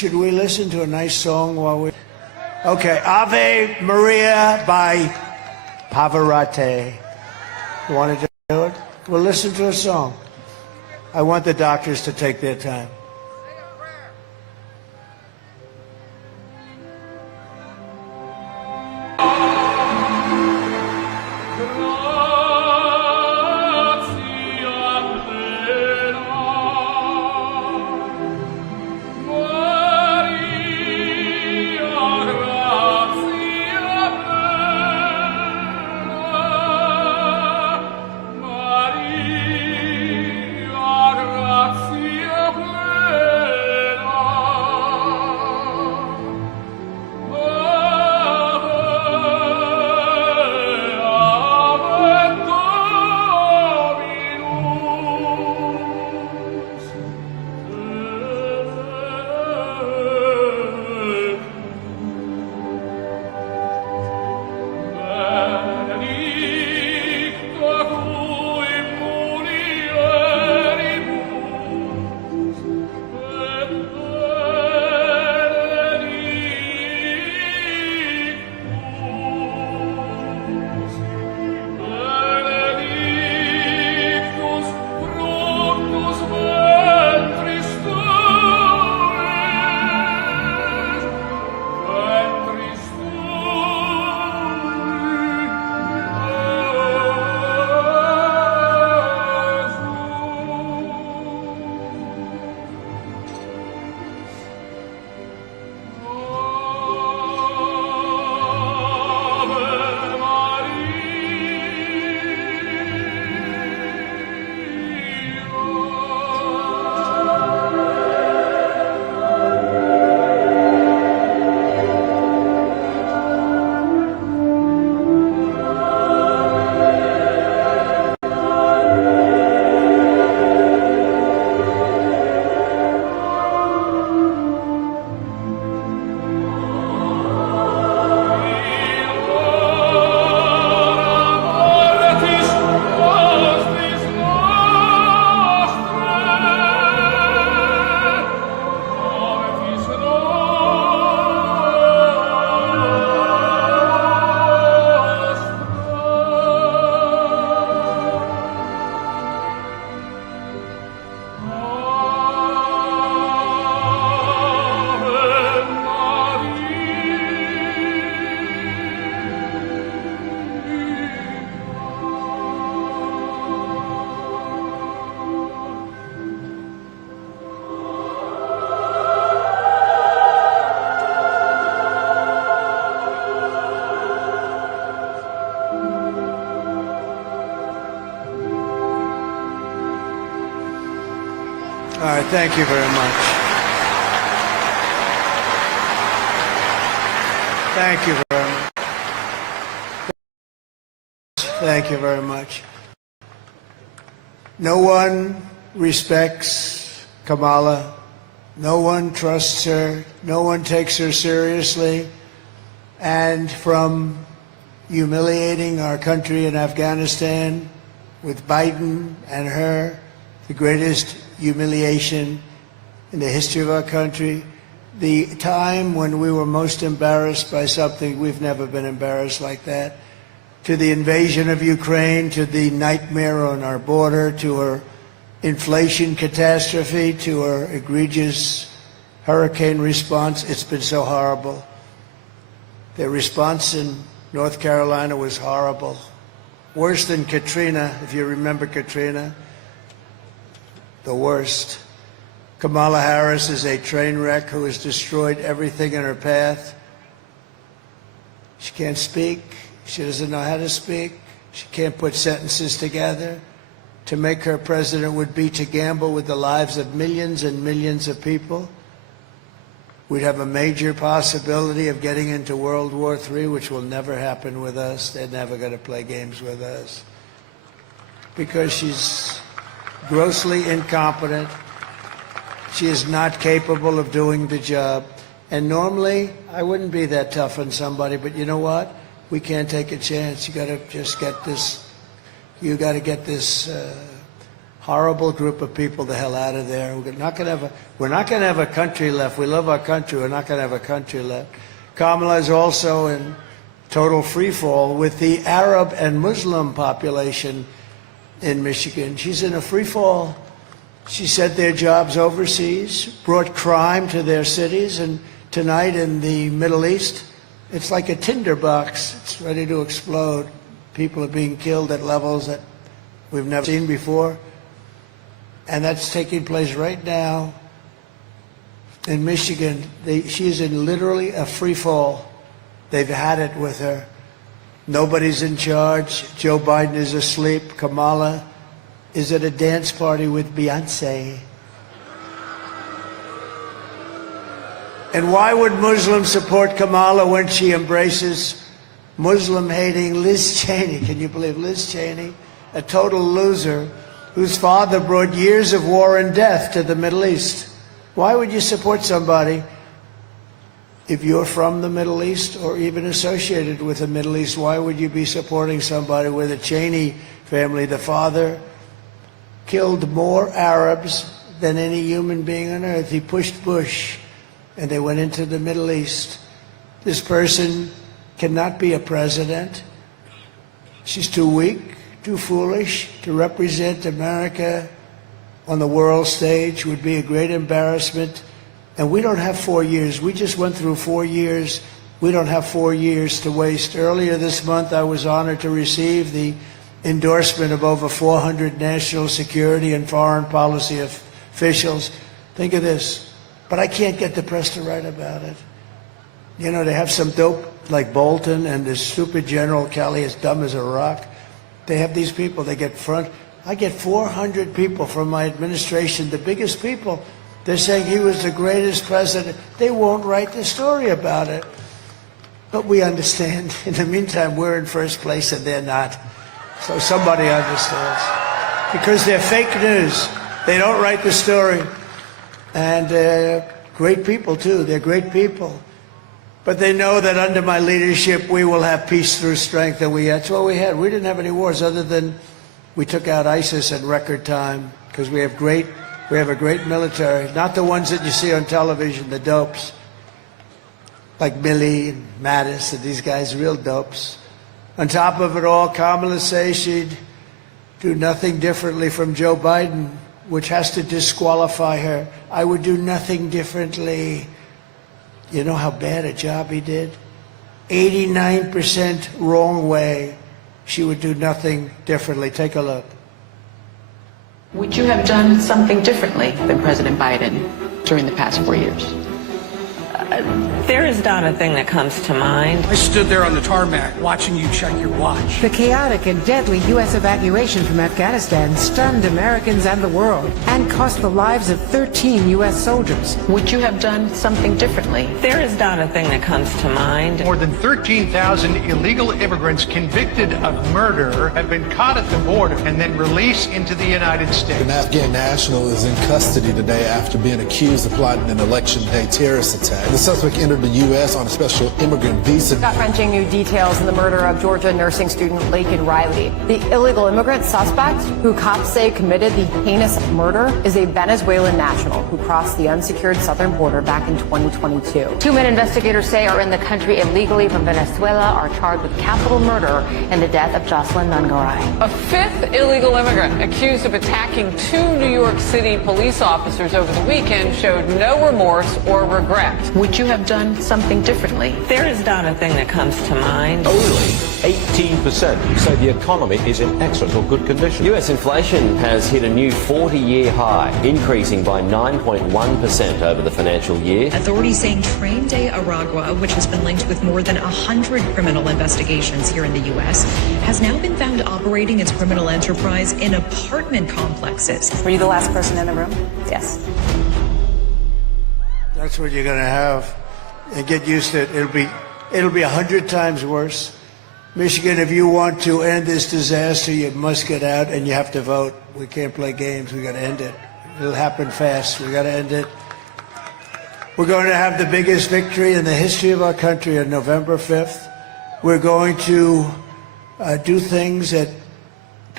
Should we listen to a nice song while we... Okay, Ave Maria by Pavarotti. You want to do it? We'll listen to a song. I want the doctors to take their time. All right, thank you very much. Thank you very much. Thank you very much. No one respects Kamala. No one trusts her. No one takes her seriously. And from humiliating our country in Afghanistan with Biden and her, the greatest humiliation in the history of our country, the time when we were most embarrassed by something, we've never been embarrassed like that, to the invasion of Ukraine, to the nightmare on our border, to her inflation catastrophe, to her egregious hurricane response. It's been so horrible. Their response in North Carolina was horrible. Worse than Katrina, if you remember Katrina. The worst. Kamala Harris is a train wreck who has destroyed everything in her path. She can't speak. She doesn't know how to speak. She can't put sentences together. To make her president would be to gamble with the lives of millions and millions of people. We'd have a major possibility of getting into World War III, which will never happen with us. They're never going to play games with us. Because she's grossly incompetent. She is not capable of doing the job. And normally, I wouldn't be that tough on somebody, but you know what? We can't take a chance. You got to just get this, you got to get this horrible group of people the hell out of there. We're not going to have a country left. We love our country. We're not going to have a country left. Kamala is also in total free fall with the Arab and Muslim population in Michigan. She's in a free fall. She sent their jobs overseas, brought crime to their cities, and tonight in the Middle East, it's like a tinderbox. It's ready to explode. People are being killed at levels that we've never seen before. And that's taking place right now in Michigan. She's in literally a free fall. They've had it with her. Nobody's in charge. Joe Biden is asleep. Kamala is at a dance party with Beyonce. And why would Muslims support Kamala when she embraces Muslim-hating Liz Cheney? Can you believe Liz Cheney? A total loser whose father brought years of war and death to the Middle East. Why would you support somebody if you're from the Middle East or even associated with the Middle East? Why would you be supporting somebody where the Cheney family, the father, killed more Arabs than any human being on earth? He pushed Bush, and they went into the Middle East. This person cannot be a president. She's too weak, too foolish to represent America on the world stage. Would be a great embarrassment. And we don't have 4 years. We just went through 4 years. We don't have 4 years to waste. Earlier this month, I was honored to receive the endorsement of over 400 national security and foreign policy officials. Think of this. But I can't get the press to write about it. You know, they have some dope like Bolton and this stupid General Kelly, as dumb as a rock. They have these people, they get front. I get 400 people from my administration, the biggest people. They're saying he was the greatest president. They won't write the story about it. But we understand. In the meantime, we're in first place and they're not. So somebody understands. Because they're fake news. They don't write the story. And great people, too. They're great people. But they know that under my leadership, we will have peace through strength. And that's what we had. We didn't have any wars other than we took out ISIS in record time because we have a great military. Not the ones that you see on television, the dopes. Like Milley and Mattis and these guys, real dopes. On top of it all, Kamala says she'd do nothing differently from Joe Biden, which has to disqualify her. I would do nothing differently. You know how bad a job he did? 89% wrong way. She would do nothing differently. Take a look. Would you have done something differently than President Biden during the past 4 years? There is not a thing that comes to mind. I stood there on the tarmac watching you check your watch. The chaotic and deadly U.S. evacuation from Afghanistan stunned Americans and the world and cost the lives of 13 U.S. soldiers. Would you have done something differently? There is not a thing that comes to mind. More than 13,000 illegal immigrants convicted of murder have been caught at the border and then released into the United States. An Afghan national is in custody today after being accused of plotting an election day terrorist attack. The suspect entered the U.S. on a special immigrant visa. Gut-wrenching new details in the murder of Georgia nursing student Laken Riley. The illegal immigrant suspect, who cops say committed the heinous murder, is a Venezuelan national who crossed the unsecured southern border back in 2022. 2 men investigators say are in the country illegally from Venezuela are charged with capital murder in the death of Jocelyn Nungaray. A fifth illegal immigrant accused of attacking 2 New York City police officers over the weekend showed no remorse or regret. Would you have done something differently? There is not a thing that comes to mind. Only 18% say the economy is in excellent or good condition. US inflation has hit a new 40-year high, increasing by 9.1% over the financial year. Authorities saying Train de Aragua, which has been linked with more than 100 criminal investigations here in the U.S., has now been found operating its criminal enterprise in apartment complexes. Were you the last person in the room? Yes. That's what you're going to have. And get used to it. It'll be 100 times worse. Michigan, if you want to end this disaster, you must get out and you have to vote. We can't play games. We got to end it. It'll happen fast. We got to end it. We're going to have the biggest victory in the history of our country on November 5th. We're going to do things that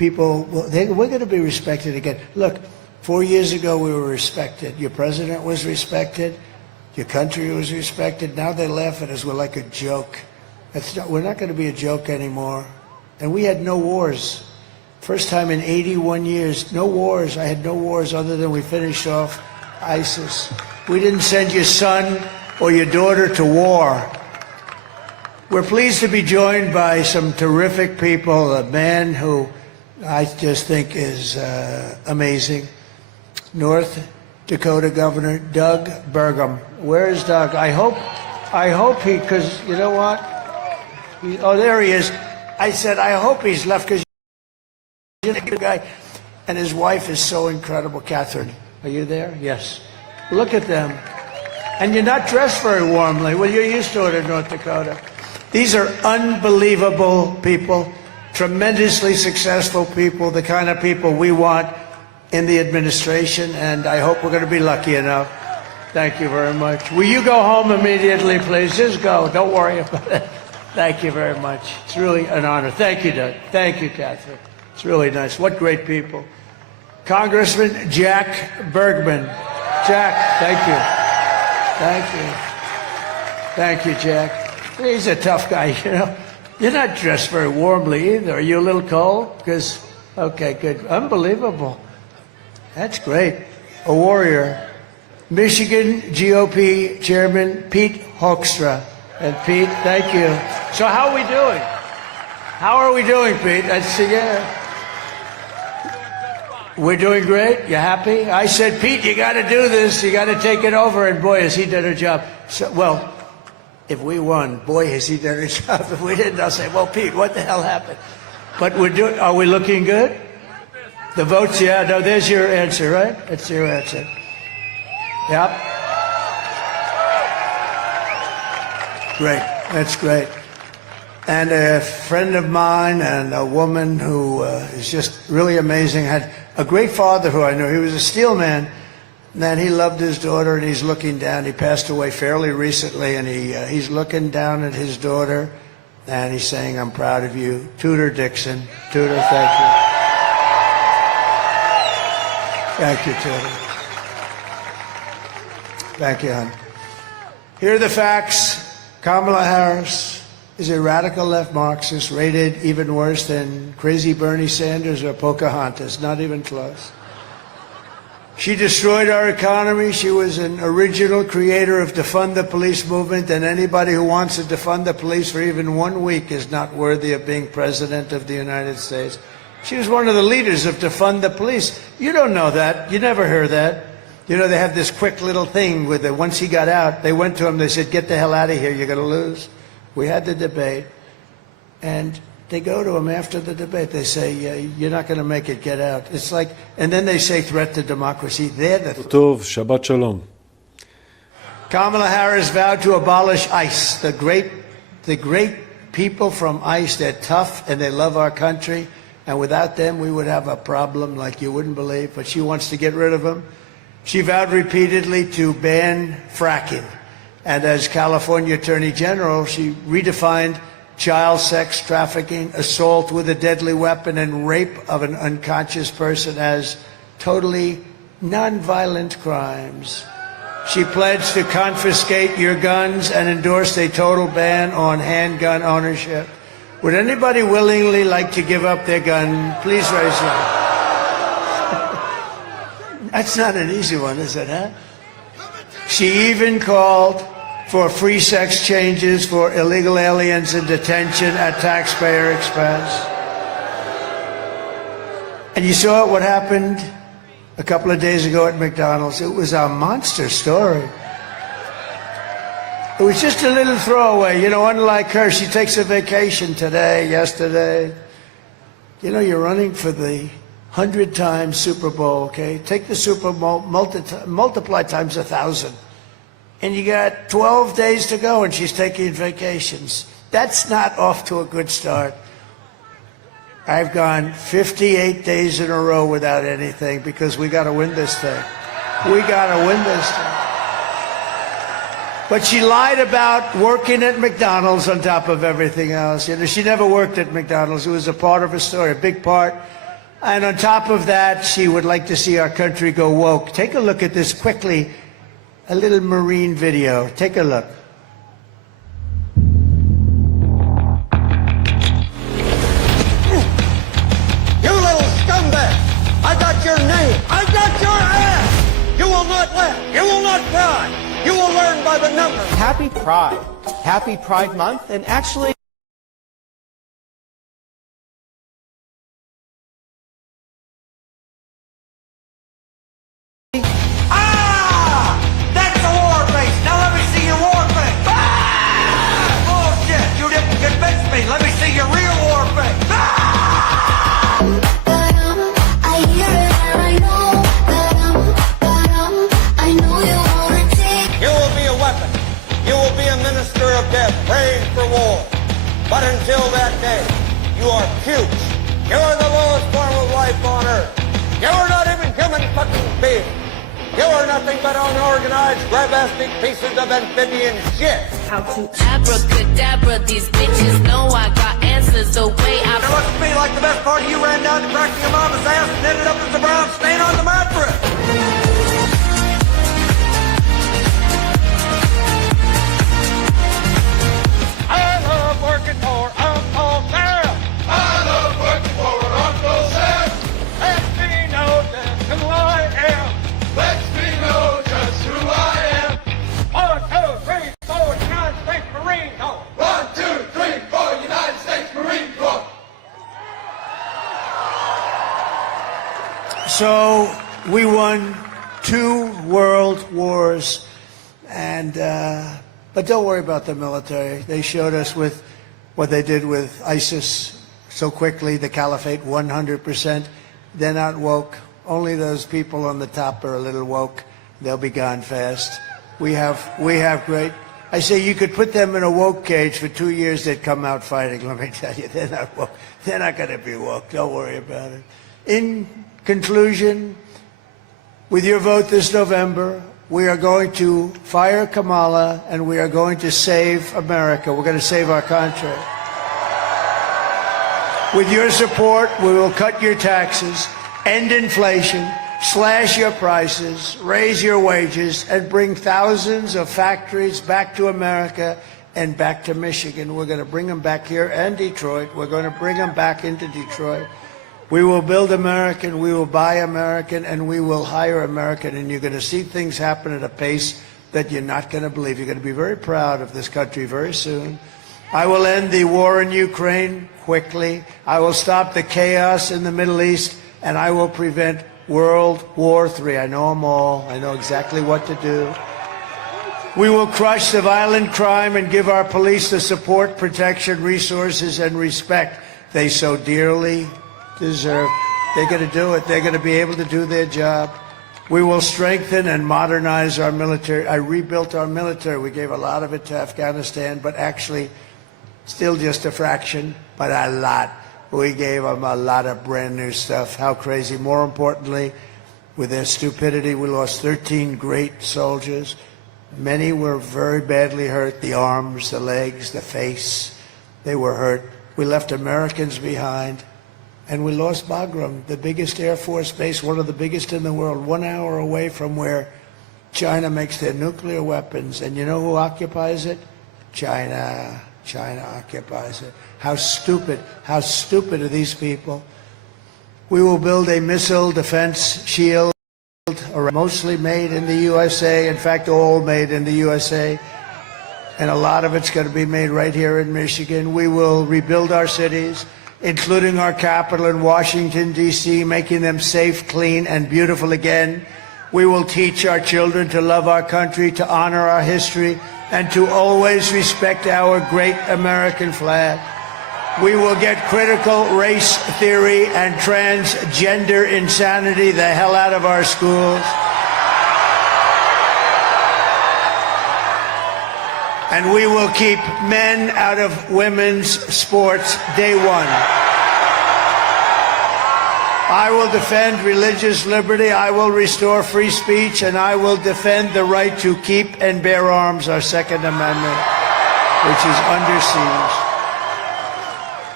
people, we're going to be respected again. Look, 4 years ago we were respected. Your president was respected. Your country was respected. Now they laugh at us. We're like a joke. We're not going to be a joke anymore. And we had no wars. First time in 81 years, no wars. I had no wars other than we finished off ISIS. We didn't send your son or your daughter to war. We're pleased to be joined by some terrific people, a man who I just think is amazing. North Dakota Governor Doug Burgum. Where is Doug? I hope he, because you know what? Oh, there he is. I said, I hope he's left because you're the guy. And his wife is so incredible. Catherine, are you there? Yes. Look at them. And you're not dressed very warmly. Well, you're used to it in North Dakota. These are unbelievable people, tremendously successful people, the kind of people we want in the administration, and I hope we're going to be lucky enough. Thank you very much. Will you go home immediately, please? Just go. Don't worry about it. Thank you very much. It's really an honor. Thank you, Doug. Thank you, Catherine. It's really nice. What great people. Congressman Jack Bergman. Jack, thank you. Thank you. Thank you, Jack. He's a tough guy, you know. You're not dressed very warmly either. Are you a little cold? Because, okay, good. Unbelievable. That's great. A warrior. Michigan GOP Chairman Pete Hoekstra. And Pete, thank you. So how are we doing? How are we doing, Pete? We're doing great. You happy? I said, Pete, you got to do this. You got to take it over. And boy, has he done a job. So, well, if we won, boy, has he done a job. If we didn't, I'll say, well, Pete, what the hell happened? But are we looking good? The votes, yeah. No, there's your answer, right? That's your answer. Yep. Great. That's great. And a friend of mine and a woman who is just really amazing, had a great father who I knew. He was a steel man. And he loved his daughter, and he's looking down. He passed away fairly recently, and he's looking down at his daughter, and he's saying, I'm proud of you. Tudor Dixon. Tudor, thank you. Thank you, Tudor. Thank you, hon. Here are the facts. Kamala Harris is a radical left Marxist, rated even worse than crazy Bernie Sanders or Pocahontas. Not even close. She destroyed our economy. She was an original creator of defund the police movement, and anybody who wants to defund the police for even 1 week is not worthy of being president of the United States. She was one of the leaders of defund the police. You don't know that. You never heard that. You know, they have this quick little thing with it. Once he got out, they went to him, they said, get the hell out of here, you're going to lose. We had the debate, and they go to him after the debate. They say, you're not going to make it, get out. It's like, and then they say threat to democracy. They're the Tov, Shabbat Shalom. Kamala Harris vowed to abolish ICE. The great people from ICE, they're tough and they love our country. And without them, we would have a problem like you wouldn't believe. But she wants to get rid of them. She vowed repeatedly to ban fracking. And as California Attorney General, she redefined child sex trafficking, assault with a deadly weapon, and rape of an unconscious person as totally nonviolent crimes. She pledged to confiscate your guns and endorsed a total ban on handgun ownership. Would anybody willingly like to give up their gun? Please raise your hand. That's not an easy one, is it, huh? She even called for free sex changes for illegal aliens in detention at taxpayer expense. And you saw what happened a couple of days ago at McDonald's. It was a monster story. It was just a little throwaway. You know, unlike her, she takes a vacation today, yesterday. You know, you're running for the 100 times Super Bowl, okay? Take the Super Bowl, multiply times 1,000. And you got 12 days to go, and she's taking vacations. That's not off to a good start. I've gone 58 days in a row without anything because we got to win this thing. We got to win this thing. But she lied about working at McDonald's on top of everything else. You know, she never worked at McDonald's. It was a part of her story, a big part. And on top of that, she would like to see our country go woke. Take a look at this quickly, a little Marine video. Take a look. You little scumbag! I got your name! I got your ass! You will not laugh! You will not cry! You will learn by the numbers! Happy Pride. Happy Pride Month, and actually That's the war face! Now let me see your war face! Bullshit! You didn't convince me! Let me see your real war face! I hear it and I know I know you wanna take. You will be a weapon. You will be a minister of death, praying for war. But until that day, you are puke. You are the lowest form of life on earth. You are not even human fucking beings. You are nothing but unorganized, grabastic pieces of amphibian shit. How to abracadabra, these bitches know I got answers the way I. It looks to me like the best part of you ran down to cracking your mama's ass and ended up as a brown stain on the mattress. I love working for Uncle Sam. I love working for Uncle Sam. Let me know just who I am. Let me know just who I am. 1, 2, 3, 4, United States Marine Corps. 1, 2, 3, 4, United States Marine Corps. So we won 2 world wars, and but don't worry about the military. They showed us with what they did with ISIS so quickly, the caliphate, 100%. They're not woke. Only those people on the top are a little woke. They'll be gone fast. We have great. I say you could put them in a woke cage for 2 years, they'd come out fighting. Let me tell you, they're not woke. They're not going to be woke. Don't worry about it. In conclusion, with your vote this November, we are going to fire Kamala and we are going to save America. We're going to save our country. With your support, we will cut your taxes, end inflation, slash your prices, raise your wages, and bring thousands of factories back to America and back to Michigan. We're going to bring them back here and Detroit. We're going to bring them back into Detroit. We will build American, we will buy American, and we will hire American. And you're going to see things happen at a pace that you're not going to believe. You're going to be very proud of this country very soon. I will end the war in Ukraine quickly. I will stop the chaos in the Middle East, and I will prevent World War III. I know them all. I know exactly what to do. We will crush the violent crime and give our police the support, protection, resources, and respect they so dearly deserve. They're going to do it. They're going to be able to do their job. We will strengthen and modernize our military. I rebuilt our military. We gave a lot of it to Afghanistan, but actually still just a fraction, but a lot. We gave them a lot of brand new stuff. How crazy. More importantly, with their stupidity, we lost 13 great soldiers. Many were very badly hurt. The arms, the legs, the face, they were hurt. We left Americans behind. And we lost Bagram, the biggest Air Force base, one of the biggest in the world, 1 hour away from where China makes their nuclear weapons. And you know who occupies it? China. China occupies it. How stupid are these people? We will build a missile defense shield, mostly made in the USA, in fact, all made in the USA. And a lot of it's going to be made right here in Michigan. We will rebuild our cities, including our capital in Washington, D.C., making them safe, clean, and beautiful again. We will teach our children to love our country, to honor our history, and to always respect our great American flag. We will get critical race theory and transgender insanity the hell out of our schools. And we will keep men out of women's sports day one. I will defend religious liberty, I will restore free speech, and I will defend the right to keep and bear arms, our Second Amendment, which is under siege.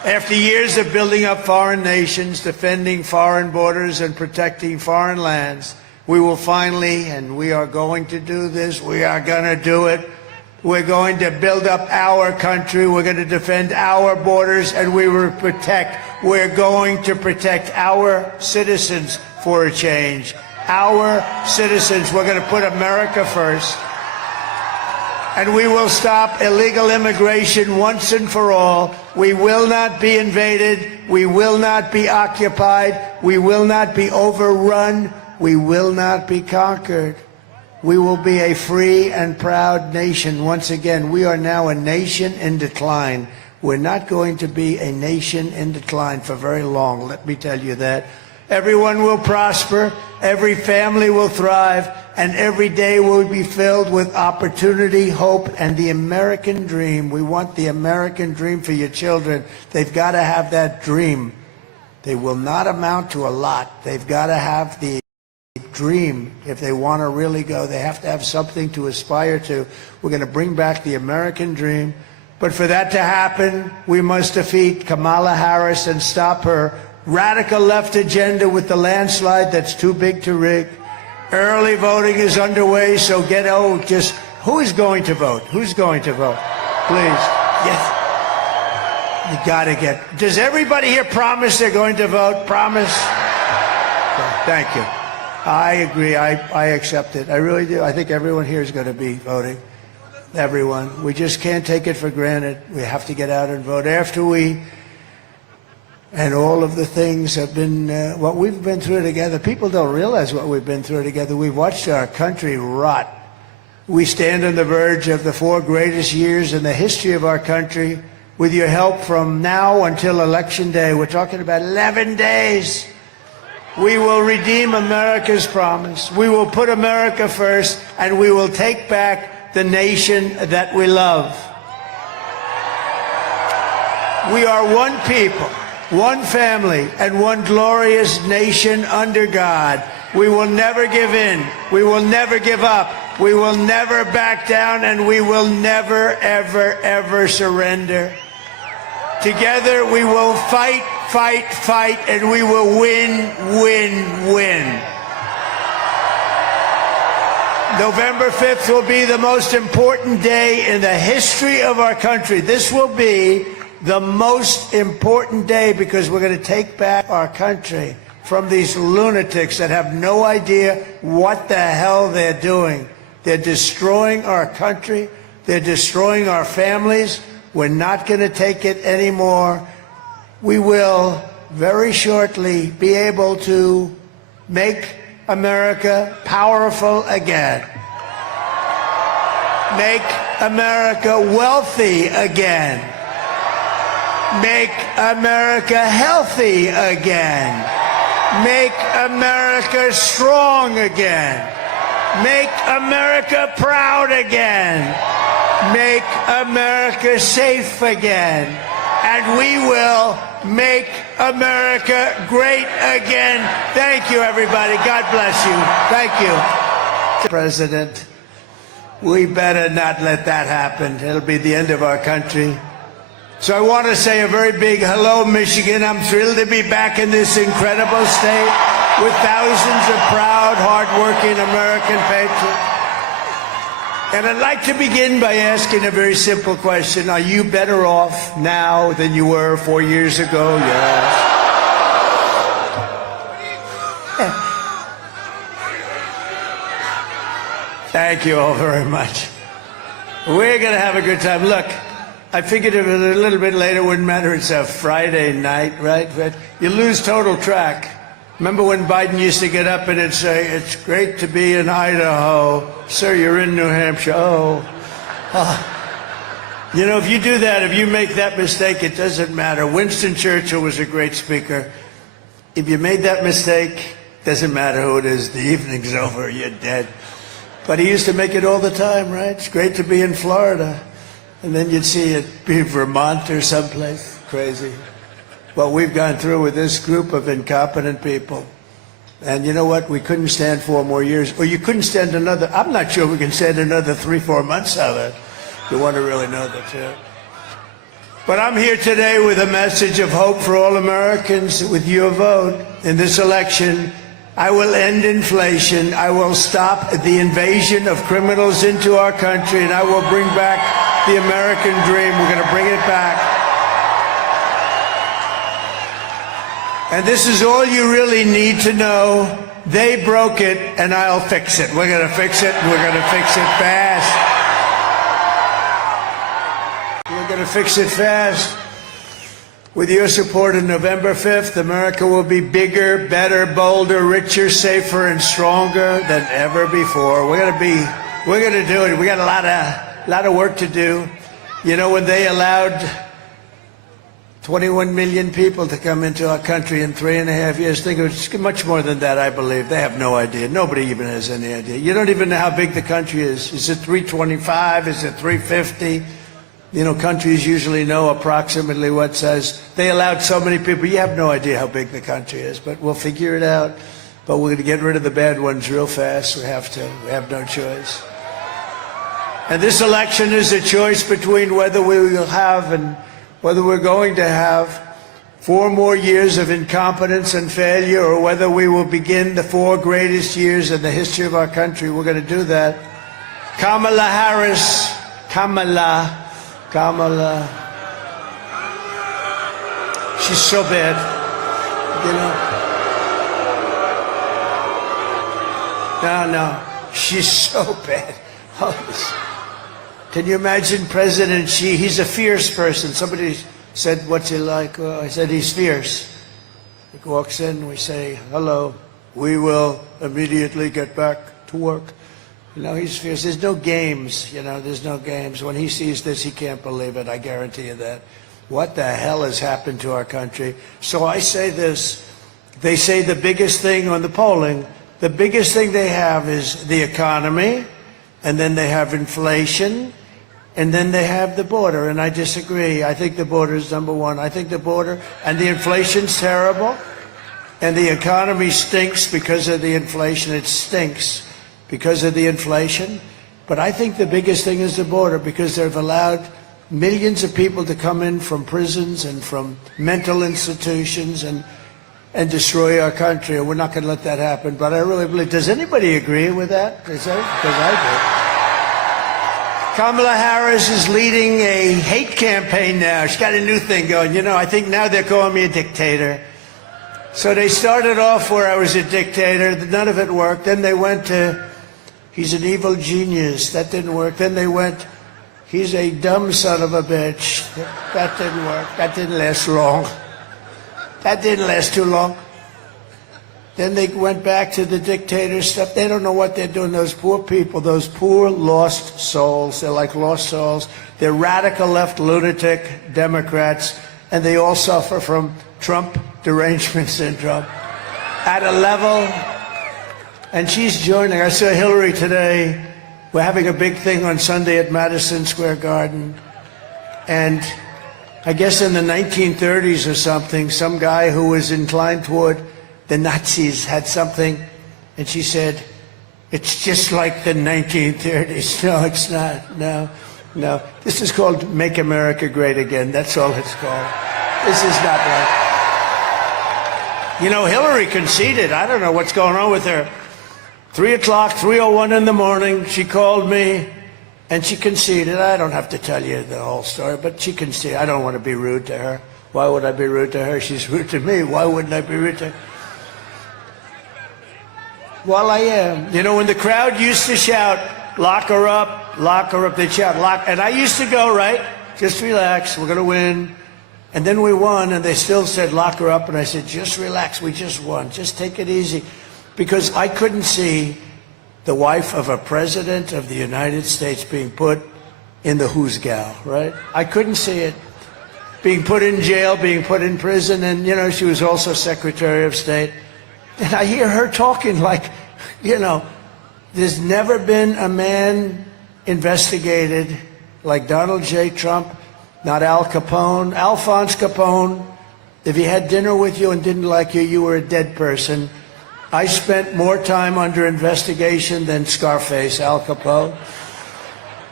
After years of building up foreign nations, defending foreign borders, and protecting foreign lands, we will finally, and we are going to do this, we are going to do it. We're going to build up our country. We're going to defend our borders, and we're going to protect our citizens for a change. Our citizens. We're going to put America first. And we will stop illegal immigration once and for all. We will not be invaded. We will not be occupied. We will not be overrun. We will not be conquered. We will be a free and proud nation. Once again, we are now a nation in decline. We're not going to be a nation in decline for very long, let me tell you that. Everyone will prosper, every family will thrive, and every day will be filled with opportunity, hope, and the American dream. We want the American dream for your children. They've got to have that dream. They will not amount to a lot. They've got to have the dream. If they want to really go, they have to have something to aspire to. We're going to bring back the American dream. But for that to happen, we must defeat Kamala Harris and stop her radical left agenda with the landslide that's too big to rig. Early voting is underway, so who is going to vote? Who's going to vote? Please. Yes. You gotta does everybody here promise they're going to vote? Promise? Okay, thank you. I agree. I accept it. I really do. I think everyone here is going to be voting. Everyone. We just can't take it for granted. We have to get out and vote. And all of the things have been, what we've been through together. People don't realize what we've been through together. We've watched our country rot. We stand on the verge of the 4 greatest years in the history of our country. With your help from now until Election Day, we're talking about 11 days. We will redeem America's promise. We will put America first, and we will take back the nation that we love. We are one people, one family, and one glorious nation under God. We will never give in. We will never give up. We will never back down, and we will never, ever, ever surrender. Together we will fight, fight, fight, and we will win, win, win. November 5th will be the most important day in the history of our country. This will be the most important day because we're going to take back our country from these lunatics that have no idea what the hell they're doing. They're destroying our country. They're destroying our families. We're not going to take it anymore. We will very shortly be able to make America powerful again. Make America wealthy again. Make America healthy again. Make America strong again. Make America proud again. Make America safe again. And we will make America great again. Thank you, everybody. God bless you. Thank you. President, we better not let that happen. It'll be the end of our country. So I want to say a very big hello, Michigan. I'm thrilled to be back in this incredible state with thousands of proud, hardworking American patriots. And I'd like to begin by asking a very simple question. Are you better off now than you were 4 years ago? Yes. Thank you all very much. We're going to have a good time. Look, I figured if it was a little bit later, it wouldn't matter. It's a Friday night, right? But you lose total track. Remember when Biden used to get up and he'd say, "It's great to be in Idaho. Sir, you're in New Hampshire." Oh. You know, if you do that, if you make that mistake, it doesn't matter. Winston Churchill was a great speaker. If you made that mistake, doesn't matter who it is. The evening's over. You're dead. But he used to make it all the time, right? It's great to be in Florida. And then you'd see it be Vermont or someplace. Crazy. What we've gone through with this group of incompetent people. And you know what? We couldn't stand 4 more years. Or you couldn't stand another. I'm not sure we can stand another 3-4 months of it. You want to really know the truth. But I'm here today with a message of hope for all Americans. With your vote in this election, I will end inflation, I will stop the invasion of criminals into our country, and I will bring back the American dream. We're going to bring it back. And this is all you really need to know. They broke it, and I'll fix it. We're going to fix it, and we're going to fix it fast. We're going to fix it fast. With your support on November 5th, America will be bigger, better, bolder, richer, safer, and stronger than ever before. We're going to do it. We got a lot of work to do. You know, when they allowed 21 million people to come into our country in 3.5 years, think it was much more than that, I believe. They have no idea. Nobody even has any idea. You don't even know how big the country is. Is it 325? Is it 350? You know, countries usually know approximately what size. They allowed so many people. You have no idea how big the country is, but we'll figure it out. But we're going to get rid of the bad ones real fast. We have to. We have no choice. And this election is a choice between whether we will have and whether we're going to have 4 more years of incompetence and failure, or whether we will begin the 4 greatest years in the history of our country. We're going to do that. Kamala Harris, Kamala, she's so bad, you know. No, she's so bad. Can you imagine President Xi? He's a fierce person. Somebody said, what's he like? Well, I said, he's fierce. He walks in, we say, hello, we will immediately get back to work. You know, he's fierce. There's no games, you know, there's no games. When he sees this, he can't believe it. I guarantee you that. What the hell has happened to our country? So I say this. They say the biggest thing on the polling, the biggest thing they have is the economy, and then they have inflation, and then they have the border. And I disagree. I think the border is number one. I think the border and the inflation's terrible, and the economy stinks because of the inflation. It stinks because of the inflation. But I think the biggest thing is the border, because they've allowed millions of people to come in from prisons and from mental institutions and destroy our country. And we're not going to let that happen. But I really believe, does anybody agree with that? Because I do. Kamala Harris is leading a hate campaign now. She's got a new thing going. You know, I think now they're calling me a dictator. So they started off where I was a dictator. None of it worked. Then they went to, he's an evil genius. That didn't work. Then they went, he's a dumb son of a bitch. That didn't work. That didn't last long. That didn't last too long. Then they went back to the dictator stuff. They don't know what they're doing. Those poor people, those poor lost souls. They're like lost souls. They're radical left lunatic Democrats, and they all suffer from Trump derangement syndrome at a level. And she's joining. I saw Hillary today. We're having a big thing on Sunday at Madison Square Garden. And I guess in the 1930s or something, some guy who was inclined toward the Nazis had something, and she said, it's just like the 1930s. No, it's not. No. This is called Make America Great Again. That's all it's called. This is not like... You know, Hillary conceded. I don't know what's going on with her. 3 o'clock, 3:01 in the morning, she called me, and she conceded. I don't have to tell you the whole story, but she conceded. I don't want to be rude to her. Why would I be rude to her? She's rude to me. Why wouldn't I be rude to her? Well, I am. You know, when the crowd used to shout, lock her up, they'd shout, lock. And I used to go, right, just relax, we're going to win. And then we won, and they still said, lock her up. And I said, just relax, we just won. Just take it easy. Because I couldn't see the wife of a president of the United States being put in the who's gal, right? I couldn't see it. Being put in jail, being put in prison, and, you know, she was also Secretary of State. And I hear her talking like, you know, there's never been a man investigated like Donald J. Trump, not Al Capone. Alphonse Capone, if he had dinner with you and didn't like you, you were a dead person. I spent more time under investigation than Scarface, Al Capone.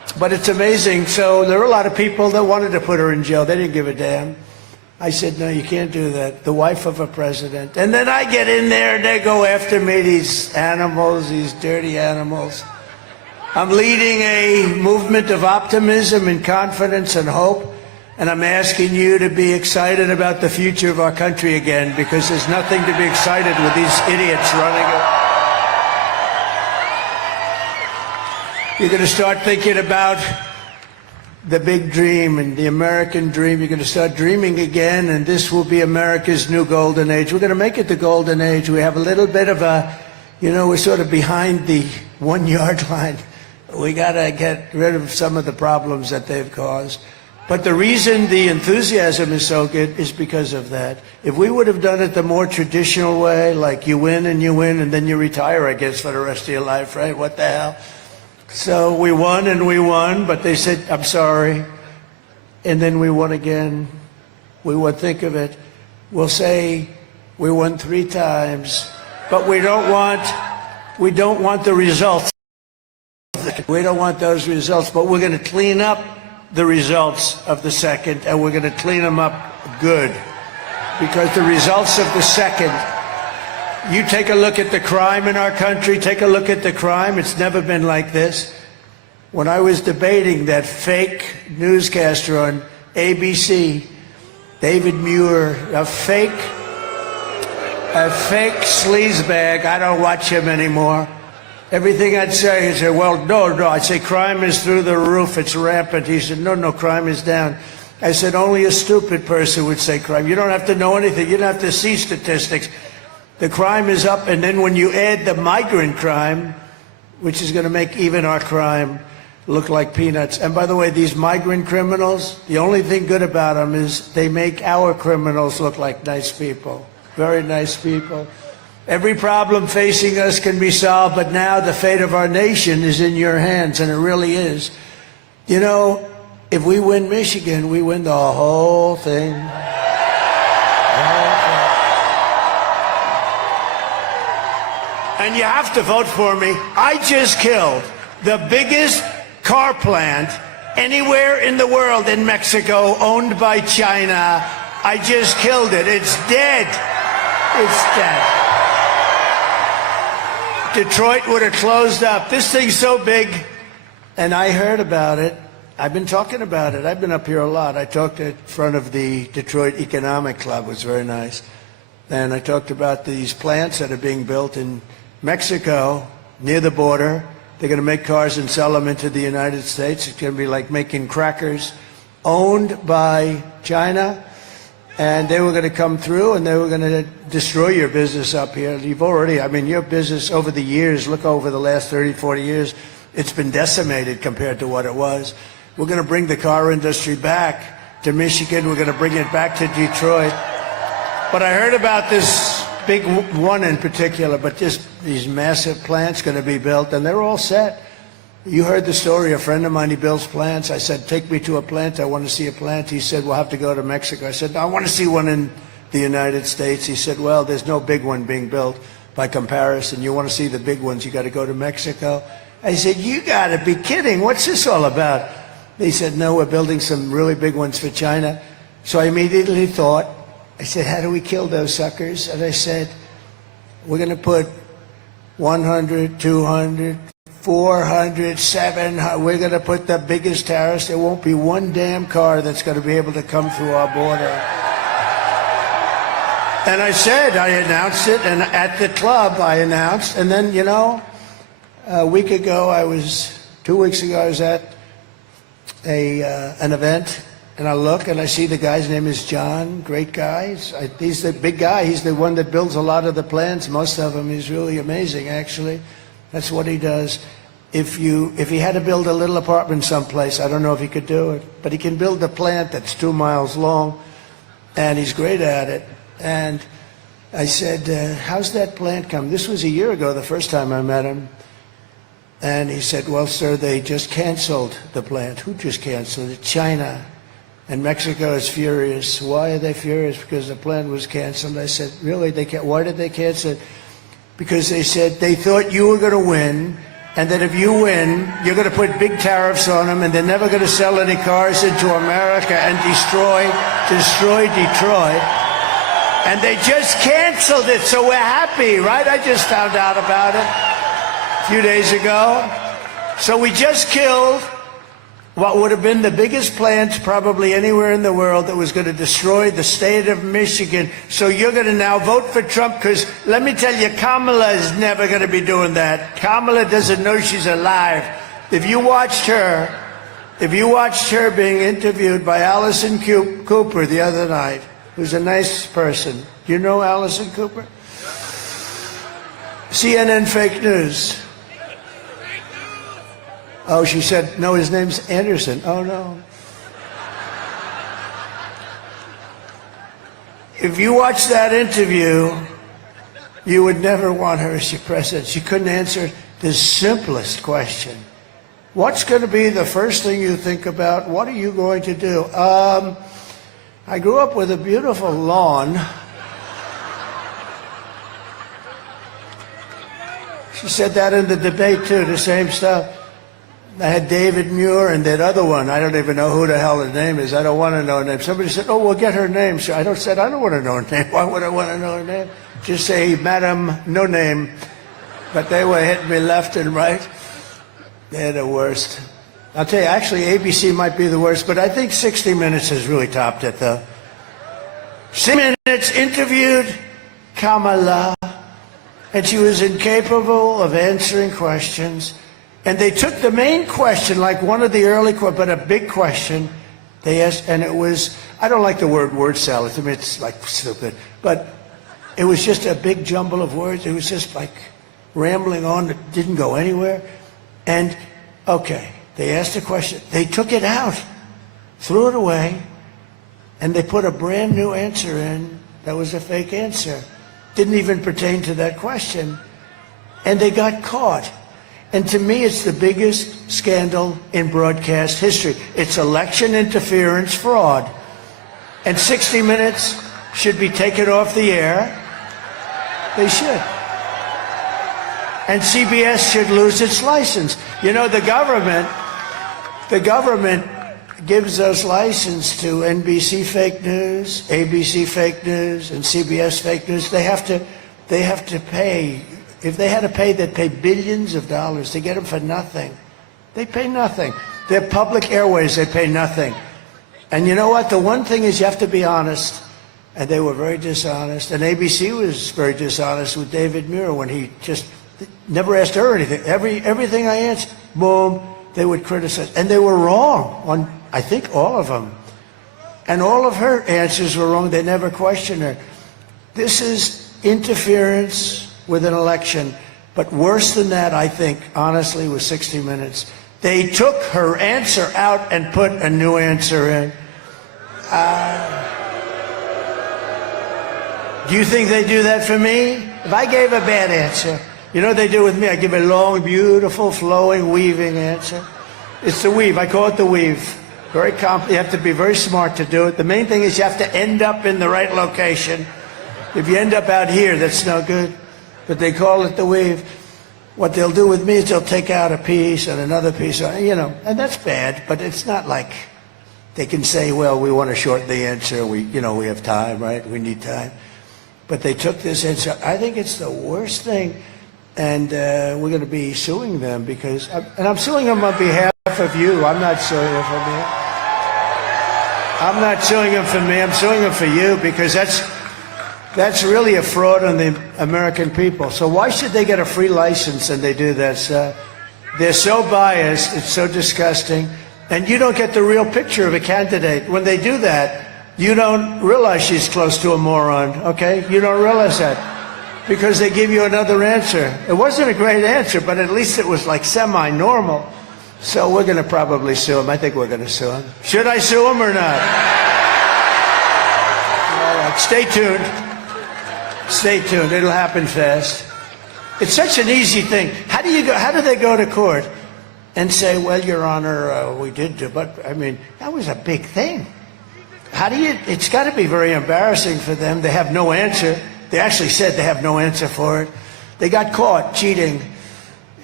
But it's amazing. So there were a lot of people that wanted to put her in jail. They didn't give a damn. I said, no, you can't do that. The wife of a president. And then I get in there and they go after me, these animals, these dirty animals. I'm leading a movement of optimism and confidence and hope. And I'm asking you to be excited about the future of our country again, because there's nothing to be excited with these idiots running it. You're going to start thinking about the big dream and the American dream. You're going to start dreaming again, and this will be America's new golden age. We're going to make it the golden age. We have a little bit of a, we're sort of behind the 1 yard line. We got to get rid of some of the problems that they've caused. But the reason the enthusiasm is so good is because of that. If we would have done it the more traditional way, like you win and then you retire, I guess, for the rest of your life, right? What the hell? So we won, but they said, I'm sorry. And then we won again. We would think of it. We'll say we won 3 times, but we don't want the results. We don't want those results, but we're going to clean up the results of the second, and we're going to clean them up good. Because the results of the second, you take a look at the crime in our country, take a look at the crime. It's never been like this. When I was debating that fake newscaster on ABC, David Muir, a fake sleazebag, I don't watch him anymore. Everything I'd say, he'd say, well, no. I'd say, crime is through the roof, it's rampant. He said, no, crime is down. I said, only a stupid person would say crime. You don't have to know anything. You don't have to see statistics. The crime is up, and then when you add the migrant crime, which is going to make even our crime look like peanuts. And by the way, these migrant criminals, the only thing good about them is they make our criminals look like nice people, very nice people. Every problem facing us can be solved, but now the fate of our nation is in your hands, and it really is. If we win Michigan, we win the whole thing. And you have to vote for me. I just killed the biggest car plant anywhere in the world in Mexico, owned by China. I just killed it. It's dead. It's dead. Detroit would have closed up. This thing's so big, and I heard about it. I've been talking about it. I've been up here a lot. I talked in front of the Detroit Economic Club. It was very nice. And I talked about these plants that are being built in Mexico, near the border. They're going to make cars and sell them into the United States. It's going to be like making crackers, owned by China. And they were going to come through and they were going to destroy your business up here. You've already, your business over the years, look over the last 30, 40 years, it's been decimated compared to what it was. We're going to bring the car industry back to Michigan. We're going to bring it back to Detroit. But I heard about this big one in particular, but just these massive plants going to be built, and they're all set. You heard the story. A friend of mine, he builds plants. I said, take me to a plant. I want to see a plant. He said, we'll have to go to Mexico. I said, no, I want to see one in the United States. He said, well, there's no big one being built by comparison. You want to see the big ones, you got to go to Mexico. I said, you got to be kidding. What's this all about? He said, no, we're building some really big ones for China. So I immediately thought, I said, how do we kill those suckers? And I said, we're going to put 100, 200, 400, 700. We're going to put the biggest tariffs. There won't be one damn car that's going to be able to come through our border. And I said, I announced it, and at the club I announced, and then, a week ago, 2 weeks ago, I was at an event, and I look and I see the guy's name is John, great guy. He's the big guy. He's the one that builds a lot of the plants, most of them. He's really amazing, actually. That's what he does. If he had to build a little apartment someplace, I don't know if he could do it, but he can build a plant that's 2 miles long, and he's great at it. And I said, how's that plant come? This was a year ago, the first time I met him. And he said, well, sir, they just canceled the plant. Who just canceled it? China. And Mexico is furious. Why are they furious? Because the plant was canceled. I said, really? Why did they cancel it? Because they said they thought you were going to win, and that if you win, you're going to put big tariffs on them, and they're never going to sell any cars into America and destroy Detroit. And they just canceled it, so we're happy, right? I just found out about it a few days ago. So we just killed what would have been the biggest plant probably anywhere in the world that was going to destroy the state of Michigan. So you're going to now vote for Trump, because let me tell you, Kamala is never going to be doing that. Kamala doesn't know she's alive. If you watched her being interviewed by Allison Cooper the other night, who's a nice person. Do you know Allison Cooper? CNN fake news. Oh, she said, no, his name's Anderson. Oh, no. If you watch that interview, you would never want her as your president. She couldn't answer the simplest question. What's going to be the first thing you think about? What are you going to do? I grew up with a beautiful lawn. She said that in the debate, too, the same stuff. I had David Muir and that other one. I don't even know who the hell her name is. I don't want to know her name. Somebody said, oh, we'll get her name. So I don't want to know her name. Why would I want to know her name? Just say, Madam No Name. But they were hitting me left and right. They're the worst. I'll tell you, actually, ABC might be the worst, but I think 60 Minutes has really topped it, though. 60 Minutes interviewed Kamala, and she was incapable of answering questions. And they took the main question, like one of the early questions, but a big question they asked, and it was, I don't like the word salad. To me, it's like stupid. But it was just a big jumble of words. It was just like rambling on that didn't go anywhere. And, okay, they asked a question. They took it out, threw it away, and they put a brand new answer in that was a fake answer. Didn't even pertain to that question. And they got caught. And to me, it's the biggest scandal in broadcast history. It's election interference fraud. And 60 Minutes should be taken off the air. They should. And CBS should lose its license. You know, the government gives us license to NBC fake news, ABC fake news, and CBS fake news. They have to pay. If they had to pay, they'd pay billions of dollars to get them for nothing. They pay nothing. They're public airways. They pay nothing. And you know what? The one thing is you have to be honest. And they were very dishonest. And ABC was very dishonest with David Muir when he just never asked her anything. Everything I answered, boom, they would criticize. And they were wrong on, I think, all of them. And all of her answers were wrong. They never questioned her. This is interference with an election. But worse than that, I think, honestly, was 60 Minutes. They took her answer out and put a new answer in. Do you think they do that for me? If I gave a bad answer, you know what they do with me? I give a long, beautiful, flowing, weaving answer. It's the weave. I call it the weave. Very complex. You have to be very smart to do it. The main thing is you have to end up in the right location. If you end up out here, that's no good. But they call it the weave. What they'll do with me is they'll take out a piece and another piece, you know, and that's bad, but it's not like they can say, well, we want to shorten the answer. We have time, right? We need time. But they took this answer. I think it's the worst thing, and we're going to be suing them because, and I'm suing them on behalf of you. I'm not suing them for me. I'm not suing them for me. I'm suing them for you because that's really a fraud on the American people. So why should they get a free license and they do that? They're so biased. It's so disgusting. And you don't get the real picture of a candidate. When they do that, you don't realize she's close to a moron, okay? You don't realize that because they give you another answer. It wasn't a great answer, but at least it was like semi-normal. So we're going to probably sue him. I think we're going to sue him. Should I sue him or not? All right, stay tuned. Stay tuned. It'll happen fast. It's such an easy thing. How do they go to court and say, well, Your Honor, we did do, but I mean, that was a big thing. It's got to be very embarrassing for them. They have no answer. They actually said they have no answer for it. They got caught cheating.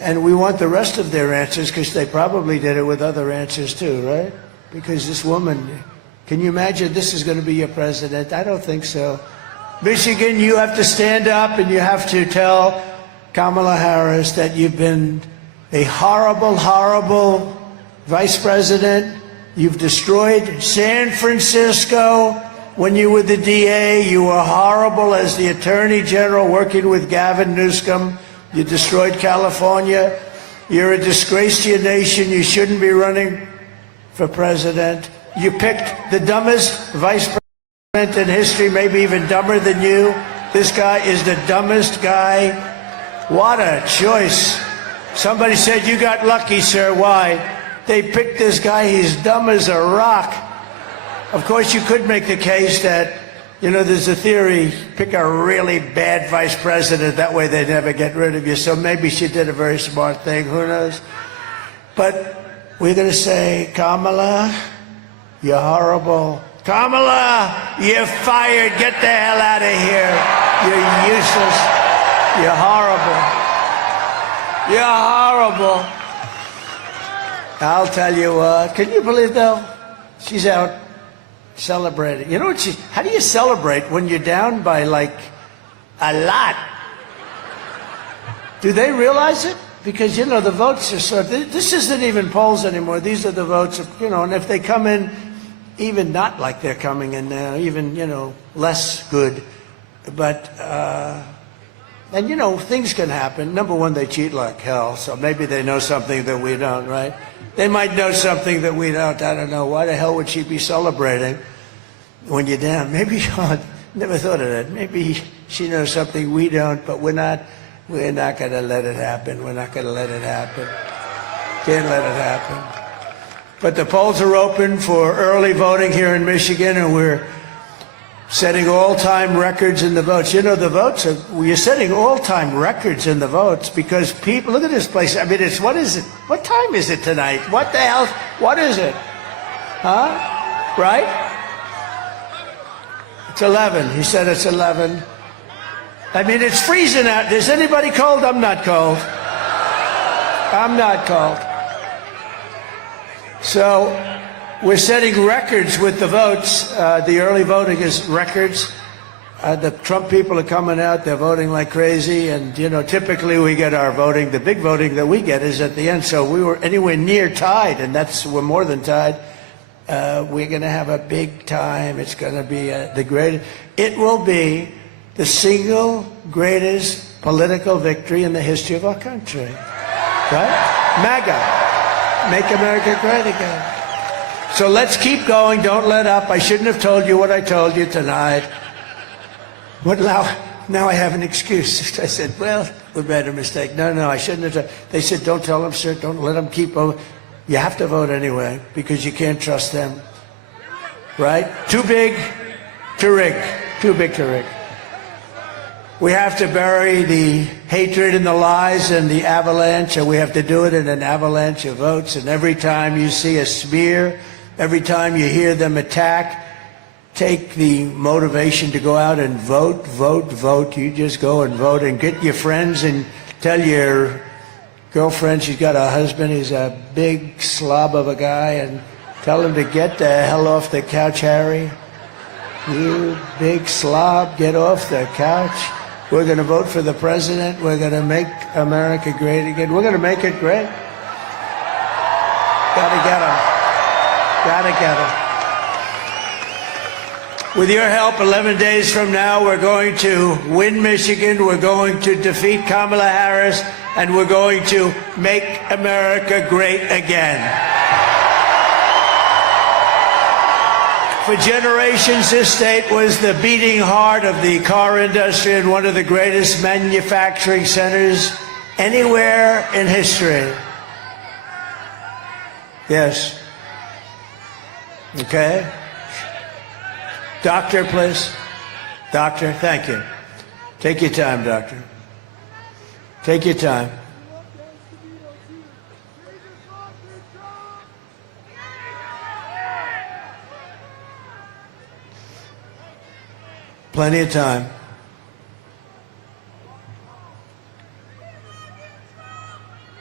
And we want the rest of their answers because they probably did it with other answers too, right? Because this woman, can you imagine this is going to be your president? I don't think so. Michigan, you have to stand up and you have to tell Kamala Harris that you've been a horrible, horrible vice president. You've destroyed San Francisco. When you were the DA, you were horrible as the Attorney General working with Gavin Newsom. You destroyed California. You're a disgrace to your nation. You shouldn't be running for president. You picked the dumbest vice president in history, maybe even dumber than you. This guy is the dumbest guy. What a choice. Somebody said you got lucky, sir. Why? They picked this guy. He's dumb as a rock. Of course, you could make the case that, you know, there's a theory, pick a really bad vice president, that way they never get rid of you. So maybe she did a very smart thing, who knows? But we're going to say, Kamala, you're horrible. Kamala, you're fired. Get the hell out of here. You're useless. You're horrible. You're horrible. I'll tell you what. Can you believe, though? She's out celebrating. You know what how do you celebrate when you're down by, like, a lot? Do they realize it? Because, you know, the votes are sort of, this isn't even polls anymore. These are the votes, you know, and if they come in even not like they're coming in now, even, you know, less good. But, and, you know, things can happen. Number one, they cheat like hell, so maybe they know something that we don't, right? They might know something that we don't. I don't know. Why the hell would she be celebrating when you're down? Maybe, I never thought of that. Maybe she knows something we don't, but we're not going to let it happen. We're not going to let it happen. Can't let it happen. But the polls are open for early voting here in Michigan, and we're setting all-time records in the votes. You know, the votes are, you're setting all-time records in the votes because people, look at this place. I mean, it's, what is it? What time is it tonight? What the hell? What is it? Huh? Right? It's 11. He said it's 11. I mean, it's freezing out. Is anybody cold? I'm not cold. I'm not cold. So we're setting records with the votes. The early voting is records. The Trump people are coming out. They're voting like crazy. And, you know, typically we get our voting. The big voting that we get is at the end. So we were anywhere near tied, and we're more than tied. We're going to have a big time. It's going to be the greatest. It will be the single greatest political victory in the history of our country. Right? MAGA. Make America great again. So let's keep going. Don't let up. I shouldn't have told you what I told you tonight. What now I have an excuse. I said, well, we made a mistake. No, I shouldn't have. They said, don't tell them, sir. Don't let them keep over. You have to vote anyway because you can't trust them. Right? Too big to rig. Too big to rig. We have to bury the hatred and the lies and the avalanche, and we have to do it in an avalanche of votes. And every time you see a smear, every time you hear them attack, take the motivation to go out and vote, vote, vote. You just go and vote and get your friends and tell your girlfriend she's got a husband, he's a big slob of a guy, and tell him to get the hell off the couch, Harry. You big slob, get off the couch. We're going to vote for the president. We're going to make America great again. We're going to make it great. Got to get him. Got to get him. With your help, 11 days from now, we're going to win Michigan. We're going to defeat Kamala Harris. And we're going to make America great again. For generations, this state was the beating heart of the car industry and one of the greatest manufacturing centers anywhere in history. Yes. Okay. Doctor, please. Doctor, thank you. Take your time, doctor. Take your time. Plenty of time.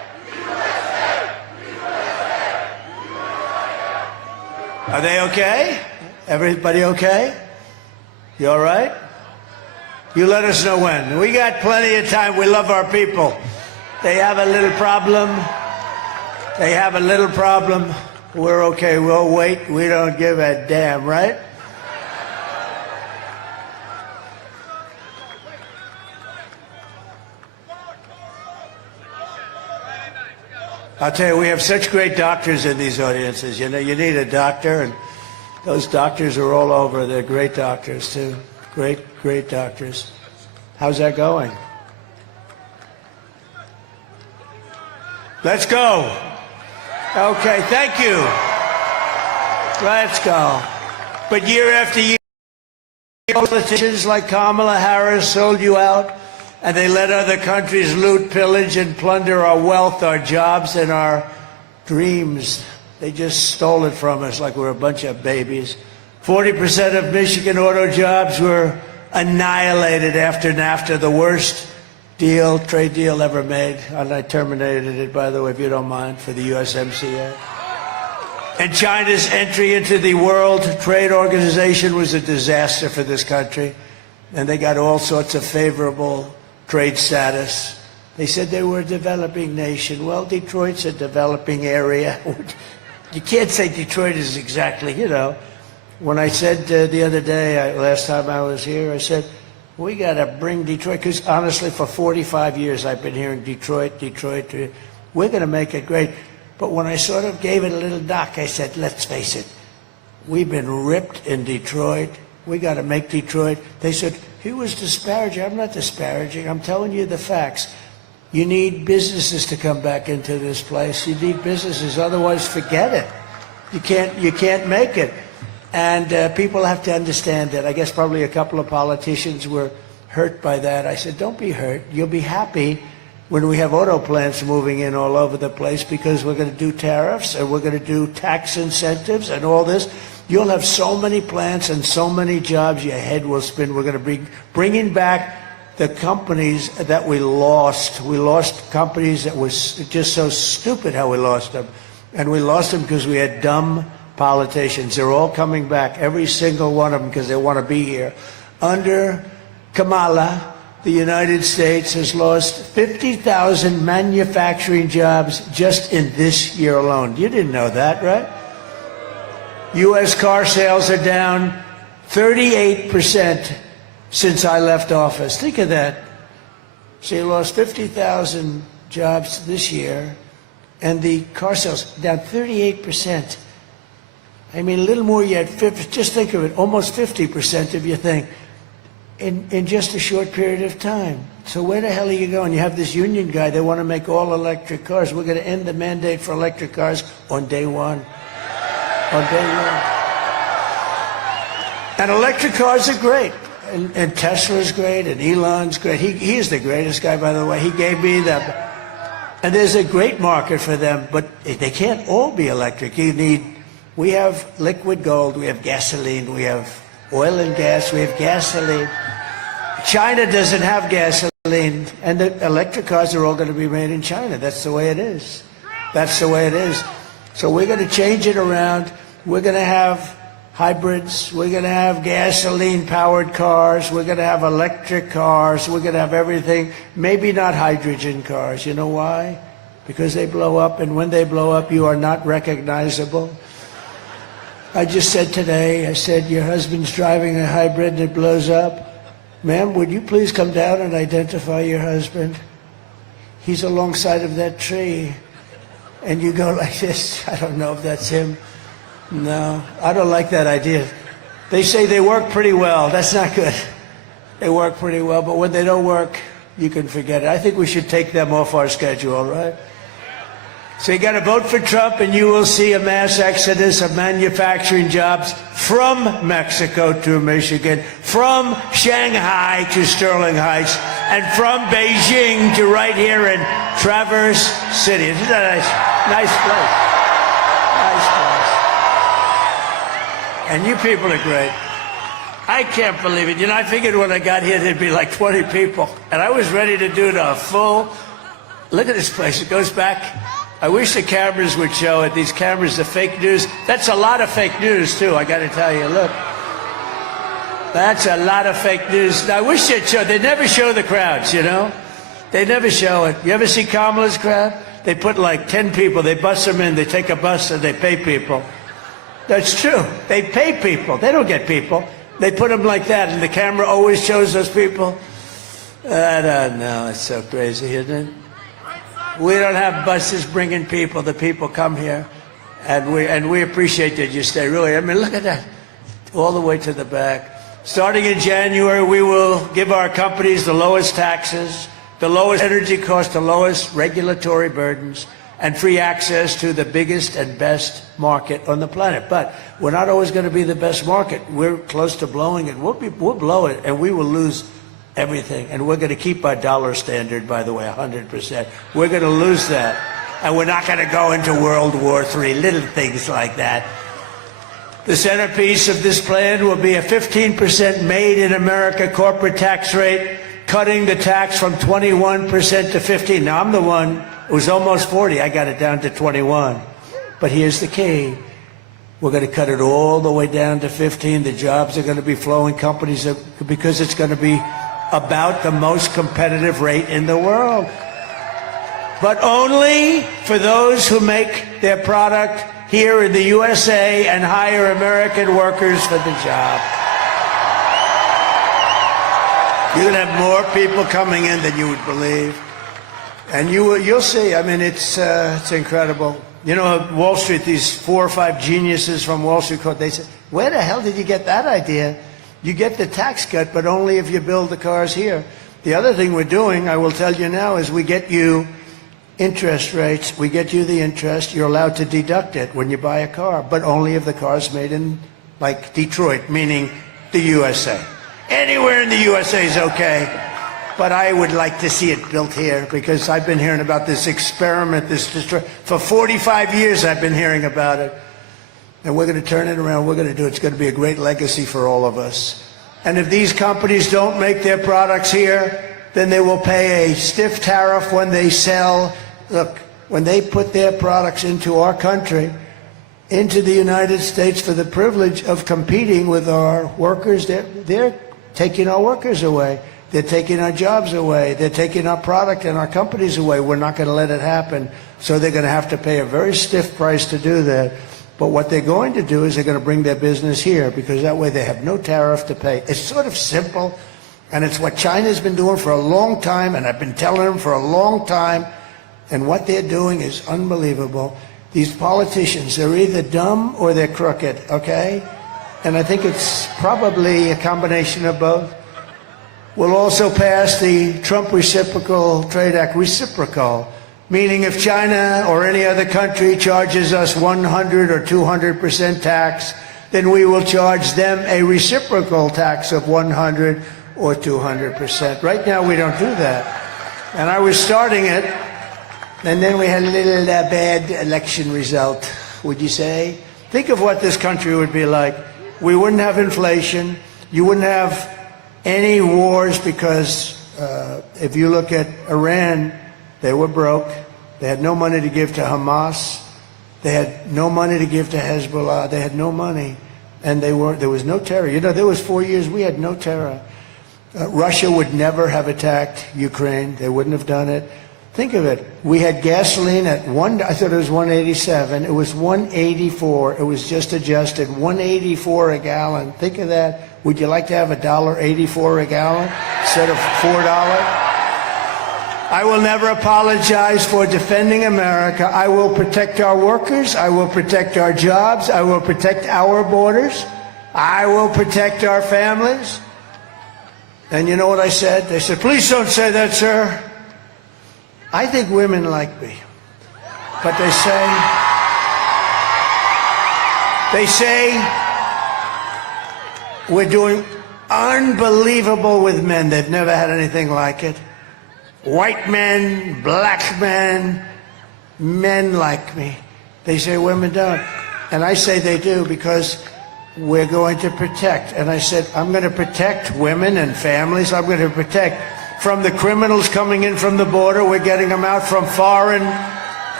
Are they okay? Everybody okay? You all right? You let us know when. We got plenty of time. We love our people. They have a little problem. They have a little problem. We're okay. We'll wait. We don't give a damn, right? I'll tell you, we have such great doctors in these audiences. You know, you need a doctor, and those doctors are all over. They're great doctors, too. Great, great doctors. How's that going? Let's go. Okay, thank you. Let's go. But year after year, politicians like Kamala Harris sold you out, and they let other countries loot, pillage, and plunder our wealth, our jobs, and our dreams. They just stole it from us like we're a bunch of babies. 40% of Michigan auto jobs were annihilated after NAFTA, the worst trade deal ever made. And I terminated it, by the way, if you don't mind, for the USMCA. And China's entry into the World Trade Organization was a disaster for this country. And they got all sorts of favorable trade status. They said they were a developing nation. Well, Detroit's a developing area. You can't say Detroit is exactly, you know. When I said the other day, last time I was here, I said, we got to bring Detroit, because honestly, for 45 years, I've been hearing Detroit, Detroit. We're going to make it great. But when I sort of gave it a little knock, I said, let's face it, we've been ripped in Detroit. We got to make Detroit. They said, he was disparaging. I'm not disparaging. I'm telling you the facts. You need businesses to come back into this place. You need businesses. Otherwise, forget it. You can't make it. And people have to understand that. I guess probably a couple of politicians were hurt by that. I said, don't be hurt. You'll be happy when we have auto plants moving in all over the place, because we're going to do tariffs and we're going to do tax incentives and all this. You'll have so many plants and so many jobs, your head will spin. We're going to be bringing back the companies that we lost. We lost companies that was just so stupid how we lost them. And we lost them because we had dumb politicians. They're all coming back, every single one of them, because they want to be here. Under Kamala, the United States has lost 50,000 manufacturing jobs just in this year alone. You didn't know that, right? U.S. car sales are down 38% since I left office. Think of that. So you lost 50,000 jobs this year, and the car sales down 38%. I mean, a little more yet, just think of it, almost 50% of your thing in just a short period of time. So where the hell are you going? You have this union guy, they want to make all electric cars. We're going to end the mandate for electric cars on day one. On day one. And electric cars are great. And Tesla's great, and Elon's great. He is the greatest guy, by the way. He gave me them. And there's a great market for them, but they can't all be electric. We have liquid gold, we have gasoline, we have oil and gas, we have gasoline. China doesn't have gasoline, and the electric cars are all going to be made in China. That's the way it is. That's the way it is. So we're going to change it around. We're going to have hybrids. We're going to have gasoline-powered cars. We're going to have electric cars. We're going to have everything. Maybe not hydrogen cars. You know why? Because they blow up, and when they blow up, you are not recognizable. I just said today, I said, your husband's driving a hybrid and it blows up. Ma'am, would you please come down and identify your husband? He's alongside of that tree. And you go like this, I don't know if that's him. No, I don't like that idea. They say they work pretty well. That's not good. They work pretty well, but when they don't work, you can forget it. I think we should take them off our schedule, right? So you got to vote for Trump, and you will see a mass exodus of manufacturing jobs from Mexico to Michigan, from Shanghai to Sterling Heights, and from Beijing to right here in Traverse City. Isn't that a nice place? Nice place. And you people are great. I can't believe it. You know, I figured when I got here there'd be like 20 people, and I was ready to do the full. Look at this place. It goes back I wish the cameras would show it. These cameras are fake news. That's a lot of fake news, too, I got to tell you. Look. That's a lot of fake news. I wish they'd show. They never show the crowds, you know? They never show it. You ever see Kamala's crowd? They put like 10 people. They bus them in. They take a bus and they pay people. That's true. They pay people. They don't get people. They put them like that, and the camera always shows those people. I don't know. It's so crazy, isn't it? We don't have buses bringing people. The people come here, and we appreciate that you stay. Really, I mean, look at that, all the way to the back. Starting in January, we will give our companies the lowest taxes, the lowest energy costs, the lowest regulatory burdens, and free access to the biggest and best market on the planet. But we're not always going to be the best market. We're close to blowing it. We'll blow it, and we will lose everything. And we're going to keep our dollar standard, by the way, 100%. We're going to lose that. And we're not going to go into World War III, little things like that. The centerpiece of this plan will be a 15% made in America corporate tax rate, cutting the tax from 21% to 15%. Now, I'm the one who was almost 40. I got it down to 21. But here's the key. We're going to cut it all the way down to 15. The jobs are going to be flowing. Companies are, because it's going to be about the most competitive rate in the world. But only for those who make their product here in the USA and hire American workers for the job. You're going to have more people coming in than you would believe. And you'll see. I mean, it's incredible. You know, Wall Street, these 4 or 5 geniuses from Wall Street, they said, where the hell did you get that idea? You get the tax cut, but only if you build the cars here. The other thing we're doing, I will tell you now, is we get you interest rates. We get you the interest. You're allowed to deduct it when you buy a car, but only if the car's made in, like, Detroit, meaning the USA. Anywhere in the USA is okay, but I would like to see it built here, because I've been hearing about this experiment, for 45 years I've been hearing about it. And we're going to turn it around. We're going to do it. It's going to be a great legacy for all of us. And if these companies don't make their products here, then they will pay a stiff tariff when they sell. Look, when they put their products into our country, into the United States, for the privilege of competing with our workers, they're taking our workers away. They're taking our jobs away. They're taking our product and our companies away. We're not going to let it happen. So they're going to have to pay a very stiff price to do that. But what they're going to do is they're going to bring their business here, because that way they have no tariff to pay. It's sort of simple, and it's what China's been doing for a long time, and I've been telling them for a long time. And what they're doing is unbelievable. These politicians, they're either dumb or they're crooked, okay? And I think it's probably a combination of both. We'll also pass the Trump Reciprocal Trade Act, reciprocal, meaning if China or any other country charges us 100 or 200% tax, then we will charge them a reciprocal tax of 100 or 200%. Right now we don't do that. And I was starting it, and then we had a little bad election result, would you say? Think of what this country would be like. We wouldn't have inflation. You wouldn't have any wars, because if you look at Iran, they were broke. They had no money to give to Hamas. They had no money to give to Hezbollah. They had no money. And there was no terror. You know, there was 4 years we had no terror. Russia would never have attacked Ukraine. They wouldn't have done it. Think of it. We had gasoline at I thought it was 187. It was 184. It was just adjusted. 184 a gallon. Think of that. Would you like to have $1.84 a gallon instead of $4? I will never apologize for defending America. I will protect our workers. I will protect our jobs. I will protect our borders. I will protect our families. And you know what I said? They said, please don't say that, sir. I think women like me. But they say we're doing unbelievable with men. They've never had anything like it. White men, black men, men like me. They say women don't. And I say they do, because we're going to protect. And I said, I'm going to protect women and families. I'm going to protect from the criminals coming in from the border. We're getting them out from foreign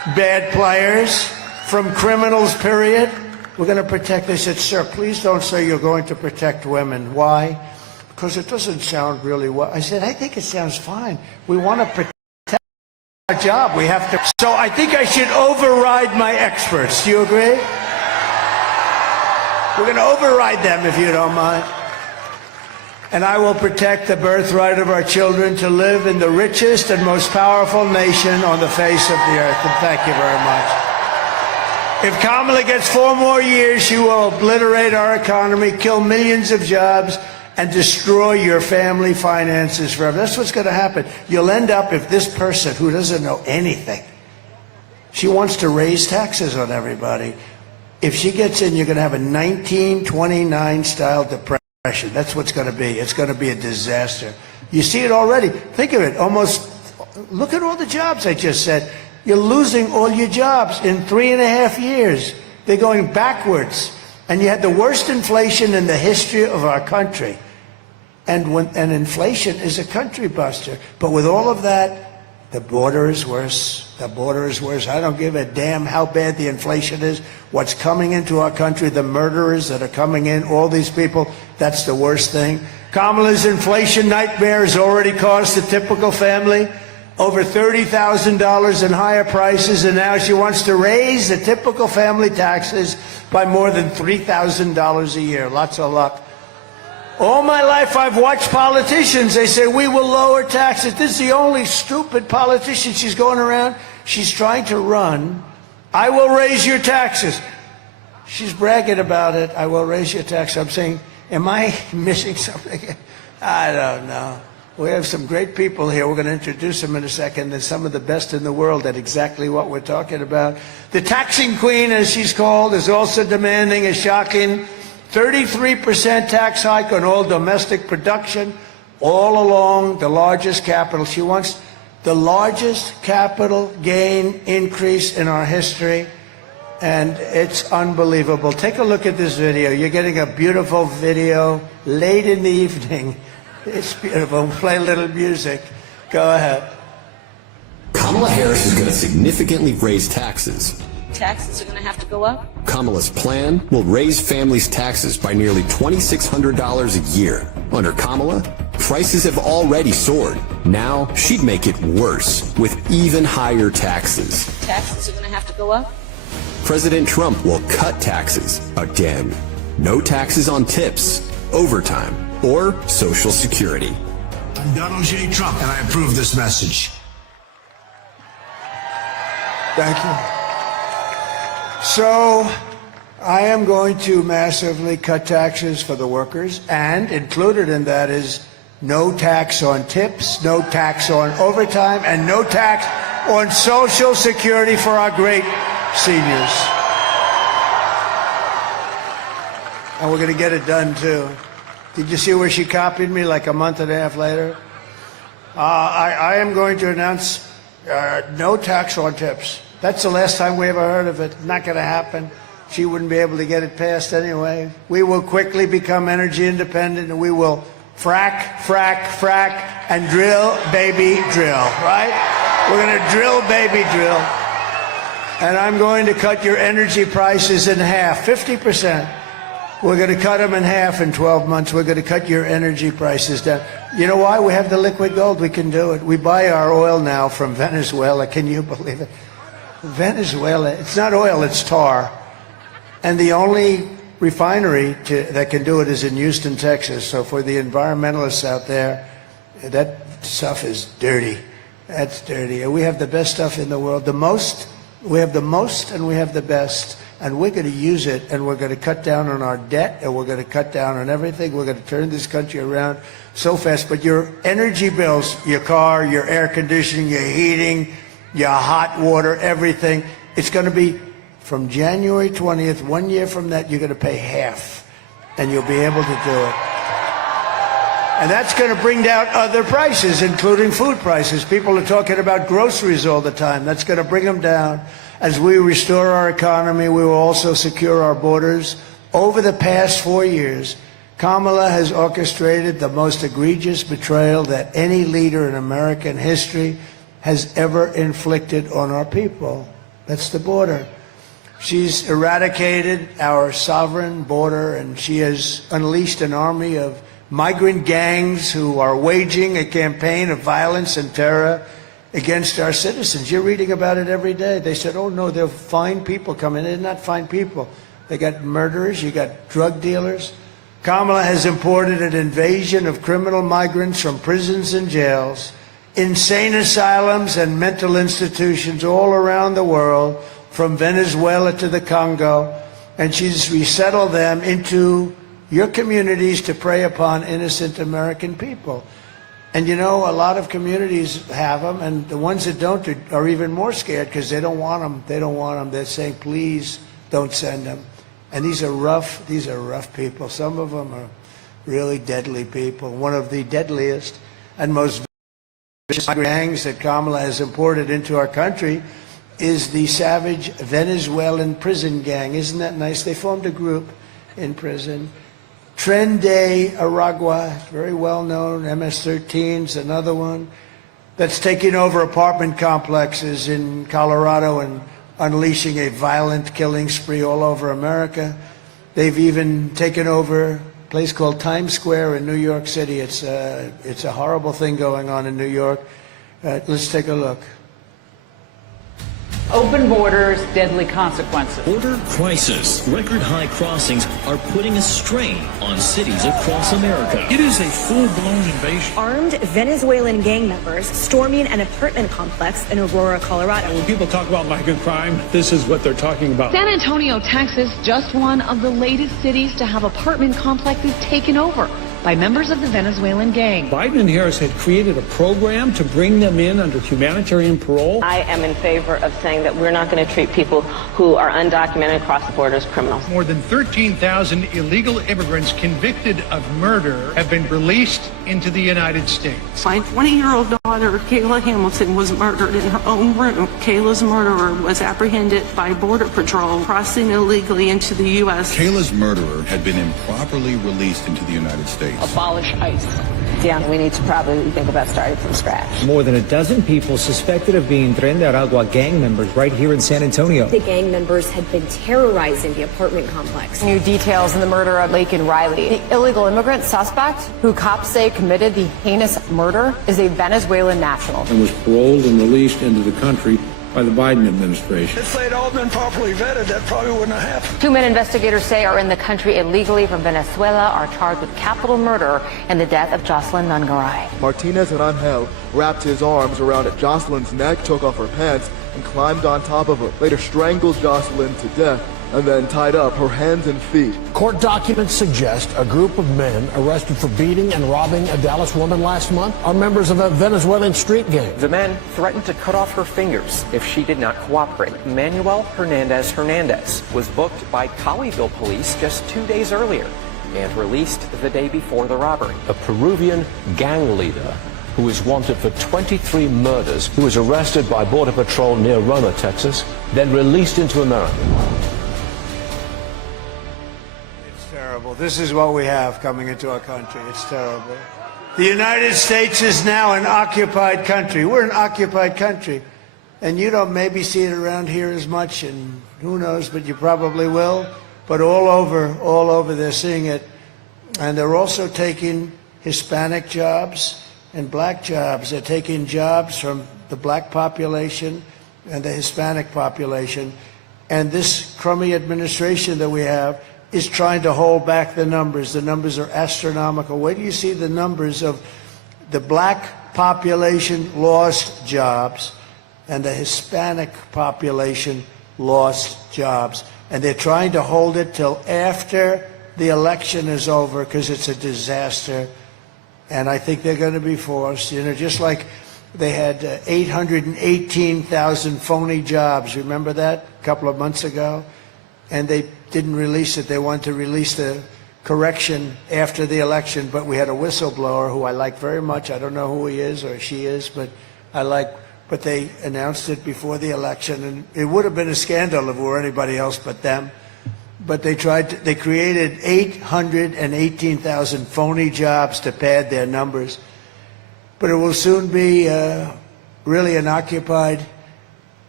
bad players, from criminals, period. We're going to protect. They said, sir, please don't say you're going to protect women. Why? Because it doesn't sound really well. I said, I think it sounds fine. We want to protect our job. We have to. So I think I should override my experts. Do you agree? We're going to override them, if you don't mind. And I will protect the birthright of our children to live in the richest and most powerful nation on the face of the earth. And thank you very much. If Kamala gets 4 more years, she will obliterate our economy, kill millions of jobs, and destroy your family finances forever. That's what's going to happen. You'll end up, if this person who doesn't know anything, she wants to raise taxes on everybody. If she gets in, you're going to have a 1929 style depression. That's what's going to be. It's going to be a disaster. You see it already. Think of it. Almost, look at all the jobs I just said. You're losing all your jobs in 3.5 years. They're going backwards. And you had the worst inflation in the history of our country. And inflation is a country buster. But with all of that, the border is worse. The border is worse. I don't give a damn how bad the inflation is. What's coming into our country, the murderers that are coming in, all these people, that's the worst thing. Kamala's inflation nightmare has already cost the typical family over $30,000 in higher prices, and now she wants to raise the typical family taxes by more than $3,000 a year. Lots of luck. All my life I've watched politicians. They say, we will lower taxes. This is the only stupid politician. She's going around. She's trying to run. I will raise your taxes. She's bragging about it. I will raise your taxes. I'm saying, am I missing something? I don't know. We have some great people here. We're going to introduce them in a second. They're some of the best in the world at exactly what we're talking about. The taxing queen, as she's called, is also demanding a shocking 33% tax hike on all domestic production, all along the largest capital. She wants the largest capital gain increase in our history, and it's unbelievable. Take a look at this video. You're getting a beautiful video late in the evening. It's beautiful. Play a little music. Go ahead. Kamala Harris is going to significantly raise taxes. Taxes are going to have to go up? Kamala's plan will raise families' taxes by nearly $2,600 a year. Under Kamala, prices have already soared. Now she'd make it worse with even higher taxes. Taxes are going to have to go up? President Trump will cut taxes again. No taxes on tips, overtime, or Social Security. I'm Donald J. Trump, and I approve this message. Thank you. So, I am going to massively cut taxes for the workers, and included in that is no tax on tips, no tax on overtime, and no tax on Social Security for our great seniors. And we're going to get it done, too. Did you see where she copied me like a month and a half later? I am going to announce no tax on tips. That's the last time we ever heard of it. Not going to happen. She wouldn't be able to get it passed anyway. We will quickly become energy independent, and we will frack, frack, frack, and drill, baby, drill, right? We're going to drill, baby, drill. And I'm going to cut your energy prices in half, 50%. We're going to cut them in half in 12 months. We're going to cut your energy prices down. You know why? We have the liquid gold. We can do it. We buy our oil now from Venezuela. Can you believe it? Venezuela, it's not oil, it's tar. And the only refinery that can do it is in Houston, Texas. So for the environmentalists out there, that stuff is dirty. That's dirty. And we have the best stuff in the world. The most, we have the most, and we have the best. And we're going to use it, and we're going to cut down on our debt, and we're going to cut down on everything. We're going to turn this country around so fast. But your energy bills, your car, your air conditioning, your heating, your hot water, everything, it's going to be from January 20th, 1 year from that, you're going to pay half, and you'll be able to do it. And that's going to bring down other prices, including food prices. People are talking about groceries all the time. That's going to bring them down. As we restore our economy, we will also secure our borders. Over the past 4 years, Kamala has orchestrated the most egregious betrayal that any leader in American history has ever inflicted on our people. That's the border. She's eradicated our sovereign border, and she has unleashed an army of migrant gangs who are waging a campaign of violence and terror against our citizens. You're reading about it every day. They said, oh, no, they're fine people coming in. They're not fine people. They got murderers. You got drug dealers. Kamala has imported an invasion of criminal migrants from prisons and jails, insane asylums and mental institutions all around the world, from Venezuela to the Congo, and she's resettled them into your communities to prey upon innocent American people. And you know, a lot of communities have them, and the ones that don't are even more scared because they don't want them. They don't want them. They're saying, please don't send them. And these are rough people. Some of them are really deadly people. One of the deadliest and most vicious gangs that Kamala has imported into our country is the savage Venezuelan prison gang. Isn't that nice? They formed a group in prison. Tren de Aragua, very well known, MS-13's another one, that's taking over apartment complexes in Colorado and unleashing a violent killing spree all over America. They've even taken over a place called Times Square in New York City. It's a horrible thing going on in New York. Let's take a look. Open borders, deadly consequences. Border crisis. Record high crossings are putting a strain on cities across America. It is a full-blown invasion. Armed Venezuelan gang members storming an apartment complex in Aurora, Colorado. When people talk about migrant crime, this is what they're talking about. San Antonio, Texas, just one of the latest cities to have apartment complexes taken over by members of the Venezuelan gang. Biden and Harris had created a program to bring them in under humanitarian parole. I am in favor of saying that we're not going to treat people who are undocumented across the border as criminals. More than 13,000 illegal immigrants convicted of murder have been released into the United States. My 20-year-old daughter, Kayla Hamilton, was murdered in her own room. Kayla's murderer was apprehended by Border Patrol crossing illegally into the U.S. Kayla's murderer had been improperly released into the United States. Abolish ICE. Yeah, we need to probably think about starting from scratch. More than a dozen people suspected of being Tren de Aragua gang members right here in San Antonio. The gang members had been terrorizing the apartment complex. New details in the murder of Laken Riley. The illegal immigrant suspect, who cops say committed the heinous murder, is a Venezuelan national. And was paroled and released into the country by the Biden administration. If they'd all been properly vetted, that probably wouldn't have happened. 2 men investigators say are in the country illegally from Venezuela are charged with capital murder and the death of Jocelyn Nungaray. Martinez Rangel wrapped his arms around Jocelyn's neck, took off her pants, and climbed on top of her. Later strangled Jocelyn to death and then tied up her hands and feet. Court documents suggest a group of men arrested for beating and robbing a Dallas woman last month are members of a Venezuelan street gang. The men threatened to cut off her fingers if she did not cooperate. Manuel Hernandez was booked by Colleyville police just 2 days earlier and released the day before the robbery. A Peruvian gang leader who is wanted for 23 murders, who was arrested by Border Patrol near Roma, Texas, then released into America. This is what we have coming into our country. It's terrible. The United States is now an occupied country. We're an occupied country. And you don't maybe see it around here as much, and who knows, but you probably will. But all over they're seeing it. And they're also taking Hispanic jobs and black jobs. They're taking jobs from the black population and the Hispanic population. And this crummy administration that we have is trying to hold back the numbers. The numbers are astronomical. Where do you see the numbers of the black population lost jobs and the Hispanic population lost jobs? And they're trying to hold it till after the election is over because it's a disaster. And I think they're going to be forced, just like they had 818,000 phony jobs. Remember that a couple of months ago? And they didn't release it. They wanted to release the correction after the election, but we had a whistleblower who I like very much. I don't know who he is or she is, but but they announced it before the election, and it would have been a scandal if it were anybody else but them. But they created 818,000 phony jobs to pad their numbers. But it will soon be really an occupied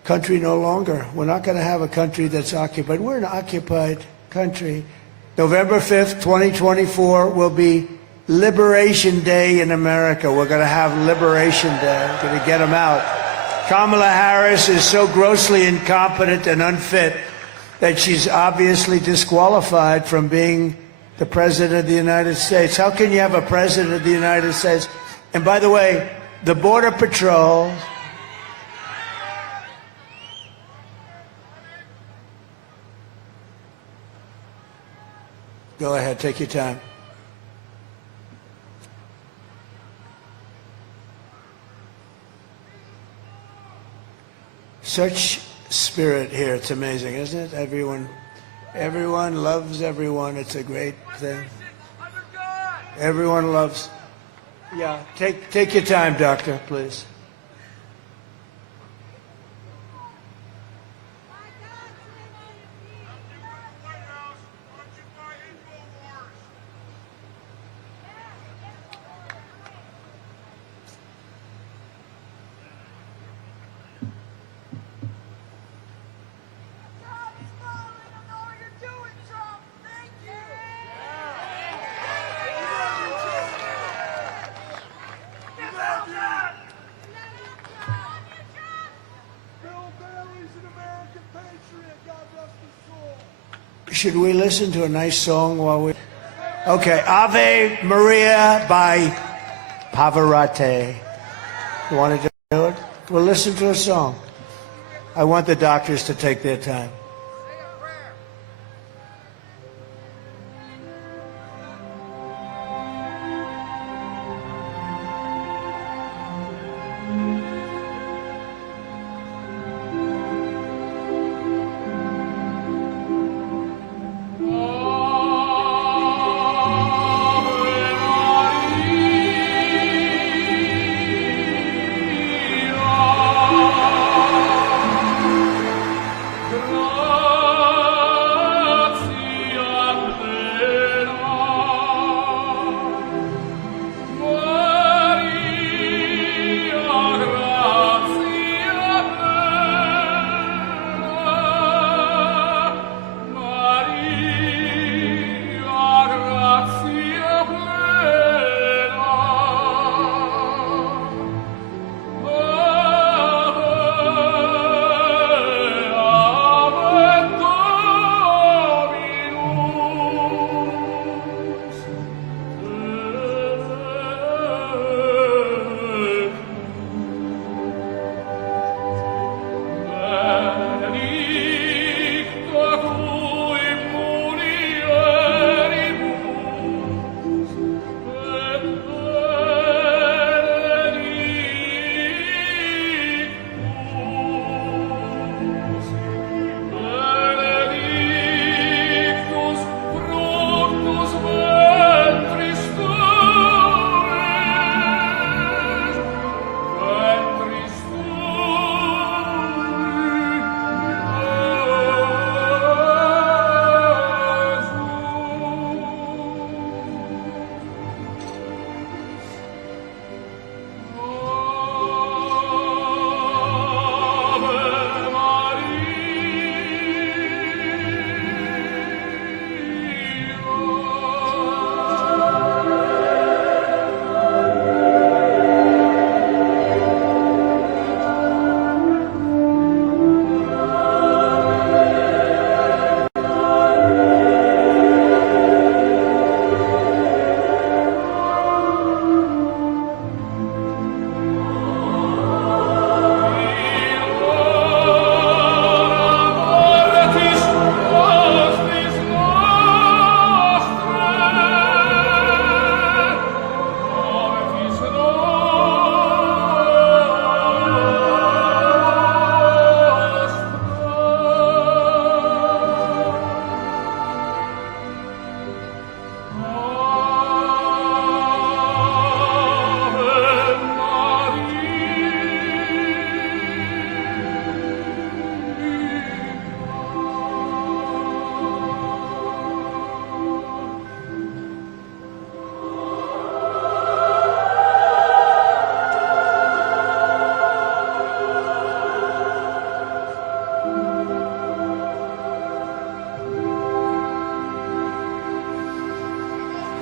country no longer. We're not going to have a country that's occupied. We're an occupied country. November 5th, 2024 will be Liberation Day in America. We're going to have Liberation Day. We're going to get them out. Kamala Harris is so grossly incompetent and unfit that she's obviously disqualified from being the President of the United States. How can you have a President of the United States? And by the way, the Border Patrol... Go ahead, take your time. Such spirit here, it's amazing, isn't it? Everyone loves everyone. It's a great thing. Everyone loves. Yeah, take your time, doctor, please. Should we listen to a nice song while we... Okay, Ave Maria by Pavarotti. You want to do it? We'll listen to a song. I want the doctors to take their time. Good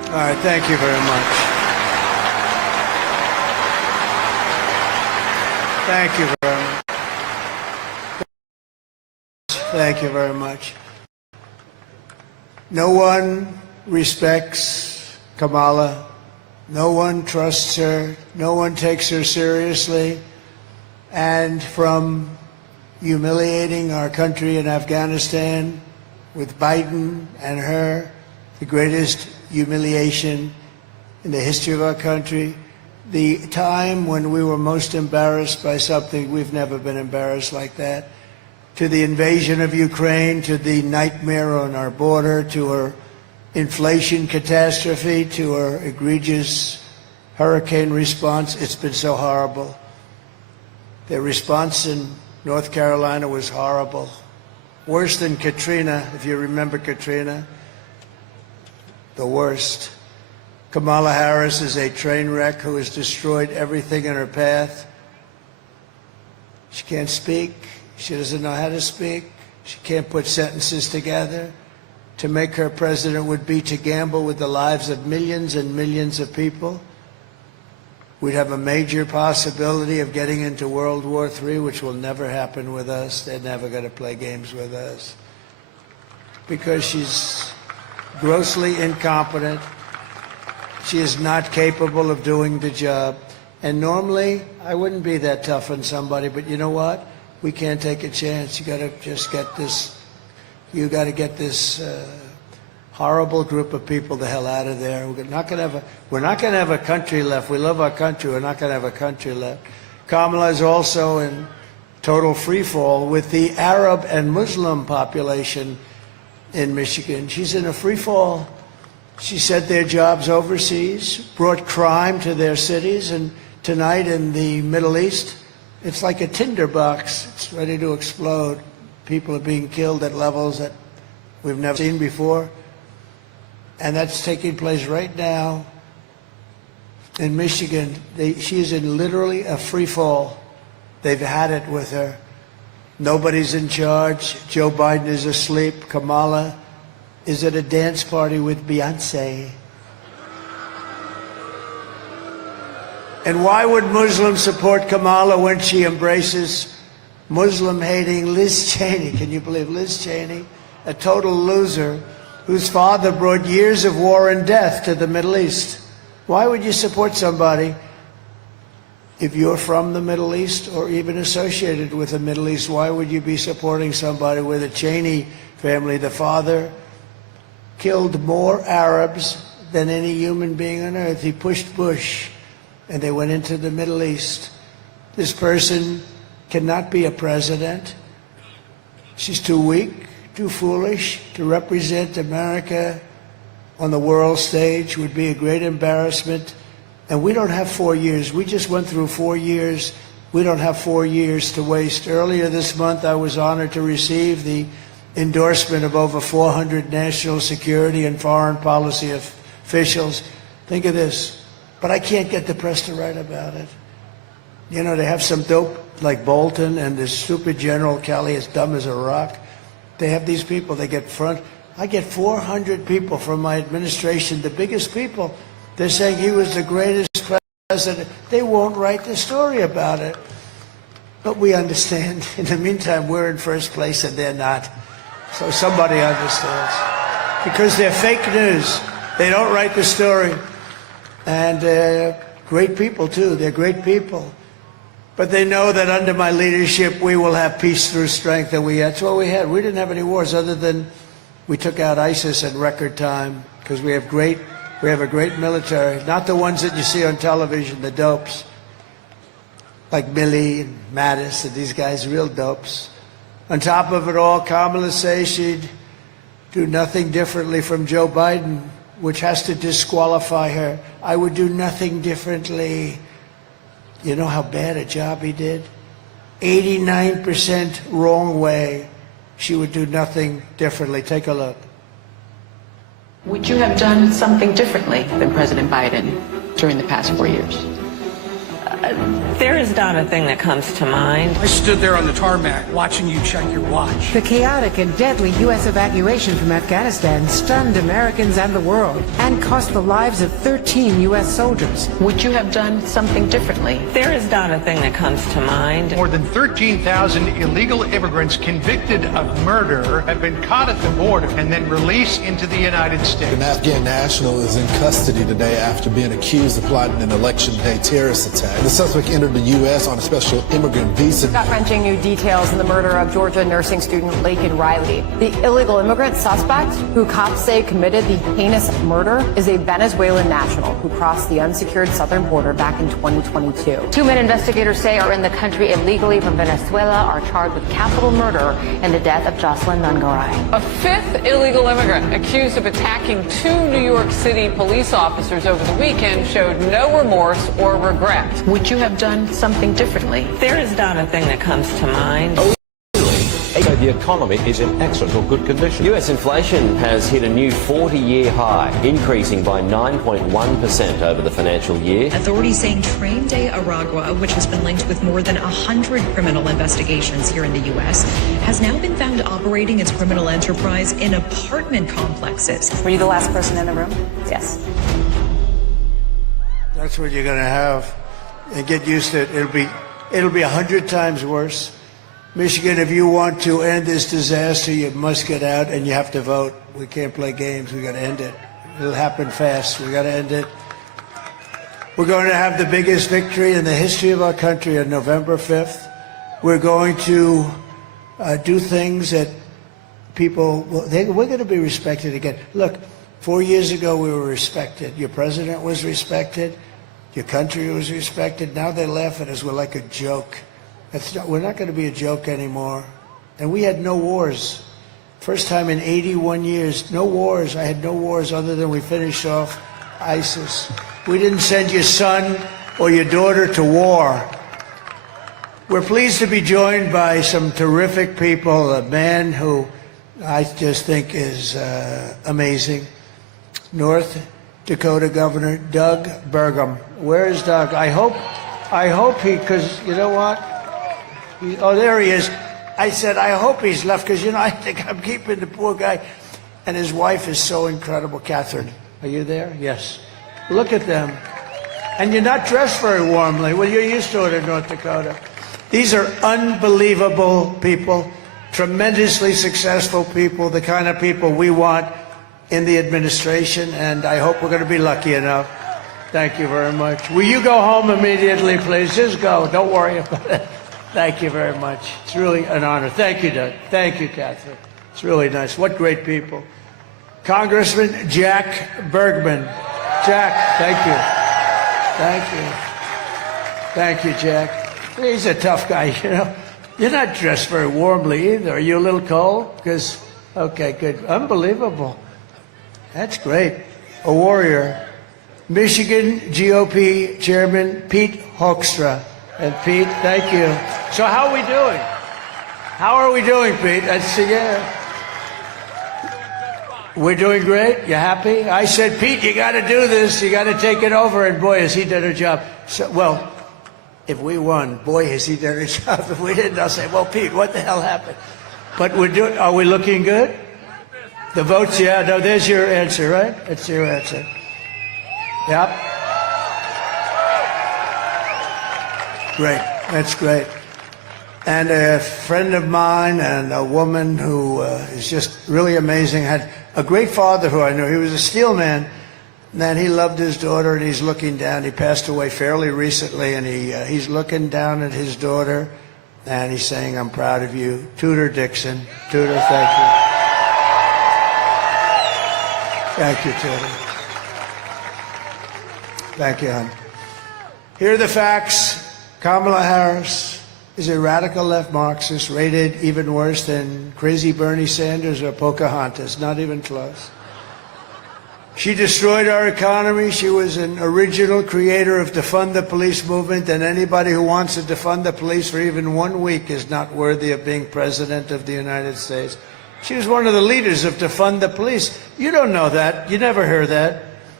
All right, thank you very much. Thank you very much. Thank you very much. No one respects Kamala. No one trusts her. No one takes her seriously. And from humiliating our country in Afghanistan with Biden and her, the greatest humiliation in the history of our country, the time when we were most embarrassed by something, we've never been embarrassed like that, to the invasion of Ukraine, to the nightmare on our border, to her inflation catastrophe, to her egregious hurricane response. It's been so horrible. Their response in North Carolina was horrible. Worse than Katrina, if you remember Katrina. The worst. Kamala Harris is a train wreck who has destroyed everything in her path. She can't speak. She doesn't know how to speak. She can't put sentences together. To make her president would be to gamble with the lives of millions and millions of people. We'd have a major possibility of getting into World War III, which will never happen with us. They're never going to play games with us. Because she's grossly incompetent. She is not capable of doing the job. And normally, I wouldn't be that tough on somebody, but you know what? We can't take a chance. You got to just get this, you got to get this horrible group of people the hell out of there. We're not going to have a country left. We love our country. We're not going to have a country left. Kamala is also in total free fall with the Arab and Muslim population in Michigan. She's in a free fall. She sent their jobs overseas, brought crime to their cities, and tonight in the Middle East, it's like a tinderbox. It's ready to explode. People are being killed at levels that we've never seen before. And that's taking place right now in Michigan. She is in literally a free fall. They've had it with her. Nobody's in charge. Joe Biden is asleep. Kamala is at a dance party with Beyonce. And why would Muslims support Kamala when she embraces Muslim-hating Liz Cheney? Can you believe Liz Cheney, a total loser, whose father brought years of war and death to the Middle East? Why would you support somebody if you're from the Middle East or even associated with the Middle East? Why would you be supporting somebody with a Cheney family? The father killed more Arabs than any human being on earth. He pushed Bush, and they went into the Middle East. This person cannot be a president. She's too weak, too foolish to represent America on the world stage. Would be a great embarrassment. And we don't have 4 years. We just went through 4 years. We don't have 4 years to waste. Earlier this month, I was honored to receive the endorsement of over 400 national security and foreign policy officials. Think of this. But I can't get the press to write about it. You know, they have some dope like Bolton and this stupid General Kelly, as dumb as a rock. They have these people, they get front. I get 400 people from my administration, the biggest people. They're saying he was the greatest president. They won't write the story about it. But we understand. In the meantime, we're in first place and they're not. So somebody understands. Because they're fake news. They don't write the story. And they're great people, too. They're great people. But they know that under my leadership, we will have peace through strength. And that's what we had. We didn't have any wars other than we took out ISIS in record time because we have a great military. Not the ones that you see on television, the dopes. Like Milley and Mattis and these guys, real dopes. On top of it all, Kamala says she'd do nothing differently from Joe Biden, which has to disqualify her. I would do nothing differently. You know how bad a job he did? 89% wrong way. She would do nothing differently. Take a look. Would you have done something differently than President Biden during the past 4 years? There is not a thing that comes to mind. I stood there on the tarmac watching you check your watch. The chaotic and deadly U.S. evacuation from Afghanistan stunned Americans and the world and cost the lives of 13 U.S. soldiers. Would you have done something differently? There is not a thing that comes to mind. More than 13,000 illegal immigrants convicted of murder have been caught at the border and then released into the United States. An Afghan national is in custody today after being accused of plotting an election day terrorist attack. The suspect entered the U.S. on a special immigrant visa. Gut-wrenching new details in the murder of Georgia nursing student Laken Riley. The illegal immigrant suspect, who cops say committed the heinous murder, is a Venezuelan national who crossed the unsecured southern border back in 2022. 2 men investigators say are in the country illegally from Venezuela are charged with capital murder in the death of Jocelyn Nungaray. A fifth illegal immigrant accused of attacking 2 New York City police officers over the weekend showed no remorse or regret. Would you have done something differently? There is not a thing that comes to mind. So the economy is in excellent or good condition. U.S. inflation has hit a new 40-year high, increasing by 9.1% over the financial year. Authorities saying Train de Aragua, which has been linked with more than 100 criminal investigations here in the U.S., has now been found operating its criminal enterprise in apartment complexes. Were you the last person in the room? Yes. That's what you're going to have. And get used to it. It'll be 100 times worse. Michigan, if you want to end this disaster, you must get out and you have to vote. We can't play games. We got to end it. It'll happen fast. We got to end it. We're going to have the biggest victory in the history of our country on November 5th. We're going to do things that people, we're going to be respected again. Look, 4 years ago we were respected. Your president was respected. Your country was respected. Now they laugh at us. We're like a joke. We're not going to be a joke anymore. And we had no wars. First time in 81 years, no wars. I had no wars other than we finished off ISIS. We didn't send your son or your daughter to war. We're pleased to be joined by some terrific people, a man who I just think is amazing. North Dakota Governor Doug Burgum. Where is Doug? I hope he, because you know what? Oh, there he is. I said, I hope he's left, because, you know, I think I'm keeping the poor guy. And his wife is so incredible. Catherine, are you there? Yes. Look at them. And you're not dressed very warmly. Well, you're used to it in North Dakota. These are unbelievable people, tremendously successful people, the kind of people we want in the administration, and I hope we're going to be lucky enough. Thank you very much. Will you go home immediately, please? Just go. Don't worry about it. Thank you very much. It's really an honor. Thank you, Doug. Thank you, Catherine. It's really nice. What great people. Congressman Jack Bergman. Jack, thank you. Thank you. Thank you, Jack. He's a tough guy, you know. You're not dressed very warmly either. Are you a little cold? Because, okay, good. Unbelievable. That's great. A warrior. Michigan GOP Chairman Pete Hoekstra. And Pete, thank you. So how are we doing? How are we doing, Pete? We're doing great. You happy? I said, Pete, you got to do this. You got to take it over. And boy, has he done a job. So, well, if we won, boy, has he done a job. If we didn't, I'll say, well, Pete, what the hell happened? But are we looking good? The votes, yeah. No, there's your answer, right? That's your answer. Yep. Great. That's great. And a friend of mine and a woman who is just really amazing, had a great father who I knew. He was a steel man. And then he loved his daughter, and he's looking down. He passed away fairly recently, and he's looking down at his daughter, and he's saying, I'm proud of you. Tudor Dixon. Tudor, thank you. Thank you, Tudor. Thank you, hon. Here are the facts. Kamala Harris is a radical left Marxist, rated even worse than crazy Bernie Sanders or Pocahontas, not even close. She destroyed our economy. She was an original creator of defund the police movement, and anybody who wants to defund the police for even 1 week is not worthy of being president of the United States. She was one of the leaders of defund the police. You don't know that. You never hear that.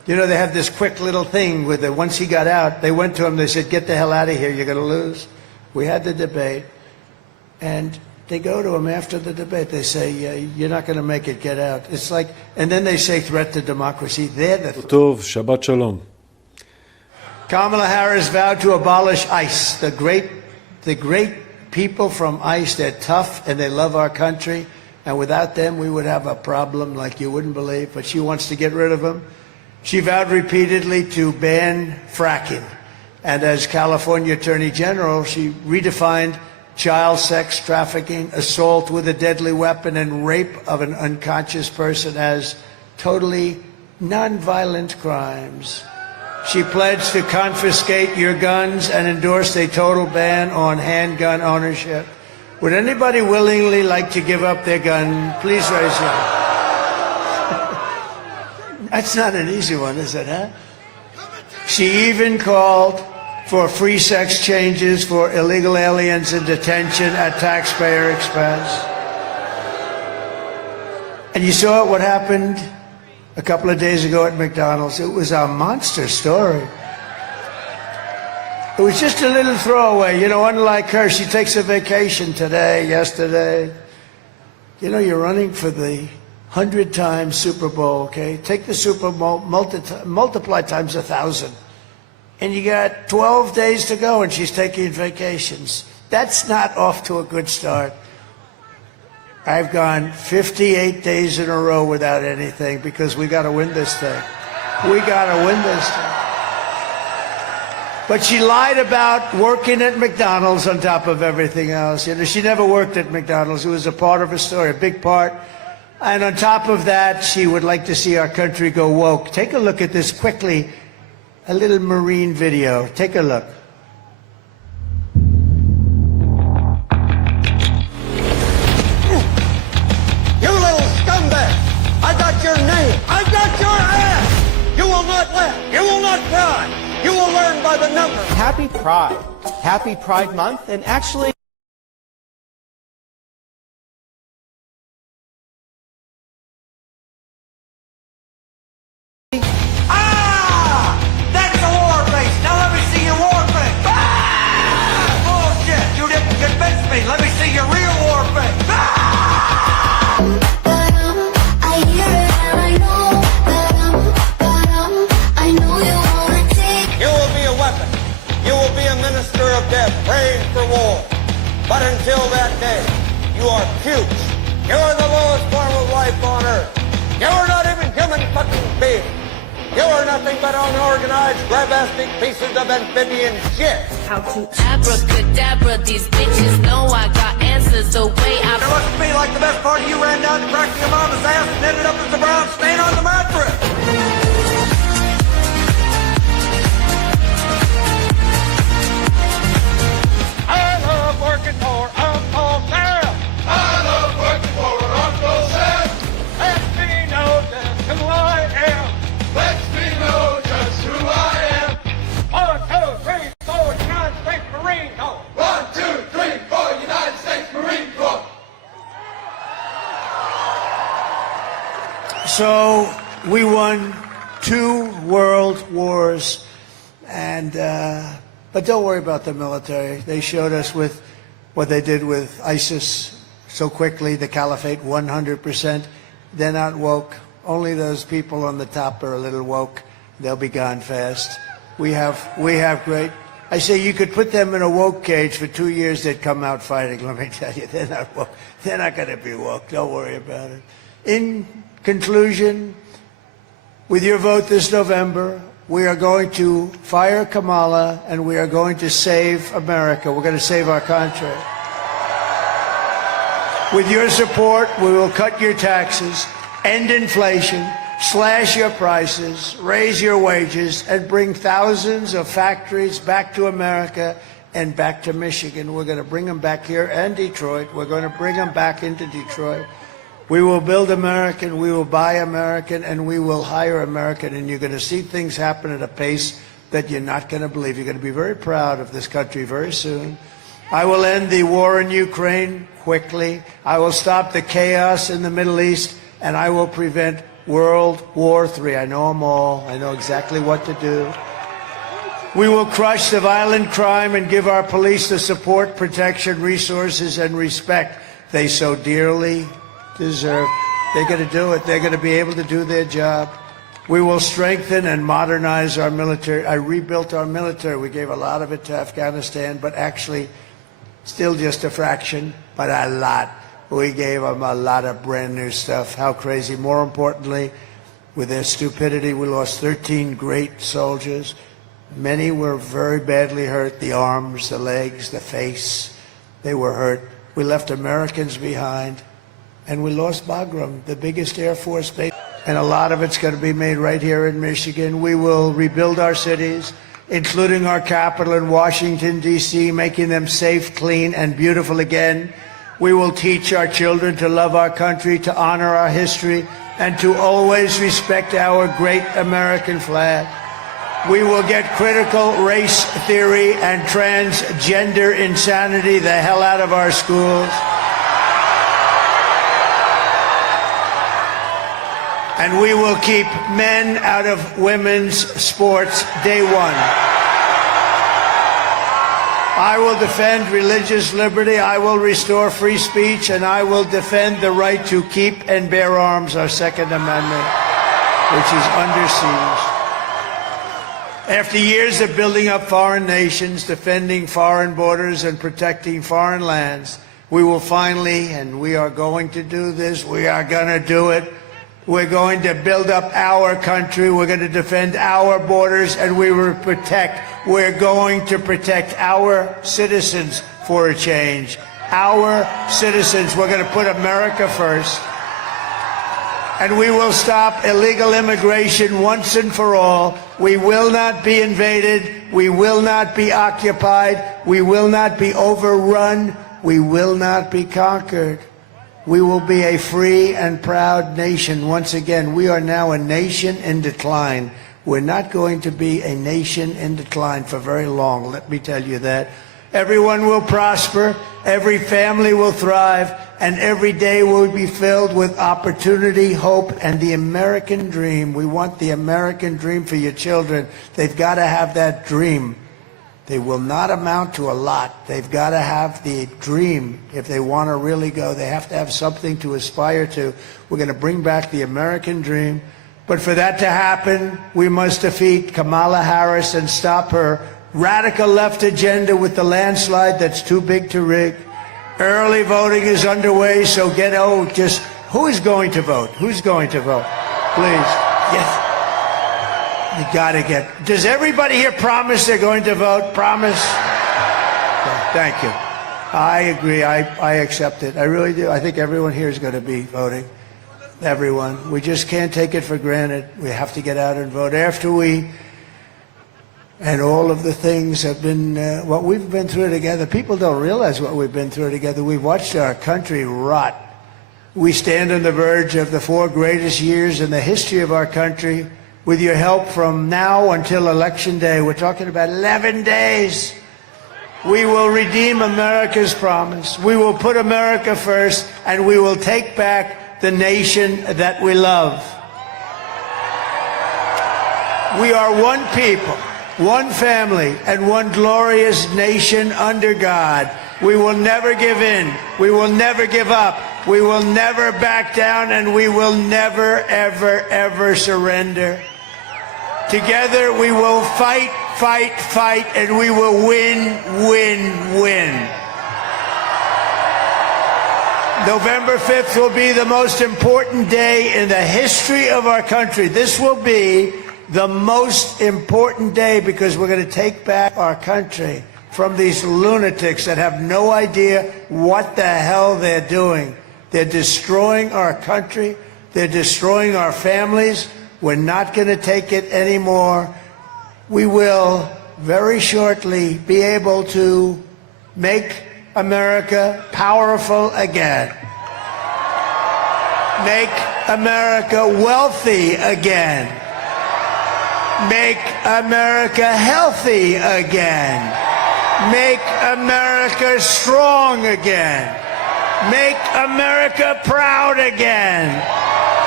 You know, they have this quick little thing with it. Once he got out, they went to him, they said, get the hell out of here, you're going to lose. We had the debate, and they go to him after the debate. They say, you're not going to make it, get out. It's like, and then they say threat to democracy. They're the... טוב, שבת שלום. Kamala Harris vowed to abolish ICE. The great people from ICE, they're tough and they love our country. And without them, we would have a problem like you wouldn't believe. But she wants to get rid of them. She vowed repeatedly to ban fracking. And as California Attorney General, she redefined child sex trafficking, assault with a deadly weapon, and rape of an unconscious person as totally nonviolent crimes. She pledged to confiscate your guns and endorsed a total ban on handgun ownership. Would anybody willingly like to give up their gun? Please raise your hand. That's not an easy one, is it, huh? She even called for free sex changes for illegal aliens in detention at taxpayer expense. And you saw what happened a couple of days ago at McDonald's. It was a monster story. It was just a little throwaway. You know, unlike her, she takes a vacation today, yesterday. You know, you're running for the 100 times Super Bowl, okay? Take the Super Bowl, multiply times 1,000. And you got 12 days to go, and she's taking vacations. That's not off to a good start. I've gone 58 days in a row without anything because we got to win this thing. We got to win this thing. But she lied about working at McDonald's on top of everything else. You know, she never worked at McDonald's. It was a part of her story, a big part. And on top of that, she would like to see our country go woke. Take a look at this quickly, a little Marine video. Take a look. You little scumbag! I got your name! I got your ass! You will not laugh! You will not cry! You will learn by the numbers! Happy Pride. Happy Pride Month, and actually... That's a war face! Now let me see your war face! Bullshit! You didn't convince me! Let me see your real war face! You will be a weapon. You will be a minister of death, praying for war. But until that day, you are cute. You are the lowest form of life on earth. You are not even human fucking beings. You are nothing but unorganized, grabastic pieces of amphibian shit. How to abracadabra, these bitches know I got answers the way I... It looks to me like the best part of you ran down to crack your mama's ass and ended up as a brown stain on the mattress. I love working for Uncle Sam. I love working for Uncle Sam. Let me know just who I am. Let me know just who I am. 1, 2, 3, 4, United States Marine Corps. 1, 2, 3, 4, United States Marine Corps. So we won 2 world wars, and but don't worry about the military. They showed us with what they did with ISIS so quickly, the caliphate, 100%. They're not woke. Only those people on the top are a little woke. They'll be gone fast. We have great. I say you could put them in a woke cage for 2 years, they'd come out fighting. Let me tell you, they're not woke. They're not going to be woke. Don't worry about it. In conclusion, with your vote this November, we are going to fire Kamala and we are going to save America. We're going to save our country. With your support, we will cut your taxes, end inflation, slash your prices, raise your wages, and bring thousands of factories back to America and back to Michigan. We're going to bring them back here and Detroit. We're going to bring them back into Detroit. We will build American, we will buy American, and we will hire American, and you're going to see things happen at a pace that you're not going to believe. You're going to be very proud of this country very soon. I will end the war in Ukraine quickly. I will stop the chaos in the Middle East, and I will prevent World War III. I know them all. I know exactly what to do. We will crush the violent crime and give our police the support, protection, resources, and respect they so dearly deserve. They're going to do it. They're going to be able to do their job. We will strengthen and modernize our military. I rebuilt our military. We gave a lot of it to Afghanistan, but actually still just a fraction, but a lot. We gave them a lot of brand new stuff. How crazy. More importantly, with their stupidity, we lost 13 great soldiers. Many were very badly hurt, the arms, the legs, the face. They were hurt. We left Americans behind, and we lost Bagram, the biggest Air Force base. And a lot of it's going to be made right here in Michigan. We will rebuild our cities, including our capital in Washington, D.C., making them safe, clean, and beautiful again. We will teach our children to love our country, to honor our history, and to always respect our great American flag. We will get critical race theory and transgender insanity the hell out of our schools. And we will keep men out of women's sports day one. I will defend religious liberty, I will restore free speech, and I will defend the right to keep and bear arms, our Second Amendment, which is under siege. After years of building up foreign nations, defending foreign borders, and protecting foreign lands, we will finally, and we are going to do this, we are going to do it, we're going to build up our country. We're going to defend our borders, and we will protect. We're going to protect our citizens for a change. Our citizens. We're going to put America first. And we will stop illegal immigration once and for all. We will not be invaded. We will not be occupied. We will not be overrun. We will not be conquered. We will be a free and proud nation. Once again, we are now a nation in decline. We're not going to be a nation in decline for very long, let me tell you that. Everyone will prosper, every family will thrive, and every day will be filled with opportunity, hope, and the American dream. We want the American dream for your children. They've got to have that dream. They will not amount to a lot. They've got to have the dream. If they want to really go, they have to have something to aspire to. We're going to bring back the American dream. But for that to happen, we must defeat Kamala Harris and stop her radical left agenda with the landslide that's too big to rig. Early voting is underway, so who is going to vote? Who's going to vote? Please. Yes. You got to get. Does everybody here promise they're going to vote? Promise? Okay, thank you. I agree. I accept it. I really do. I think everyone here is going to be voting. Everyone. We just can't take it for granted. We have to get out and vote. And all of the things have been, what we've been through together. People don't realize what we've been through together. We've watched our country rot. We stand on the verge of the 4 greatest years in the history of our country. With your help from now until Election Day, we're talking about 11 days. We will redeem America's promise. We will put America first, and we will take back the nation that we love. We are one people, one family, and one glorious nation under God. We will never give in. We will never give up. We will never back down, and we will never, ever, ever surrender. Together we will fight, fight, fight, and we will win, win, win. November 5th will be the most important day in the history of our country. This will be the most important day because we're going to take back our country from these lunatics that have no idea what the hell they're doing. They're destroying our country. They're destroying our families. We're not going to take it anymore. We will very shortly be able to make America powerful again. Make America wealthy again. Make America healthy again. Make America strong again. Make America proud again.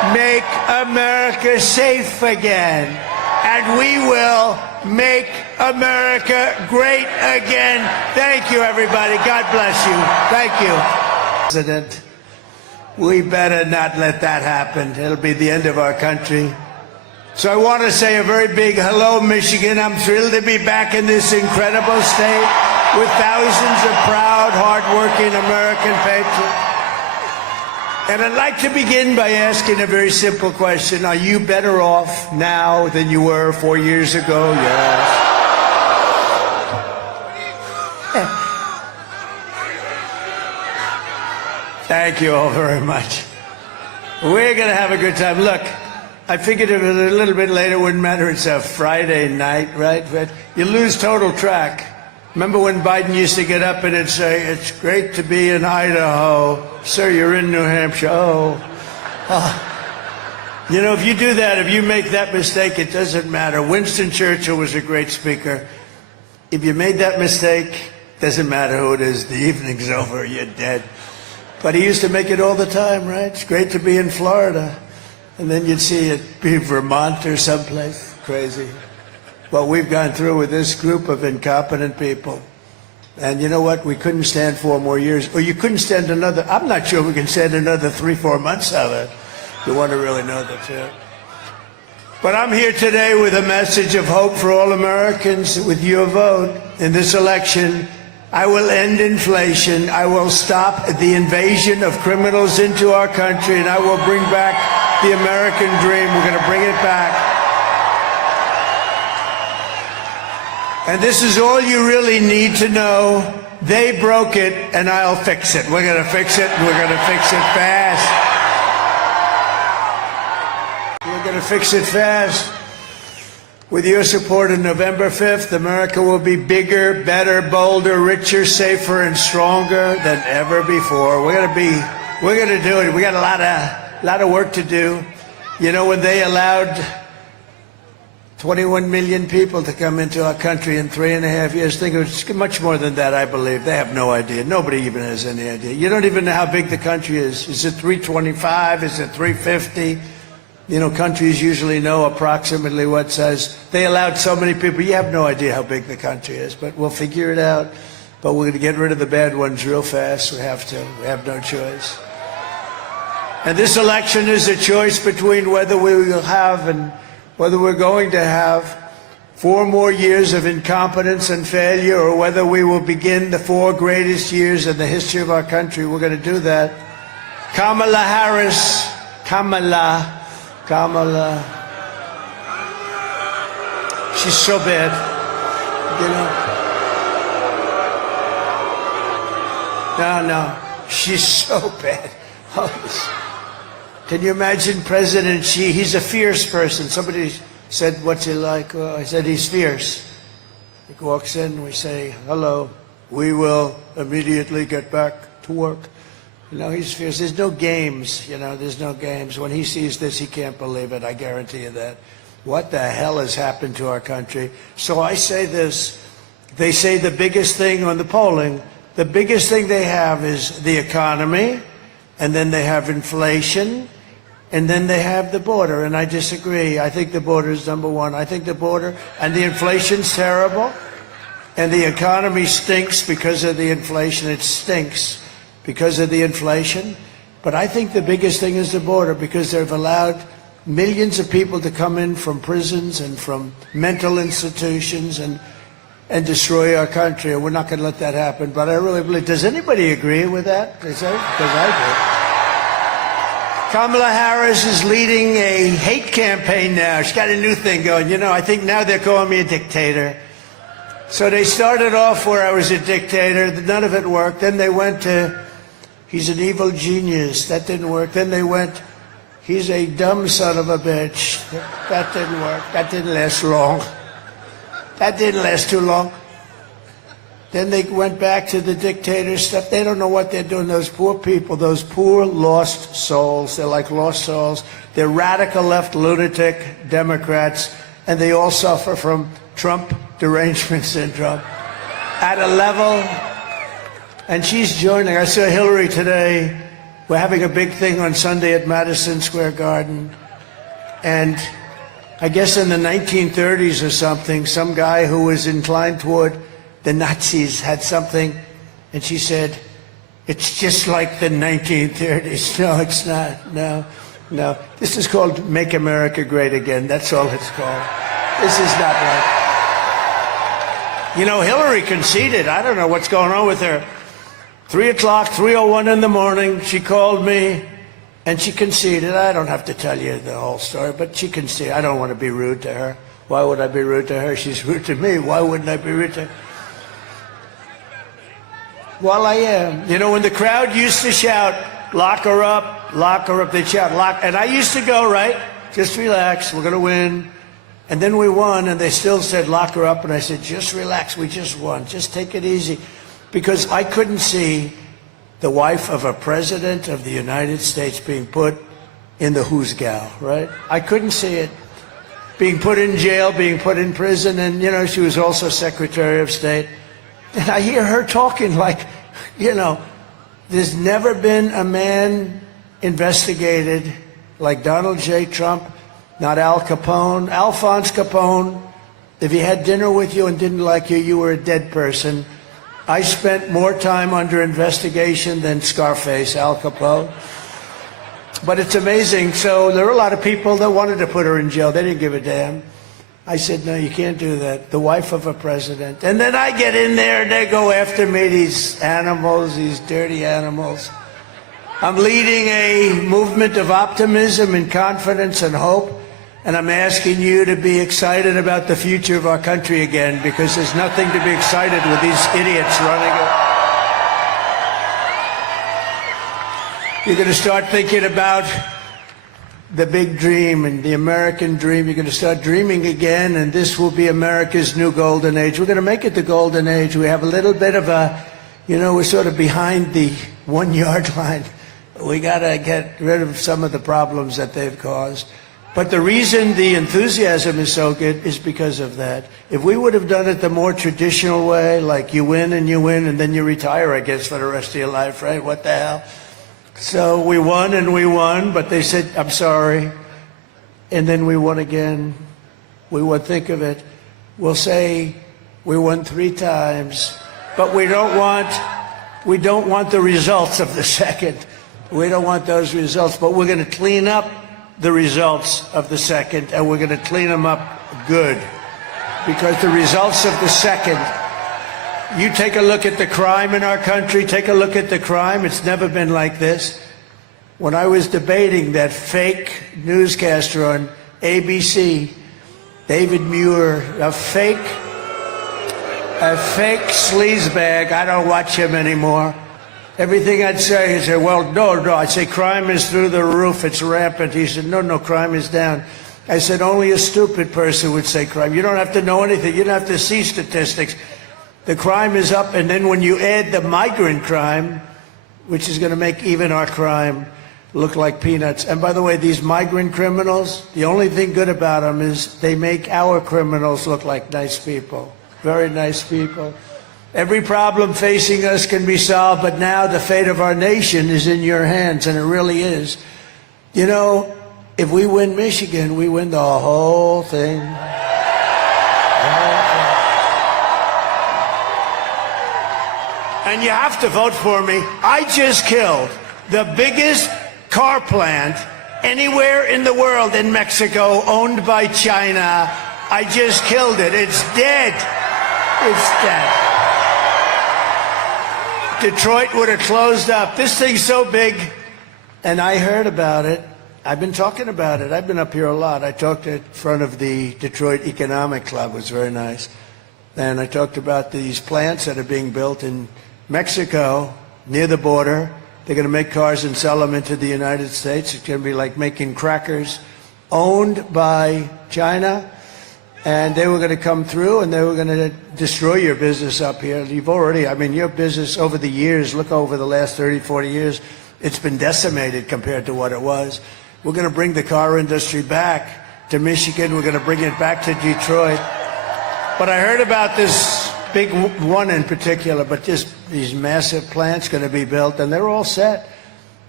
make America safe again. And we will make America great again. Thank you, everybody. God bless you. Thank you. President, we better not let that happen. It'll be the end of our country. So I want to say a very big hello, Michigan. I'm thrilled to be back in this incredible state with thousands of proud, hardworking American patriots. And I'd like to begin by asking a very simple question. Are you better off now than you were 4 years ago? Yes. Thank you all very much. We're going to have a good time. Look, I figured if it was a little bit later, it wouldn't matter. It's a Friday night, right? But you lose total track. Remember when Biden used to get up and he'd say, "It's great to be in Idaho. Sir, you're in New Hampshire." You know, if you do that, if you make that mistake, it doesn't matter. Winston Churchill was a great speaker. If you made that mistake, doesn't matter who it is. The evening's over. You're dead. But he used to make it all the time, right? It's great to be in Florida. And then you'd see it be Vermont or someplace. Crazy. What we've gone through with this group of incompetent people. And you know what? We couldn't stand 4 more years. Or you couldn't stand another. I'm not sure we can stand another 3-4 months of it. You want to really know the truth. But I'm here today with a message of hope for all Americans. With your vote in this election, I will end inflation. I will stop the invasion of criminals into our country, and I will bring back the American dream. We're going to bring it back. And this is all you really need to know. They broke it, and I'll fix it. We're going to fix it, and we're going to fix it fast. We're going to fix it fast. With your support on November 5th, America will be bigger, better, bolder, richer, safer, and stronger than ever before. We're going to do it. We got a lot of work to do. You know, when they allowed 21 million people to come into our country in 3.5 years. Think it was much more than that, I believe. They have no idea. Nobody even has any idea. You don't even know how big the country is. Is it 325? Is it 350? You know, countries usually know approximately what size. They allowed so many people. You have no idea how big the country is, but we'll figure it out. But we're going to get rid of the bad ones real fast. We have to. We have no choice. And this election is a choice between whether we will have and whether we're going to have 4 more years of incompetence and failure, or whether we will begin the 4 greatest years in the history of our country. We're going to do that. Kamala Harris, Kamala. She's so bad, you know. No, she's so bad. Can you imagine President Xi? He's a fierce person. Somebody said, "What's he like?" Well, I said, "He's fierce." He walks in, we say, "Hello, we will immediately get back to work." You know, he's fierce. There's no games, you know, there's no games. When he sees this, he can't believe it. I guarantee you that. What the hell has happened to our country? So I say this. They say the biggest thing on the polling, the biggest thing they have is the economy, and then they have inflation, and then they have the border, and I disagree. I think the border is number one. I think the border and the inflation's terrible, and the economy stinks because of the inflation. It stinks because of the inflation. But I think the biggest thing is the border, because they've allowed millions of people to come in from prisons and from mental institutions and destroy our country, and we're not going to let that happen. But I really believe, does anybody agree with that? Because I do. Kamala Harris is leading a hate campaign now. She's got a new thing going. You know, I think now they're calling me a dictator. So they started off where I was a dictator. None of it worked. Then they went to, he's an evil genius. That didn't work. Then they went, he's a dumb son of a bitch. That didn't work. That didn't last long. That didn't last too long. Then they went back to the dictator stuff. They don't know what they're doing. Those poor people, those poor lost souls. They're like lost souls. They're radical left lunatic Democrats, and they all suffer from Trump derangement syndrome at a level. And she's joining. I saw Hillary today We're having a big thing on Sunday at Madison Square Garden. And I guess in the 1930s or something, some guy who was inclined toward the Nazis had something, and she said, "It's just like the 1930s." No, it's not. No. This is called Make America Great Again. That's all it's called. This is not like... You know, Hillary conceded. I don't know what's going on with her. 3 o'clock, 3:01 in the morning, she called me, and she conceded. I don't have to tell you the whole story, but she conceded. I don't want to be rude to her. Why would I be rude to her? She's rude to me. Why wouldn't I be rude to her? Well, I am. You know, when the crowd used to shout, "Lock her up, they'd shout, "Lock," and I used to go, right, just relax, we're going to win. And then we won, and they still said, "Lock her up," and I said, just relax, we just won, just take it easy. Because I couldn't see the wife of a president of the United States being put in the who's gal, right? I couldn't see it. Being put in jail, being put in prison, and, you know, she was also Secretary of State. And I hear her talking like, you know, there's never been a man investigated like Donald J. Trump, not Al Capone. Alphonse Capone, if he had dinner with you and didn't like you, you were a dead person. I spent more time under investigation than Scarface, Al Capone. But it's amazing. So there were a lot of people that wanted to put her in jail. They didn't give a damn. I said, no, you can't do that. The wife of a president. And then I get in there and they go after me, these animals, these dirty animals. I'm leading a movement of optimism and confidence and hope. And I'm asking you to be excited about the future of our country again, because there's nothing to be excited with these idiots running it. You're going to start thinking about the big dream and the American dream. You're going to start dreaming again, and this will be America's new golden age. We're going to make it the golden age. We have a little bit of a, you know, we're sort of behind the 1 yard line. We got to get rid of some of the problems that they've caused. But the reason the enthusiasm is so good is because of that. If we would have done it the more traditional way, like you win and then you retire, I guess, for the rest of your life, right? What the hell? So we won and we won, but they said, I'm sorry. And then we won again. We won, think of it. We'll say we won 3 times, but we don't want the results of the second. We don't want those results, but we're going to clean up the results of the second, and we're going to clean them up good. Because the results of the second, you take a look at the crime in our country, take a look at the crime. It's never been like this. When I was debating that fake newscaster on ABC, David Muir, a fake sleazebag, I don't watch him anymore. Everything I'd say, he'd say, well, no. I'd say, crime is through the roof, it's rampant. He said, no, crime is down. I said, only a stupid person would say crime. You don't have to know anything. You don't have to see statistics. The crime is up, and then when you add the migrant crime, which is going to make even our crime look like peanuts. And by the way, these migrant criminals, the only thing good about them is they make our criminals look like nice people, very nice people. Every problem facing us can be solved, but now the fate of our nation is in your hands, and it really is. You know, if we win Michigan, we win the whole thing. And you have to vote for me. I just killed the biggest car plant anywhere in the world in Mexico, owned by China. I just killed it. It's dead. It's dead. Detroit would have closed up. This thing's so big, and I heard about it. I've been talking about it. I've been up here a lot. I talked in front of the Detroit Economic Club. It was very nice. And I talked about these plants that are being built in Mexico, near the border. They're going to make cars and sell them into the United States. It's going to be like making crackers, owned by China. And they were going to come through and they were going to destroy your business up here. You've already, I mean, your business over the years, look over the last 30, 40 years, it's been decimated compared to what it was. We're going to bring the car industry back to Michigan. We're going to bring it back to Detroit. But I heard about this big one in particular, but just these massive plants going to be built, and they're all set.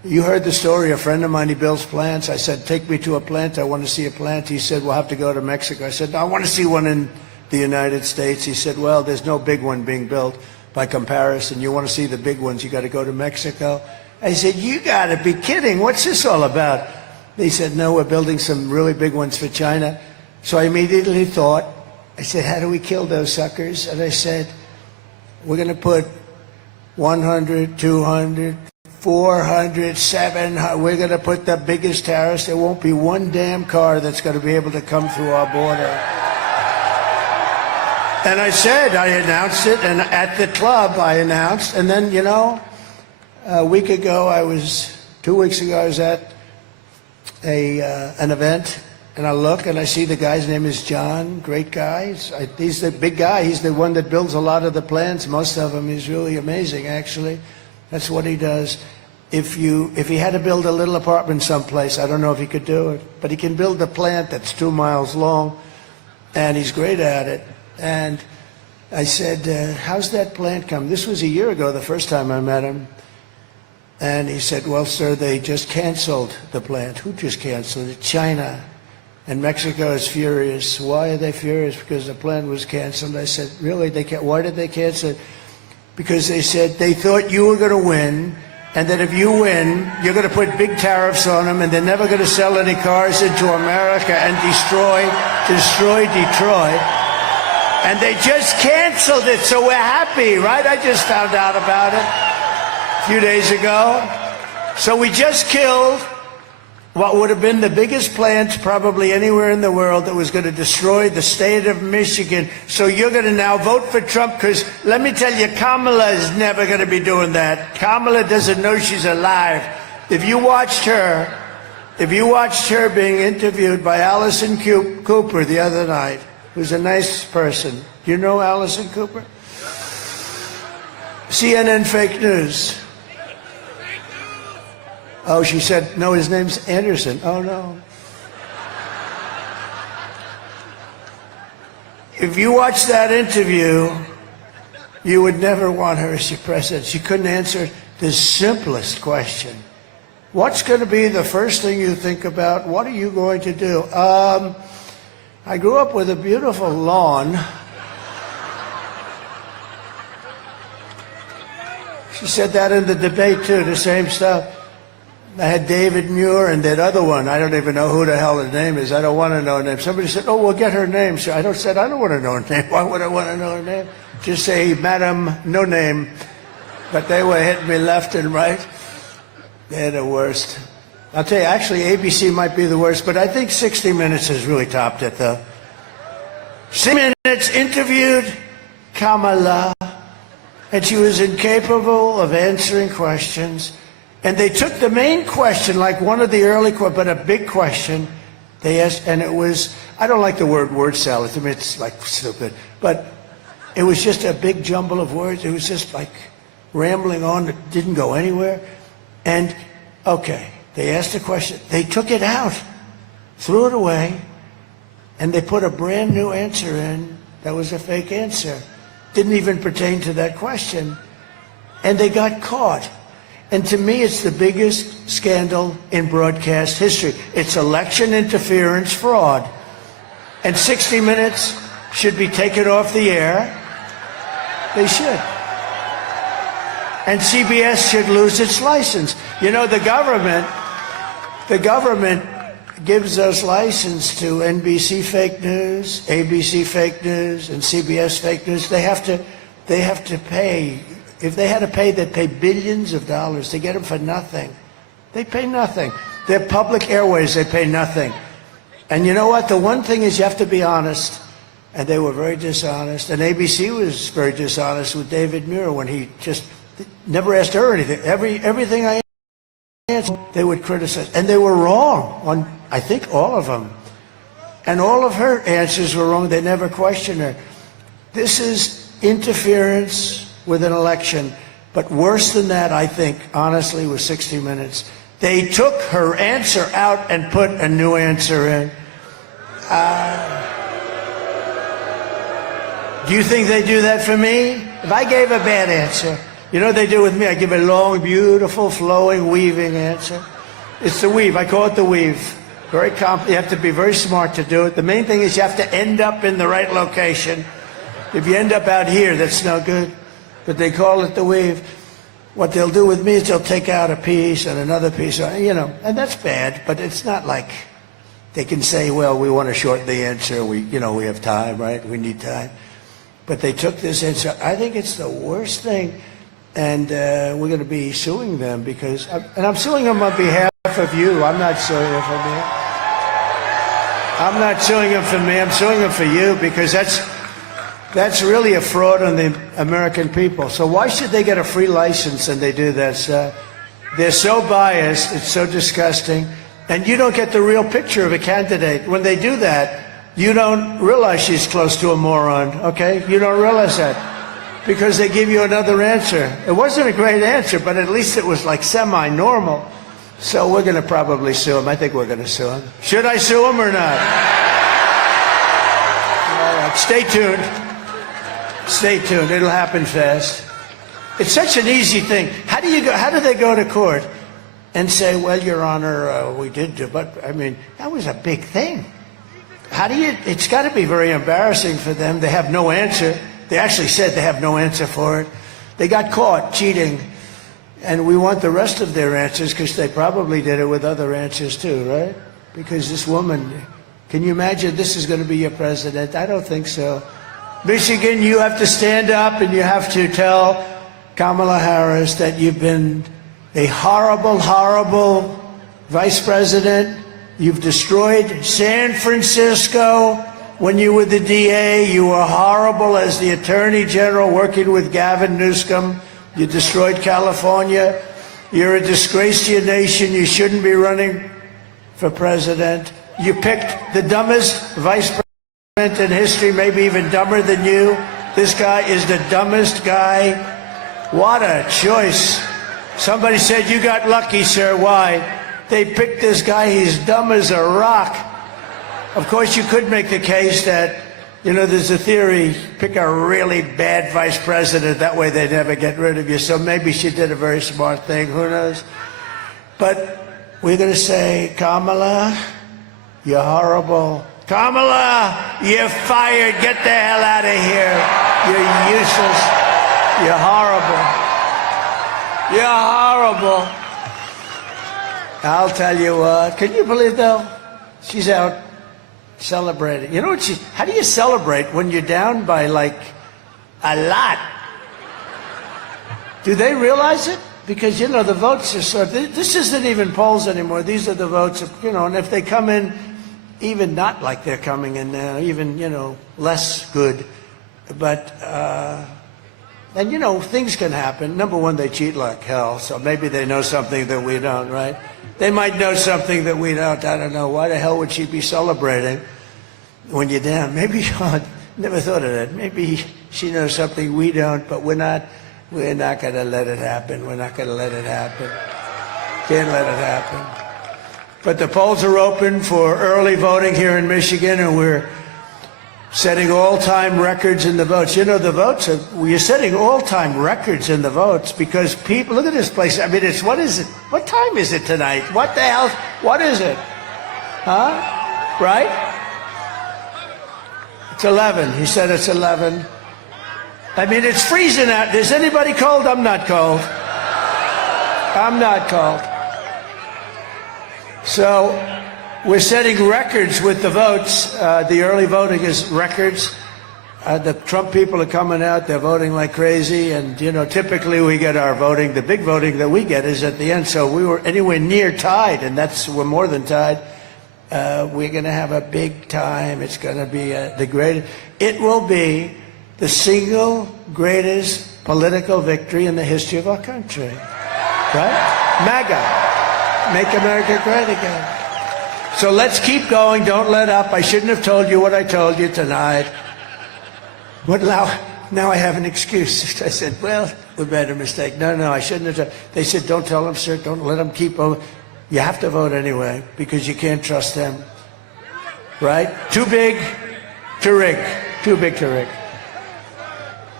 You heard the story. A friend of mine, he builds plants. I said, take me to a plant. I want to see a plant. He said, we'll have to go to Mexico. I said, no, I want to see one in the United States. He said, well, there's no big one being built by comparison. You want to see the big ones, you got to go to Mexico. I said, you got to be kidding. What's this all about? They said, no, we're building some really big ones for China. So I immediately thought, I said, how do we kill those suckers? And I said, we're going to put 100, 200, 400, 700. We're going to put the biggest tariffs. There won't be one damn car that's going to be able to come through our border. And I said, I announced it, and at the club I announced, and then, you know, a week ago, 2 weeks ago, I was at an event, and I look and I see the guy's name is John, great guy. He's the big guy. He's the one that builds a lot of the plants, most of them. He's really amazing, actually. That's what he does. If he had to build a little apartment someplace, I don't know if he could do it, but he can build a plant that's 2 miles long, and he's great at it. And I said, how's that plant come? This was a year ago, the first time I met him. And he said, well, sir, they just canceled the plant. Who just canceled it? China. And Mexico is furious. Why are they furious? Because the plant was canceled. I said, really? Why did they cancel it? Because they said they thought you were going to win, and that if you win, you're going to put big tariffs on them, and they're never going to sell any cars into America and destroy Detroit. And they just canceled it, so we're happy, right? I just found out about it a few days ago. So we just killed what would have been the biggest plant probably anywhere in the world that was going to destroy the state of Michigan. So you're going to now vote for Trump, because let me tell you, Kamala is never going to be doing that. Kamala doesn't know she's alive. If you watched her being interviewed by Allison Cooper the other night, who's a nice person. Do you know Allison Cooper? CNN fake news. Oh, she said, no, his name's Anderson. Oh, no. If you watch that interview, you would never want her as your president. She couldn't answer the simplest question. What's going to be the first thing you think about? What are you going to do? I grew up with a beautiful lawn. She said that in the debate, too, the same stuff. I had David Muir and that other one. I don't even know who the hell his name is. I don't want to know her name. Somebody said, oh, we'll get her name. So I don't want to know her name. Why would I want to know her name? Just say, Madam No Name. But they were hitting me left and right. They're the worst. I'll tell you, actually, ABC might be the worst, but I think 60 Minutes has really topped it, though. 60 Minutes interviewed Kamala, and she was incapable of answering questions. And they took the main question, like one of the early questions, but a big question, they asked, and it was, I don't like the word salad. To me, it's like stupid. But it was just a big jumble of words. It was just like rambling on that didn't go anywhere. And, okay. They asked a question. They took it out, threw it away, and they put a brand new answer in that was a fake answer. Didn't even pertain to that question. And they got caught. And to me, it's the biggest scandal in broadcast history. It's election interference fraud. And 60 Minutes should be taken off the air. They should. And CBS should lose its license. You know, the government gives us license to NBC fake news, ABC fake news, and CBS fake news. They have to pay. If they had to pay, they'd pay billions of dollars to get them for nothing. They pay nothing. They're public airways. They pay nothing. And you know what? The one thing is you have to be honest. And they were very dishonest. And ABC was very dishonest with David Muir when he just never asked her anything. Everything I answered, they would criticize. And they were wrong on, I think, all of them. And all of her answers were wrong. They never questioned her. This is interference with an election. But worse than that, I think, honestly, was 60 Minutes. They took her answer out and put a new answer in. Do you think they do that for me? If I gave a bad answer, You know what they do with me? I give a long, beautiful, flowing, weaving answer. It's the weave. I call it the weave. Very you have to be very smart to do it. The main thing is you have to end up in the right location. If you end up out here, that's no good. But they call it the weave. What they'll do with me is they'll take out a piece and another piece, you know, and that's bad, but it's not like they can say, well, we want to shorten the answer. We have time, right? We need time. But they took this answer. I think it's the worst thing. And we're going to be suing them because, and I'm suing them on behalf of you. I'm not suing them for me. I'm not suing them for me. I'm suing them for you because that's really a fraud on the American people. So why should they get a free license and they do this? They're so biased. It's so disgusting. And you don't get the real picture of a candidate. When they do that, you don't realize she's close to a moron, okay? You don't realize that. Because they give you another answer. It wasn't a great answer, but at least it was like semi-normal. So we're going to probably sue him. I think we're going to sue him. Should I sue him or not? All right, stay tuned. Stay tuned. It'll happen fast. It's such an easy thing. How do they go to court and say, well, Your Honor, we did do, but I mean, that was a big thing. It's got to be very embarrassing for them. They have no answer. They actually said they have no answer for it. They got caught cheating, and we want the rest of their answers because they probably did it with other answers too, right? Because this woman, can you imagine this is going to be your president? I don't think so. Michigan, you have to stand up and you have to tell Kamala Harris that you've been a horrible, horrible vice president. You've destroyed San Francisco. When you were the DA, you were horrible as the Attorney General working with Gavin Newsom. You destroyed California. You're a disgrace to your nation. You shouldn't be running for president. You picked the dumbest vice president in history, maybe even dumber than you. This guy is the dumbest guy. What a choice. Somebody said, you got lucky, sir. Why? They picked this guy. He's dumb as a rock. Of course, you could make the case that, you know, there's a theory, pick a really bad vice president, that way they never get rid of you. So maybe she did a very smart thing, who knows? But we're going to say, Kamala, you're horrible. Kamala, you're fired. Get the hell out of here. You're useless. You're horrible. You're horrible. I'll tell you what. Can you believe, though? She's out celebrating. You know what how do you celebrate when you're down by like a lot? Do they realize it? Because, you know, the votes are so, this isn't even polls anymore. These are the votes, you know, and if they come in even not like they're coming in now, even, you know, less good. But, and, you know, things can happen. Number one, they cheat like hell, so maybe they know something that we don't, right? They might know something that we don't. I don't know. Why the hell would she be celebrating when you're down? Maybe, never thought of that. Maybe she knows something we don't, but we're not going to let it happen. We're not going to let it happen. Can't let it happen. But the polls are open for early voting here in Michigan, and we're setting all-time records in the votes. You know, the votes we're setting all-time records in the votes because people, look at this place. I mean, what is it? What time is it tonight? What the hell? What is it? Huh? Right? It's 11. He said it's 11. I mean, it's freezing out. Is anybody cold? I'm not cold. I'm not cold. So we're setting records with the votes. The early voting is records. The Trump people are coming out. They're voting like crazy. And, you know, typically we get our voting. The big voting that we get is at the end. So we were anywhere near tied, and we're more than tied. We're going to have a big time. It's going to be the greatest. It will be the single greatest political victory in the history of our country. Right? MAGA. Make America great again. So let's keep going. Don't let up. I shouldn't have told you what I told you tonight. But now I have an excuse. I said, well, we made a mistake. No, I shouldn't have. They said, don't tell them, sir. Don't let them keep over. You have to vote anyway because you can't trust them. Right? Too big to rig. Too big to rig.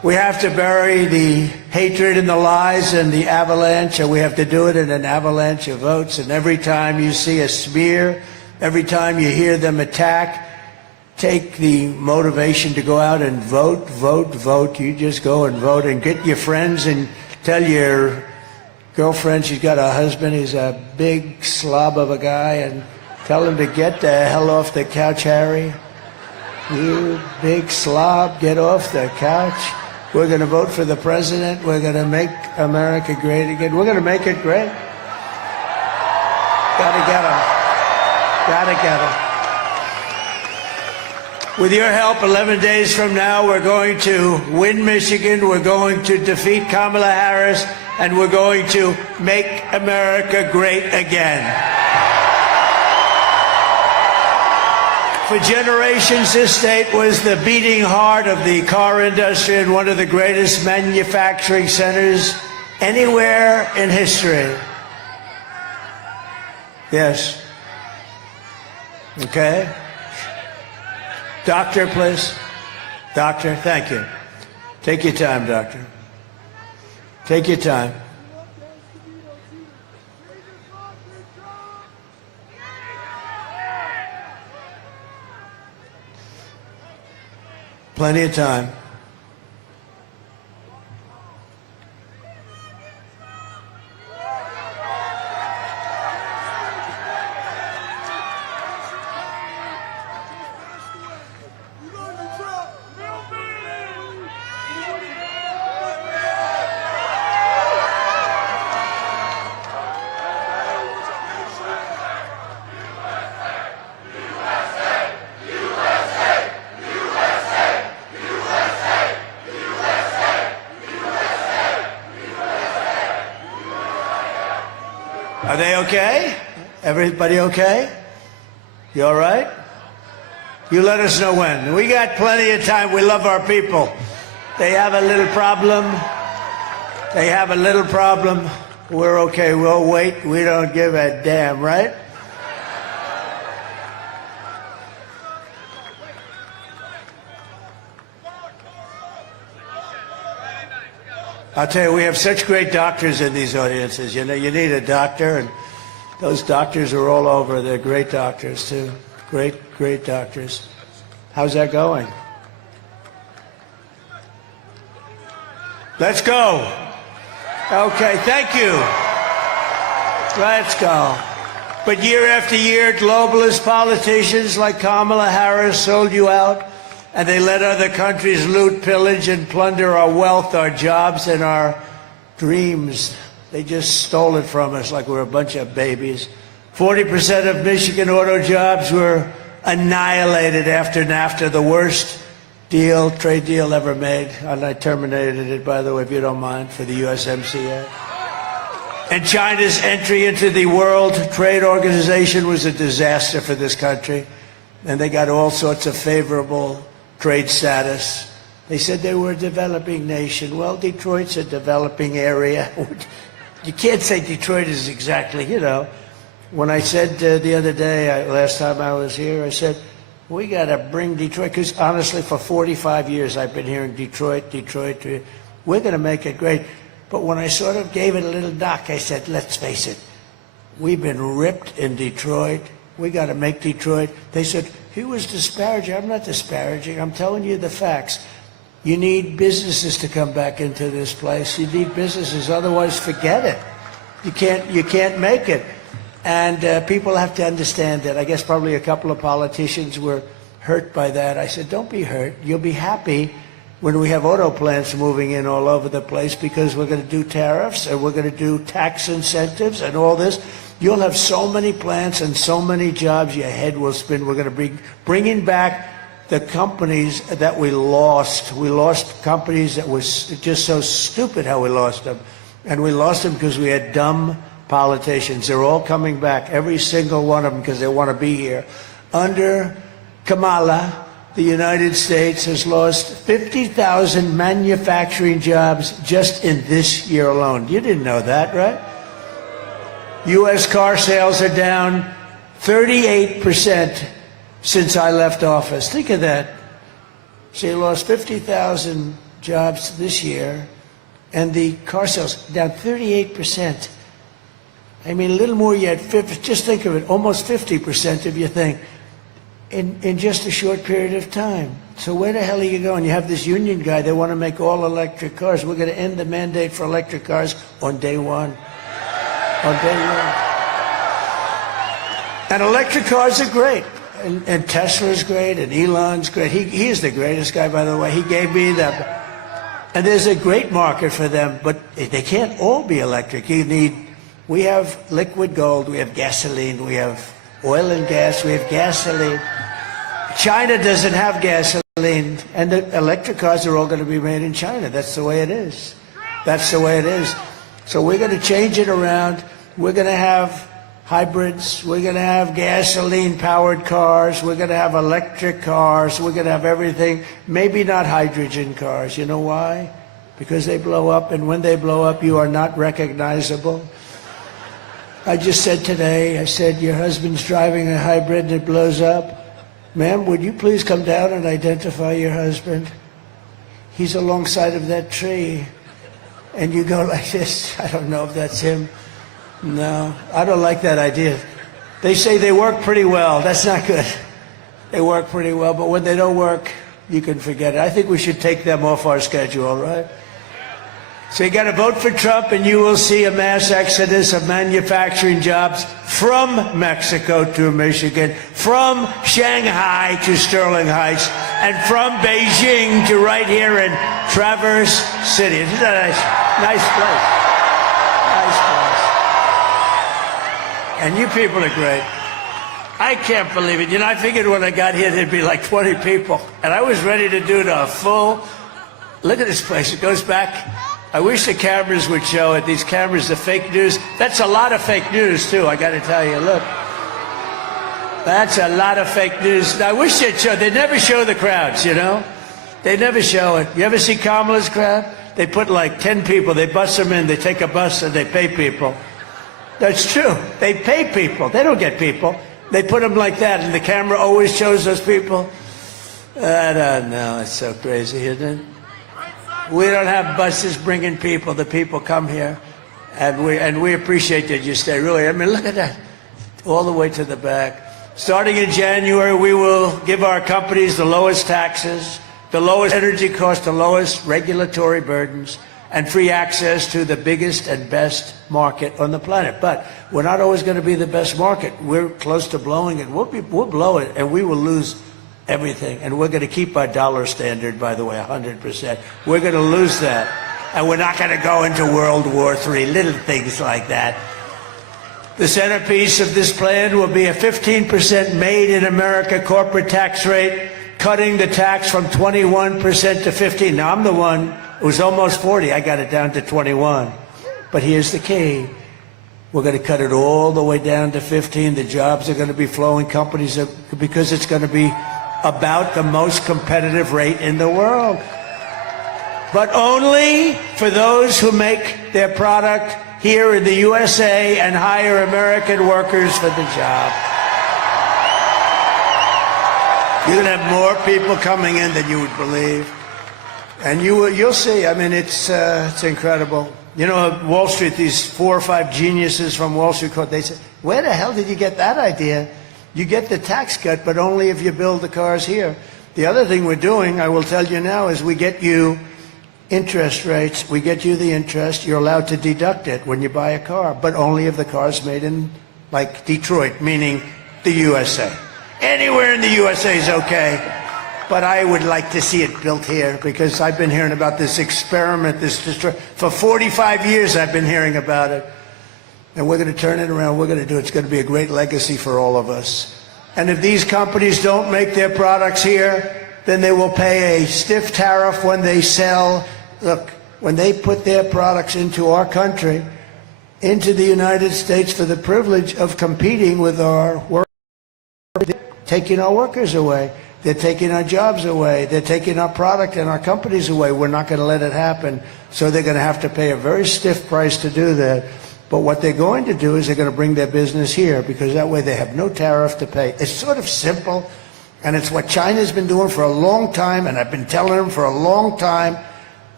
We have to bury the hatred and the lies and the avalanche, and we have to do it in an avalanche of votes. And every time you see a smear, every time you hear them attack, take the motivation to go out and vote, vote, vote. You just go and vote and get your friends and tell your girlfriend she's got a husband, he's a big slob of a guy, and tell him to get the hell off the couch, Harry. You big slob, get off the couch. We're going to vote for the president. We're going to make America great again. We're going to make it great. Got to get him. Got to get him. With your help, 11 days from now, we're going to win Michigan. We're going to defeat Kamala Harris. And we're going to make America great again. For generations, this state was the beating heart of the car industry and one of the greatest manufacturing centers anywhere in history. Yes. Okay. Doctor, please. Doctor, thank you. Take your time, doctor. Take your time. Plenty of time. Are they okay? Everybody okay? You all right? You let us know when. We got plenty of time. We love our people. They have a little problem. They have a little problem. We're okay. We'll wait. We don't give a damn, right? I'll tell you, we have such great doctors in these audiences. You know, you need a doctor, and those doctors are all over. They're great doctors, too. Great, great doctors. How's that going? Let's go. Okay, thank you. Let's go. But year after year, globalist politicians like Kamala Harris sold you out. And they let other countries loot, pillage, and plunder our wealth, our jobs, and our dreams. They just stole it from us like we're a bunch of babies. 40% of Michigan auto jobs were annihilated after NAFTA, the worst trade deal ever made. And I terminated it, by the way, if you don't mind, for the USMCA. And China's entry into the World Trade Organization was a disaster for this country. And they got all sorts of favorable trade status. They said they were a developing nation. Well, Detroit's a developing area. You can't say Detroit is exactly, you know. When I said the other day, last time I was here, I said, we got to bring Detroit, because honestly, for 45 years I've been hearing Detroit, Detroit. We're going to make it great. But when I sort of gave it a little knock, I said, let's face it, we've been ripped in Detroit. We got to make Detroit. They said, he was disparaging. I'm not disparaging. I'm telling you the facts. You need businesses to come back into this place. You need businesses. Otherwise, forget it. You can't make it. And people have to understand that. I guess probably a couple of politicians were hurt by that. I said, don't be hurt. You'll be happy when we have auto plants moving in all over the place, because we're going to do tariffs and we're going to do tax incentives and all this. You'll have so many plants and so many jobs, your head will spin. We're going to be bringing back the companies that we lost. We lost companies that was just so stupid how we lost them. And we lost them because we had dumb politicians. They're all coming back, every single one of them, because they want to be here. Under Kamala, the United States has lost 50,000 manufacturing jobs just in this year alone. You didn't know that, right? U.S. car sales are down 38% since I left office. Think of that. So you lost 50,000 jobs this year, and the car sales down 38%. I mean, a little more yet, just think of it, almost 50% of your thing in just a short period of time. So where the hell are you going? You have this union guy, they want to make all electric cars. We're going to end the mandate for electric cars on day one. On day one. And electric cars are great. And Tesla's great, and Elon's great. He is the greatest guy, by the way. He gave me that. And there's a great market for them, but they can't all be electric. We have liquid gold, we have gasoline, we have oil and gas, we have gasoline. China doesn't have gasoline, and the electric cars are all going to be made in China. That's the way it is. That's the way it is. So we're going to change it around. We're going to have hybrids. We're going to have gasoline-powered cars. We're going to have electric cars. We're going to have everything. Maybe not hydrogen cars. You know why? Because they blow up, and when they blow up, you are not recognizable. I just said today, I said, your husband's driving a hybrid that blows up. Ma'am, would you please come down and identify your husband? He's alongside of that tree. And you go like this. I don't know if that's him. No, I don't like that idea. They say they work pretty well. That's not good. They work pretty well, but when they don't work, you can forget it. I think we should take them off our schedule, right? So you got to vote for Trump, and you will see a mass exodus of manufacturing jobs from Mexico to Michigan, from Shanghai to Sterling Heights, and from Beijing to right here in Traverse City. Isn't that a nice place? Nice place. And you people are great. I can't believe it. You know, I figured when I got here there'd be like 20 people, and I was ready to do the full. Look at this place. It goes back. I wish the cameras would show it. These cameras, the fake news. That's a lot of fake news, too, I got to tell you. Look. That's a lot of fake news. I wish they'd show. They never show the crowds, you know? They never show it. You ever see Kamala's crowd? They put like 10 people. They bus them in. They take a bus and they pay people. That's true. They pay people. They don't get people. They put them like that, and the camera always shows those people. I don't know. It's so crazy, isn't it? We don't have buses bringing people. The people come here, and we appreciate that you stay. Really, I mean, look at that, all the way to the back. Starting in January, we will give our companies the lowest taxes, the lowest energy costs, the lowest regulatory burdens, and free access to the biggest and best market on the planet. But we're not always going to be the best market. We're close to blowing it. We'll blow it, and we will lose everything. And we're going to keep our dollar standard, by the way, 100%. We're going to lose that. And we're not going to go into World War III, little things like that. The centerpiece of this plan will be a 15% made in America corporate tax rate, cutting the tax from 21% to 15%. Now, I'm the one who was almost 40. I got it down to 21. But here's the key. We're going to cut it all the way down to 15. The jobs are going to be flowing. Companies are, because it's going to be about the most competitive rate in the world. But only for those who make their product here in the USA and hire American workers for the job. You're going to have more people coming in than you would believe. And you'll see. I mean, it's incredible. You know, Wall Street, these 4 or 5 geniuses from Wall Street, they say, where the hell did you get that idea? You get the tax cut, but only if you build the cars here. The other thing we're doing, I will tell you now, is we get you interest rates. We get you the interest. You're allowed to deduct it when you buy a car, but only if the car's made in, like, Detroit, meaning the USA. Anywhere in the USA is okay, but I would like to see it built here, because I've been hearing about this experiment, for 45 years I've been hearing about it. And we're going to turn it around. We're going to do it. It's going to be a great legacy for all of us. And if these companies don't make their products here, then they will pay a stiff tariff when they sell. Look, when they put their products into our country, into the United States, for the privilege of competing with our workers, they're taking our workers away. They're taking our jobs away. They're taking our product and our companies away. We're not going to let it happen. So they're going to have to pay a very stiff price to do that. But what they're going to do is they're going to bring their business here, because that way they have no tariff to pay. It's sort of simple, and it's what China's been doing for a long time, and I've been telling them for a long time.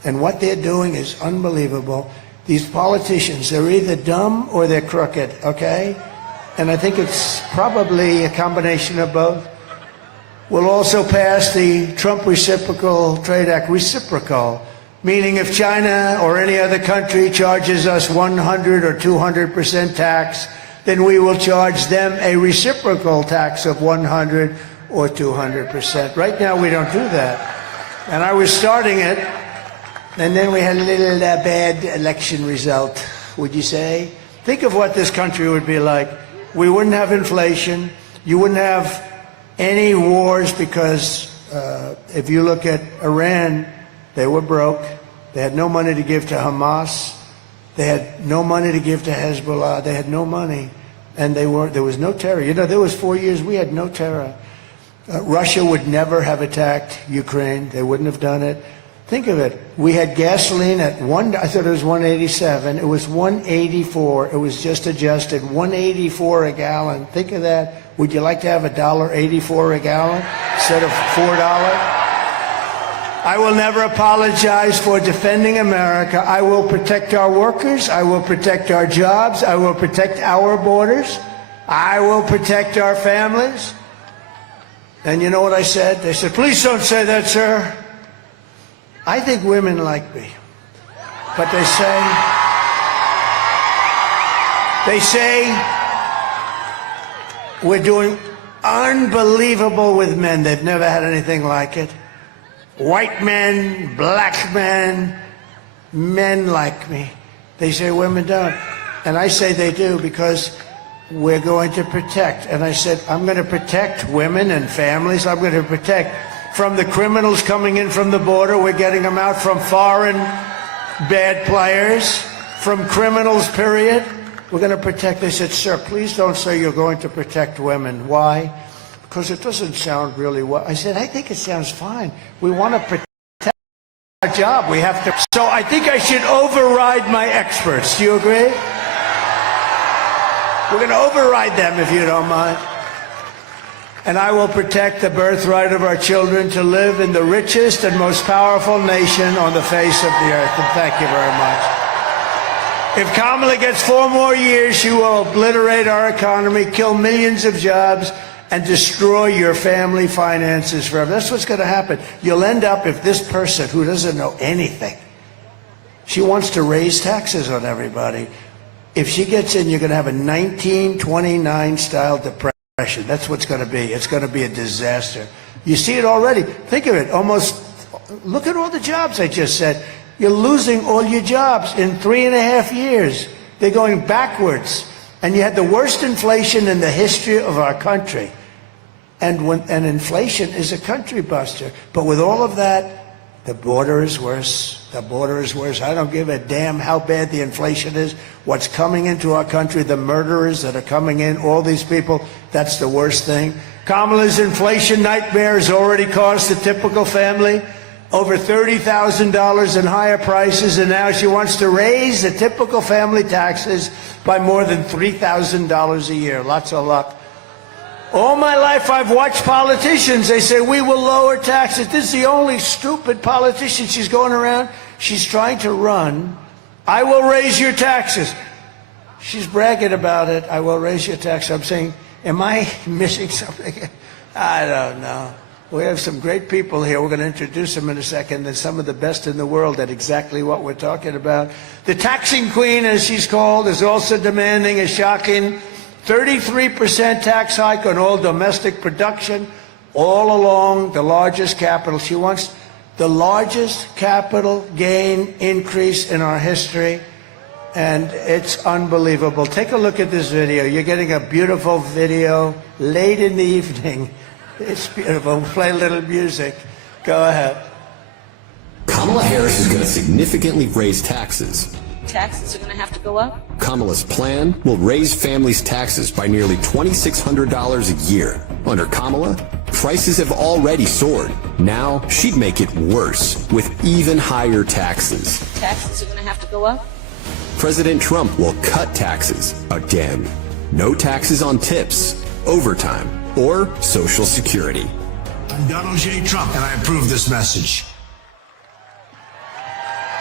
And what they're doing is unbelievable. These politicians, they're either dumb or they're crooked, okay? And I think it's probably a combination of both. We'll also pass the Trump Reciprocal Trade Act, reciprocal, meaning if China or any other country charges us 100 or 200% tax, then we will charge them a reciprocal tax of 100 or 200%. Right now, we don't do that. And I was starting it, and then we had a little bad election result, would you say? Think of what this country would be like. We wouldn't have inflation. You wouldn't have any wars because if you look at Iran, they were broke. They had no money to give to Hamas. They had no money to give to Hezbollah. They had no money. And there was no terror. You know, there was 4 years we had no terror. Russia would never have attacked Ukraine. They wouldn't have done it. Think of it. We had gasoline at I thought it was 187. It was 184. It was just adjusted. 184 a gallon. Think of that. Would you like to have $1.84 a gallon instead of $4? I will never apologize for defending America. I will protect our workers. I will protect our jobs. I will protect our borders. I will protect our families. And you know what I said? They said, please don't say that, sir. I think women like me. But they say we're doing unbelievable with men. They've never had anything like it. White men, black men, men like me. They say women don't. And I say they do because we're going to protect. And I said, I'm going to protect women and families. I'm going to protect from the criminals coming in from the border. We're getting them out from foreign bad players, from criminals, period. We're going to protect. They said, sir, please don't say you're going to protect women. Why? Because it doesn't sound really well. I said, I think it sounds fine. We want to protect our job. We have to. So I think I should override my experts. Do you agree? We're going to override them if you don't mind. And I will protect the birthright of our children to live in the richest and most powerful nation on the face of the earth. And thank you very much. If Kamala gets 4 more years, she will obliterate our economy, kill millions of jobs, and destroy your family finances forever. That's what's going to happen. You'll end up, if this person who doesn't know anything, she wants to raise taxes on everybody. If she gets in, you're going to have a 1929 style depression. That's what's going to be. It's going to be a disaster. You see it already. Think of it. Almost, look at all the jobs I just said. You're losing all your jobs in 3.5 years. They're going backwards. And you had the worst inflation in the history of our country. And inflation is a country buster. But with all of that, the border is worse. The border is worse. I don't give a damn how bad the inflation is. What's coming into our country, the murderers that are coming in, all these people, that's the worst thing. Kamala's inflation nightmare has already cost the typical family over $30,000 in higher prices, and now she wants to raise the typical family taxes by more than $3,000 a year. Lots of luck. All my life I've watched politicians. They say, we will lower taxes. This is the only stupid politician she's going around. She's trying to run. I will raise your taxes. She's bragging about it. I will raise your taxes. I'm saying, am I missing something? I don't know. We have some great people here. We're going to introduce them in a second. They're some of the best in the world at exactly what we're talking about. The taxing queen, as she's called, is also demanding a shocking 33% tax hike on all domestic production all along the largest capital. She wants the largest capital gain increase in our history, and it's unbelievable. Take a look at this video. You're getting a beautiful video late in the evening. It's beautiful. We'll play a little music. Go ahead. Kamala Harris is going to significantly raise taxes. Taxes are going to have to go up? Kamala's plan will raise families' taxes by nearly $2,600 a year. Under Kamala, prices have already soared. Now she'd make it worse with even higher taxes. Taxes are going to have to go up? President Trump will cut taxes again. No taxes on tips, overtime, or Social Security. I'm Donald J. Trump, and I approve this message.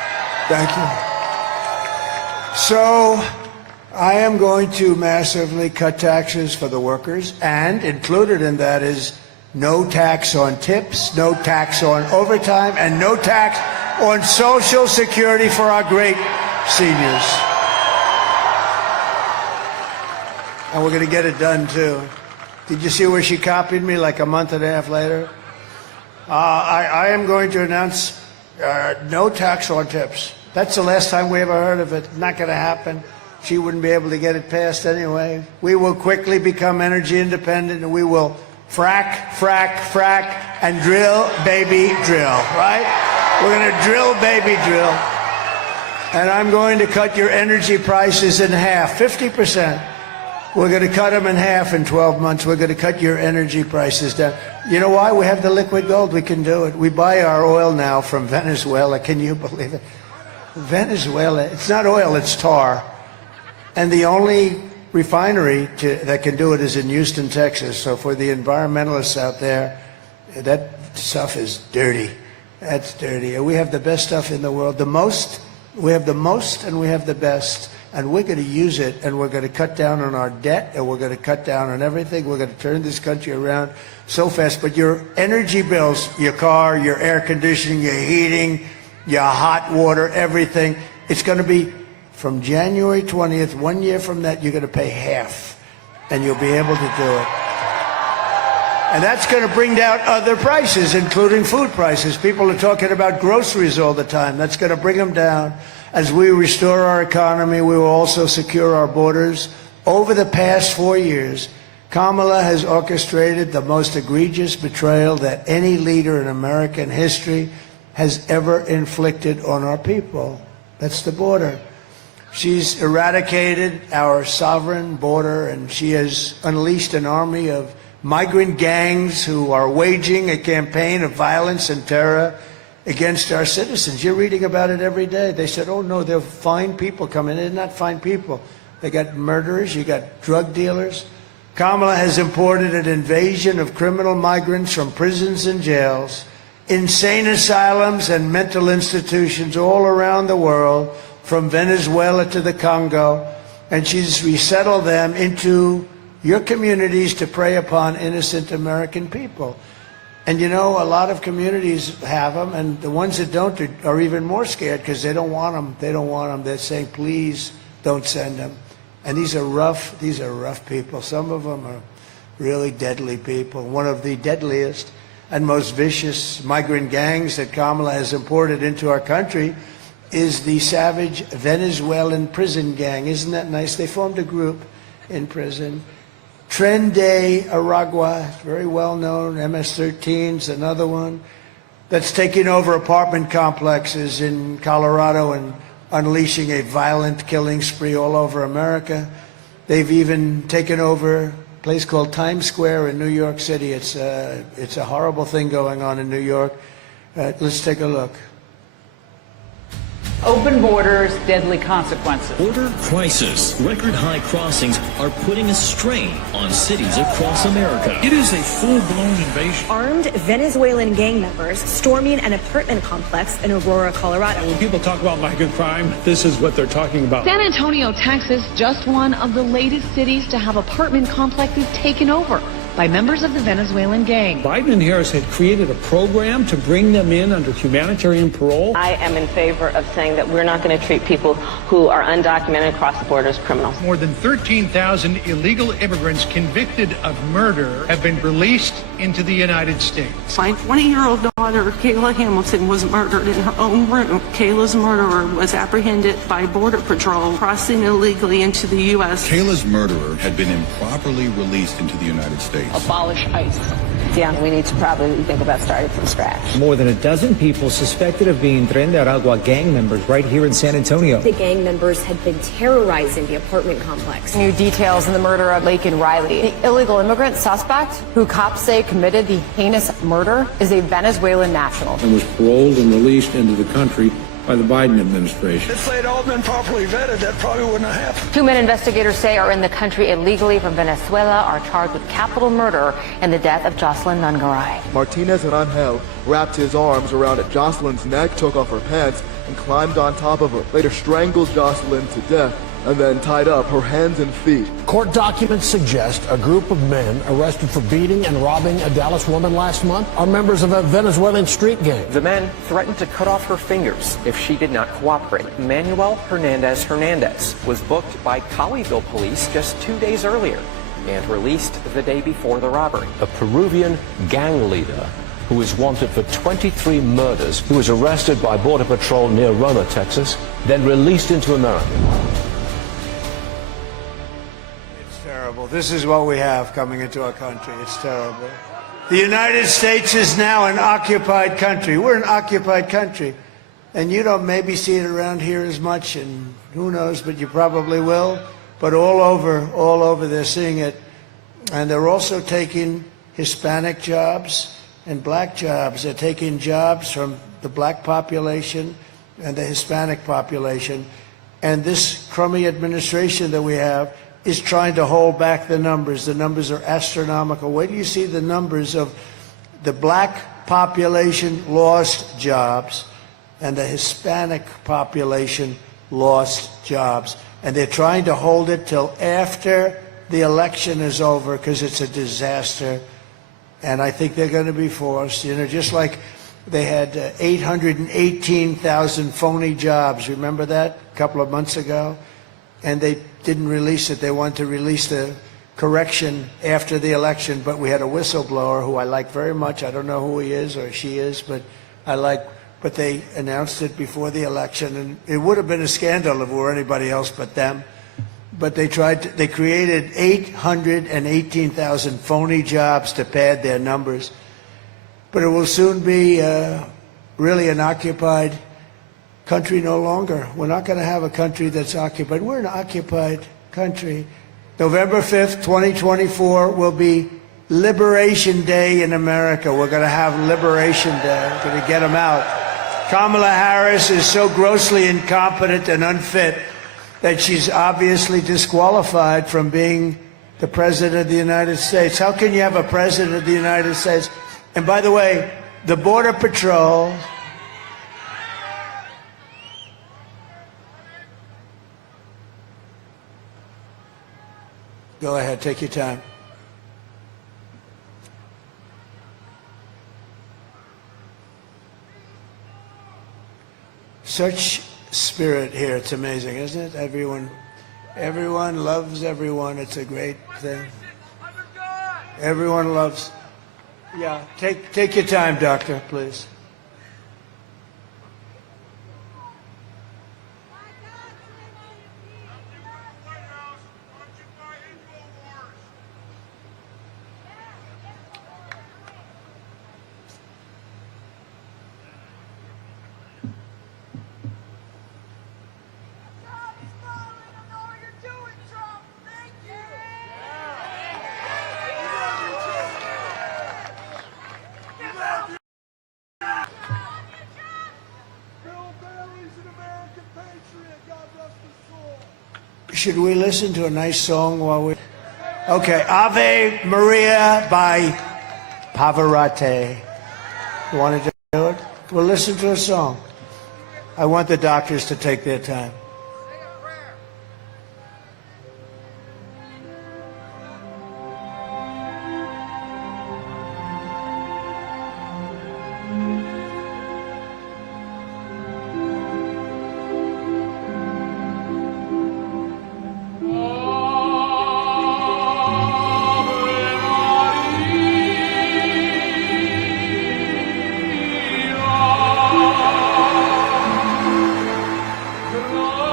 Thank you. So, I am going to massively cut taxes for the workers, and included in that is no tax on tips, no tax on overtime, and no tax on Social Security for our great seniors. And we're going to get it done, too. Did you see where she copied me like a month and a half later? I am going to announce no tax on tips. That's the last time we ever heard of it. Not going to happen. She wouldn't be able to get it passed anyway. We will quickly become energy independent, and we will frack, frack, frack, and drill, baby, drill, right? We're going to drill, baby, drill. And I'm going to cut your energy prices in half, 50%. We're going to cut them in half in 12 months. We're going to cut your energy prices down. You know why? We have the liquid gold. We can do it. We buy our oil now from Venezuela. Can you believe it? Venezuela, it's not oil, it's tar. And the only refinery that can do it is in Houston, Texas. So for the environmentalists out there, that stuff is dirty. That's dirty. And we have the best stuff in the world. We have the most and we have the best. And we're going to use it, and we're going to cut down on our debt, and we're going to cut down on everything. We're going to turn this country around so fast. But your energy bills, your car, your air conditioning, your heating, your hot water, everything, it's going to be from January 20th, 1 year from that, you're going to pay half, and you'll be able to do it. And that's going to bring down other prices, including food prices. People are talking about groceries all the time. That's going to bring them down. As we restore our economy, we will also secure our borders. Over the past 4 years, Kamala has orchestrated the most egregious betrayal that any leader in American history has ever inflicted on our people. That's the border. She's eradicated our sovereign border, and she has unleashed an army of migrant gangs who are waging a campaign of violence and terror against our citizens. You're reading about it every day. They said, oh no, they'll find people coming in. They're not fine people. They got murderers, you got drug dealers. Kamala has imported an invasion of criminal migrants from prisons and jails, insane asylums and mental institutions all around the world, from Venezuela to the Congo, and she's resettled them into your communities to prey upon innocent American people. And you know, a lot of communities have them, and the ones that don't are even more scared because they don't want them. They don't want them. They're saying, please don't send them. And these are rough people. Some of them are really deadly people. One of the deadliest and most vicious migrant gangs that Kamala has imported into our country is the savage Venezuelan prison gang. Isn't that nice? They formed a group in prison. Tren de Aragua, very well known, MS-13's another one, that's taking over apartment complexes in Colorado and unleashing a violent killing spree all over America. They've even taken over a place called Times Square in New York City. It's a horrible thing going on in New York. Let's take a look. Open borders, deadly consequences. Border crisis. Record high crossings are putting a strain on cities across America. It is a full-blown invasion. Armed Venezuelan gang members storming an apartment complex in Aurora, Colorado. When people talk about migrant crime, this is what they're talking about. San Antonio, Texas, just one of the latest cities to have apartment complexes taken over by members of the Venezuelan gang. Biden and Harris had created a program to bring them in under humanitarian parole. I am in favor of saying that we're not going to treat people who are undocumented across the border as criminals. More than 13,000 illegal immigrants convicted of murder have been released into the United States. My 20-year-old daughter, Kayla Hamilton, was murdered in her own room. Kayla's murderer was apprehended by Border Patrol crossing illegally into the U.S. Kayla's murderer had been improperly released into the United States. Abolish ICE. Yeah, we need to probably think about starting from scratch. More than a dozen people suspected of being Tren de Aragua gang members right here in San Antonio. The gang members had been terrorizing the apartment complex. New details in the murder of Laken Riley. The illegal immigrant suspect, who cops say committed the heinous murder, is a Venezuelan national. And was paroled and released into the country by the Biden administration. If they'd all been properly vetted, that probably wouldn't have happened. 2 men investigators say are in the country illegally from Venezuela are charged with capital murder in the death of Jocelyn Nungaray. Martinez Rangel wrapped his arms around Jocelyn's neck, took off her pants, and climbed on top of her. Later strangled Jocelyn to death and then tied up her hands and feet. Court documents suggest a group of men arrested for beating and robbing a Dallas woman last month are members of a Venezuelan street gang. The men threatened to cut off her fingers if she did not cooperate. Manuel Hernandez was booked by Colleyville police just 2 days earlier and released the day before the robbery. A Peruvian gang leader who is wanted for 23 murders, who was arrested by Border Patrol near Roma, Texas, then released into America. Terrible. This is what we have coming into our country. It's terrible. The United States is now an occupied country. We're an occupied country. And you don't maybe see it around here as much, and who knows, but you probably will. But all over they're seeing it. And they're also taking Hispanic jobs and black jobs. They're taking jobs from the black population and the Hispanic population. And this crummy administration that we have is trying to hold back the numbers. The numbers are astronomical. Wait till you see the numbers of the black population lost jobs and the Hispanic population lost jobs. And they're trying to hold it till after the election is over because it's a disaster. And I think they're going to be forced, just like they had 818,000 phony jobs. Remember that a couple of months ago? And they didn't release it. They wanted to release the correction after the election, but we had a whistleblower who I like very much. I don't know who he is or she is, but but they announced it before the election, and it would have been a scandal if it were anybody else but them. But they created 818,000 phony jobs to pad their numbers. But it will soon be really an occupied country no longer. We're not going to have a country that's occupied. We're an occupied country. November 5th, 2024 will be Liberation Day in America. We're going to have Liberation Day. We're going to get them out. Kamala Harris is so grossly incompetent and unfit that she's obviously disqualified from being the President of the United States. How can you have a President of the United States? And by the way, the Border Patrol... Go ahead, take your time. Such spirit here, it's amazing, isn't it? Everyone loves everyone. It's a great thing. Everyone loves. Yeah, take your time, doctor, please. Should we listen to a nice song while we... Okay, Ave Maria by Pavarotti. You want to do it? We'll listen to a song. I want the doctors to take their time. Lord.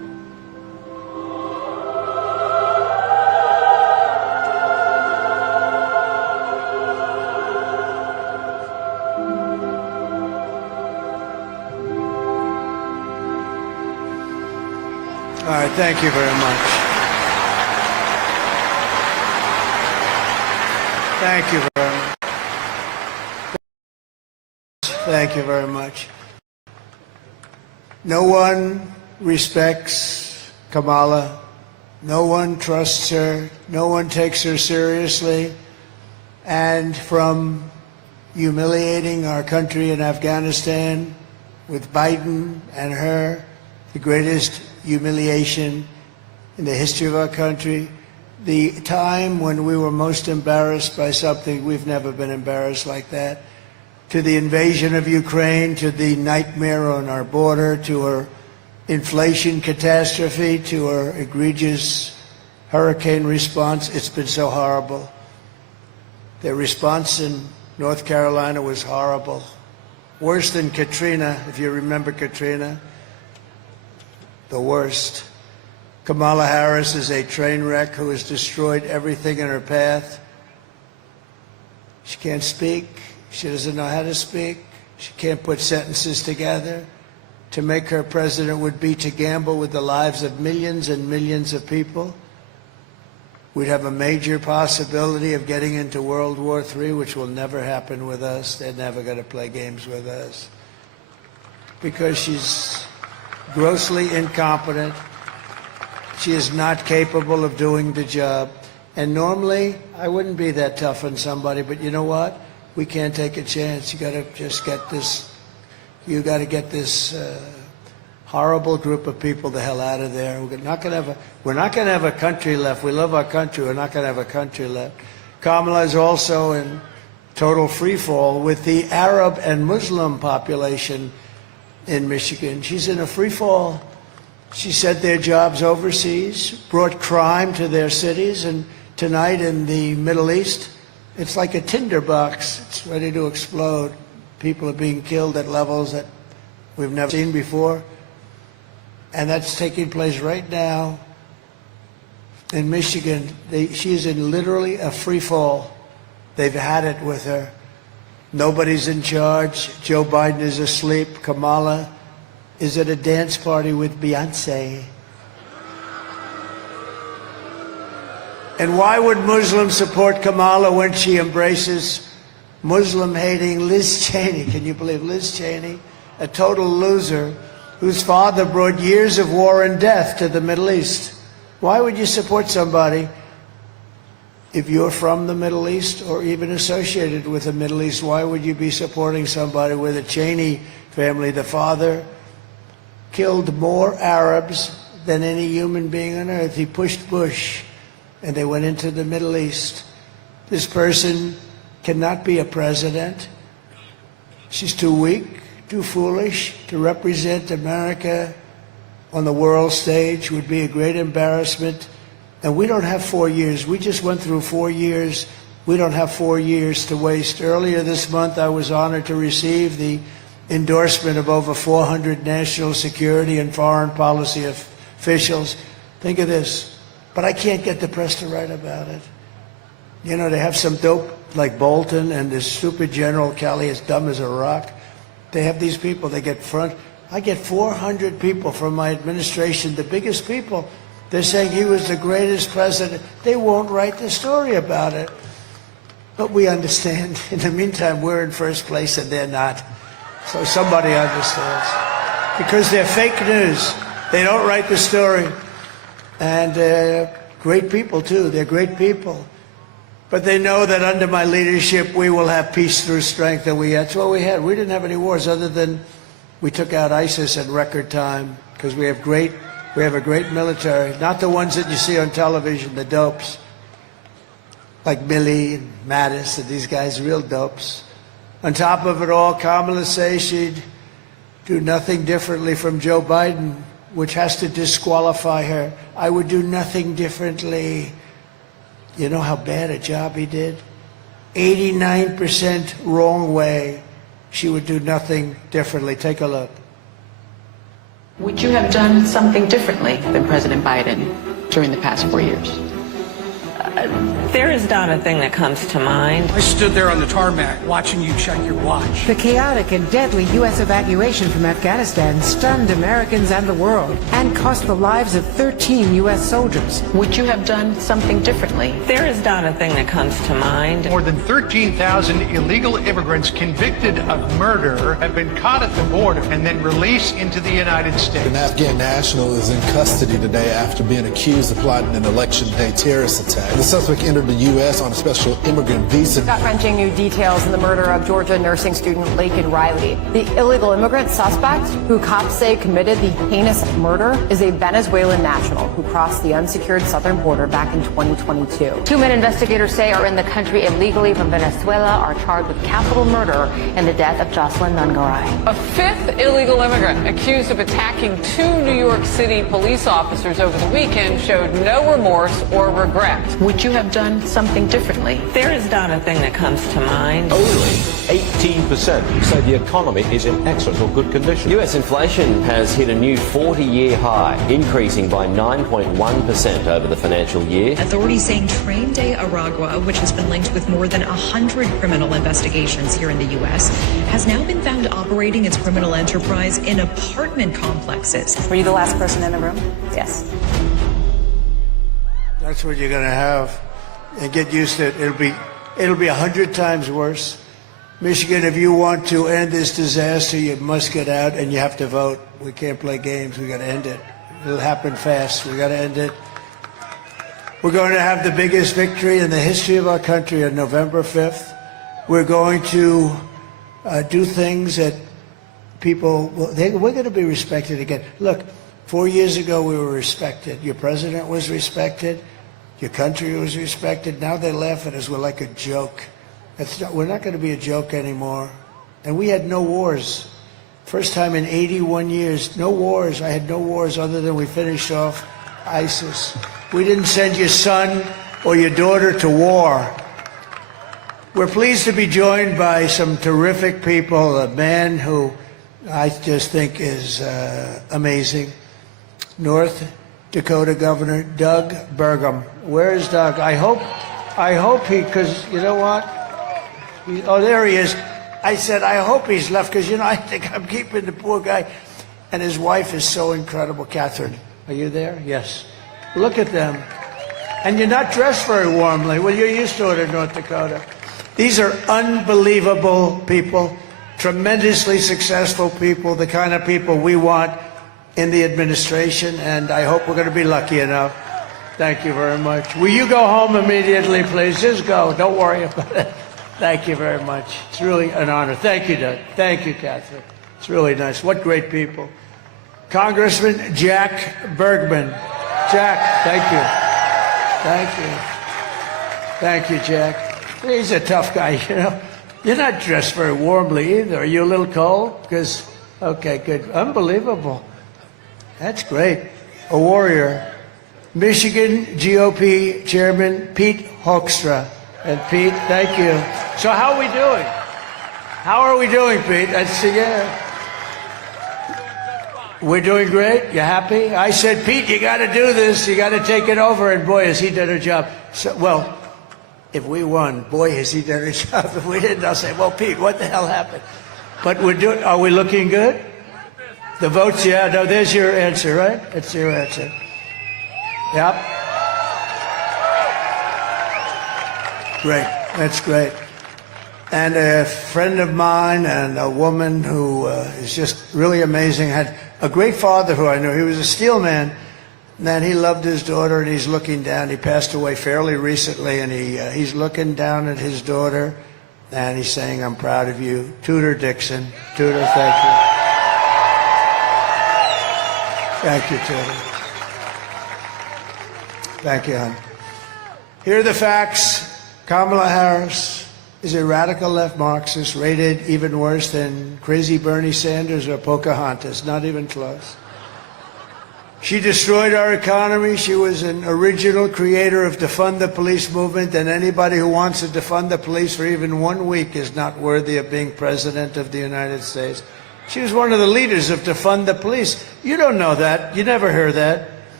All right, thank you very much. Thank you very much. Thank you very much. No one respects Kamala. No one trusts her. No one takes her seriously. And from humiliating our country in Afghanistan with Biden and her, the greatest humiliation in the history of our country, the time when we were most embarrassed by something, we've never been embarrassed like that, to the invasion of Ukraine, to the nightmare on our border, to her inflation catastrophe, to her egregious hurricane response. It's been so horrible. Their response in North Carolina was horrible. Worse than Katrina, if you remember Katrina. The worst. Kamala Harris is a train wreck who has destroyed everything in her path. She can't speak. She doesn't know how to speak. She can't put sentences together. To make her president would be to gamble with the lives of millions and millions of people. We'd have a major possibility of getting into World War III, which will never happen with us. They're never going to play games with us. Because she's grossly incompetent. She is not capable of doing the job. And normally, I wouldn't be that tough on somebody, but you know what? We can't take a chance. You got to just get this. You got to get this horrible group of people the hell out of there. We're not going to have a country left. We love our country. We're not going to have a country left. Kamala is also in total free fall with the Arab and Muslim population in Michigan. She's in a free fall. She sent their jobs overseas, brought crime to their cities, and tonight in the Middle East, it's like a tinderbox. It's ready to explode. People are being killed at levels that we've never seen before. And that's taking place right now in Michigan. She is in literally a free fall. They've had it with her. Nobody's in charge. Joe Biden is asleep. Kamala is at a dance party with Beyonce. And why would Muslims support Kamala when she embraces Muslim-hating Liz Cheney? Can you believe Liz Cheney? A total loser whose father brought years of war and death to the Middle East. Why would you support somebody if you're from the Middle East or even associated with the Middle East? Why would you be supporting somebody with a Cheney family? The father killed more Arabs than any human being on earth. He pushed Bush, and they went into the Middle East. This person cannot be a president. She's too weak, too foolish to represent America on the world stage. Would be a great embarrassment. And we don't have 4 years. We just went through 4 years. We don't have 4 years to waste. Earlier this month, I was honored to receive the endorsement of over 400 national security and foreign policy officials. Think of this. But I can't get the press to write about it. You know, they have some dope like Bolton and this stupid General Kelly, as dumb as a rock. They have these people, they get front. I get 400 people from my administration, the biggest people. They're saying he was the greatest president. They won't write the story about it. But we understand. In the meantime, we're in first place and they're not. So somebody understands. Because they're fake news. They don't write the story. And great people, too. They're great people. But they know that under my leadership, we will have peace through strength. And that's what we had. We didn't have any wars other than we took out ISIS in record time because we have a great military. Not the ones that you see on television, the dopes. Like Milley and Mattis and these guys, real dopes. On top of it all, Kamala says she'd do nothing differently from Joe Biden, which has to disqualify her. I would do nothing differently. You know how bad a job he did? 89% wrong way. She would do nothing differently. Take a look. Would you have done something differently than President Biden during the past 4 years? There is not a thing that comes to mind. I stood there on the tarmac watching you check your watch. The chaotic and deadly U.S. evacuation from Afghanistan stunned Americans and the world and cost the lives of 13 U.S. soldiers. Would you have done something differently? There is not a thing that comes to mind. More than 13,000 illegal immigrants convicted of murder have been caught at the border and then released into the United States. An Afghan national is in custody today after being accused of plotting an election day terrorist attack. The suspect entered the U.S. on a special immigrant visa. Gut-wrenching new details in the murder of Georgia nursing student Laken Riley. The illegal immigrant suspect, who cops say committed the heinous murder, is a Venezuelan national who crossed the unsecured southern border back in 2022. Two men investigators say are in the country illegally from Venezuela are charged with capital murder in the death of Jocelyn Nungaray. A fifth illegal immigrant accused of attacking two New York City police officers over the weekend showed no remorse or regret. Would you have done something differently? There is not a thing that comes to mind. Only 18% say the economy is in excellent or good condition. U.S. inflation has hit a new 40-year high, increasing by 9.1% over the financial year. Authorities saying Train de Aragua, which has been linked with more than 100 criminal investigations here in the U.S., has now been found operating its criminal enterprise in apartment complexes. Were you the last person in the room? Yes. That's what you're going to have. And get used to it. It'll be 100 times worse. Michigan, if you want to end this disaster, you must get out and you have to vote. We can't play games. We got to end it. It'll happen fast. We got to end it. We're going to have the biggest victory in the history of our country on November 5th. We're going to do things that people, we're going to be respected again. Look, 4 years ago we were respected. Your president was respected. Your country was respected. Now they laugh at us. We're like a joke. We're not going to be a joke anymore. And we had no wars. First time in 81 years, no wars. I had no wars other than we finished off ISIS. We didn't send your son or your daughter to war. We're pleased to be joined by some terrific people, a man who I just think is amazing. North Dakota Governor Doug Burgum. Where is Doug? I hope he, because you know what? Oh, there he is. I said, I hope he's left, because, you know, I think I'm keeping the poor guy. And his wife is so incredible. Catherine, are you there? Yes. Look at them. And you're not dressed very warmly. Well, you're used to it in North Dakota. These are unbelievable people, tremendously successful people, the kind of people we want in the administration, and I hope we're going to be lucky enough. Thank you very much. Will you go home immediately, please? Just go. Don't worry about it. Thank you very much. It's really an honor. Thank you, Doug. Thank you, Catherine. It's really nice. What great people. Congressman Jack Bergman. Jack, thank you. Thank you. Thank you, Jack. He's a tough guy, you know. You're not dressed very warmly either. Are you a little cold? Because, okay, good. Unbelievable. That's great. A warrior. Michigan GOP Chairman Pete Hoekstra. And Pete, thank you. So how are we doing? How are we doing, Pete? Yeah. We're doing great. You happy? I said, Pete, you got to do this. You got to take it over. And boy, has he done a job. So, well, if we won, boy, has he done a job. If we didn't, I'll say, well, Pete, what the hell happened? But we're doing. Are we looking good? The votes, yeah. No, there's your answer, right? That's your answer. Yep. Great. That's great. And a friend of mine and a woman who is just really amazing, had a great father who I knew. He was a steel man, and he loved his daughter, and he's looking down. He passed away fairly recently, and he's looking down at his daughter, and he's saying, I'm proud of you. Tudor Dixon. Tudor, thank you. Thank you, Tudor. Thank you, hon. Here are the facts. Kamala Harris is a radical left Marxist, rated even worse than crazy Bernie Sanders or Pocahontas, not even close. She destroyed our economy. She was an original creator of defund the police movement, and anybody who wants to defund the police for even 1 week is not worthy of being president of the United States. She was one of the leaders of defund the police. You don't know that. You never heard that.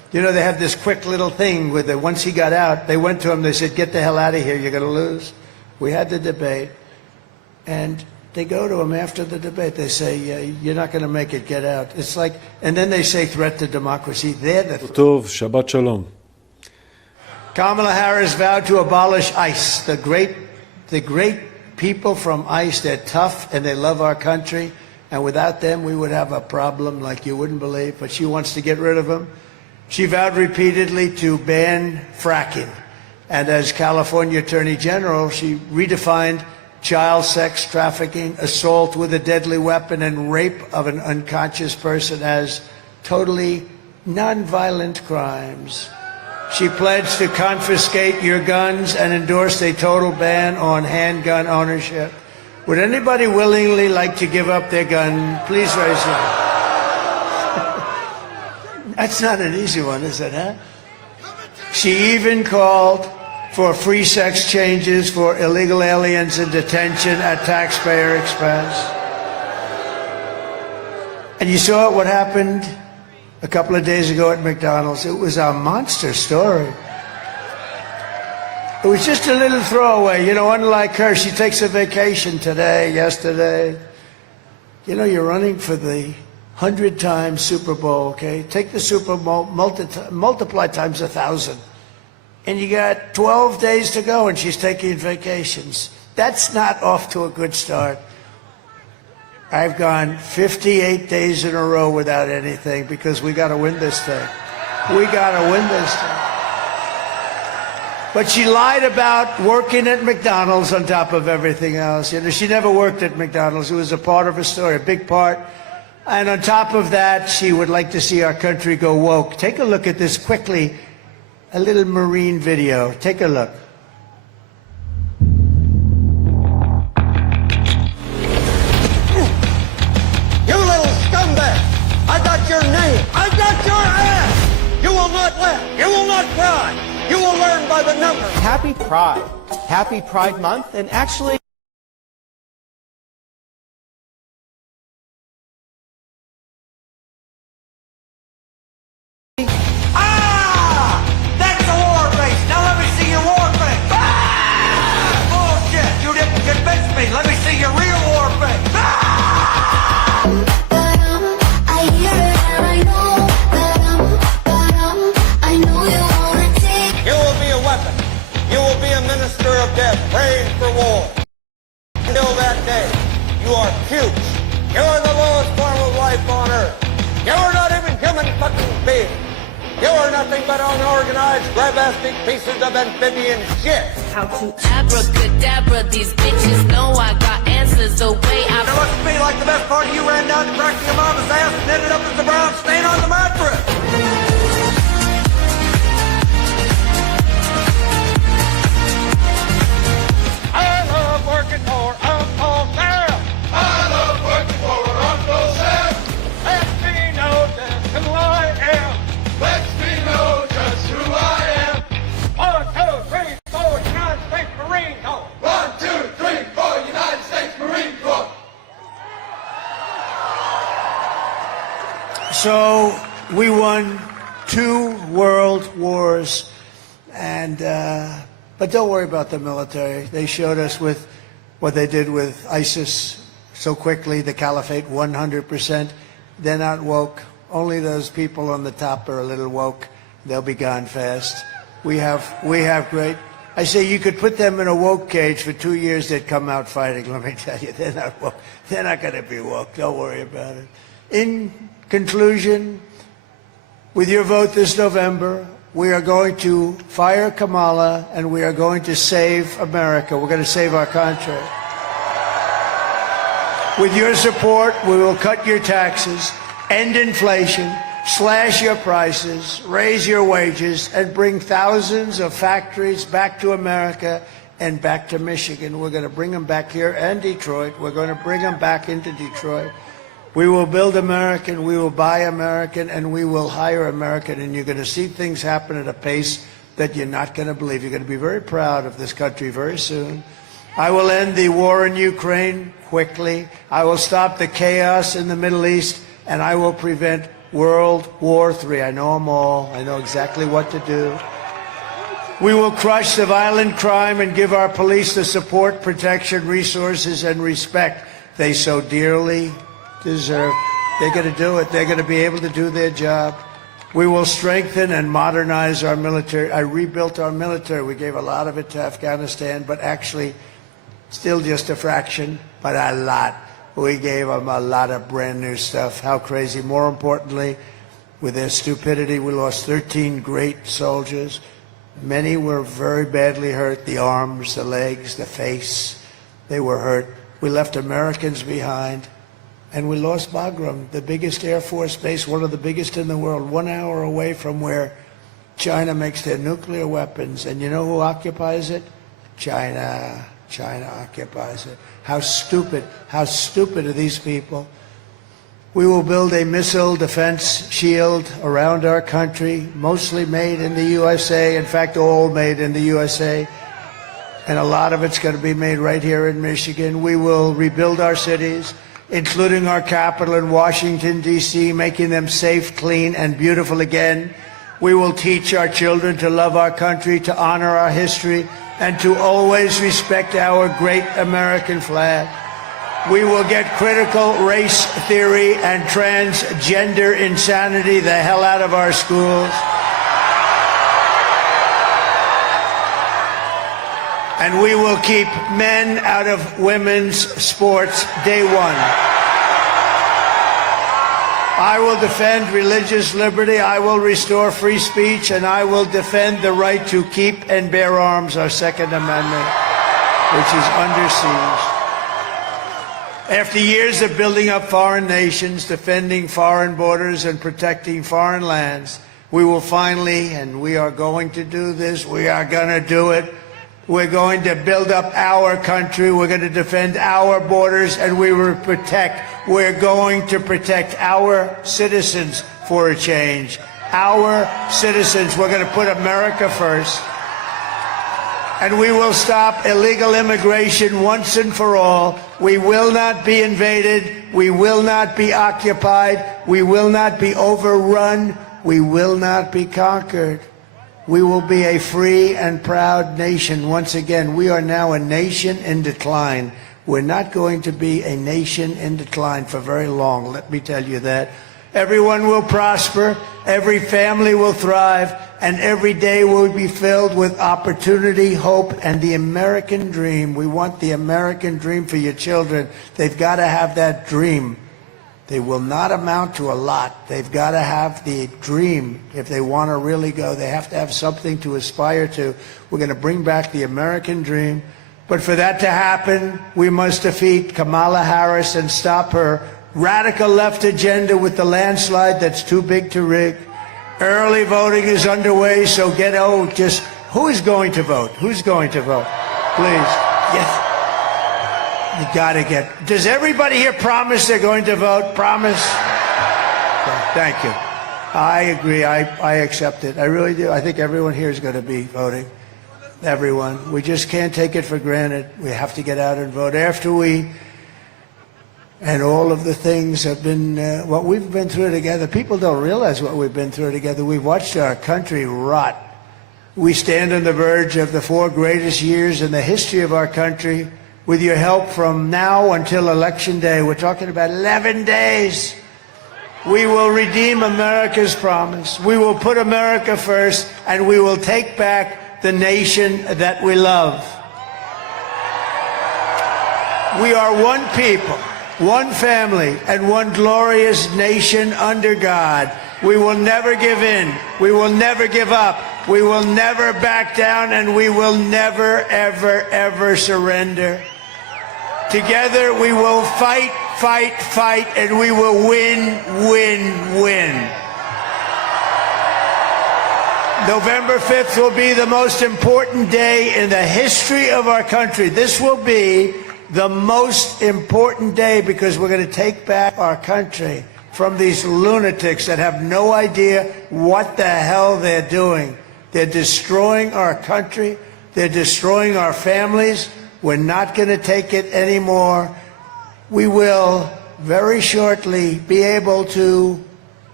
You know, they have this quick little thing with it. Once he got out, they went to him, they said, get the hell out of here, you're going to lose. We had the debate, and they go to him after the debate. They say, you're not going to make it, get out. It's like, and then they say threat to democracy. They're the טוב, שבת שלום. Kamala Harris vowed to abolish ICE. The great people from ICE, they're tough and they love our country. And without them, we would have a problem like you wouldn't believe. But she wants to get rid of them. She vowed repeatedly to ban fracking. And as California Attorney General, she redefined child sex trafficking, assault with a deadly weapon, and rape of an unconscious person as totally nonviolent crimes. She pledged to confiscate your guns and endorsed a total ban on handgun ownership. Would anybody willingly like to give up their gun? Please raise your hand. That's not an easy one, is it, huh? She even called for free sex changes for illegal aliens in detention at taxpayer expense. And you saw what happened a couple of days ago at McDonald's. It was a monster story. It was just a little throwaway. You know, unlike her, she takes a vacation today, yesterday. You know, you're running for the 100-time Super Bowl, okay? Take the Super Bowl, multiply times 1,000. And you got 12 days to go, and she's taking vacations. That's not off to a good start. I've gone 58 days in a row without anything because we got to win this thing. We got to win this thing. But she lied about working at McDonald's on top of everything else. You know, she never worked at McDonald's. It was a part of her story, a big part. And on top of that, she would like to see our country go woke. Take a look at this quickly. A little Marine video. Take a look. You little scumbag! I got your name! I got your ass! You will not laugh! You will not cry! You will learn by the numbers! Happy Pride. Happy Pride Month, and actually let me see your real war face. You will be a weapon. You will be a minister of death, praying for war. Until that day, you are puke. You are the lowest form of life on earth. You are not even human fucking beings. You are nothing but unorganized, grabastic pieces of amphibian shit. How to abracadabra, these bitches know I got answers the way I... It looks to me like the best part of you ran down to crack your mama's ass and ended up as the brown stain on the mattress. I love working for Uncle Sam. I love working for Uncle Sam. Let me know just who I am. Let me know just who I am. 1, 2, 3, 4, United States Marine Corps. 1, 2, 3, 4, United States Marine Corps. So we won 2 world wars, and but don't worry about the military. They showed us with what they did with ISIS so quickly, the caliphate 100%. They're not woke. Only those people on the top are a little woke. They'll be gone fast. We have great. I say you could put them in a woke cage for 2 years, they'd come out fighting. Let me tell you, they're not woke. They're not going to be woke. Don't worry about it. In conclusion, with your vote this November, we are going to fire Kamala and we are going to save America. We're going to save our country. With your support, we will cut your taxes, end inflation, slash your prices, raise your wages, and bring thousands of factories back to America and back to Michigan. We're going to bring them back here and Detroit. We're going to bring them back into Detroit. We will build American, we will buy American, and we will hire American. And you're going to see things happen at a pace that you're not going to believe. You're going to be very proud of this country very soon. I will end the war in Ukraine quickly. I will stop the chaos in the Middle East, and I will prevent World War III. I know them all. I know exactly what to do. We will crush the violent crime and give our police the support, protection, resources, and respect they so dearly deserve. They're going to do it. They're going to be able to do their job. We will strengthen and modernize our military. I rebuilt our military. We gave a lot of it to Afghanistan, but actually still just a fraction, but a lot. We gave them a lot of brand new stuff. How crazy. More importantly, with their stupidity, we lost 13 great soldiers. Many were very badly hurt, the arms, the legs, the face. They were hurt. We left Americans behind, and we lost Bagram, the biggest Air Force base, one of the biggest in the world, 1 hour away from where China makes their nuclear weapons. And you know who occupies it? China. China occupies it. How stupid are these people? We will build a missile defense shield around our country, mostly made in the USA, in fact, all made in the USA, and a lot of it's going to be made right here in Michigan. We will rebuild our cities, including our capital in Washington, D.C., making them safe, clean, and beautiful again. We will teach our children to love our country, to honor our history, and to always respect our great American flag. We will get critical race theory and transgender insanity the hell out of our schools. And we will keep men out of women's sports day one. I will defend religious liberty, I will restore free speech, and I will defend the right to keep and bear arms, our Second Amendment, which is under siege. After years of building up foreign nations, defending foreign borders, and protecting foreign lands, we will finally, and we are going to do this, we are going to do it, we're going to build up our country, we're going to defend our borders, and we're going to protect our citizens for a change. Our citizens, we're going to put America first. And we will stop illegal immigration once and for all. We will not be invaded. We will not be occupied. We will not be overrun. We will not be conquered. We will be a free and proud nation. Once again, we are now a nation in decline. We're not going to be a nation in decline for very long, let me tell you that. Everyone will prosper, every family will thrive, and every day will be filled with opportunity, hope, and the American dream. We want the American dream for your children. They've got to have that dream. They will not amount to a lot. They've got to have the dream. If they want to really go, they have to have something to aspire to. We're going to bring back the American dream. But for that to happen, we must defeat Kamala Harris and stop her radical left agenda with the landslide that's too big to rig. Early voting is underway, so who is going to vote? Who's going to vote? Please. Yes. You got to get. Does everybody here promise they're going to vote? Promise? Okay, thank you. I agree. I accept it. I really do. I think everyone here is going to be voting. Everyone. We just can't take it for granted. We have to get out and vote. And all of the things have been, what we've been through together. People don't realize what we've been through together. We've watched our country rot. We stand on the verge of the 4 greatest years in the history of our country. With your help from now until Election Day, we're talking about 11 days. We will redeem America's promise. We will put America first, and we will take back the nation that we love. We are one people, one family, and one glorious nation under God. We will never give in. We will never give up. We will never back down, and we will never, ever, ever surrender. Together we will fight, fight, fight, and we will win, win, win. November 5th will be the most important day in the history of our country. This will be the most important day because we're going to take back our country from these lunatics that have no idea what the hell they're doing. They're destroying our country. They're destroying our families. We're not going to take it anymore. We will very shortly be able to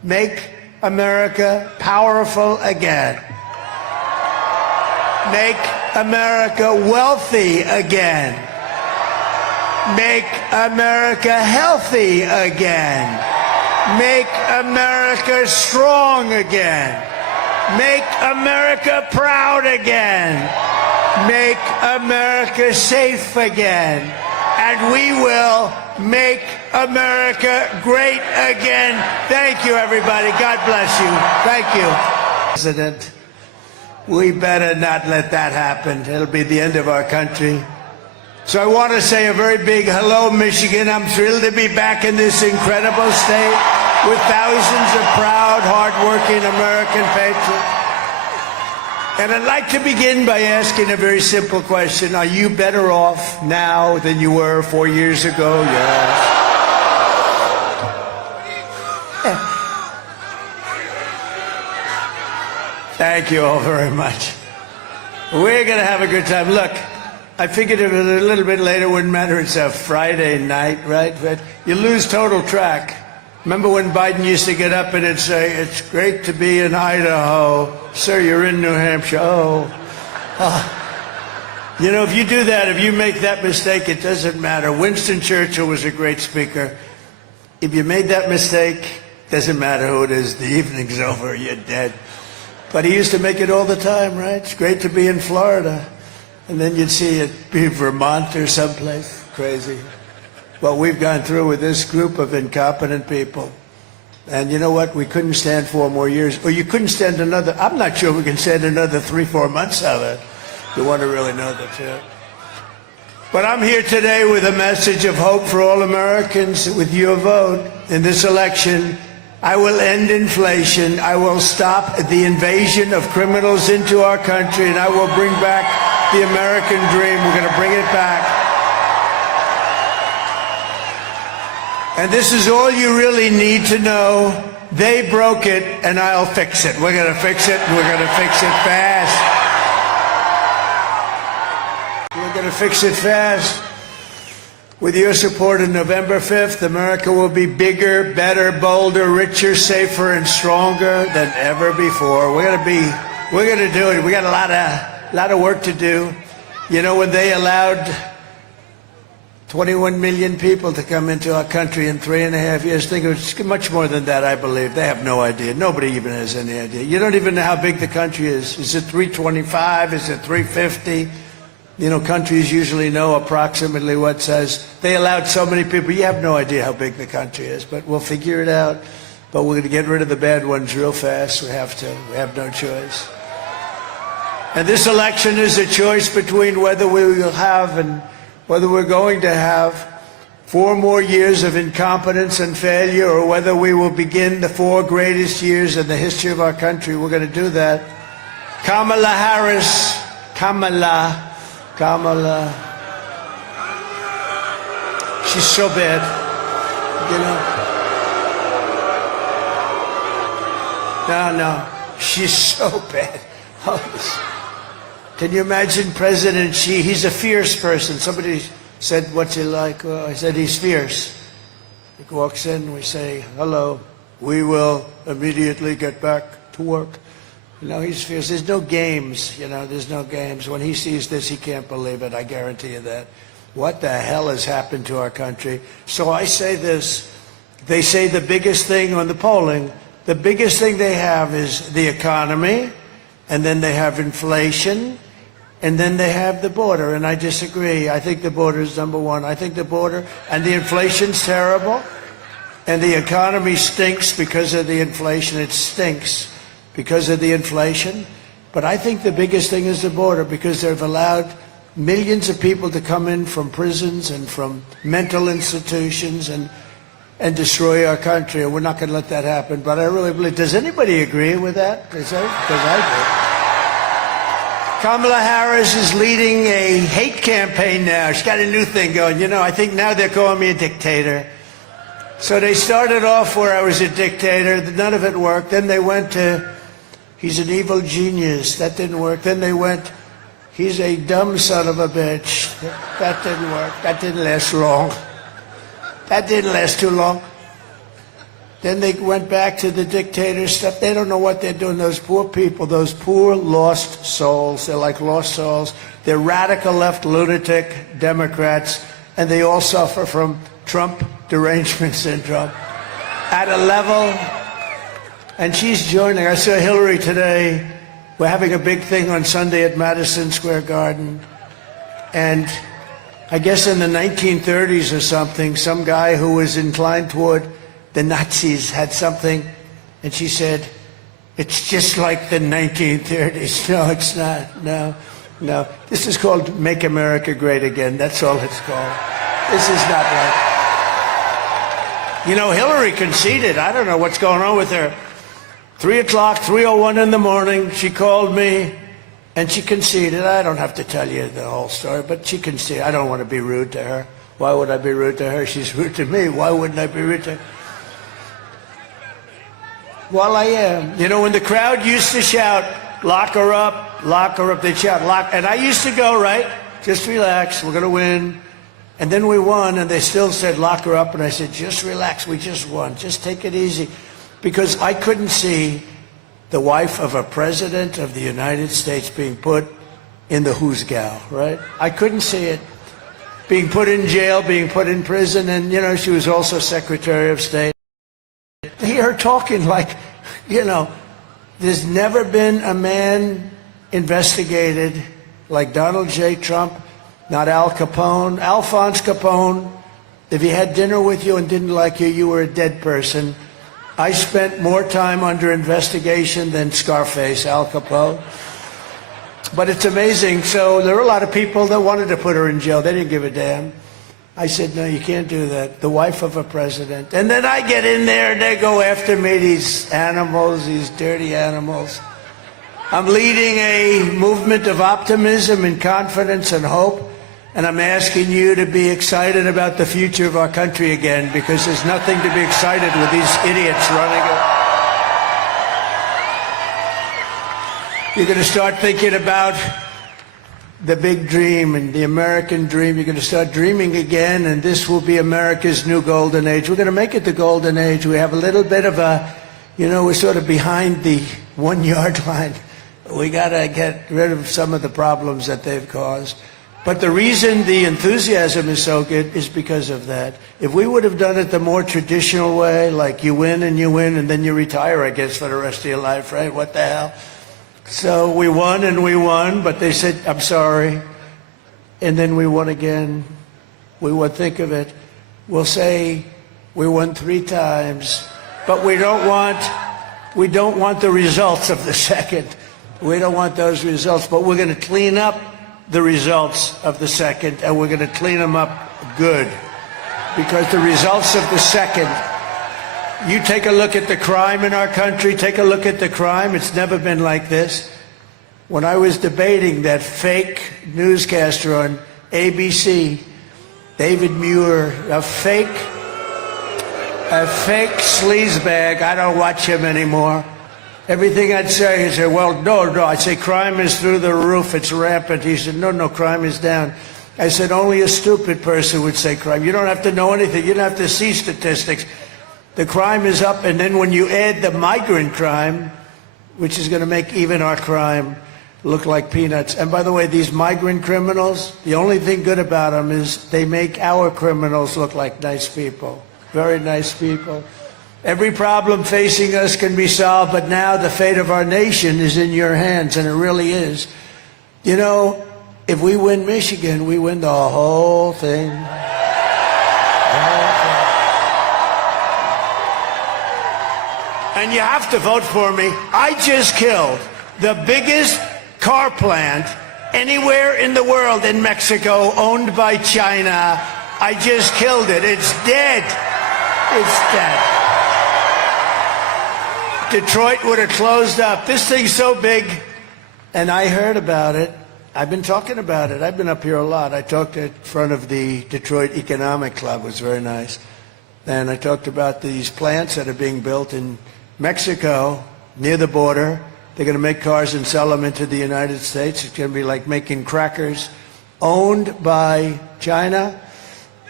Make America powerful again. Make America wealthy again. Make America healthy again. Make America strong again. Make America proud again. Make America safe again. And we will make America great again. Thank you, everybody. God bless you. Thank you. President, we better not let that happen. It'll be the end of our country. So I want to say a very big hello, Michigan. I'm thrilled to be back in this incredible state with thousands of proud, hardworking American patriots. And I'd like to begin by asking a very simple question. Are you better off now than you were 4 years ago? Yes. Thank you all very much. We're going to have a good time. Look, I figured if it was a little bit later, wouldn't matter. It's a Friday night, right? But you lose total track. Remember when Biden used to get up and he'd say, "It's great to be in Idaho. Sir, you're in New Hampshire." Oh. You know, if you do that, if you make that mistake, it doesn't matter. Winston Churchill was a great speaker. If you made that mistake, doesn't matter who it is. The evening's over. You're dead. But he used to make it all the time, right? It's great to be in Florida. And then you'd see it be Vermont or someplace. Crazy. What we've gone through with this group of incompetent people. And you know what? We couldn't stand 4 more years. Or you couldn't stand another. I'm not sure we can stand another 3-4 months of it. You want to really know the truth. But I'm here today with a message of hope for all Americans. With your vote in this election, I will end inflation. I will stop the invasion of criminals into our country, and I will bring back the American dream. We're going to bring it back. And this is all you really need to know. They broke it, and I'll fix it. We're going to fix it, and we're going to fix it fast. We're going to fix it fast. With your support on November 5th, America will be bigger, better, bolder, richer, safer, and stronger than ever before. We're going to do it. We got a lot of work to do. You know, when they allowed 21 million people to come into our country in 3.5 years. Think it's much more than that, I believe. They have no idea. Nobody even has any idea. You don't even know how big the country is. Is it 325? Is it 350? You know, countries usually know approximately what size. They allowed so many people. You have no idea how big the country is, but we'll figure it out. But we're going to get rid of the bad ones real fast. We have to. We have no choice. And this election is a choice between whether we will have and whether we're going to have 4 more years of incompetence and failure, or whether we will begin the 4 greatest years in the history of our country. We're going to do that. Kamala Harris, Kamala. She's so bad, you know. No, she's so bad. Can you imagine President Xi? He's a fierce person. Somebody said, "What's he like?" I said, "He's fierce." He walks in, we say, "Hello, we will immediately get back to work." You know, he's fierce. There's no games, you know, there's no games. When he sees this, he can't believe it. I guarantee you that. What the hell has happened to our country? So I say this. They say the biggest thing on the polling, the biggest thing they have is the economy, and then they have inflation, and then they have the border. And I disagree. I think the border is number one. I think the border and the inflation's terrible, and the economy stinks because of the inflation. It stinks because of the inflation. But I think the biggest thing is the border, because they've allowed millions of people to come in from prisons and from mental institutions and destroy our country. And we're not going to let that happen. But I really believe, does anybody agree with that? Because I do. Kamala Harris is leading a hate campaign now. She's got a new thing going. You know, I think now they're calling me a dictator. So they started off where I was a dictator. None of it worked. Then they went to, he's an evil genius. That didn't work. Then they went, he's a dumb son of a bitch. That didn't work. That didn't last long. That didn't last too long. Then they went back to the dictator stuff. They don't know what they're doing. Those poor people, those poor lost souls. They're like lost souls. They're radical left lunatic Democrats, and they all suffer from Trump derangement syndrome at a level. And she's joining. I saw Hillary today. We're having a big thing on Sunday at Madison Square Garden. And I guess in the 1930s or something, some guy who was inclined toward the Nazis had something, and she said, it's just like the 1930s. No, it's not. No. This is called Make America Great Again. That's all it's called. This is not right. You know, Hillary conceded. I don't know what's going on with her. 3 o'clock, 3:01 in the morning, she called me, and she conceded. I don't have to tell you the whole story, but she conceded. I don't want to be rude to her. Why would I be rude to her? She's rude to me. Why wouldn't I be rude to her? Well, I am. You know, when the crowd used to shout, lock her up, they'd shout, lock. And I used to go, right, just relax, we're going to win. And then we won, and they still said, lock her up. And I said, just relax, we just won. Just take it easy. Because I couldn't see the wife of a president of the United States being put in the hoosgow, right? I couldn't see it. Being put in jail, being put in prison, and, you know, she was also Secretary of State. To hear her talking like, you know, there's never been a man investigated like Donald J. Trump, not Al Capone. Alphonse Capone, if he had dinner with you and didn't like you, you were a dead person. I spent more time under investigation than Scarface, Al Capone. But it's amazing. So there were a lot of people that wanted to put her in jail. They didn't give a damn. I said, no, you can't do that. The wife of a president. And then I get in there and they go after me, these animals, these dirty animals. I'm leading a movement of optimism and confidence and hope. And I'm asking you to be excited about the future of our country again, because there's nothing to be excited with these idiots running it. You're going to start thinking about the big dream and the American dream. You're going to start dreaming again, and this will be America's new golden age. We're going to make it the golden age. We have a little bit of a, you know, we're sort of behind the 1 yard line. We got to get rid of some of the problems that they've caused. But the reason the enthusiasm is so good is because of that. If we would have done it the more traditional way, like you win and then you retire, I guess, for the rest of your life, right? What the hell? So we won, but they said, I'm sorry. And then we won again. We won, think of it. We'll say we won 3 times, but we don't want the results of the second. We don't want those results, but we're going to clean up the results of the second, and we're going to clean them up good. Because the results of the second, you take a look at the crime in our country, take a look at the crime. It's never been like this. When I was debating that fake newscaster on ABC, David Muir, a fake sleazebag, I don't watch him anymore. Everything I'd say, he'd say, well, no. I'd say, crime is through the roof, it's rampant. He said, no, crime is down. I said, only a stupid person would say crime. You don't have to know anything. You don't have to see statistics. The crime is up, and then when you add the migrant crime, which is going to make even our crime look like peanuts. And by the way, these migrant criminals, the only thing good about them is they make our criminals look like nice people, very nice people. Every problem facing us can be solved, but now the fate of our nation is in your hands, and it really is. You know, if we win Michigan, we win the whole thing. And you have to vote for me. I just killed the biggest car plant anywhere in the world in Mexico, owned by China. I just killed it. It's dead. It's dead. Detroit would have closed up. This thing's so big, and I heard about it. I've been talking about it. I've been up here a lot. I talked in front of the Detroit Economic Club. It was very nice. And I talked about these plants that are being built in Mexico, near the border. They're going to make cars and sell them into the United States. It's going to be like making crackers, owned by China.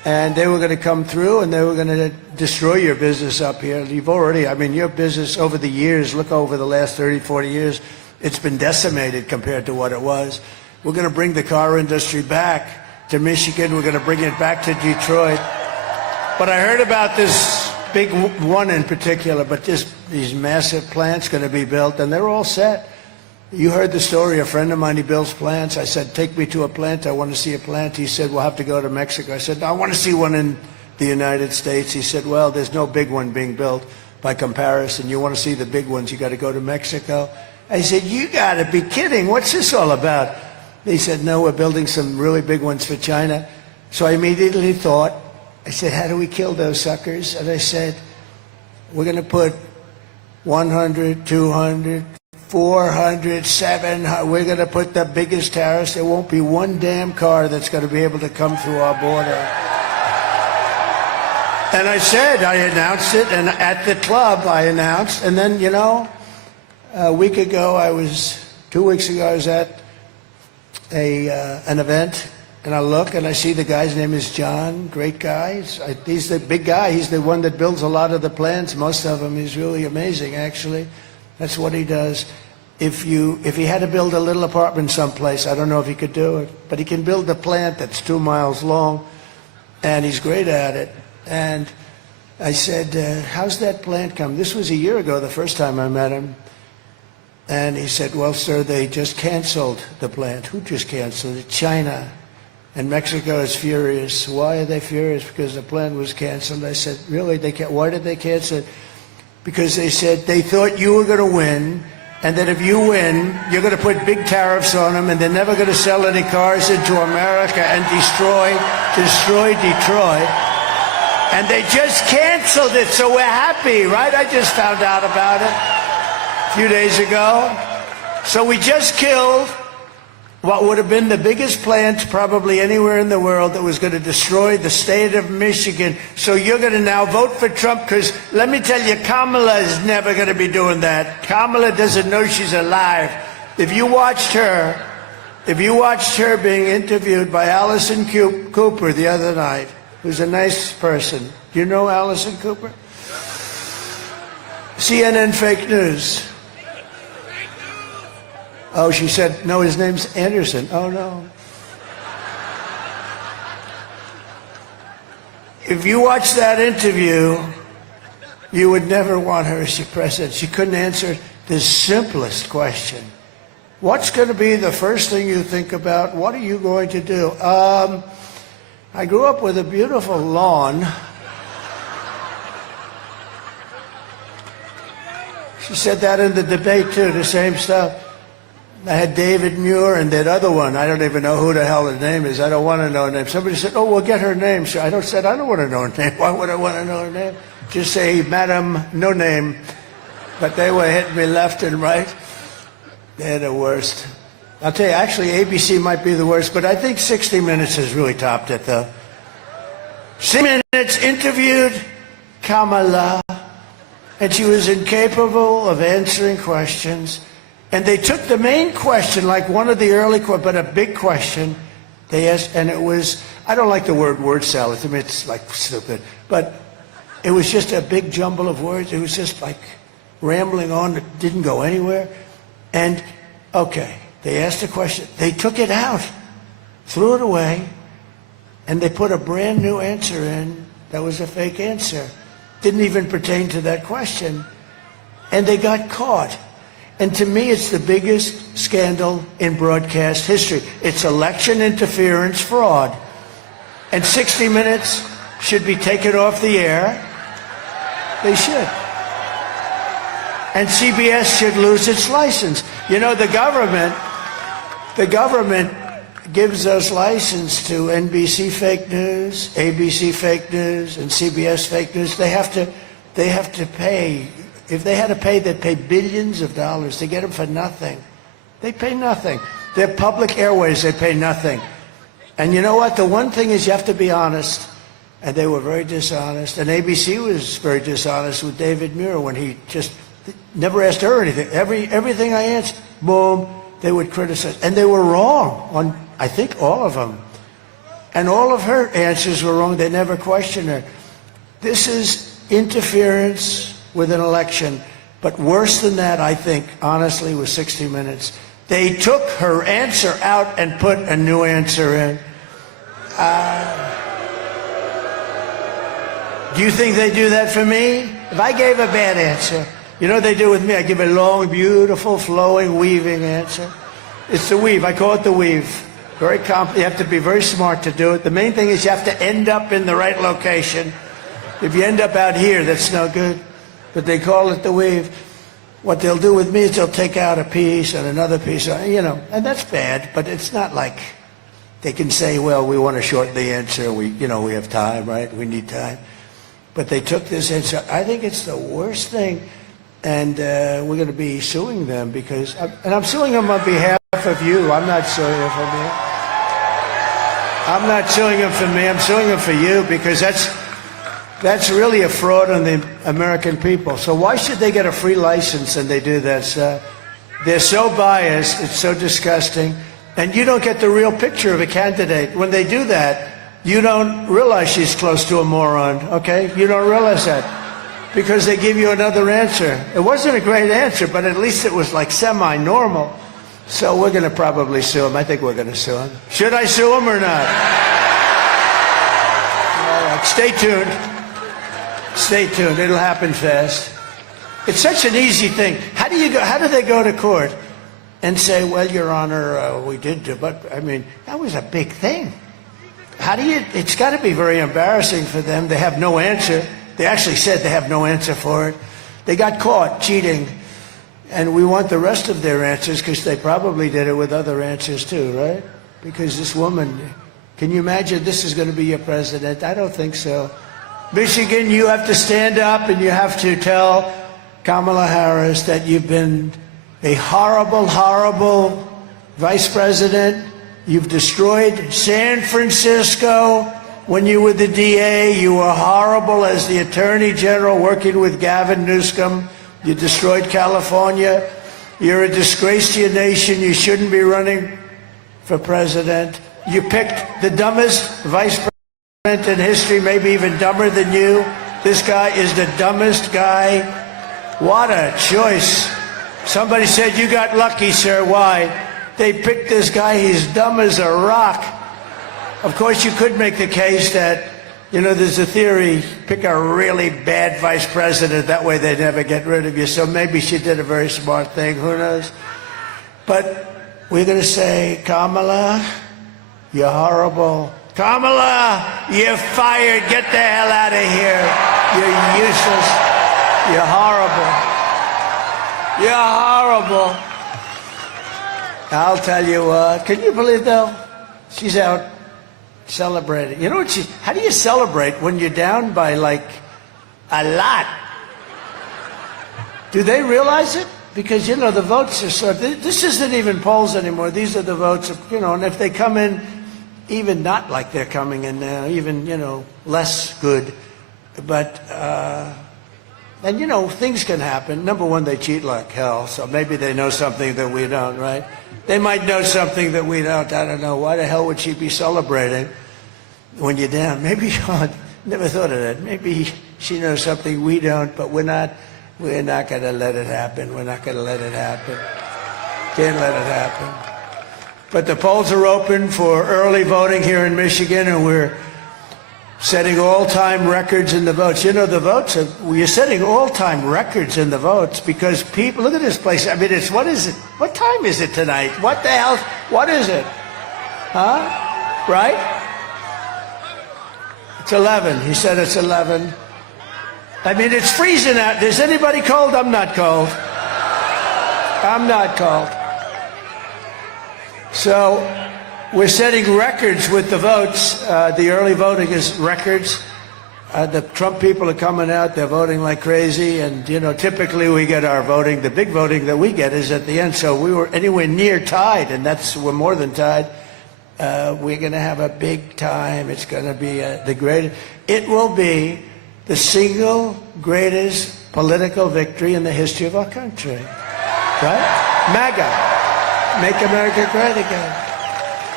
and they were going to come through and they were going to destroy your business up here. You've already, I mean, your business over the years, look over the last 30, 40 years, it's been decimated compared to what it was. We're going to bring the car industry back to Michigan. We're going to bring it back to Detroit. But I heard about this big one in particular, but these massive plants going to be built, and they're all set. You heard the story. A friend of mine, he builds plants. I said, take me to a plant. I want to see a plant. He said, we'll have to go to Mexico. I said, no, I want to see one in the United States. He said, well, there's no big one being built by comparison. You want to see the big ones, you got to go to Mexico. I said, you got to be kidding. What's this all about? He said, no, we're building some really big ones for China. So I immediately thought, I said, how do we kill those suckers? And I said, we're going to put 100, 200, 400, 700. We're going to put the biggest tariffs. There won't be one damn car that's going to be able to come through our border. And I said, I announced it, and at the club I announced, and then, you know, a week ago, 2 weeks ago, I was at an event, and I look and I see the guy's name is John, great guy. He's the big guy. He's the one that builds a lot of the plants, most of them. He's really amazing, actually. That's what he does. If he had to build a little apartment someplace, I don't know if he could do it, but he can build a plant that's 2 miles long, and he's great at it. And I said, how's that plant come? This was a year ago, the first time I met him. And he said, well, sir, they just canceled the plant. Who just canceled it? China. And Mexico is furious. Why are they furious? Because the plant was canceled. I said, really? Why did they cancel it? Because they said they thought you were going to win, and that if you win, you're going to put big tariffs on them, and they're never going to sell any cars into America and destroy Detroit. And they just canceled it, so we're happy, right? I just found out about it a few days ago. So we just killed what would have been the biggest plant probably anywhere in the world that was going to destroy the state of Michigan. So you're going to now vote for Trump, because let me tell you, Kamala is never going to be doing that. Kamala doesn't know she's alive. If you watched her being interviewed by Allison Cooper the other night, who's a nice person. Do you know Allison Cooper? CNN fake news. Oh, she said, no, his name's Anderson. Oh, no. If you watch that interview, you would never want her as your president. She couldn't answer the simplest question. What's going to be the first thing you think about? What are you going to do? I grew up with a beautiful lawn. She said that in the debate, too, the same stuff. I had David Muir and that other one. I don't even know who the hell her name is. I don't want to know her name. Somebody said, oh, we'll get her name. So I don't want to know her name. Why would I want to know her name? Just say, Madam, no name. But they were hitting me left and right. They're the worst. I'll tell you, actually, ABC might be the worst, but I think 60 Minutes has really topped it, though. 60 Minutes interviewed Kamala, and she was incapable of answering questions. And they took the main question, like one of the early, but a big question, they asked, and it was, I don't like the word salad. To me, it's like stupid. But it was just a big jumble of words. It was just like rambling on. It didn't go anywhere. And, okay, they asked a question. They took it out, threw it away, and they put a brand new answer in that was a fake answer. Didn't even pertain to that question. And they got caught. And to me, it's the biggest scandal in broadcast history. It's election interference fraud. And 60 Minutes should be taken off the air. They should. And CBS should lose its license. You know, the government gives us license to NBC fake news, ABC fake news, and CBS fake news. They have to pay. If they had to pay, they'd pay billions of dollars to get them for nothing. They pay nothing. They're public airways, they pay nothing. And you know what? The one thing is you have to be honest. And they were very dishonest. And ABC was very dishonest with David Muir when he just never asked her anything. Everything I answered, boom, they would criticize. And they were wrong on, I think, all of them. And all of her answers were wrong. They never questioned her. This is interference with an election. But worse than that, I think, honestly, was 60 Minutes. They took her answer out and put a new answer in. Do you think they do that for me? If I gave a bad answer, you know what they do with me? I give a long, beautiful, flowing, weaving answer. It's the weave. I call it the weave. Very you have to be very smart to do it. The main thing is you have to end up in the right location. If you end up out here, that's no good. But they call it the weave. What they'll do with me is they'll take out a piece and another piece, you know, and that's bad, but it's not like they can say, well, we want to shorten the answer. We have time, right? We need time. But they took this answer. I think it's the worst thing. And we're going to be suing them because, and I'm suing them on behalf of you. I'm not suing them for me. I'm not suing them for me. I'm suing them for you because that's really a fraud on the American people. So why should they get a free license and they do this? They're so biased. It's so disgusting. And you don't get the real picture of a candidate. When they do that, you don't realize she's close to a moron, okay? You don't realize that. Because they give you another answer. It wasn't a great answer, but at least it was like semi-normal. So we're going to probably sue him. I think we're going to sue him. Should I sue him or not? All right, stay tuned. Stay tuned. It'll happen fast. It's such an easy thing. How do they go to court and say, well, Your Honor, we did do, but I mean, that was a big thing. It's got to be very embarrassing for them. They have no answer. They actually said they have no answer for it. They got caught cheating. And we want the rest of their answers because they probably did it with other answers too, right? Because this woman, can you imagine this is going to be your president? I don't think so. Michigan, you have to stand up and you have to tell Kamala Harris that you've been a horrible, horrible vice president. You've destroyed San Francisco. When you were the DA, you were horrible as the Attorney General working with Gavin Newsom. You destroyed California. You're a disgrace to your nation. You shouldn't be running for president. You picked the dumbest vice president in history, maybe even dumber than you. This guy is the dumbest guy. What a choice. Somebody said, you got lucky, sir. Why? They picked this guy. He's dumb as a rock. Of course, you could make the case that, you know, there's a theory, pick a really bad vice president, that way they never get rid of you. So maybe she did a very smart thing, who knows? But we're going to say, Kamala, you're horrible. Kamala, you're fired. Get the hell out of here. You're useless. You're horrible. You're horrible. I'll tell you what. Can you believe, though? She's out celebrating. You know what how do you celebrate when you're down by like a lot? Do they realize it? Because, you know, the votes are so, this isn't even polls anymore. These are the votes, you know, and if they come in even not like they're coming in now, even, you know, less good. But, and, you know, things can happen. Number one, they cheat like hell, so maybe they know something that we don't, right? They might know something that we don't. I don't know. Why the hell would she be celebrating when you're down? Maybe, never thought of that. Maybe she knows something we don't, but we're not going to let it happen. We're not going to let it happen. Can't let it happen. But the polls are open for early voting here in Michigan, and we're setting all-time records in the votes. You know, the votes, we're setting all-time records in the votes because people, look at this place. I mean, it's, what is it? What time is it tonight? What the hell? What is it? Huh? Right? It's 11. He said it's 11. I mean, it's freezing out. Is anybody cold? I'm not cold. I'm not cold. So we're setting records with the votes. The early voting is records. The Trump people are coming out. They're voting like crazy. And, you know, typically we get our voting. The big voting that we get is at the end. So we were anywhere near tied, and we're more than tied. We're going to have a big time. It's going to be the greatest. It will be the single greatest political victory in the history of our country. Right? MAGA. Make America great again.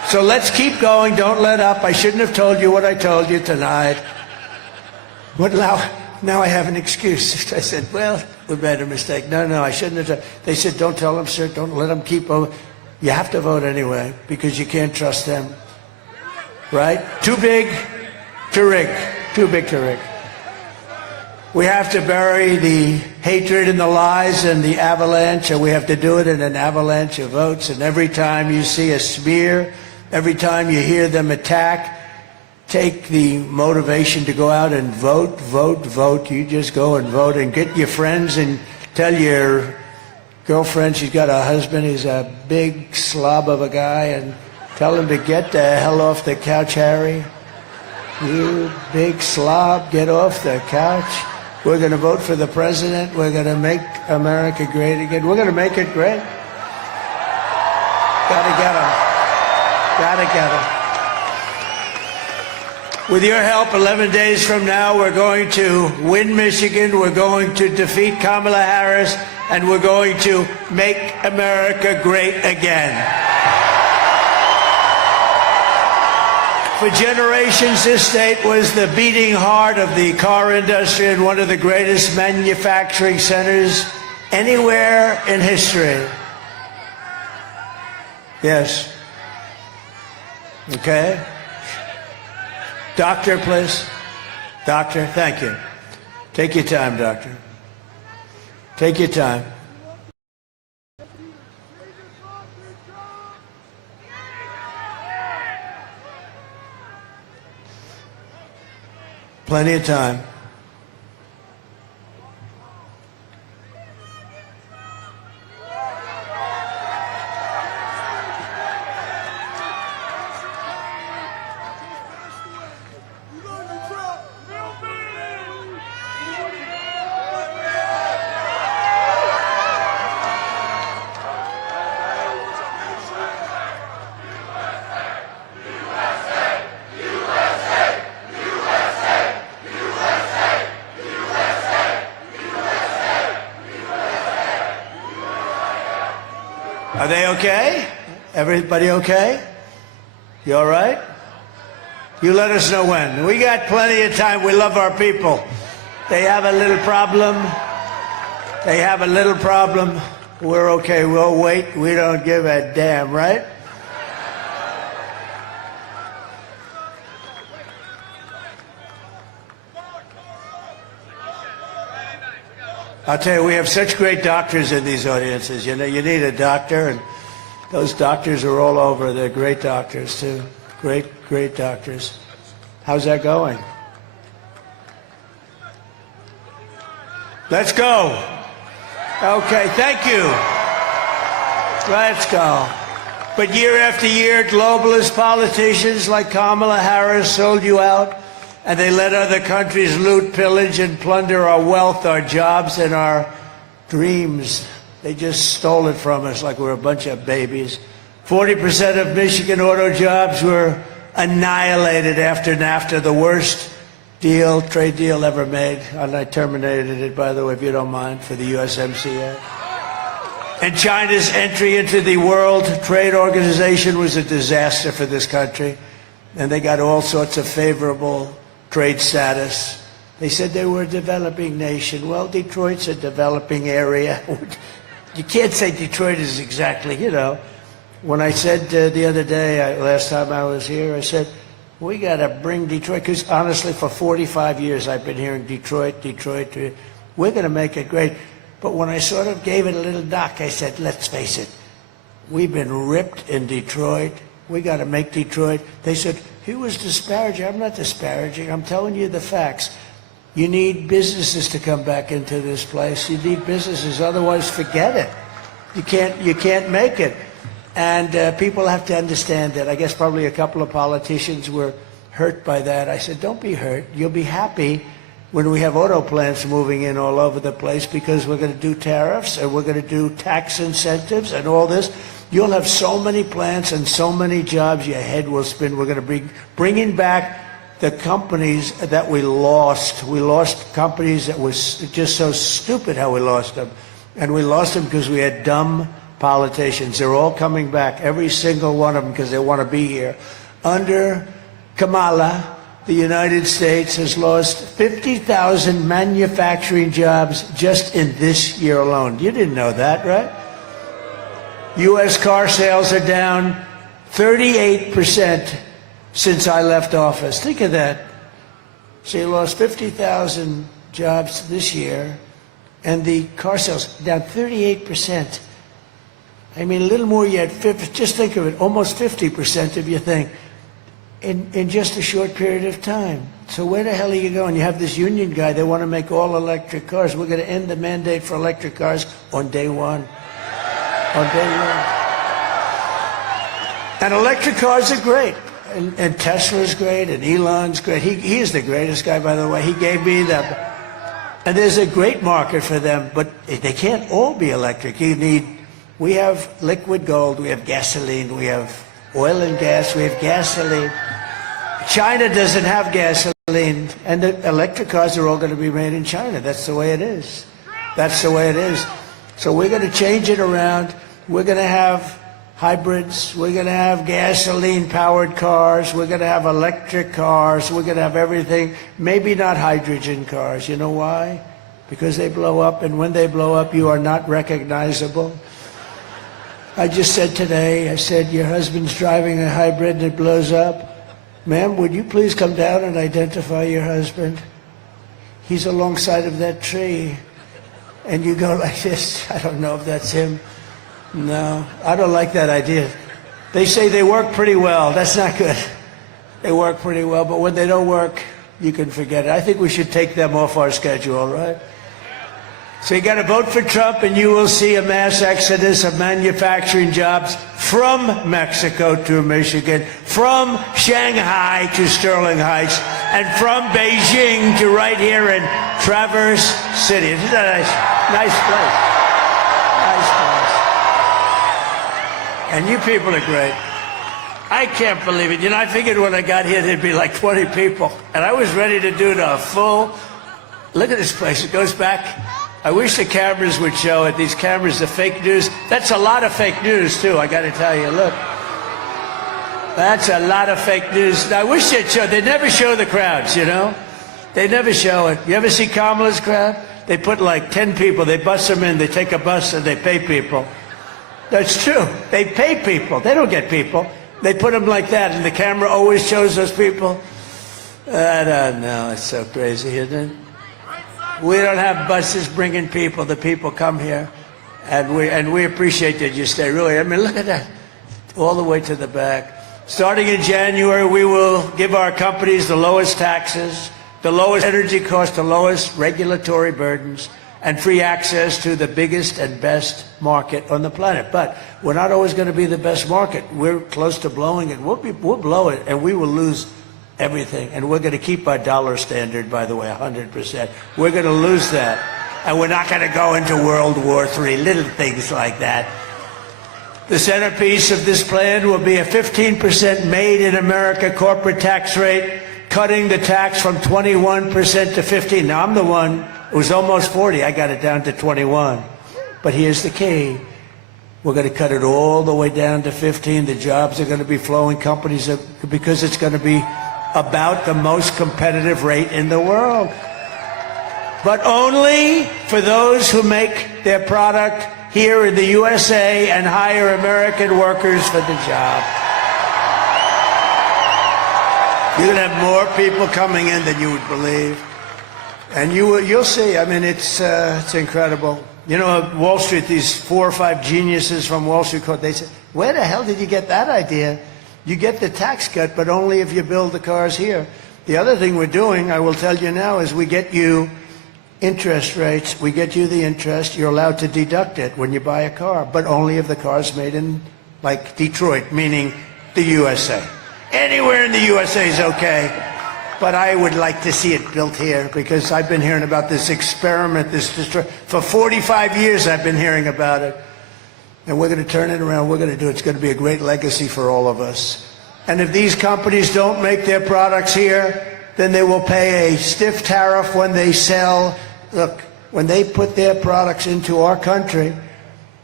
So let's keep going. Don't let up. I shouldn't have told you what I told you tonight. But now I have an excuse. I said, well, we made a mistake. No, I shouldn't have. They said, don't tell them, sir. Don't let them keep voting. You have to vote anyway because you can't trust them. Right? Too big to rig. Too big to rig. We have to bury the hatred and the lies and the avalanche, and we have to do it in an avalanche of votes. And every time you see a smear, every time you hear them attack, take the motivation to go out and vote, vote, vote. You just go and vote and get your friends and tell your girlfriend she's got a husband, he's a big slob of a guy, and tell him to get the hell off the couch, Harry. You big slob, get off the couch. We're going to vote for the president. We're going to make America great again. We're going to make it great. Gotta get him. Gotta get him. With your help, 11 days from now, we're going to win Michigan. We're going to defeat Kamala Harris. And we're going to make America great again. For generations, this state was the beating heart of the car industry and one of the greatest manufacturing centers anywhere in history. Yes. Okay. Doctor, please. Doctor, thank you. Take your time, doctor. Take your time. Plenty of time. Are they okay? Everybody okay? You all right? You let us know when. We got plenty of time. We love our people. They have a little problem. They have a little problem. We're okay. We'll wait. We don't give a damn, right? I'll tell you, we have such great doctors in these audiences. You know, you need a doctor, and those doctors are all over. They're great doctors, too. Great, great doctors. How's that going? Let's go. Okay, thank you. Let's go. But year after year, globalist politicians like Kamala Harris sold you out. And they let other countries loot, pillage, and plunder our wealth, our jobs, and our dreams. They just stole it from us like we're a bunch of babies. 40% of Michigan auto jobs were annihilated after NAFTA, the worst trade deal ever made. And I terminated it, by the way, if you don't mind, for the USMCA. And China's entry into the World Trade Organization was a disaster for this country. And they got all sorts of favorable trade status. They said they were a developing nation. Well, Detroit's a developing area. You can't say Detroit is exactly, you know. When I said the other day, last time I was here, I said, we got to bring Detroit, because honestly, for 45 years I've been hearing Detroit, Detroit. We're going to make it great. But when I sort of gave it a little knock, I said, let's face it, we've been ripped in Detroit. We got to make Detroit. They said, he was disparaging. I'm not disparaging. I'm telling you the facts. You need businesses to come back into this place. You need businesses. Otherwise, forget it. You can't make it. And people have to understand that. I guess probably a couple of politicians were hurt by that. I said, don't be hurt. You'll be happy when we have auto plants moving in all over the place, because we're going to do tariffs and we're going to do tax incentives and all this. You'll have so many plants and so many jobs, your head will spin. We're going to be bringing back the companies that we lost. We lost companies that was just so stupid how we lost them. And we lost them because we had dumb politicians. They're all coming back, every single one of them, because they want to be here. Under Kamala, the United States has lost 50,000 manufacturing jobs just in this year alone. You didn't know that, right? U.S. car sales are down 38% since I left office. Think of that. So you lost 50,000 jobs this year, and the car sales down 38%. I mean, a little more yet, just think of it, almost 50% if you think, in just a short period of time. So where the hell are you going? You have this union guy, they want to make all electric cars. We're going to end the mandate for electric cars on day one. On day one. And electric cars are great. And Tesla's great, and Elon's great. He is the greatest guy, by the way. He gave me that. And there's a great market for them, but they can't all be electric. We have liquid gold, we have gasoline, we have oil and gas, we have gasoline. China doesn't have gasoline, and the electric cars are all going to be made in China. That's the way it is. That's the way it is. So we're going to change it around. We're going to have hybrids. We're going to have gasoline-powered cars. We're going to have electric cars. We're going to have everything. Maybe not hydrogen cars. You know why? Because they blow up, and when they blow up, you are not recognizable. I just said today, I said, your husband's driving a hybrid and it blows up. Ma'am, would you please come down and identify your husband? He's alongside of that tree. And you go like this, I don't know if that's him. No, I don't like that idea. They say they work pretty well. That's not good. They work pretty well, but when they don't work, you can forget it. I think we should take them off our schedule, right? So you got to vote for Trump, and you will see a mass exodus of manufacturing jobs from Mexico to Michigan, from Shanghai to Sterling Heights, and from Beijing to right here in Traverse City. Isn't that a nice place? Nice place. And you people are great. I can't believe it. You know, I figured when I got here there'd be like 20 people, and I was ready to do the full. Look at this place. It goes back. I wish the cameras would show it. These cameras, the fake news. That's a lot of fake news, too, I got to tell you. Look. That's a lot of fake news. I wish they'd show. They never show the crowds, you know? They never show it. You ever see Kamala's crowd? They put like 10 people. They bus them in. They take a bus and they pay people. That's true. They pay people. They don't get people. They put them like that, and the camera always shows those people. I don't know. It's so crazy, isn't it? We don't have buses bringing people. The people come here, and we appreciate that you stay. Really, I mean, look at that, all the way to the back. Starting in January, we will give our companies the lowest taxes, the lowest energy costs, the lowest regulatory burdens, and free access to the biggest and best market on the planet. But we're not always going to be the best market. We're close to blowing it. We'll blow it, and we will lose everything. And we're going to keep our dollar standard, by the way, 100%. We're going to lose that. And we're not going to go into World War III, little things like that. The centerpiece of this plan will be a 15% made in America corporate tax rate, cutting the tax from 21% to 15%. Now, I'm the one who was almost 40. I got it down to 21. But here's the key. We're going to cut it all the way down to 15. The jobs are going to be flowing. Companies are, because it's going to be about the most competitive rate in the world. But only for those who make their product here in the USA and hire American workers for the job. You're going to have more people coming in than you would believe. And you'll see. I mean, it's incredible. You know, Wall Street, these 4 or 5 geniuses from Wall Street, they said, where the hell did you get that idea? You get the tax cut, but only if you build the cars here. The other thing we're doing, I will tell you now, is we get you interest rates. We get you the interest. You're allowed to deduct it when you buy a car, but only if the car's made in, like, Detroit, meaning the USA. Anywhere in the USA is okay, but I would like to see it built here, because I've been hearing about this experiment, for 45 years I've been hearing about it. And we're going to turn it around. We're going to do it. It's going to be a great legacy for all of us. And if these companies don't make their products here, then they will pay a stiff tariff when they sell. Look, when they put their products into our country,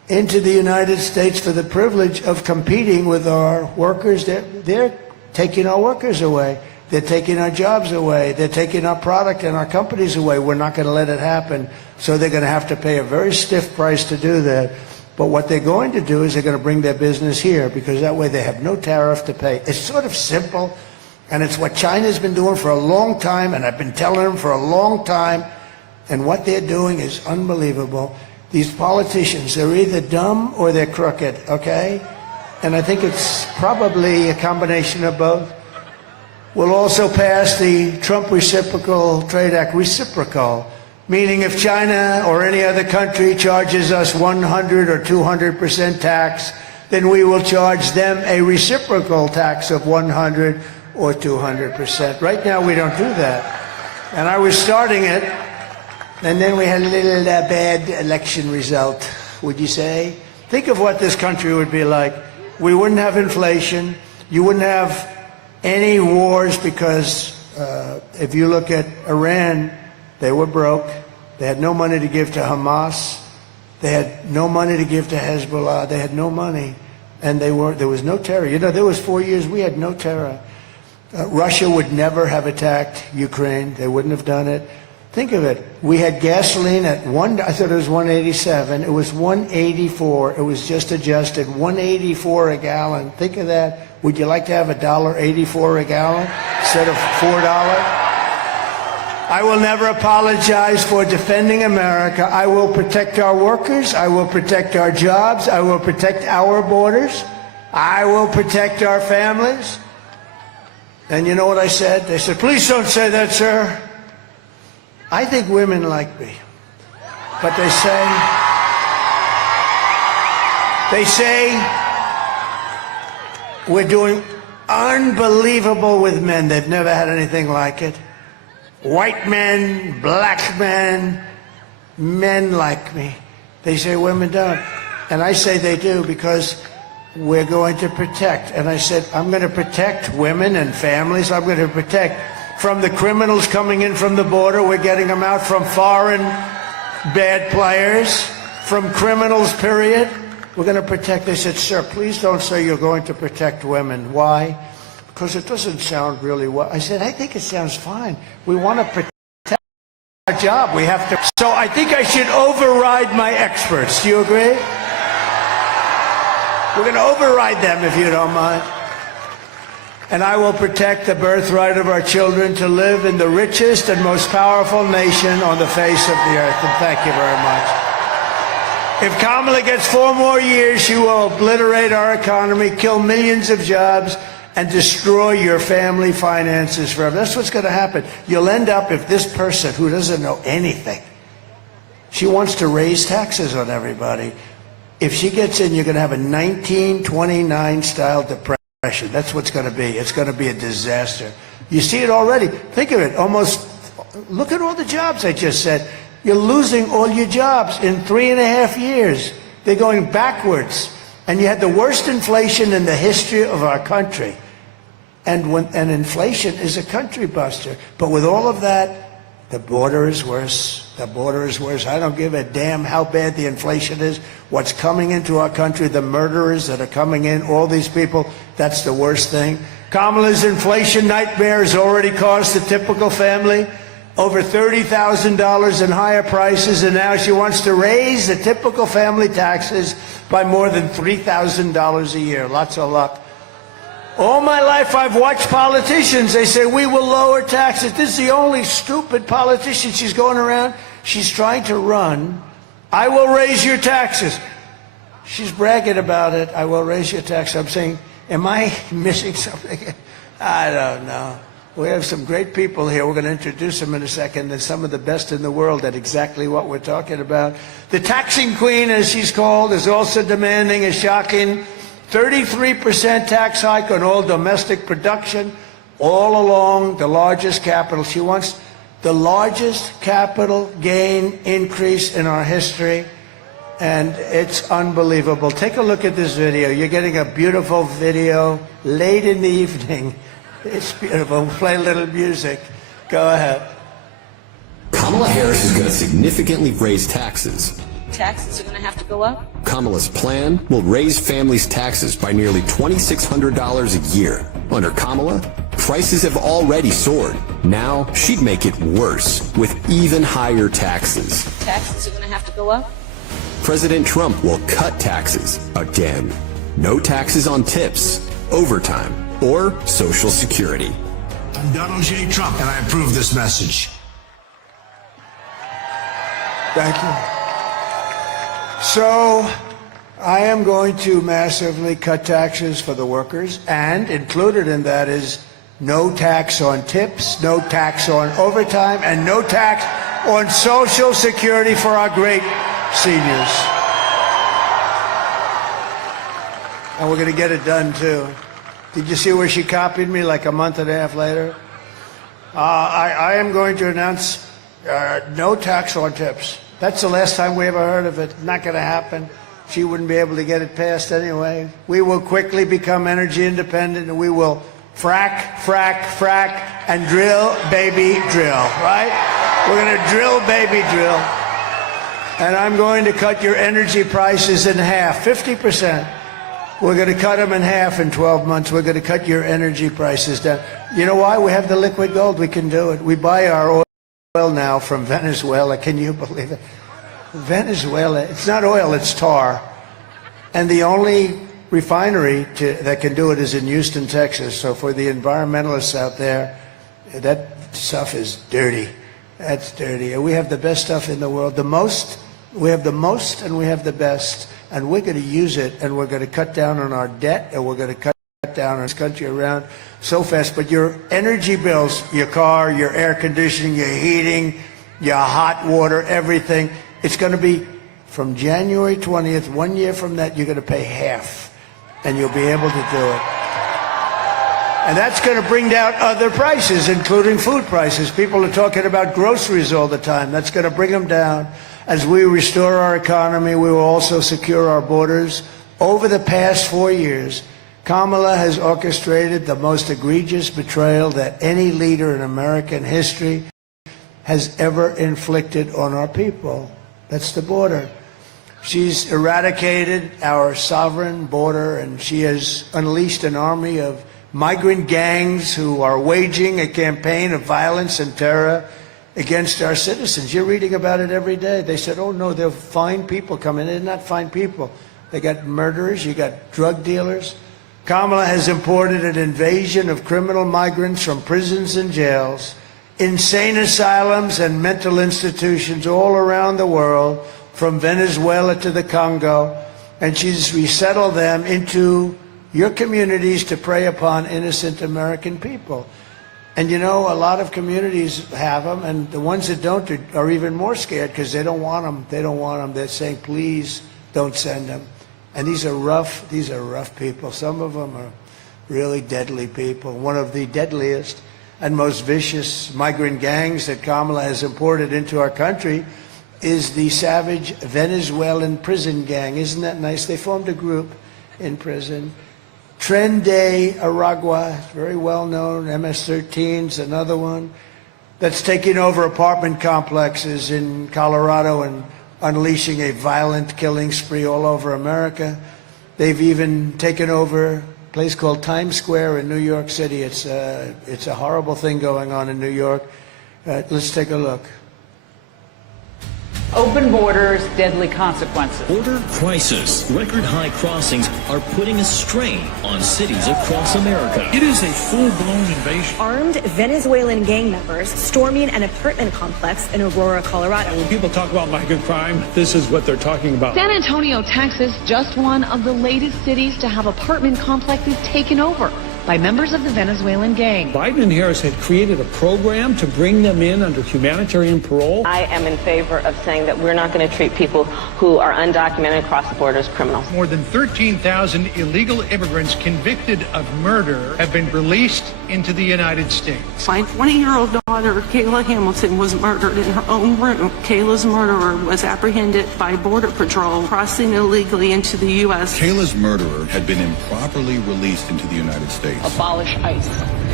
into the United States for the privilege of competing with our workers. They're taking our workers away. They're taking our jobs away. They're taking our product and our companies away. We're not going to let it happen. So they're going to have to pay a very stiff price to do that. But what they're going to do is they're going to bring their business here, because that way they have no tariff to pay. It's sort of simple, and it's what China's been doing for a long time, and I've been telling them for a long time. And what they're doing is unbelievable. These politicians, they're either dumb or they're crooked, okay? And I think it's probably a combination of both. We'll also pass the Trump Reciprocal Trade Act, reciprocal, meaning if China or any other country charges us 100 or 200% tax, then we will charge them a reciprocal tax of 100 or 200%. Right now we don't do that. And I was starting it, and then we had a little bad election result, would you say? Think of what this country would be like. We wouldn't have inflation. You wouldn't have any wars, because if you look at Iran, they were broke. They had no money to give to Hamas. They had no money to give to Hezbollah. They had no money. And there was no terror. You know, there was 4 years we had no terror. Russia would never have attacked Ukraine. They wouldn't have done it. Think of it. We had gasoline at I thought it was 187. It was 184. It was just adjusted. 184 a gallon. Think of that. Would you like to have $1.84 a gallon instead of $4? I will never apologize for defending America. I will protect our workers. I will protect our jobs. I will protect our borders. I will protect our families. And you know what I said? They said, please don't say that, sir. I think women like me. But they say we're doing unbelievable with men. They've never had anything like it. White men, black men, men like me. They say women don't. And I say they do, because we're going to protect. And I said, I'm going to protect women and families. I'm going to protect from the criminals coming in from the border. We're getting them out from foreign bad players, from criminals, period. We're going to protect. They said, sir, please don't say you're going to protect women. Why? Because it doesn't sound really well. I said, I think it sounds fine. We want to protect our job. We have to. So I think I should override my experts. Do you agree? We're going to override them, if you don't mind. And I will protect the birthright of our children to live in the richest and most powerful nation on the face of the earth. And thank you very much. If Kamala gets 4 more years, she will obliterate our economy, kill millions of jobs, and destroy your family finances forever. That's what's going to happen. You'll end up, if this person who doesn't know anything, she wants to raise taxes on everybody. If she gets in, you're going to have a 1929 style depression. That's what's going to be. It's going to be a disaster. You see it already. Think of it. Almost, look at all the jobs I just said. You're losing all your jobs in 3.5 years. They're going backwards. And you had the worst inflation in the history of our country. And inflation is a country buster. But with all of that, the border is worse. The border is worse. I don't give a damn how bad the inflation is. What's coming into our country, the murderers that are coming in, all these people, that's the worst thing. Kamala's inflation nightmare has already cost the typical family over $30,000 in higher prices, and now she wants to raise the typical family taxes by more than $3,000 a year. Lots of luck. All my life I've watched politicians. They say, we will lower taxes. This is the only stupid politician. She's going around. She's trying to run. I will raise your taxes. She's bragging about it. I will raise your taxes. I'm saying, am I missing something? I don't know. We have some great people here. We're going to introduce them in a second. They're some of the best in the world at exactly what we're talking about. The taxing queen, as she's called, is also demanding a shocking 33% tax hike on all domestic production, all along the largest capital. She wants the largest capital gain increase in our history, and it's unbelievable. Take a look at this video. You're getting a beautiful video late in the evening. It's beautiful. Play a little music. Go ahead. Kamala Harris is going to significantly raise taxes. taxes are going to have to go up? Kamala's plan will raise families' taxes by nearly $2,600 a year. Under Kamala, prices have already soared. Now she'd make it worse with even higher taxes. Taxes are going to have to go up? President Trump will cut taxes again. No taxes on tips, overtime, or Social Security. I'm Donald J. Trump, and I approve this message. Thank you. So, I am going to massively cut taxes for the workers, and included in that is no tax on tips, no tax on overtime, and no tax on Social Security for our great seniors. And we're going to get it done, too. Did you see where she copied me like a month and a half later? I am going to announce no tax on tips. That's the last time we ever heard of it. Not going to happen. She wouldn't be able to get it passed anyway. We will quickly become energy independent, and we will frack, frack, frack, and drill, baby, drill, right? We're going to drill, baby, drill. And I'm going to cut your energy prices in half, 50%. We're going to cut them in half in 12 months. We're going to cut your energy prices down. You know why? We have the liquid gold. We can do it. We buy our oil now from Venezuela. Can you believe it? Venezuela, it's not oil, it's tar. And the only refinery that can do it is in Houston, Texas. So for the environmentalists out there, that stuff is dirty. That's dirty. And we have the best stuff in the world. We have the most and we have the best. And we're going to use it, and we're going to cut down on our debt, and we're going to cut down on this country around so fast. But your energy bills, your car, your air conditioning, your heating, your hot water, everything, it's going to be from January 20th, 1 year from that, you're going to pay half, and you'll be able to do it. And that's going to bring down other prices, including food prices. People are talking about groceries all the time. That's going to bring them down. As we restore our economy, we will also secure our borders. Over the past 4 years, Kamala has orchestrated the most egregious betrayal that any leader in American history has ever inflicted on our people. That's the border. She's eradicated our sovereign border, and she has unleashed an army of migrant gangs who are waging a campaign of violence and terror against our citizens. You're reading about it every day. They said, oh no, they'll find people coming. They're not fine people. They got murderers, you got drug dealers. Kamala has imported an invasion of criminal migrants from prisons and jails, insane asylums and mental institutions all around the world, from Venezuela to the Congo, and she's resettled them into your communities to prey upon innocent American people. And you know, a lot of communities have them, and the ones that don't are even more scared because they don't want them. They don't want them. They're saying, please don't send them. And these are rough people. Some of them are really deadly people. One of the deadliest and most vicious migrant gangs that Kamala has imported into our country is the savage Venezuelan prison gang. Isn't that nice? They formed a group in prison. Tren de Aragua, very well known, MS-13's another one, that's taking over apartment complexes in Colorado and unleashing a violent killing spree all over America. They've even taken over a place called Times Square in New York City. It's a horrible thing going on in New York. Let's take a look. Open borders, deadly consequences. Border crisis. Record high crossings are putting a strain on cities across America. It is a full-blown invasion. Armed Venezuelan gang members storming an apartment complex in Aurora, Colorado. When people talk about migrant crime, this is what they're talking about. San Antonio, Texas, just one of the latest cities to have apartment complexes taken over by members of the Venezuelan gang. Biden and Harris had created a program to bring them in under humanitarian parole. I am in favor of saying that we're not going to treat people who are undocumented across the border as criminals. More than 13,000 illegal immigrants convicted of murder have been released into the United States. My 20-year-old daughter, Kayla Hamilton, was murdered in her own room. Kayla's murderer was apprehended by Border Patrol crossing illegally into the U.S. Kayla's murderer had been improperly released into the United States. Abolish ICE.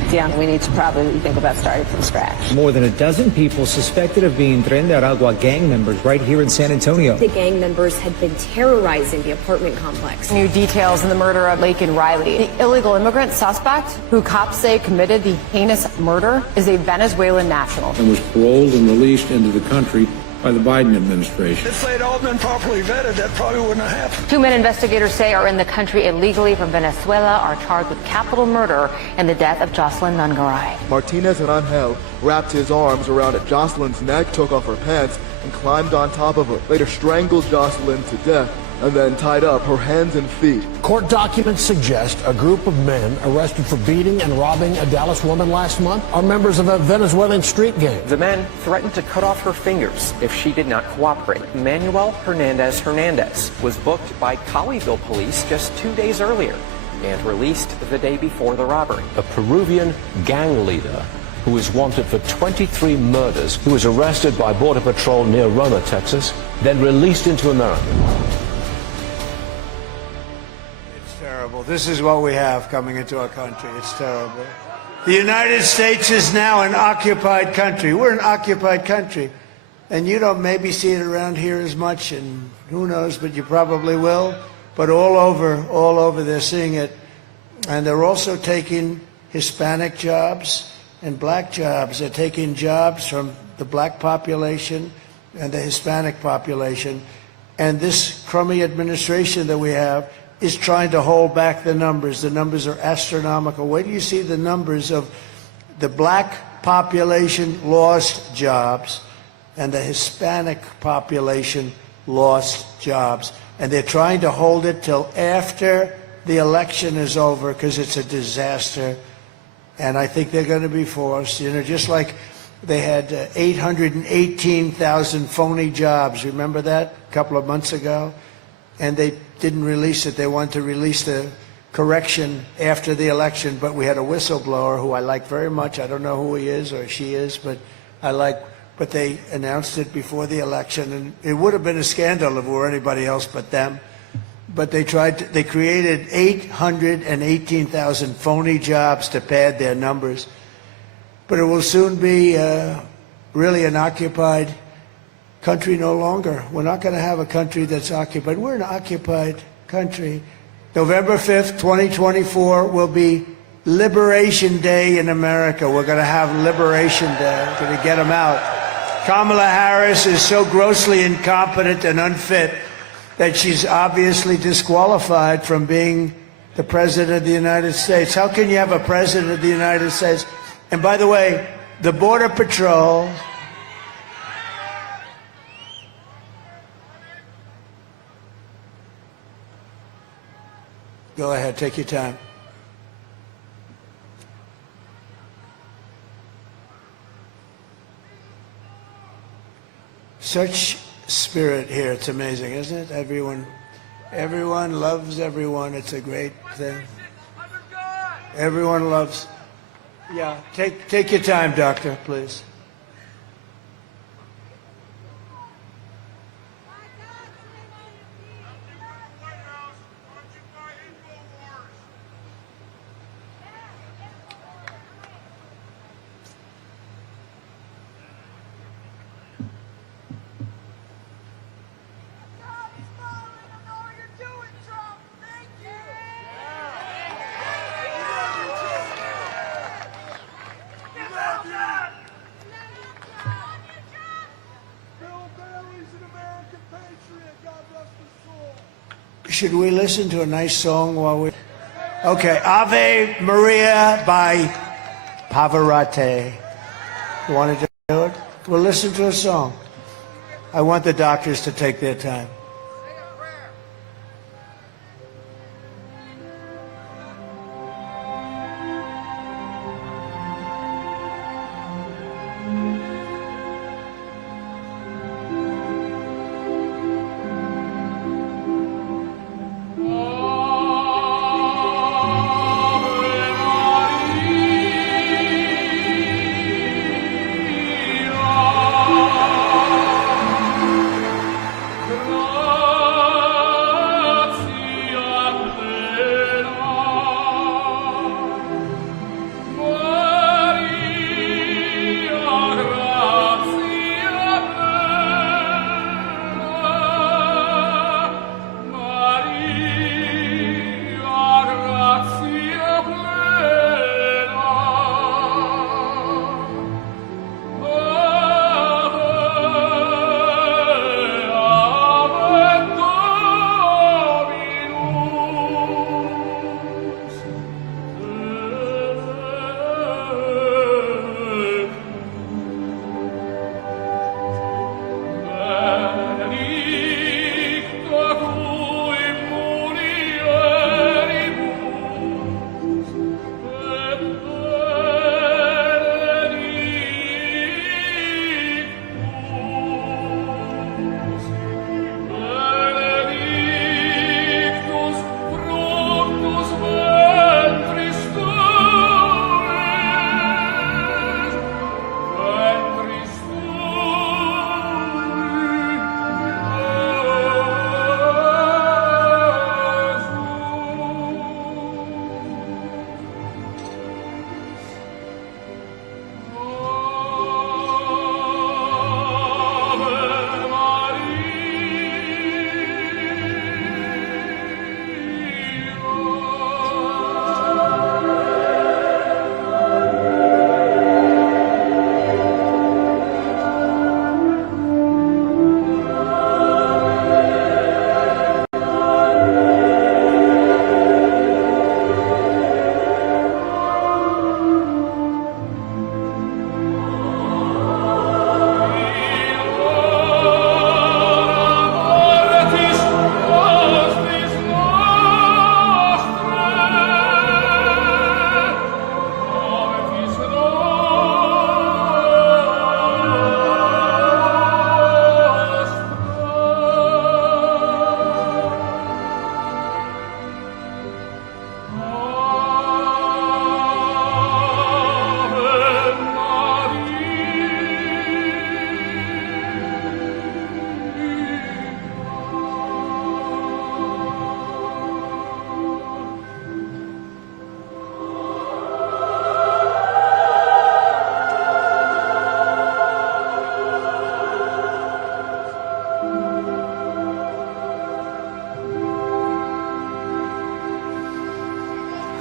Yeah, we need to probably think about starting from scratch. More than a dozen people suspected of being Tren de Aragua gang members right here in San Antonio. The gang members had been terrorizing the apartment complex. New details in the murder of Laken Riley. The illegal immigrant suspect, who cops say committed the heinous murder, is a Venezuelan national. And was paroled and released into the country by the Biden administration. If they'd all been properly vetted, that probably wouldn't have happened. 2 men investigators say are in the country illegally from Venezuela are charged with capital murder in the death of Jocelyn Nungaray. Martinez and Angel wrapped his arms around Jocelyn's neck, took off her pants, and climbed on top of her. Later strangled Jocelyn to death and then tied up her hands and feet. Court documents suggest a group of men arrested for beating and robbing a Dallas woman last month are members of a Venezuelan street gang. The men threatened to cut off her fingers if she did not cooperate. Manuel Hernandez was booked by Colleyville police just 2 days earlier and released the day before the robbery. A Peruvian gang leader who is wanted for 23 murders, who was arrested by Border Patrol near Roma, Texas, then released into America. Terrible. This is what we have coming into our country. It's terrible. The United States is now an occupied country. We're an occupied country. And you don't maybe see it around here as much, and who knows, but you probably will. But all over they're seeing it. And they're also taking Hispanic jobs and black jobs. They're taking jobs from the black population and the Hispanic population. And this crummy administration that we have is trying to hold back the numbers. The numbers are astronomical. Wait till you see the numbers of the black population lost jobs and the Hispanic population lost jobs. And they're trying to hold it till after the election is over because it's a disaster. And I think they're going to be forced, just like they had 818,000 phony jobs. Remember that a couple of months ago? And they didn't release it. They wanted to release the correction after the election, but we had a whistleblower who I like very much. I don't know who he is or she is, but but they announced it before the election, and it would have been a scandal if it were anybody else but them. But they created 818,000 phony jobs to pad their numbers. But it will soon be really an occupied country no longer. We're not going to have a country that's occupied. We're an occupied country. November 5th, 2024 will be Liberation Day in America. We're going to have Liberation Day. We're going to get them out. Kamala Harris is so grossly incompetent and unfit that she's obviously disqualified from being the President of the United States. How can you have a President of the United States? And by the way, the Border Patrol... Go ahead, take your time. Such spirit here, it's amazing, isn't it? Everyone loves everyone. It's a great thing. Everyone loves. Yeah, take your time, doctor, please. Should we listen to a nice song while we... Okay, Ave Maria by Pavarotti. You want to do it? We'll listen to a song. I want the doctors to take their time. Lord.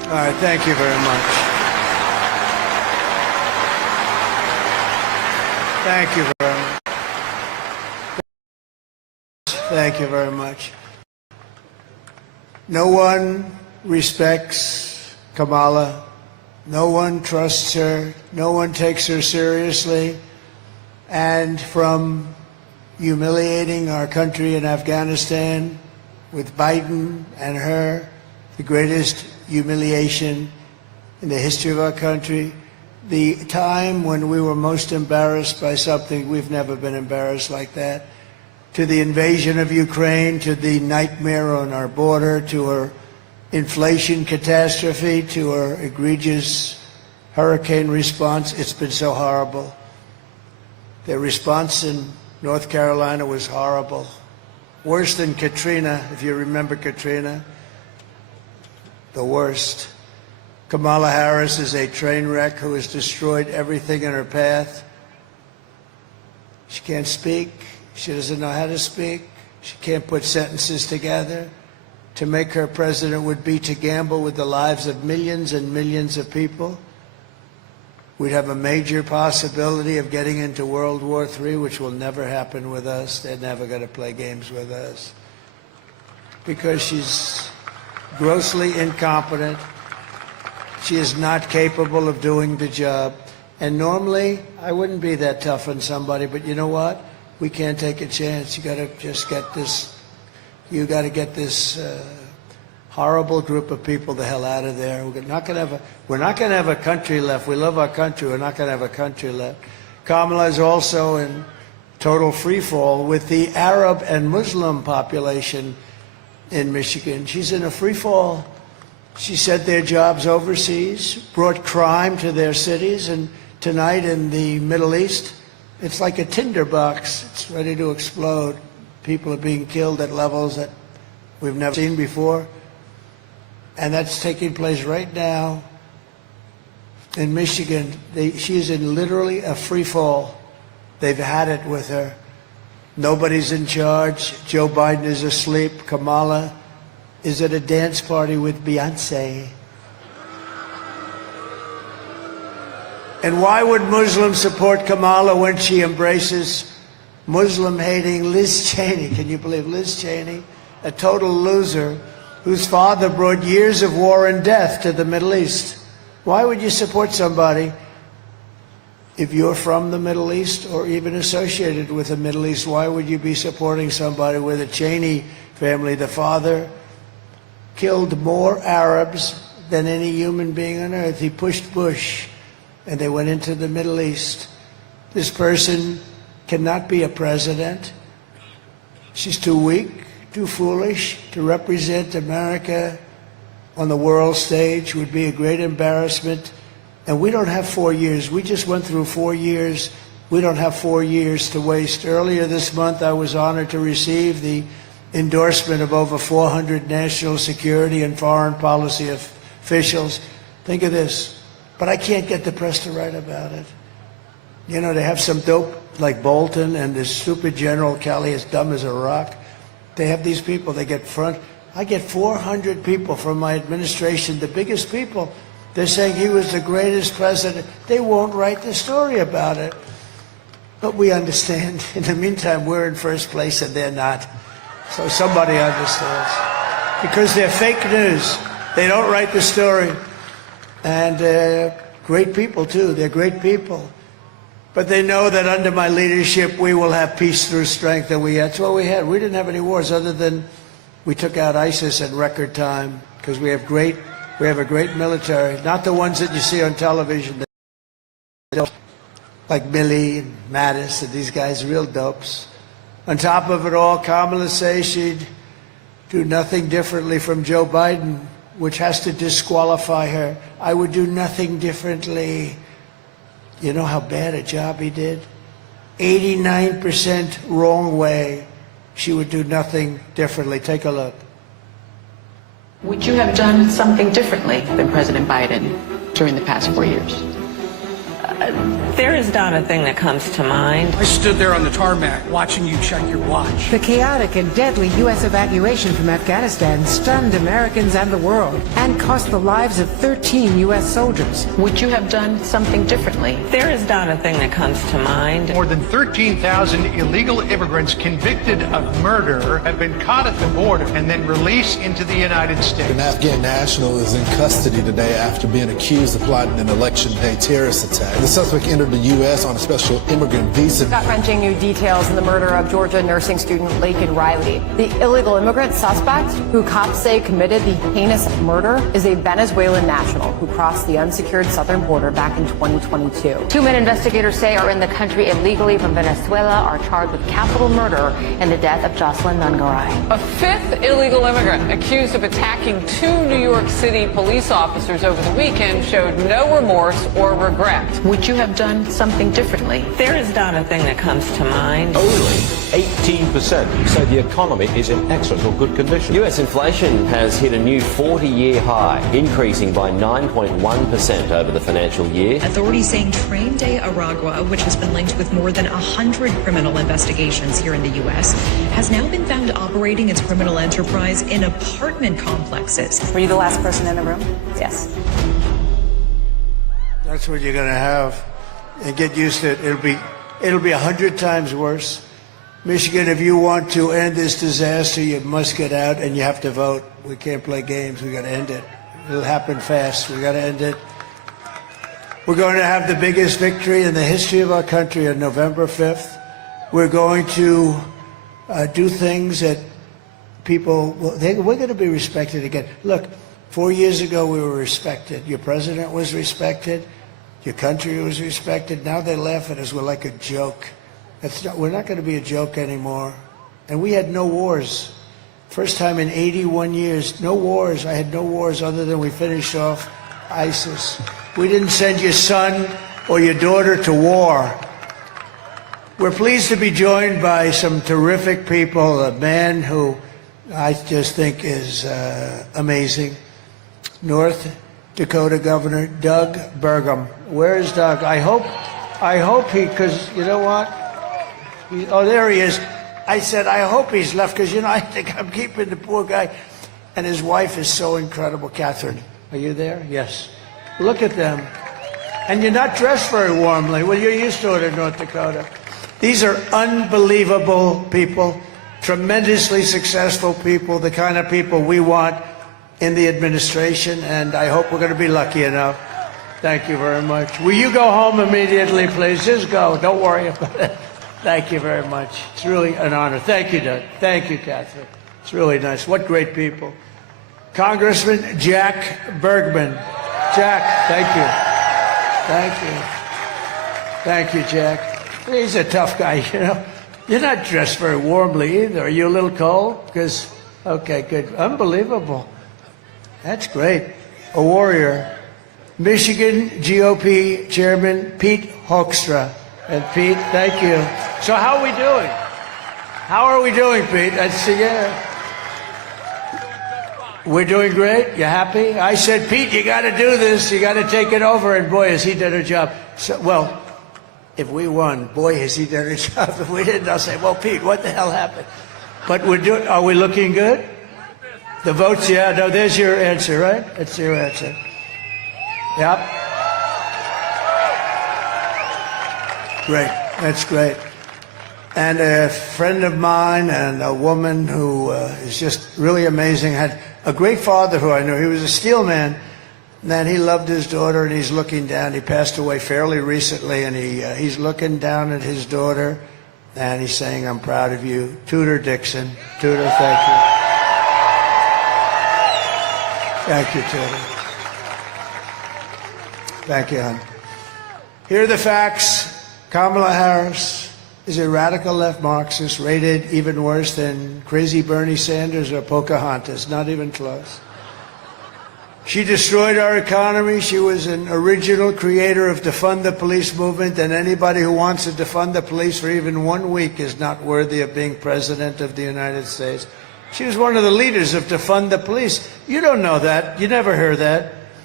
All right, thank you very much. Thank you very much. Thank you very much. No one respects Kamala. No one trusts her. No one takes her seriously. And from humiliating our country in Afghanistan with Biden and her, the greatest humiliation in the history of our country, the time when we were most embarrassed by something, we've never been embarrassed like that, to the invasion of Ukraine, to the nightmare on our border, to her inflation catastrophe, to her egregious hurricane response. It's been so horrible. Their response in North Carolina was horrible. Worse than Katrina, if you remember Katrina. The worst. Kamala Harris is a train wreck who has destroyed everything in her path. She can't speak. She doesn't know how to speak. She can't put sentences together. To make her president would be to gamble with the lives of millions and millions of people. We'd have a major possibility of getting into World War III, which will never happen with us. They're never going to play games with us. Because she's grossly incompetent. She is not capable of doing the job. And normally, I wouldn't be that tough on somebody, but you know what? We can't take a chance. You got to just get this, you got to get this horrible group of people the hell out of there. We're not going to have a country left. We love our country. We're not going to have a country left. Kamala is also in total free fall with the Arab and Muslim population in Michigan. She's in a free fall. She sent their jobs overseas, brought crime to their cities, and tonight in the Middle East, it's like a tinderbox. It's ready to explode. People are being killed at levels that we've never seen before. And that's taking place right now in Michigan. She's in literally a free fall. They've had it with her. Nobody's in charge. Joe Biden is asleep. Kamala is at a dance party with Beyonce. And why would Muslims support Kamala when she embraces Muslim-hating Liz Cheney? Can you believe Liz Cheney? A total loser whose father brought years of war and death to the Middle East. Why would you support somebody if you're from the Middle East or even associated with the Middle East? Why would you be supporting somebody where the Cheney family, the father, killed more Arabs than any human being on earth? He pushed Bush, and they went into the Middle East. This person cannot be a president. She's too weak, too foolish to represent America on the world stage. Would be a great embarrassment. And we don't have 4 years. We just went through 4 years. We don't have 4 years to waste. Earlier this month, I was honored to receive the endorsement of over 400 national security and foreign policy officials. Think of this. But I can't get the press to write about it. You know, they have some dope like Bolton and this stupid General Kelly, as dumb as a rock. They have these people, they get front. I get 400 people from my administration, the biggest people. They're saying he was the greatest president. They won't write the story about it. But we understand. In the meantime, we're in first place and they're not. So somebody understands. Because they're fake news. They don't write the story. And great people, too. They're great people. But they know that under my leadership, we will have peace through strength. And that's what we had. We didn't have any wars other than we took out ISIS in record time because we have a great military. Not the ones that you see on television. Like Milley and Mattis and these guys, real dopes. On top of it all, Kamala says she'd do nothing differently from Joe Biden, which has to disqualify her. I would do nothing differently. You know how bad a job he did? 89% wrong way. She would do nothing differently. Take a look. Would you have done something differently than President Biden during the past 4 years? There is not a thing that comes to mind. I stood there on the tarmac watching you check your watch. The chaotic and deadly U.S. evacuation from Afghanistan stunned Americans and the world and cost the lives of 13 U.S. soldiers. Would you have done something differently? There is not a thing that comes to mind. More than 13,000 illegal immigrants convicted of murder have been caught at the border and then released into the United States. An Afghan national is in custody today after being accused of plotting an election day terrorist attack. The suspect entered the U.S. on a special immigrant visa. Gut-wrenching new details in the murder of Georgia nursing student Laken Riley. The illegal immigrant suspect, who cops say committed the heinous murder, is a Venezuelan national who crossed the unsecured southern border back in 2022. 2 men investigators say are in the country illegally from Venezuela are charged with capital murder in the death of Jocelyn Nungaray. A fifth illegal immigrant accused of attacking 2 New York City police officers over the weekend showed no remorse or regret. Would you have done something differently? There is not a thing that comes to mind. Only 18% say the economy is in excellent or good condition. US inflation has hit a new 40-year high, increasing by 9.1% over the financial year. Authorities saying Train de Aragua, which has been linked with more than 100 criminal investigations here in the U.S., has now been found operating its criminal enterprise in apartment complexes. Were you the last person in the room? Yes. That's what you're going to have, and get used to it. It'll be 100 times worse. Michigan, if you want to end this disaster, you must get out and you have to vote. We can't play games. We got to end it. It'll happen fast. We got to end it. We're going to have the biggest victory in the history of our country on November 5th. We're going to do things that people, we're going to be respected again. Look, 4 years ago we were respected. Your president was respected. Your country was respected. Now they laugh at us. We're like a joke. We're not going to be a joke anymore. And we had no wars. First time in 81 years, no wars. I had no wars other than we finished off ISIS. We didn't send your son or your daughter to war. We're pleased to be joined by some terrific people, a man who I just think is amazing. North Dakota Governor Doug Burgum. Where is Doug? I hope he, because you know what? Oh, there he is. I said, I hope he's left, because, you know, I think I'm keeping the poor guy. And his wife is so incredible. Catherine, are you there? Yes. Look at them. And you're not dressed very warmly. Well, you're used to it in North Dakota. These are unbelievable people, tremendously successful people, the kind of people we want in the administration, and I hope we're going to be lucky enough. Thank you very much. Will you go home immediately, please? Just go. Don't worry about it. Thank you very much. It's really an honor. Thank you, Doug. Thank you, Catherine. It's really nice. What great people. Congressman Jack Bergman. Jack, thank you. Thank you. Thank you, Jack. He's a tough guy, you know. You're not dressed very warmly either. Are you a little cold? Because, okay, good. Unbelievable. That's great. A warrior. Michigan GOP Chairman Pete Hoekstra. And Pete, thank you. So how are we doing? How are we doing, Pete? We're doing great. You happy? I said, Pete, you got to do this. You got to take it over. And boy, has he done a job. So, well, if we won, boy, has he done a job. If we didn't, I'll say, well, Pete, what the hell happened? But are we looking good? The votes, yeah. No, there's your answer, right? That's your answer. Yep. Great. That's great. And a friend of mine and a woman who is just really amazing, had a great father who I knew. He was a steel man. And then he loved his daughter, and he's looking down. He passed away fairly recently, and he's looking down at his daughter, and he's saying, I'm proud of you. Tudor Dixon. Tudor, thank you. Thank you, Tudor. Thank you, hon. Here are the facts. Kamala Harris is a radical left Marxist, rated even worse than crazy Bernie Sanders or Pocahontas, not even close. She destroyed our economy. She was an original creator of defund the police movement, and anybody who wants to defund the police for even 1 week is not worthy of being president of the United States. She was one of the leaders of defund the police. You don't know that. You never hear that.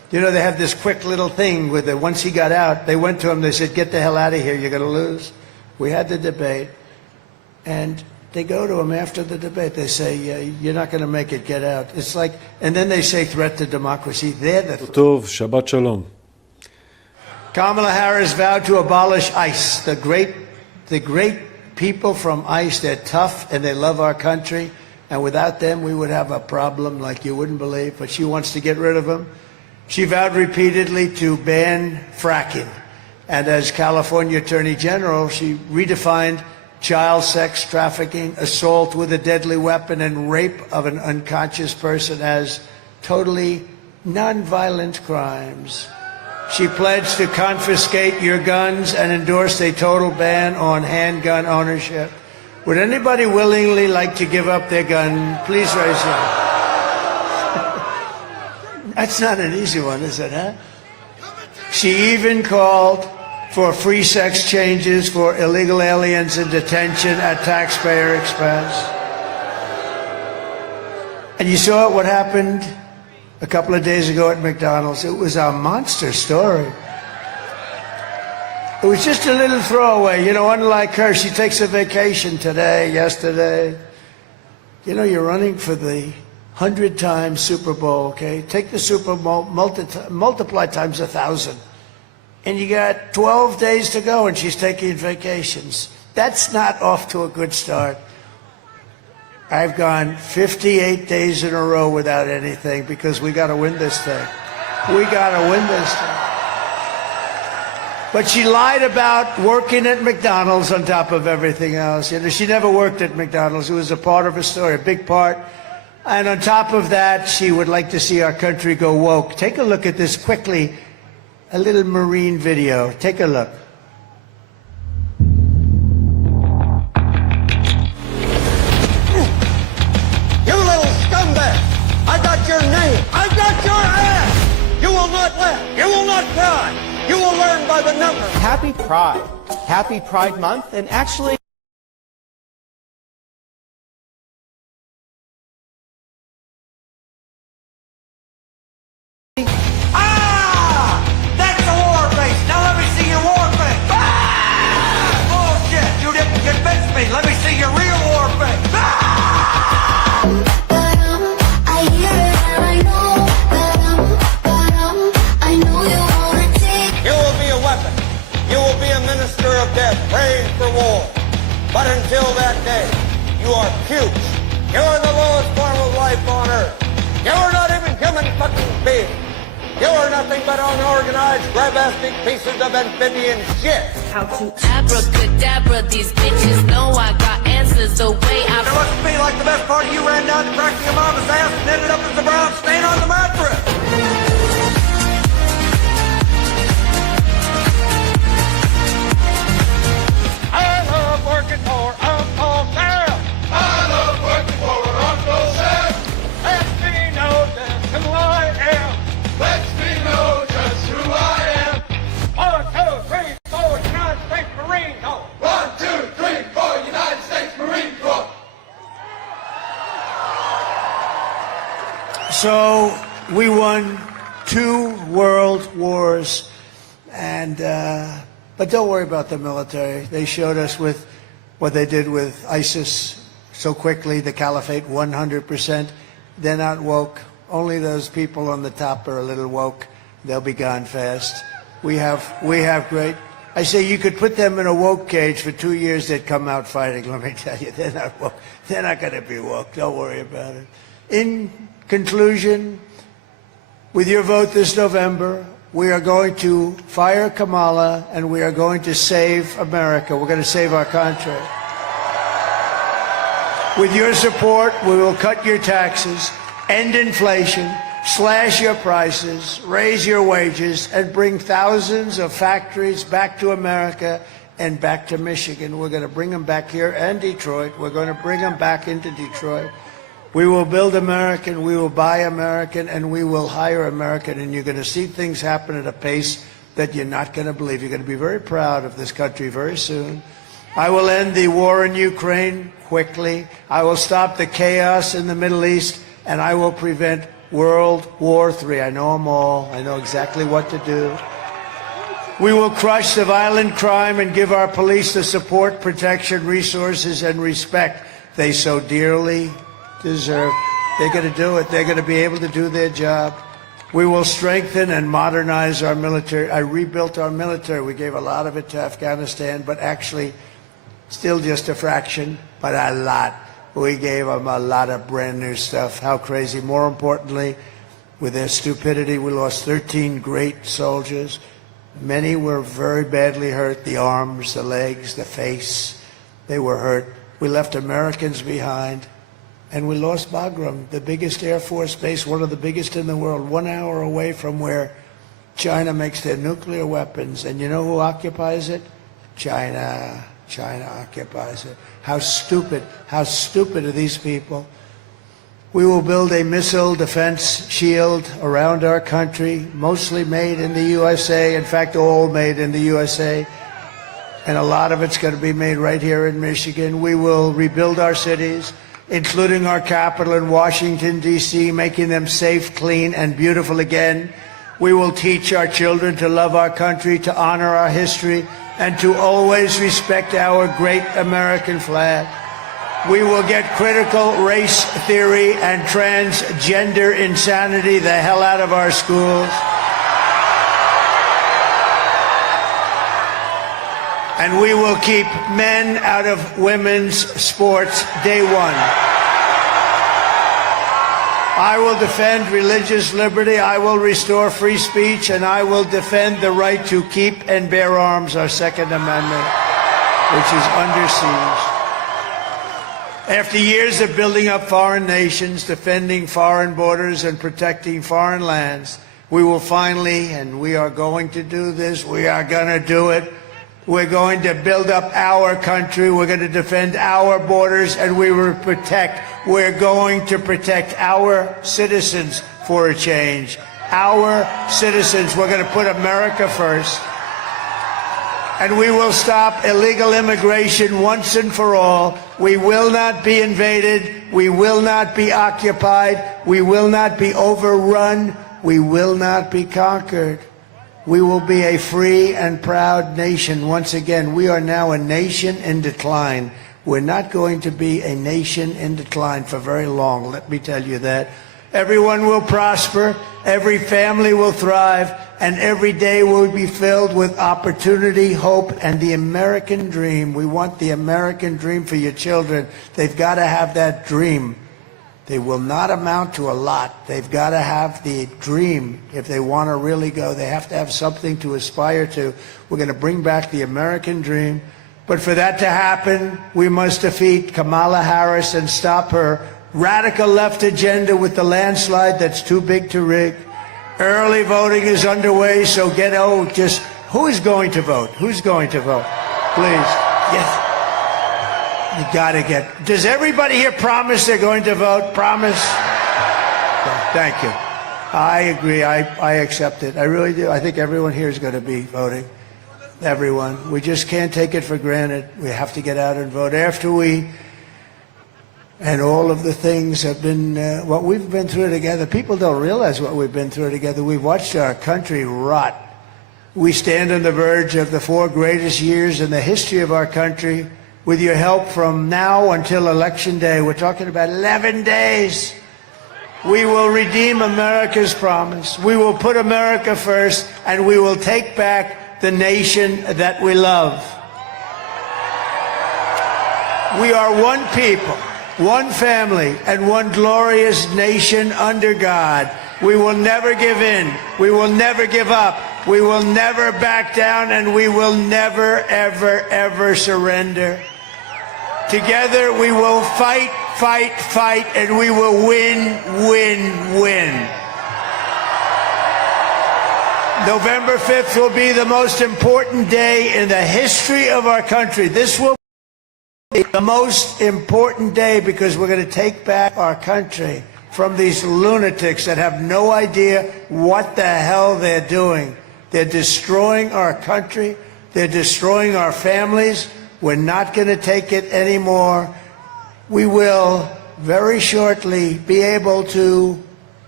You know, they have this quick little thing with it. Once he got out, they went to him, they said, get the hell out of here, you're going to lose. We had the debate, and they go to him after the debate. They say, you're not going to make it, get out. It's like, and then they say threat to democracy. They're the טוב, שבת שלום. Kamala Harris vowed to abolish ICE. The great people from ICE, they're tough and they love our country. And without them, we would have a problem like you wouldn't believe. But she wants to get rid of them. She vowed repeatedly to ban fracking. And as California Attorney General, she redefined child sex trafficking, assault with a deadly weapon, and rape of an unconscious person as totally nonviolent crimes. She pledged to confiscate your guns and endorsed a total ban on handgun ownership. Would anybody willingly like to give up their gun? Please raise your hand. That's not an easy one, is it, huh? She even called for free sex changes for illegal aliens in detention at taxpayer expense. And you saw what happened a couple of days ago at McDonald's. It was a monster story. It was just a little throwaway. You know, unlike her, she takes a vacation today, yesterday. You know, you're running for the 100 times Super Bowl, okay? Take the Super Bowl, multiply times 1,000. And you got 12 days to go, and she's taking vacations. That's not off to a good start. I've gone 58 days in a row without anything because we got to win this thing. We got to win this thing. But she lied about working at McDonald's on top of everything else. You know, she never worked at McDonald's. It was a part of her story, a big part. And on top of that, she would like to see our country go woke. Take a look at this quickly, a little Marine video. Take a look. You little scumbag! I got your name! I got your ass! You will not laugh! You will not cry! You will learn by the numbers! Happy Pride. Happy Pride Month, and actually That's a war face! Now let me see your war face! Bullshit! You didn't convince me! Let me see your real war face! I hear it and I know I know you wanna take. You will be a weapon. You will be a minister of death, praying for war. But until that day, you are puke. You are the lowest form of life on earth. You are not even human fucking beings. You are nothing but unorganized, grabastic pieces of amphibian shit. How to abracadabra, these bitches know I got answers the way I. It looks to me like the best part of you ran down to cracking your mama's ass and ended up as a brown stain on the mattress. I love working for Uncle Sam. I love working for Uncle Sam. Let me know just who I am. Let me know just who I am. 1, 2, 3, 4, United States Marine Corps. 1, 2, 3, 4, United States Marine Corps. So we won 2 world wars, and but don't worry about the military. They showed us with what they did with ISIS so quickly, the caliphate 100%. They're not woke. Only those people on the top are a little woke. They'll be gone fast. We have great. I say you could put them in a woke cage for 2 years, they'd come out fighting. Let me tell you, they're not woke. They're not going to be woke. Don't worry about it. In conclusion, with your vote this November, we are going to fire Kamala and we are going to save America. We're going to save our country. With your support, we will cut your taxes, end inflation, slash your prices, raise your wages, and bring thousands of factories back to America and back to Michigan. We're going to bring them back here and Detroit. We're going to bring them back into Detroit. We will build American, we will buy American, and we will hire American. And you're going to see things happen at a pace that you're not going to believe. You're going to be very proud of this country very soon. I will end the war in Ukraine quickly. I will stop the chaos in the Middle East, and I will prevent World War III. I know them all. I know exactly what to do. We will crush the violent crime and give our police the support, protection, resources, and respect they so dearly deserve. They're going to do it. They're going to be able to do their job. We will strengthen and modernize our military. I rebuilt our military. We gave a lot of it to Afghanistan, but actually still just a fraction, but a lot. We gave them a lot of brand new stuff. How crazy. More importantly, with their stupidity, we lost 13 great soldiers. Many were very badly hurt, the arms, the legs, the face. They were hurt. We left Americans behind. And we lost Bagram, the biggest Air Force base, one of the biggest in the world, 1 hour away from where China makes their nuclear weapons. And you know who occupies it? China. China occupies it. How stupid are these people? We will build a missile defense shield around our country, mostly made in the USA, in fact, all made in the USA. And a lot of it's going to be made right here in Michigan. We will rebuild our cities, including our capital in Washington, D.C., making them safe, clean, and beautiful again. We will teach our children to love our country, to honor our history, and to always respect our great American flag. We will get critical race theory and transgender insanity the hell out of our schools. And we will keep men out of women's sports day one. I will defend religious liberty, I will restore free speech, and I will defend the right to keep and bear arms, our Second Amendment, which is under siege. After years of building up foreign nations, defending foreign borders, and protecting foreign lands, we will finally, and we are going to do this, we are going to do it, we're going to build up our country. We're going to defend our borders, and we will protect. We're going to protect our citizens for a change. Our citizens. We're going to put America first. And we will stop illegal immigration once and for all. We will not be invaded. We will not be occupied. We will not be overrun. We will not be conquered. We will be a free and proud nation. Once again, we are now a nation in decline. We're not going to be a nation in decline for very long, let me tell you that. Everyone will prosper, every family will thrive, and every day will be filled with opportunity, hope, and the American dream. We want the American dream for your children. They've got to have that dream. They will not amount to a lot. They've got to have the dream if they want to really go. They have to have something to aspire to. We're going to bring back the American dream. But for that to happen, we must defeat Kamala Harris and stop her radical left agenda with the landslide that's too big to rig. Early voting is underway, so who is going to vote? Who's going to vote? Please. Yes. You gotta does everybody here promise they're going to vote? Promise? Thank you. I agree. I accept it. I really do. I think everyone here is going to be voting. Everyone. We just can't take it for granted. We have to get out and vote. And all of the things have been, what we've been through together, people don't realize what we've been through together. We've watched our country rot. We stand on the verge of the 4 greatest years in the history of our country. With your help from now until Election Day, we're talking about 11 days. We will redeem America's promise. We will put America first, and we will take back the nation that we love. We are one people, one family, and one glorious nation under God. We will never give in. We will never give up. We will never back down, and we will never, ever, ever surrender. Together we will fight, fight, fight, and we will win, win, win. November 5th will be the most important day in the history of our country. This will be the most important day because we're going to take back our country from these lunatics that have no idea what the hell they're doing. They're destroying our country. They're destroying our families. We're not going to take it anymore. We will very shortly be able to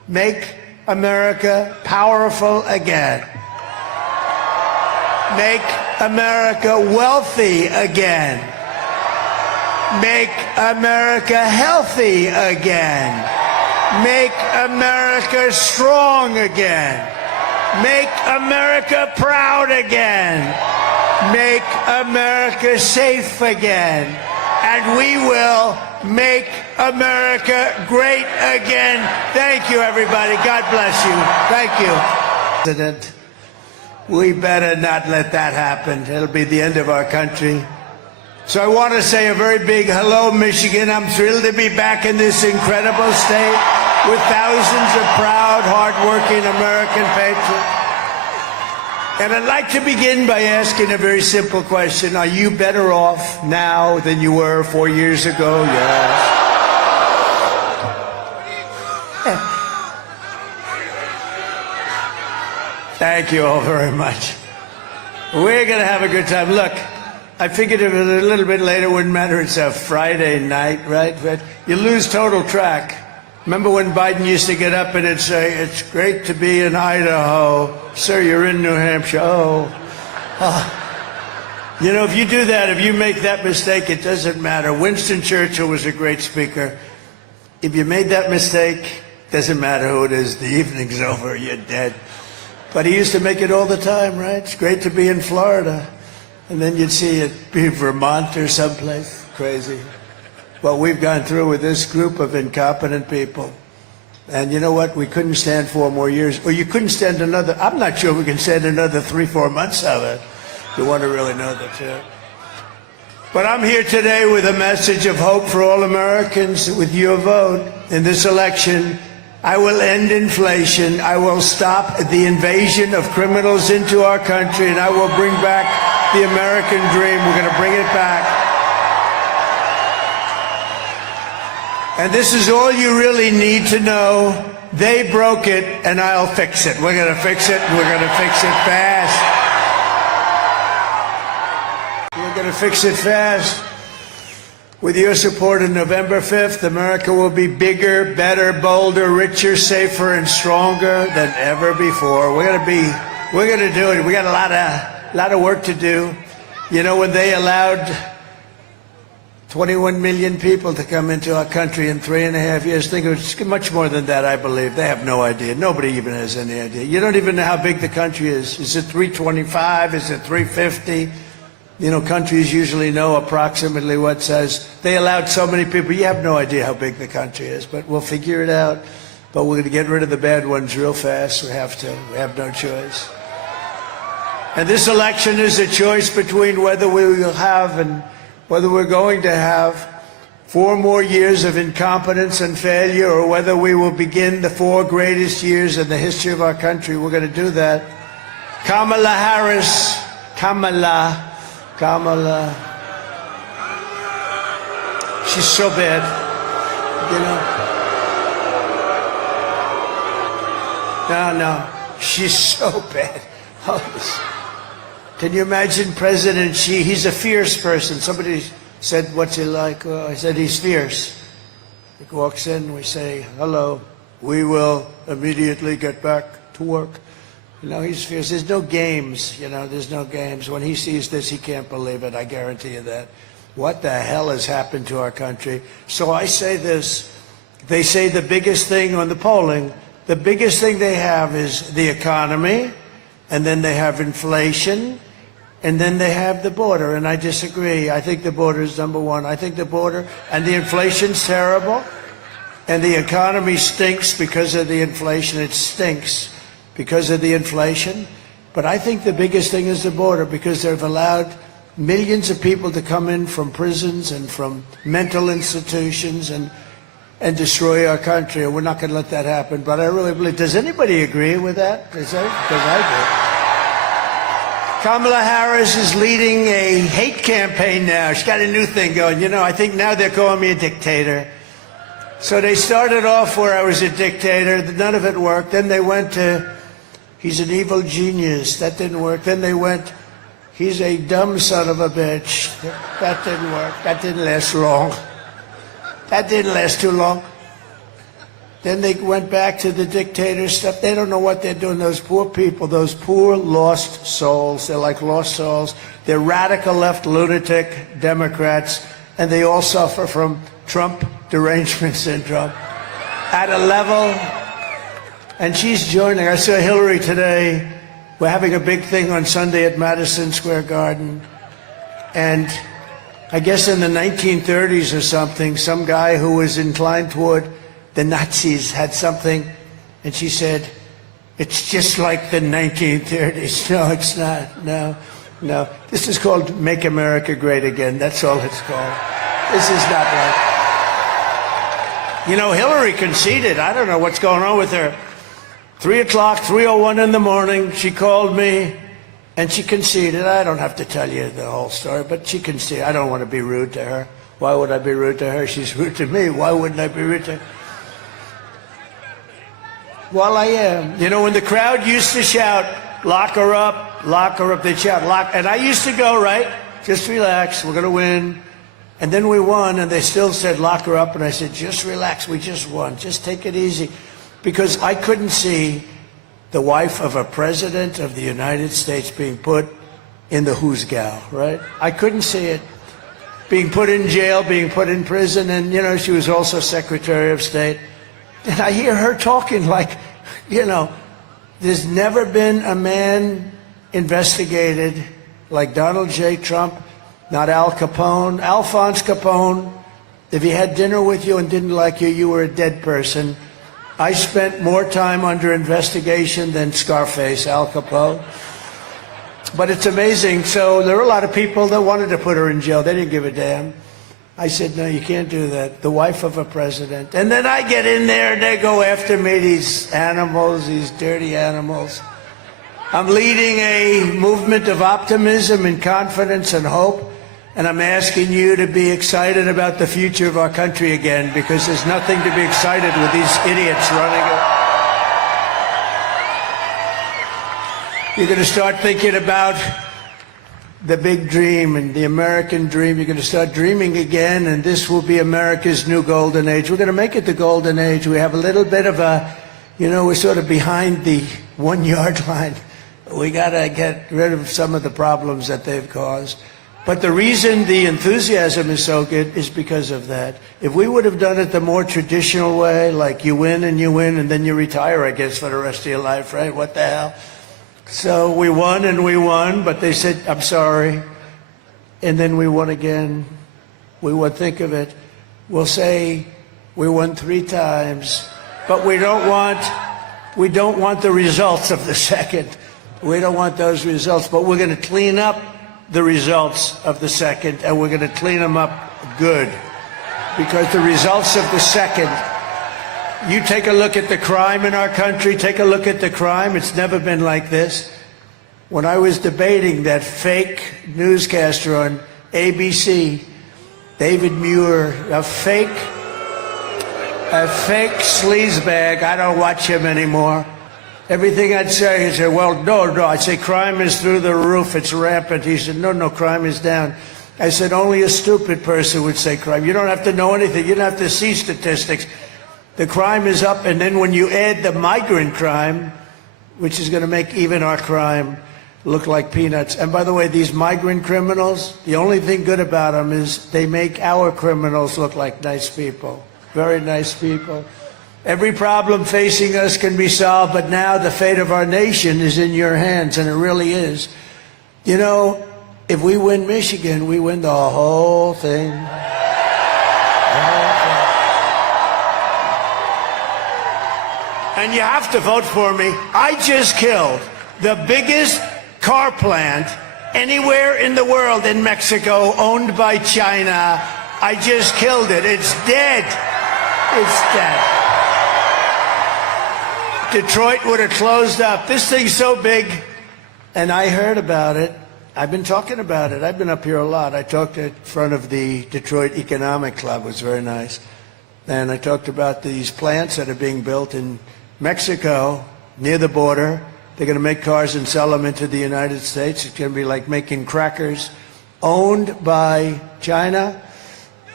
Make America powerful again. Make America wealthy again. Make America healthy again. Make America strong again. Make America proud again. Make America safe again. And we will make America great again. Thank you, everybody. God bless you. Thank you. President, we better not let that happen. It'll be the end of our country. So I want to say a very big hello, Michigan. I'm thrilled to be back in this incredible state with thousands of proud, hardworking American patriots. And I'd like to begin by asking a very simple question. Are you better off now than you were 4 years ago? Yes. Thank you all very much. We're going to have a good time. Look, I figured if it was a little bit later, it wouldn't matter. It's a Friday night, right? But you lose total track. Remember when Biden used to get up and it'd say, "It's great to be in Idaho. Sir, you're in New Hampshire." Oh. You know, if you do that, if you make that mistake, it doesn't matter. Winston Churchill was a great speaker. If you made that mistake, doesn't matter who it is. The evening's over. You're dead. But he used to make it all the time, right? It's great to be in Florida. And then you'd see it be Vermont or someplace. Crazy. What we've gone through with this group of incompetent people. And you know what? We couldn't stand 4 more years. Or you couldn't stand another. I'm not sure we can stand another 3-4 months of it. You want to really know the truth. But I'm here today with a message of hope for all Americans. With your vote in this election, I will end inflation. I will stop the invasion of criminals into our country, and I will bring back the American dream. We're going to bring it back. And this is all you really need to know. They broke it, and I'll fix it. We're going to fix it, and we're going to fix it fast. We're going to fix it fast. With your support on November 5th, America will be bigger, better, bolder, richer, safer, and stronger than ever before. We're going to do it. We got a lot of work to do. You know, when they allowed 21 million people to come into our country in 3.5 years, think it was much more than that, I believe. They have no idea. Nobody even has any idea. You don't even know how big the country is. Is it 325? Is it 350? You know, countries usually know approximately what size. They allowed so many people. You have no idea how big the country is, but we'll figure it out. But we're going to get rid of the bad ones real fast. We have to. We have no choice. And this election is a choice between whether we will have and whether we're going to have 4 more years of incompetence and failure, or whether we will begin the 4 greatest years in the history of our country. We're going to do that. Kamala Harris, Kamala. She's so bad, you know. No, she's so bad. Can you imagine President Xi? He's a fierce person. Somebody said, "What's he like?" I said, "He's fierce." He walks in, we say, "Hello, we will immediately get back to work." You know, he's fierce. There's no games, you know, there's no games. When he sees this, he can't believe it. I guarantee you that. What the hell has happened to our country? So I say this. They say the biggest thing on the polling, the biggest thing they have is the economy, and then they have inflation, and then they have the border. And I disagree. I think the border is number one. I think the border and the inflation's terrible, and the economy stinks because of the inflation. It stinks because of the inflation. But I think the biggest thing is the border, because they've allowed millions of people to come in from prisons and from mental institutions and destroy our country. And we're not going to let that happen. But I really believe, does anybody agree with that? Because I do. Kamala Harris is leading a hate campaign now. She's got a new thing going. You know, I think now they're calling me a dictator. So they started off where I was a dictator. None of it worked. Then they went to, he's an evil genius. That didn't work. Then they went, he's a dumb son of a bitch. That didn't work. That didn't last long. That didn't last too long. Then they went back to the dictator stuff. They don't know what they're doing. Those poor people, those poor lost souls. They're like lost souls. They're radical left lunatic Democrats, and they all suffer from Trump derangement syndrome at a level. And she's joining. I saw Hillary today. We're having a big thing on Sunday at Madison Square Garden. And I guess in the 1930s or something, some guy who was inclined toward the Nazis had something, and she said, "It's just like the 1930s." No, it's not. No. This is called Make America Great Again. That's all it's called. This is not like... You know, Hillary conceded. I don't know what's going on with her. 3 o'clock, 3:01 in the morning, she called me, and she conceded. I don't have to tell you the whole story, but she conceded. I don't want to be rude to her. Why would I be rude to her? She's rude to me. Why wouldn't I be rude to her? Well, I am. You know, when the crowd used to shout, lock her up, they'd shout, lock. And I used to go, right, just relax, we're going to win. And then we won, and they still said, lock her up. And I said, just relax, we just won. Just take it easy. Because I couldn't see the wife of a president of the United States being put in the Hoosgow, right? I couldn't see it. Being put in jail, being put in prison, and, you know, she was also Secretary of State. And I hear her talking like, you know, there's never been a man investigated like Donald J. Trump, not Al Capone. Alphonse Capone, if he had dinner with you and didn't like you, you were a dead person. I spent more time under investigation than Scarface, Al Capone. But it's amazing. So there were a lot of people that wanted to put her in jail. They didn't give a damn. I said, no, you can't do that. The wife of a president. And then I get in there and they go after me, these animals, these dirty animals. I'm leading a movement of optimism and confidence and hope. And I'm asking you to be excited about the future of our country again, because there's nothing to be excited with these idiots running it. You're going to start thinking about the big dream and the American dream. You're going to start dreaming again, and this will be America's new golden age. We're going to make it the golden age. We have a little bit of a, you know, we're sort of behind the 1 yard line. We got to get rid of some of the problems that they've caused. But the reason the enthusiasm is so good is because of that. If we would have done it the more traditional way, like you win and then you retire, I guess, for the rest of your life, right? What the hell? So we won, but they said, I'm sorry. And then we won again. We won, think of it. We'll say we won 3 times, but we don't want the results of the second. We don't want those results, but we're going to clean up the results of the second, and we're going to clean them up good. Because the results of the second, you take a look at the crime in our country, take a look at the crime. It's never been like this. When I was debating that fake newscaster on ABC, David Muir, a fake sleazebag, I don't watch him anymore. Everything I'd say, he'd say, well, no. I'd say, crime is through the roof, it's rampant. He said, no, crime is down. I said, only a stupid person would say crime. You don't have to know anything. You don't have to see statistics. The crime is up, and then when you add the migrant crime, which is going to make even our crime look like peanuts. And by the way, these migrant criminals, the only thing good about them is they make our criminals look like nice people, very nice people. Every problem facing us can be solved, but now the fate of our nation is in your hands, and it really is. You know, if we win Michigan, we win the whole thing. And you have to vote for me. I just killed the biggest car plant anywhere in the world in Mexico, owned by China. I just killed it. It's dead. It's dead. Detroit would have closed up. This thing's so big, and I heard about it. I've been talking about it. I've been up here a lot. I talked in front of the Detroit Economic Club. It was very nice. And I talked about these plants that are being built in Mexico, near the border. They're going to make cars and sell them into the United States. It's going to be like making crackers, owned by China.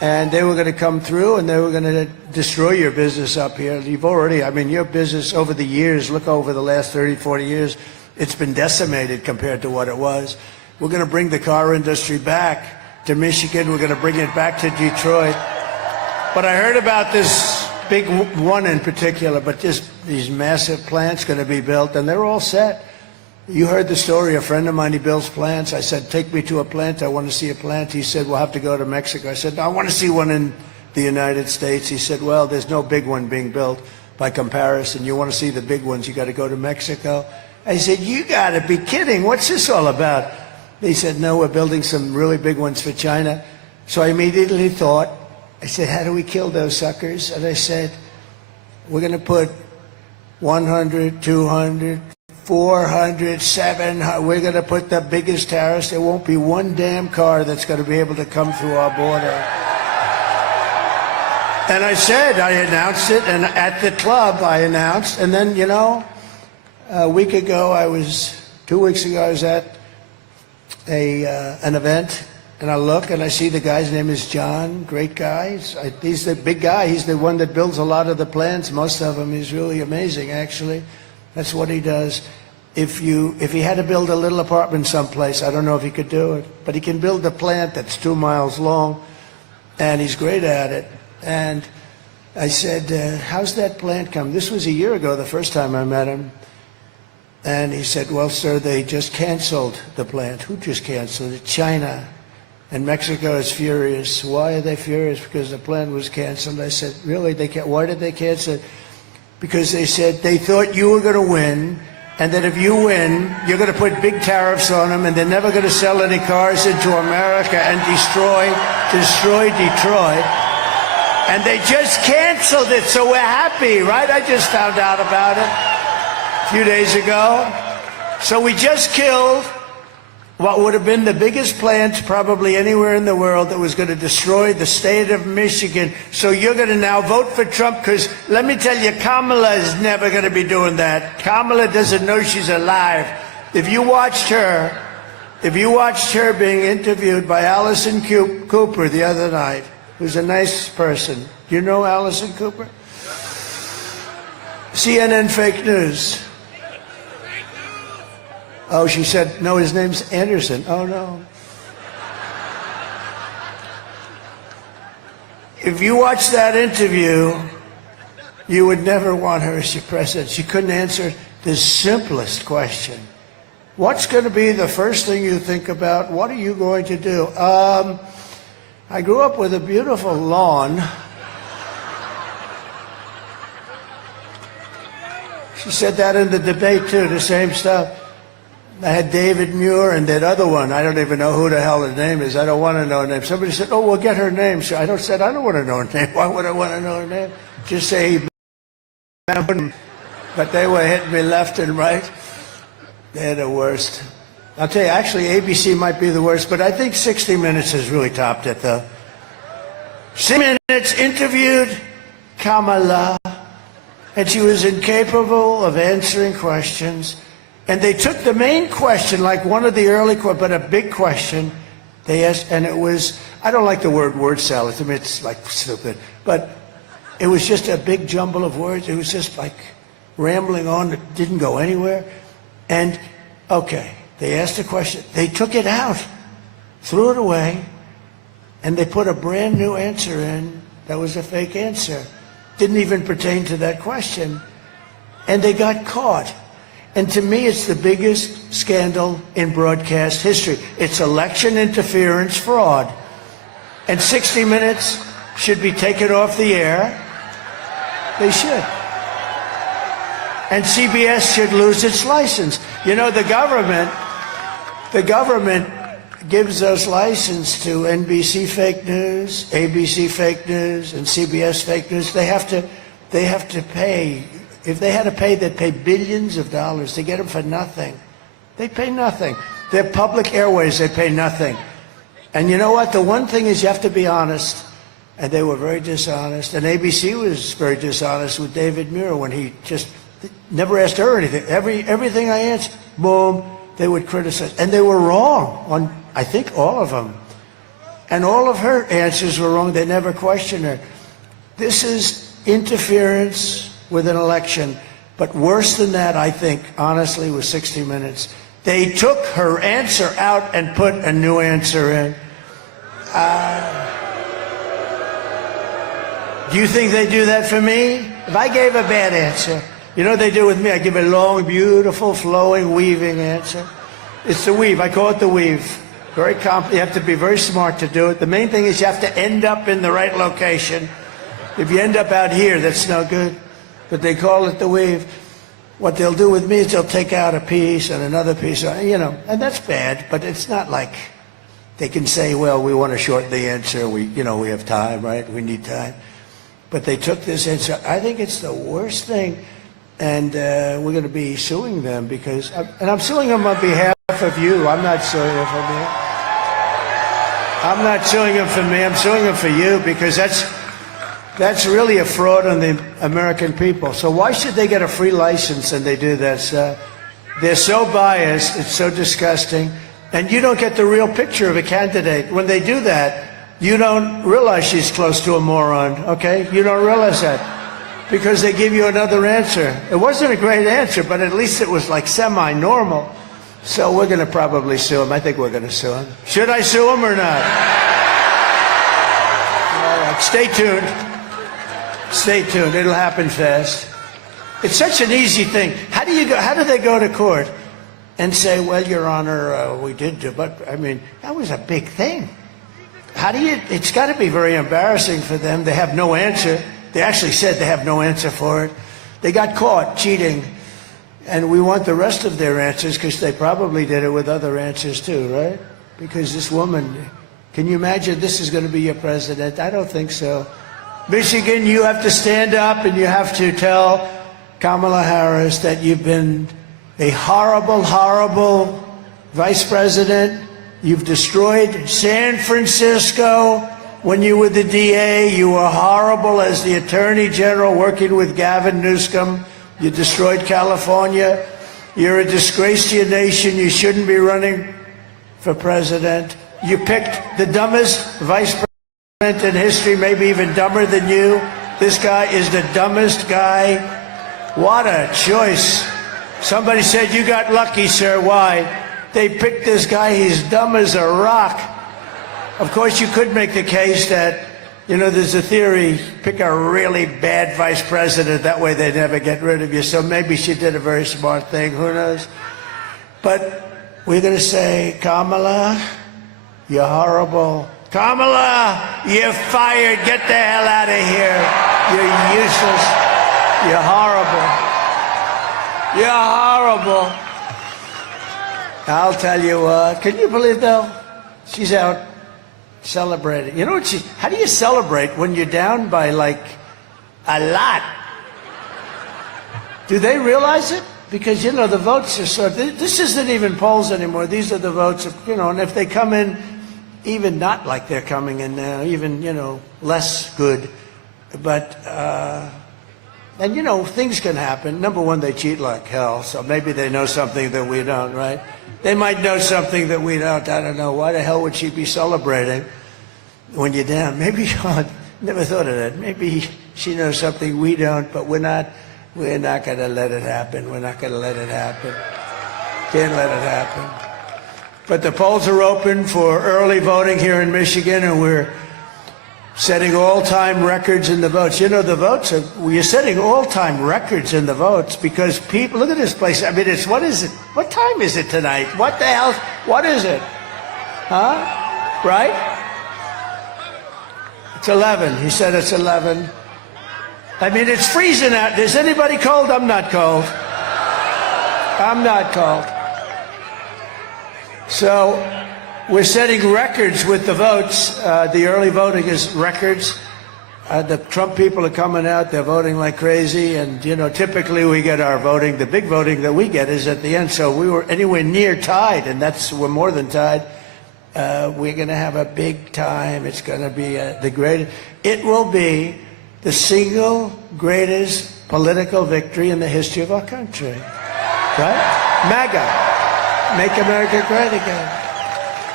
and they were going to come through and they were going to destroy your business up here. You've already, I mean, your business over the years, look over the last 30, 40 years, it's been decimated compared to what it was. We're going to bring the car industry back to Michigan. We're going to bring it back to Detroit. But I heard about this big one in particular, but these massive plants going to be built, and they're all set. You heard the story. A friend of mine, he builds plants. I said, take me to a plant. I want to see a plant. He said, we'll have to go to Mexico. I said, no, I want to see one in the United States. He said, well, there's no big one being built by comparison. You want to see the big ones, you got to go to Mexico. I said, you got to be kidding. What's this all about? He said, no, we're building some really big ones for China. So I immediately thought, I said, how do we kill those suckers? And I said, we're going to put 100, 200, 400, 700. We're going to put the biggest tariffs. There won't be one damn car that's going to be able to come through our border. And I said, I announced it, and at the club I announced, and then, you know, a week ago, 2 weeks ago, I was at an event, and I look and I see the guy's name is John, great guy. He's the big guy. He's the one that builds a lot of the plants, most of them. He's really amazing, actually. That's what he does. If he had to build a little apartment someplace, I don't know if he could do it, but he can build a plant that's 2 miles long, and he's great at it. And I said, how's that plant come? This was a year ago, the first time I met him. And he said, well, sir, they just canceled the plant. Who just canceled it? China. And Mexico is furious. Why are they furious? Because the plant was canceled. I said, really? Why did they cancel it? Because they said they thought you were going to win, and that if you win, you're going to put big tariffs on them, and they're never going to sell any cars into America and destroy Detroit. And they just canceled it, so we're happy, right? I just found out about it a few days ago. So we just killed what would have been the biggest plant probably anywhere in the world that was going to destroy the state of Michigan. So you're going to now vote for Trump, because let me tell you, Kamala is never going to be doing that. Kamala doesn't know she's alive. If you watched her being interviewed by Allison Cooper the other night, who's a nice person. Do you know Allison Cooper? CNN fake news. Oh, she said, no, his name's Anderson. Oh, no. If you watch that interview, you would never want her as your president. She couldn't answer the simplest question. What's going to be the first thing you think about? What are you going to do? I grew up with a beautiful lawn. She said that in the debate, too, the same stuff. I had David Muir and that other one. I don't even know who the hell her name is. I don't want to know her name. Somebody said, oh, we'll get her name. So I don't want to know her name. Why would I want to know her name? Just say, but they were hitting me left and right. They're the worst. I'll tell you, actually, ABC might be the worst, but I think 60 Minutes has really topped it, though. 60 Minutes interviewed Kamala, and she was incapable of answering questions. And they took the main question, like one of the early, but a big question, they asked, and it was, I don't like the word salad. To me, it's like stupid. But it was just a big jumble of words. It was just like rambling on. It didn't go anywhere. And, okay, they asked a question. They took it out, threw it away, and they put a brand new answer in that was a fake answer. Didn't even pertain to that question. And they got caught. And to me, it's the biggest scandal in broadcast history. It's election interference fraud. And 60 Minutes should be taken off the air. They should. And CBS should lose its license. You know, the government gives us license to NBC fake news, ABC fake news, and CBS fake news. They have to pay. If they had to pay, they'd pay billions of dollars. They get them for nothing. They pay nothing. They're public airways. They pay nothing. And you know what? The one thing is you have to be honest. And they were very dishonest. And ABC was very dishonest with David Muir when he just never asked her anything. Everything I answered, boom, they would criticize. And they were wrong on, I think, all of them. And all of her answers were wrong. They never questioned her. This is interference with an election. But worse than that, I think, honestly, was 60 Minutes. They took her answer out and put a new answer in. Do you think they do that for me? If I gave a bad answer, you know what they do with me? I give a long, beautiful, flowing, weaving answer. It's the weave. I call it the weave. Very you have to be very smart to do it. The main thing is you have to end up in the right location. If you end up out here, that's no good. But they call it the weave. What they'll do with me is they'll take out a piece and another piece, you know, and that's bad, but it's not like they can say, well, we want to shorten the answer. We have time, right? We need time. But they took this answer. I think it's the worst thing. And we're going to be suing them because, and I'm suing them on behalf of you. I'm not suing them for me. I'm not suing them for me. I'm suing them for you because that's really a fraud on the American people. So why should they get a free license and they do this? They're so biased. It's so disgusting. And you don't get the real picture of a candidate. When they do that, you don't realize she's close to a moron, okay? You don't realize that. Because they give you another answer. It wasn't a great answer, but at least it was like semi-normal. So we're going to probably sue him. I think we're going to sue him. Should I sue him or not? All right, stay tuned. Stay tuned. It'll happen fast. It's such an easy thing. How do they go to court and say, well, Your Honor, we did do, but I mean, that was a big thing. It's got to be very embarrassing for them. They have no answer. They actually said they have no answer for it. They got caught cheating. And we want the rest of their answers because they probably did it with other answers too, right? Because this woman, can you imagine this is going to be your president? I don't think so. Michigan, you have to stand up and you have to tell Kamala Harris that you've been a horrible, horrible vice president. You've destroyed San Francisco. When you were the DA, you were horrible as the Attorney General working with Gavin Newsom. You destroyed California. You're a disgrace to your nation. You shouldn't be running for president. You picked the dumbest vice president in history, maybe even dumber than you. This guy is the dumbest guy. What a choice. Somebody said, you got lucky, sir. Why? They picked this guy. He's dumb as a rock. Of course, you could make the case that, you know, there's a theory, pick a really bad vice president, that way they never get rid of you. So maybe she did a very smart thing, who knows? But we're going to say, Kamala, you're horrible. Kamala, you're fired. Get the hell out of here. You're useless. You're horrible. You're horrible. I'll tell you what. Can you believe, though? She's out celebrating. You know what how do you celebrate when you're down by like a lot? Do they realize it? Because, you know, the votes are so, this isn't even polls anymore. These are the votes, you know, and if they come in even not like they're coming in now, even, you know, less good. But, and, you know, things can happen. Number one, they cheat like hell, so maybe they know something that we don't, right? They might know something that we don't. I don't know. Why the hell would she be celebrating when you're down? Maybe, I never thought of that. Maybe she knows something we don't, but we're not going to let it happen. We're not going to let it happen. Can't let it happen. But the polls are open for early voting here in Michigan, and we're setting all-time records in the votes. You know, the votes are, we're setting all-time records in the votes because people, look at this place. I mean, it's, what is it? What time is it tonight? What the hell? What is it? Huh? Right? It's 11. He said it's 11. I mean, it's freezing out. Is anybody cold? I'm not cold. I'm not cold. So we're setting records with the votes. The early voting is records. The Trump people are coming out. They're voting like crazy. And, you know, typically we get our voting. The big voting that we get is at the end. So we were anywhere near tied, and we're more than tied. We're going to have a big time. It's going to be the greatest. It will be the single greatest political victory in the history of our country. Right? MAGA. Make America great again.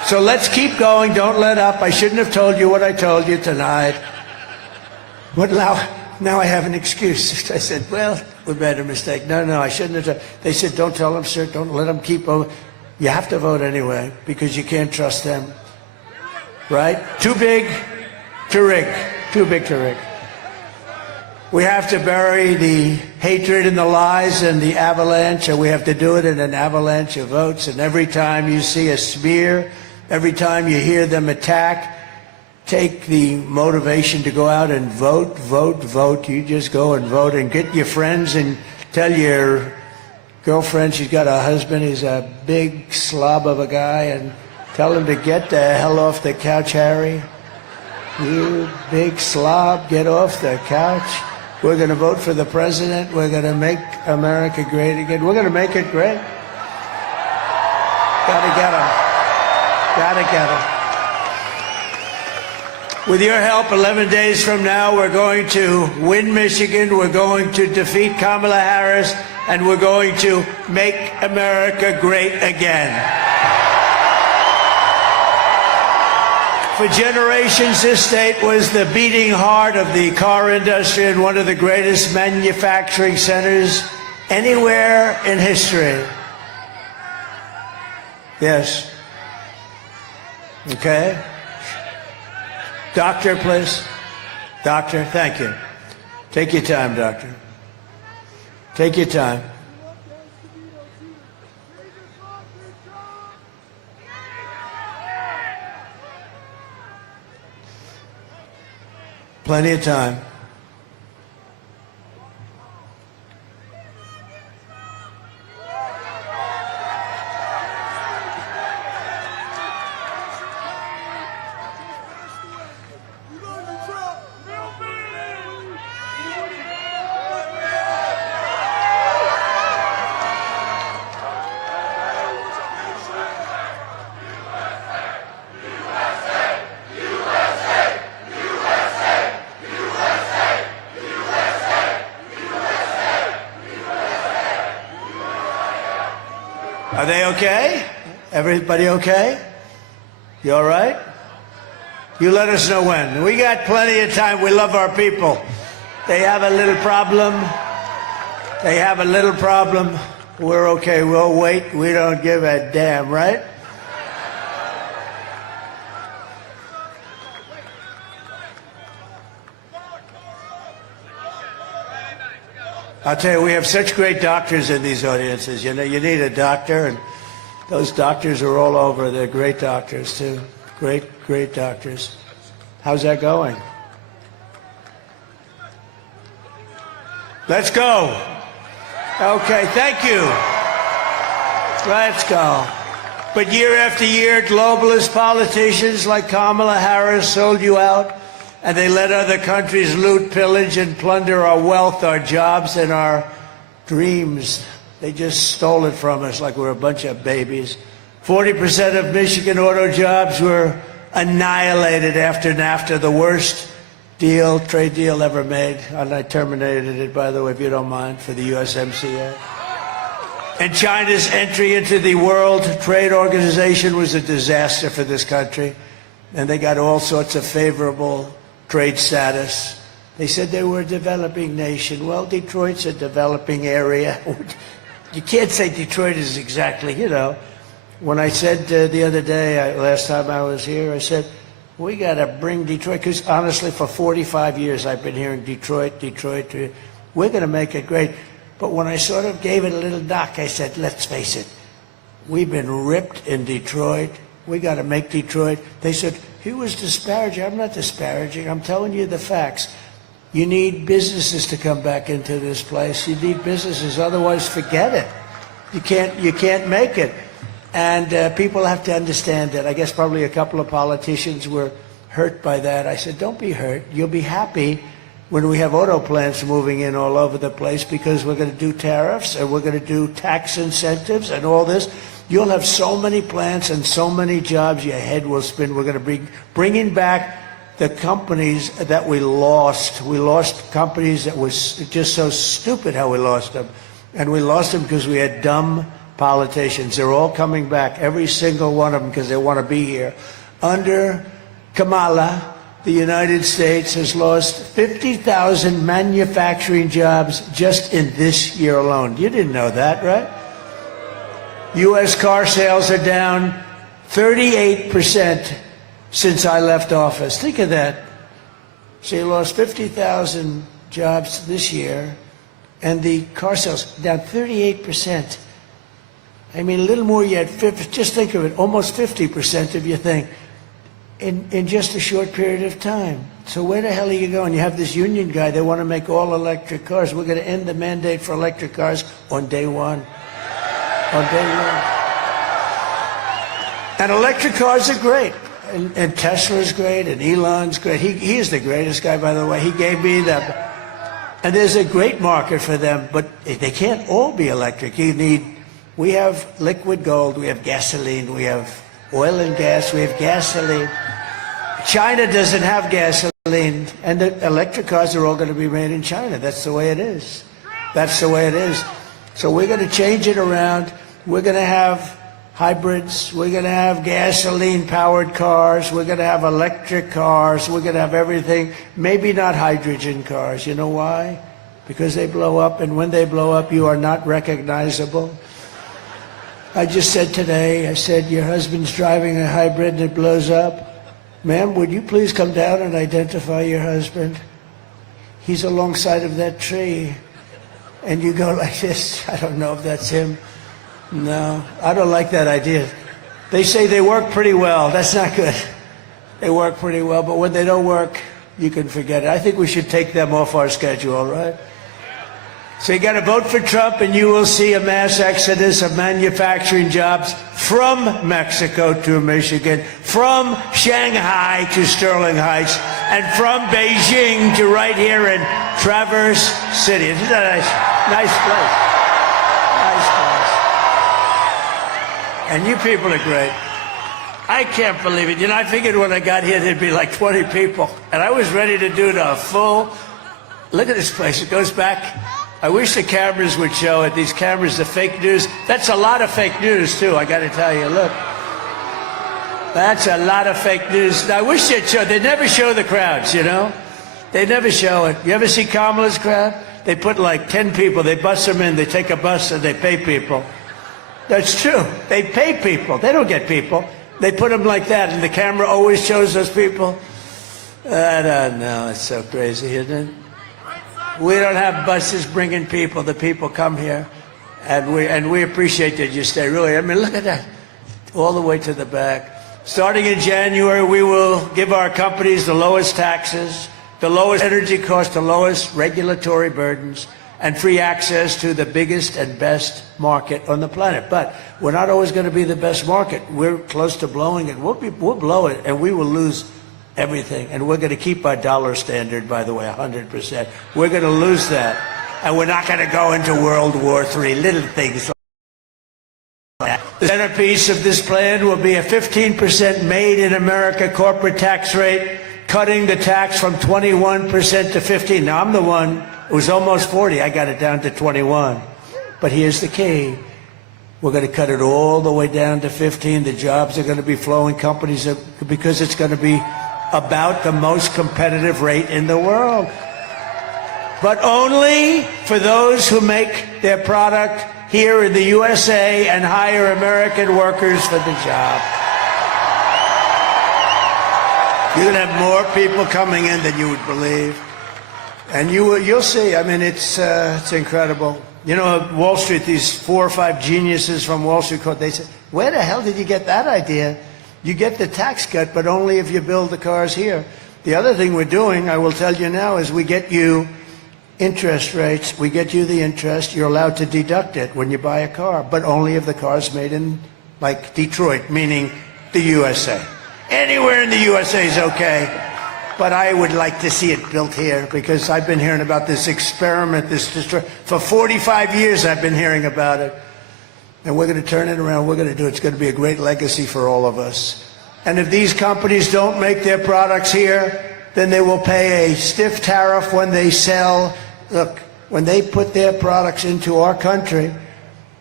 So let's keep going. Don't let up. I shouldn't have told you what I told you tonight. But now I have an excuse. I said, well, we made a mistake. No, I shouldn't have. They said, don't tell them, sir. Don't let them keep voting. You have to vote anyway because you can't trust them. Right? Too big to rig. Too big to rig. We have to bury the hatred and the lies and the avalanche, and we have to do it in an avalanche of votes. And every time you see a smear, every time you hear them attack, take the motivation to go out and vote, vote, vote. You just go and vote and get your friends and tell your girlfriend she's got a husband, he's a big slob of a guy, and tell him to get the hell off the couch, Harry. You big slob, get off the couch. We're going to vote for the president. We're going to make America great again. We're going to make it great. Gotta get him. Gotta get him. With your help, 11 days from now, we're going to win Michigan. We're going to defeat Kamala Harris. And we're going to make America great again. For generations, this state was the beating heart of the car industry and one of the greatest manufacturing centers anywhere in history. Yes. Okay. Doctor, please. Doctor, thank you. Take your time, doctor. Take your time. Plenty of time. Are they okay? Everybody okay? You all right? You let us know when. We got plenty of time. We love our people. They have a little problem. They have a little problem. We're okay. We'll wait. We don't give a damn, right? I'll tell you, we have such great doctors in these audiences. You know, you need a doctor, and those doctors are all over. They're great doctors, too. Great, great doctors. How's that going? Let's go. Okay, thank you. Let's go. But year after year, globalist politicians like Kamala Harris sold you out. And they let other countries loot, pillage, and plunder our wealth, our jobs, and our dreams. They just stole it from us like we're a bunch of babies. 40% of Michigan auto jobs were annihilated after NAFTA, the worst trade deal ever made. And I terminated it, by the way, if you don't mind, for the USMCA. And China's entry into the World Trade Organization was a disaster for this country. And they got all sorts of favorable trade status. They said they were a developing nation. Well, Detroit's a developing area. You can't say Detroit is exactly, you know. When I said the other day, last time I was here, I said, we got to bring Detroit, because honestly, for 45 years, I've been hearing Detroit, Detroit. We're going to make it great. But when I sort of gave it a little knock, I said, let's face it, we've been ripped in Detroit. We got to make Detroit. They said, he was disparaging. I'm not disparaging. I'm telling you the facts. You need businesses to come back into this place. You need businesses. Otherwise, forget it. You can't make it. And people have to understand that. I guess probably a couple of politicians were hurt by that. I said, don't be hurt. You'll be happy when we have auto plants moving in all over the place, because we're going to do tariffs and we're going to do tax incentives and all this. You'll have so many plants and so many jobs, your head will spin. We're going to be bringing back the companies that we lost. We lost companies that was just so stupid how we lost them. And we lost them because we had dumb politicians. They're all coming back, every single one of them, because they want to be here. Under Kamala, the United States has lost 50,000 manufacturing jobs just in this year alone. You didn't know that, right? U.S. car sales are down 38% since I left office. Think of that. So you lost 50,000 jobs this year, and the car sales down 38%. I mean, a little more yet, just think of it, almost 50% if you think, in just a short period of time. So where the hell are you going? You have this union guy, they want to make all electric cars. We're going to end the mandate for electric cars on day one. On day one. And electric cars are great. And Tesla's great, and Elon's great. He is the greatest guy, by the way. He gave me that. And there's a great market for them, but they can't all be electric. We have liquid gold, we have gasoline, we have oil and gas, we have gasoline. China doesn't have gasoline, and the electric cars are all going to be made in China. That's the way it is. That's the way it is. So we're going to change it around. We're going to have hybrids. We're going to have gasoline-powered cars. We're going to have electric cars. We're going to have everything. Maybe not hydrogen cars. You know why? Because they blow up, and when they blow up, you are not recognizable. I just said today, I said, your husband's driving a hybrid and it blows up. Ma'am, would you please come down and identify your husband? He's alongside of that tree. And you go like this, I don't know if that's him. No, I don't like that idea. They say they work pretty well. That's not good. They work pretty well, but when they don't work, you can forget it. I think we should take them off our schedule, right? So you got to vote for Trump, and you will see a mass exodus of manufacturing jobs from Mexico to Michigan, from Shanghai to Sterling Heights, and from Beijing to right here in Traverse City. Isn't that a nice place? Nice place. And you people are great. I can't believe it. You know, I figured when I got here there'd be like 20 people, and I was ready to do the full. Look at this place. It goes back. I wish the cameras would show it. These cameras, the fake news. That's a lot of fake news, too, I got to tell you. Look. That's a lot of fake news. I wish they'd show. They never show the crowds, you know? They never show it. You ever see Kamala's crowd? They put like 10 people. They bus them in. They take a bus and they pay people. That's true. They pay people. They don't get people. They put them like that, and the camera always shows those people. I don't know. It's so crazy, isn't it? We don't have buses bringing people. The people come here, and we appreciate that you stay. Really, I mean, look at that, all the way to the back. Starting in January, we will give our companies the lowest taxes, the lowest energy costs, the lowest regulatory burdens, and free access to the biggest and best market on the planet. But we're not always going to be the best market. We're close to blowing it. We'll blow it, and we will lose everything. And we're going to keep our dollar standard, by the way, 100%. We're going to lose that. And we're not going to go into World War III, little things like that. The centerpiece of this plan will be a 15% made in America corporate tax rate, cutting the tax from 21% to 15%. Now, I'm the one who was almost 40. I got it down to 21. But here's the key. We're going to cut it all the way down to 15. The jobs are going to be flowing. Companies are, because it's going to be about the most competitive rate in the world. But only for those who make their product here in the USA and hire American workers for the job. You're going to have more people coming in than you would believe. And you'll see. I mean, it's incredible. You know, Wall Street, these 4 or 5 geniuses from Wall Street, they said, where the hell did you get that idea? You get the tax cut, but only if you build the cars here. The other thing we're doing, I will tell you now, is we get you interest rates. We get you the interest. You're allowed to deduct it when you buy a car, but only if the car's made in, like, Detroit, meaning the USA. Anywhere in the USA is okay, but I would like to see it built here, because I've been hearing about this experiment, for 45 years I've been hearing about it. And we're going to turn it around. We're going to do it. It's going to be a great legacy for all of us. And if these companies don't make their products here, then they will pay a stiff tariff when they sell. Look, when they put their products into our country,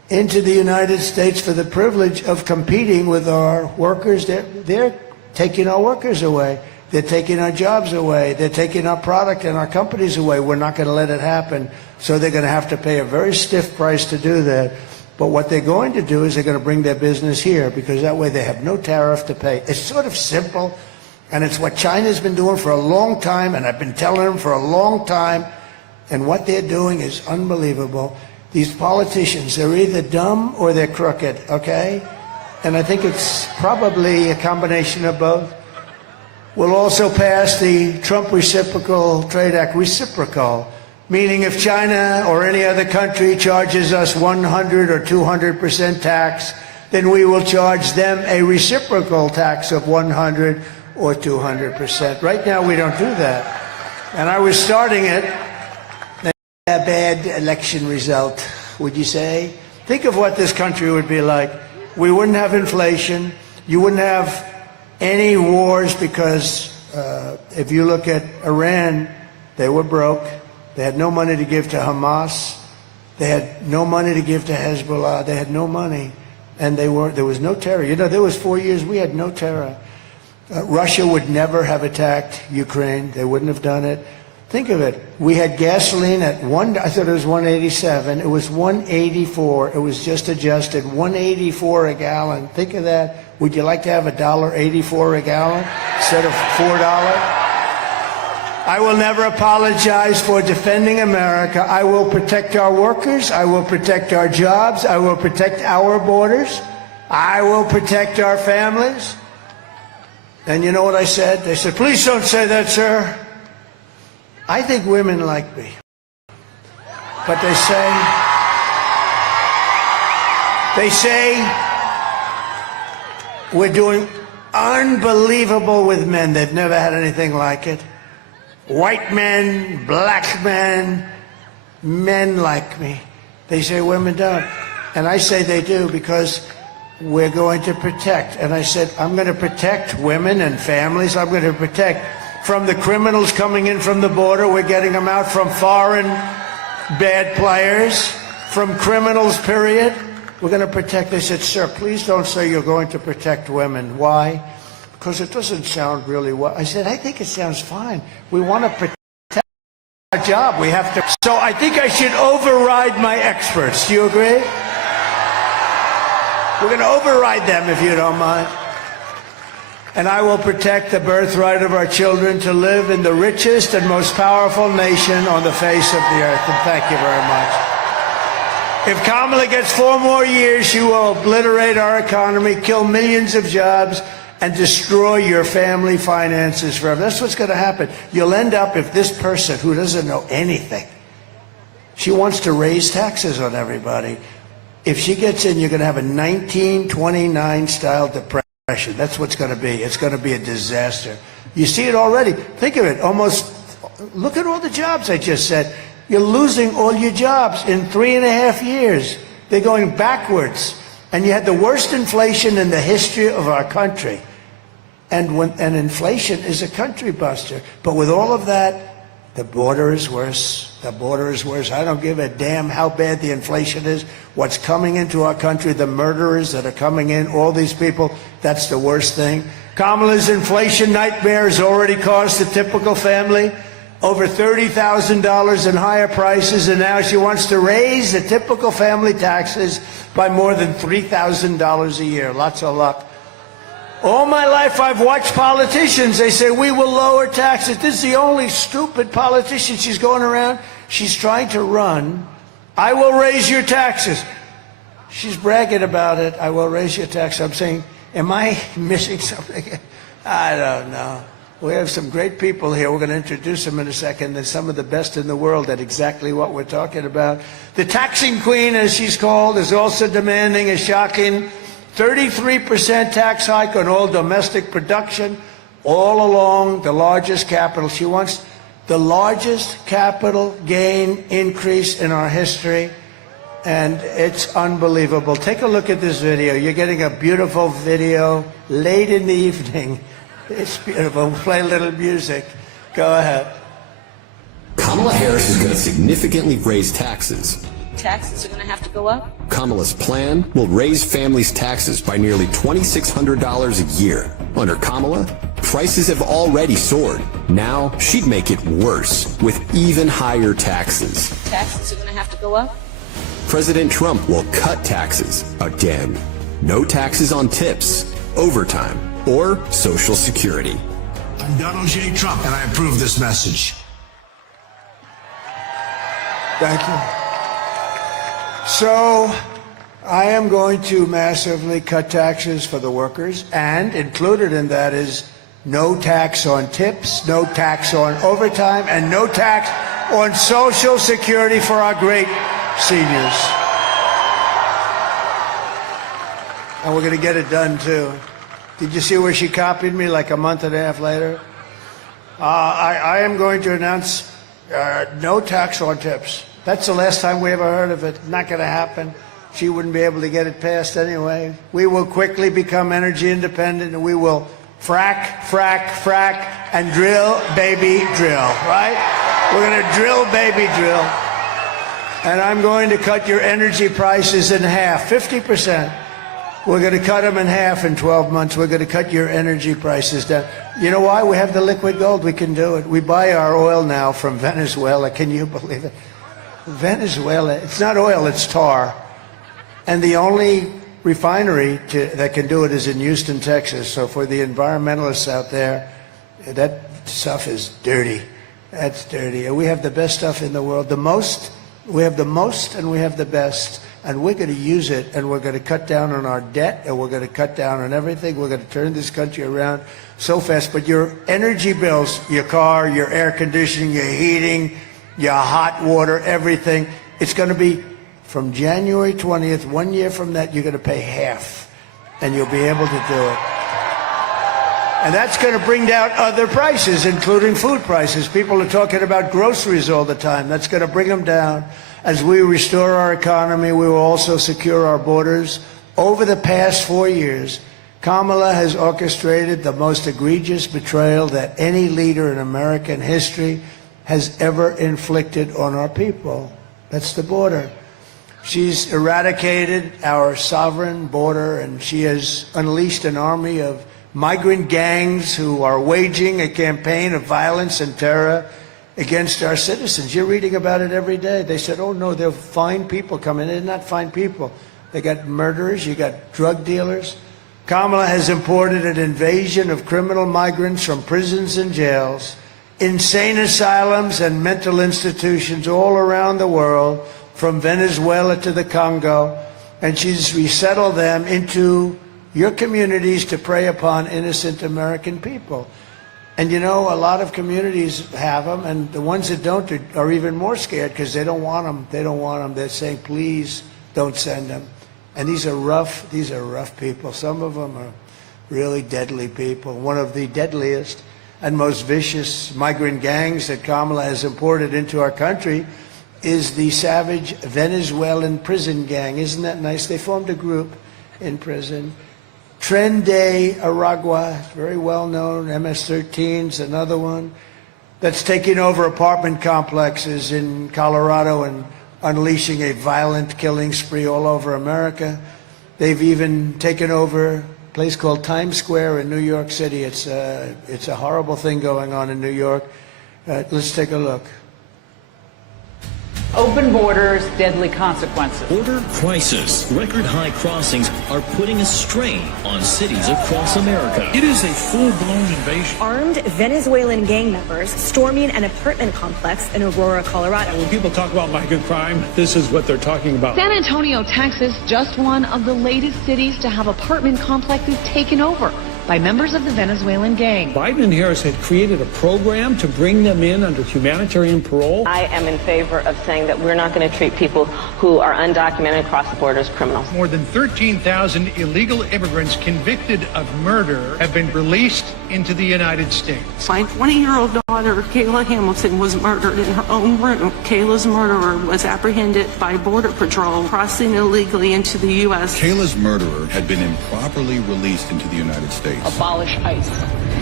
into the United States for the privilege of competing with our workers. They're taking our workers away. They're taking our jobs away. They're taking our product and our companies away. We're not going to let it happen. So they're going to have to pay a very stiff price to do that. But what they're going to do is they're going to bring their business here, because that way they have no tariff to pay. It's sort of simple, and it's what China's been doing for a long time, and I've been telling them for a long time. And what they're doing is unbelievable. These politicians, they're either dumb or they're crooked, okay? And I think it's probably a combination of both. We'll also pass the Trump Reciprocal Trade Act, reciprocal, meaning if China or any other country charges us 100 or 200% tax, then we will charge them a reciprocal tax of 100 or 200%. Right now we don't do that. And I was starting it. A bad election result, would you say? Think of what this country would be like. We wouldn't have inflation. You wouldn't have any wars, because if you look at Iran, they were broke. They had no money to give to Hamas. They had no money to give to Hezbollah. They had no money. And there was no terror. You know, there was 4 years we had no terror. Russia would never have attacked Ukraine. They wouldn't have done it. Think of it. We had gasoline at I thought it was 187. It was 184. It was just adjusted. 184 a gallon. Think of that. Would you like to have $1.84 a gallon instead of $4? I will never apologize for defending America. I will protect our workers. I will protect our jobs. I will protect our borders. I will protect our families. And you know what I said? They said, please don't say that, sir. I think women like me. But they say we're doing unbelievable with men. They've never had anything like it. White men, black men, men like me. They say women don't. And I say they do, because we're going to protect. And I said, I'm going to protect women and families. I'm going to protect from the criminals coming in from the border. We're getting them out from foreign bad players, from criminals, period. We're going to protect. They said, sir, please don't say you're going to protect women. Why? Because it doesn't sound really well. I said, I think it sounds fine. We want to protect our job. We have to. So I think I should override my experts. Do you agree? We're going to override them, if you don't mind. And I will protect the birthright of our children to live in the richest and most powerful nation on the face of the earth. And thank you very much. If Kamala gets 4 more years, she will obliterate our economy, kill millions of jobs, and destroy your family finances forever. That's what's going to happen. You'll end up, if this person who doesn't know anything, she wants to raise taxes on everybody. If she gets in, you're going to have a 1929 style depression. That's what's going to be. It's going to be a disaster. You see it already. Think of it. Almost, look at all the jobs I just said. You're losing all your jobs in 3.5 years. They're going backwards. And you had the worst inflation in the history of our country. And inflation is a country buster. But with all of that, the border is worse. The border is worse. I don't give a damn how bad the inflation is. What's coming into our country, the murderers that are coming in, all these people, that's the worst thing. Kamala's inflation nightmare has already cost the typical family over $30,000 in higher prices, and now she wants to raise the typical family taxes by more than $3,000 a year. Lots of luck. All my life I've watched politicians. They say, we will lower taxes. This is the only stupid politician she's going around. She's trying to run. I will raise your taxes. She's bragging about it. I will raise your taxes. I'm saying, am I missing something? I don't know. We have some great people here. We're going to introduce them in a second. They're some of the best in the world at exactly what we're talking about. The taxing queen, as she's called, is also demanding a shocking 33% tax hike on all domestic production, all along the largest capital. She wants the largest capital gain increase in our history, and it's unbelievable. Take a look at this video. You're getting a beautiful video late in the evening. It's beautiful. We'll play a little music. Go ahead. Kamala Harris is going to significantly raise taxes, Taxes are going to have to go up. Kamala's plan will raise families' taxes by nearly $2,600 a year. Under Kamala, prices have already soared. Now she'd make it worse with even higher taxes. Taxes are going to have to go up. President Trump will cut taxes again. No taxes on tips, overtime, or Social Security. I'm Donald J. Trump, and I approve this message. Thank you. So, I am going to massively cut taxes for the workers, and included in that is no tax on tips, no tax on overtime, and no tax on Social Security for our great seniors. And we're going to get it done, too. Did you see where she copied me like a month and a half later? I am going to announce no tax on tips. That's the last time we ever heard of it. Not going to happen. She wouldn't be able to get it passed anyway. We will quickly become energy independent, and we will frack, frack, frack, and drill, baby, drill, right? We're going to drill, baby, drill. And I'm going to cut your energy prices in half, 50%. We're going to cut them in half in 12 months. We're going to cut your energy prices down. You know why? We have the liquid gold. We can do it. We buy our oil now from Venezuela. Can you believe it? Venezuela, it's not oil, it's tar. And the only refinery that can do it is in Houston, Texas. So for the environmentalists out there, that stuff is dirty. That's dirty. And we have the best stuff in the world. We have the most and we have the best. And we're going to use it, and we're going to cut down on our debt, and we're going to cut down on everything. We're going to turn this country around so fast. But your energy bills, your car, your air conditioning, your heating, your hot water, everything, it's going to be from January 20th, 1 year from that, you're going to pay half, and you'll be able to do it. And that's going to bring down other prices, including food prices. People are talking about groceries all the time. That's going to bring them down. As we restore our economy, we will also secure our borders. Over the past 4 years, Kamala has orchestrated the most egregious betrayal that any leader in American history has ever inflicted on our people. That's the border. She's eradicated our sovereign border, and she has unleashed an army of migrant gangs who are waging a campaign of violence and terror against our citizens. You're reading about it every day. They said, oh no, they'll find people coming. They're not fine people. They got murderers, you got drug dealers. Kamala has imported an invasion of criminal migrants from prisons and jails, insane asylums and mental institutions all around the world, from Venezuela to the Congo, and she's resettled them into your communities to prey upon innocent American people. And you know, a lot of communities have them, and the ones that don't are even more scared because they don't want them. They don't want them. They're saying, please don't send them. And these are rough people. Some of them are really deadly people. One of the deadliest and most vicious migrant gangs that Kamala has imported into our country is the savage Venezuelan prison gang. Isn't that nice? They formed a group in prison. Tren de Aragua, very well known, MS-13's another one, that's taking over apartment complexes in Colorado and unleashing a violent killing spree all over America. They've even taken over a place called Times Square in New York City. It's a horrible thing going on in New York. Let's take a look. Open borders, deadly consequences. Border crisis. Record high crossings are putting a strain on cities across America. It is a full-blown invasion. Armed Venezuelan gang members storming an apartment complex in Aurora, Colorado. When people talk about migrant crime, this is what they're talking about. San Antonio, Texas, just one of the latest cities to have apartment complexes taken over by members of the Venezuelan gang. Biden and Harris had created a program to bring them in under humanitarian parole. I am in favor of saying that we're not going to treat people who are undocumented across the border as criminals. More than 13,000 illegal immigrants convicted of murder have been released into the United States. My 20-year-old daughter, Kayla Hamilton, was murdered in her own room. Kayla's murderer was apprehended by Border Patrol crossing illegally into the U.S. Kayla's murderer had been improperly released into the United States. Abolish ICE.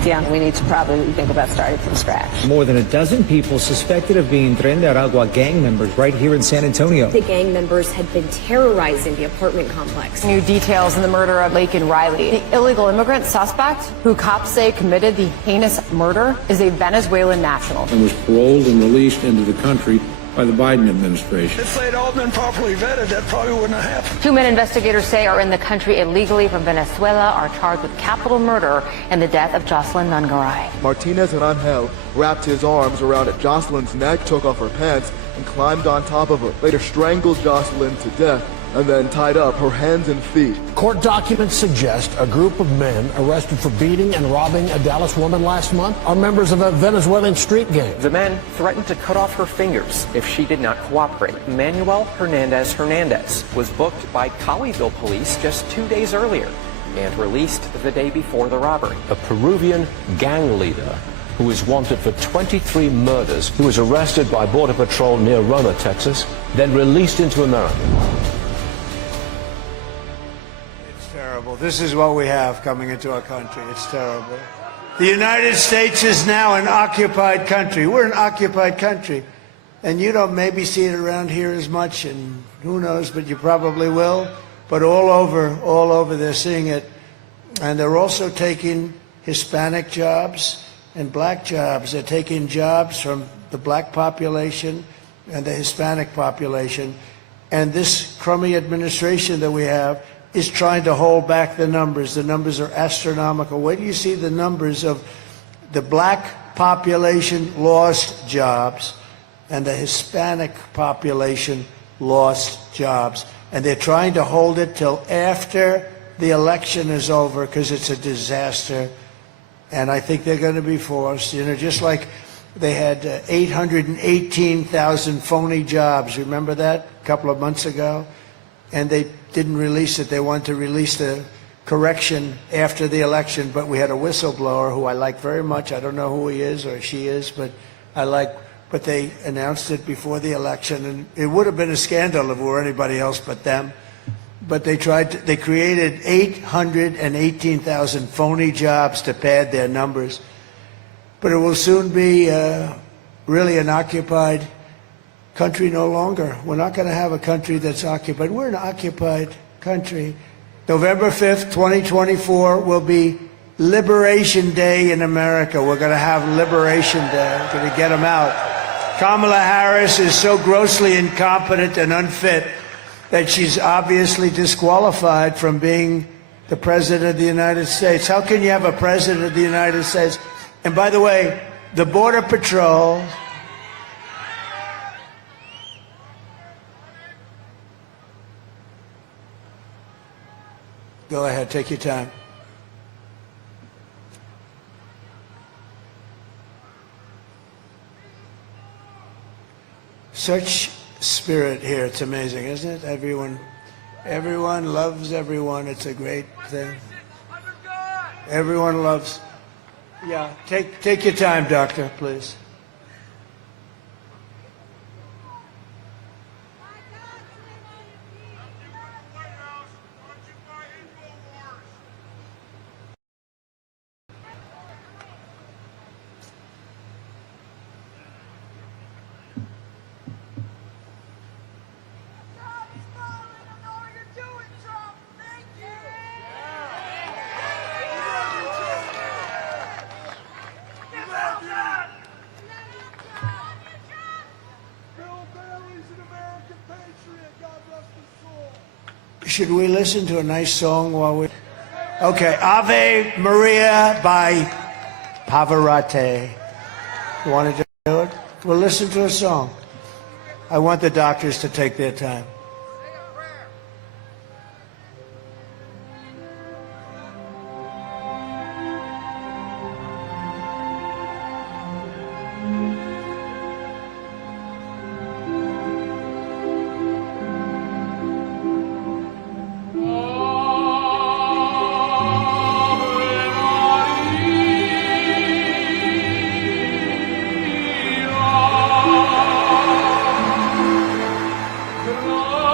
Yeah, we need to probably think about starting from scratch. More than a dozen people suspected of being Tren de Aragua gang members right here in San Antonio. The gang members had been terrorizing the apartment complex. New details in the murder of Lake and Riley. The illegal immigrant suspect, who cops say committed the heinous murder, is a Venezuelan national. And was paroled and released into the country by the Biden administration. If they'd all been properly vetted, that probably wouldn't have happened. 2 men investigators say are in the country illegally from Venezuela are charged with capital murder and the death of Jocelyn Nungaray. Martinez and Angel wrapped his arms around Jocelyn's neck, took off her pants, and climbed on top of her. Later strangled Jocelyn to death and then tied up her hands and feet. Court documents suggest a group of men arrested for beating and robbing a Dallas woman last month are members of a Venezuelan street gang. The men threatened to cut off her fingers if she did not cooperate. Manuel Hernandez was booked by Colleyville police just 2 days earlier and released the day before the robbery. A Peruvian gang leader who is wanted for 23 murders, who was arrested by Border Patrol near Rona, Texas, then released into America. Terrible. This is what we have coming into our country. It's terrible. The United States is now an occupied country. We're an occupied country. And you don't maybe see it around here as much, and who knows, but you probably will. But all over they're seeing it. And they're also taking Hispanic jobs and black jobs. They're taking jobs from the black population and the Hispanic population. And this crummy administration that we have is trying to hold back the numbers. The numbers are astronomical. Where do you see the numbers of the black population lost jobs and the Hispanic population lost jobs? And they're trying to hold it till after the election is over because it's a disaster. And I think they're going to be forced, just like they had 818,000 phony jobs. Remember that a couple of months ago? And they didn't release it. They wanted to release the correction after the election, but we had a whistleblower who I like very much. I don't know who he is or she is, but but they announced it before the election, and it would have been a scandal if it were anybody else but them. But they created 818,000 phony jobs to pad their numbers. But it will soon be really an occupied country no longer. We're not going to have a country that's occupied. We're an occupied country. November 5th, 2024 will be Liberation Day in America. We're going to have Liberation Day. We're going to get them out. Kamala Harris is so grossly incompetent and unfit that she's obviously disqualified from being the President of the United States. How can you have a President of the United States? And by the way, the Border Patrol... Go ahead, take your time. Such spirit here, it's amazing, isn't it? Everyone loves everyone. It's a great thing. Everyone loves. Yeah, take your time, doctor, please. Should we listen to a nice song while we... Okay, Ave Maria by Pavarotti. You want to do it? We'll listen to a song. I want the doctors to take their time. Lord.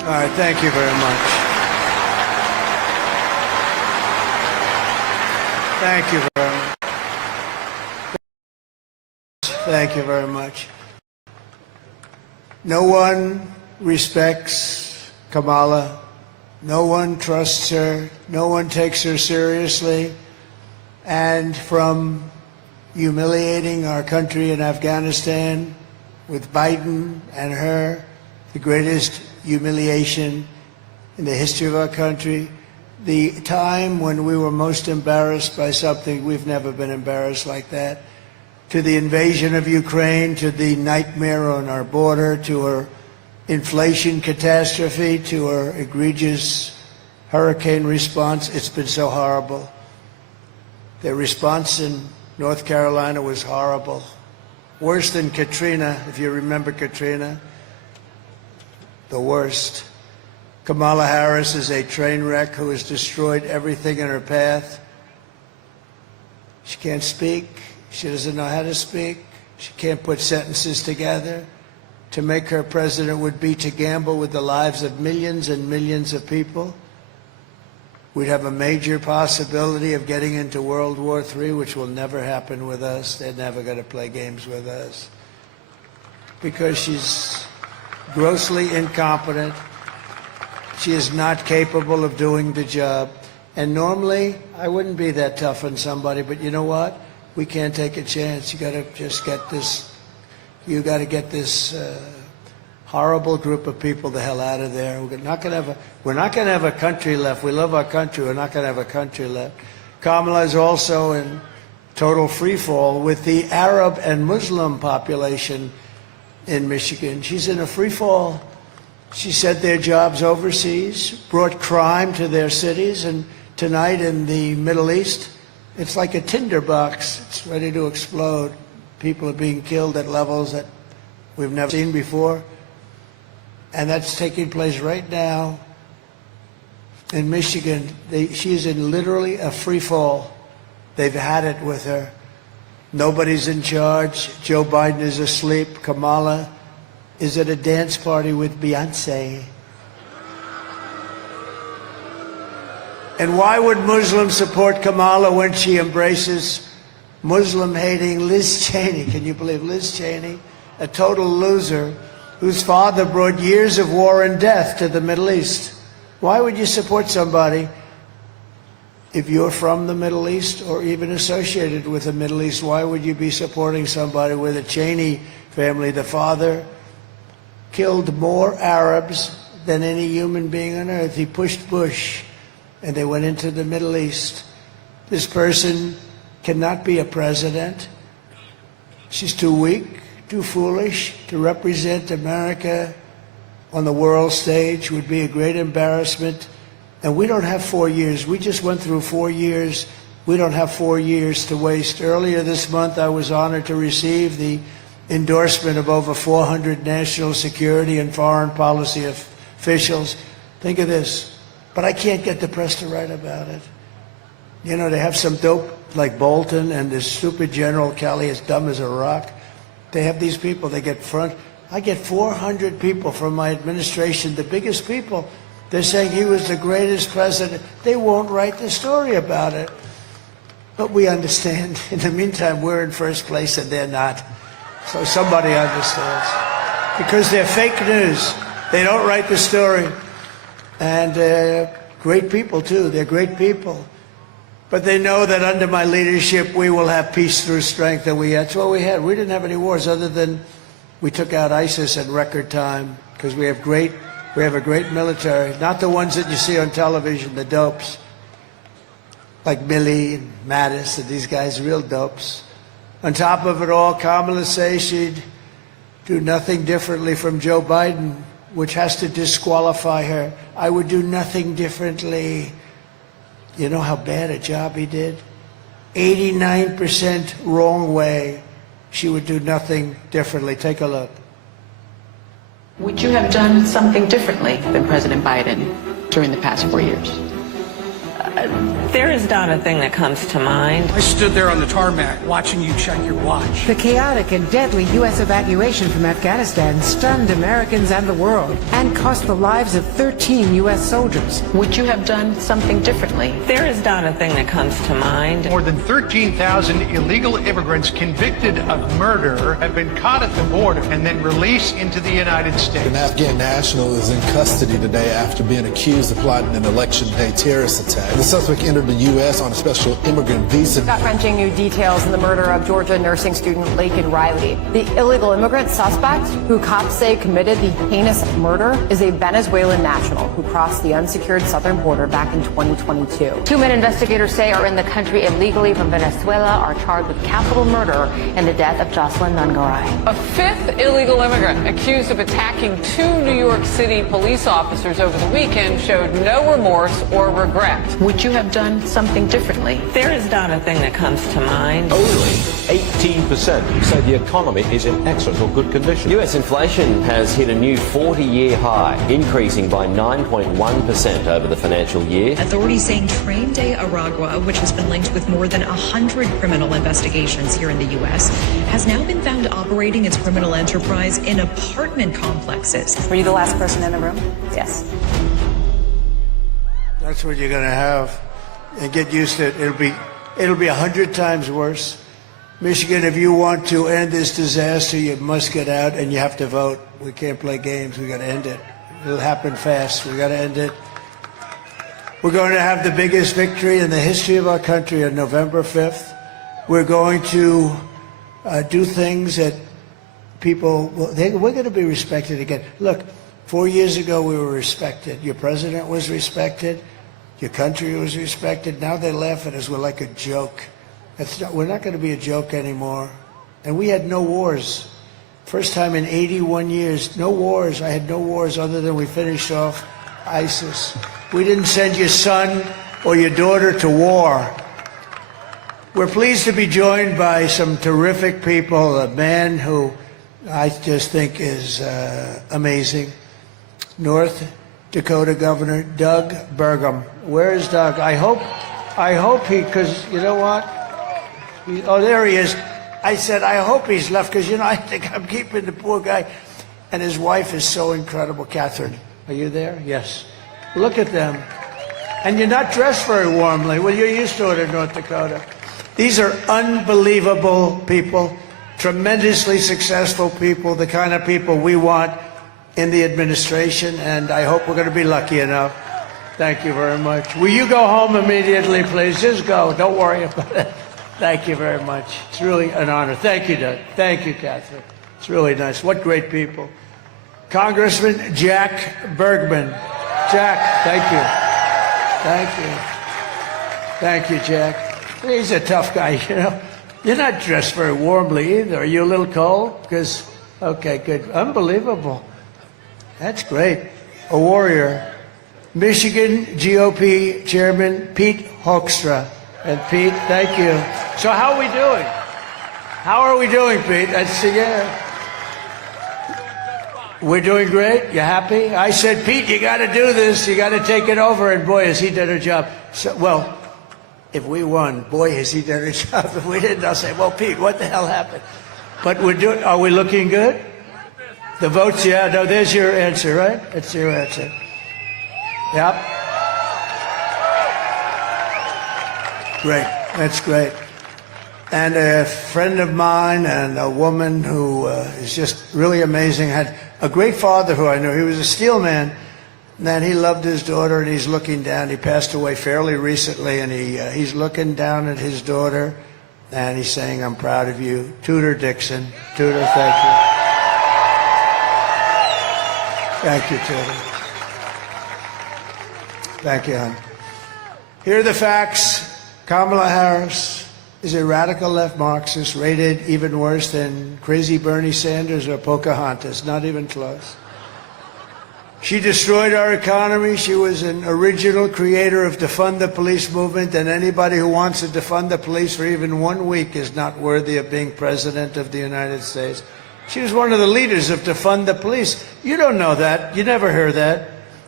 All right, thank you very much. Thank you very much. Thank you very much. No one respects Kamala. No one trusts her. No one takes her seriously. And from humiliating our country in Afghanistan with Biden and her, the greatest humiliation in the history of our country, the time when we were most embarrassed by something, we've never been embarrassed like that, to the invasion of Ukraine, to the nightmare on our border, to her inflation catastrophe, to her egregious hurricane response. It's been so horrible. Their response in North Carolina was horrible. Worse than Katrina, if you remember Katrina. The worst. Kamala Harris is a train wreck who has destroyed everything in her path. She can't speak. She doesn't know how to speak. She can't put sentences together. To make her president would be to gamble with the lives of millions and millions of people. We'd have a major possibility of getting into World War III, which will never happen with us. They're never going to play games with us. Because she's grossly incompetent. She is not capable of doing the job. And normally, I wouldn't be that tough on somebody, but you know what? We can't take a chance. You got to just get this, you got to get this horrible group of people the hell out of there. We're not going to have a country left. We love our country. We're not going to have a country left. Kamala is also in total free fall with the Arab and Muslim population in Michigan. She's in a free fall. She sent their jobs overseas, brought crime to their cities, and tonight in the Middle East, it's like a tinderbox. It's ready to explode. People are being killed at levels that we've never seen before. And that's taking place right now in Michigan. She's in literally a free fall. They've had it with her. Nobody's in charge. Joe Biden is asleep. Kamala is at a dance party with Beyonce. And why would Muslims support Kamala when she embraces Muslim-hating Liz Cheney? Can you believe Liz Cheney, a total loser, whose father brought years of war and death to the Middle East? Why would you support somebody if you're from the Middle East or even associated with the Middle East? Why would you be supporting somebody with a Cheney family? The father killed more Arabs than any human being on earth. He pushed Bush, and they went into the Middle East. This person cannot be a president. She's too weak, too foolish to represent America on the world stage. Would be a great embarrassment. And we don't have 4 years. We just went through 4 years. We don't have 4 years to waste. Earlier this month, I was honored to receive the endorsement of over 400 national security and foreign policy officials. Think of this. But I can't get the press to write about it. You know, they have some dope like Bolton and this stupid General Kelly, as dumb as a rock. They have these people, they get front. I get 400 people from my administration, the biggest people. They're saying he was the greatest president. They won't write the story about it. But we understand. In the meantime, we're in first place and they're not. So somebody understands. Because they're fake news. They don't write the story. And great people, too. They're great people. But they know that under my leadership, we will have peace through strength. And that's what we had. We didn't have any wars other than we took out ISIS in record time because we have a great military. Not the ones that you see on television, the dopes. Like Milley and Mattis and these guys, real dopes. On top of it all, Kamala says she'd do nothing differently from Joe Biden, which has to disqualify her. I would do nothing differently. You know how bad a job he did? 89% wrong way. She would do nothing differently. Take a look. Would you have done something differently than President Biden during the past 4 years? There is not a thing that comes to mind. I stood there on the tarmac watching you check your watch. The chaotic and deadly U.S. evacuation from Afghanistan stunned Americans and the world and cost the lives of 13 U.S. soldiers. Would you have done something differently? There is not a thing that comes to mind. More than 13,000 illegal immigrants convicted of murder have been caught at the border and then released into the United States. An Afghan national is in custody today after being accused of plotting an election day terrorist attack. The suspect entered the U.S. on a special immigrant visa. Gut-wrenching new details in the murder of Georgia nursing student Laken Riley. The illegal immigrant suspect, who cops say committed the heinous murder, is a Venezuelan national who crossed the unsecured southern border back in 2022. Two men investigators say are in the country illegally from Venezuela are charged with capital murder in the death of Jocelyn Nungaray. A fifth illegal immigrant accused of attacking two New York City police officers over the weekend showed no remorse or regret. Would you have done something differently? There is not a thing that comes to mind. Only 18% say the economy is in excellent or good condition. U.S. inflation has hit a new 40-year high, increasing by 9.1% over the financial year. Authorities saying Train de Aragua, which has been linked with more than 100 criminal investigations here in the U.S., has now been found operating its criminal enterprise in apartment complexes. Were you the last person in the room? Yes. That's what you're going to have. And get used to it. It'll be 100 times worse. Michigan, if you want to end this disaster, you must get out and you have to vote. We can't play games. We got to end it. It'll happen fast. We got to end it. We're going to have the biggest victory in the history of our country on November 5th. We're going to do things that people, we're going to be respected again. Look, 4 years ago we were respected. Your president was respected. Your country was respected. Now they laugh at us. We're like a joke. We're not going to be a joke anymore. And we had no wars. First time in 81 years, no wars. I had no wars other than we finished off ISIS. We didn't send your son or your daughter to war. We're pleased to be joined by some terrific people, a man who I just think is amazing. North Dakota Governor Doug Burgum. Where is Doug? I hope he, because you know what? Oh, there he is. I said, I hope he's left, because, you know, I think I'm keeping the poor guy. And his wife is so incredible. Catherine, are you there? Yes. Look at them. And you're not dressed very warmly. Well, you're used to it in North Dakota. These are unbelievable people, tremendously successful people, the kind of people we want in the administration, and I hope we're going to be lucky enough. Thank you very much. Will you go home immediately, please? Just go. Don't worry about it. Thank you very much. It's really an honor. Thank you, Doug. Thank you, Catherine. It's really nice. What great people. Congressman Jack Bergman. Jack, thank you. Thank you. Thank you, Jack. He's a tough guy, you know. You're not dressed very warmly either. Are you a little cold? Because, okay, good. Unbelievable. That's great. A warrior. Michigan GOP Chairman Pete Hoekstra. And Pete, thank you. So how are we doing? How are we doing, Pete? Yeah. We're doing great. You happy? I said, Pete, you got to do this. You got to take it over. And boy, has he done a job. So, well, if we won, boy, has he done a job. If we didn't, I'll say, well, Pete, what the hell happened? But we're doing. Are we looking good? The votes, yeah. No, there's your answer, right? That's your answer. Yep. Great. That's great. And a friend of mine and a woman who is just really amazing, had a great father who I knew. He was a steel man, and he loved his daughter, and he's looking down. He passed away fairly recently, and he's looking down at his daughter, and he's saying, I'm proud of you. Tudor Dixon. Tudor, thank you. Thank you, Tudor. Thank you, hon. Here are the facts. Kamala Harris is a radical left Marxist, rated even worse than crazy Bernie Sanders or Pocahontas, not even close. She destroyed our economy. She was an original creator of defund the police movement, and anybody who wants to defund the police for even 1 week is not worthy of being president of the United States. She was one of the leaders of defund the police. You don't know that. You never heard that.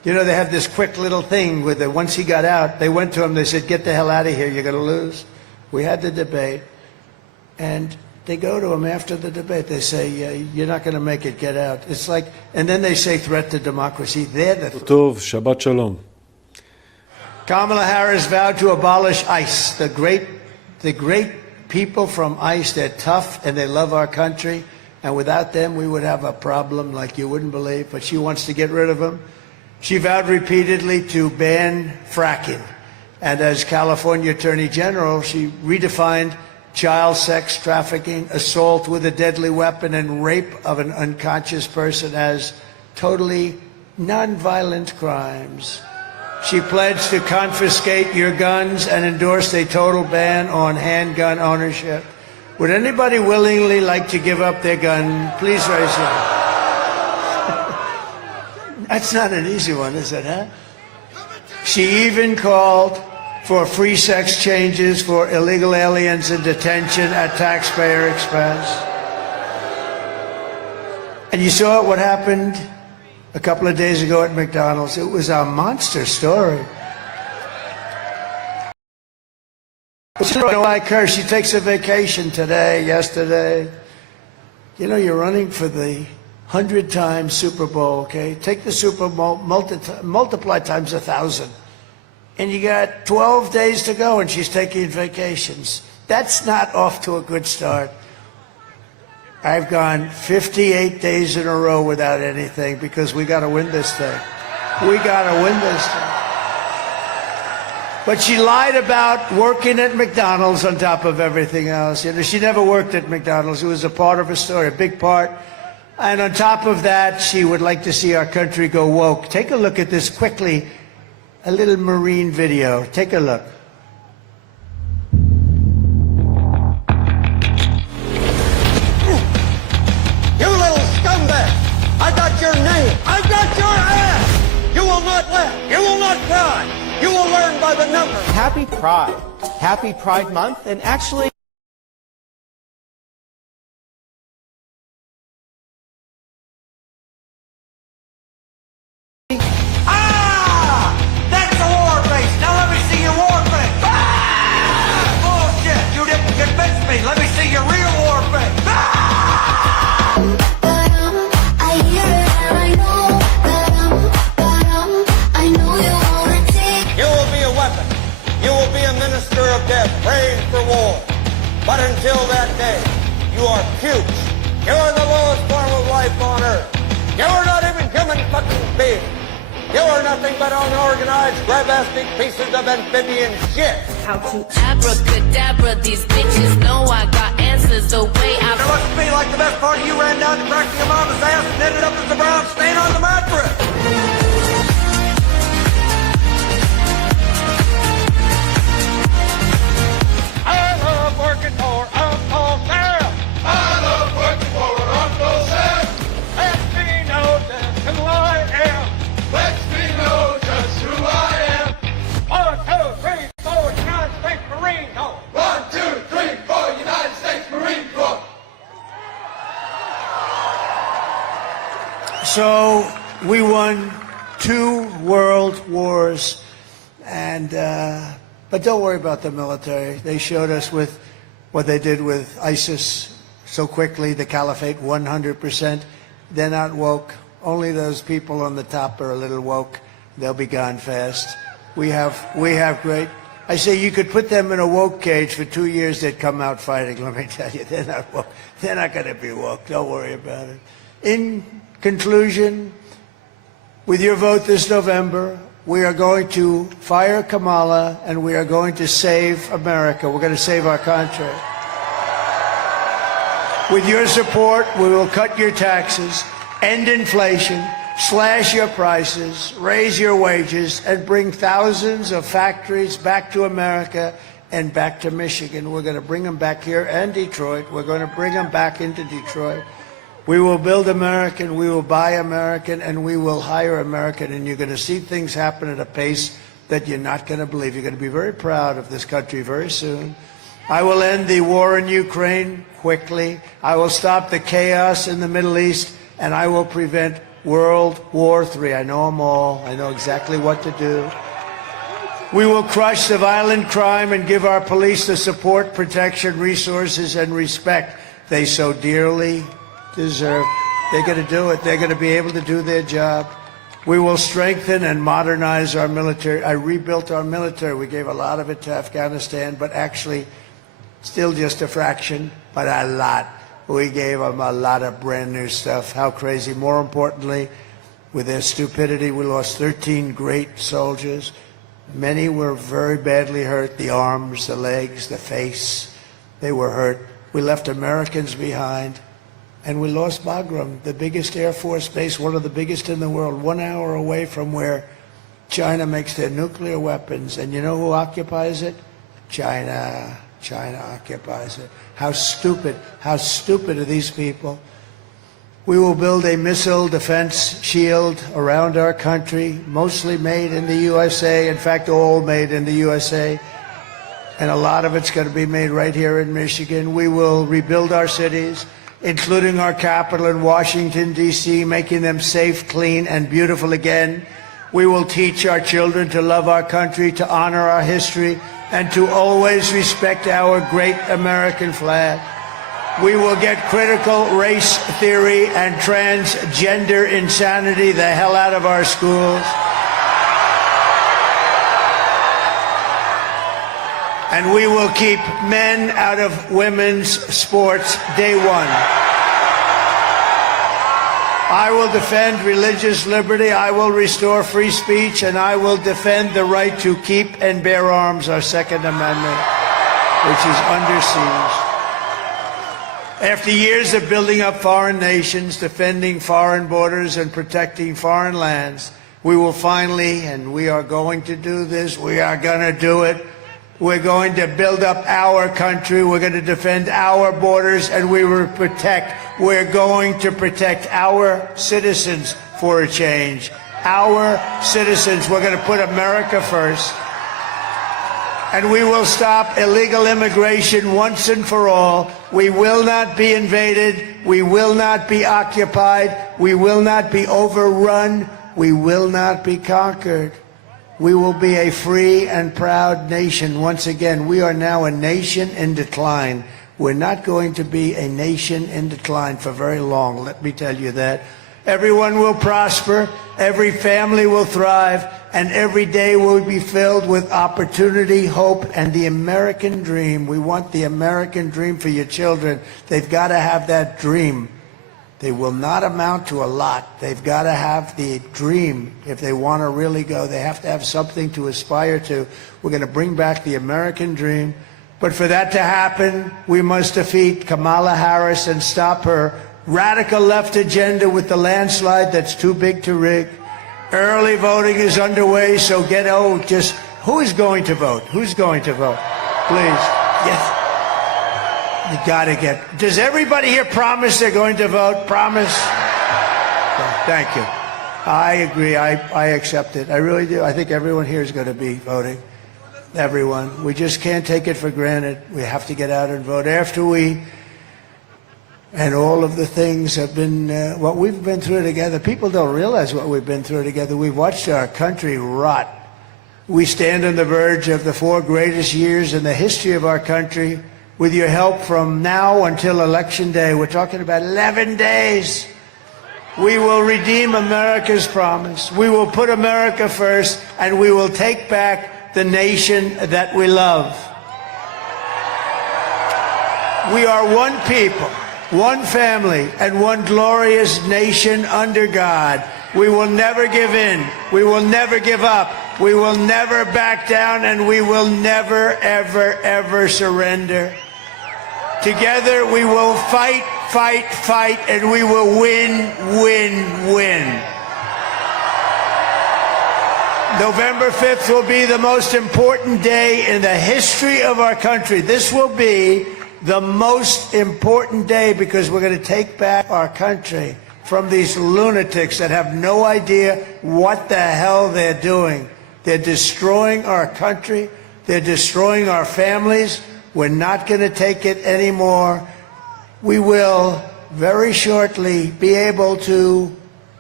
You know, they have this quick little thing with it. Once he got out, they went to him, they said, get the hell out of here, you're going to lose. We had the debate, and they go to him after the debate. They say, you're not going to make it, get out. It's like, and then they say threat to democracy. They're the טוב, שבת שלום. Kamala Harris vowed to abolish ICE. The great people from ICE, they're tough and they love our country. And without them, we would have a problem like you wouldn't believe. But she wants to get rid of them. She vowed repeatedly to ban fracking. And as California Attorney General, she redefined child sex trafficking, assault with a deadly weapon, and rape of an unconscious person as totally nonviolent crimes. She pledged to confiscate your guns and endorsed a total ban on handgun ownership. Would anybody willingly like to give up their gun? Please raise your hand. That's not an easy one, is it, huh? She even called for free sex changes for illegal aliens in detention at taxpayer expense. And you saw what happened a couple of days ago at McDonald's. It was a monster story. She don't like her. She takes a vacation today, yesterday. You know, you're running for the 100-time Super Bowl, okay? Take the Super Bowl, multiply times 1,000. And you got 12 days to go, and she's taking vacations. That's not off to a good start. I've gone 58 days in a row without anything because we got to win this thing. We got to win this thing. But she lied about working at McDonald's on top of everything else. You know, she never worked at McDonald's. It was a part of her story, a big part. And on top of that, she would like to see our country go woke. Take a look at this quickly, a little Marine video. Take a look. You little scumbag! I got your name! I got your ass! You will not laugh! You will not cry! You will learn by the number! Happy Pride. Happy Pride Month, and actually That's a war face! Now let me see your war face! Bullshit! You didn't convince me! Let me see your real war face! You will be a weapon. You will be a minister of death, praying for war. But until that day, you are puke. You are the lowest form of life on earth. You are not even human fucking beings. You are nothing but unorganized, grabastic pieces of amphibian shit. How to abracadabra, these bitches know I got answers the way I... It looks to me like the best part of you ran down to crack your mama's ass and ended up as a brown stain on the mattress. I love working for Uncle Sam. I love working for Uncle Sam. Let me know just who I am. Let me know just who I am. 1, 2, 3, 4, United States Marine Corps. 1, 2, 3, 4, United States Marine Corps. So we won 2 world wars, and but don't worry about the military. They showed us with what they did with ISIS so quickly, the caliphate 100%. They're not woke. Only those people on the top are a little woke. They'll be gone fast. We have great. I say you could put them in a woke cage for 2 years, they'd come out fighting. Let me tell you, they're not woke. They're not going to be woke. Don't worry about it. In conclusion, with your vote this November, we are going to fire Kamala and we are going to save America. We're going to save our country. With your support, we will cut your taxes, end inflation, slash your prices, raise your wages, and bring thousands of factories back to America and back to Michigan. We're going to bring them back here and Detroit. We're going to bring them back into Detroit. We will build American, we will buy American, and we will hire American, and you're going to see things happen at a pace that you're not going to believe. You're going to be very proud of this country very soon. I will end the war in Ukraine quickly. I will stop the chaos in the Middle East, and I will prevent World War III. I know them all. I know exactly what to do. We will crush the violent crime and give our police the support, protection, resources, and respect they so dearly deserve. They're going to do it. They're going to be able to do their job. We will strengthen and modernize our military. I rebuilt our military. We gave a lot of it to Afghanistan, but actually still just a fraction, but a lot. We gave them a lot of brand new stuff. How crazy. More importantly, with their stupidity, we lost 13 great soldiers. Many were very badly hurt, the arms, the legs, the face. They were hurt. We left Americans behind, and we lost Bagram, the biggest Air Force base, one of the biggest in the world, 1 hour away from where China makes their nuclear weapons. And you know who occupies it? China. China occupies it. How stupid are these people? We will build a missile defense shield around our country, mostly made in the USA, in fact, all made in the USA, and a lot of it's going to be made right here in Michigan. We will rebuild our cities, including our capital in Washington, D.C., making them safe, clean, and beautiful again. We will teach our children to love our country, to honor our history, and to always respect our great American flag. We will get critical race theory and transgender insanity the hell out of our schools. And we will keep men out of women's sports day one. I will defend religious liberty, I will restore free speech, and I will defend the right to keep and bear arms, our Second Amendment, which is under siege. After years of building up foreign nations, defending foreign borders, and protecting foreign lands, we will finally, and we are going to do this, we are going to do it, we're going to build up our country, we're going to defend our borders, and we're going to protect our citizens for a change. Our citizens, we're going to put America first. And we will stop illegal immigration once and for all. We will not be invaded. We will not be occupied. We will not be overrun. We will not be conquered. We will be a free and proud nation. Once again, we are now a nation in decline. We're not going to be a nation in decline for very long, let me tell you that. Everyone will prosper, every family will thrive, and every day will be filled with opportunity, hope, and the American dream. We want the American dream for your children. They've got to have that dream. They will not amount to a lot. They've got to have the dream. If they want to really go, they have to have something to aspire to. We're going to bring back the American dream. But for that to happen, we must defeat Kamala Harris and stop her radical left agenda with the landslide that's too big to rig. Early voting is underway, so who's going to vote? Who's going to vote? Please. Yes. You gotta does everybody here promise they're going to vote? Promise? Thank you. I agree. I accept it. I really do. I think everyone here is going to be voting. Everyone. We just can't take it for granted. We have to get out and vote. And all of the things have been, what we've been through together. People don't realize what we've been through together. We've watched our country rot. We stand on the verge of the 4 greatest years in the history of our country. With your help from now until Election Day, we're talking about 11 days. We will redeem America's promise. We will put America first, and we will take back the nation that we love. We are one people, one family, and one glorious nation under God. We will never give in. We will never give up. We will never back down, and we will never, ever, ever surrender. Together we will fight, fight, fight, and we will win, win, win. November 5th will be the most important day in the history of our country. This will be the most important day because we're going to take back our country from these lunatics that have no idea what the hell they're doing. They're destroying our country. They're destroying our families. We're not going to take it anymore. We will very shortly be able to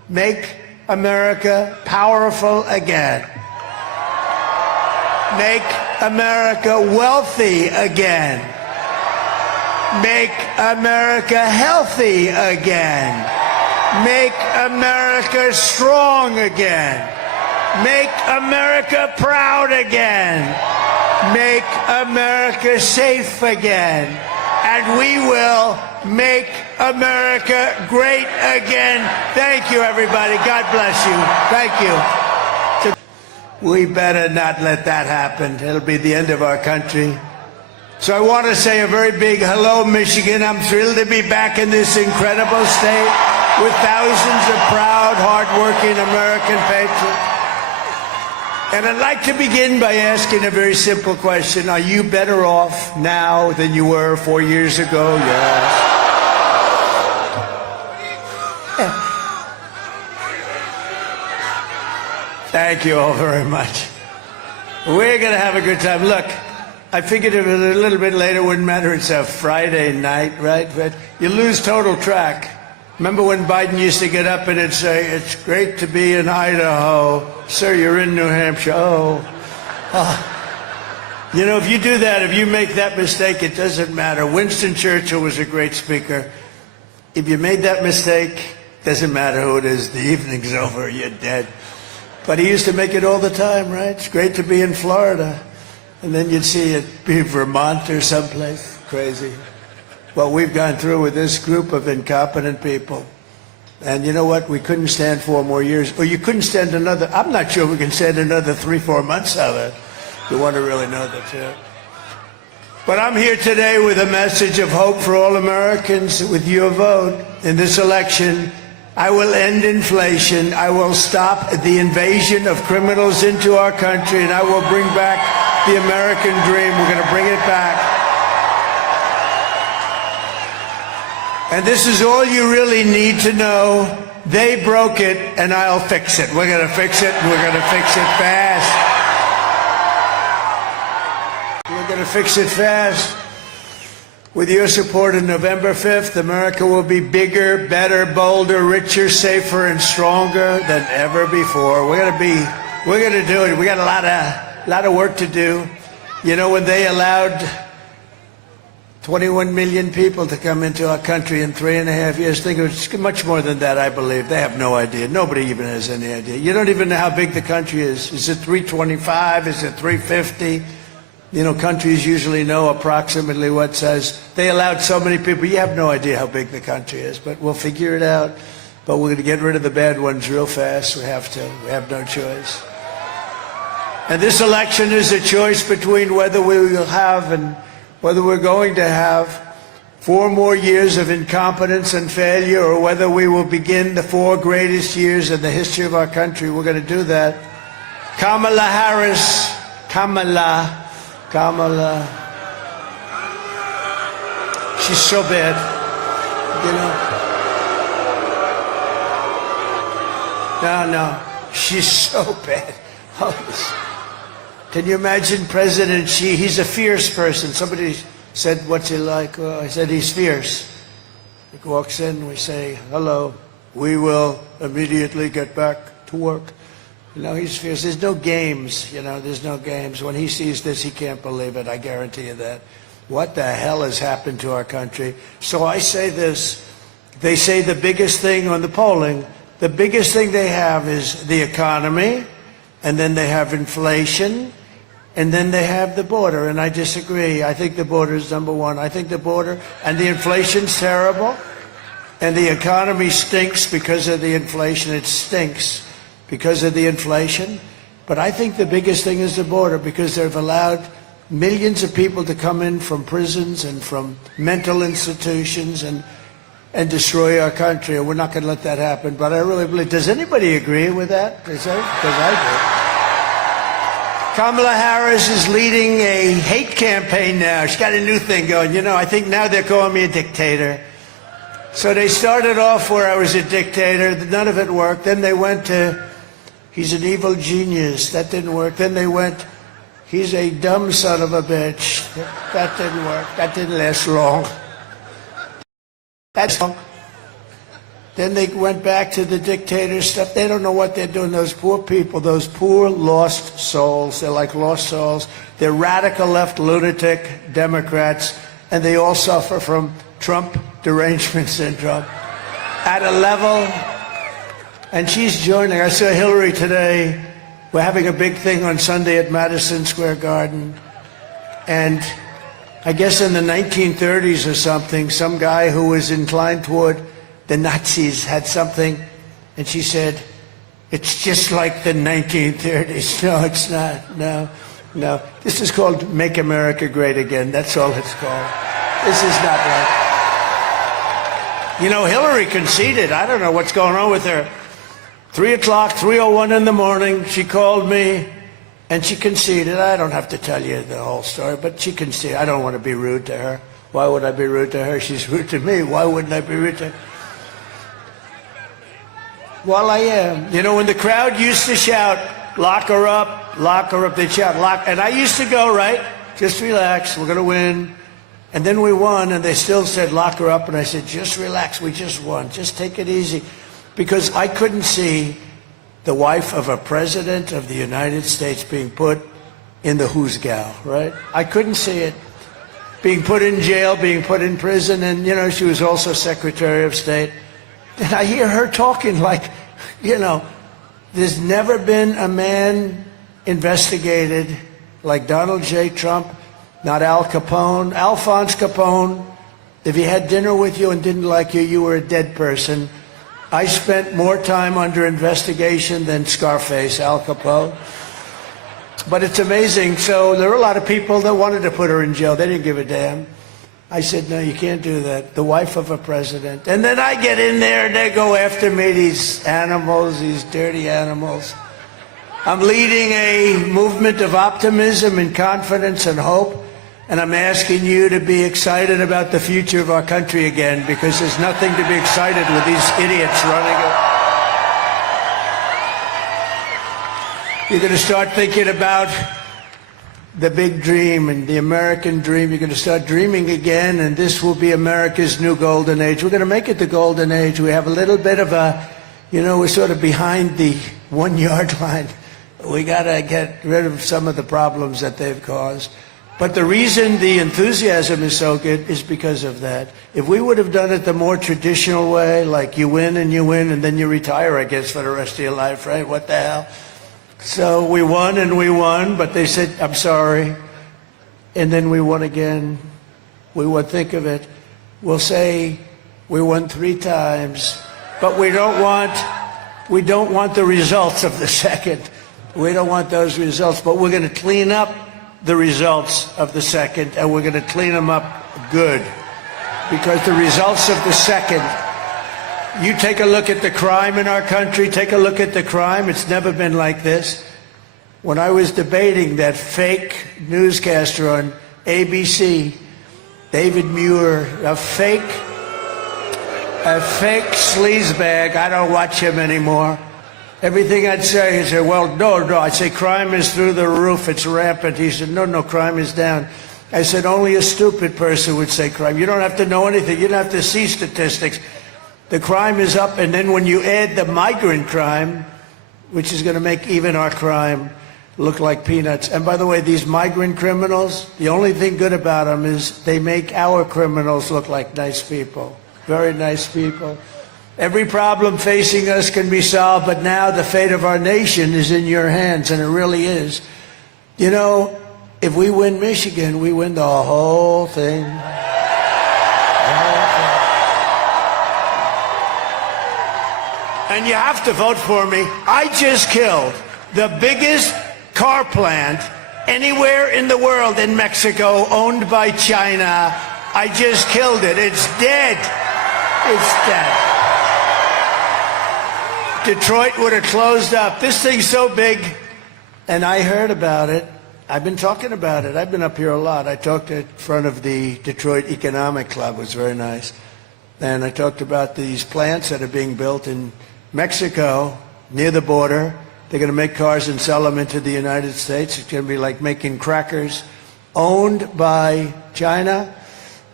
Make America powerful again. Make America wealthy again. Make America healthy again. Make America strong again. Make America proud again. Make America safe again. And we will make America great again. Thank you, everybody. God bless you. Thank you. We better not let that happen. It'll be the end of our country. So I want to say a very big hello, Michigan. I'm thrilled to be back in this incredible state with thousands of proud, hardworking American patriots. And I'd like to begin by asking a very simple question. Are you better off now than you were 4 years ago? Yes. Thank you all very much. We're going to have a good time. Look, I figured if it was a little bit later, wouldn't matter. It's a Friday night, right? But you lose total track. Remember when Biden used to get up and it'd say, "It's great to be in Idaho. Sir, you're in New Hampshire." Oh. You know, if you do that, if you make that mistake, it doesn't matter. Winston Churchill was a great speaker. If you made that mistake, doesn't matter who it is. The evening's over. You're dead. But he used to make it all the time, right? It's great to be in Florida. And then you'd see it be Vermont or someplace. Crazy. What we've gone through with this group of incompetent people. And you know what? We couldn't stand 4 more years. Or you couldn't stand another. I'm not sure we can stand another 3-4 months of it. You want to really know the truth. But I'm here today with a message of hope for all Americans. With your vote in this election, I will end inflation. I will stop the invasion of criminals into our country, and I will bring back the American dream. We're going to bring it back. And this is all you really need to know. They broke it, and I'll fix it. We're going to fix it, and we're going to fix it fast. We're going to fix it fast. With your support on November 5th, America will be bigger, better, bolder, richer, safer, and stronger than ever before. We're going to do it. We got a lot of work to do. You know, when they allowed 21 million people to come into our country in 3.5 years, think it was much more than that, I believe. They have no idea. Nobody even has any idea. You don't even know how big the country is. Is it 325? Is it 350? You know, countries usually know approximately what size. They allowed so many people. You have no idea how big the country is, but we'll figure it out. But we're going to get rid of the bad ones real fast. We have to. We have no choice. And this election is a choice between whether we will have and whether we're going to have 4 more years of incompetence and failure, or whether we will begin the 4 greatest years in the history of our country. We're going to do that. Kamala Harris, Kamala. She's so bad, you know. No, she's so bad. Can you imagine President Xi? He's a fierce person. Somebody said, "What's he like?" Well, I said, "He's fierce." He walks in, we say, "Hello, we will immediately get back to work." You know, he's fierce. There's no games, you know, there's no games. When he sees this, he can't believe it. I guarantee you that. What the hell has happened to our country? So I say this. They say the biggest thing on the polling, the biggest thing they have is the economy, and then they have inflation, and then they have the border. And I disagree. I think the border is number one. I think the border and the inflation's terrible, and the economy stinks because of the inflation. It stinks because of the inflation. But I think the biggest thing is the border, because they've allowed millions of people to come in from prisons and from mental institutions and destroy our country. And we're not going to let that happen. But I really believe, does anybody agree with that? Because I do. Kamala Harris is leading a hate campaign now. She's got a new thing going. You know, I think now they're calling me a dictator. So they started off where I was a dictator. None of it worked. Then they went to, he's an evil genius. That didn't work. Then they went, he's a dumb son of a bitch. That didn't work. That didn't last long. That's long. Then they went back to the dictator stuff. They don't know what they're doing. Those poor people, those poor lost souls. They're like lost souls. They're radical left lunatic Democrats, and they all suffer from Trump derangement syndrome at a level. And she's joining. I saw Hillary today. We're having a big thing on Sunday at Madison Square Garden. And I guess in the 1930s or something, some guy who was inclined toward the Nazis had something, and she said, it's just like the 1930s. No, it's not. No. This is called Make America Great Again. That's all it's called. This is not like... You know, Hillary conceded. I don't know what's going on with her. 3 o'clock, 3:01 in the morning, she called me, and she conceded. I don't have to tell you the whole story, but she conceded. I don't want to be rude to her. Why would I be rude to her? She's rude to me. Why wouldn't I be rude to her? Well, I am. You know, when the crowd used to shout, lock her up, they'd shout, lock. And I used to go, right, just relax, we're going to win. And then we won, and they still said, lock her up. And I said, just relax, we just won. Just take it easy. Because I couldn't see the wife of a president of the United States being put in the who's gal, right? I couldn't see it. Being put in jail, being put in prison, and, you know, she was also Secretary of State. And I hear her talking like, you know, there's never been a man investigated like Donald J. Trump, not Al Capone. Alphonse Capone, if he had dinner with you and didn't like you, you were a dead person. I spent more time under investigation than Scarface, Al Capone. But it's amazing. So there were a lot of people that wanted to put her in jail. They didn't give a damn. I said, no, you can't do that. The wife of a president. And then I get in there and they go after me, these animals, these dirty animals. I'm leading a movement of optimism and confidence and hope. And I'm asking you to be excited about the future of our country again, because there's nothing to be excited with these idiots running it. You're going to start thinking about the big dream and the American dream. You're going to start dreaming again, and this will be America's new golden age. We're going to make it the golden age. We have a little bit of a, you know, we're sort of behind the 1 yard line. We got to get rid of some of the problems that they've caused. But the reason the enthusiasm is so good is because of that. If we would have done it the more traditional way, like you win and then you retire, I guess, for the rest of your life, right? What the hell? So we won, but they said, I'm sorry. And then we won again. We won, think of it. We'll say we won 3 times, but we don't want the results of the second. We don't want those results, but we're going to clean up the results of the second, and we're going to clean them up good. Because the results of the second, you take a look at the crime in our country, take a look at the crime. It's never been like this. When I was debating that fake newscaster on ABC, David Muir, a fake sleazebag, I don't watch him anymore. Everything I'd say, he'd say, well, no. I'd say, crime is through the roof, it's rampant. He said, no, crime is down. I said, only a stupid person would say crime. You don't have to know anything. You don't have to see statistics. The crime is up, and then when you add the migrant crime, which is going to make even our crime look like peanuts. And by the way, these migrant criminals, the only thing good about them is they make our criminals look like nice people, very nice people. Every problem facing us can be solved, but now the fate of our nation is in your hands, and it really is. You know, if we win Michigan, we win the whole thing. And you have to vote for me. I just killed the biggest car plant anywhere in the world in Mexico, owned by China. I just killed it. It's dead. It's dead. Detroit would have closed up. This thing's so big, and I heard about it. I've been talking about it. I've been up here a lot. I talked in front of the Detroit Economic Club. It was very nice. And I talked about these plants that are being built in Mexico, near the border. They're going to make cars and sell them into the United States. It's going to be like making crackers, owned by China.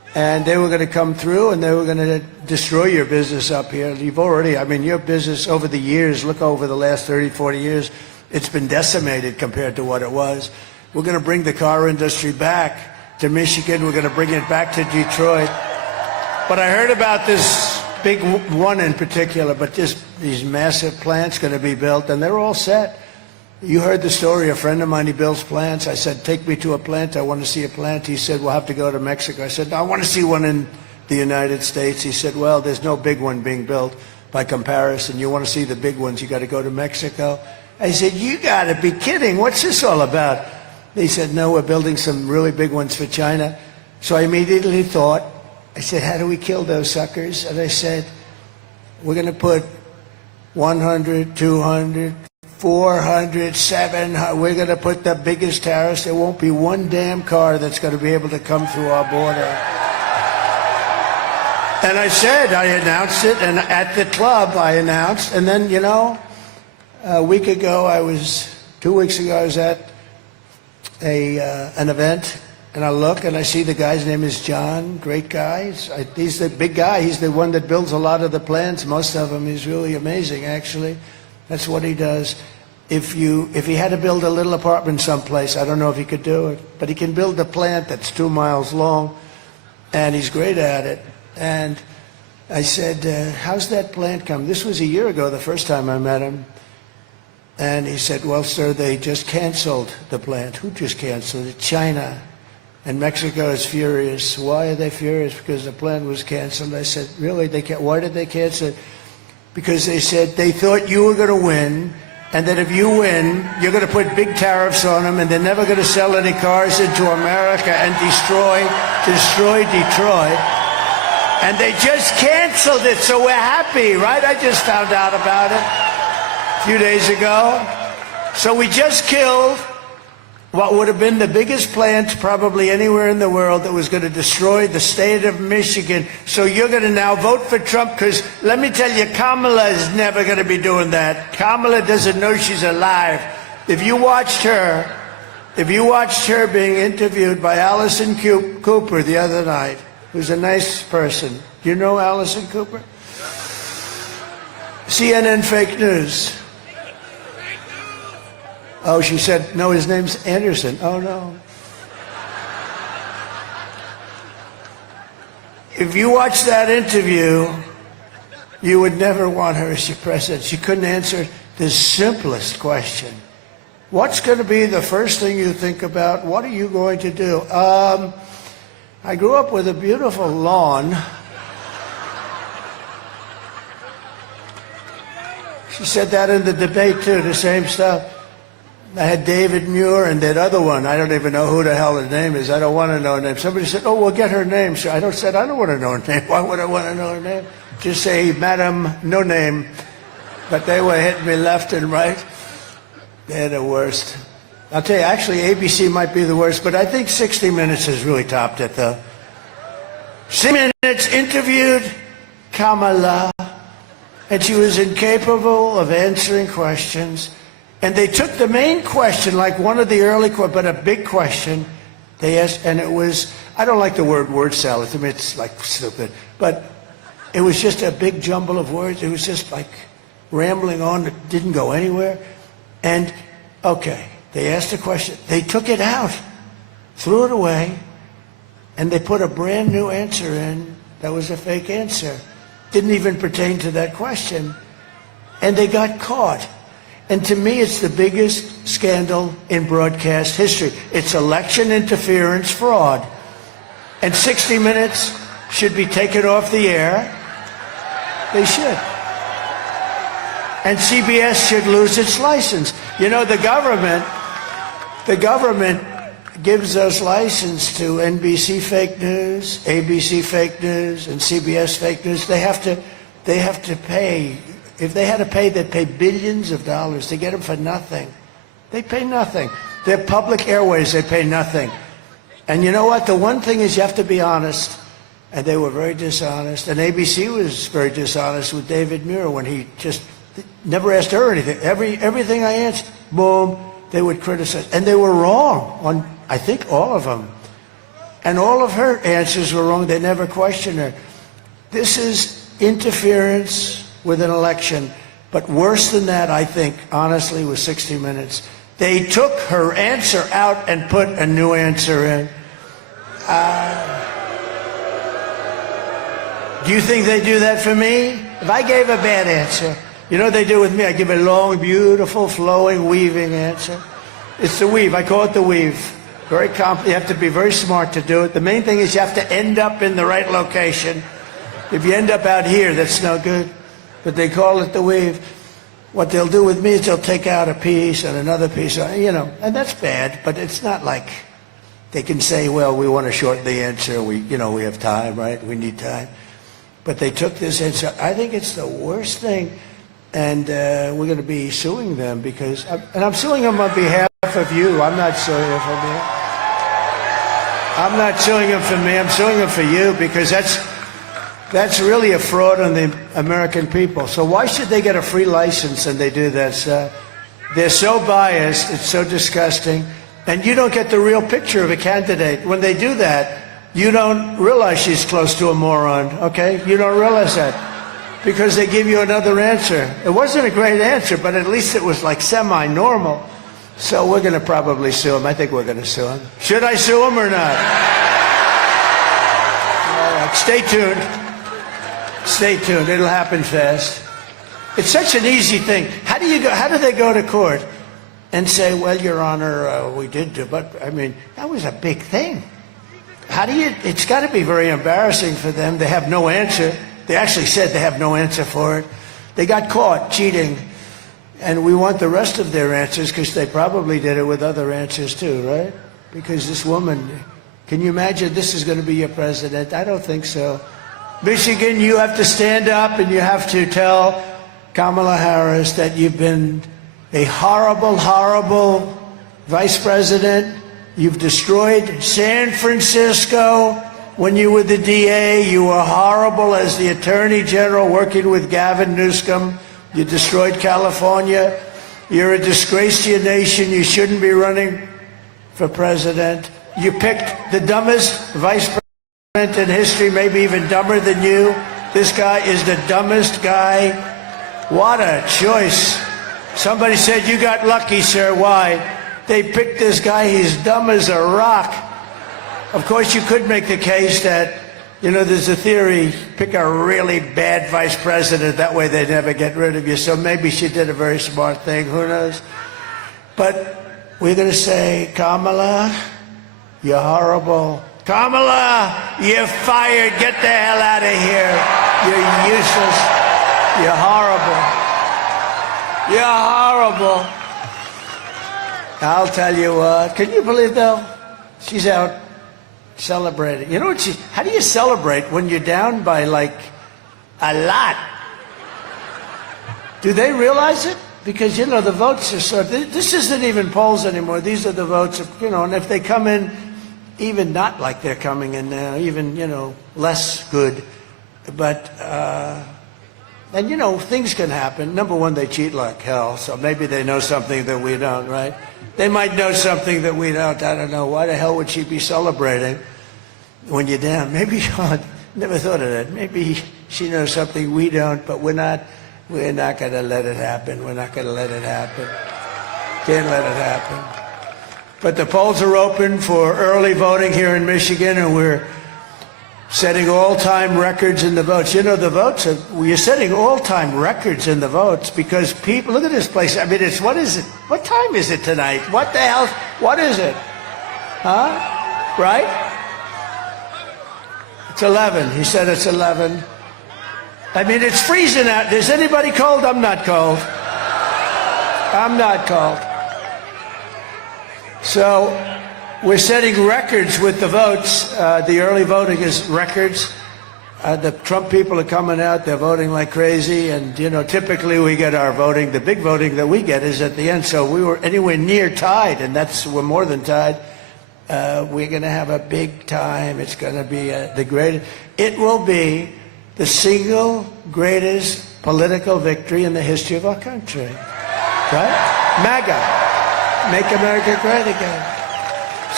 and they were going to come through and they were going to destroy your business up here. You've already, I mean, your business over the years, look over the last 30, 40 years, it's been decimated compared to what it was. We're going to bring the car industry back to Michigan. We're going to bring it back to Detroit. But I heard about this big one in particular, but these massive plants going to be built, and they're all set. You heard the story. A friend of mine, he builds plants. I said, take me to a plant. I want to see a plant. He said, we'll have to go to Mexico. I said, no, I want to see one in the United States. He said, well, there's no big one being built by comparison. You want to see the big ones, you got to go to Mexico. I said, you got to be kidding. What's this all about? He said, no, we're building some really big ones for China. So I immediately thought, I said, how do we kill those suckers? And I said, we're going to put 100, 200, 400, 700. We're going to put the biggest tariffs. There won't be one damn car that's going to be able to come through our border. And I said, I announced it, and at the club I announced, and then, you know, a week ago, 2 weeks ago, I was at an event, and I look and I see the guy's name is John, great guy. He's the big guy. He's the one that builds a lot of the plants, most of them. He's really amazing, actually. That's what he does. If he had to build a little apartment someplace, I don't know if he could do it, but he can build a plant that's 2 miles long, and he's great at it. And I said, how's that plant come? This was a year ago, the first time I met him. And he said, well, sir, they just canceled the plant. Who just canceled it? China. And Mexico is furious. Why are they furious? Because the plant was canceled. I said, really? Why did they cancel it? Because they said they thought you were going to win, and that if you win, you're going to put big tariffs on them, and they're never going to sell any cars into America and destroy Detroit. And they just canceled it, so we're happy, right? I just found out about it a few days ago. So we just killed what would have been the biggest plant probably anywhere in the world that was going to destroy the state of Michigan. So you're going to now vote for Trump, because let me tell you, Kamala is never going to be doing that. Kamala doesn't know she's alive. If you watched her being interviewed by Allison Cooper the other night, who's a nice person. Do you know Allison Cooper? CNN fake news. Oh, she said, no, his name's Anderson. Oh, no. If you watch that interview, you would never want her as your president. She couldn't answer the simplest question. What's going to be the first thing you think about? What are you going to do? I grew up with a beautiful lawn. She said that in the debate, too, the same stuff. I had David Muir and that other one. I don't even know who the hell her name is. I don't want to know her name. Somebody said, oh, we'll get her name. So I said, I don't want to know her name. Why would I want to know her name? Just say, Madam, no name. But they were hitting me left and right. They're the worst. I'll tell you, actually, ABC might be the worst, but I think 60 Minutes has really topped it, though. 60 Minutes interviewed Kamala, and she was incapable of answering questions. And they took the main question, like one of the early questions, but a big question, they asked, and it was, I don't like the word salad, to me it's like stupid, but it was just a big jumble of words. It was just like rambling on, it didn't go anywhere. And, okay, they asked a question, they took it out, threw it away, and they put a brand new answer in that was a fake answer. Didn't even pertain to that question. And they got caught. And to me, it's the biggest scandal in broadcast history. It's election interference fraud. And 60 Minutes should be taken off the air. They should. And CBS should lose its license. You know, the government gives us license to NBC fake news, ABC fake news, and CBS fake news. They have to pay. If they had to pay, they'd pay billions of dollars to get them for nothing. They pay nothing. They're public airways, they pay nothing. And you know what? The one thing is you have to be honest. And they were very dishonest. And ABC was very dishonest with David Muir when he just never asked her anything. Everything I answered, boom, they would criticize. And they were wrong on, I think, all of them. And all of her answers were wrong. They never questioned her. This is interference with an election. But worse than that, I think, honestly, was 60 Minutes. They took her answer out and put a new answer in. Do you think they do that for me? If I gave a bad answer, you know what they do with me? I give a long, beautiful, flowing, weaving answer. It's the weave. I call it the weave. Very you have to be very smart to do it. The main thing is you have to end up in the right location. If you end up out here, that's no good. But they call it the weave. What they'll do with me is they'll take out a piece and another piece, you know, and that's bad, but it's not like they can say, well, we want to shorten the answer. We have time, right? We need time. But they took this answer. I think it's the worst thing. And we're going to be suing them because, and I'm suing them on behalf of you. I'm not suing them for me. I'm not suing them for me. I'm suing them for you because that's really a fraud on the American people. So why should they get a free license and they do that stuff? They're so biased. It's so disgusting. And you don't get the real picture of a candidate. When they do that, you don't realize she's close to a moron, okay? You don't realize that because they give you another answer. It wasn't a great answer, but at least it was like semi-normal. So we're going to probably sue him. I think we're going to sue him. Should I sue him or not? All right, stay tuned. Stay tuned. It'll happen fast. It's such an easy thing. How do they go to court and say, well, Your Honor, we did do, but I mean, that was a big thing. It's got to be very embarrassing for them. They have no answer. They actually said they have no answer for it. They got caught cheating. And we want the rest of their answers because they probably did it with other answers too, right? Because this woman, can you imagine this is going to be your president? I don't think so. Michigan, you have to stand up and you have to tell Kamala Harris that you've been a horrible, horrible vice president. You've destroyed San Francisco. When you were the DA, you were horrible as the Attorney General working with Gavin Newsom. You destroyed California. You're a disgrace to your nation. You shouldn't be running for president. You picked the dumbest vice president in history, maybe even dumber than you. This guy is the dumbest guy. What a choice. Somebody said, you got lucky, sir. Why? They picked this guy. He's dumb as a rock. Of course, you could make the case that, you know, there's a theory, pick a really bad vice president, that way they never get rid of you. So maybe she did a very smart thing, who knows? But we're going to say, Kamala, you're horrible. Kamala, you're fired. Get the hell out of here. You're useless. You're horrible. You're horrible. I'll tell you what. Can you believe, though? She's out celebrating. You know what how do you celebrate when you're down by like a lot? Do they realize it? Because, you know, the votes are so, this isn't even polls anymore. These are the votes, you know, and if they come in even not like they're coming in now, even, you know, less good. But, and, you know, things can happen. Number one, they cheat like hell, so maybe they know something that we don't, right? They might know something that we don't. I don't know. Why the hell would she be celebrating when you're down? Maybe, never thought of that. Maybe she knows something we don't, but we're not going to let it happen. We're not going to let it happen. Can't let it happen. But the polls are open for early voting here in Michigan, and we're setting all-time records in the votes. You know, the votes you're setting all-time records in the votes because people, look at this place. I mean, what is it? What time is it tonight? What the hell? What is it? Huh? Right? It's 11. He said it's 11. I mean, it's freezing out. Is anybody cold? I'm not cold. I'm not cold. So we're setting records with the votes. The early voting is records. The Trump people are coming out. They're voting like crazy. And, you know, typically we get our voting. The big voting that we get is at the end. So we were anywhere near tied, and we're more than tied. We're going to have a big time. It's going to be the greatest. It will be the single greatest political victory in the history of our country. Right? MAGA. Make America great again.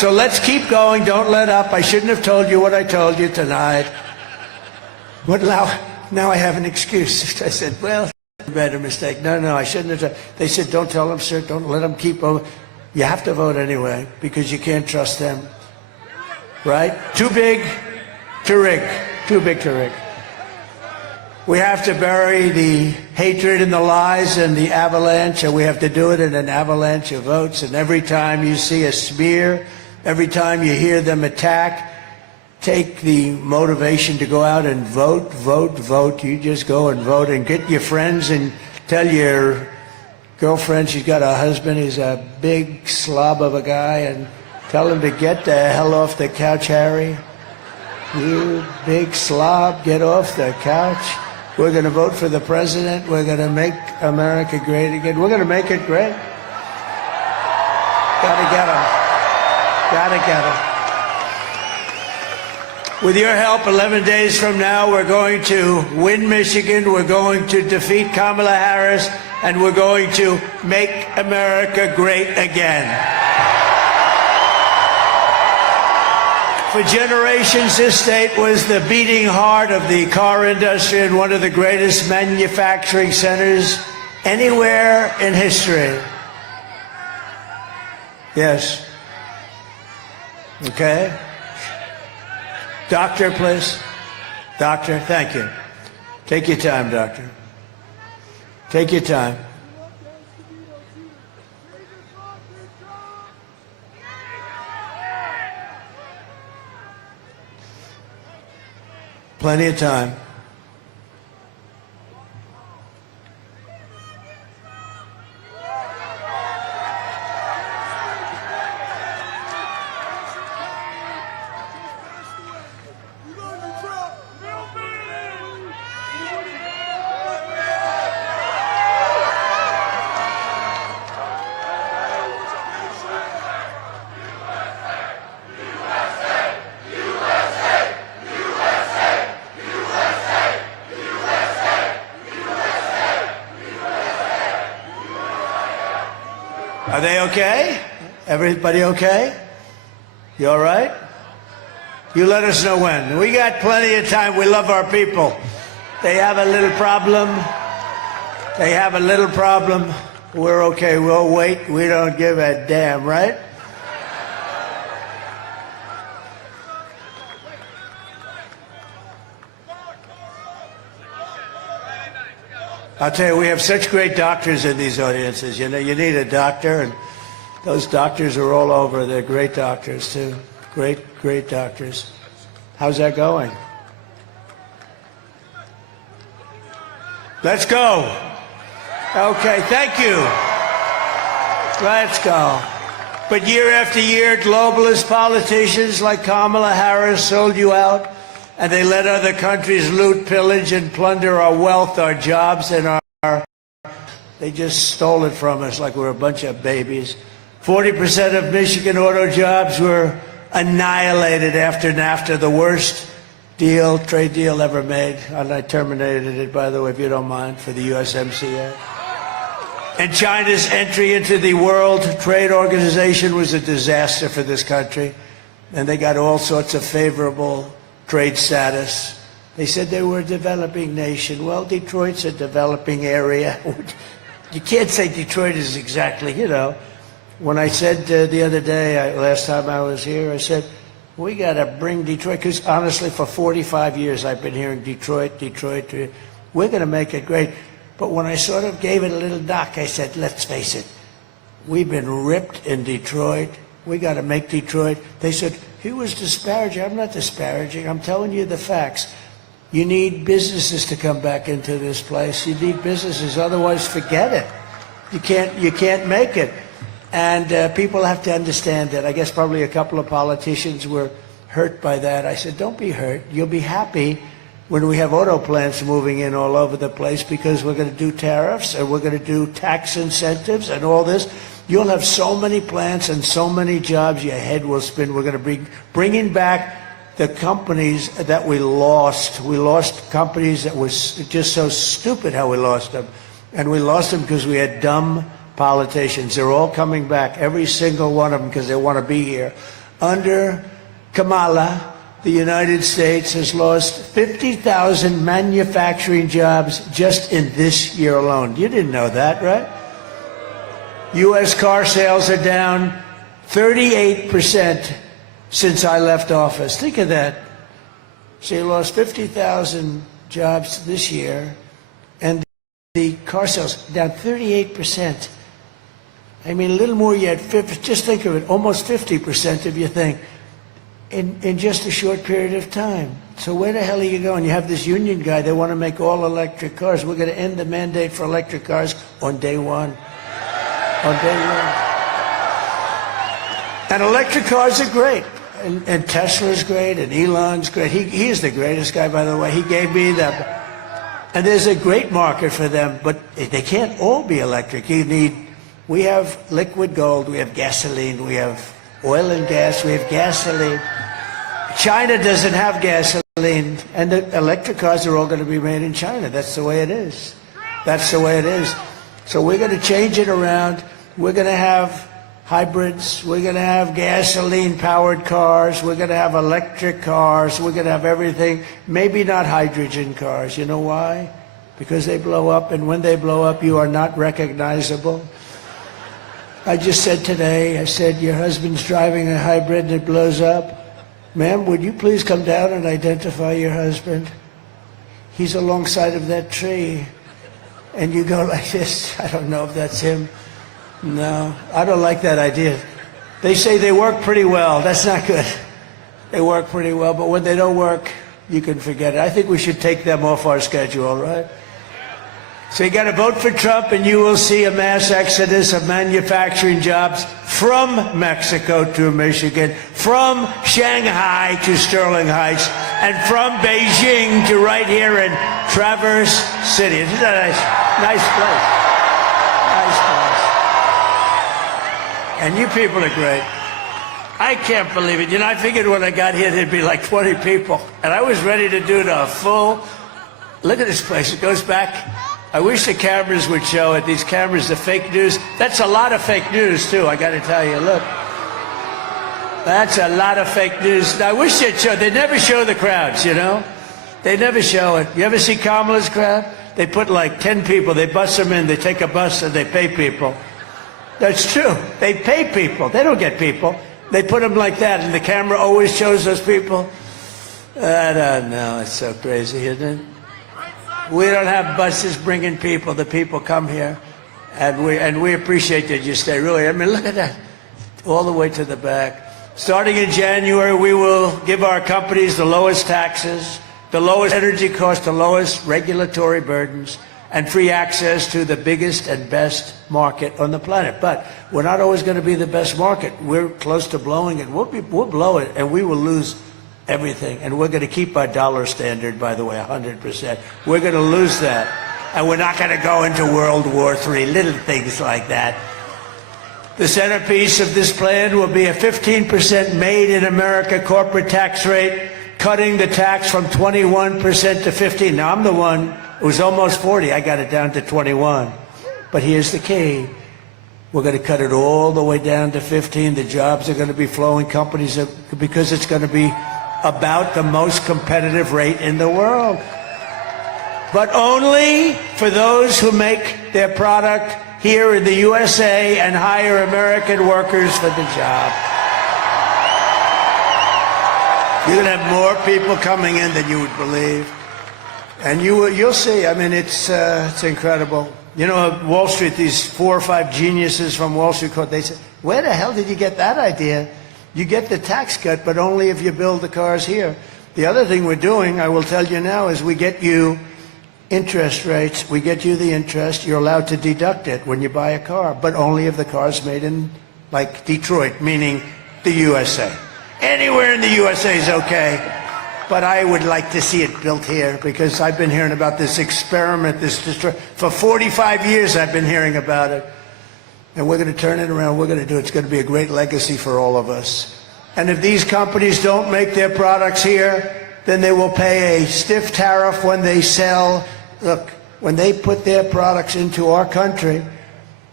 So let's keep going. Don't let up. I shouldn't have told you what I told you tonight. What now I have an excuse. I said, well, made a mistake. No, I shouldn't have. They said, don't tell them, sir. Don't let them keep over. You have to vote anyway because you can't trust them. Right? Too big to rig. Too big to rig. We have to bury the hatred and the lies and the avalanche, and we have to do it in an avalanche of votes. And every time you see a smear, every time you hear them attack, take the motivation to go out and vote, vote, vote. You just go and vote and get your friends and tell your girlfriend she's got a husband, he's a big slob of a guy, and tell him to get the hell off the couch, Harry. You big slob, get off the couch. We're going to vote for the president. We're going to make America great again. We're going to make it great. Gotta get him. Gotta get him. With your help, 11 days from now, we're going to win Michigan. We're going to defeat Kamala Harris. And we're going to make America great again. For generations, this state was the beating heart of the car industry and one of the greatest manufacturing centers anywhere in history. Yes. Okay. Doctor, please. Doctor, thank you. Take your time, doctor. Take your time. Plenty of time. Are they okay? Everybody okay? You all right? You let us know when. We got plenty of time. We love our people. They have a little problem. They have a little problem. We're okay. We'll wait. We don't give a damn, right? I'll tell you, we have such great doctors in these audiences. You know, you need a doctor, and those doctors are all over. They're great doctors, too. Great, great doctors. How's that going? Let's go. Okay, thank you. Let's go. But year after year, globalist politicians like Kamala Harris sold you out. And they let other countries loot, pillage, and plunder our wealth, our jobs, and they just stole it from us like we're a bunch of babies. 40% of Michigan auto jobs were annihilated after NAFTA, the worst trade deal ever made. And I terminated it, by the way, if you don't mind, for the USMCA. And China's entry into the World Trade Organization was a disaster for this country. And they got all sorts of favorable trade status. They said they were a developing nation. Well, Detroit's a developing area. You can't say Detroit is exactly, you know. When I said the other day, last time I was here, I said, we got to bring Detroit, because honestly, for 45 years I've been hearing Detroit, Detroit. We're going to make it great. But when I sort of gave it a little knock, I said, let's face it, we've been ripped in Detroit. We got to make Detroit. They said, he was disparaging. I'm not disparaging. I'm telling you the facts. You need businesses to come back into this place. You need businesses. Otherwise, forget it. You can't make it. And people have to understand that. I guess probably a couple of politicians were hurt by that. I said, don't be hurt. You'll be happy when we have auto plants moving in all over the place, because we're going to do tariffs and we're going to do tax incentives and all this. You'll have so many plants and so many jobs, your head will spin. We're going to be bringing back the companies that we lost. We lost companies that was just so stupid how we lost them. And we lost them because we had dumb politicians. They're all coming back, every single one of them, because they want to be here. Under Kamala, the United States has lost 50,000 manufacturing jobs just in this year alone. You didn't know that, right? U.S. car sales are down 38% since I left office. Think of that. So you lost 50,000 jobs this year, and the car sales down 38%. I mean, a little more yet, just think of it, almost 50% of your thing in just a short period of time. So where the hell are you going? You have this union guy, they want to make all electric cars. We're going to end the mandate for electric cars on day one. On day one. And electric cars are great. And Tesla's great, and Elon's great. He is the greatest guy, by the way. He gave me that. And there's a great market for them, but they can't all be electric. We have liquid gold, we have gasoline, we have oil and gas, we have gasoline. China doesn't have gasoline, and the electric cars are all going to be made in China. That's the way it is. That's the way it is. So we're going to change it around. We're going to have hybrids. We're going to have gasoline-powered cars. We're going to have electric cars. We're going to have everything. Maybe not hydrogen cars. You know why? Because they blow up, and when they blow up, you are not recognizable. I just said today, I said, your husband's driving a hybrid and it blows up. Ma'am, would you please come down and identify your husband? He's alongside of that tree. And you go like this, I don't know if that's him. No, I don't like that idea. They say they work pretty well. That's not good. They work pretty well, but when they don't work, you can forget it. I think we should take them off our schedule, right? So you got to vote for Trump, and you will see a mass exodus of manufacturing jobs from Mexico to Michigan, from Shanghai to Sterling Heights, and from Beijing to right here in Traverse City. Isn't that a nice place? Nice place. And you people are great. I can't believe it. You know, I figured when I got here there'd be like 20 people, and I was ready to do the full. Look at this place. It goes back. I wish the cameras would show it. These cameras, the fake news. That's a lot of fake news, too, I got to tell you. Look. That's a lot of fake news. I wish they'd show. They never show the crowds, you know? They never show it. You ever see Kamala's crowd? They put like 10 people. They bus them in. They take a bus and they pay people. That's true. They pay people. They don't get people. They put them like that, and the camera always shows those people. I don't know. It's so crazy, isn't it? We don't have buses bringing people. The people come here, and we appreciate that you stay. Really, I mean, look at that, all the way to the back. Starting in January, we will give our companies the lowest taxes, the lowest energy costs, the lowest regulatory burdens, and free access to the biggest and best market on the planet. But we're not always going to be the best market. We're close to blowing it. We'll blow it, and we will lose everything. And we're going to keep our dollar standard, by the way, 100%. We're going to lose that. And we're not going to go into World War III, little things like that. The centerpiece of this plan will be a 15% made in America corporate tax rate, cutting the tax from 21% to 15%. Now, I'm the one, it was almost 40. I got it down to 21. But here's the key. We're going to cut it all the way down to 15. The jobs are going to be flowing, companies, because it's going to be about the most competitive rate in the world. But only for those who make their product here in the USA and hire American workers for the job. You're going to have more people coming in than you would believe. And you'll see. I mean, it's incredible. You know, Wall Street, these 4 or 5 geniuses from Wall Street, they say, where the hell did you get that idea? You get the tax cut, but only if you build the cars here. The other thing we're doing, I will tell you now, is we get you interest rates. We get you the interest. You're allowed to deduct it when you buy a car, but only if the car's made in, like, Detroit, meaning the USA. Anywhere in the USA is okay, but I would like to see it built here, because I've been hearing about this experiment, for 45 years I've been hearing about it. And we're going to turn it around. We're going to do it. It's going to be a great legacy for all of us. And if these companies don't make their products here, then they will pay a stiff tariff when they sell. Look, when they put their products into our country,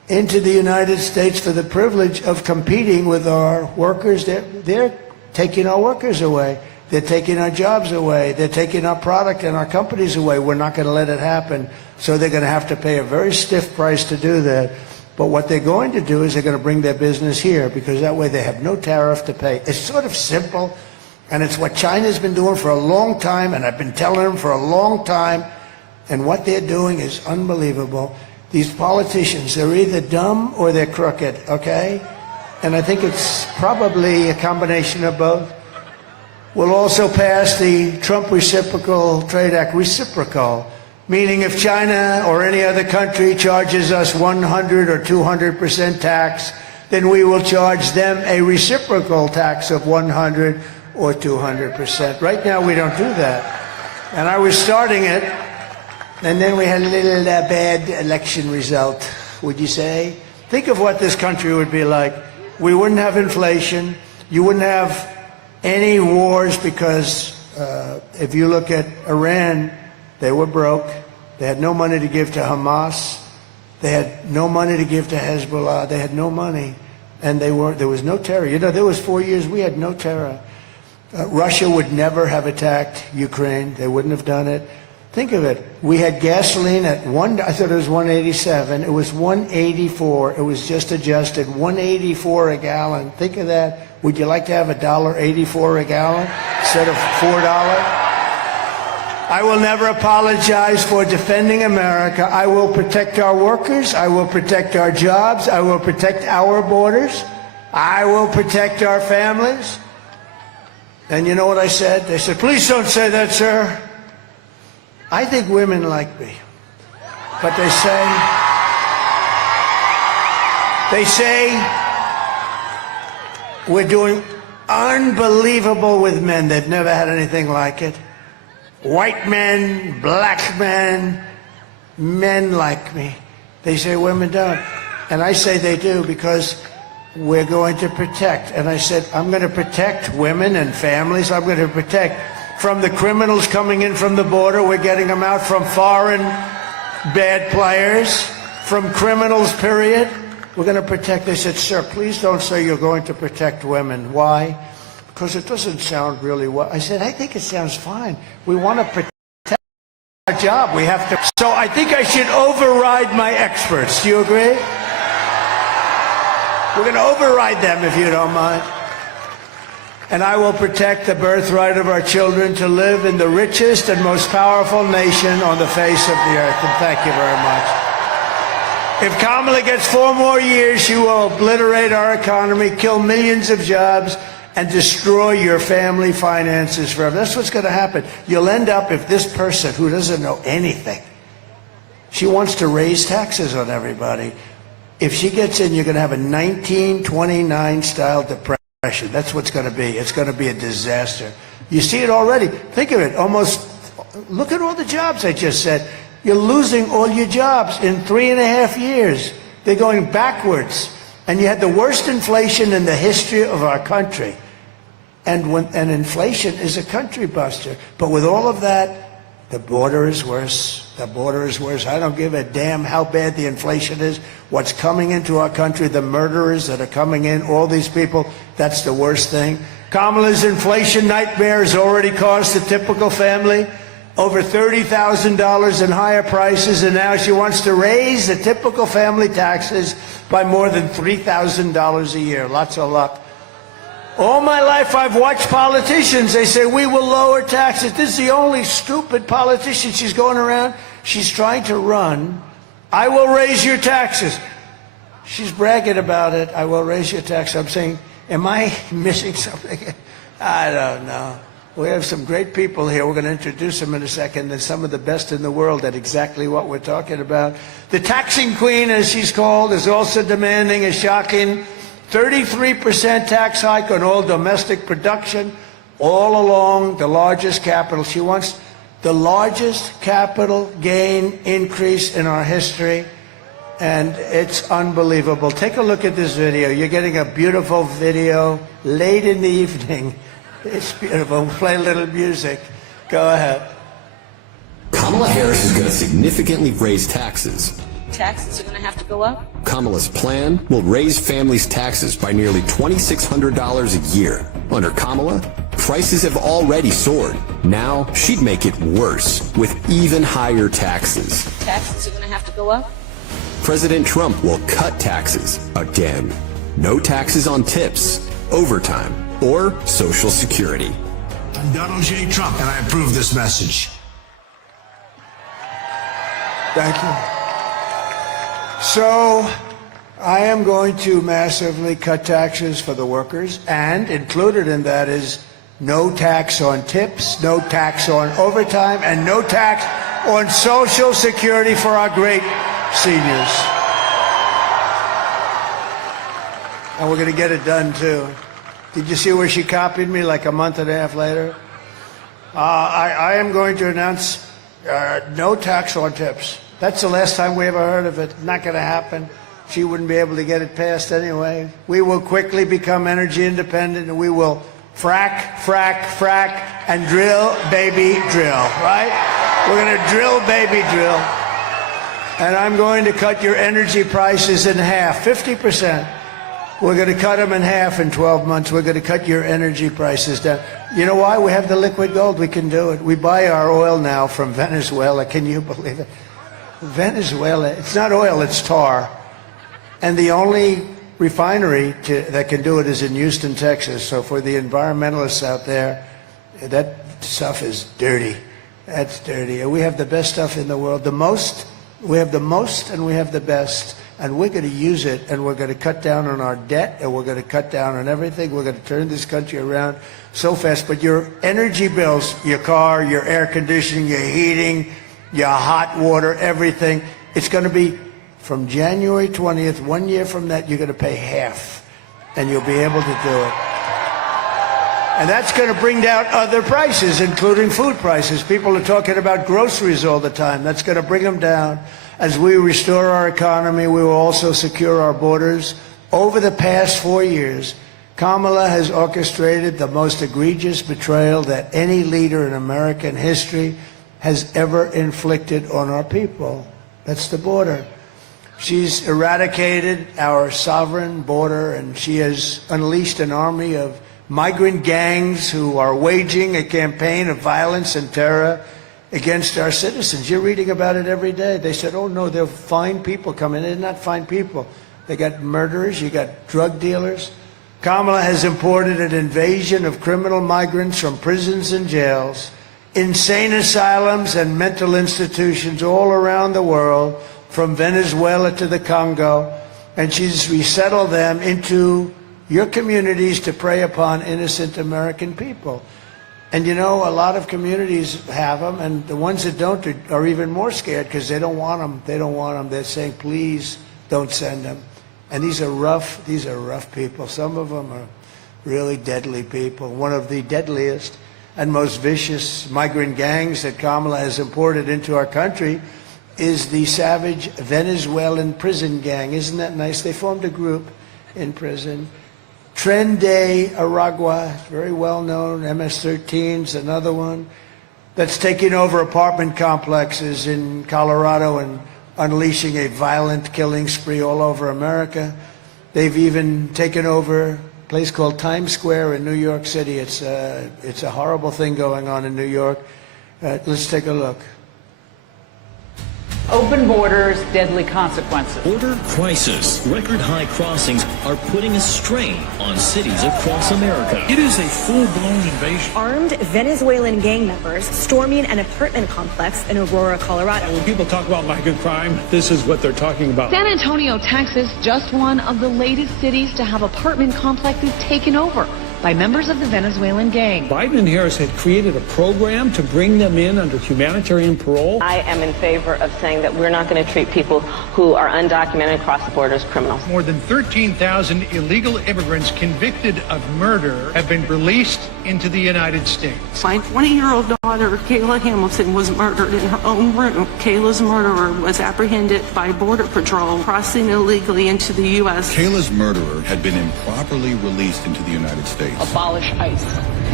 into the United States for the privilege of competing with our workers. They're taking our workers away. They're taking our jobs away. They're taking our product and our companies away. We're not going to let it happen. So they're going to have to pay a very stiff price to do that. But what they're going to do is they're going to bring their business here, because that way they have no tariff to pay. It's sort of simple, and it's what China's been doing for a long time, and I've been telling them for a long time. And what they're doing is unbelievable. These politicians, they're either dumb or they're crooked, okay? And I think it's probably a combination of both. We'll also pass the Trump Reciprocal Trade Act, reciprocal, meaning if China or any other country charges us 100 or 200% tax, then we will charge them a reciprocal tax of 100 or 200%. Right now we don't do that. And I was starting it, and then we had a little bad election result, would you say? Think of what this country would be like. We wouldn't have inflation. You wouldn't have any wars, because if you look at Iran, they were broke. They had no money to give to Hamas. They had no money to give to Hezbollah. They had no money. And there was no terror. You know, there was 4 years we had no terror. Russia would never have attacked Ukraine. They wouldn't have done it. Think of it. We had gasoline at I thought it was 187. It was 184. It was just adjusted. 184 a gallon. Think of that. Would you like to have $1.84 a gallon instead of $4? I will never apologize for defending America. I will protect our workers. I will protect our jobs. I will protect our borders. I will protect our families. And you know what I said? They said, please don't say that, sir. I think women like me. But they say we're doing unbelievable with men. They've never had anything like it. White men, black men, men like me. They say women don't. And I say they do, because we're going to protect. And I said, I'm going to protect women and families. I'm going to protect from the criminals coming in from the border. We're getting them out from foreign bad players, from criminals, period. We're going to protect. They said, sir, please don't say you're going to protect women. Why? Because it doesn't sound really well. I said, I think it sounds fine. We want to protect our job. We have to. So I think I should override my experts. Do you agree? We're going to override them, if you don't mind. And I will protect the birthright of our children to live in the richest and most powerful nation on the face of the earth. And thank you very much. If Kamala gets 4 more years, she will obliterate our economy, kill millions of jobs, and destroy your family finances forever. That's what's going to happen. You'll end up, if this person who doesn't know anything, she wants to raise taxes on everybody. If she gets in, you're going to have a 1929 style depression. That's what's going to be. It's going to be a disaster. You see it already. Think of it. Almost, look at all the jobs I just said. You're losing all your jobs in 3.5 years. They're going backwards. And you had the worst inflation in the history of our country. And inflation is a country buster. But with all of that, the border is worse. The border is worse. I don't give a damn how bad the inflation is. What's coming into our country, the murderers that are coming in, all these people, that's the worst thing. Kamala's inflation nightmare has already cost the typical family over $30,000 in higher prices, and now she wants to raise the typical family taxes by more than $3,000 a year. Lots of luck. All my life I've watched politicians. They say, we will lower taxes. This is the only stupid politician she's going around. She's trying to run. I will raise your taxes. She's bragging about it. I will raise your taxes. I'm saying, am I missing something? I don't know. We have some great people here. We're going to introduce them in a second. They're some of the best in the world at exactly what we're talking about. The taxing queen, as she's called, is also demanding a shocking 33% tax hike on all domestic production, all along the largest capital. She wants the largest capital gain increase in our history, and it's unbelievable. Take a look at this video. You're getting a beautiful video late in the evening. It's beautiful. Play a little music. Go ahead. Kamala Harris is going to significantly raise taxes, Taxes are going to have to go up. Kamala's plan will raise families' taxes by nearly $2,600 a year. Under Kamala, prices have already soared. Now she'd make it worse with even higher taxes. Taxes are going to have to go up. President Trump will cut taxes again. No taxes on tips, overtime, or Social Security. I'm Donald J. Trump, and I approve this message. Thank you. So, I am going to massively cut taxes for the workers, and included in that is no tax on tips, no tax on overtime, and no tax on Social Security for our great seniors. And we're going to get it done, too. Did you see where she copied me like a month and a half later? I am going to announce no tax on tips. That's the last time we ever heard of it. Not going to happen. She wouldn't be able to get it passed anyway. We will quickly become energy independent, and we will frack, frack, frack, and drill, baby, drill, right? We're going to drill, baby, drill. And I'm going to cut your energy prices in half, 50%. We're going to cut them in half in 12 months. We're going to cut your energy prices down. You know why? We have the liquid gold. We can do it. We buy our oil now from Venezuela. Can you believe it? Venezuela, it's not oil, it's tar. And the only refinery that can do it is in Houston, Texas. So for the environmentalists out there, that stuff is dirty. That's dirty. And we have the best stuff in the world. We have the most and we have the best. And we're going to use it, and we're going to cut down on our debt, and we're going to cut down on everything. We're going to turn this country around so fast. But your energy bills, your car, your air conditioning, your heating, your hot water, everything, it's going to be from January 20th, 1 year from that, you're going to pay half, and you'll be able to do it. And that's going to bring down other prices, including food prices. People are talking about groceries all the time. That's going to bring them down. As we restore our economy, we will also secure our borders. Over the past 4 years, Kamala has orchestrated the most egregious betrayal that any leader in American history has ever inflicted on our people. That's the border. She's eradicated our sovereign border, and she has unleashed an army of migrant gangs who are waging a campaign of violence and terror against our citizens. You're reading about it every day. They said, oh no, they're fine people coming in. They're not fine people. They got murderers, you got drug dealers. Kamala has imported an invasion of criminal migrants from prisons and jails, insane asylums and mental institutions all around the world, from Venezuela to the Congo, and she's resettled them into your communities to prey upon innocent American people. And you know, a lot of communities have them, and the ones that don't are even more scared because they don't want them. They don't want them. They're saying, please don't send them. And these are rough people. Some of them are really deadly people. One of the deadliest and most vicious migrant gangs that Kamala has imported into our country is the savage Venezuelan prison gang. Isn't that nice? They formed a group in prison. Tren de Aragua, very well known, MS-13's another one, that's taking over apartment complexes in Colorado and unleashing a violent killing spree all over America. They've even taken over a place called Times Square in New York City. It's a horrible thing going on in New York. Let's take a look. Open borders, deadly consequences. Border crisis. Record high crossings are putting a strain on cities across America. It is a full-blown invasion. Armed Venezuelan gang members storming an apartment complex in Aurora, Colorado. When people talk about migrant crime, this is what they're talking about. San Antonio, Texas, just one of the latest cities to have apartment complexes taken over by members of the Venezuelan gang. Biden and Harris had created a program to bring them in under humanitarian parole. I am in favor of saying that we're not going to treat people who are undocumented across the border as criminals. More than 13,000 illegal immigrants convicted of murder have been released into the United States. My 20-year-old daughter, Kayla Hamilton, was murdered in her own room. Kayla's murderer was apprehended by Border Patrol crossing illegally into the U.S. Kayla's murderer had been improperly released into the United States. Abolish ICE.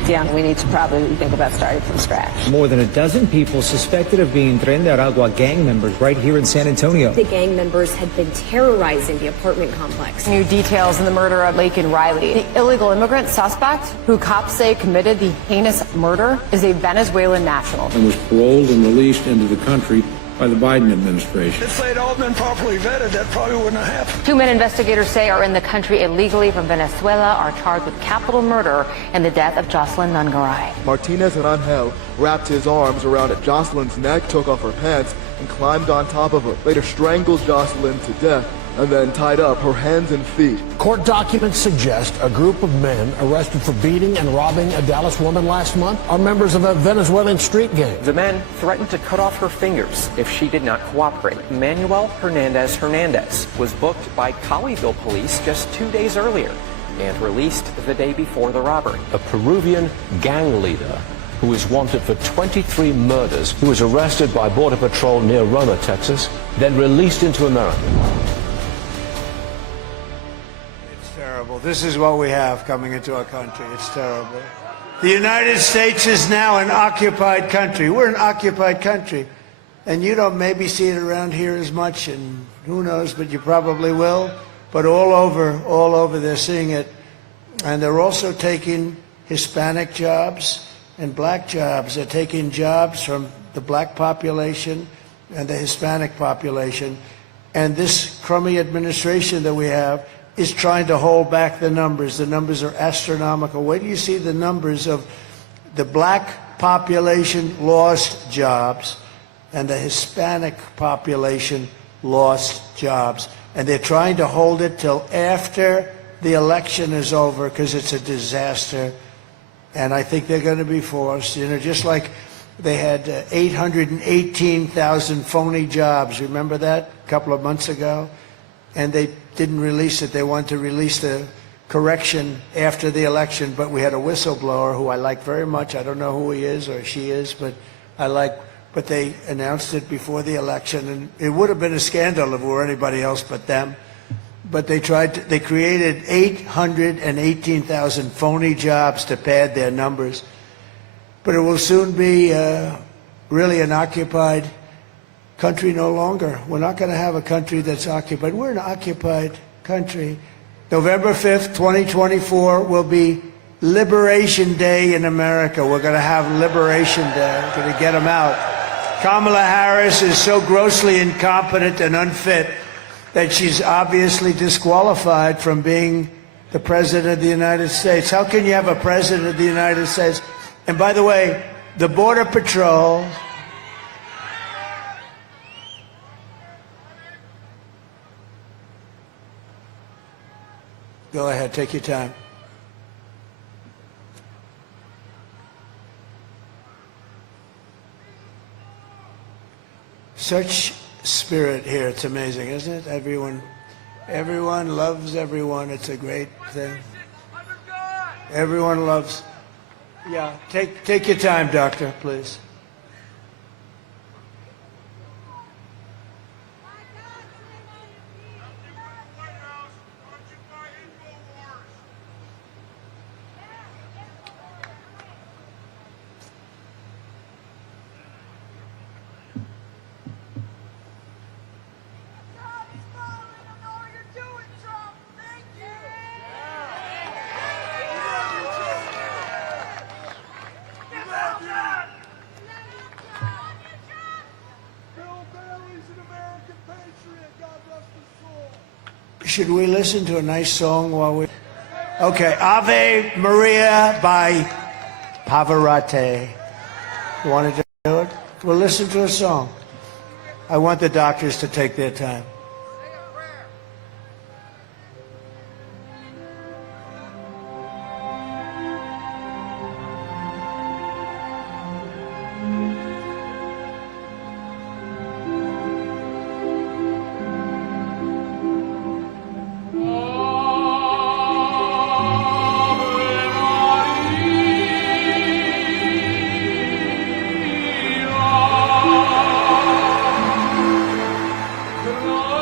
Yeah, we need to probably think about starting from scratch. More than a dozen people suspected of being Tren de Aragua gang members right here in San Antonio. The gang members had been terrorizing the apartment complex. New details in the murder of Laken Riley. The illegal immigrant suspect, who cops say committed the heinous murder, is a Venezuelan national. And was paroled and released into the country by the Biden administration. If they'd all been properly vetted, that probably wouldn't have happened. Two men investigators say are in the country illegally from Venezuela are charged with capital murder in the death of Jocelyn Nungaray. Martinez and Angel wrapped his arms around Jocelyn's neck, took off her pants, and climbed on top of her. Later strangled Jocelyn to death and then tied up her hands and feet. Court documents suggest a group of men arrested for beating and robbing a Dallas woman last month are members of a Venezuelan street gang. The men threatened to cut off her fingers if she did not cooperate. Manuel Hernandez was booked by Colleyville police just 2 days earlier and released the day before the robbery. A Peruvian gang leader who is wanted for 23 murders, who was arrested by Border Patrol near Roma, Texas, then released into America. Terrible. This is what we have coming into our country. It's terrible. The United States is now an occupied country. We're an occupied country. And you don't maybe see it around here as much, and who knows, but you probably will. But all over they're seeing it. And they're also taking Hispanic jobs and black jobs. They're taking jobs from the black population and the Hispanic population. And this crummy administration that we have is trying to hold back the numbers. The numbers are astronomical. Wait till you see the numbers of the black population lost jobs and the Hispanic population lost jobs. And they're trying to hold it till after the election is over because it's a disaster. And I think they're going to be forced, just like they had 818,000 phony jobs. Remember that a couple of months ago? And they didn't release it. They wanted to release the correction after the election, but we had a whistleblower who I like very much. I don't know who he is or she is, but but they announced it before the election, and it would have been a scandal if it were anybody else but them. But they created 818,000 phony jobs to pad their numbers. But it will soon be really an occupied country no longer. We're not going to have a country that's occupied. We're an occupied country. November 5th, 2024 will be Liberation Day in America. We're going to have Liberation Day. We're going to get them out. Kamala Harris is so grossly incompetent and unfit that she's obviously disqualified from being the President of the United States. How can you have a President of the United States? And by the way, the Border Patrol... Go ahead, take your time. Such spirit here, it's amazing, isn't it? Everyone loves everyone. It's a great thing. Everyone loves. Yeah, take your time, doctor, please. Should we listen to a nice song while we... Okay, Ave Maria by Pavarotti. You want to do it? We'll listen to a song. I want the doctors to take their time. Lord.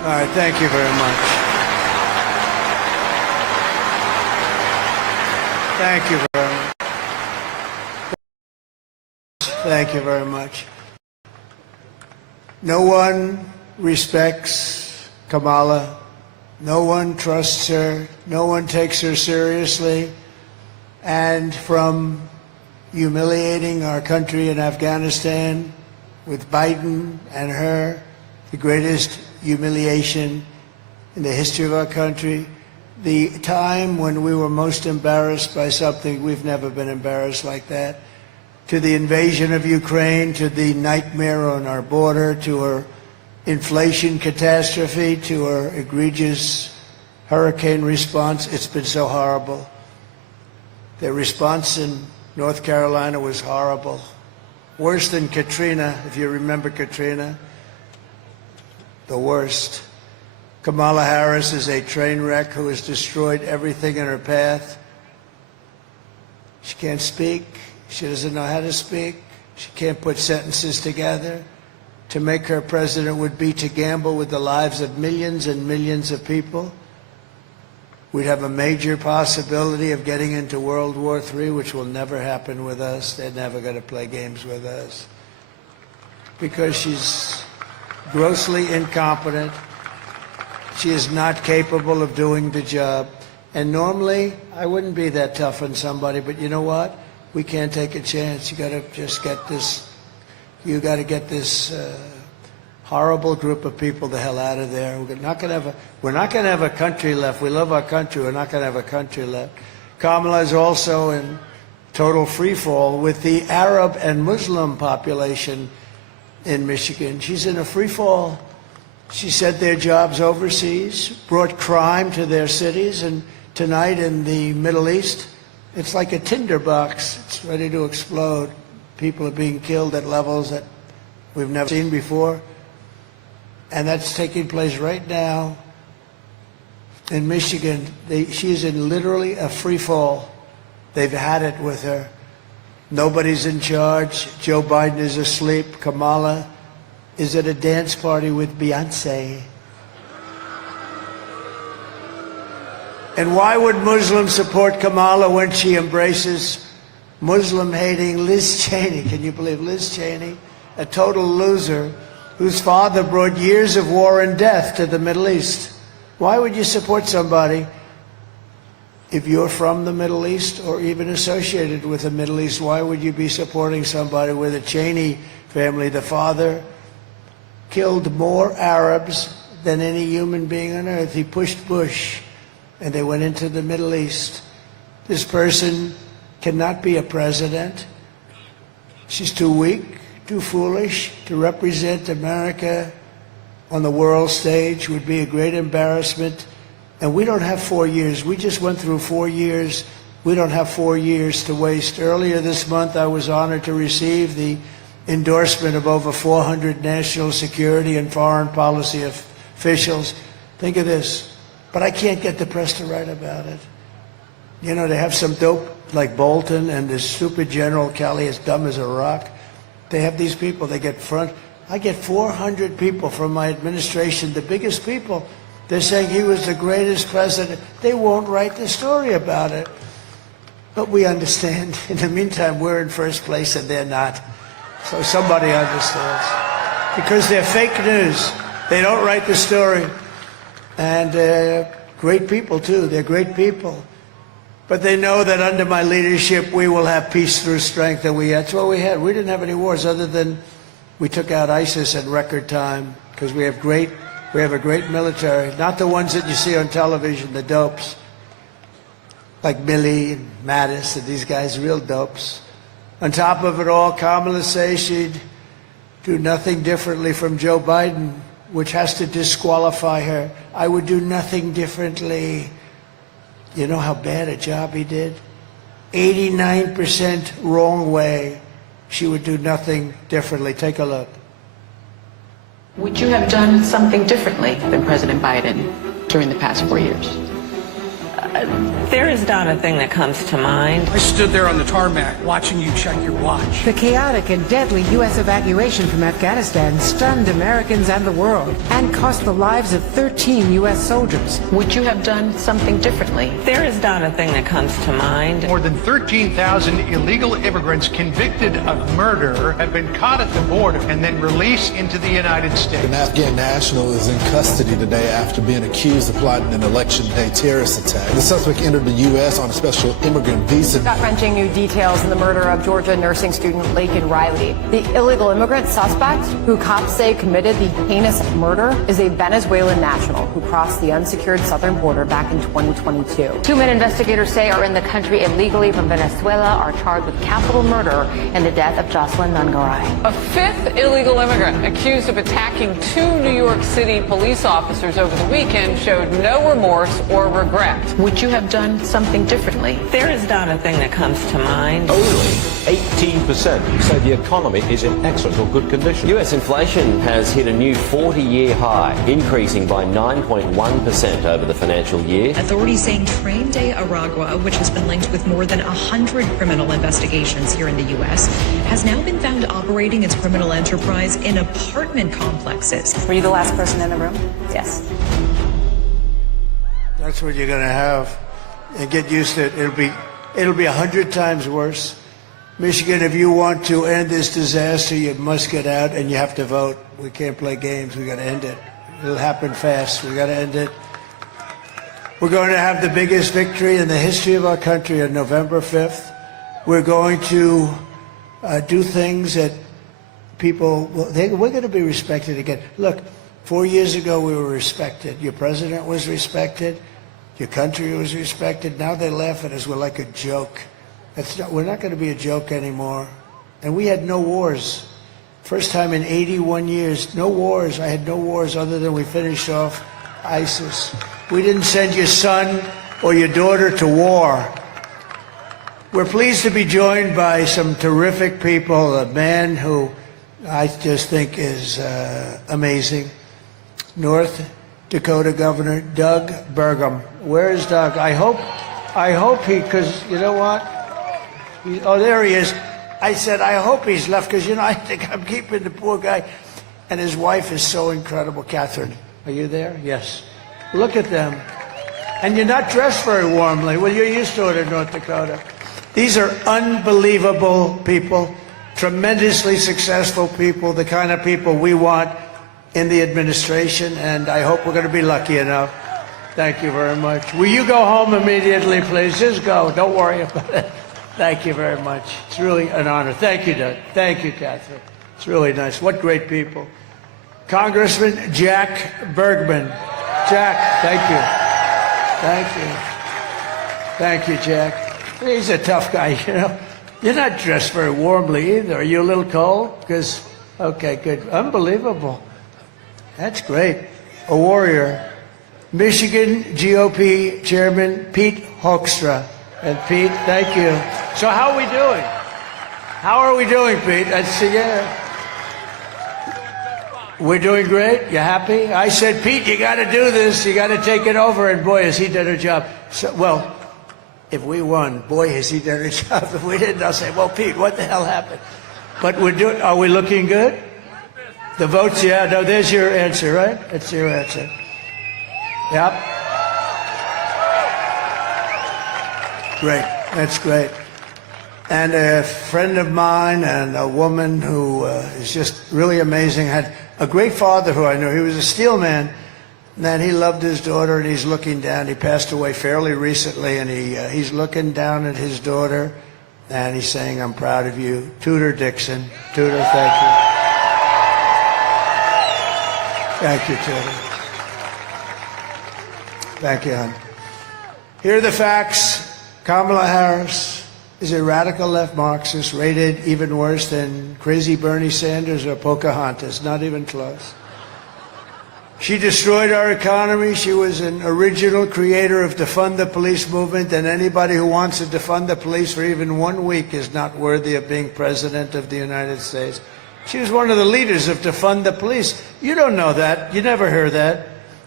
All right, thank you very much. Thank you very much. Thank you very much. No one respects Kamala. No one trusts her. No one takes her seriously. And from humiliating our country in Afghanistan with Biden and her, the greatest humiliation in the history of our country, the time when we were most embarrassed by something, we've never been embarrassed like that, to the invasion of Ukraine, to the nightmare on our border, to her inflation catastrophe, to her egregious hurricane response. It's been so horrible. Their response in North Carolina was horrible. Worse than Katrina, if you remember Katrina. The worst. Kamala Harris is a train wreck who has destroyed everything in her path. She can't speak. She doesn't know how to speak. She can't put sentences together. To make her president would be to gamble with the lives of millions and millions of people. We'd have a major possibility of getting into World War III, which will never happen with us. They're never going to play games with us. Because she's grossly incompetent. She is not capable of doing the job. And normally, I wouldn't be that tough on somebody, but you know what? We can't take a chance. You got to just get this, you got to get this horrible group of people the hell out of there. We're not going to have a country left. We love our country. We're not going to have a country left. Kamala is also in total free fall with the Arab and Muslim population in Michigan. She's in a free fall. She sent their jobs overseas, brought crime to their cities, and tonight in the Middle East, it's like a tinderbox. It's ready to explode. People are being killed at levels that we've never seen before. And that's taking place right now in Michigan. She's in literally a free fall. They've had it with her. Nobody's in charge. Joe Biden is asleep. Kamala is at a dance party with Beyonce. And why would Muslims support Kamala when she embraces Muslim-hating Liz Cheney? Can you believe Liz Cheney, a total loser, whose father brought years of war and death to the Middle East? Why would you support somebody if you're from the Middle East or even associated with the Middle East? Why would you be supporting somebody with a Cheney family? The father killed more Arabs than any human being on earth. He pushed Bush, and they went into the Middle East. This person cannot be a president. She's too weak, too foolish to represent America on the world stage. Would be a great embarrassment. And we don't have 4 years. We just went through 4 years. We don't have 4 years to waste. Earlier this month, I was honored to receive the endorsement of over 400 national security and foreign policy officials. Think of this. But I can't get the press to write about it. You know, they have some dope like Bolton and this stupid General Kelly, as dumb as a rock. They have these people, they get front. I get 400 people from my administration, the biggest people. They're saying he was the greatest president. They won't write the story about it. But we understand. In the meantime, we're in first place and they're not. So somebody understands. Because they're fake news. They don't write the story. And great people, too. They're great people. But they know that under my leadership, we will have peace through strength. And that's what we had. We didn't have any wars other than we took out ISIS in record time because we have a great military. Not the ones that you see on television, the dopes. Like Milley and Mattis and these guys, real dopes. On top of it all, Kamala says she'd do nothing differently from Joe Biden, which has to disqualify her. I would do nothing differently. You know how bad a job he did? 89% wrong way. She would do nothing differently. Take a look. Would you have done something differently than President Biden during the past 4 years? There is not a thing that comes to mind. I stood there on the tarmac watching you check your watch. The chaotic and deadly U.S. evacuation from Afghanistan stunned Americans and the world and cost the lives of 13 U.S. soldiers. Would you have done something differently? There is not a thing that comes to mind. More than 13,000 illegal immigrants convicted of murder have been caught at the border and then released into the United States. An Afghan national is in custody today after being accused of plotting an election day terrorist attack. The suspect entered the U.S. on a special immigrant visa. Gut-wrenching new details in the murder of Georgia nursing student Laken Riley. The illegal immigrant suspect, who cops say committed the heinous murder, is a Venezuelan national who crossed the unsecured southern border back in 2022. Two men investigators say are in the country illegally from Venezuela are charged with capital murder in the death of Jocelyn Nungaray. A fifth illegal immigrant accused of attacking two New York City police officers over the weekend showed no remorse or regret. Would you have done something differently? There is not a thing that comes to mind. Only 18% say the economy is in excellent or good condition. U.S. inflation has hit a new 40-year high, increasing by 9.1% over the financial year. Authorities saying Train de Aragua, which has been linked with more than 100 criminal investigations here in the U.S., has now been found operating its criminal enterprise in apartment complexes. Were you the last person in the room? Yes. That's what you're going to have. And get used to it. It'll be 100 times worse. Michigan, if you want to end this disaster, you must get out and you have to vote. We can't play games. We got to end it. It'll happen fast. We got to end it. We're going to have the biggest victory in the history of our country on November 5th. We're going to do things that people, we're going to be respected again. Look, 4 years ago we were respected. Your president was respected. Your country was respected. Now they laugh at us. We're like a joke. We're not going to be a joke anymore. And we had no wars. First time in 81 years, no wars. I had no wars other than we finished off ISIS. We didn't send your son or your daughter to war. We're pleased to be joined by some terrific people, a man who I just think is amazing. North Dakota Governor Doug Burgum. Where is Doug? I hope he, because you know what? Oh, there he is. I said, I hope he's left, because, you know, I think I'm keeping the poor guy. And his wife is so incredible. Catherine, are you there? Yes. Look at them. And you're not dressed very warmly. Well, you're used to it in North Dakota. These are unbelievable people, tremendously successful people, the kind of people we want in the administration, and I hope we're going to be lucky enough. Thank you very much. Will you go home immediately, please? Just go. Don't worry about it. Thank you very much. It's really an honor. Thank you, Doug. Thank you, Catherine. It's really nice. What great people. Congressman Jack Bergman. Jack, thank you. Thank you. Thank you, Jack. He's a tough guy, you know. You're not dressed very warmly either. Are you a little cold? Because, okay, good. Unbelievable. That's great. A warrior. Michigan GOP Chairman Pete Hoekstra. And Pete, thank you. So how are we doing? How are we doing, Pete? Yeah. We're doing great. You happy? I said, Pete, you got to do this. You got to take it over. And boy, has he done a job. So, well, if we won, boy, has he done a job. If we didn't, I'll say, well, Pete, what the hell happened? But we're doing. Are we looking good? The votes, yeah. No, there's your answer, right? That's your answer. Yep. Great. That's great. And a friend of mine and a woman who is just really amazing, had a great father who I knew. He was a steel man, and he loved his daughter, and he's looking down. He passed away fairly recently, and he's looking down at his daughter, and he's saying, I'm proud of you. Tudor Dixon. Tudor, thank you. Thank you, Tudor. Thank you, hon. Here are the facts. Kamala Harris is a radical left Marxist, rated even worse than crazy Bernie Sanders or Pocahontas, not even close. She destroyed our economy. She was an original creator of defund the police movement, and anybody who wants to defund the police for even 1 week is not worthy of being president of the United States. She was one of the leaders of defund the police. You don't know that. You never hear that.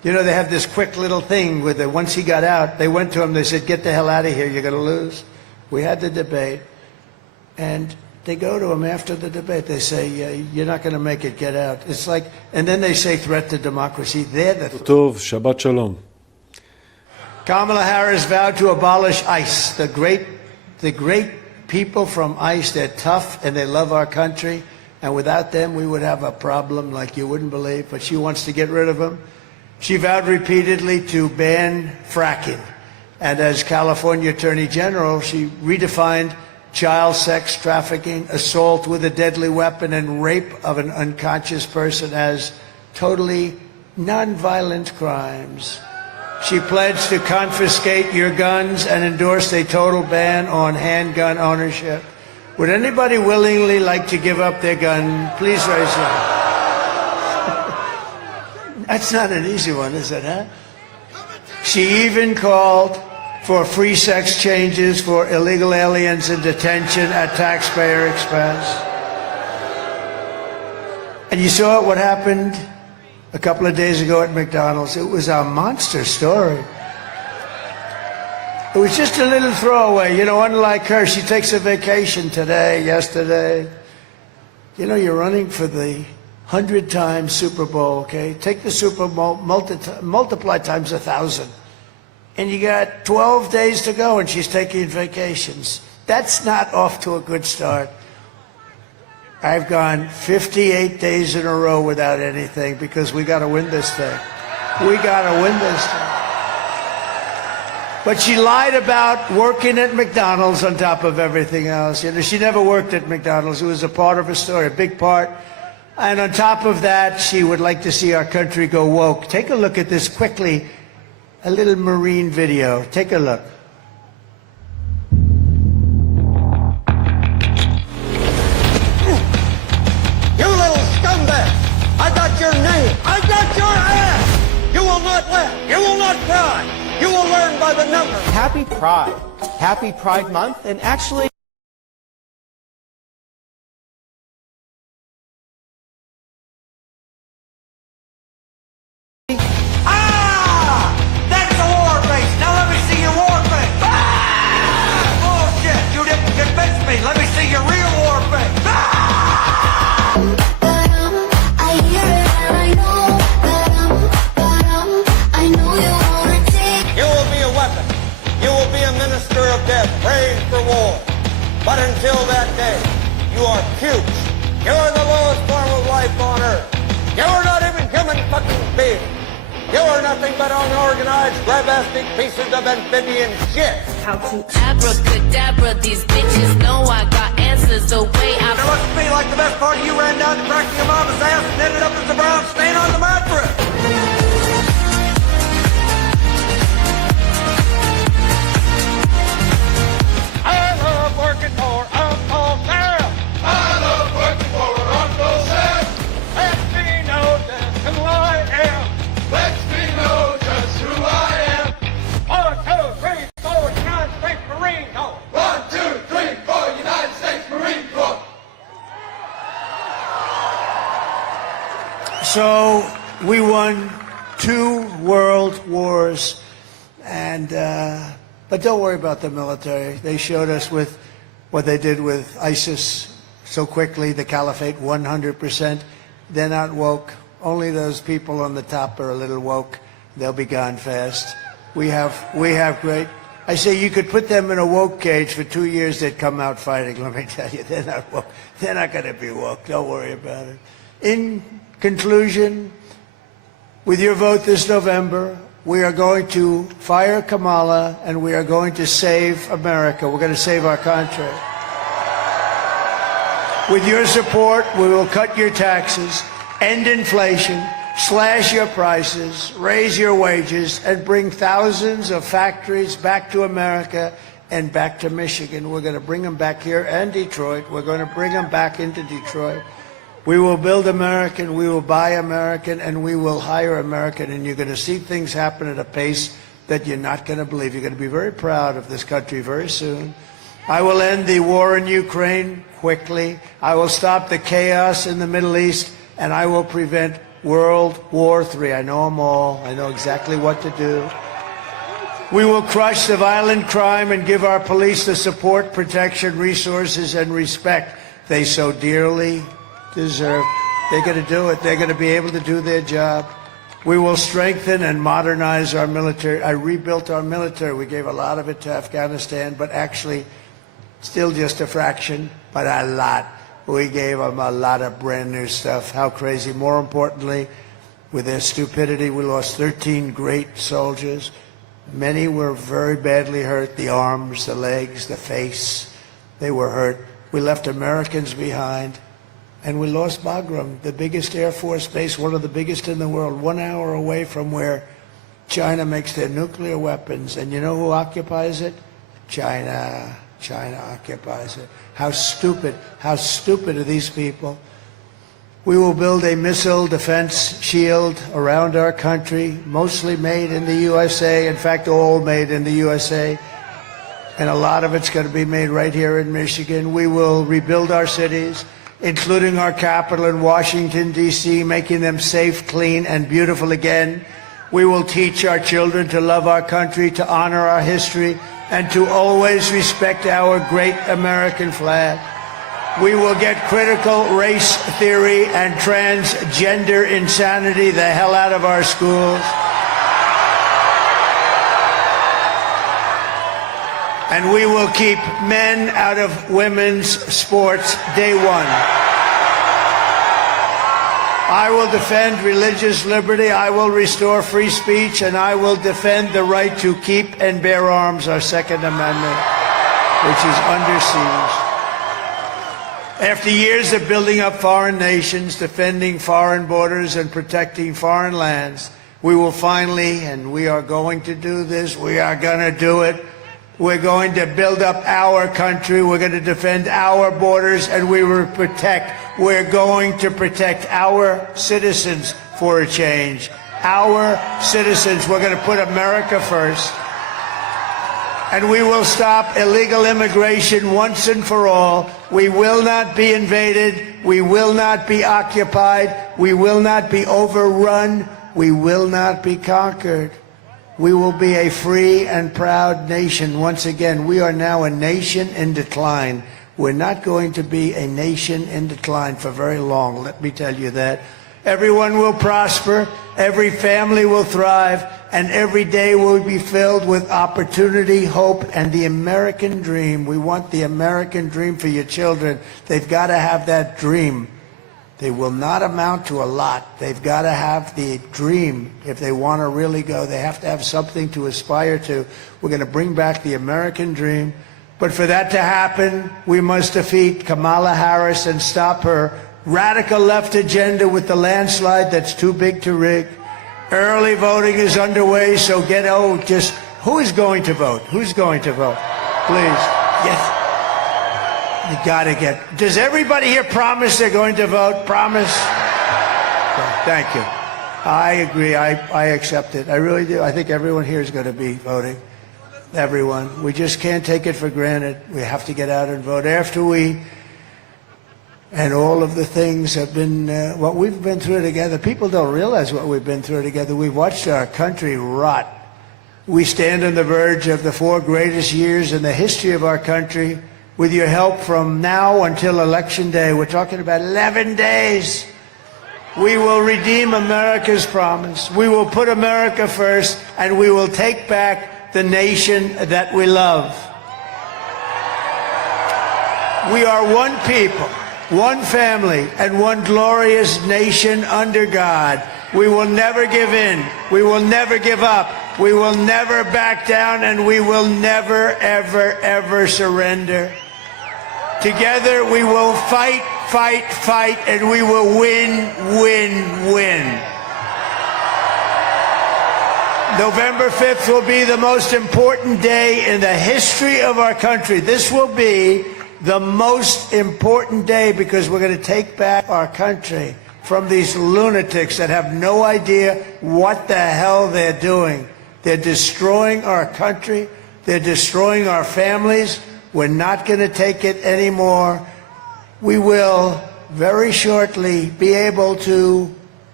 You know, they have this quick little thing with it. Once he got out, they went to him, they said, get the hell out of here, you're going to lose. We had the debate, and they go to him after the debate. They say, you're not going to make it, get out. It's like, and then they say threat to democracy. They're the טוב, שבת שלום. Kamala Harris vowed to abolish ICE. The great people from ICE, they're tough and they love our country. And without them, we would have a problem like you wouldn't believe. But she wants to get rid of them. She vowed repeatedly to ban fracking. And as California Attorney General, she redefined child sex trafficking, assault with a deadly weapon, and rape of an unconscious person as totally nonviolent crimes. She pledged to confiscate your guns and endorsed a total ban on handgun ownership. Would anybody willingly like to give up their gun? Please raise your hand. That's not an easy one, is it, huh? She even called for free sex changes for illegal aliens in detention at taxpayer expense. And you saw what happened a couple of days ago at McDonald's. It was a monster story. It was just a little throwaway. You know, unlike her, she takes a vacation today, yesterday. You know, you're running for the 100-time Super Bowl, okay? Take the Super Bowl, multiply times 1,000. And you got 12 days to go, and she's taking vacations. That's not off to a good start. I've gone 58 days in a row without anything because we got to win this thing. We got to win this thing. But she lied about working at McDonald's on top of everything else. You know, she never worked at McDonald's. It was a part of her story, a big part. And on top of that, she would like to see our country go woke. Take a look at this quickly, a little Marine video. Take a look. You little scumbag! I got your name! I got your ass! You will not laugh! You will not cry! You will learn by the numbers! Happy Pride. Happy Pride Month, and actually That's a war face! Now let me see your war face! Bullshit! You didn't convince me! Let me see your real war face! I hear it and I know I know you wanna take. You will be a weapon. You will be a minister of death, praying for war. But until that day, you are puke. You are the lowest form of life on earth. You are not even human fucking beings. You are nothing but unorganized, grabastic pieces of amphibian shit. How to abracadabra, these bitches know I got answers the way I. It looks to me like the best part of you ran down the crack of your mama's ass and ended up as a brown stain on the mattress. I love working for Uncle Sam. I love working for Uncle Sam. Let me know just who I am. Let me know just who I am. 1, 2, 3, 4, United States Marine Corps. 1, 2, 3, 4, United States Marine Corps. So we won 2 world wars, and but don't worry about the military. They showed us with what they did with ISIS so quickly, the caliphate, 100%. They're not woke. Only those people on the top are a little woke. They'll be gone fast. We have great. I say you could put them in a woke cage for 2 years, they'd come out fighting. Let me tell you, they're not woke. They're not going to be woke. Don't worry about it. In conclusion, with your vote this November, we are going to fire Kamala and we are going to save America. We're going to save our country. With your support, we will cut your taxes, end inflation, slash your prices, raise your wages, and bring thousands of factories back to America and back to Michigan. We're going to bring them back here and Detroit. We're going to bring them back into Detroit. We will build American, we will buy American, and we will hire American, and you're going to see things happen at a pace that you're not going to believe. You're going to be very proud of this country very soon. I will end the war in Ukraine quickly. I will stop the chaos in the Middle East, and I will prevent World War III. I know them all. I know exactly what to do. We will crush the violent crime and give our police the support, protection, resources, and respect they so dearly deserve. They're going to do it. They're going to be able to do their job. We will strengthen and modernize our military. I rebuilt our military. We gave a lot of it to Afghanistan, but actually still just a fraction, but a lot. We gave them a lot of brand new stuff. How crazy. More importantly, with their stupidity, we lost 13 great soldiers. Many were very badly hurt, the arms, the legs, the face. They were hurt. We left Americans behind, and we lost Bagram, the biggest Air Force base, one of the biggest in the world, 1 hour away from where China makes their nuclear weapons. And you know who occupies it? China. China occupies it. How stupid are these people? We will build a missile defense shield around our country, mostly made in the USA, in fact, all made in the USA, and a lot of it's going to be made right here in Michigan. We will rebuild our cities, including our capital in Washington, D.C., making them safe, clean, and beautiful again. We will teach our children to love our country, to honor our history, and to always respect our great American flag. We will get critical race theory and transgender insanity the hell out of our schools. And we will keep men out of women's sports day one. I will defend religious liberty, I will restore free speech, and I will defend the right to keep and bear arms, our Second Amendment, which is under siege. After years of building up foreign nations, defending foreign borders, and protecting foreign lands, we will finally, and we are going to do this, we are going to do it, we're going to build up our country, we're going to defend our borders, and we're going to protect our citizens for a change. Our citizens, we're going to put America first. And we will stop illegal immigration once and for all. We will not be invaded. We will not be occupied. We will not be overrun. We will not be conquered. We will be a free and proud nation. Once again, we are now a nation in decline. We're not going to be a nation in decline for very long, let me tell you that. Everyone will prosper, every family will thrive, and every day will be filled with opportunity, hope, and the American dream. We want the American dream for your children. They've got to have that dream. They will not amount to a lot. They've got to have the dream if they want to really go. They have to have something to aspire to. We're going to bring back the American dream. But for that to happen, we must defeat Kamala Harris and stop her radical left agenda with the landslide that's too big to rig. Early voting is underway, so who is going to vote? Who's going to vote? Please. Yes. You got to does everybody here promise they're going to vote? Promise? Thank you. I agree. I accept it. I really do. I think everyone here is going to be voting. Everyone. We just can't take it for granted. We have to get out and vote. And all of the things have been, what we've been through together. People don't realize what we've been through together. We've watched our country rot. We stand on the verge of the 4 greatest years in the history of our country. With your help from now until Election Day, we're talking about 11 days. We will redeem America's promise. We will put America first, and we will take back the nation that we love. We are one people, one family, and one glorious nation under God. We will never give in. We will never give up. We will never back down, and we will never, ever, ever surrender. Together we will fight, fight, fight, and we will win, win, win. November 5th will be the most important day in the history of our country. This will be the most important day because we're going to take back our country from these lunatics that have no idea what the hell they're doing. They're destroying our country. They're destroying our families. We're not going to take it anymore. We will very shortly be able to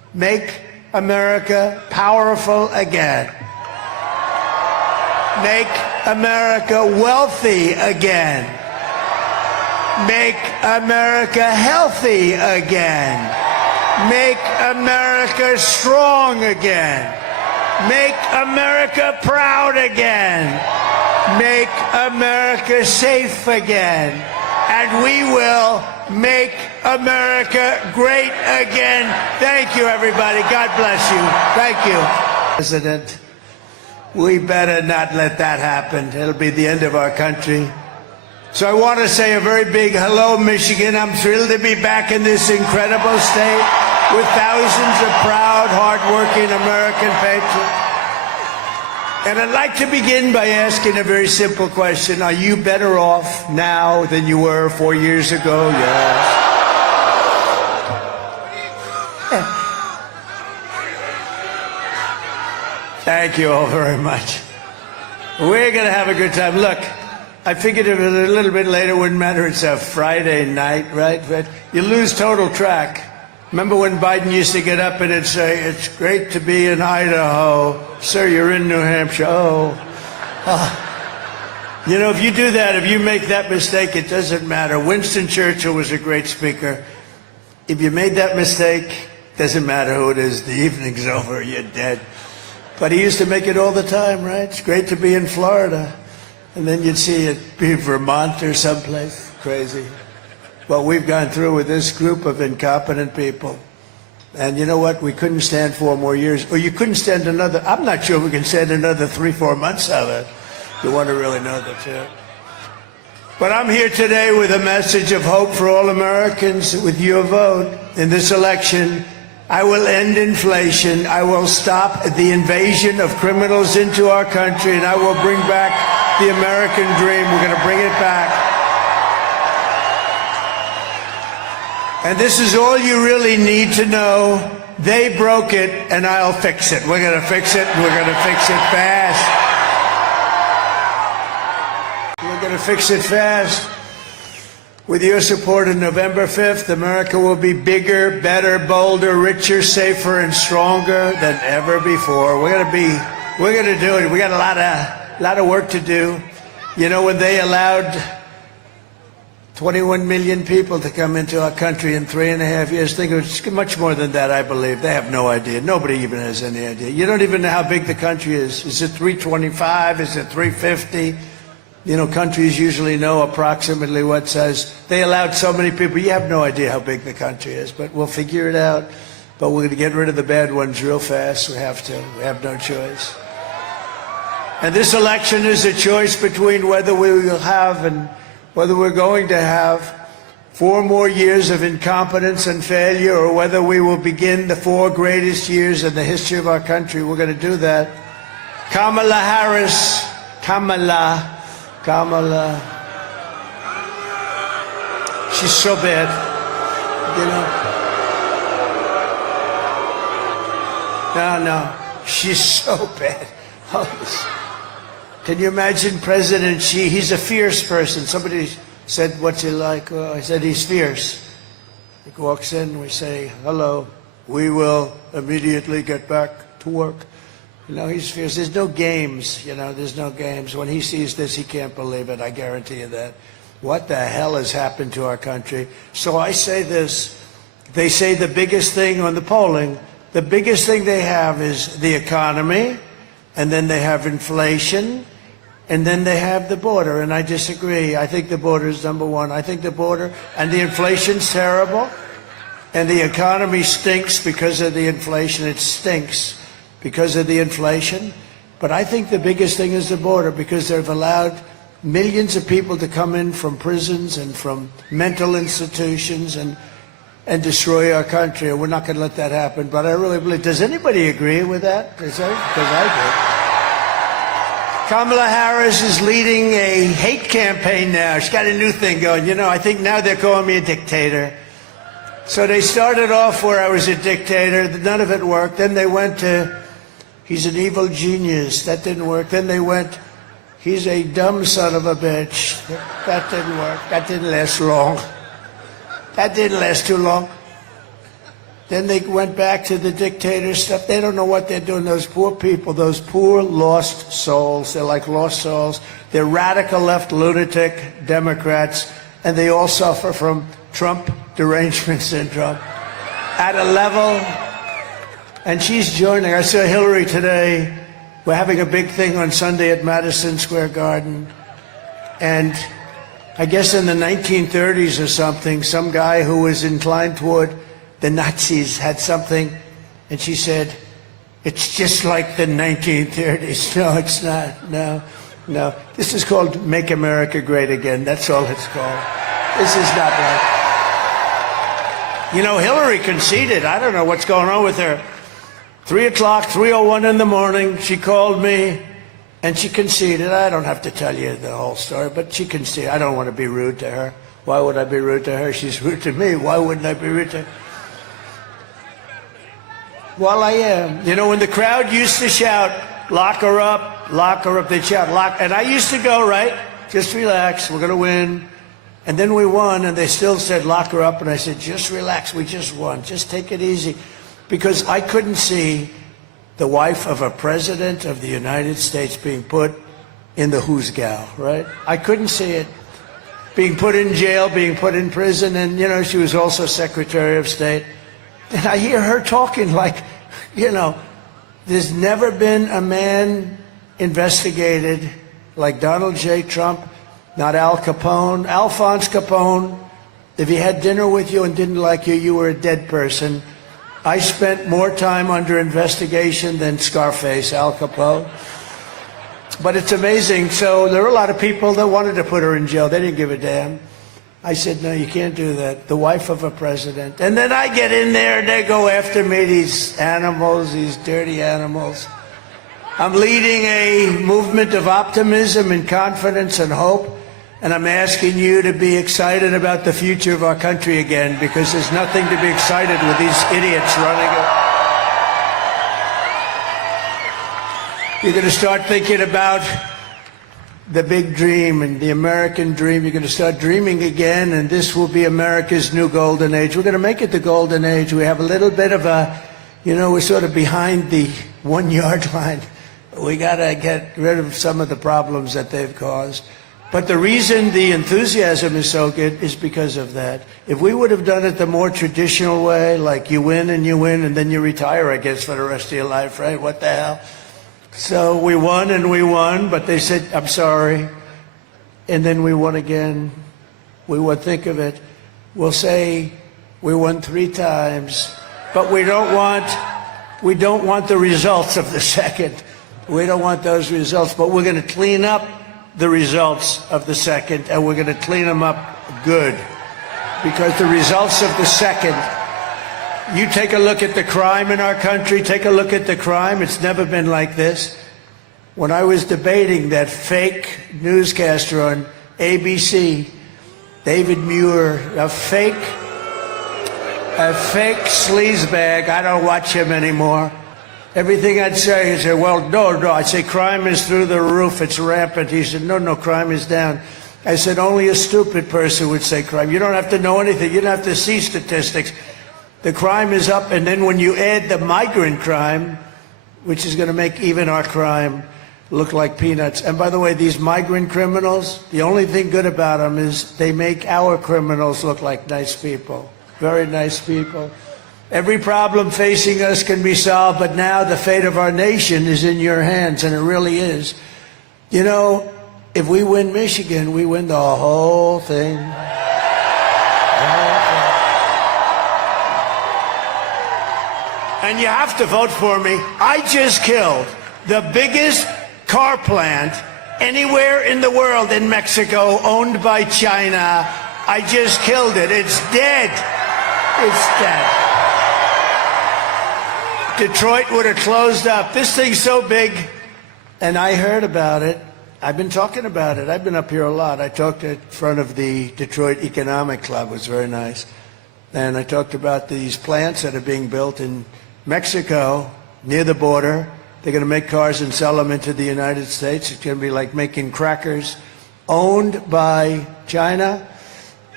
Make America powerful again. Make America wealthy again. Make America healthy again. Make America strong again. Make America proud again. Make America safe again. And we will make America great again. Thank you, everybody. God bless you. Thank you. President, we better not let that happen. It'll be the end of our country. So I want to say a very big hello, Michigan. I'm thrilled to be back in this incredible state with thousands of proud, hardworking American patriots. And I'd like to begin by asking a very simple question. Are you better off now than you were 4 years ago? Yes. Thank you all very much. We're going to have a good time. Look, I figured if it was a little bit later, it wouldn't matter. It's a Friday night, right? But you lose total track. Remember when Biden used to get up and he'd say, "It's great to be in Idaho. Sir, you're in New Hampshire." You know, if you do that, if you make that mistake, it doesn't matter. Winston Churchill was a great speaker. If you made that mistake, it doesn't matter who it is. The evening's over. You're dead. But he used to make it all the time, right? It's great to be in Florida. And then you'd see it be Vermont or someplace crazy. Well, we've gone through with this group of incompetent people. And you know what? We couldn't stand 4 more years. Or you couldn't stand another. I'm not sure we can stand another 3-4 months of it. You want to really know the truth. But I'm here today with a message of hope for all Americans. With your vote in this election, I will end inflation. I will stop the invasion of criminals into our country, and I will bring back the American dream. We're going to bring it back. And this is all you really need to know. They broke it, and I'll fix it. We're going to fix it, and we're going to fix it fast. We're going to fix it fast. With your support on November 5th, America will be bigger, better, bolder, richer, safer, and stronger than ever before. We're going to do it. We got a lot of work to do. You know, when they allowed 21 million people to come into our country in 3.5 years, think it was much more than that, I believe. They have no idea. Nobody even has any idea. You don't even know how big the country is. Is it 325? Is it 350? You know, countries usually know approximately what size. They allowed so many people. You have no idea how big the country is, but we'll figure it out. But we're going to get rid of the bad ones real fast. We have to. We have no choice. And this election is a choice between whether we will have and whether we're going to have 4 more years of incompetence and failure, or whether we will begin the 4 greatest years in the history of our country. We're going to do that. Kamala Harris, Kamala. She's so bad, you know. No, she's so bad. Can you imagine President Xi? He's a fierce person. Somebody said, "What's he like?" Well, I said, he's fierce. He walks in, we say, "Hello, we will immediately get back to work." You know, he's fierce. There's no games, you know, there's no games. When he sees this, he can't believe it. I guarantee you that. What the hell has happened to our country? So I say this. They say the biggest thing on the polling, the biggest thing they have is the economy, and then they have inflation, and then they have the border. And I disagree. I think the border is number one. I think the border and the inflation's terrible, and the economy stinks because of the inflation. It stinks because of the inflation. But I think the biggest thing is the border, because they've allowed millions of people to come in from prisons and from mental institutions and destroy our country. And we're not going to let that happen. But I really believe, does anybody agree with that? Because I do. Kamala Harris is leading a hate campaign now. She's got a new thing going. You know, I think now they're calling me a dictator. So they started off where I was a dictator. None of it worked. Then they went to, he's an evil genius. That didn't work. Then they went, he's a dumb son of a bitch. That didn't work. That didn't last long. That didn't last too long. Then they went back to the dictator stuff. They don't know what they're doing. Those poor people, those poor lost souls. They're like lost souls. They're radical left lunatic Democrats, and they all suffer from Trump derangement syndrome at a level. And she's joining. I saw Hillary today. We're having a big thing on Sunday at Madison Square Garden. And I guess in the 1930s or something, some guy who was inclined toward the Nazis had something, and she said, "It's just like the 1930s." No, it's not. No. This is called Make America Great Again. That's all it's called. This is not like... You know, Hillary conceded. I don't know what's going on with her. 3 o'clock, 3:01 in the morning, she called me, and she conceded. I don't have to tell you the whole story, but she conceded. I don't want to be rude to her. Why would I be rude to her? She's rude to me. Why wouldn't I be rude to her? Well, I am. You know, when the crowd used to shout, lock her up, they'd shout, lock. And I used to go, right, just relax, we're going to win. And then we won, and they still said, lock her up. And I said, just relax, we just won. Just take it easy. Because I couldn't see the wife of a president of the United States being put in the who's gal, right? I couldn't see it. Being put in jail, being put in prison, and, you know, she was also Secretary of State. And I hear her talking like, you know, there's never been a man investigated like Donald J. Trump, not Al Capone. Alphonse Capone, if he had dinner with you and didn't like you, you were a dead person. I spent more time under investigation than Scarface, Al Capone. But it's amazing. So there were a lot of people that wanted to put her in jail. They didn't give a damn. I said, no, you can't do that. The wife of a president. And then I get in there and they go after me, these animals, these dirty animals. I'm leading a movement of optimism and confidence and hope. And I'm asking you to be excited about the future of our country again, because there's nothing to be excited with these idiots running it. You're going to start thinking about the big dream and the American dream. You're going to start dreaming again, and this will be America's new golden age. We're going to make it the golden age. We have a little bit of a, you know, we're sort of behind the 1 yard line. We got to get rid of some of the problems that they've caused. But the reason the enthusiasm is so good is because of that. If we would have done it the more traditional way, like you win and then you retire, I guess, for the rest of your life, right? What the hell? So we won, but they said, I'm sorry. And then we won again. We won, think of it. We'll say we won 3 times, but we don't want the results of the second. We don't want those results, but we're going to clean up the results of the second, and we're going to clean them up good. Because the results of the second, you take a look at the crime in our country, take a look at the crime. It's never been like this. When I was debating that fake newscaster on ABC, David Muir, a fake sleazebag, I don't watch him anymore. Everything I'd say, he'd say, well, no. I'd say, crime is through the roof, it's rampant. He said, no, crime is down. I said, only a stupid person would say crime. You don't have to know anything. You don't have to see statistics. The crime is up, and then when you add the migrant crime, which is going to make even our crime look like peanuts. And by the way, these migrant criminals, the only thing good about them is they make our criminals look like nice people, very nice people. Every problem facing us can be solved, but now the fate of our nation is in your hands, and it really is. You know, if we win Michigan, we win the whole thing. And you have to vote for me. I just killed the biggest car plant anywhere in the world in Mexico, owned by China. I just killed it. It's dead. It's dead. Detroit would have closed up. This thing's so big, and I heard about it. I've been talking about it. I've been up here a lot. I talked in front of the Detroit Economic Club. It was very nice. And I talked about these plants that are being built in Mexico, near the border. They're going to make cars and sell them into the United States. It's going to be like making crackers, owned by China.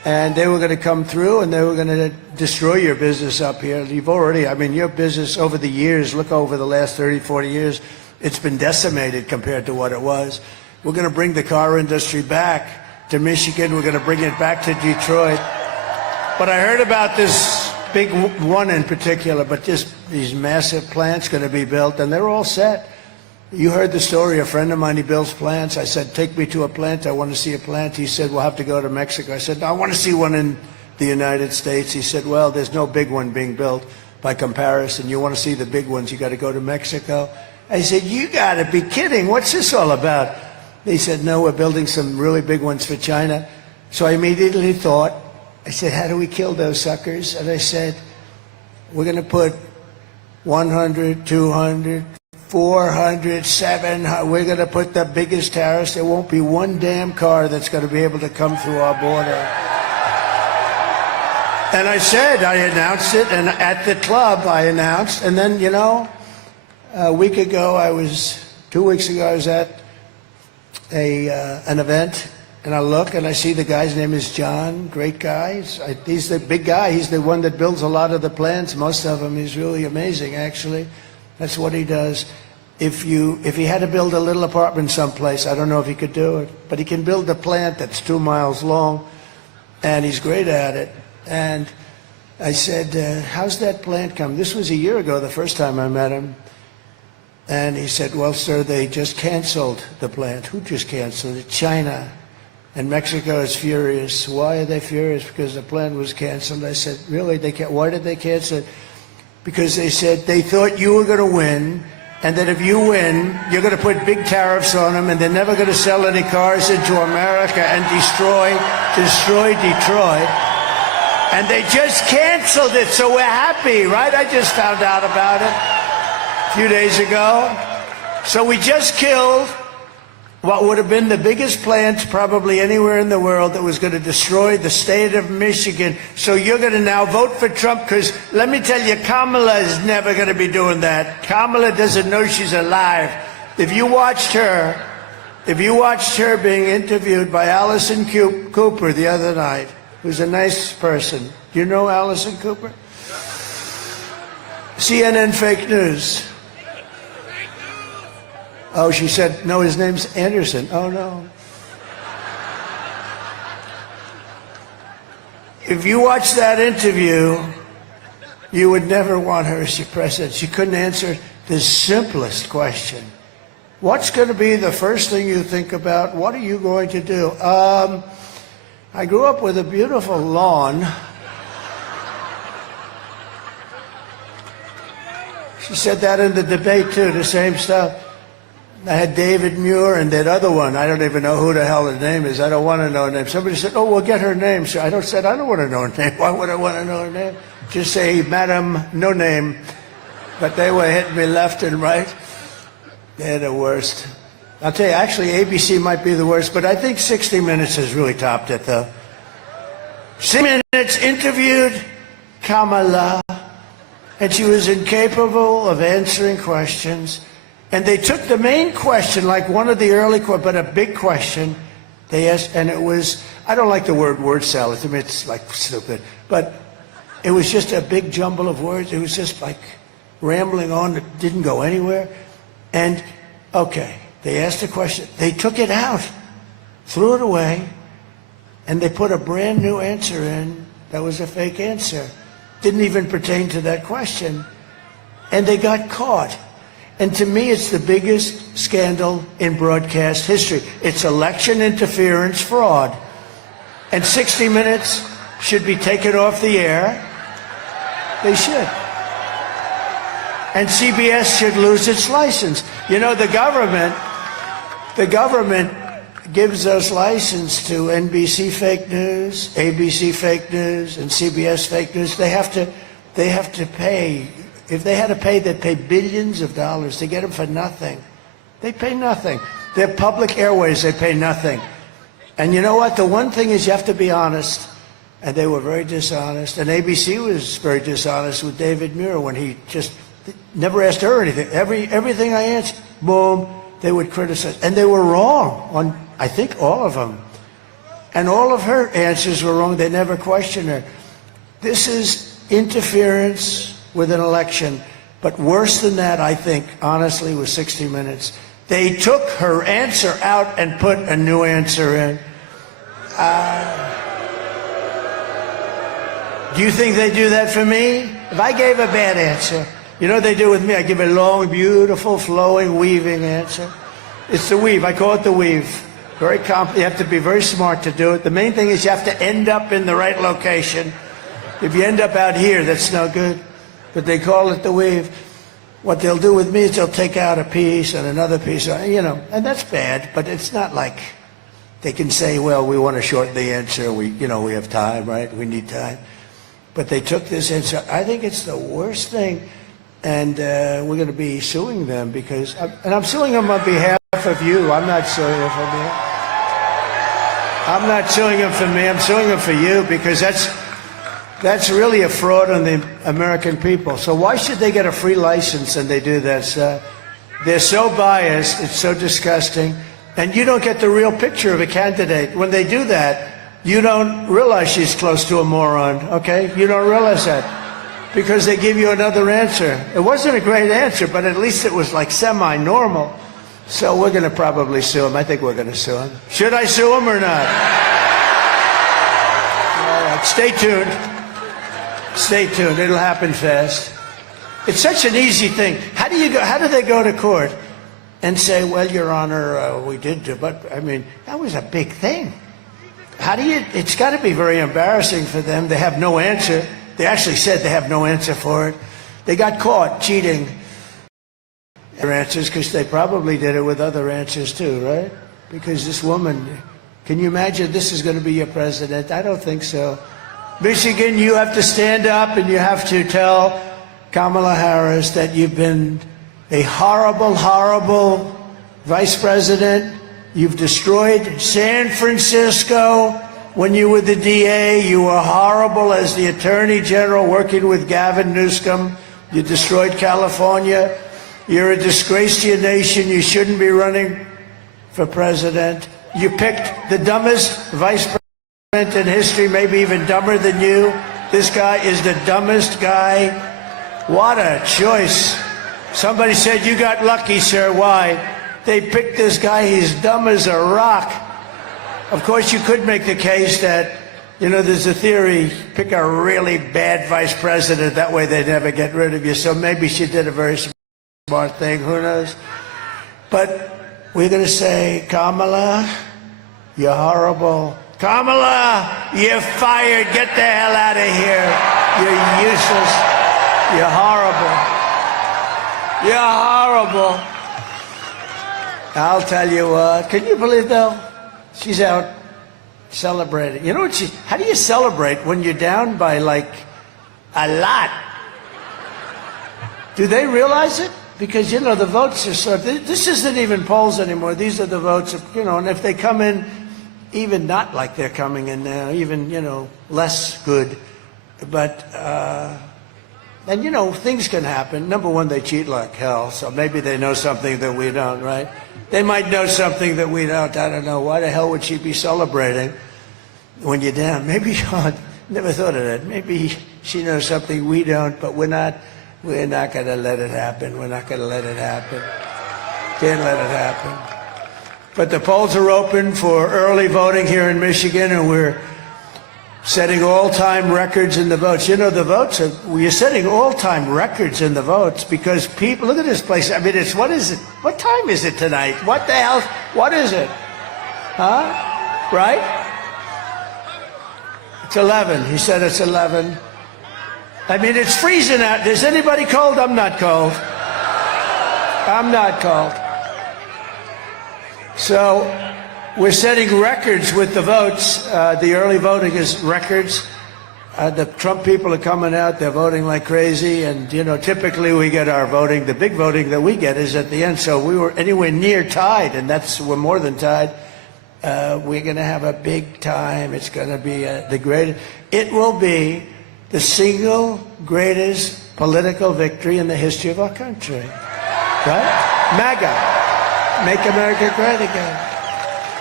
and they were going to come through and they were going to destroy your business up here. You've already, I mean, your business over the years, look over the last 30, 40 years, it's been decimated compared to what it was. We're going to bring the car industry back to Michigan. We're going to bring it back to Detroit. But I heard about this big one in particular, but these massive plants going to be built, and they're all set. You heard the story. A friend of mine, he builds plants. I said, take me to a plant. I want to see a plant. He said, we'll have to go to Mexico. I said, no, I want to see one in the United States. He said, well, there's no big one being built by comparison. You want to see the big ones, you got to go to Mexico. I said, you got to be kidding. What's this all about? He said, no, we're building some really big ones for China. So I immediately thought, I said, how do we kill those suckers? And I said, we're going to put 100, 200, 400, 700. We're going to put the biggest tariffs. There won't be one damn car that's going to be able to come through our border. And I said, I announced it, and at the club I announced, and then, you know, a week ago, 2 weeks ago, I was at an event, and I look and I see the guy's name is John, great guy. He's the big guy. He's the one that builds a lot of the plants, most of them. He's really amazing, actually. That's what he does. If he had to build a little apartment someplace, I don't know if he could do it, but he can build a plant that's 2 miles long, and he's great at it. And I said, how's that plant come? This was a year ago, the first time I met him. And he said, well, sir, they just canceled the plant. Who just canceled it? China. And Mexico is furious. Why are they furious? Because the plant was canceled. I said, really? Why did they cancel it? Because they said they thought you were going to win, and that if you win, you're going to put big tariffs on them, and they're never going to sell any cars into America and destroy Detroit. And they just canceled it, so we're happy, right? I just found out about it a few days ago. So we just killed what would have been the biggest plant probably anywhere in the world that was going to destroy the state of Michigan. So you're going to now vote for Trump, because let me tell you, Kamala is never going to be doing that. Kamala doesn't know she's alive. If you watched her being interviewed by Allison Cooper the other night, who's a nice person. Do you know Allison Cooper? CNN fake news. Oh, she said, no, his name's Anderson. Oh, no. If you watch that interview, you would never want her as your president. She couldn't answer the simplest question. What's going to be the first thing you think about? What are you going to do? I grew up with a beautiful lawn. She said that in the debate, too, the same stuff. I had David Muir and that other one. I don't even know who the hell her name is. I don't want to know her name. Somebody said, oh, we'll get her name. So I don't want to know her name. Why would I want to know her name? Just say, Madam No Name. But they were hitting me left and right. They're the worst. I'll tell you, actually, ABC might be the worst, but I think 60 Minutes has really topped it, though. 60 Minutes interviewed Kamala, and she was incapable of answering questions. And they took the main question, like one of the early questions, but a big question they asked, and it was, I don't like the word salad. To me, it's like stupid. But it was just a big jumble of words. It was just like rambling on. It didn't go anywhere. And, okay, they asked a question. They took it out, threw it away, and they put a brand new answer in that was a fake answer. Didn't even pertain to that question. And they got caught. And to me, it's the biggest scandal in broadcast history. It's election interference fraud. And 60 Minutes should be taken off the air. They should. And CBS should lose its license. You know, the government gives us license to NBC fake news, ABC fake news, and CBS fake news. They have to pay. If they had to pay, they'd pay billions of dollars to get them for nothing. They pay nothing. They're public airways. They pay nothing. And you know what? The one thing is you have to be honest. And they were very dishonest. And ABC was very dishonest with David Muir when he just never asked her anything. Everything I answered, boom, they would criticize. And they were wrong on, I think, all of them. And all of her answers were wrong. They never questioned her. This is interference with an election. But worse than that, I think, honestly, was 60 Minutes. They took her answer out and put a new answer in. Do you think they do that for me? If I gave a bad answer, you know what they do with me? I give a long, beautiful, flowing, weaving answer. It's the weave. I call it the weave. Very you have to be very smart to do it. The main thing is you have to end up in the right location. If you end up out here, that's no good. But they call it the weave. What they'll do with me is they'll take out a piece and another piece, you know, and that's bad, but it's not like they can say, well, we want to shorten the answer. We have time, right? We need time. But they took this answer. I think it's the worst thing. And we're going to be suing them because, and I'm suing them on behalf of you. I'm not suing them for me. I'm not suing them for me. I'm suing them for you because that's really a fraud on the American people. So why should they get a free license and they do this? They're so biased. It's so disgusting. And you don't get the real picture of a candidate. When they do that, you don't realize she's close to a moron, okay? You don't realize that because they give you another answer. It wasn't a great answer, but at least it was like semi-normal. So we're going to probably sue him. I think we're going to sue him. Should I sue him or not? All right, stay tuned. Stay tuned. It'll happen fast. It's such an easy thing. How do they go to court and say, well, Your Honor, we did do, but I mean, that was a big thing. It's got to be very embarrassing for them. They have no answer. They actually said they have no answer for it. They got caught cheating their answers because they probably did it with other answers too, right? Because this woman, can you imagine this is going to be your president? I don't think so. Michigan, you have to stand up and you have to tell Kamala Harris that you've been a horrible, horrible vice president. You've destroyed San Francisco. When you were the DA, you were horrible as the Attorney General working with Gavin Newsom. You destroyed California. You're a disgrace to your nation. You shouldn't be running for president. You picked the dumbest vice president in history, maybe even dumber than you. This guy is the dumbest guy. What a choice. Somebody said you got lucky, sir. Why? They picked this guy, he's dumb as a rock. Of course, you could make the case that, you know, there's a theory, pick a really bad vice president, that way they never get rid of you. So maybe she did a very smart thing, who knows? But we're going to say, Kamala, you're horrible. Kamala, you're fired. Get the hell out of here. You're useless. You're horrible. You're horrible. I'll tell you what. Can you believe, though? She's out celebrating. You know what how do you celebrate when you're down by, like, a lot? Do they realize it? Because, you know, the votes are so... This isn't even polls anymore. These are the votes, you know, and if they come in even not like they're coming in now, even, you know, less good. But, and, you know, things can happen. Number one, they cheat like hell, so maybe they know something that we don't, right? They might know something that we don't. I don't know. Why the hell would she be celebrating when you're down? Maybe, never thought of that. Maybe she knows something we don't, but we're not going to let it happen. We're not going to let it happen. Can't let it happen. But the polls are open for early voting here in Michigan, and we're setting all-time records in the votes. You know, the votes we're setting all-time records in the votes because people, look at this place. I mean, what is it? What time is it tonight? What the hell? What is it? Huh? Right? It's 11. He said it's 11. I mean, it's freezing out. Is anybody cold? I'm not cold. I'm not cold. So we're setting records with the votes. The early voting is records. The Trump people are coming out. They're voting like crazy. And, you know, typically we get our voting. The big voting that we get is at the end. So we were anywhere near tied, and we're more than tied. We're going to have a big time. It's going to be the greatest. It will be the single greatest political victory in the history of our country. Right? MAGA. Make America great again.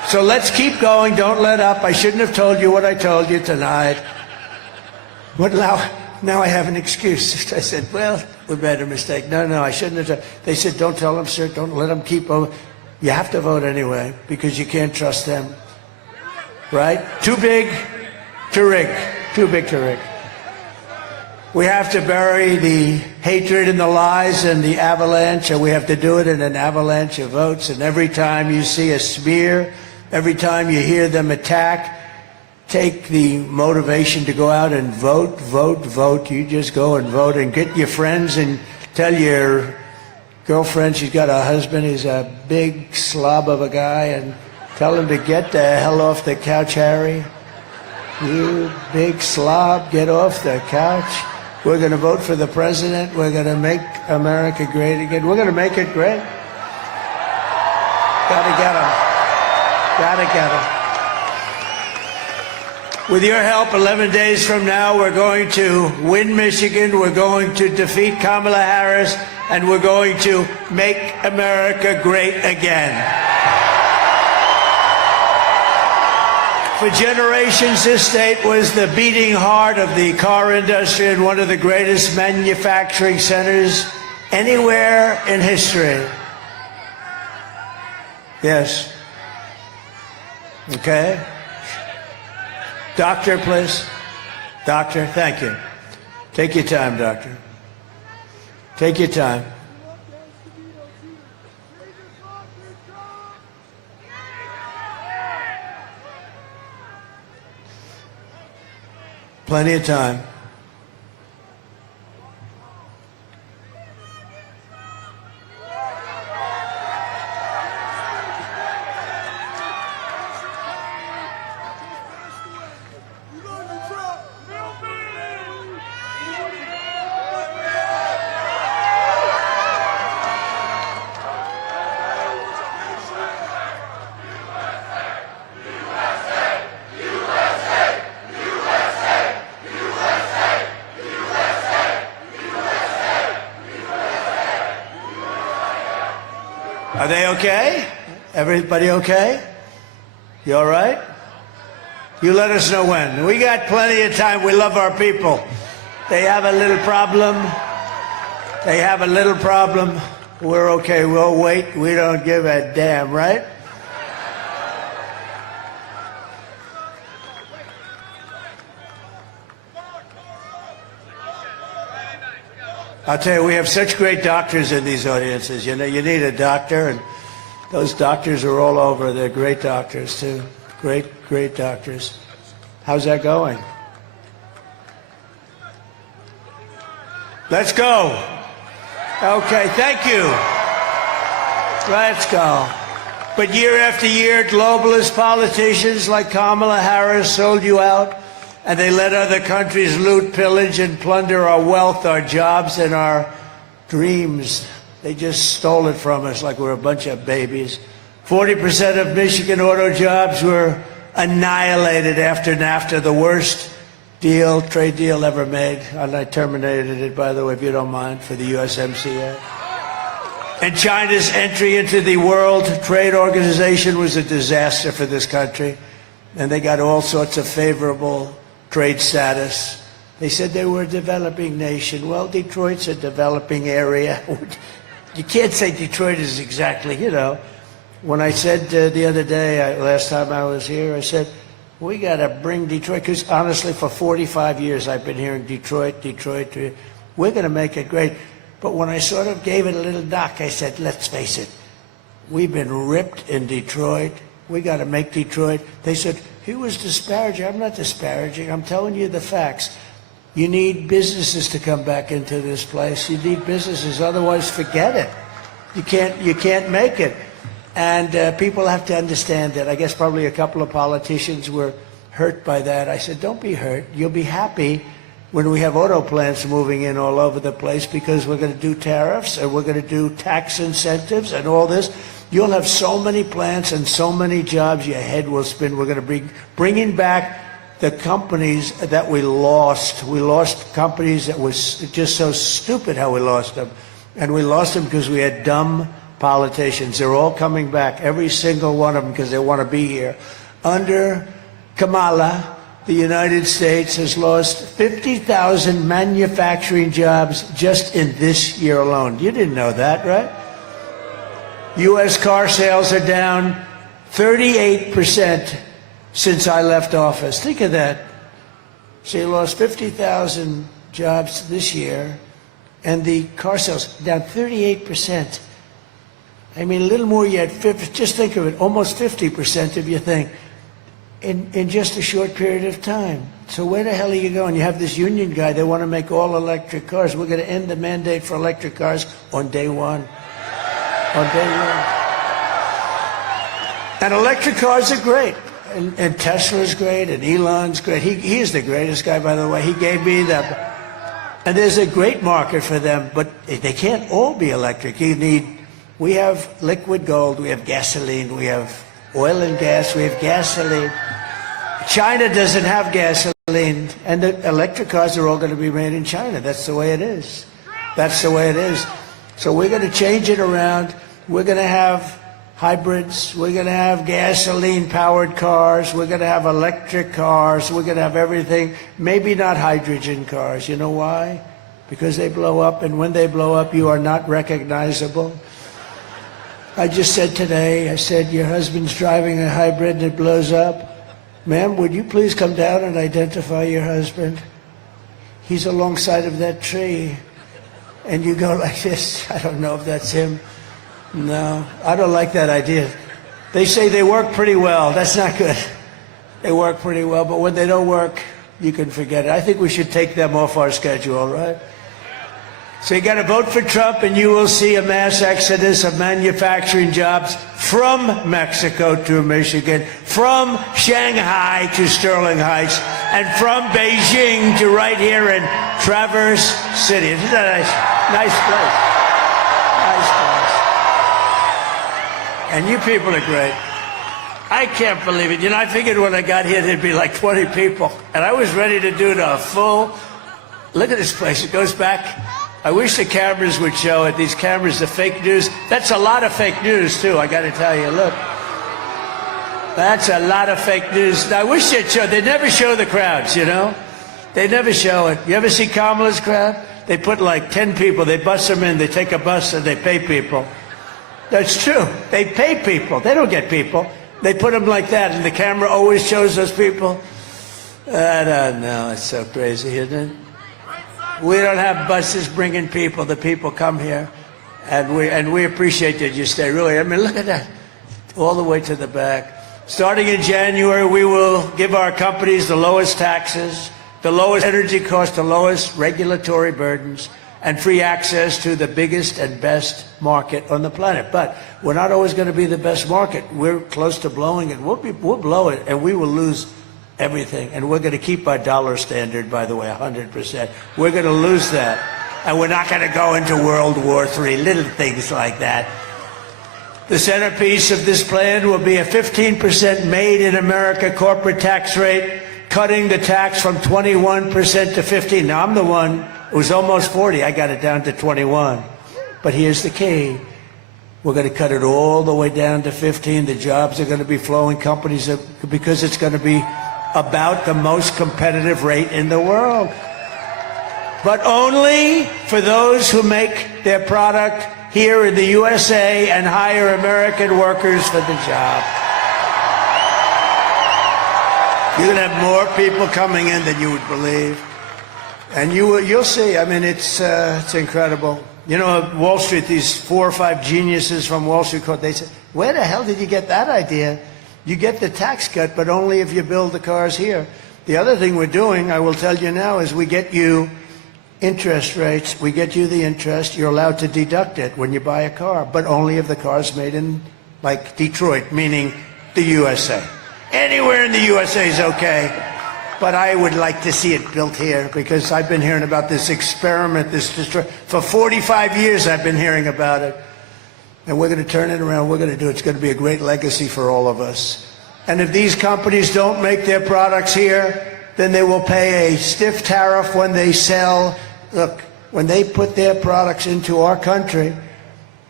So let's keep going. Don't let up. I shouldn't have told you what I told you tonight. What now I have an excuse. I said, well, we made a mistake. No, I shouldn't have. They said, don't tell them, sir. Don't let them keep over. You have to vote anyway because you can't trust them. Right? Too big to rig. Too big to rig. We have to bury the hatred and the lies and the avalanche, and we have to do it in an avalanche of votes. And every time you see a smear, every time you hear them attack, take the motivation to go out and vote, vote, vote. You just go and vote and get your friends and tell your girlfriend she's got a husband, he's a big slob of a guy, and tell him to get the hell off the couch, Harry. You big slob, get off the couch. We're going to vote for the president. We're going to make America great again. We're going to make it great. Got to get him. Got to get him. With your help, 11 days from now, we're going to win Michigan. We're going to defeat Kamala Harris. And we're going to make America great again. For generations, this state was the beating heart of the car industry and one of the greatest manufacturing centers anywhere in history. Yes. Okay. Doctor, please. Doctor, thank you. Take your time, doctor. Take your time. Plenty of time. Are they okay? Everybody okay? You all right? You let us know when. We got plenty of time. We love our people. They have a little problem. They have a little problem. We're okay. We'll wait. We don't give a damn, right? I'll tell you, we have such great doctors in these audiences. You know, you need a doctor, and those doctors are all over. They're great doctors, too. Great, great doctors. How's that going? Let's go. Okay, thank you. Let's go. But year after year, globalist politicians like Kamala Harris sold you out. And they let other countries loot, pillage, and plunder our wealth, our jobs, and our dreams. They just stole it from us like we're a bunch of babies. 40% of Michigan auto jobs were annihilated after NAFTA, the worst trade deal ever made. And I terminated it, by the way, if you don't mind, for the USMCA. And China's entry into the World Trade Organization was a disaster for this country. And they got all sorts of favorable trade status. They said they were a developing nation. Well, Detroit's a developing area. You can't say Detroit is exactly, you know. When I said the other day, last time I was here, I said, we got to bring Detroit, because honestly, for 45 years, I've been hearing Detroit, Detroit. We're going to make it great. But when I sort of gave it a little knock, I said, let's face it, we've been ripped in Detroit. We got to make Detroit. They said, he was disparaging. I'm not disparaging. I'm telling you the facts. You need businesses to come back into this place. You need businesses. Otherwise, forget it. You can't make it. And people have to understand that. I guess probably a couple of politicians were hurt by that. I said, don't be hurt. You'll be happy when we have auto plants moving in all over the place, because we're going to do tariffs and we're going to do tax incentives and all this. You'll have so many plants and so many jobs, your head will spin. We're going to be bringing back the companies that we lost. We lost companies that was just so stupid how we lost them. And we lost them because we had dumb politicians. They're all coming back, every single one of them, because they want to be here. Under Kamala, the United States has lost 50,000 manufacturing jobs just in this year alone. You didn't know that, right? U.S. car sales are down 38% since I left office. Think of that. She lost 50,000 jobs this year, and the car sales down 38%. I mean, a little more yet, just think of it, almost 50% if you think, in just a short period of time. So where the hell are you going? You have this union guy, they want to make all electric cars. We're going to end the mandate for electric cars on day one. On day one. And electric cars are great. And Tesla's great, and Elon's great. He is the greatest guy, by the way. He gave me the... And there's a great market for them, but they can't all be electric. We have liquid gold, we have gasoline, we have oil and gas, we have gasoline. China doesn't have gasoline, and the electric cars are all going to be made in China. That's the way it is. That's the way it is. So we're going to change it around. We're going to have hybrids. We're going to have gasoline-powered cars. We're going to have electric cars. We're going to have everything. Maybe not hydrogen cars. You know why? Because they blow up, and when they blow up, you are not recognizable. I just said today, I said, your husband's driving a hybrid and it blows up. Ma'am, would you please come down and identify your husband? He's alongside of that tree. And you go like this. I don't know if that's him. No, I don't like that idea. They say they work pretty well. That's not good. They work pretty well, but when they don't work, you can forget it. I think we should take them off our schedule, right? So you got to vote for Trump, and you will see a mass exodus of manufacturing jobs from Mexico to Michigan, from Shanghai to Sterling Heights, and from Beijing to right here in Traverse City. Isn't that a nice place? Nice place. And you people are great. I can't believe it. You know, I figured when I got here there'd be like 20 people, and I was ready to do the full. Look at this place. It goes back. I wish the cameras would show it. These cameras, the fake news. That's a lot of fake news, too, I got to tell you. Look. That's a lot of fake news. I wish they'd show. They never show the crowds, you know? They never show it. You ever see Kamala's crowd? They put like 10 people. They bus them in. They take a bus and they pay people. That's true. They pay people. They don't get people. They put them like that, and the camera always shows those people. I don't know. It's so crazy, isn't it? We don't have buses bringing people. The people come here, and we appreciate that you stay. Really, I mean, look at that, all the way to the back. Starting in January, we will give our companies the lowest taxes, the lowest energy costs, the lowest regulatory burdens, and free access to the biggest and best market on the planet. But we're not always going to be the best market. We're close to blowing it. We'll blow it, and we will lose everything. And we're going to keep our dollar standard, by the way, 100%. We're going to lose that. And we're not going to go into World War III, little things like that. The centerpiece of this plan will be a 15% made in America corporate tax rate, cutting the tax from 21% to 15%. Now, I'm the one who was almost 40. I got it down to 21. But here's the key. We're going to cut it all the way down to 15. The jobs are going to be flowing, companies, because it's going to be about the most competitive rate in the world. But only for those who make their product here in the USA and hire American workers for the job. You're going to have more people coming in than you would believe. And you'll see. I mean, it's incredible. You know, Wall Street, these 4 or 5 geniuses from Wall Street, they say, where the hell did you get that idea? You get the tax cut, but only if you build the cars here. The other thing we're doing, I will tell you now, is we get you interest rates. We get you the interest. You're allowed to deduct it when you buy a car, but only if the car's made in, like, Detroit, meaning the USA. Anywhere in the USA is okay, but I would like to see it built here, because I've been hearing about this experiment, for 45 years I've been hearing about it. And we're going to turn it around. We're going to do it. It's going to be a great legacy for all of us. And if these companies don't make their products here, then they will pay a stiff tariff when they sell. Look, when they put their products into our country,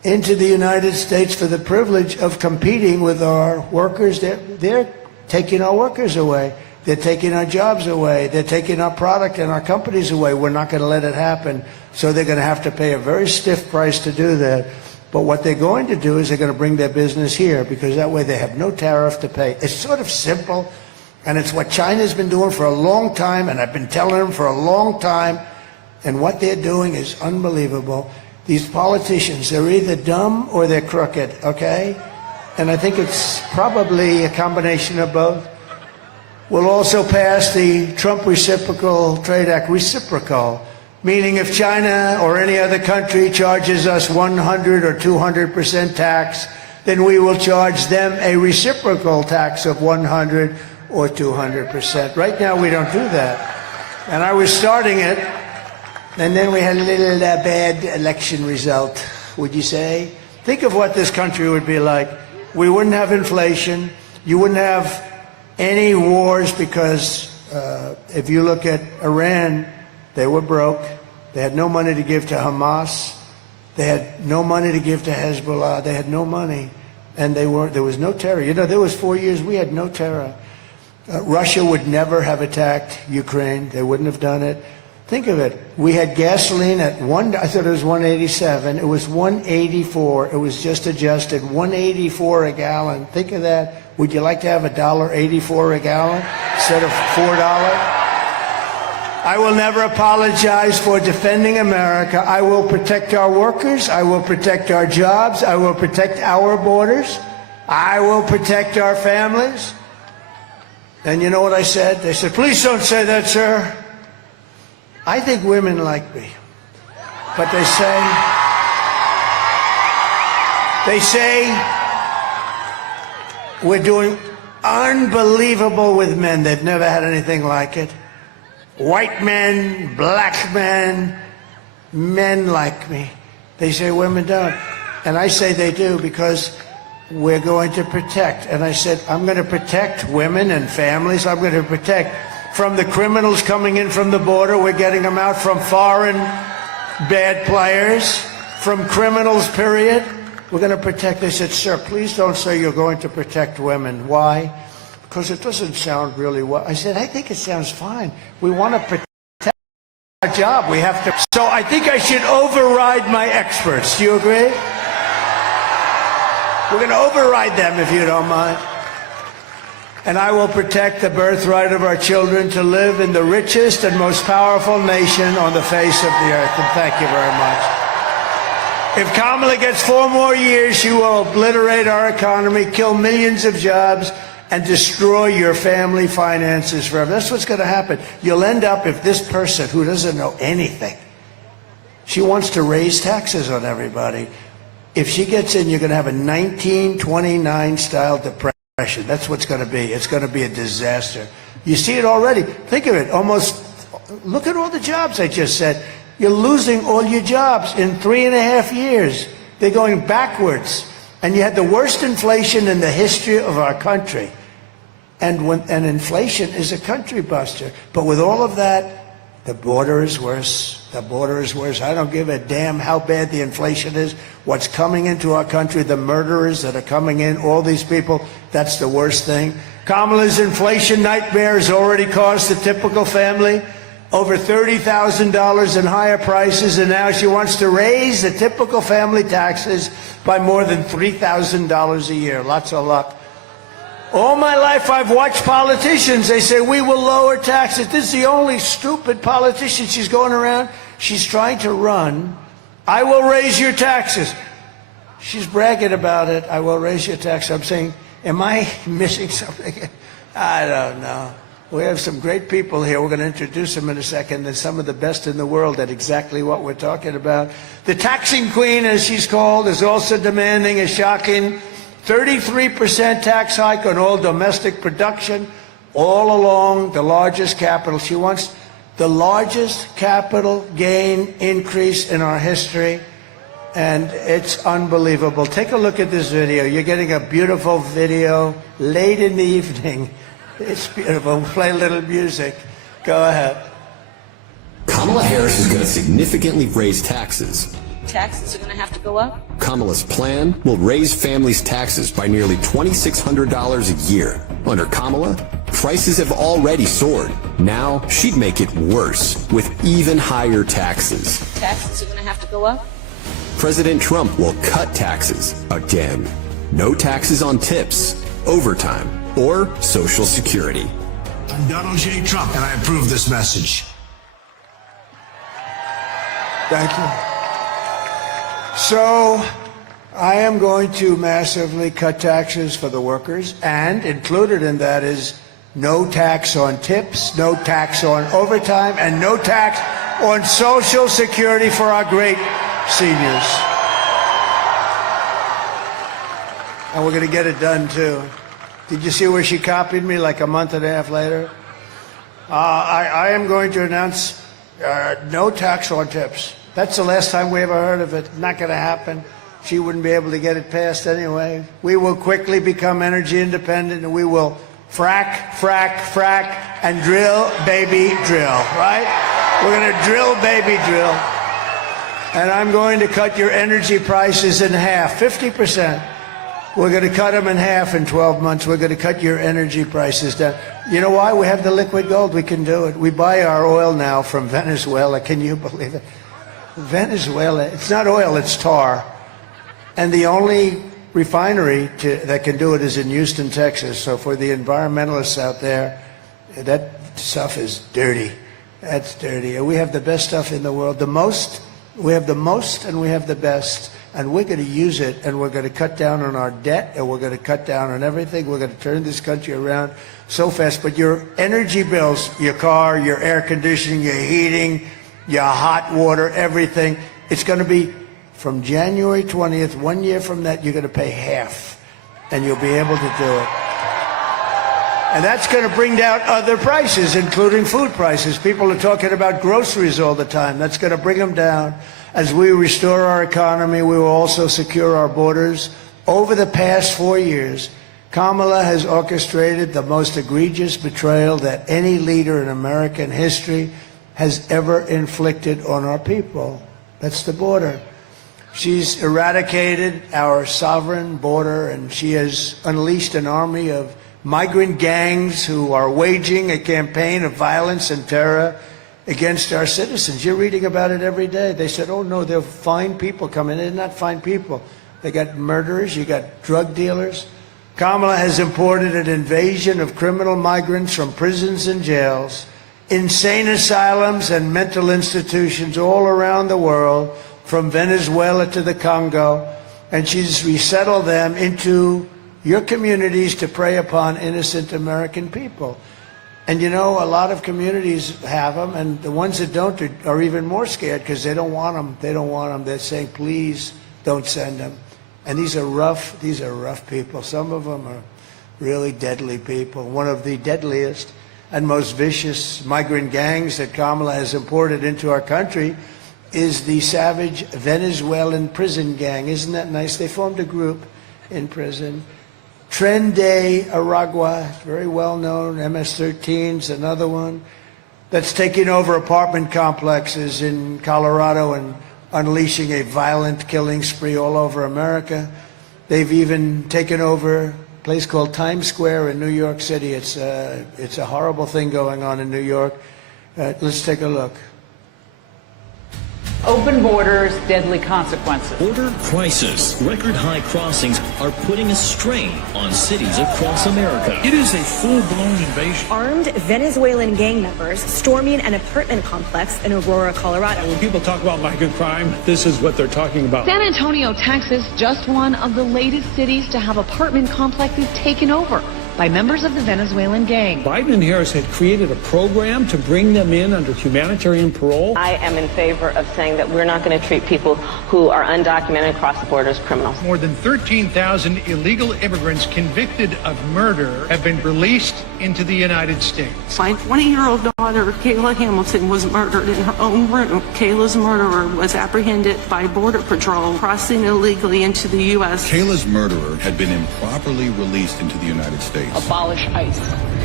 into the United States for the privilege of competing with our workers. They're taking our workers away. They're taking our jobs away. They're taking our product and our companies away. We're not going to let it happen. So they're going to have to pay a very stiff price to do that. But what they're going to do is they're going to bring their business here, because that way they have no tariff to pay. It's sort of simple, and it's what China's been doing for a long time, and I've been telling them for a long time. And what they're doing is unbelievable. These politicians, they're either dumb or they're crooked, okay? And I think it's probably a combination of both. We'll also pass the Trump Reciprocal Trade Act, reciprocal, meaning if China or any other country charges us 100 or 200% tax, then we will charge them a reciprocal tax of 100 or 200%. Right now, we don't do that. And I was starting it, and then we had a little bad election result, would you say? Think of what this country would be like. We wouldn't have inflation. You wouldn't have any wars, because if you look at Iran, they were broke. They had no money to give to Hamas. They had no money to give to Hezbollah. They had no money. And there was no terror. You know, there was 4 years we had no terror. Russia would never have attacked Ukraine. They wouldn't have done it. Think of it. We had gasoline at I thought it was 187. It was 184. It was just adjusted. 184 a gallon. Think of that. Would you like to have $1.84 a gallon instead of $4? I will never apologize for defending America. I will protect our workers. I will protect our jobs. I will protect our borders. I will protect our families. And you know what I said? They said, please don't say that, sir. I think women like me. But they say we're doing unbelievable with men. They've never had anything like it. White men, black men, men like me. They say women don't. And I say they do, because we're going to protect. And I said, I'm going to protect women and families. I'm going to protect from the criminals coming in from the border. We're getting them out from foreign bad players, from criminals, period. We're going to protect. They said, sir, please don't say you're going to protect women. Why? Because it doesn't sound really well. I said, I think it sounds fine. We want to protect our job. We have to. So I think I should override my experts. Do you agree? We're going to override them, if you don't mind. And I will protect the birthright of our children to live in the richest and most powerful nation on the face of the earth. And thank you very much. If Kamala gets 4 more years, she will obliterate our economy, kill millions of jobs, and destroy your family finances forever. That's what's going to happen. You'll end up, if this person who doesn't know anything, she wants to raise taxes on everybody. If she gets in, you're going to have a 1929 style depression. That's what's going to be. It's going to be a disaster. You see it already. Think of it. Almost, look at all the jobs I just said. You're losing all your jobs in 3.5 years. They're going backwards. And you had the worst inflation in the history of our country. And inflation is a country buster. But with all of that, the border is worse. The border is worse. I don't give a damn how bad the inflation is. What's coming into our country, the murderers that are coming in, all these people, that's the worst thing. Kamala's inflation nightmare has already cost the typical family over $30,000 in higher prices, and now she wants to raise the typical family taxes by more than $3,000 a year. Lots of luck. All my life I've watched politicians. They say, we will lower taxes. This is the only stupid politician she's going around. She's trying to run. I will raise your taxes. She's bragging about it. I will raise your taxes. I'm saying, am I missing something? I don't know. We have some great people here. We're going to introduce them in a second. They're some of the best in the world at exactly what we're talking about. The taxing queen, as she's called, is also demanding a shocking 33% tax hike on all domestic production, all along the largest capital. She wants the largest capital gain increase in our history, and it's unbelievable. Take a look at this video. You're getting a beautiful video late in the evening. It's beautiful. We'll play a little music. Go ahead. Kamala Harris is going to significantly raise taxes Taxes are going to have to go up. Kamala's plan will raise families' taxes by nearly $2,600 a year. Under Kamala, prices have already soared. Now she'd make it worse with even higher taxes. Taxes are going to have to go up. President Trump will cut taxes again. No taxes on tips, overtime, or Social Security. I'm Donald J. Trump, and I approve this message. Thank you. So, I am going to massively cut taxes for the workers, and included in that is no tax on tips, no tax on overtime, and no tax on Social Security for our great seniors. And we're going to get it done, too. Did you see where she copied me like a month and a half later? I am going to announce no tax on tips. That's the last time we ever heard of it. Not going to happen. She wouldn't be able to get it passed anyway. We will quickly become energy independent, and we will frack, frack, frack, and drill, baby, drill, right? We're going to drill, baby, drill. And I'm going to cut your energy prices in half, 50%. We're going to cut them in half in 12 months. We're going to cut your energy prices down. You know why? We have the liquid gold. We can do it. We buy our oil now from Venezuela. Can you believe it? Venezuela, it's not oil, it's tar. And the only refinery that can do it is in Houston, Texas. So for the environmentalists out there, that stuff is dirty. That's dirty. And we have the best stuff in the world. We have the most and we have the best. And we're going to use it, and we're going to cut down on our debt, and we're going to cut down on everything. We're going to turn this country around so fast. But your energy bills, your car, your air conditioning, your heating, your hot water, everything, it's going to be from January 20th, 1 year from that, you're going to pay half, and you'll be able to do it. And that's going to bring down other prices, including food prices. People are talking about groceries all the time. That's going to bring them down. As we restore our economy, we will also secure our borders. Over the past 4 years, Kamala has orchestrated the most egregious betrayal that any leader in American history has ever inflicted on our people. That's the border. She's eradicated our sovereign border, and she has unleashed an army of migrant gangs who are waging a campaign of violence and terror against our citizens. You're reading about it every day. They said, oh no, they're fine people coming in. They're not fine people. They got murderers, you got drug dealers. Kamala has imported an invasion of criminal migrants from prisons and jails, insane asylums and mental institutions all around the world, from Venezuela to the Congo, and she's resettled them into your communities to prey upon innocent American people. And you know, a lot of communities have them, and the ones that don't are even more scared because they don't want them. They don't want them. They're saying, please don't send them. And these are rough people. Some of them are really deadly people. One of the deadliest and most vicious migrant gangs that Kamala has imported into our country is the savage Venezuelan prison gang. Isn't that nice? They formed a group in prison. Tren de Aragua, very well known, MS-13's another one, that's taking over apartment complexes in Colorado and unleashing a violent killing spree all over America. They've even taken over a place called Times Square in New York City. It's a horrible thing going on in New York. Let's take a look. Open borders, deadly consequences. Border crisis. Record high crossings are putting a strain on cities across America. It is a full-blown invasion. Armed Venezuelan gang members storming an apartment complex in Aurora, Colorado. When people talk about migrant crime, this is what they're talking about. San Antonio, Texas, just one of the latest cities to have apartment complexes taken over by members of the Venezuelan gang. Biden and Harris had created a program to bring them in under humanitarian parole. I am in favor of saying that we're not going to treat people who are undocumented across the border as criminals. More than 13,000 illegal immigrants convicted of murder have been released into the United States. My 20-year-old daughter, Kayla Hamilton, was murdered in her own room. Kayla's murderer was apprehended by Border Patrol crossing illegally into the U.S. Kayla's murderer had been improperly released into the United States. Abolish ICE.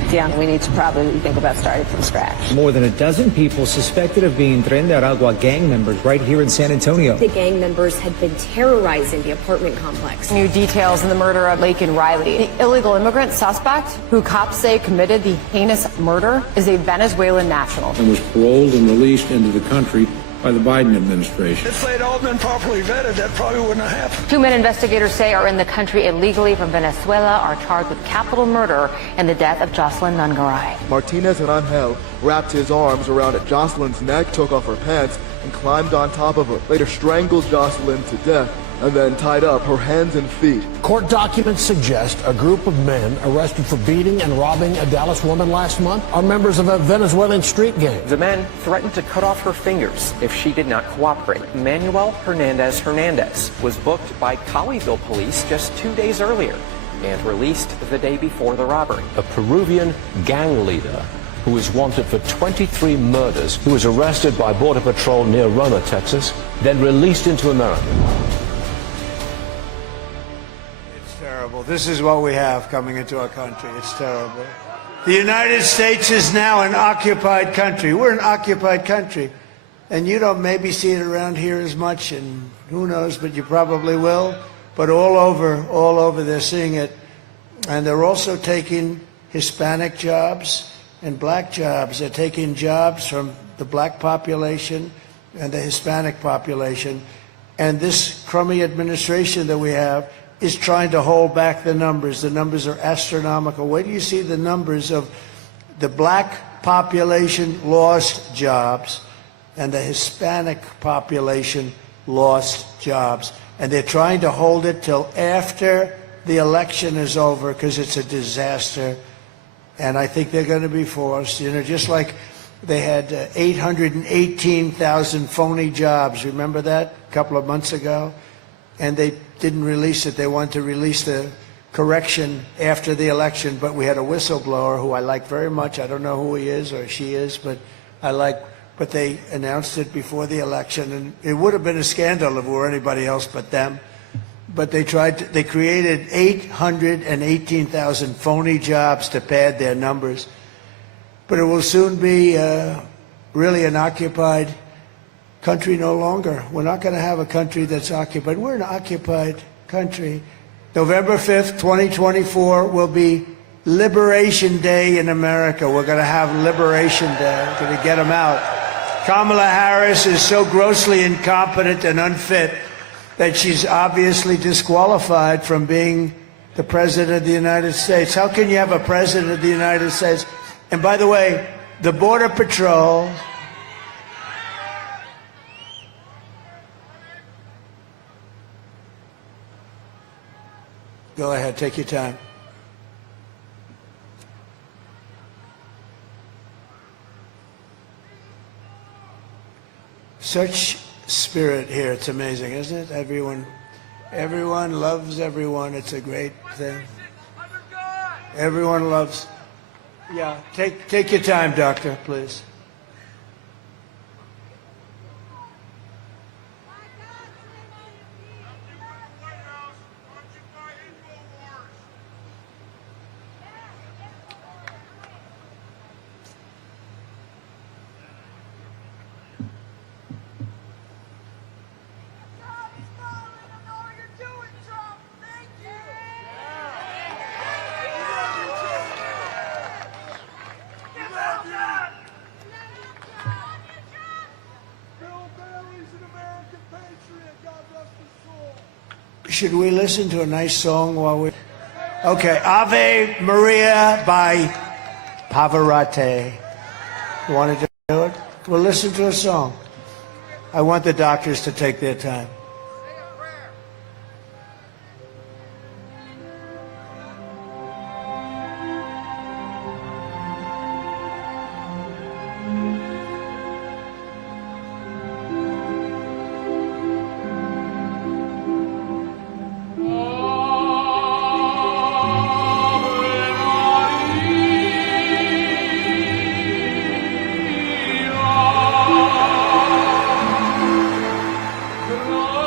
Yeah, we need to probably think about starting from scratch. More than a dozen people suspected of being Tren de Aragua gang members right here in San Antonio. The gang members had been terrorizing the apartment complex. New details in the murder of Laken Riley. The illegal immigrant suspect, who cops say committed the heinous murder, is a Venezuelan national. And was paroled and released into the country by the Biden administration. If they'd all been properly vetted, that probably wouldn't have happened. Two men investigators say are in the country illegally from Venezuela are charged with capital murder in the death of Jocelyn Nungaray. Martinez Rangel wrapped his arms around Jocelyn's neck, took off her pants, and climbed on top of her. Later strangled Jocelyn to death and then tied up her hands and feet. Court documents suggest a group of men arrested for beating and robbing a Dallas woman last month are members of a Venezuelan street gang. The men threatened to cut off her fingers if she did not cooperate. Manuel Hernandez was booked by Colleyville police just 2 days earlier and released the day before the robbery. A Peruvian gang leader who is wanted for 23 murders, who was arrested by Border Patrol near Rona, Texas, then released into America. Terrible. This is what we have coming into our country. It's terrible. The United States is now an occupied country. We're an occupied country. And you don't maybe see it around here as much, and who knows, but you probably will. But all over they're seeing it. And they're also taking Hispanic jobs and black jobs. They're taking jobs from the black population and the Hispanic population. And this crummy administration that we have is trying to hold back the numbers. The numbers are astronomical. Wait till you see the numbers of the black population lost jobs and the Hispanic population lost jobs. And they're trying to hold it till after the election is over because it's a disaster. And I think they're going to be forced, just like they had 818,000 phony jobs. Remember that a couple of months ago? And they didn't release it. They wanted to release the correction after the election, but we had a whistleblower who I like very much. I don't know who he is or she is, but but they announced it before the election, and it would have been a scandal if it were anybody else but them. But they created 818,000 phony jobs to pad their numbers. But it will soon be really an occupied country no longer. We're not going to have a country that's occupied. We're an occupied country. November 5th, 2024 will be Liberation Day in America. We're going to have Liberation Day. We're going to get them out. Kamala Harris is so grossly incompetent and unfit that she's obviously disqualified from being the President of the United States. How can you have a President of the United States? And by the way, the Border Patrol... Go ahead, take your time. Such spirit here, it's amazing, isn't it? Everyone loves everyone. It's a great thing. Everyone loves. Yeah, take your time, doctor, please. Should we listen to a nice song while we... Okay, Ave Maria by Pavarotti. You want to do it? We'll listen to a song. I want the doctors to take their time. Lord.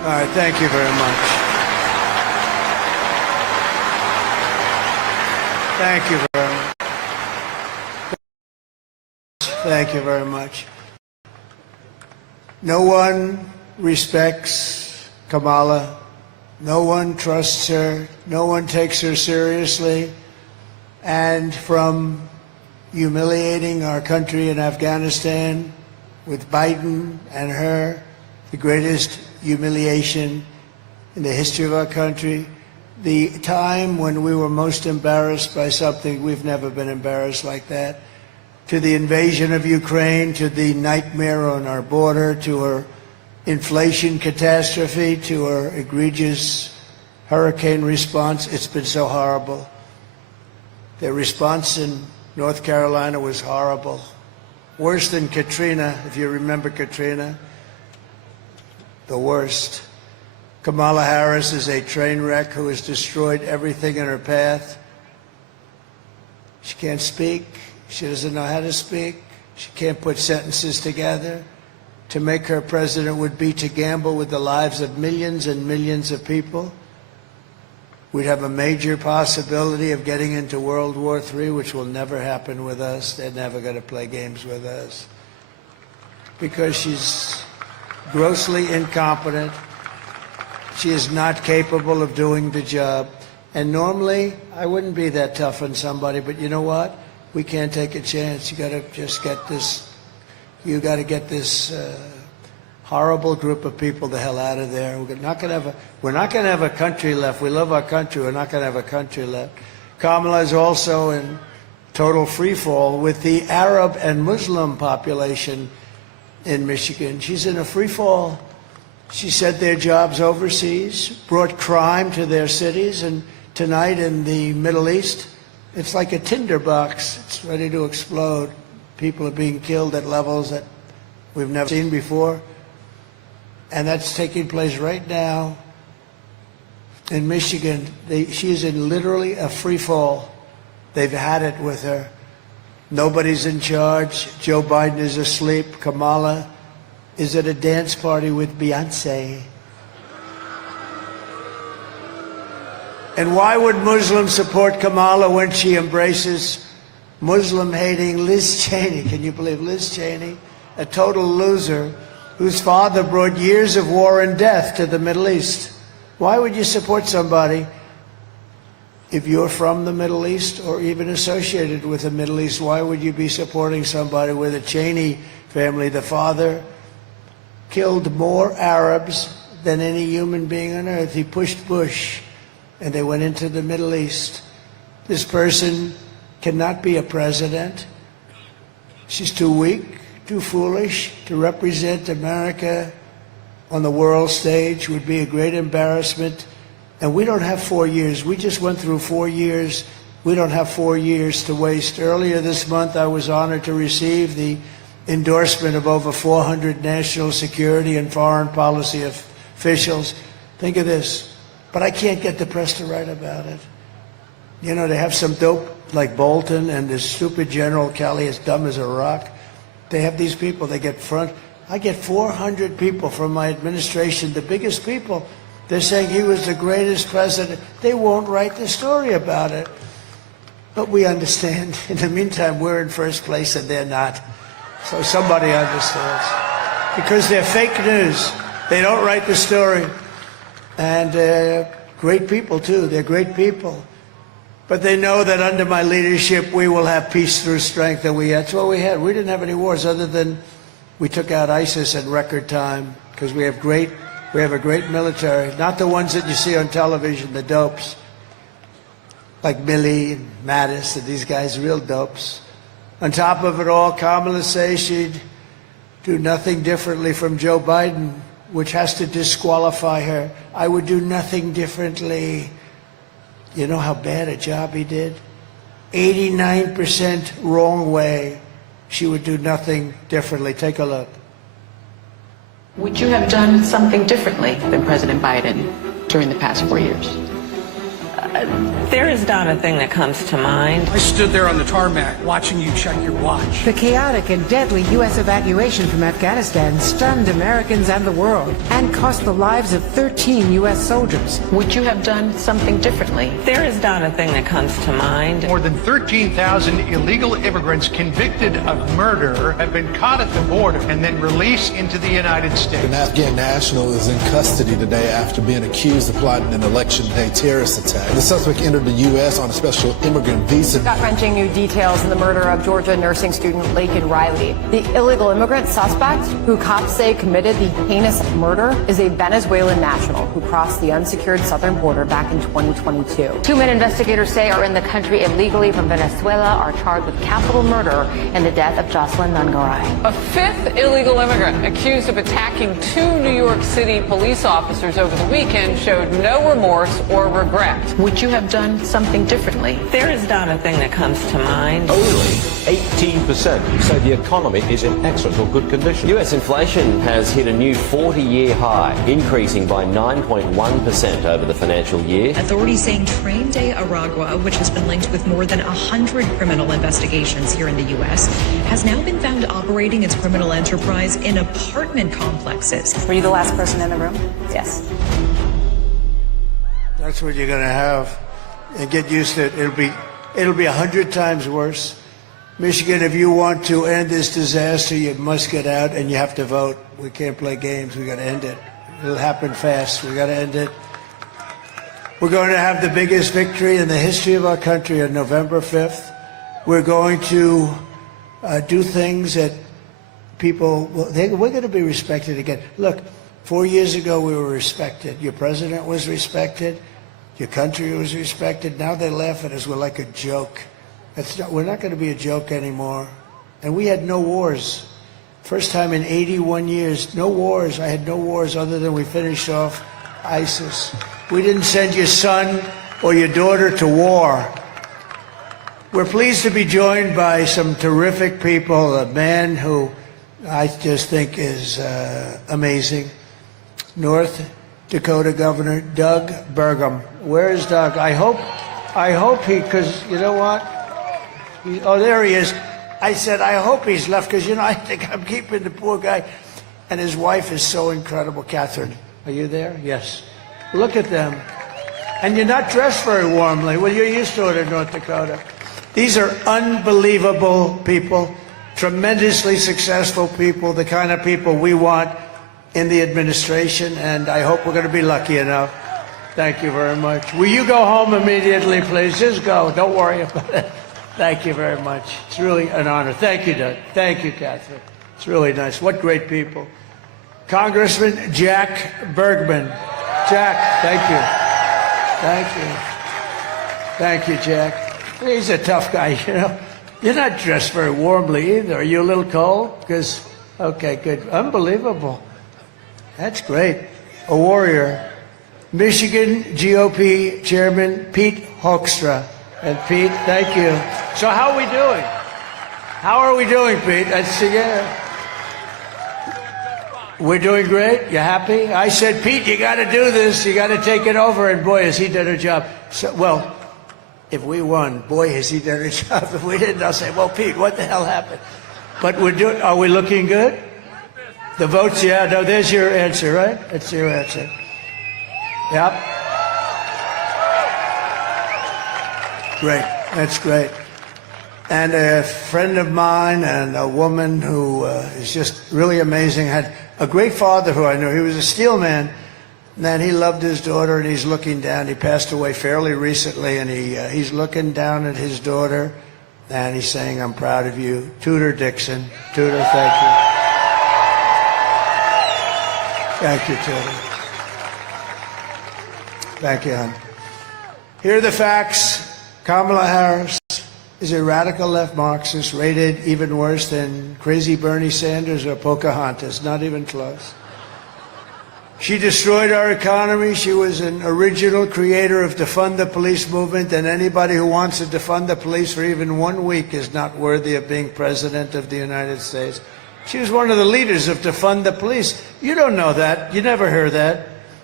All right, thank you very much. Thank you very much. Thank you very much. No one respects Kamala. No one trusts her. No one takes her seriously. And from humiliating our country in Afghanistan with Biden and her, the greatest humiliation in the history of our country, the time when we were most embarrassed by something, we've never been embarrassed like that, to the invasion of Ukraine, to the nightmare on our border, to her inflation catastrophe, to her egregious hurricane response. It's been so horrible. Their response in North Carolina was horrible. Worse than Katrina, if you remember Katrina. The worst. Kamala Harris is a train wreck who has destroyed everything in her path. She can't speak. She doesn't know how to speak. She can't put sentences together. To make her president would be to gamble with the lives of millions and millions of people. We'd have a major possibility of getting into World War III, which will never happen with us. They're never going to play games with us. Because she's grossly incompetent. She is not capable of doing the job. And normally, I wouldn't be that tough on somebody, but you know what? We can't take a chance. You got to just get this, you got to get this horrible group of people the hell out of there. We're not going to have a country left. We love our country. We're not going to have a country left. Kamala is also in total free fall with the Arab and Muslim population in Michigan. She's in a free fall. She sent their jobs overseas, brought crime to their cities, and tonight in the Middle East, it's like a tinderbox. It's ready to explode. People are being killed at levels that we've never seen before. And that's taking place right now in Michigan. She is in literally a free fall. They've had it with her. Nobody's in charge. Joe Biden is asleep. Kamala is at a dance party with Beyonce. And why would Muslims support Kamala when she embraces Muslim-hating Liz Cheney? Can you believe Liz Cheney, a total loser, whose father brought years of war and death to the Middle East? Why would you support somebody if you're from the Middle East or even associated with the Middle East? Why would you be supporting somebody where the Cheney family, the father, killed more Arabs than any human being on earth? He pushed Bush, and they went into the Middle East. This person cannot be a president. She's too weak, too foolish to represent America on the world stage. Would be a great embarrassment. And we don't have 4 years. We just went through 4 years. We don't have 4 years to waste. Earlier this month, I was honored to receive the endorsement of over 400 national security and foreign policy officials. Think of this. But I can't get the press to write about it. You know, they have some dope like Bolton and this stupid General Kelly, as dumb as a rock. They have these people, they get front. I get 400 people from my administration, the biggest people. They're saying he was the greatest president. They won't write the story about it. But we understand. In the meantime, we're in first place and they're not. So somebody understands. Because they're fake news. They don't write the story. And great people, too. They're great people. But they know that under my leadership, we will have peace through strength. And that's what we had. We didn't have any wars other than we took out ISIS in record time because we have a great military. Not the ones that you see on television, the dopes. Like Milley and Mattis and these guys, real dopes. On top of it all, Kamala says she'd do nothing differently from Joe Biden, which has to disqualify her. I would do nothing differently. You know how bad a job he did? 89% wrong way. She would do nothing differently. Take a look. Would you have done something differently than President Biden during the past 4 years? There is not a thing that comes to mind. I stood there on the tarmac watching you check your watch. The chaotic and deadly U.S. evacuation from Afghanistan stunned Americans and the world and cost the lives of 13 U.S. soldiers. Would you have done something differently? There is not a thing that comes to mind. More than 13,000 illegal immigrants convicted of murder have been caught at the border and then released into the United States. An Afghan national is in custody today after being accused of plotting an election day terrorist attack. The suspect entered the U.S. on a special immigrant visa. Gut-wrenching new details in the murder of Georgia nursing student Laken Riley. The illegal immigrant suspect, who cops say committed the heinous murder, is a Venezuelan national who crossed the unsecured southern border back in 2022. Two men investigators say are in the country illegally from Venezuela are charged with capital murder in the death of Jocelyn Nungaray. A fifth illegal immigrant accused of attacking two New York City police officers over the weekend showed no remorse or regret. Would you have done something differently? There is not a thing that comes to mind. Only 18% say the economy is in excellent or good condition. U.S. inflation has hit a new 40-year high, increasing by 9.1% over the financial year. Authorities saying Train de Aragua, which has been linked with more than 100 criminal investigations here in the U.S., has now been found operating its criminal enterprise in apartment complexes. Were you the last person in the room? Yes. That's what you're going to have. And get used to it. It'll be 100 times worse. Michigan, if you want to end this disaster, you must get out and you have to vote. We can't play games. We got to end it. It'll happen fast. We got to end it. We're going to have the biggest victory in the history of our country on November 5th. We're going to do things that people, we're going to be respected again. Look, 4 years ago we were respected. Your president was respected. Your country was respected. Now they laugh at us. We're like a joke. We're not going to be a joke anymore. And we had no wars. First time in 81 years, no wars. I had no wars other than we finished off ISIS. We didn't send your son or your daughter to war. We're pleased to be joined by some terrific people, a man who I just think is amazing. North Dakota Governor Doug Burgum. Where is Doug? I hope he, because you know what? Oh, there he is. I said, I hope he's left, because, you know, I think I'm keeping the poor guy. And his wife is so incredible. Catherine, are you there? Yes. Look at them. And you're not dressed very warmly. Well, you're used to it in North Dakota. These are unbelievable people, tremendously successful people, the kind of people we want in the administration, and I hope we're going to be lucky enough. Thank you very much. Will you go home immediately, please? Just go. Don't worry about it. Thank you very much. It's really an honor. Thank you, Doug. Thank you, Catherine. It's really nice. What great people. Congressman Jack Bergman. Jack, thank you. Thank you. Thank you, Jack. He's a tough guy, you know. You're not dressed very warmly either. Are you a little cold? Because, okay, good. Unbelievable. That's great. A warrior. Michigan GOP Chairman Pete Hoekstra. And Pete, thank you. So how are we doing? How are we doing, Pete? We're doing great. You happy? I said, Pete, you got to do this. You got to take it over. And boy, has he done a job. So, well, if we won, boy, has he done a job. If we didn't, I'll say, well, Pete, what the hell happened? But are we looking good? The votes, yeah. No, there's your answer, right? That's your answer. Yep. Great. That's great. And a friend of mine and a woman who is just really amazing, had a great father who I knew. He was a steel man, and he loved his daughter, and he's looking down. He passed away fairly recently, and he's looking down at his daughter, and he's saying, I'm proud of you. Tudor Dixon. Tudor, thank you. Thank you, Tudor. Thank you, hon. Here are the facts. Kamala Harris is a radical left Marxist, rated even worse than crazy Bernie Sanders or Pocahontas, not even close. She destroyed our economy. She was an original creator of defund the police movement, and anybody who wants to defund the police for even 1 week is not worthy of being president of the United States. She was one of the leaders of defund the police. You don't know that. You never heard that.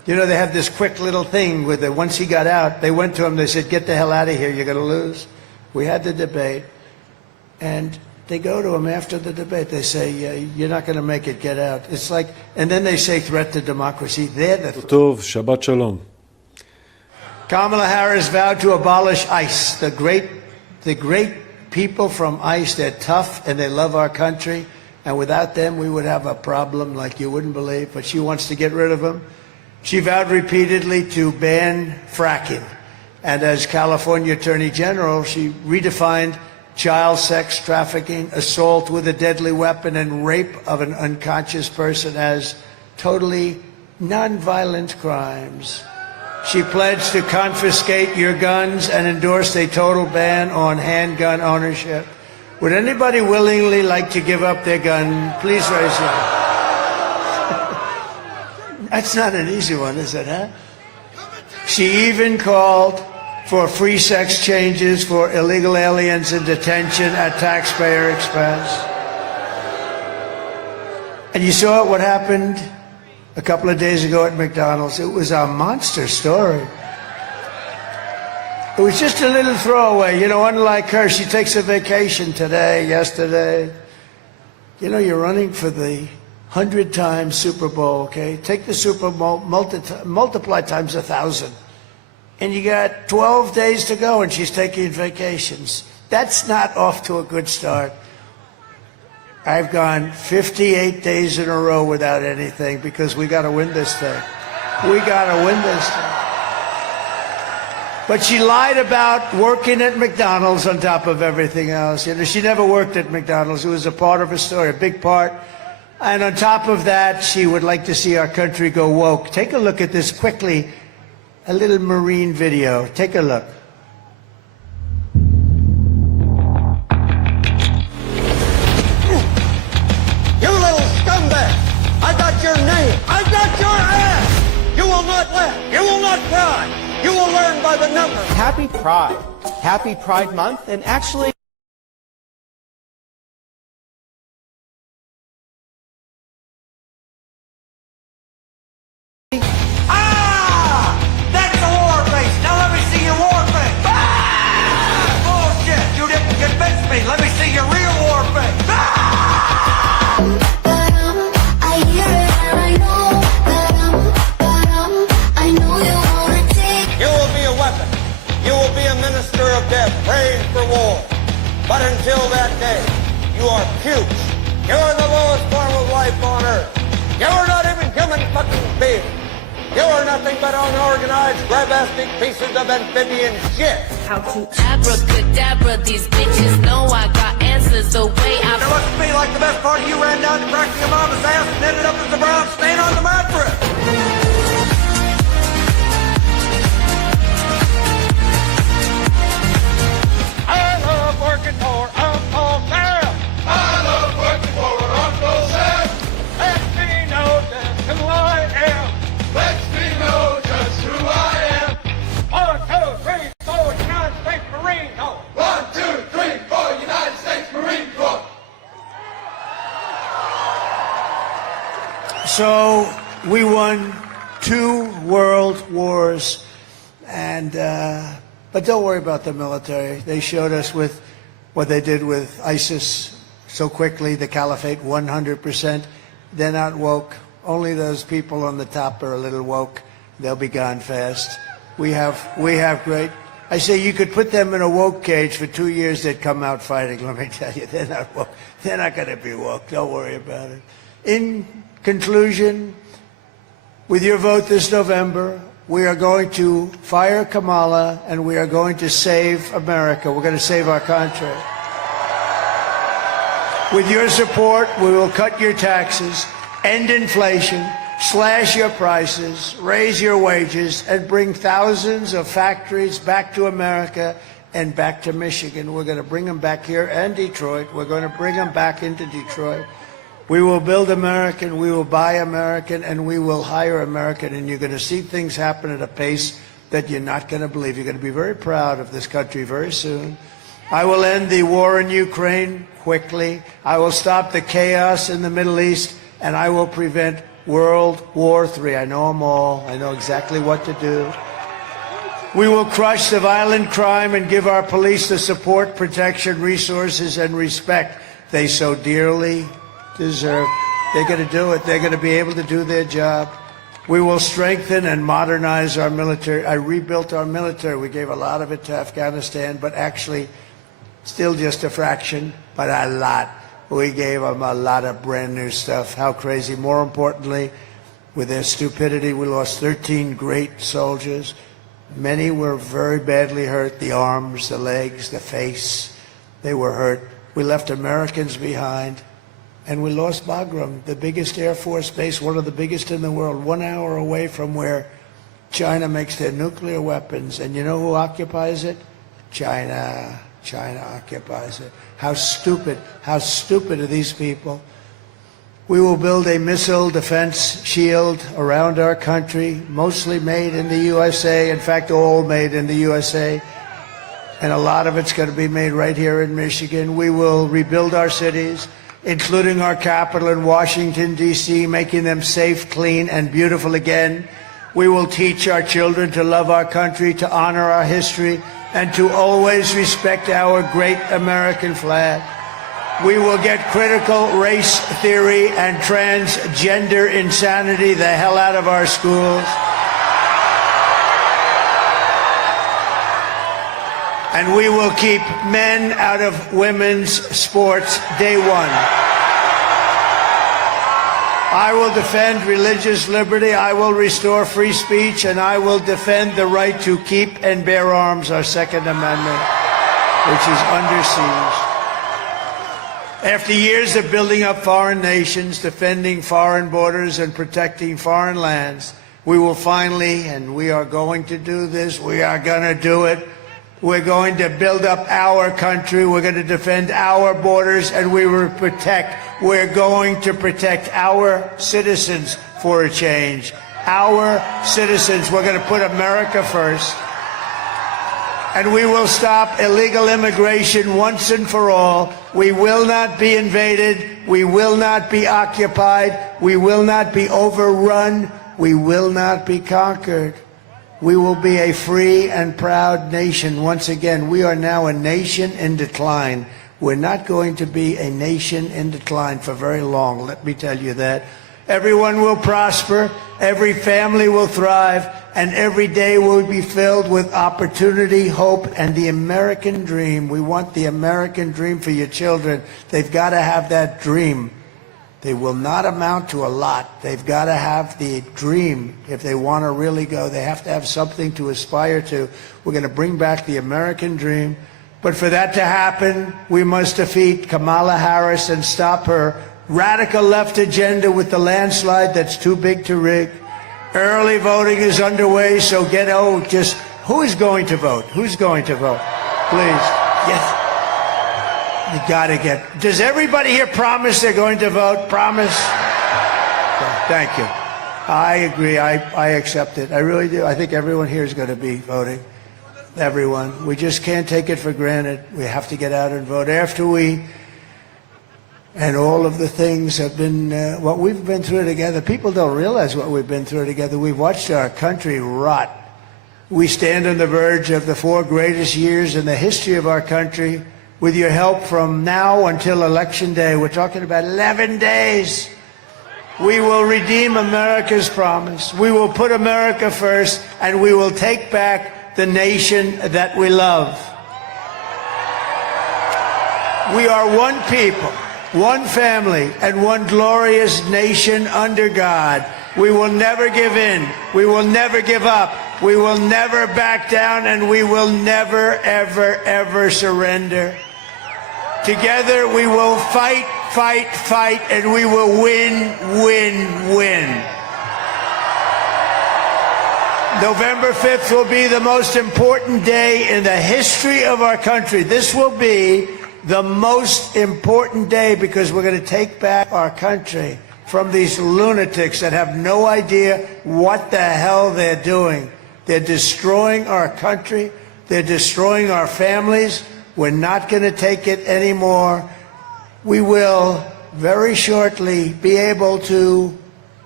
You know, they have this quick little thing with it. Once he got out, they went to him, they said, get the hell out of here, you're going to lose. We had the debate, and they go to him after the debate. They say, you're not going to make it, get out. It's like, and then they say threat to democracy. They're the טוב, שבת שלום. Kamala Harris vowed to abolish ICE. The great people from ICE, they're tough and they love our country. And without them, we would have a problem like you wouldn't believe. But she wants to get rid of them. She vowed repeatedly to ban fracking. And as California Attorney General, she redefined child sex trafficking, assault with a deadly weapon, and rape of an unconscious person as totally nonviolent crimes. She pledged to confiscate your guns and endorsed a total ban on handgun ownership. Would anybody willingly like to give up their gun? Please raise your hand. That's not an easy one, is it, huh? She even called for free sex changes for illegal aliens in detention at taxpayer expense. And you saw what happened a couple of days ago at McDonald's. It was a monster story. It was just a little throwaway. You know, unlike her, she takes a vacation today, yesterday. You know, you're running for the 100-time Super Bowl, okay? Take the Super Bowl, multiply times 1,000. And you got 12 days to go, and she's taking vacations. That's not off to a good start. I've gone 58 days in a row without anything because we got to win this thing. We got to win this thing. But she lied about working at McDonald's on top of everything else. You know, she never worked at McDonald's. It was a part of her story, a big part. And on top of that, she would like to see our country go woke. Take a look at this quickly, a little Marine video. Take a look. You little scumbag! I got your name! I got your ass! You will not laugh! You will not cry! You will learn by the numbers! Happy Pride. Happy Pride Month, and actually That's a war face! Now let me see your war face! Bullshit! You didn't convince me! Let me see your real war face! I hear it and I know I know you wanna take. You will be a weapon. You will be a minister of death, praying for war. But until that day, you are pukes. You are the lowest form of life on earth. You are not even human fucking beings. You are nothing but unorganized, grabastic pieces of amphibian shit. How to abracadabra, these bitches know I got answers the way I. It looks to me like the best part of you ran down to cracking your mama's ass and ended up as a brown stain on the mattress. I love working for Uncle Sam. I love working for Uncle Sam. Let me know just who I am. Let me know just who I am. 1, 2, 3, 4, United States Marine Corps. 1, 2, 3, 4, United States Marine Corps. So we won 2 world wars, and but don't worry about the military. They showed us with what they did with ISIS so quickly, the caliphate, 100%. They're not woke. Only those people on the top are a little woke. They'll be gone fast. We have great. I say you could put them in a woke cage for 2 years, they'd come out fighting. Let me tell you, they're not woke. They're not going to be woke. Don't worry about it. In conclusion, with your vote this November, we are going to fire Kamala and we are going to save America. We're going to save our country. With your support, we will cut your taxes, end inflation, slash your prices, raise your wages, and bring thousands of factories back to America and back to Michigan. We're going to bring them back here and Detroit. We're going to bring them back into Detroit. We will build American, we will buy American, and we will hire American, and you're going to see things happen at a pace that you're not going to believe. You're going to be very proud of this country very soon. I will end the war in Ukraine quickly. I will stop the chaos in the Middle East, and I will prevent World War III. I know them all. I know exactly what to do. We will crush the violent crime and give our police the support, protection, resources, and respect they so dearly deserve. They're going to do it. They're going to be able to do their job. We will strengthen and modernize our military. I rebuilt our military. We gave a lot of it to Afghanistan, but actually still just a fraction, but a lot. We gave them a lot of brand new stuff. How crazy. More importantly, with their stupidity, we lost 13 great soldiers. Many were very badly hurt, the arms, the legs, the face. They were hurt. We left Americans behind, and we lost Bagram, the biggest Air Force base, one of the biggest in the world, 1 hour away from where China makes their nuclear weapons. And you know who occupies it? China. China occupies it. How stupid are these people? We will build a missile defense shield around our country, mostly made in the USA, in fact, all made in the USA, and a lot of it's going to be made right here in Michigan. We will rebuild our cities, including our capital in Washington, D.C., making them safe, clean, and beautiful again. We will teach our children to love our country, to honor our history, and to always respect our great American flag. We will get critical race theory and transgender insanity the hell out of our schools. And we will keep men out of women's sports day one. I will defend religious liberty, I will restore free speech, and I will defend the right to keep and bear arms, our Second Amendment, which is under siege. After years of building up foreign nations, defending foreign borders, and protecting foreign lands, we will finally, and we are going to do this, we are going to do it, we're going to build up our country, we're going to defend our borders, and we're going to protect our citizens for a change. Our citizens, we're going to put America first. And we will stop illegal immigration once and for all. We will not be invaded. We will not be occupied. We will not be overrun. We will not be conquered. We will be a free and proud nation. Once again, we are now a nation in decline. We're not going to be a nation in decline for very long, let me tell you that. Everyone will prosper, every family will thrive, and every day will be filled with opportunity, hope, and the American dream. We want the American dream for your children. They've got to have that dream. They will not amount to a lot. They've got to have the dream if they want to really go. They have to have something to aspire to. We're going to bring back the American dream. But for that to happen, we must defeat Kamala Harris and stop her radical left agenda with the landslide that's too big to rig. Early voting is underway, so who is going to vote? Who's going to vote? Please. Yes. You got to does everybody here promise they're going to vote? Promise? Thank you. I agree. I accept it. I really do. I think everyone here is going to be voting. Everyone. We just can't take it for granted. We have to get out and vote. And all of the things have been, what we've been through together, people don't realize what we've been through together. We've watched our country rot. We stand on the verge of the 4 greatest years in the history of our country. With your help from now until Election Day, we're talking about 11 days. We will redeem America's promise. We will put America first, and we will take back the nation that we love. We are one people, one family, and one glorious nation under God. We will never give in. We will never give up. We will never back down, and we will never, ever, ever surrender. Together we will fight, fight, fight, and we will win, win, win. November 5th will be the most important day in the history of our country. This will be the most important day because we're going to take back our country from these lunatics that have no idea what the hell they're doing. They're destroying our country. They're destroying our families. We're not going to take it anymore. We will very shortly be able to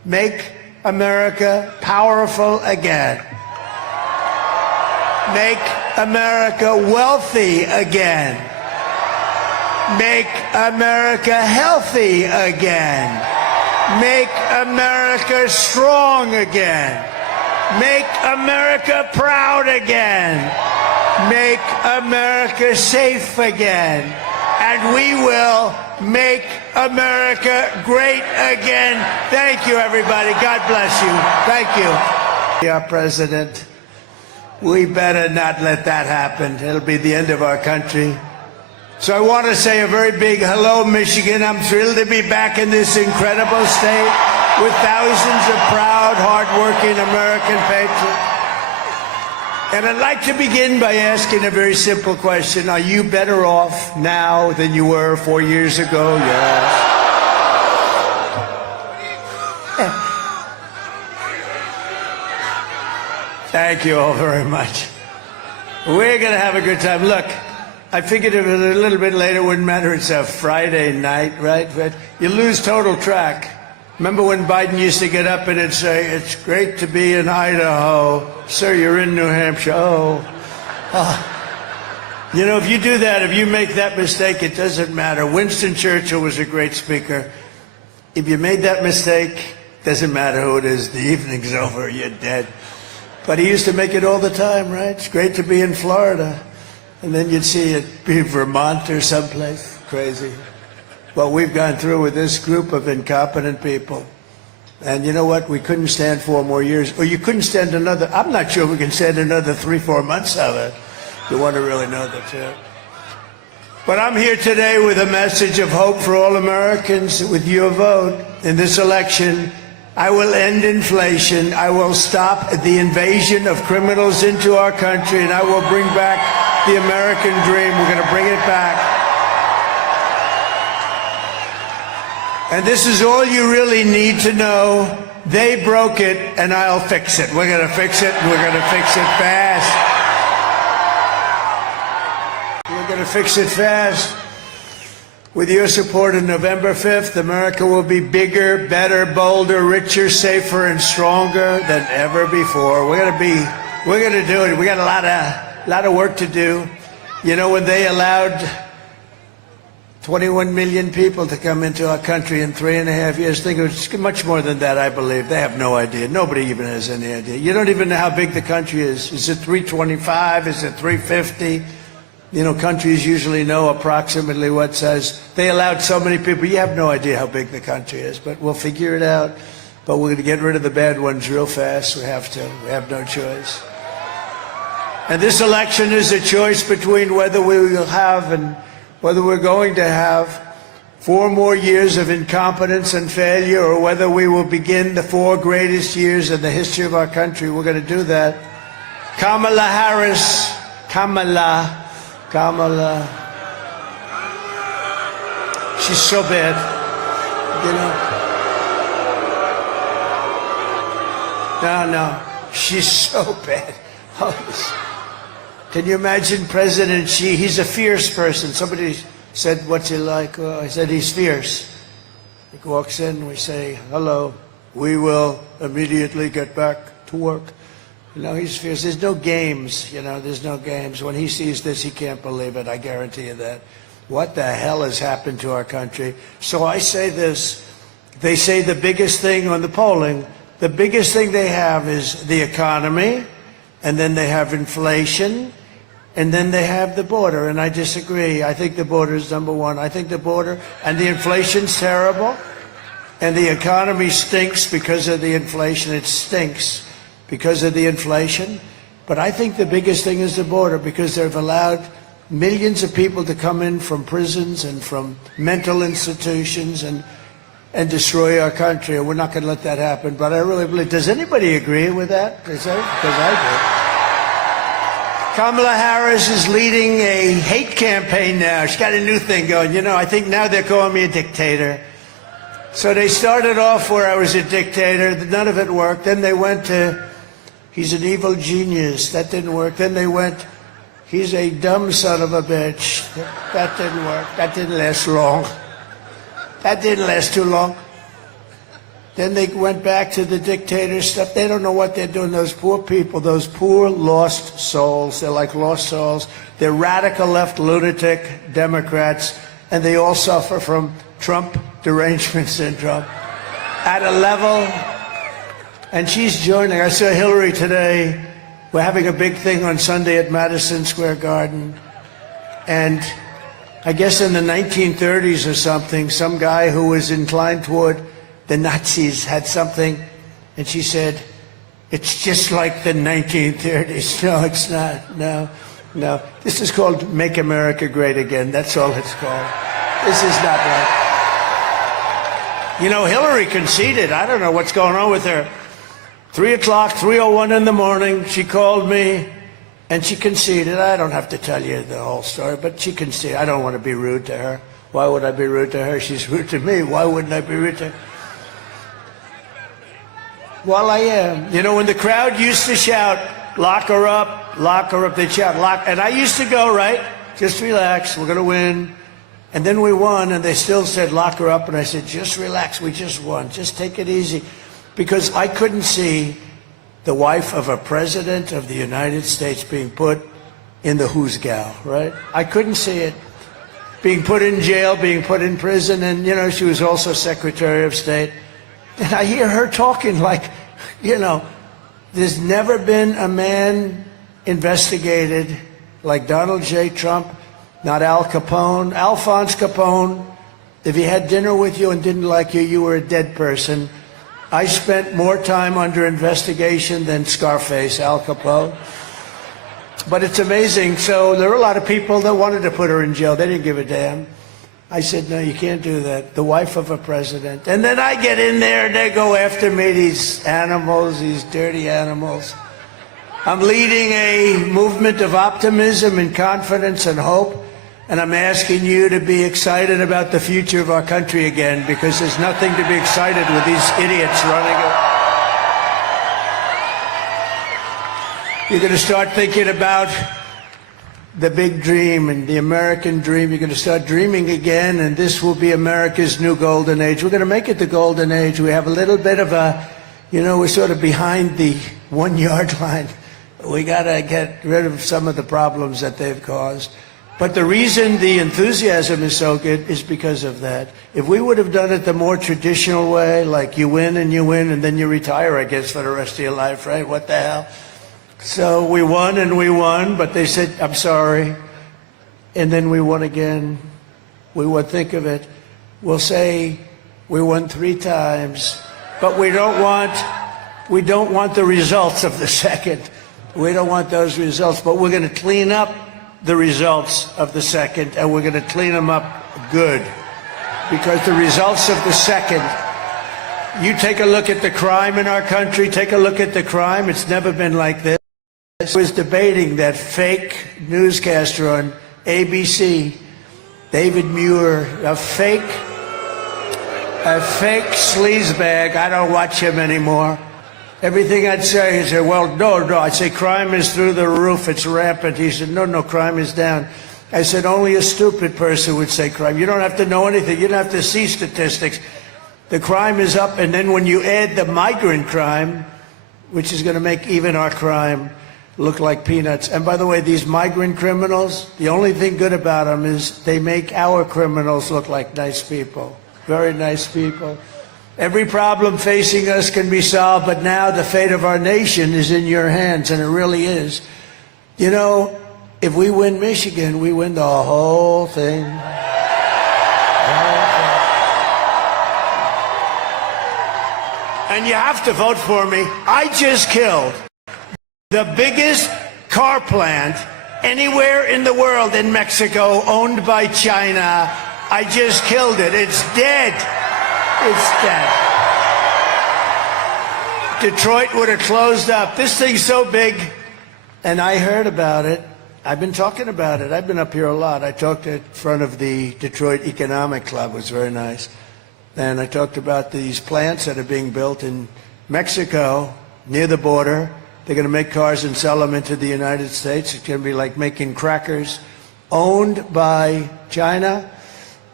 Make America powerful again. Make America wealthy again. Make America healthy again. Make America strong again. Make America proud again. Make America safe again. And we will make America great again. Thank you, everybody. God bless you. Thank you. Our president, we better not let that happen. It'll be the end of our country. So I want to say a very big hello, Michigan. I'm thrilled to be back in this incredible state with thousands of proud, hardworking American patriots. And I'd like to begin by asking a very simple question. Are you better off now than you were 4 years ago? Yes. Thank you all very much. We're going to have a good time. Look, I figured if it was a little bit later, it wouldn't matter. It's a Friday night, right? But you lose total track. Remember when Biden used to get up and it'd say, "It's great to be in Idaho. Sir, you're in New Hampshire." Oh. You know, if you do that, if you make that mistake, it doesn't matter. Winston Churchill was a great speaker. If you made that mistake, it doesn't matter who it is. The evening's over. You're dead. But he used to make it all the time, right? It's great to be in Florida. And then you'd see it be Vermont or someplace. Crazy. What we've gone through with this group of incompetent people. And you know what? We couldn't stand 4 more years. Or you couldn't stand another. I'm not sure we can stand another 3-4 months of it. You want to really know the truth. But I'm here today with a message of hope for all Americans. With your vote in this election, I will end inflation. I will stop the invasion of criminals into our country, and I will bring back the American dream. We're going to bring it back. And this is all you really need to know. They broke it, and I'll fix it. We're going to fix it, and we're going to fix it fast. We're going to fix it fast. With your support on November 5th, America will be bigger, better, bolder, richer, safer, and stronger than ever before. We're going to do it. We got a lot of work to do. You know, when they allowed 21 million people to come into our country in 3.5 years. I think it was much more than that, I believe. They have no idea. Nobody even has any idea. You don't even know how big the country is. Is it 325? Is it 350? You know, countries usually know approximately what size. They allowed so many people. You have no idea how big the country is, but we'll figure it out. But we're going to get rid of the bad ones real fast. We have to. We have no choice. And this election is a choice between whether we will have and whether we're going to have 4 more years of incompetence and failure, or whether we will begin the 4 greatest years in the history of our country. We're going to do that. Kamala Harris, Kamala. She's so bad, you know. No, she's so bad. Can you imagine President Xi? He's a fierce person. Somebody said, "What's he like?" I said, "He's fierce." He walks in, we say, "Hello, we will immediately get back to work." You know, he's fierce. There's no games, you know, there's no games. When he sees this, he can't believe it. I guarantee you that. What the hell has happened to our country? So I say this. They say the biggest thing on the polling, the biggest thing they have is the economy, and then they have inflation, and then they have the border. And I disagree. I think the border is number one. I think the border and the inflation's terrible, and the economy stinks because of the inflation. It stinks because of the inflation. But I think the biggest thing is the border, because they've allowed millions of people to come in from prisons and from mental institutions and destroy our country. And we're not going to let that happen. But I really believe, does anybody agree with that? Because I do. Kamala Harris is leading a hate campaign now. She's got a new thing going. You know, I think now they're calling me a dictator. So they started off where I was a dictator. None of it worked. Then they went to, he's an evil genius. That didn't work. Then they went, he's a dumb son of a bitch. That didn't work. That didn't last long. That didn't last too long. Then they went back to the dictator stuff. They don't know what they're doing. Those poor people, those poor lost souls. They're like lost souls. They're radical left lunatic Democrats, and they all suffer from Trump derangement syndrome at a level. And she's joining. I saw Hillary today. We're having a big thing on Sunday at Madison Square Garden. And I guess in the 1930s or something, some guy who was inclined toward the Nazis had something, and she said, "It's just like the 1930s." No, it's not. No. This is called Make America Great Again. That's all it's called. This is not right. You know, Hillary conceded. I don't know what's going on with her. 3 o'clock, 3:01 in the morning, she called me, and she conceded. I don't have to tell you the whole story, but she conceded. I don't want to be rude to her. Why would I be rude to her? She's rude to me. Why wouldn't I be rude to her? Well, I am. You know, when the crowd used to shout, "Lock her up, they'd shout, "Lock," and I used to go, right, just relax, we're going to win. And then we won, and they still said, "Lock her up," and I said, just relax, we just won, just take it easy. Because I couldn't see the wife of a president of the United States being put in the who's gal, right? I couldn't see it. Being put in jail, being put in prison, and, you know, she was also Secretary of State. And I hear her talking like, you know, there's never been a man investigated like Donald J. Trump, not Al Capone. Alphonse Capone, if he had dinner with you and didn't like you, you were a dead person. I spent more time under investigation than Scarface, Al Capone. But it's amazing. So there were a lot of people that wanted to put her in jail. They didn't give a damn. I said, no, you can't do that. The wife of a president. And then I get in there and they go after me, these animals, these dirty animals. I'm leading a movement of optimism and confidence and hope. And I'm asking you to be excited about the future of our country again, because there's nothing to be excited with these idiots running it. You're going to start thinking about the big dream and the American dream. You're going to start dreaming again, and this will be America's new golden age. We're going to make it the golden age. We have a little bit of a, you know, we're sort of behind the 1 yard line. We got to get rid of some of the problems that they've caused. But the reason the enthusiasm is so good is because of that. If we would have done it the more traditional way, like you win and then you retire, I guess, for the rest of your life, right? What the hell? So we won and we won, but they said, I'm sorry. And then we won again. We would think of it. We'll say we won 3 times, but we don't want the results of the second. We don't want those results, but we're going to clean up the results of the second, and we're going to clean them up good. Because the results of the second, you take a look at the crime in our country, take a look at the crime, it's never been like this. I was debating that fake newscaster on ABC, David Muir, a fake sleazebag. I don't watch him anymore. Everything I'd say, he said, well, no. I'd say, crime is through the roof, it's rampant. He said, no, crime is down. I said, only a stupid person would say crime. You don't have to know anything. You don't have to see statistics. The crime is up, and then when you add the migrant crime, which is going to make even our crime look like peanuts. And by the way, these migrant criminals, the only thing good about them is they make our criminals look like nice people, very nice people. Every problem facing us can be solved, but now the fate of our nation is in your hands, and it really is. You know, if we win Michigan, we win the whole thing. And you have to vote for me. I just killed the biggest car plant anywhere in the world in Mexico, owned by China. I just killed it. It's dead. It's dead. Detroit would have closed up. This thing's so big, and I heard about it. I've been talking about it. I've been up here a lot. I talked in front of the Detroit Economic Club. It was very nice. And I talked about these plants that are being built in Mexico near the border. They're going to make cars and sell them into the United States. It's going to be like making crackers, owned by China.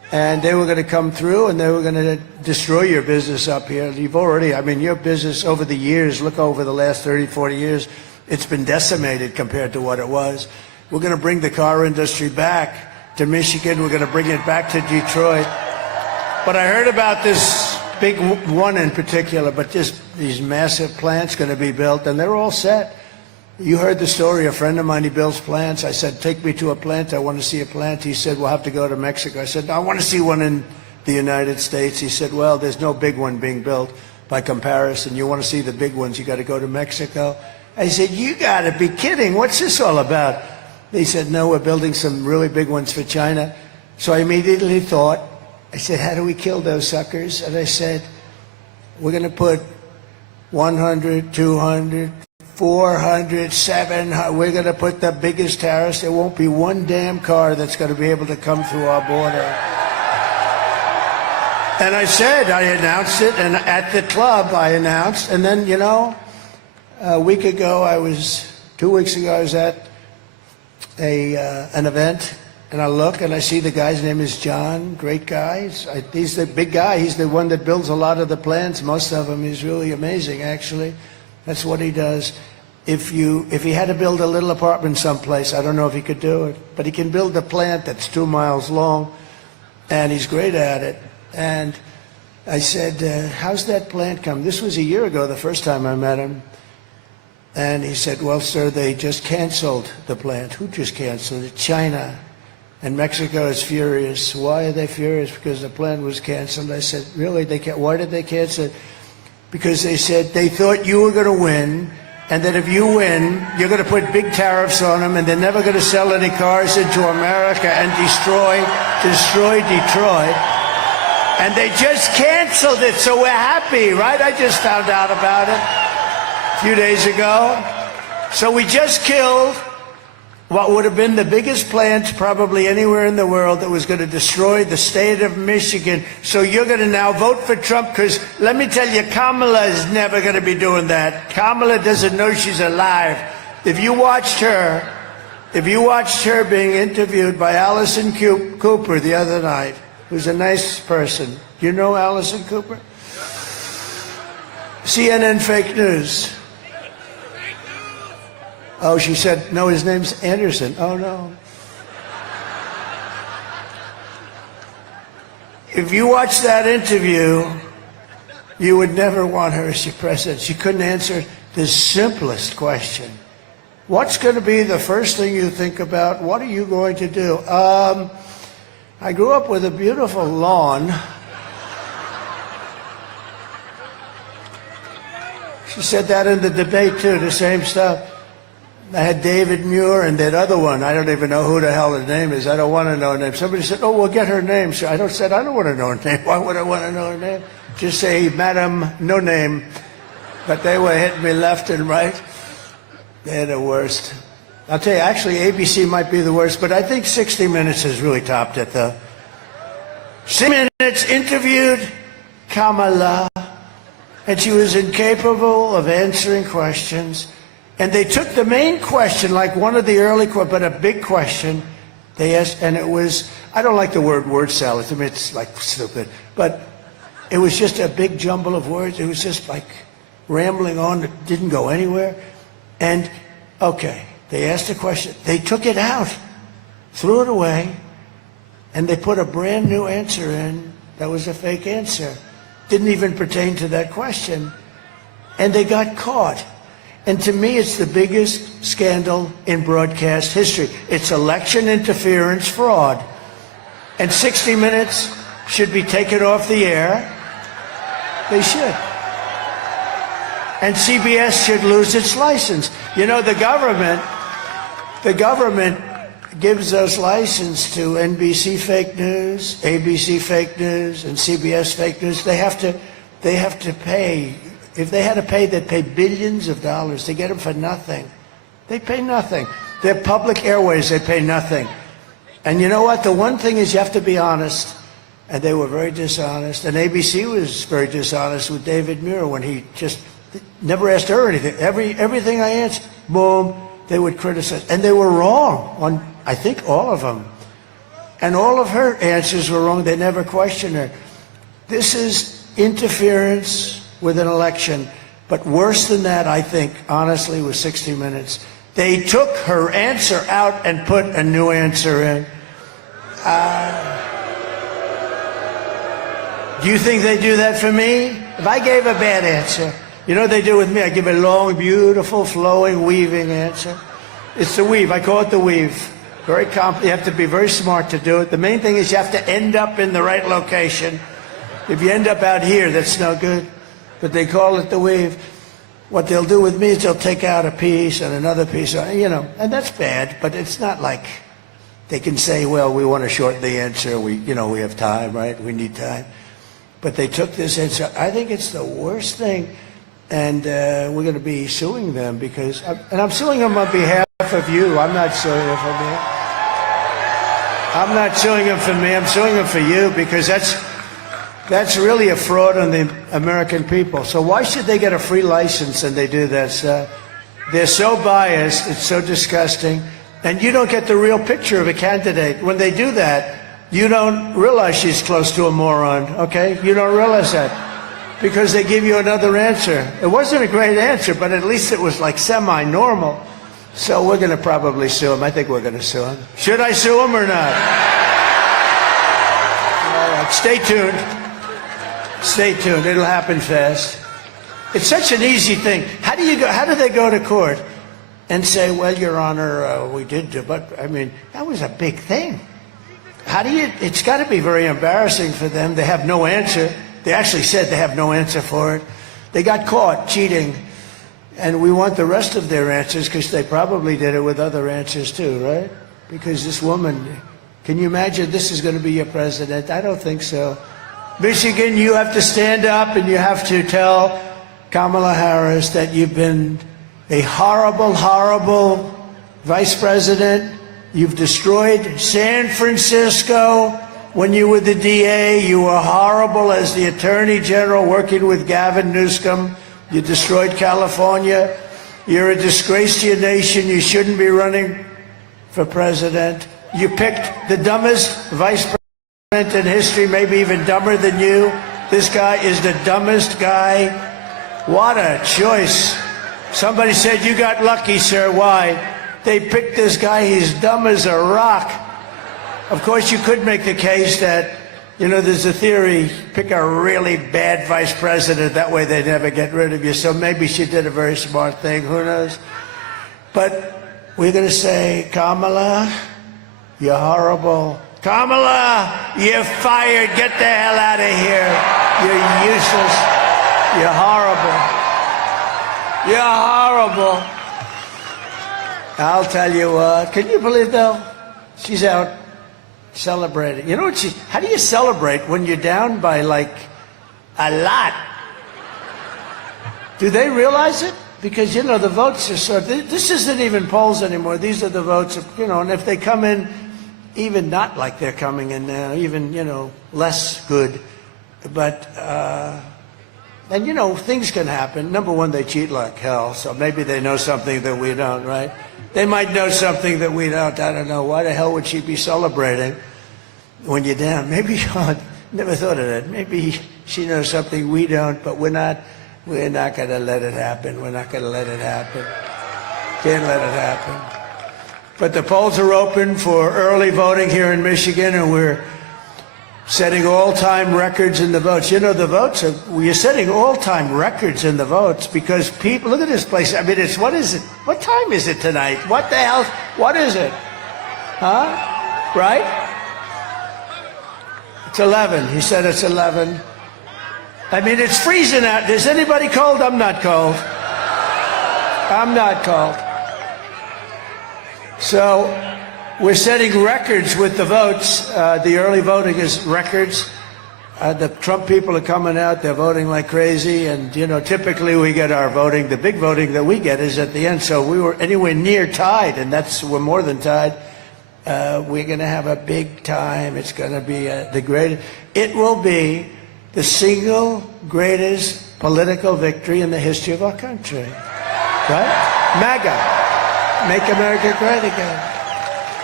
and they were going to come through and they were going to destroy your business up here. You've already, I mean, your business over the years, look over the last 30, 40 years, it's been decimated compared to what it was. We're going to bring the car industry back to Michigan. We're going to bring it back to Detroit. But I heard about this big one in particular, but just these massive plants going to be built, and they're all set. You heard the story. A friend of mine, he builds plants. I said, take me to a plant. I want to see a plant. He said, we'll have to go to Mexico. I said, no, I want to see one in the United States. He said, well, there's no big one being built by comparison. You want to see the big ones, you got to go to Mexico. I said, you got to be kidding. What's this all about? They said, no, we're building some really big ones for China. So I immediately thought, I said, how do we kill those suckers? And I said, we're going to put 100, 200, 400, 700. We're going to put the biggest tariffs. There won't be one damn car that's going to be able to come through our border. And I said, I announced it, and at the club I announced, and then, you know, a week ago, 2 weeks ago, I was at an event, and I look and I see the guy's name is John, great guy. He's the big guy. He's the one that builds a lot of the plants, most of them. He's really amazing, actually. That's what he does. If he had to build a little apartment someplace, I don't know if he could do it, but he can build a plant that's 2 miles long, and he's great at it. And I said, how's that plant come? This was a year ago, the first time I met him. And he said, well, sir, they just canceled the plant. Who just canceled it? China. And Mexico is furious. Why are they furious? Because the plant was canceled. I said, really? Why did they cancel it? Because they said they thought you were going to win, and that if you win, you're going to put big tariffs on them, and they're never going to sell any cars into America and destroy Detroit. And they just canceled it, so we're happy, right? I just found out about it a few days ago. So we just killed what would have been the biggest plant probably anywhere in the world that was going to destroy the state of Michigan. So you're going to now vote for Trump, because let me tell you, Kamala is never going to be doing that. Kamala doesn't know she's alive. If you watched her being interviewed by Allison Cooper the other night, who's a nice person. Do you know Allison Cooper? CNN fake news. Oh, she said, no, his name's Anderson. Oh, no. If you watch that interview, you would never want her as your president. She couldn't answer the simplest question. What's going to be the first thing you think about? What are you going to do? I grew up with a beautiful lawn. She said that in the debate, too, the same stuff. I had David Muir and that other one. I don't even know who the hell his name is. I don't want to know her name. Somebody said, oh, we'll get her name. So I don't want to know her name. Why would I want to know her name? Just say, Madam No Name. But they were hitting me left and right. They're the worst. I'll tell you, actually, ABC might be the worst, but I think 60 Minutes has really topped it, though. 60 Minutes interviewed Kamala, and she was incapable of answering questions. And they took the main question, like one of the early questions, but a big question, they asked, and it was, I don't like the word salad. To me, it's like stupid. But it was just a big jumble of words. It was just like rambling on. It didn't go anywhere. And, okay, they asked a question. They took it out, threw it away, and they put a brand new answer in that was a fake answer. Didn't even pertain to that question. And they got caught. And to me, it's the biggest scandal in broadcast history. It's election interference fraud. And 60 Minutes should be taken off the air. They should. And CBS should lose its license. You know, the government gives those license to NBC fake news, ABC fake news, and CBS fake news. They have to pay. If they had to pay, they'd pay billions of dollars to get them for nothing. They pay nothing. They're public airways. They pay nothing. And you know what? The one thing is you have to be honest. And they were very dishonest. And ABC was very dishonest with David Muir when he just never asked her anything. Everything I answered, boom, they would criticize. And they were wrong on, I think, all of them. And all of her answers were wrong. They never questioned her. This is interference with an election. But worse than that, I think, honestly, was 60 Minutes. They took her answer out and put a new answer in. Do you think they do that for me? If I gave a bad answer, you know what they do with me? I give a long, beautiful, flowing, weaving answer. It's the weave. I call it the weave. Very you have to be very smart to do it. The main thing is you have to end up in the right location. If you end up out here, that's no good. But they call it the weave. What they'll do with me is they'll take out a piece and another piece, you know, and that's bad, but it's not like they can say, well, we want to shorten the answer. We have time, right? We need time. But they took this answer. I think it's the worst thing. And we're going to be suing them because, and I'm suing them on behalf of you. I'm not suing them for me. I'm not suing them for me. I'm suing them for you because that's really a fraud on the American people. So why should they get a free license and they do that? They're so biased. It's so disgusting. And you don't get the real picture of a candidate. When they do that, you don't realize she's close to a moron, okay? You don't realize that because they give you another answer. It wasn't a great answer, but at least it was like semi-normal. So we're going to probably sue him. I think we're going to sue him. Should I sue him or not? All right, stay tuned. Stay tuned. It'll happen fast. It's such an easy thing. How do they go to court and say, well, Your Honor, we did do, but I mean, that was a big thing. It's got to be very embarrassing for them. They have no answer. They actually said they have no answer for it. They got caught cheating. And we want the rest of their answers because they probably did it with other answers too, right? Because this woman, can you imagine this is going to be your president? I don't think so. Michigan, you have to stand up and you have to tell Kamala Harris that you've been a horrible, horrible vice president. You've destroyed San Francisco. When you were the DA, you were horrible as the Attorney General working with Gavin Newsom. You destroyed California. You're a disgrace to your nation. You shouldn't be running for president. You picked the dumbest vice president in history, maybe even dumber than you. This guy is the dumbest guy. What a choice. Somebody said, you got lucky, sir. Why? They picked this guy. He's dumb as a rock. Of course, you could make the case that, you know, there's a theory, pick a really bad vice president, that way they never get rid of you. So maybe she did a very smart thing, who knows? But we're going to say, Kamala, you're horrible. Kamala, you're fired. Get the hell out of here. You're useless. You're horrible. You're horrible. I'll tell you what. Can you believe, though? She's out celebrating. You know what how do you celebrate when you're down by like a lot? Do they realize it? Because, you know, the votes are so, this isn't even polls anymore. These are the votes, you know, and if they come in even not like they're coming in now, even, you know, less good, but, and, you know, things can happen. Number one, they cheat like hell, so maybe they know something that we don't, right? They might know something that we don't. I don't know. Why the hell would she be celebrating when you're down? Maybe, never thought of that. Maybe she knows something we don't, but we're not going to let it happen. We're not going to let it happen. Can't let it happen. But the polls are open for early voting here in Michigan, and we're setting all-time records in the votes. You know, the votes we're setting all-time records in the votes because people, look at this place. I mean, what is it? What time is it tonight? What the hell? What is it? Huh? Right? It's 11. He said it's 11. I mean, it's freezing out. Is anybody cold? I'm not cold. I'm not cold. So we're setting records with the votes. The early voting is records. The Trump people are coming out. They're voting like crazy. And, you know, typically we get our voting. The big voting that we get is at the end. So we were anywhere near tied, and we're more than tied. We're going to have a big time. It's going to be the greatest. It will be the single greatest political victory in the history of our country. Right? MAGA. Make America great again.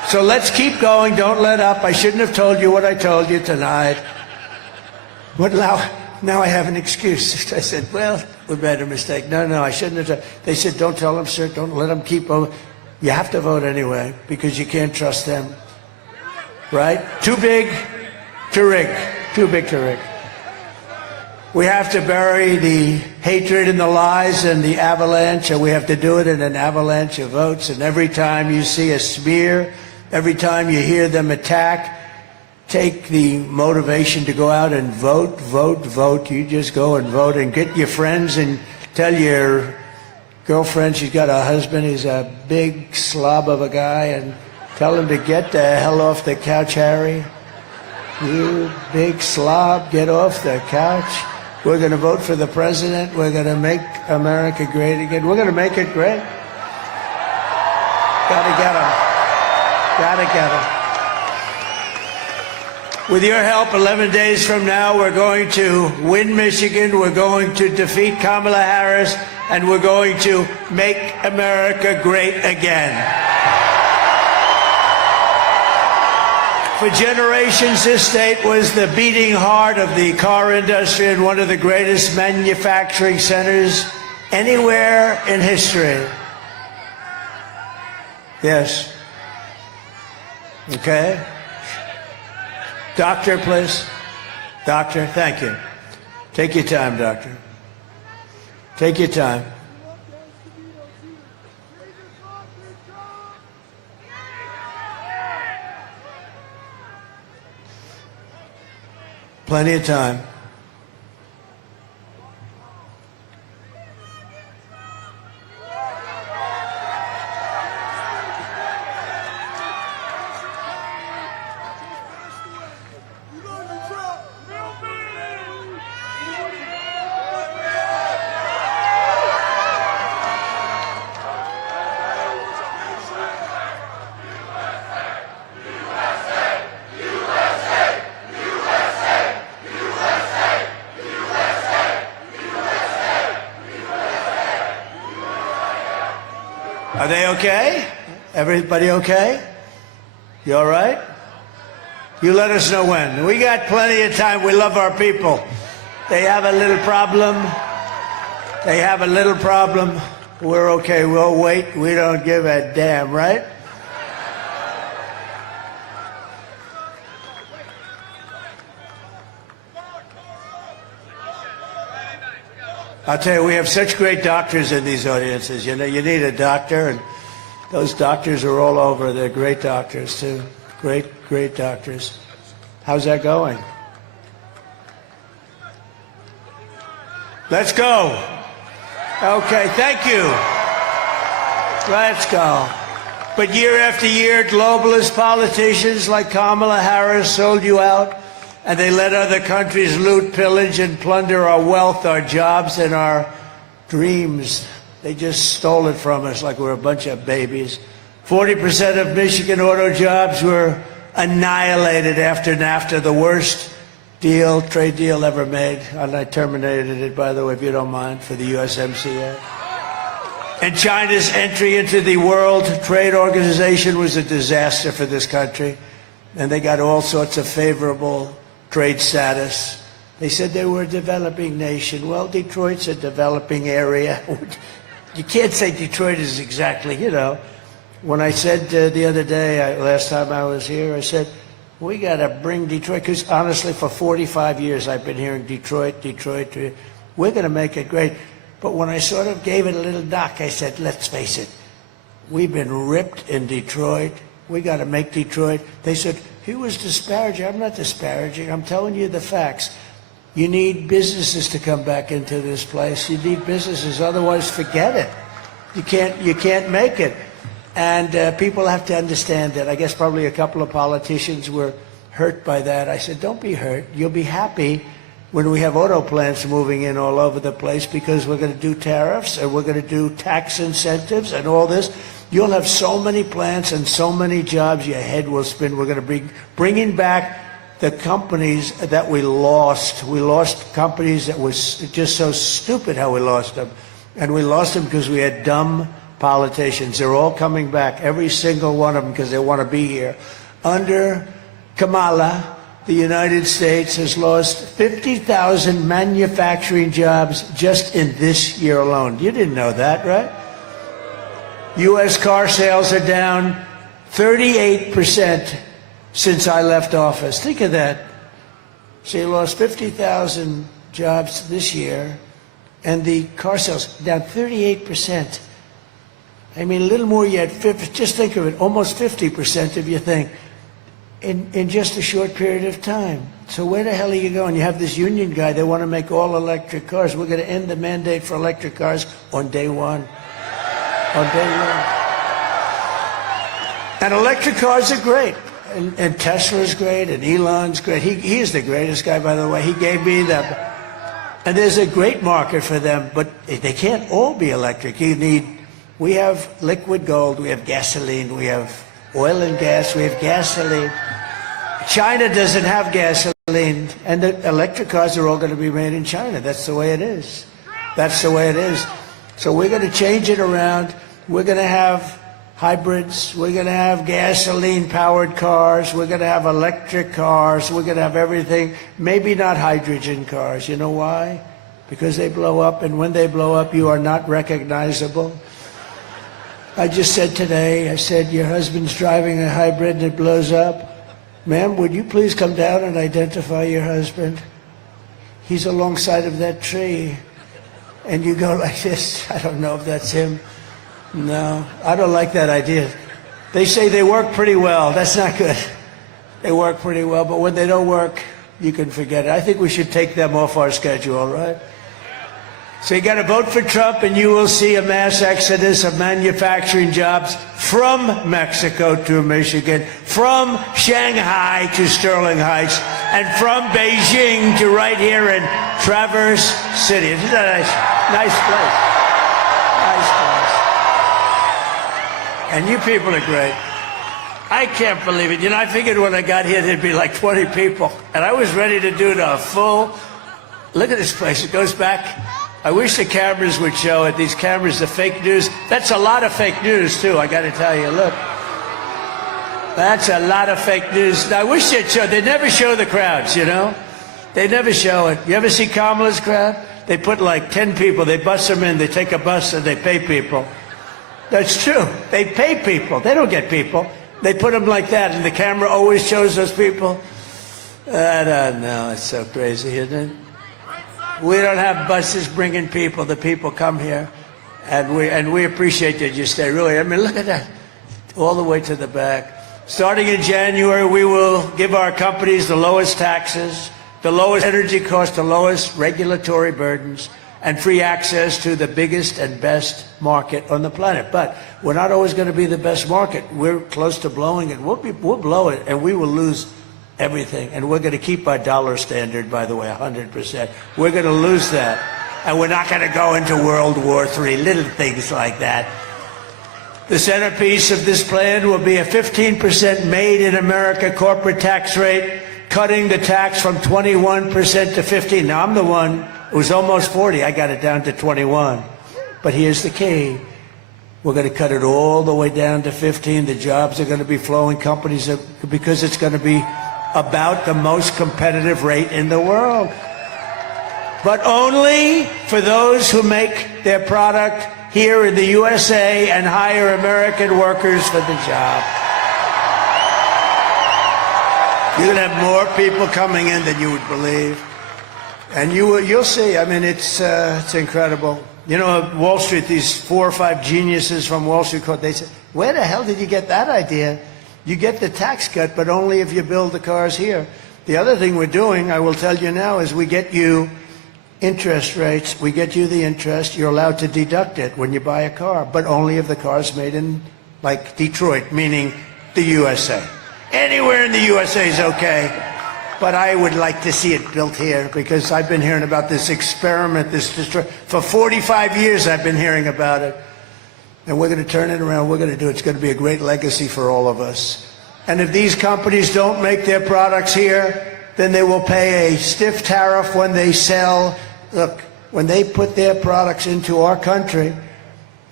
So let's keep going. Don't let up. I shouldn't have told you what I told you tonight. But now I have an excuse. I said, well, we made a mistake. No, I shouldn't have. They said, don't tell them, sir. Don't let them keep voting. You have to vote anyway because you can't trust them. Right? Too big to rig. Too big to rig. We have to bury the hatred and the lies and the avalanche, and we have to do it in an avalanche of votes. And every time you see a smear, every time you hear them attack, take the motivation to go out and vote, vote, vote. You just go and vote and get your friends and tell your girlfriend she's got a husband, he's a big slob of a guy, and tell him to get the hell off the couch, Harry. You big slob, get off the couch. We're going to vote for the president. We're going to make America great again. We're going to make it great. Got to get him. Got to get him. With your help, 11 days from now, we're going to win Michigan. We're going to defeat Kamala Harris. And we're going to make America great again. For generations, this state was the beating heart of the car industry and one of the greatest manufacturing centers anywhere in history. Yes. Okay. Doctor, please. Doctor, thank you. Take your time, doctor. Take your time. Plenty of time. Are they okay? Everybody okay? You all right? You let us know when. We got plenty of time. We love our people. They have a little problem. They have a little problem. We're okay. We'll wait. We don't give a damn, right? I'll tell you, we have such great doctors in these audiences. You know, you need a doctor, and those doctors are all over. They're great doctors, too. Great, great doctors. How's that going? Let's go. Okay, thank you. Let's go. But year after year, globalist politicians like Kamala Harris sold you out. And they let other countries loot, pillage, and plunder our wealth, our jobs, and our dreams. They just stole it from us like we're a bunch of babies. 40% of Michigan auto jobs were annihilated after NAFTA, the worst trade deal ever made. And I terminated it, by the way, if you don't mind, for the USMCA. And China's entry into the World Trade Organization was a disaster for this country. And they got all sorts of favorable trade status. They said they were a developing nation. Well, Detroit's a developing area. You can't say Detroit is exactly, you know. When I said the other day, last time I was here, I said, we got to bring Detroit, because honestly, for 45 years I've been hearing Detroit, Detroit. We're going to make it great. But when I sort of gave it a little knock, I said, let's face it, we've been ripped in Detroit. We got to make Detroit. They said, he was disparaging. I'm not disparaging. I'm telling you the facts. You need businesses to come back into this place. You need businesses. Otherwise, forget it. You can't make it. And people have to understand that. I guess probably a couple of politicians were hurt by that. I said, don't be hurt. You'll be happy when we have auto plants moving in all over the place, because we're going to do tariffs and we're going to do tax incentives and all this. You'll have so many plants and so many jobs, your head will spin. We're going to be bringing back the companies that we lost. We lost companies that was just so stupid how we lost them. And we lost them because we had dumb politicians. They're all coming back, every single one of them, because they want to be here. Under Kamala, the United States has lost 50,000 manufacturing jobs just in this year alone. You didn't know that, right? U.S. car sales are down 38% since I left office. Think of that. So you lost 50,000 jobs this year, and the car sales down 38%. I mean, a little more yet. Just think of it, almost 50% if you think, in just a short period of time. So where the hell are you going? You have this union guy, they want to make all electric cars. We're going to end the mandate for electric cars on day one. On day one. And electric cars are great. And Tesla's great, and Elon's great. He is the greatest guy, by the way. He gave me that. And there's a great market for them, but they can't all be electric. We have liquid gold, we have gasoline, we have oil and gas, we have gasoline. China doesn't have gasoline, and the electric cars are all going to be made in China. That's the way it is. That's the way it is. So we're going to change it around. We're going to have hybrids. We're going to have gasoline-powered cars. We're going to have electric cars. We're going to have everything. Maybe not hydrogen cars. You know why? Because they blow up, and when they blow up, you are not recognizable. I just said today, I said, your husband's driving a hybrid and it blows up. Ma'am, would you please come down and identify your husband? He's alongside of that tree. And you go like this. I don't know if that's him. No, I don't like that idea. They say they work pretty well. That's not good. They work pretty well, but when they don't work, you can forget it. I think we should take them off our schedule, right? So you got to vote for Trump, and you will see a mass exodus of manufacturing jobs from Mexico to Michigan, from Shanghai to Sterling Heights, and from Beijing to right here in Traverse City. Isn't that a nice place? Nice place. And you people are great. I can't believe it. You know, I figured when I got here there'd be like 20 people, and I was ready to do the full. Look at this place. It goes back. I wish the cameras would show it. These cameras, the fake news. That's a lot of fake news, too, I got to tell you. Look. That's a lot of fake news. I wish they'd show. They never show the crowds, you know? They never show it. You ever see Kamala's crowd? They put like 10 people. They bus them in. They take a bus and they pay people. That's true. They pay people. They don't get people. They put them like that, and the camera always shows those people. I don't know. It's so crazy, isn't it? We don't have buses bringing people. The people come here, and we appreciate that you stay. Really, I mean, look at that, all the way to the back. Starting in January, we will give our companies the lowest taxes, the lowest energy costs, the lowest regulatory burdens, and free access to the biggest and best market on the planet. But we're not always going to be the best market. We're close to blowing it. We'll blow it, and we will lose everything. And we're going to keep our dollar standard, by the way, 100%. We're going to lose that. And we're not going to go into World War III, little things like that. The centerpiece of this plan will be a 15% made in America corporate tax rate, cutting the tax from 21% to 15%. Now, I'm the one who was almost 40. I got it down to 21. But here's the key. We're going to cut it all the way down to 15. The jobs are going to be flowing. Companies are, because it's going to be about the most competitive rate in the world. But only for those who make their product here in the USA and hire American workers for the job. You're going to have more people coming in than you would believe. And you'll see. I mean, it's incredible. You know, Wall Street, these 4 or 5 geniuses from Wall Street, they said, where the hell did you get that idea? You get the tax cut, but only if you build the cars here. The other thing we're doing, I will tell you now, is we get you interest rates. We get you the interest. You're allowed to deduct it when you buy a car, but only if the car's made in, like, Detroit, meaning the USA. Anywhere in the USA is okay, but I would like to see it built here, because I've been hearing about this experiment, for 45 years I've been hearing about it. And we're going to turn it around. We're going to do it. It's going to be a great legacy for all of us. And if these companies don't make their products here, then they will pay a stiff tariff when they sell. Look, when they put their products into our country,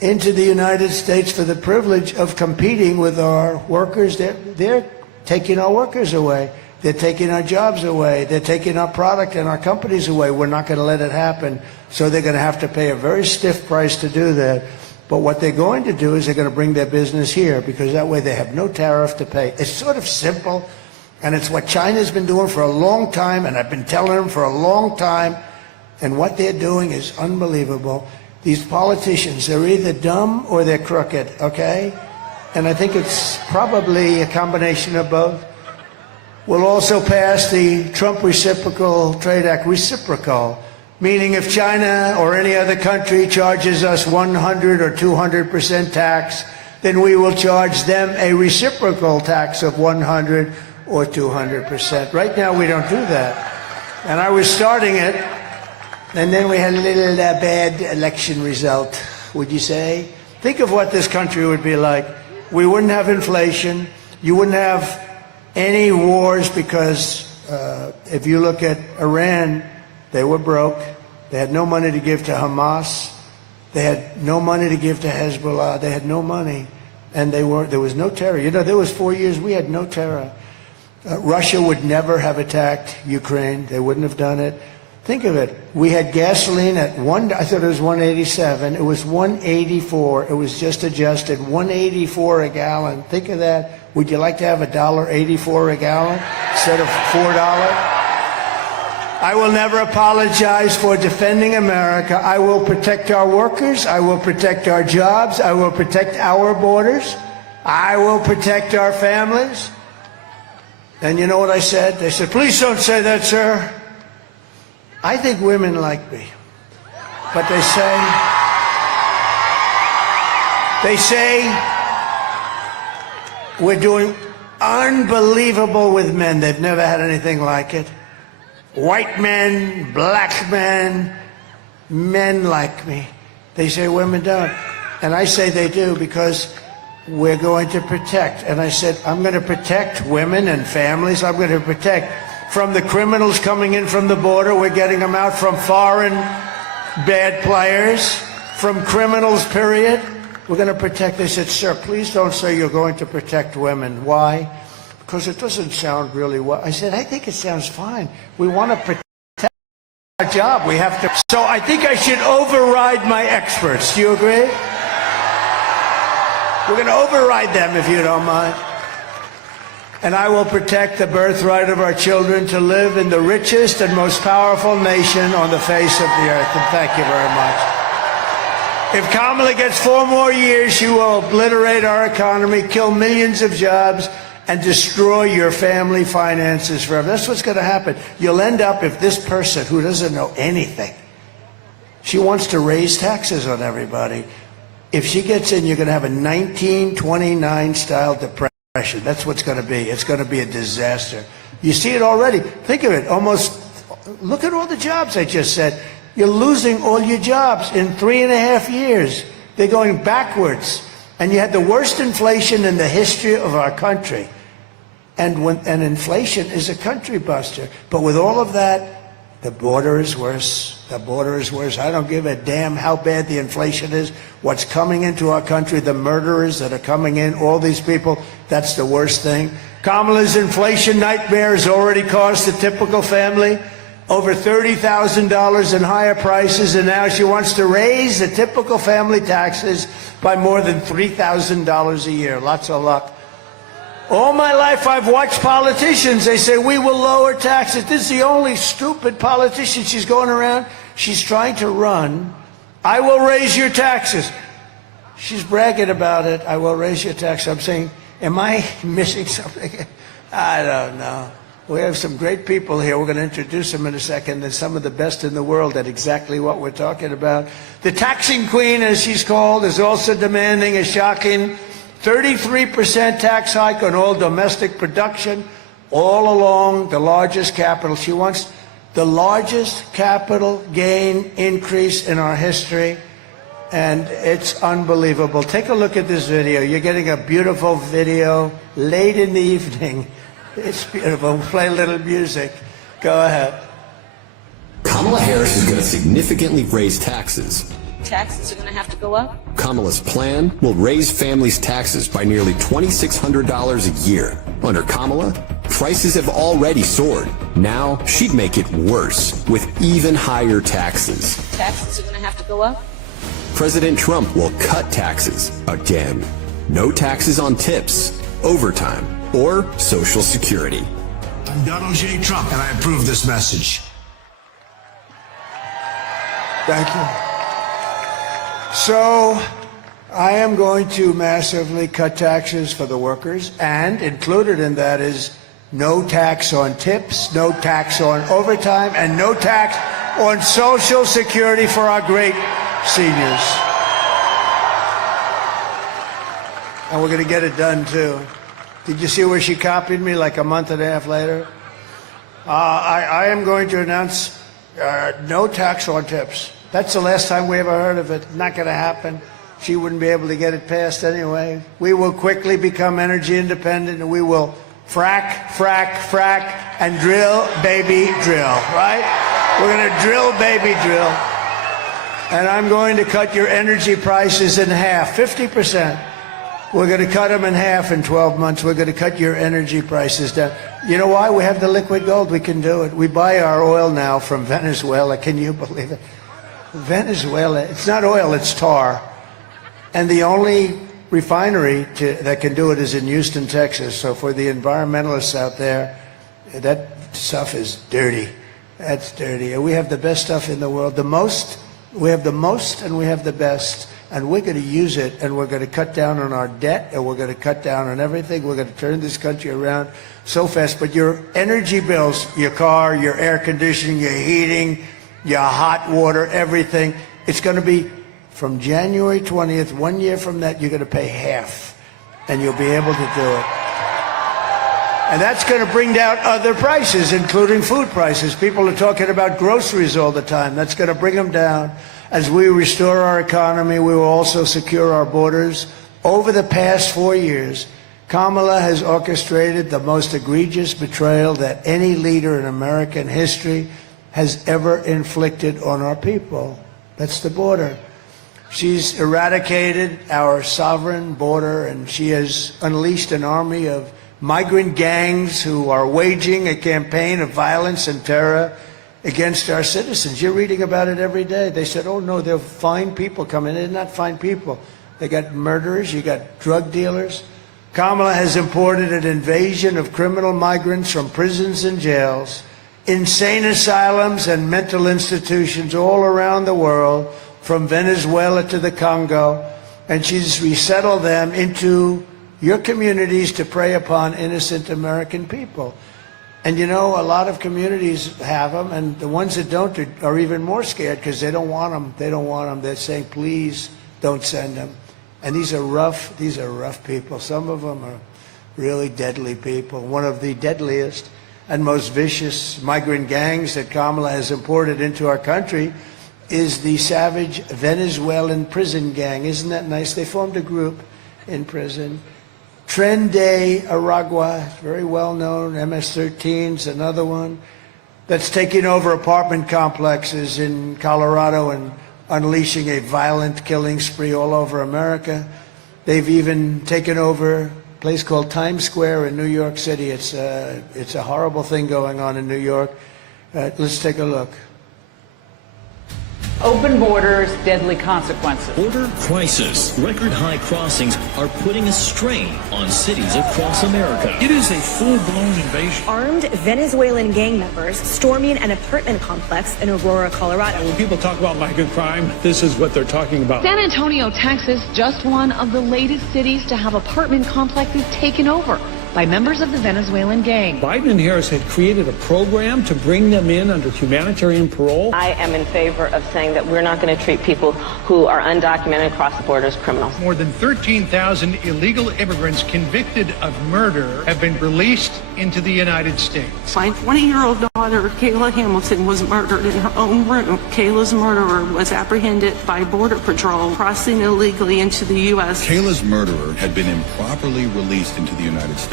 into the United States for the privilege of competing with our workers. They're taking our workers away. They're taking our jobs away. They're taking our product and our companies away. We're not going to let it happen. So they're going to have to pay a very stiff price to do that. But what they're going to do is they're going to bring their business here, because that way they have no tariff to pay. It's sort of simple, and it's what China's been doing for a long time, and I've been telling them for a long time. And what they're doing is unbelievable. These politicians, they're either dumb or they're crooked, okay? And I think it's probably a combination of both. We'll also pass the Trump Reciprocal Trade Act, reciprocal, meaning if China or any other country charges us 100 or 200% tax, then we will charge them a reciprocal tax of 100 or 200%. Right now we don't do that. And I was starting it, and then we had a little bad election result, would you say? Think of what this country would be like. We wouldn't have inflation. You wouldn't have any wars, because if you look at Iran, they were broke. They had no money to give to Hamas. They had no money to give to Hezbollah. They had no money. And there was no terror. You know, there was 4 years we had no terror. Russia would never have attacked Ukraine. They wouldn't have done it. Think of it. We had gasoline at I thought it was 187. It was 184. It was just adjusted. 184 a gallon. Think of that. Would you like to have $1.84 a gallon instead of $4? I will never apologize for defending America. I will protect our workers. I will protect our jobs. I will protect our borders. I will protect our families. And you know what I said? They said, please don't say that, sir. I think women like me. But they say we're doing unbelievable with men. They've never had anything like it. White men, black men, men like me. They say women don't. And I say they do, because we're going to protect. And I said, I'm going to protect women and families. I'm going to protect from the criminals coming in from the border. We're getting them out from foreign bad players, from criminals, period. We're going to protect. They said, sir, please don't say you're going to protect women. Why? Because it doesn't sound really well. I said, I think it sounds fine. We want to protect our job. We have to. So I think I should override my experts. Do you agree? We're going to override them, if you don't mind. And I will protect the birthright of our children to live in the richest and most powerful nation on the face of the earth. And thank you very much. If Kamala gets 4 more years, she will obliterate our economy, kill millions of jobs, and destroy your family finances forever. That's what's going to happen. You'll end up, if this person who doesn't know anything, she wants to raise taxes on everybody. If she gets in, you're going to have a 1929 style depression. That's what's going to be. It's going to be a disaster. You see it already. Think of it. Almost, look at all the jobs I just said. You're losing all your jobs in 3.5 years. They're going backwards. And you had the worst inflation in the history of our country. And inflation is a country buster. But with all of that, the border is worse. The border is worse. I don't give a damn how bad the inflation is. What's coming into our country, the murderers that are coming in, all these people, that's the worst thing. Kamala's inflation nightmare has already cost the typical family over $30,000 in higher prices, and now she wants to raise the typical family taxes by more than $3,000 a year. Lots of luck. All my life I've watched politicians. They say, we will lower taxes. This is the only stupid politician. She's going around. She's trying to run. I will raise your taxes. She's bragging about it. I will raise your taxes. I'm saying, am I missing something? I don't know. We have some great people here. We're going to introduce them in a second. They're some of the best in the world at exactly what we're talking about. The taxing queen, as she's called, is also demanding a shocking 33% tax hike on all domestic production, all along the largest capital. She wants the largest capital gain increase in our history, and it's unbelievable. Take a look at this video. You're getting a beautiful video late in the evening. It's beautiful. We'll play a little music. Go ahead. Kamala Harris is going to significantly raise taxes, Taxes are going to have to go up. Kamala's plan will raise families' taxes by nearly $2,600 a year. Under Kamala, prices have already soared. Now she'd make it worse with even higher taxes. Taxes are going to have to go up. President Trump will cut taxes again. No taxes on tips, overtime, or Social Security. I'm Donald J. Trump, and I approve this message. Thank you. So, I am going to massively cut taxes for the workers, and included in that is no tax on tips, no tax on overtime, and no tax on Social Security for our great seniors. And we're going to get it done, too. Did you see where she copied me like a month and a half later? I am going to announce no tax on tips. That's the last time we ever heard of it. Not going to happen. She wouldn't be able to get it passed anyway. We will quickly become energy independent, and we will frack, frack, frack, and drill, baby, drill, right? We're going to drill, baby, drill. And I'm going to cut your energy prices in half, 50%. We're going to cut them in half in 12 months. We're going to cut your energy prices down. You know why? We have the liquid gold. We can do it. We buy our oil now from Venezuela. Can you believe it? Venezuela, it's not oil, it's tar. And the only refinery that can do it is in Houston, Texas. So for the environmentalists out there, that stuff is dirty. That's dirty. And we have the best stuff in the world. We have the most and we have the best. And we're going to use it, and we're going to cut down on our debt, and we're going to cut down on everything. We're going to turn this country around so fast. But your energy bills, your car, your air conditioning, your heating, your hot water, everything, it's going to be from January 20th, 1 year from that, you're going to pay half, and you'll be able to do it. And that's going to bring down other prices, including food prices. People are talking about groceries all the time. That's going to bring them down. As we restore our economy, we will also secure our borders. Over the past 4 years, Kamala has orchestrated the most egregious betrayal that any leader in American history has ever inflicted on our people. That's the border. She's eradicated our sovereign border, and she has unleashed an army of migrant gangs who are waging a campaign of violence and terror against our citizens. You're reading about it every day. They said, oh no, they'll find people coming in. They're not fine people. They got murderers, you got drug dealers. Kamala has imported an invasion of criminal migrants from prisons and jails, insane asylums and mental institutions all around the world, from Venezuela to the Congo, and she's resettled them into your communities to prey upon innocent American people. And you know, a lot of communities have them, and the ones that don't are even more scared because they don't want them. They don't want them. They're saying, please don't send them. And these are rough people. Some of them are really deadly people. One of the deadliest and most vicious migrant gangs that Kamala has imported into our country is the savage Venezuelan prison gang. Isn't that nice? They formed a group in prison. Tren de Aragua, very well known, MS-13's another one, that's taking over apartment complexes in Colorado and unleashing a violent killing spree all over America. They've even taken over a place called Times Square in New York City. It's a horrible thing going on in New York. Let's take a look. Open borders, deadly consequences. Border crisis. Record high crossings are putting a strain on cities across America. It is a full-blown invasion. Armed Venezuelan gang members storming an apartment complex in Aurora, Colorado. When people talk about migrant crime, this is what they're talking about. San Antonio, Texas, just one of the latest cities to have apartment complexes taken over by members of the Venezuelan gang. Biden and Harris had created a program to bring them in under humanitarian parole. I am in favor of saying that we're not going to treat people who are undocumented across the border as criminals. More than 13,000 illegal immigrants convicted of murder have been released into the United States. My 20-year-old daughter, Kayla Hamilton, was murdered in her own room. Kayla's murderer was apprehended by Border Patrol crossing illegally into the U.S. Kayla's murderer had been improperly released into the United States.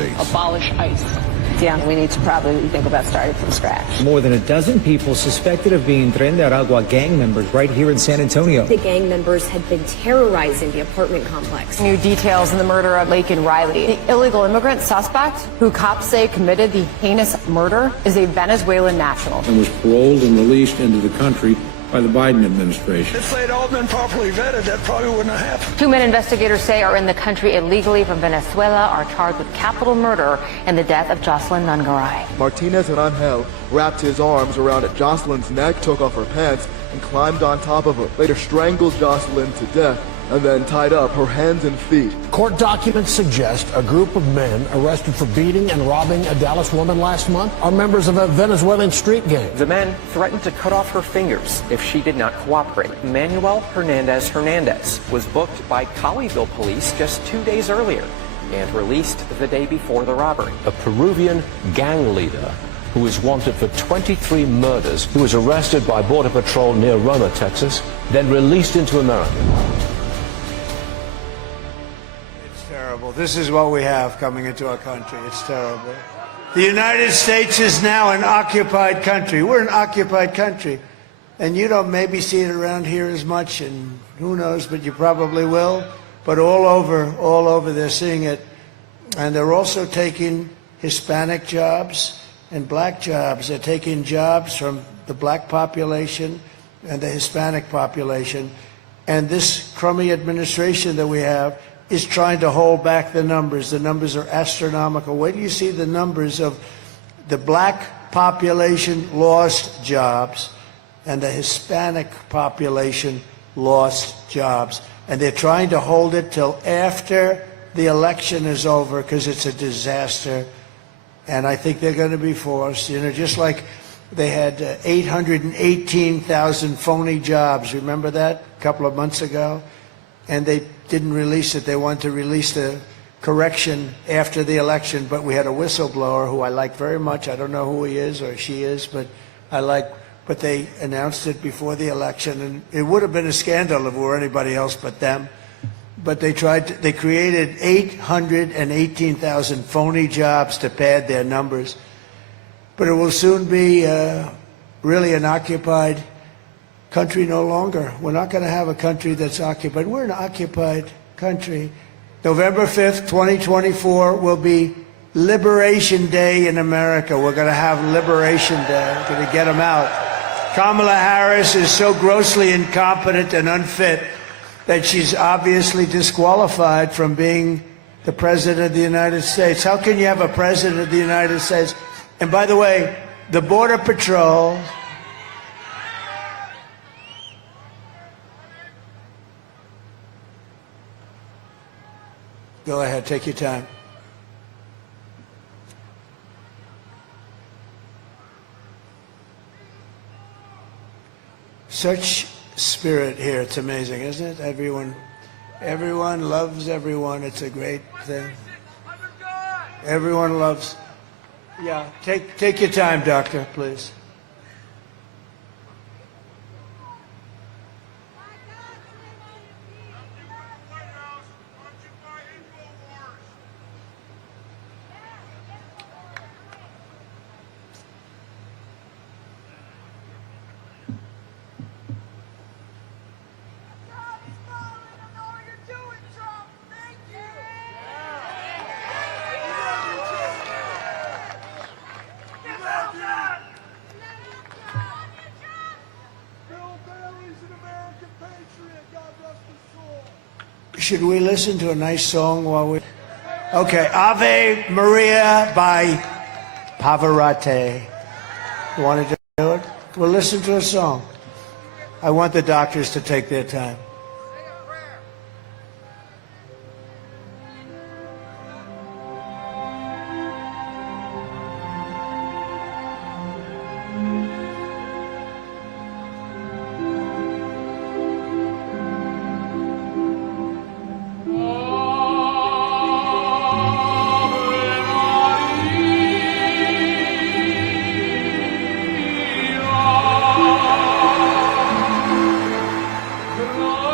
streets. Abolish ICE. Yeah, we need to probably think about starting from scratch. More than a dozen people suspected of being Tren de Aragua gang members right here in San Antonio. The gang members had been terrorizing the apartment complex. New details in the murder of Laken Riley. The illegal immigrant suspect, who cops say committed the heinous murder, is a Venezuelan national. And was paroled and released into the country by the Biden administration. If they'd all been properly vetted, that probably wouldn't have happened. 2 men investigators say are in the country illegally from Venezuela are charged with capital murder and the death of Jocelyn Nungaray. Martinez and Angel wrapped his arms around Jocelyn's neck, took off her pants, and climbed on top of her. Later strangled Jocelyn to death and then tied up her hands and feet. Court documents suggest a group of men arrested for beating and robbing a Dallas woman last month are members of a Venezuelan street gang. The men threatened to cut off her fingers if she did not cooperate. Manuel Hernandez was booked by Colleyville police just 2 days earlier and released the day before the robbery. A Peruvian gang leader who is wanted for 23 murders, who was arrested by Border Patrol near Roma, Texas, then released into America. Terrible. This is what we have coming into our country. It's terrible. The United States is now an occupied country. We're an occupied country. And you don't maybe see it around here as much, and who knows, but you probably will. But all over they're seeing it. And they're also taking Hispanic jobs and black jobs. They're taking jobs from the black population and the Hispanic population. And this crummy administration that we have is trying to hold back the numbers. The numbers are astronomical. Wait till you see the numbers of the black population lost jobs and the Hispanic population lost jobs. And they're trying to hold it till after the election is over because it's a disaster. And I think they're going to be forced, just like they had 818,000 phony jobs. Remember that a couple of months ago? And they didn't release it. They wanted to release the correction after the election, but we had a whistleblower who I like very much. I don't know who he is or she is, but but they announced it before the election, and it would have been a scandal if it were anybody else but them. But they created 818,000 phony jobs to pad their numbers. But it will soon be really an occupied country no longer. We're not going to have a country that's occupied. We're an occupied country. November 5th, 2024 will be Liberation Day in America. We're going to have Liberation Day. We're going to get them out. Kamala Harris is so grossly incompetent and unfit that she's obviously disqualified from being the President of the United States. How can you have a President of the United States? And by the way, the Border Patrol... Go ahead, take your time. Such spirit here, it's amazing, isn't it? Everyone loves everyone. It's a great thing. Everyone loves. Yeah, take your time, doctor, please. Should we listen to a nice song while we... Okay, Ave Maria by Pavarotti. You want to do it? We'll listen to a song. I want the doctors to take their time. Lord.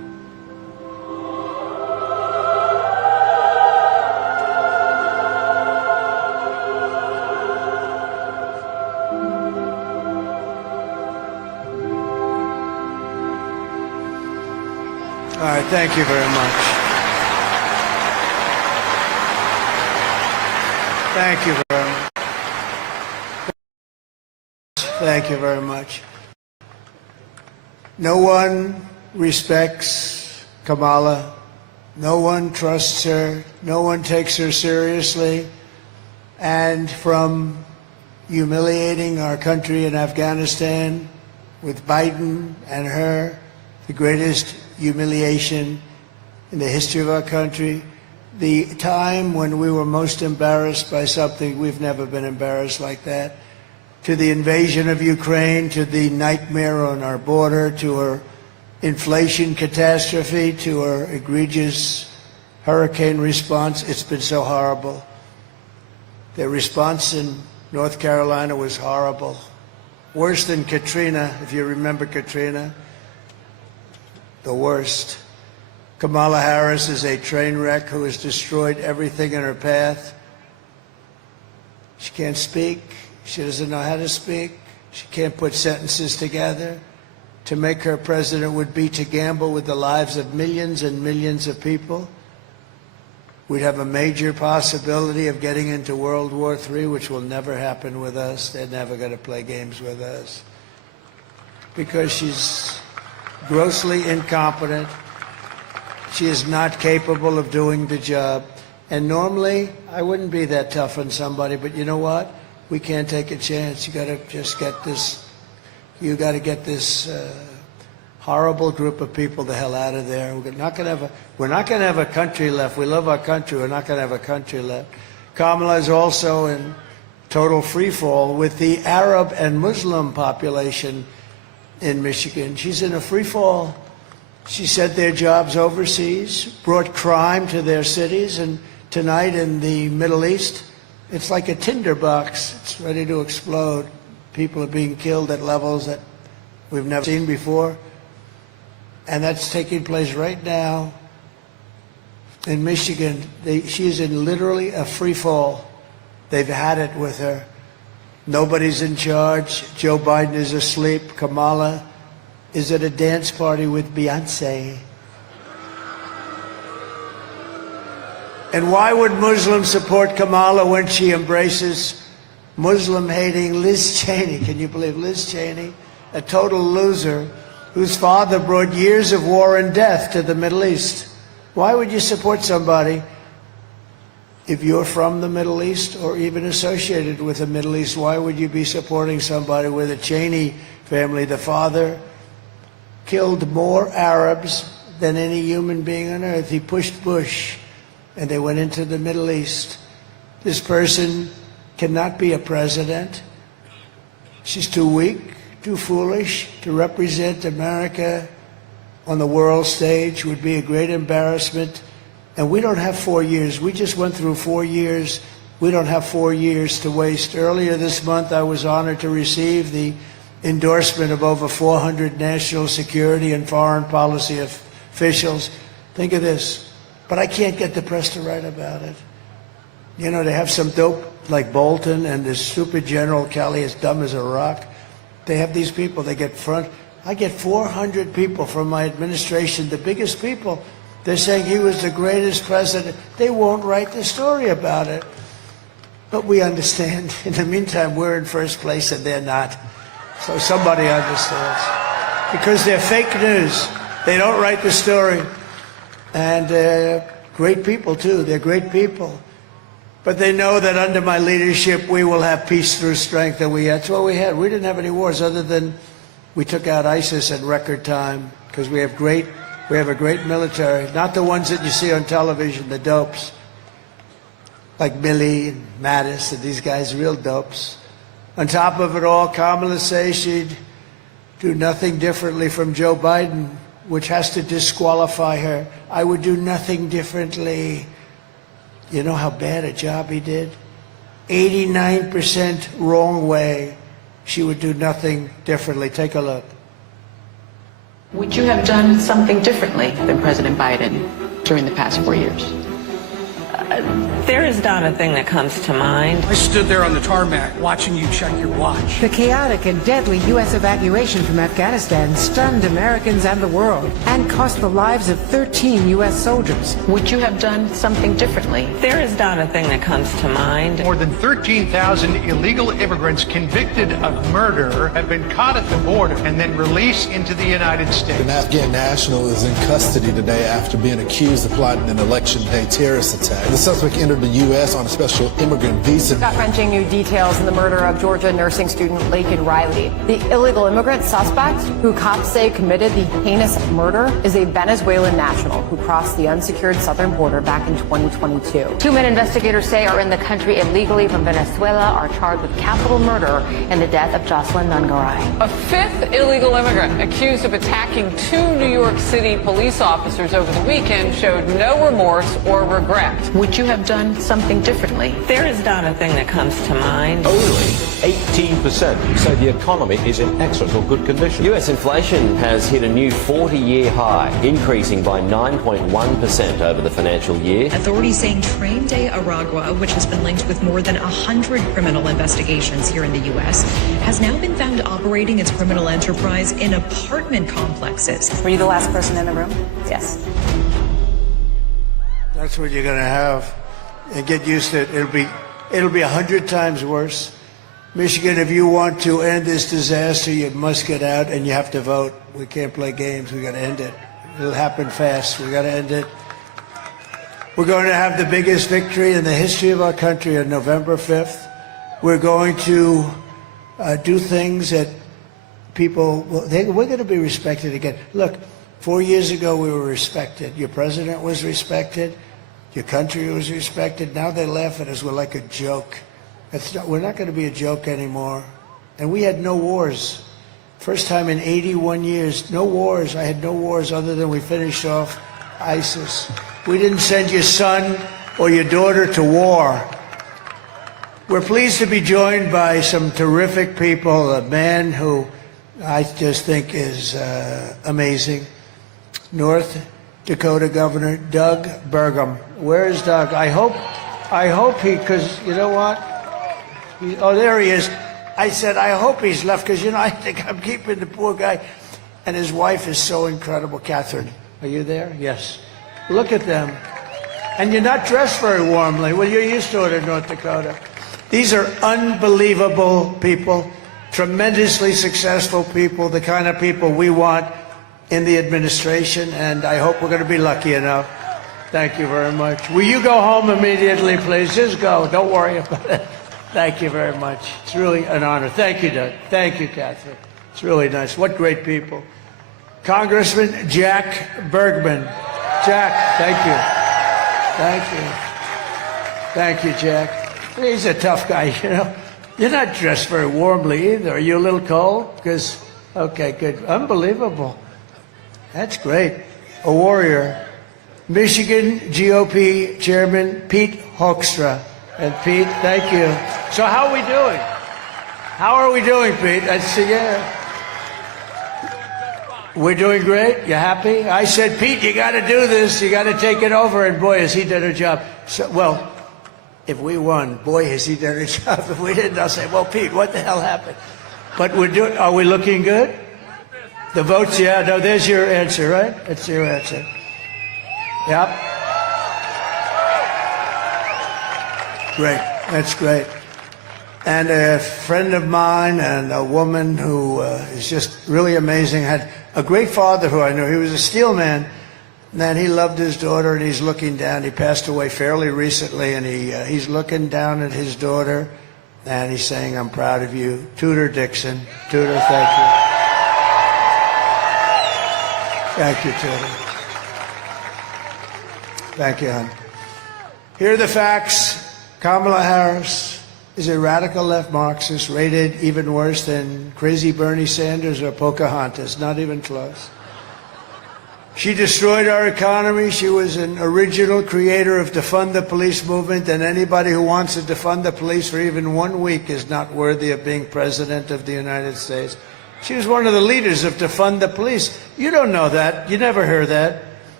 All right, thank you very much. Thank you very much. Thank you very much. No one respects Kamala. No one trusts her. No one takes her seriously. And from humiliating our country in Afghanistan with Biden and her, the greatest humiliation in the history of our country, the time when we were most embarrassed by something, we've never been embarrassed like that, to the invasion of Ukraine, to the nightmare on our border, to her inflation catastrophe, to her egregious hurricane response. It's been so horrible. Their response in North Carolina was horrible. Worse than Katrina, if you remember Katrina. The worst. Kamala Harris is a train wreck who has destroyed everything in her path. She can't speak. She doesn't know how to speak. She can't put sentences together. To make her president would be to gamble with the lives of millions and millions of people. We'd have a major possibility of getting into World War III, which will never happen with us. They're never going to play games with us. Because she's grossly incompetent. She is not capable of doing the job. And normally, I wouldn't be that tough on somebody, but you know what? We can't take a chance. You got to just get this, you got to get this horrible group of people the hell out of there. We're not going to have a country left. We love our country. We're not going to have a country left. Kamala is also in total free fall with the Arab and Muslim population in Michigan. She's in a free fall. She sent their jobs overseas, brought crime to their cities, and tonight in the Middle East, it's like a tinderbox. It's ready to explode. People are being killed at levels that we've never seen before. And that's taking place right now in Michigan. She is in literally a free fall. They've had it with her. Nobody's in charge. Joe Biden is asleep. Kamala is at a dance party with Beyonce. And why would Muslims support Kamala when she embraces Muslim-hating Liz Cheney? Can you believe Liz Cheney, a total loser, whose father brought years of war and death to the Middle East? Why would you support somebody if you're from the Middle East or even associated with the Middle East? Why would you be supporting somebody where the Cheney family, the father, killed more Arabs than any human being on earth? He pushed Bush, and they went into the Middle East. This person cannot be a president. She's too weak, too foolish to represent America on the world stage. Would be a great embarrassment. And we don't have 4 years. We just went through 4 years. We don't have 4 years to waste. Earlier this month, I was honored to receive the endorsement of over 400 national security and foreign policy officials. Think of this. But I can't get the press to write about it. You know, they have some dope like Bolton and this stupid General Kelly, as dumb as a rock. They have these people, they get front. I get 400 people from my administration, the biggest people. They're saying he was the greatest president. They won't write the story about it. But we understand. In the meantime, we're in first place and they're not. So somebody understands. Because they're fake news. They don't write the story. And they're great people, too. They're great people. But they know that under my leadership, we will have peace through strength. And that's what we had. We didn't have any wars other than we took out ISIS in record time because we have a great military. Not the ones that you see on television, the dopes. Like Milley and Mattis and these guys, real dopes. On top of it all, Kamala says she'd do nothing differently from Joe Biden, which has to disqualify her. I would do nothing differently. You know how bad a job he did? 89% wrong way. She would do nothing differently. Take a look. Would you have done something differently than President Biden during the past 4 years? There is not a thing that comes to mind. I stood there on the tarmac watching you check your watch. The chaotic and deadly U.S. evacuation from Afghanistan stunned Americans and the world and cost the lives of 13 U.S. soldiers. Would you have done something differently? There is not a thing that comes to mind. More than 13,000 illegal immigrants convicted of murder have been caught at the border and then released into the United States. An Afghan national is in custody today after being accused of plotting an election day terrorist attack. The suspect entered the U.S. on a special immigrant visa. Gut-wrenching new details in the murder of Georgia nursing student Laken Riley. The illegal immigrant suspect, who cops say committed the heinous murder, is a Venezuelan national who crossed the unsecured southern border back in 2022. 2 men investigators say are in the country illegally from Venezuela are charged with capital murder in the death of Jocelyn Nungaray. A fifth illegal immigrant accused of attacking 2 New York City police officers over the weekend showed no remorse or regret. Would you have done something differently? There is not a thing that comes to mind. Only 18% say the economy is in excellent or good condition. US inflation has hit a new 40-year high, increasing by 9.1% over the financial year. Authorities saying Train de Aragua, which has been linked with more than 100 criminal investigations here in the U.S., has now been found operating its criminal enterprise in apartment complexes. Were you the last person in the room? Yes. That's what you're going to have. And get used to it. It'll be 100 times worse. Michigan, if you want to end this disaster, you must get out and you have to vote. We can't play games. We got to end it. It'll happen fast. We got to end it. We're going to have the biggest victory in the history of our country on November 5th. We're going to do things that people, we're going to be respected again. Look, 4 years ago we were respected. Your president was respected. Your country was respected. Now they laugh at us. We're like a joke. We're not going to be a joke anymore. And we had no wars. First time in 81 years, no wars. I had no wars other than we finished off ISIS. We didn't send your son or your daughter to war. We're pleased to be joined by some terrific people, a man who I just think is amazing. North Dakota Governor Doug Burgum. Where is Doug? I hope he, because you know what? Oh, there he is. I said, I hope he's left, because, you know, I think I'm keeping the poor guy. And his wife is so incredible. Catherine, are you there? Yes. Look at them. And you're not dressed very warmly. Well, you're used to it in North Dakota. These are unbelievable people, tremendously successful people, the kind of people we want in the administration, and I hope we're going to be lucky enough. Thank you very much. Will you go home immediately, please? Just go. Don't worry about it. Thank you very much. It's really an honor. Thank you, Doug. Thank you, Catherine. It's really nice. What great people. Congressman Jack Bergman. Jack, thank you. Thank you. Thank you, Jack. He's a tough guy, you know. You're not dressed very warmly either. Are you a little cold? Because, okay, good. Unbelievable. That's great. A warrior. Michigan GOP Chairman Pete Hoekstra. And Pete, thank you. So how are we doing? How are we doing, Pete? I see, yeah. We're doing great. You happy? I said, Pete, you got to do this. You got to take it over. And boy, has he done a job. So, well, if we won, boy, has he done a job. If we didn't, I'll say, well, Pete, what the hell happened? But we're doing. Are we looking good? The votes, yeah. No, there's your answer, right? That's your answer. Yep. Great. That's great. And a friend of mine and a woman who is just really amazing, had a great father who I knew. He was a steel man. And he loved his daughter, and he's looking down. He passed away fairly recently, and he's looking down at his daughter, and he's saying, I'm proud of you. Tudor Dixon. Tudor, thank you. Thank you, Tudor. Thank you, hon. Here are the facts. Kamala Harris is a radical left Marxist, rated even worse than crazy Bernie Sanders or Pocahontas, not even close. She destroyed our economy. She was an original creator of defund the police movement, and anybody who wants to defund the police for even 1 week is not worthy of being president of the United States. She was one of the leaders of defund the police. You don't know that. You never hear that.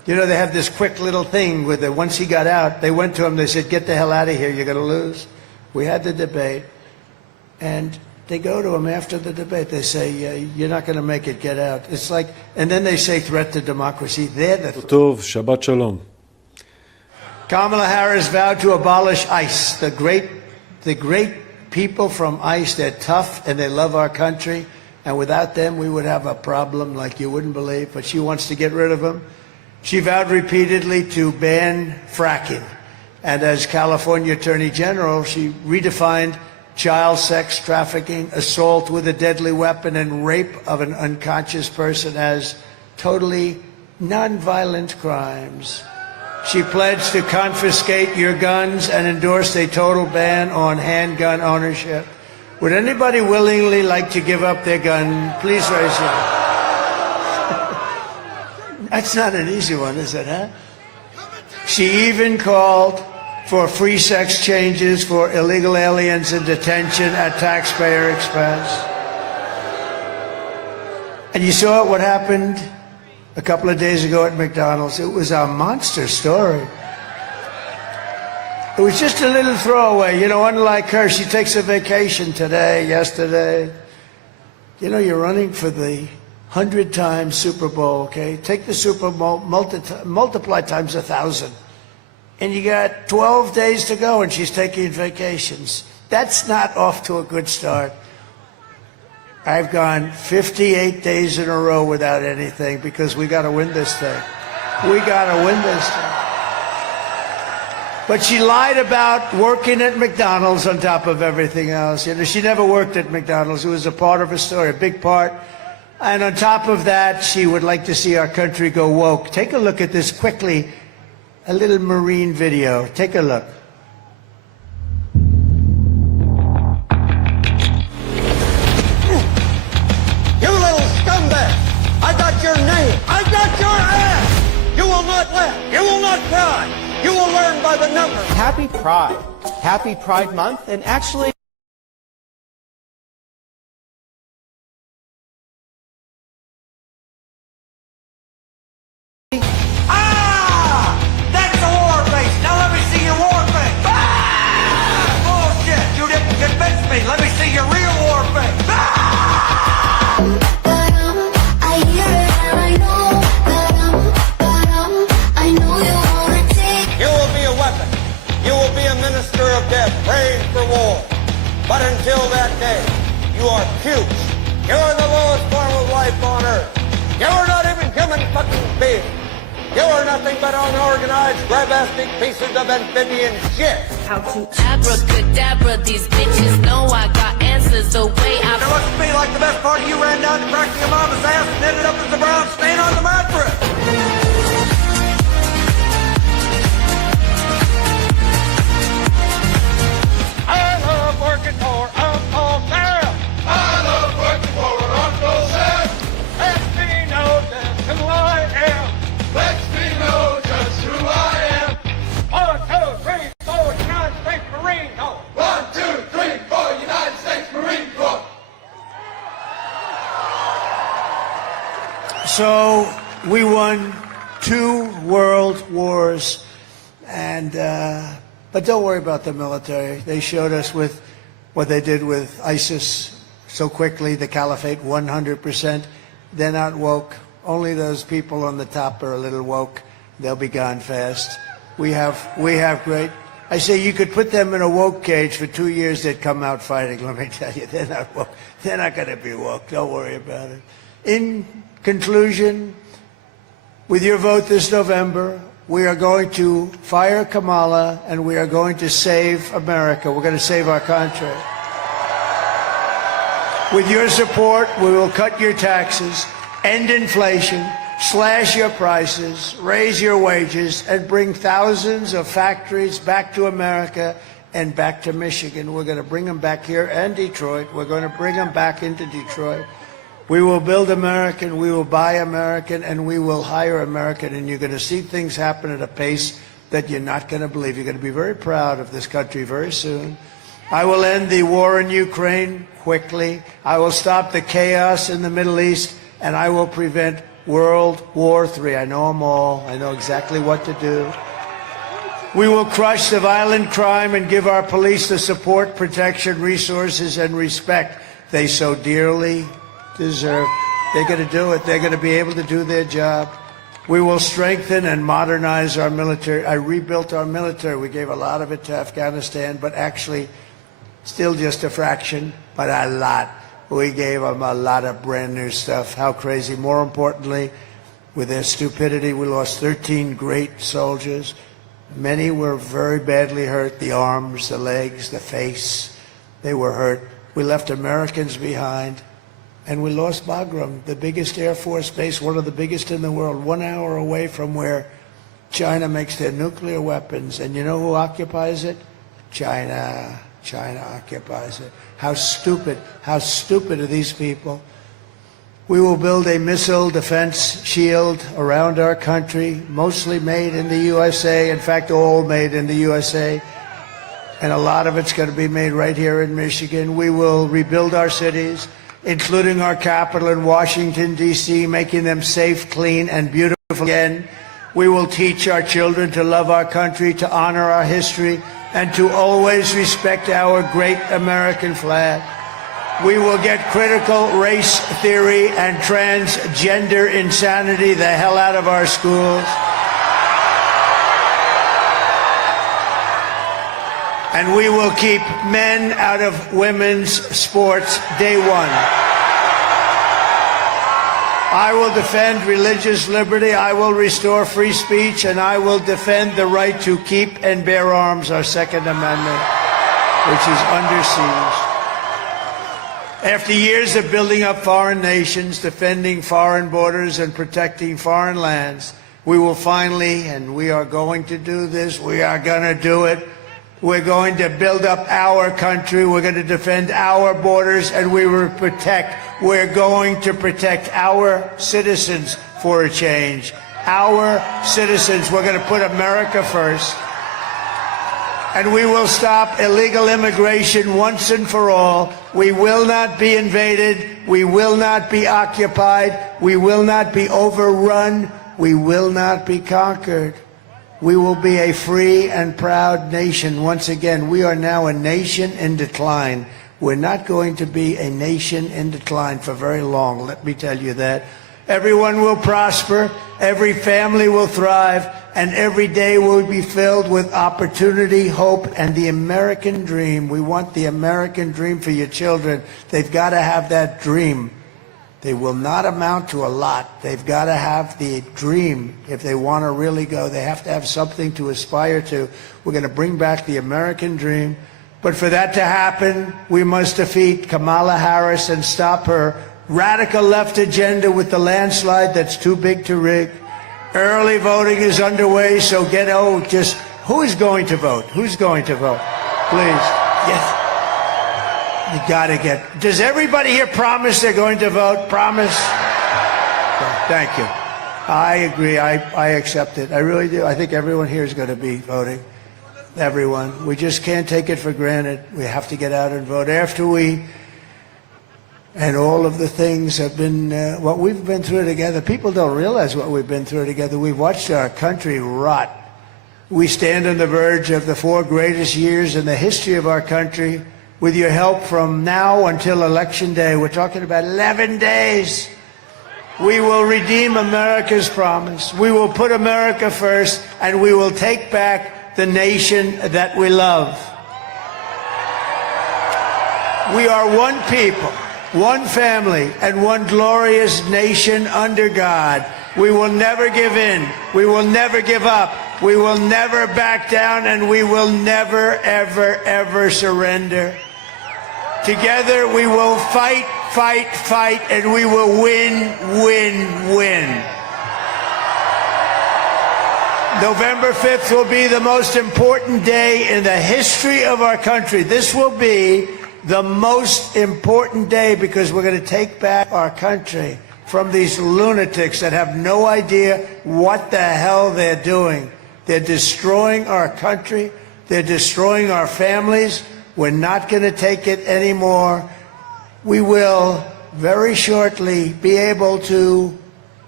You know, they have this quick little thing with it. Once he got out, they went to him, they said, get the hell out of here, you're going to lose. We had the debate, and they go to him after the debate. They say, you're not going to make it, get out. It's like, and then they say threat to democracy. They're the טוב, שבת שלום. Kamala Harris vowed to abolish ICE. The great people from ICE, they're tough and they love our country. And without them, we would have a problem like you wouldn't believe. But she wants to get rid of them. She vowed repeatedly to ban fracking. And as California Attorney General, she redefined child sex trafficking, assault with a deadly weapon, and rape of an unconscious person as totally nonviolent crimes. She pledged to confiscate your guns and endorsed a total ban on handgun ownership. Would anybody willingly like to give up their gun? Please raise your hand. That's not an easy one, is it, huh? She even called for free sex changes for illegal aliens in detention at taxpayer expense. And you saw what happened a couple of days ago at McDonald's. It was a monster story. It was just a little throwaway. You know, unlike her, she takes a vacation today, yesterday. You know, you're running for the 100 times Super Bowl, okay? Take the Super Bowl, multiply times 1,000. And you got 12 days to go, and she's taking vacations. That's not off to a good start. I've gone 58 days in a row without anything because we got to win this thing. We got to win this thing. But she lied about working at McDonald's on top of everything else. You know, she never worked at McDonald's. It was a part of her story, a big part. And on top of that, she would like to see our country go woke. Take a look at this quickly, a little Marine video. Take a look. You little scumbag! I got your name! I got your ass! You will not laugh! You will not cry! You will learn by the numbers! Happy Pride. Happy Pride Month, and actually That's a war face! Now let me see your war face! Bullshit! You didn't convince me! Let me see your real war face! You will be a weapon. You will be a minister of death, praying for war. But until that day, you are cute. You are the lowest form of life on earth. You are not even human fucking beings. You are nothing but unorganized, grabastic pieces of amphibian shit. How to abracadabra, these bitches know I got answers the way I... It looks to me like the best part of you ran down to crack your mama's ass and ended up as a brown stain on the mattress. I love working for Uncle Sam. I love working for Uncle Sam. Let me know just who I am. Let me know just who I am. 1, 2, 3, 4, United States Marine Corps. 1, 2, 3, 4, United States Marine Corps. So we won 2 world wars, and but don't worry about the military. They showed us with what they did with ISIS so quickly, the caliphate, 100%. They're not woke. Only those people on the top are a little woke. They'll be gone fast. We have great. I say you could put them in a woke cage for 2 years, they'd come out fighting. Let me tell you, they're not woke. They're not going to be woke. Don't worry about it. In conclusion, with your vote this November, we are going to fire Kamala and we are going to save America. We're going to save our country. With your support, we will cut your taxes, end inflation, slash your prices, raise your wages, and bring thousands of factories back to America and back to Michigan. We're going to bring them back here and Detroit. We're going to bring them back into Detroit. We will build American, we will buy American, and we will hire American, and you're going to see things happen at a pace that you're not going to believe. You're going to be very proud of this country very soon. I will end the war in Ukraine quickly. I will stop the chaos in the Middle East, and I will prevent World War III. I know them all. I know exactly what to do. We will crush the violent crime and give our police the support, protection, resources, and respect they so dearly deserve. They're going to do it. They're going to be able to do their job. We will strengthen and modernize our military. I rebuilt our military. We gave a lot of it to Afghanistan, but actually still just a fraction, but a lot. We gave them a lot of brand new stuff. How crazy. More importantly, with their stupidity, we lost 13 great soldiers. Many were very badly hurt, the arms, the legs, the face. They were hurt. We left Americans behind. And we lost Bagram, the biggest Air Force base, one of the biggest in the world, 1 hour away from where China makes their nuclear weapons. And you know who occupies it? China. China occupies it. How stupid are these people? We will build a missile defense shield around our country, mostly made in the USA, in fact, all made in the USA. And a lot of it's going to be made right here in Michigan. We will rebuild our cities, including our capital in Washington, D.C., making them safe, clean, and beautiful again. We will teach our children to love our country, to honor our history, and to always respect our great American flag. We will get critical race theory and transgender insanity the hell out of our schools. And we will keep men out of women's sports day one. I will defend religious liberty, I will restore free speech, and I will defend the right to keep and bear arms, our Second Amendment, which is under siege. After years of building up foreign nations, defending foreign borders, and protecting foreign lands, we will finally, and we are going to do this, we are going to do it, we're going to build up our country. We're going to defend our borders, and we're going to protect our citizens for a change. Our citizens. We're going to put America first. And we will stop illegal immigration once and for all. We will not be invaded. We will not be occupied. We will not be overrun. We will not be conquered. We will be a free and proud nation. Once again, we are now a nation in decline. We're not going to be a nation in decline for very long, let me tell you that. Everyone will prosper, every family will thrive, and every day will be filled with opportunity, hope, and the American dream. We want the American dream for your children. They've got to have that dream. They will not amount to a lot. They've got to have the dream if they want to really go. They have to have something to aspire to. We're going to bring back the American dream. But for that to happen, we must defeat Kamala Harris and stop her radical left agenda with the landslide that's too big to rig. Early voting is underway, so who is going to vote? Who's going to vote? Please. Yes. You gotta does everybody here promise they're going to vote? Promise? Thank you. I agree. I accept it. I really do. I think everyone here is going to be voting. Everyone. We just can't take it for granted. We have to get out and vote. And all of the things have been, what we've been through together, people don't realize what we've been through together. We've watched our country rot. We stand on the verge of the 4 greatest years in the history of our country. With your help from now until Election Day, we're talking about 11 days. We will redeem America's promise. We will put America first, and we will take back the nation that we love. We are one people, one family, and one glorious nation under God. We will never give in. We will never give up. We will never back down, and we will never, ever, ever surrender. Together we will fight, fight, fight, and we will win, win, win. November 5th will be the most important day in the history of our country. This will be the most important day because we're going to take back our country from these lunatics that have no idea what the hell they're doing. They're destroying our country. They're destroying our families. We're not going to take it anymore. We will very shortly be able to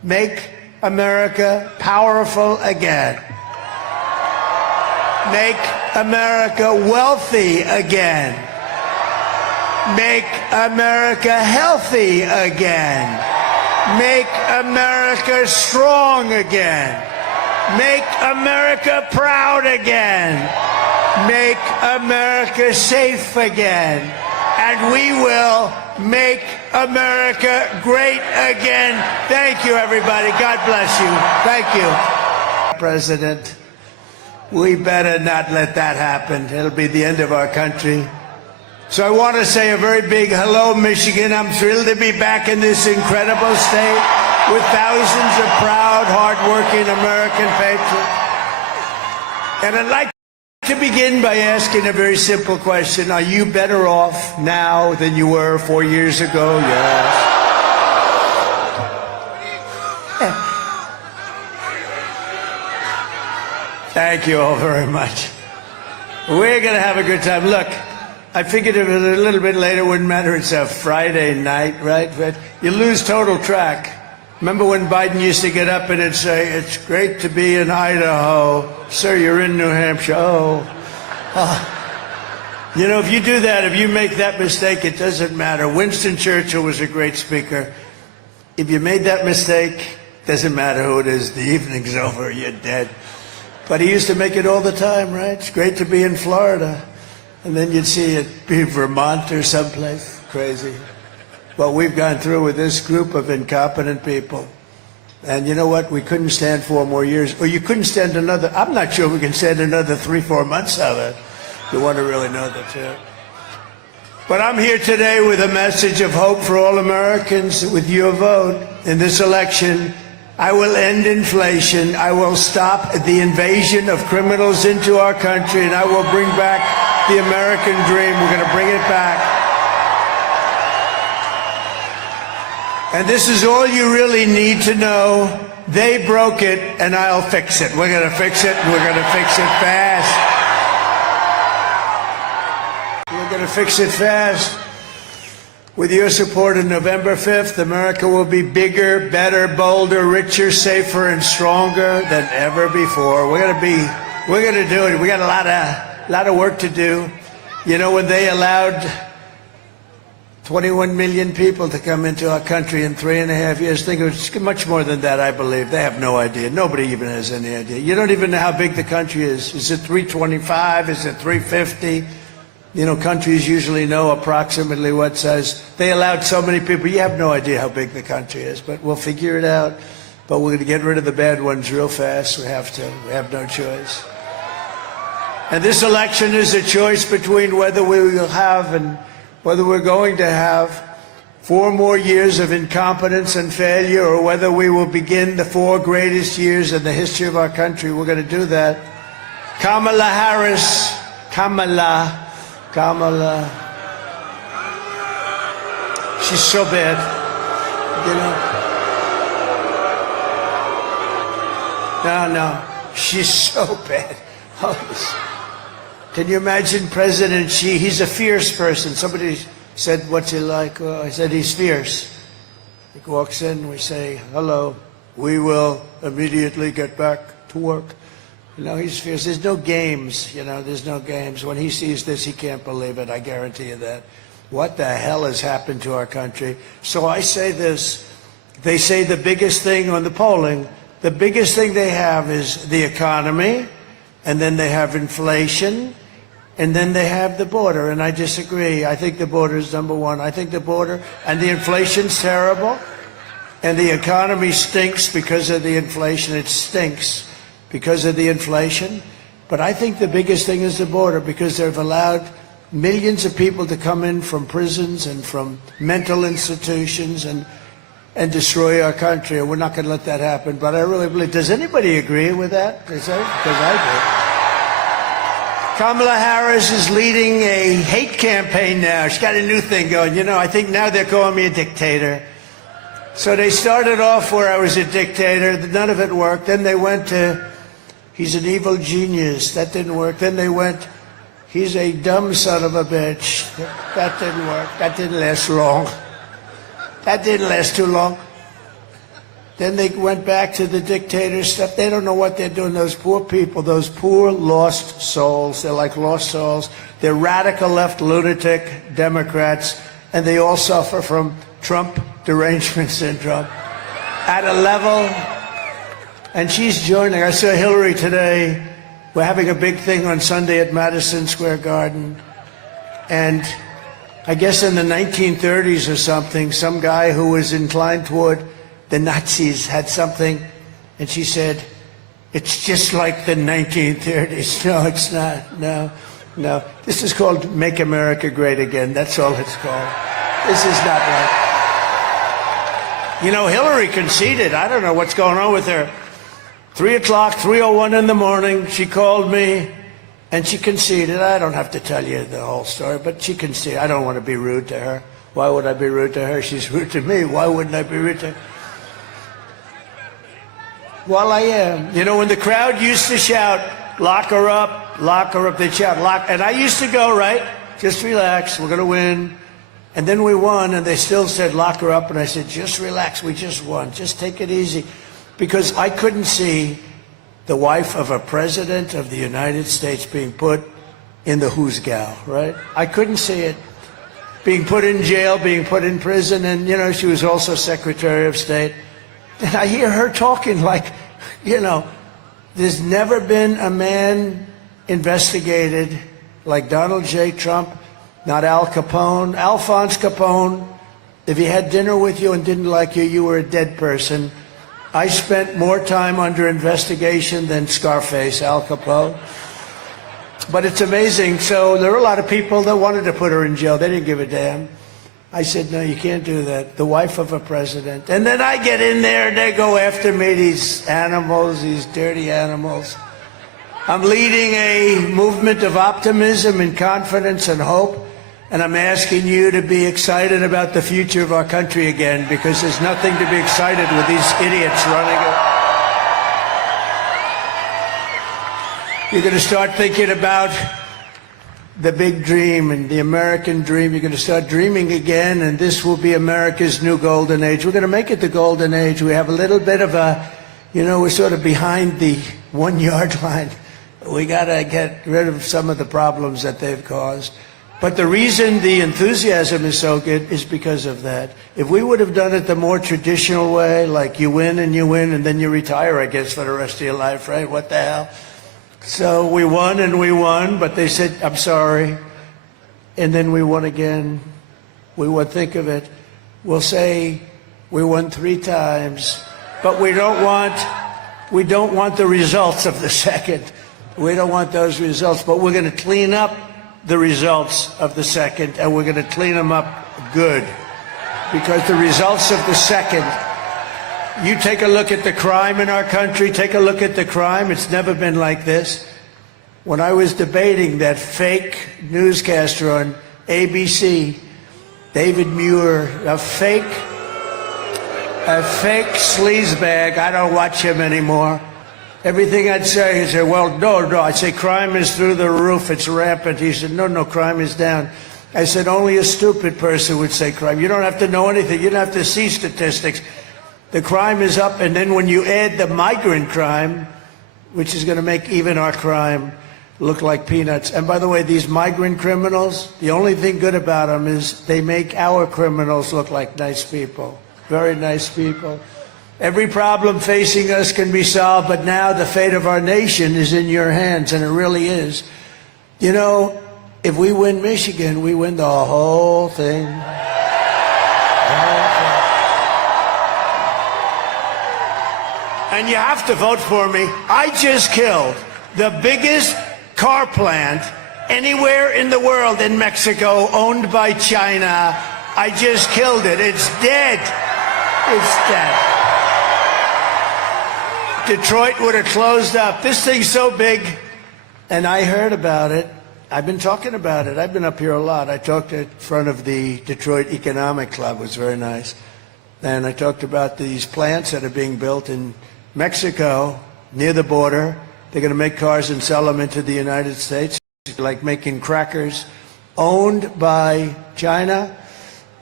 Make America powerful again. Make America wealthy again. Make America healthy again. Make America strong again. Make America proud again. Make America safe again. And we will make America great again. Thank you, everybody. God bless you. Thank you. President, we better not let that happen. It'll be the end of our country. So I want to say a very big hello, Michigan. I'm thrilled to be back in this incredible state with thousands of proud, hardworking American patriots. And I'd like to begin by asking a very simple question. Are you better off now than you were 4 years ago? Yes. Thank you all very much. We're going to have a good time. Look, I figured if it was a little bit later, it wouldn't matter. It's a Friday night, right? But you lose total track. Remember when Biden used to get up and he'd say, "It's great to be in Idaho. Sir, you're in New Hampshire." Oh. You know, if you do that, if you make that mistake, it doesn't matter. Winston Churchill was a great speaker. If you made that mistake, it doesn't matter who it is. The evening's over. You're dead. But he used to make it all the time, right? It's great to be in Florida. And then you'd see it be Vermont or someplace crazy. What we've gone through with this group of incompetent people. And you know what? We couldn't stand 4 more years. Or you couldn't stand another. I'm not sure we can stand another 3-4 months of it. You want to really know the truth. But I'm here today with a message of hope for all Americans. With your vote in this election, I will end inflation. I will stop the invasion of criminals into our country, and I will bring back the American dream. We're going to bring it back. And this is all you really need to know. They broke it, and I'll fix it. We're going to fix it, and we're going to fix it fast. We're going to fix it fast. With your support on November 5th, America will be bigger, better, bolder, richer, safer, and stronger than ever before. We're going to do it. We got a lot of work to do. You know, when they allowed 21 million people to come into our country in 3.5 years, think it was much more than that, I believe. They have no idea. Nobody even has any idea. You don't even know how big the country is. Is it 325? Is it 350? You know, countries usually know approximately what size. They allowed so many people. You have no idea how big the country is, but we'll figure it out. But we're going to get rid of the bad ones real fast. We have to. We have no choice. And this election is a choice between whether we will have and whether we're going to have 4 more years of incompetence and failure, or whether we will begin the 4 greatest years in the history of our country. We're going to do that. Kamala Harris, Kamala. She's so bad, you know. No, she's so bad. Can you imagine President Xi? He's a fierce person. Somebody said, "What's he like?" I said, "He's fierce." He walks in, we say, "Hello, we will immediately get back to work." You know, he's fierce. There's no games, you know, there's no games. When he sees this, he can't believe it. I guarantee you that. What the hell has happened to our country? So I say this. They say the biggest thing on the polling, the biggest thing they have is the economy, and then they have inflation, and then they have the border. And I disagree. I think the border is number one. I think the border and the inflation's terrible, and the economy stinks because of the inflation. It stinks because of the inflation. But I think the biggest thing is the border, because they've allowed millions of people to come in from prisons and from mental institutions and destroy our country. And we're not going to let that happen. But I really believe, does anybody agree with that? Because I do. Kamala Harris is leading a hate campaign now. She's got a new thing going. You know, I think now they're calling me a dictator. So they started off where I was a dictator. None of it worked. Then they went to, he's an evil genius. That didn't work. Then they went, he's a dumb son of a bitch. That didn't work. That didn't last long. That didn't last too long. Then they went back to the dictator stuff. They don't know what they're doing. Those poor people, those poor lost souls. They're like lost souls. They're radical left lunatic Democrats, and they all suffer from Trump derangement syndrome at a level. And she's joining. I saw Hillary today. We're having a big thing on Sunday at Madison Square Garden. And I guess in the 1930s or something, some guy who was inclined toward the Nazis had something, and she said, "It's just like the 1930s." No, it's not. No. This is called Make America Great Again. That's all it's called. This is not right. You know, Hillary conceded. I don't know what's going on with her. 3 o'clock, 3:01 in the morning, she called me, and she conceded. I don't have to tell you the whole story, but she conceded. I don't want to be rude to her. Why would I be rude to her? She's rude to me. Why wouldn't I be rude to her? Well, I am. You know, when the crowd used to shout, lock her up, they'd shout, lock. And I used to go, right, just relax, we're going to win. And then we won, and they still said, lock her up. And I said, just relax, we just won. Just take it easy. Because I couldn't see the wife of a president of the United States being put in the who's gal, right? I couldn't see it. Being put in jail, being put in prison, and, you know, she was also Secretary of State. And I hear her talking like, you know, there's never been a man investigated like Donald J. Trump, not Al Capone. Alphonse Capone, if he had dinner with you and didn't like you, you were a dead person. I spent more time under investigation than Scarface, Al Capone. But it's amazing. So there were a lot of people that wanted to put her in jail. They didn't give a damn. I said, no, you can't do that. The wife of a president. And then I get in there and they go after me, these animals, these dirty animals. I'm leading a movement of optimism and confidence and hope. And I'm asking you to be excited about the future of our country again, because there's nothing to be excited with these idiots running it. You're going to start thinking about the big dream and the American dream. You're going to start dreaming again, and this will be America's new golden age. We're going to make it the golden age. We have a little bit of a, you know, we're sort of behind the 1 yard line. We got to get rid of some of the problems that they've caused. But the reason the enthusiasm is so good is because of that. If we would have done it the more traditional way, like you win and then you retire, I guess, for the rest of your life, right? What the hell? So we won, but they said, I'm sorry. And then we won again. We won, think of it. We'll say we won 3 times, but we don't want the results of the second. We don't want those results, but we're going to clean up the results of the second, and we're going to clean them up good. Because the results of the second, you take a look at the crime in our country, take a look at the crime. It's never been like this. When I was debating that fake newscaster on ABC, David Muir, a fake sleazebag, I don't watch him anymore. Everything I'd say, he'd say, well, no. I'd say, crime is through the roof, it's rampant. He said, no, crime is down. I said, only a stupid person would say crime. You don't have to know anything. You don't have to see statistics. The crime is up, and then when you add the migrant crime, which is going to make even our crime look like peanuts. And by the way, these migrant criminals, the only thing good about them is they make our criminals look like nice people, very nice people. Every problem facing us can be solved, but now the fate of our nation is in your hands, and it really is. You know, if we win Michigan, we win the whole thing. And you have to vote for me. I just killed the biggest car plant anywhere in the world in Mexico, owned by China. I just killed it. It's dead. It's dead. Detroit would have closed up. This thing's so big, and I heard about it. I've been talking about it. I've been up here a lot. I talked in front of the Detroit Economic Club. It was very nice. And I talked about these plants that are being built in Mexico, near the border. They're going to make cars and sell them into the United States, like making crackers, owned by China.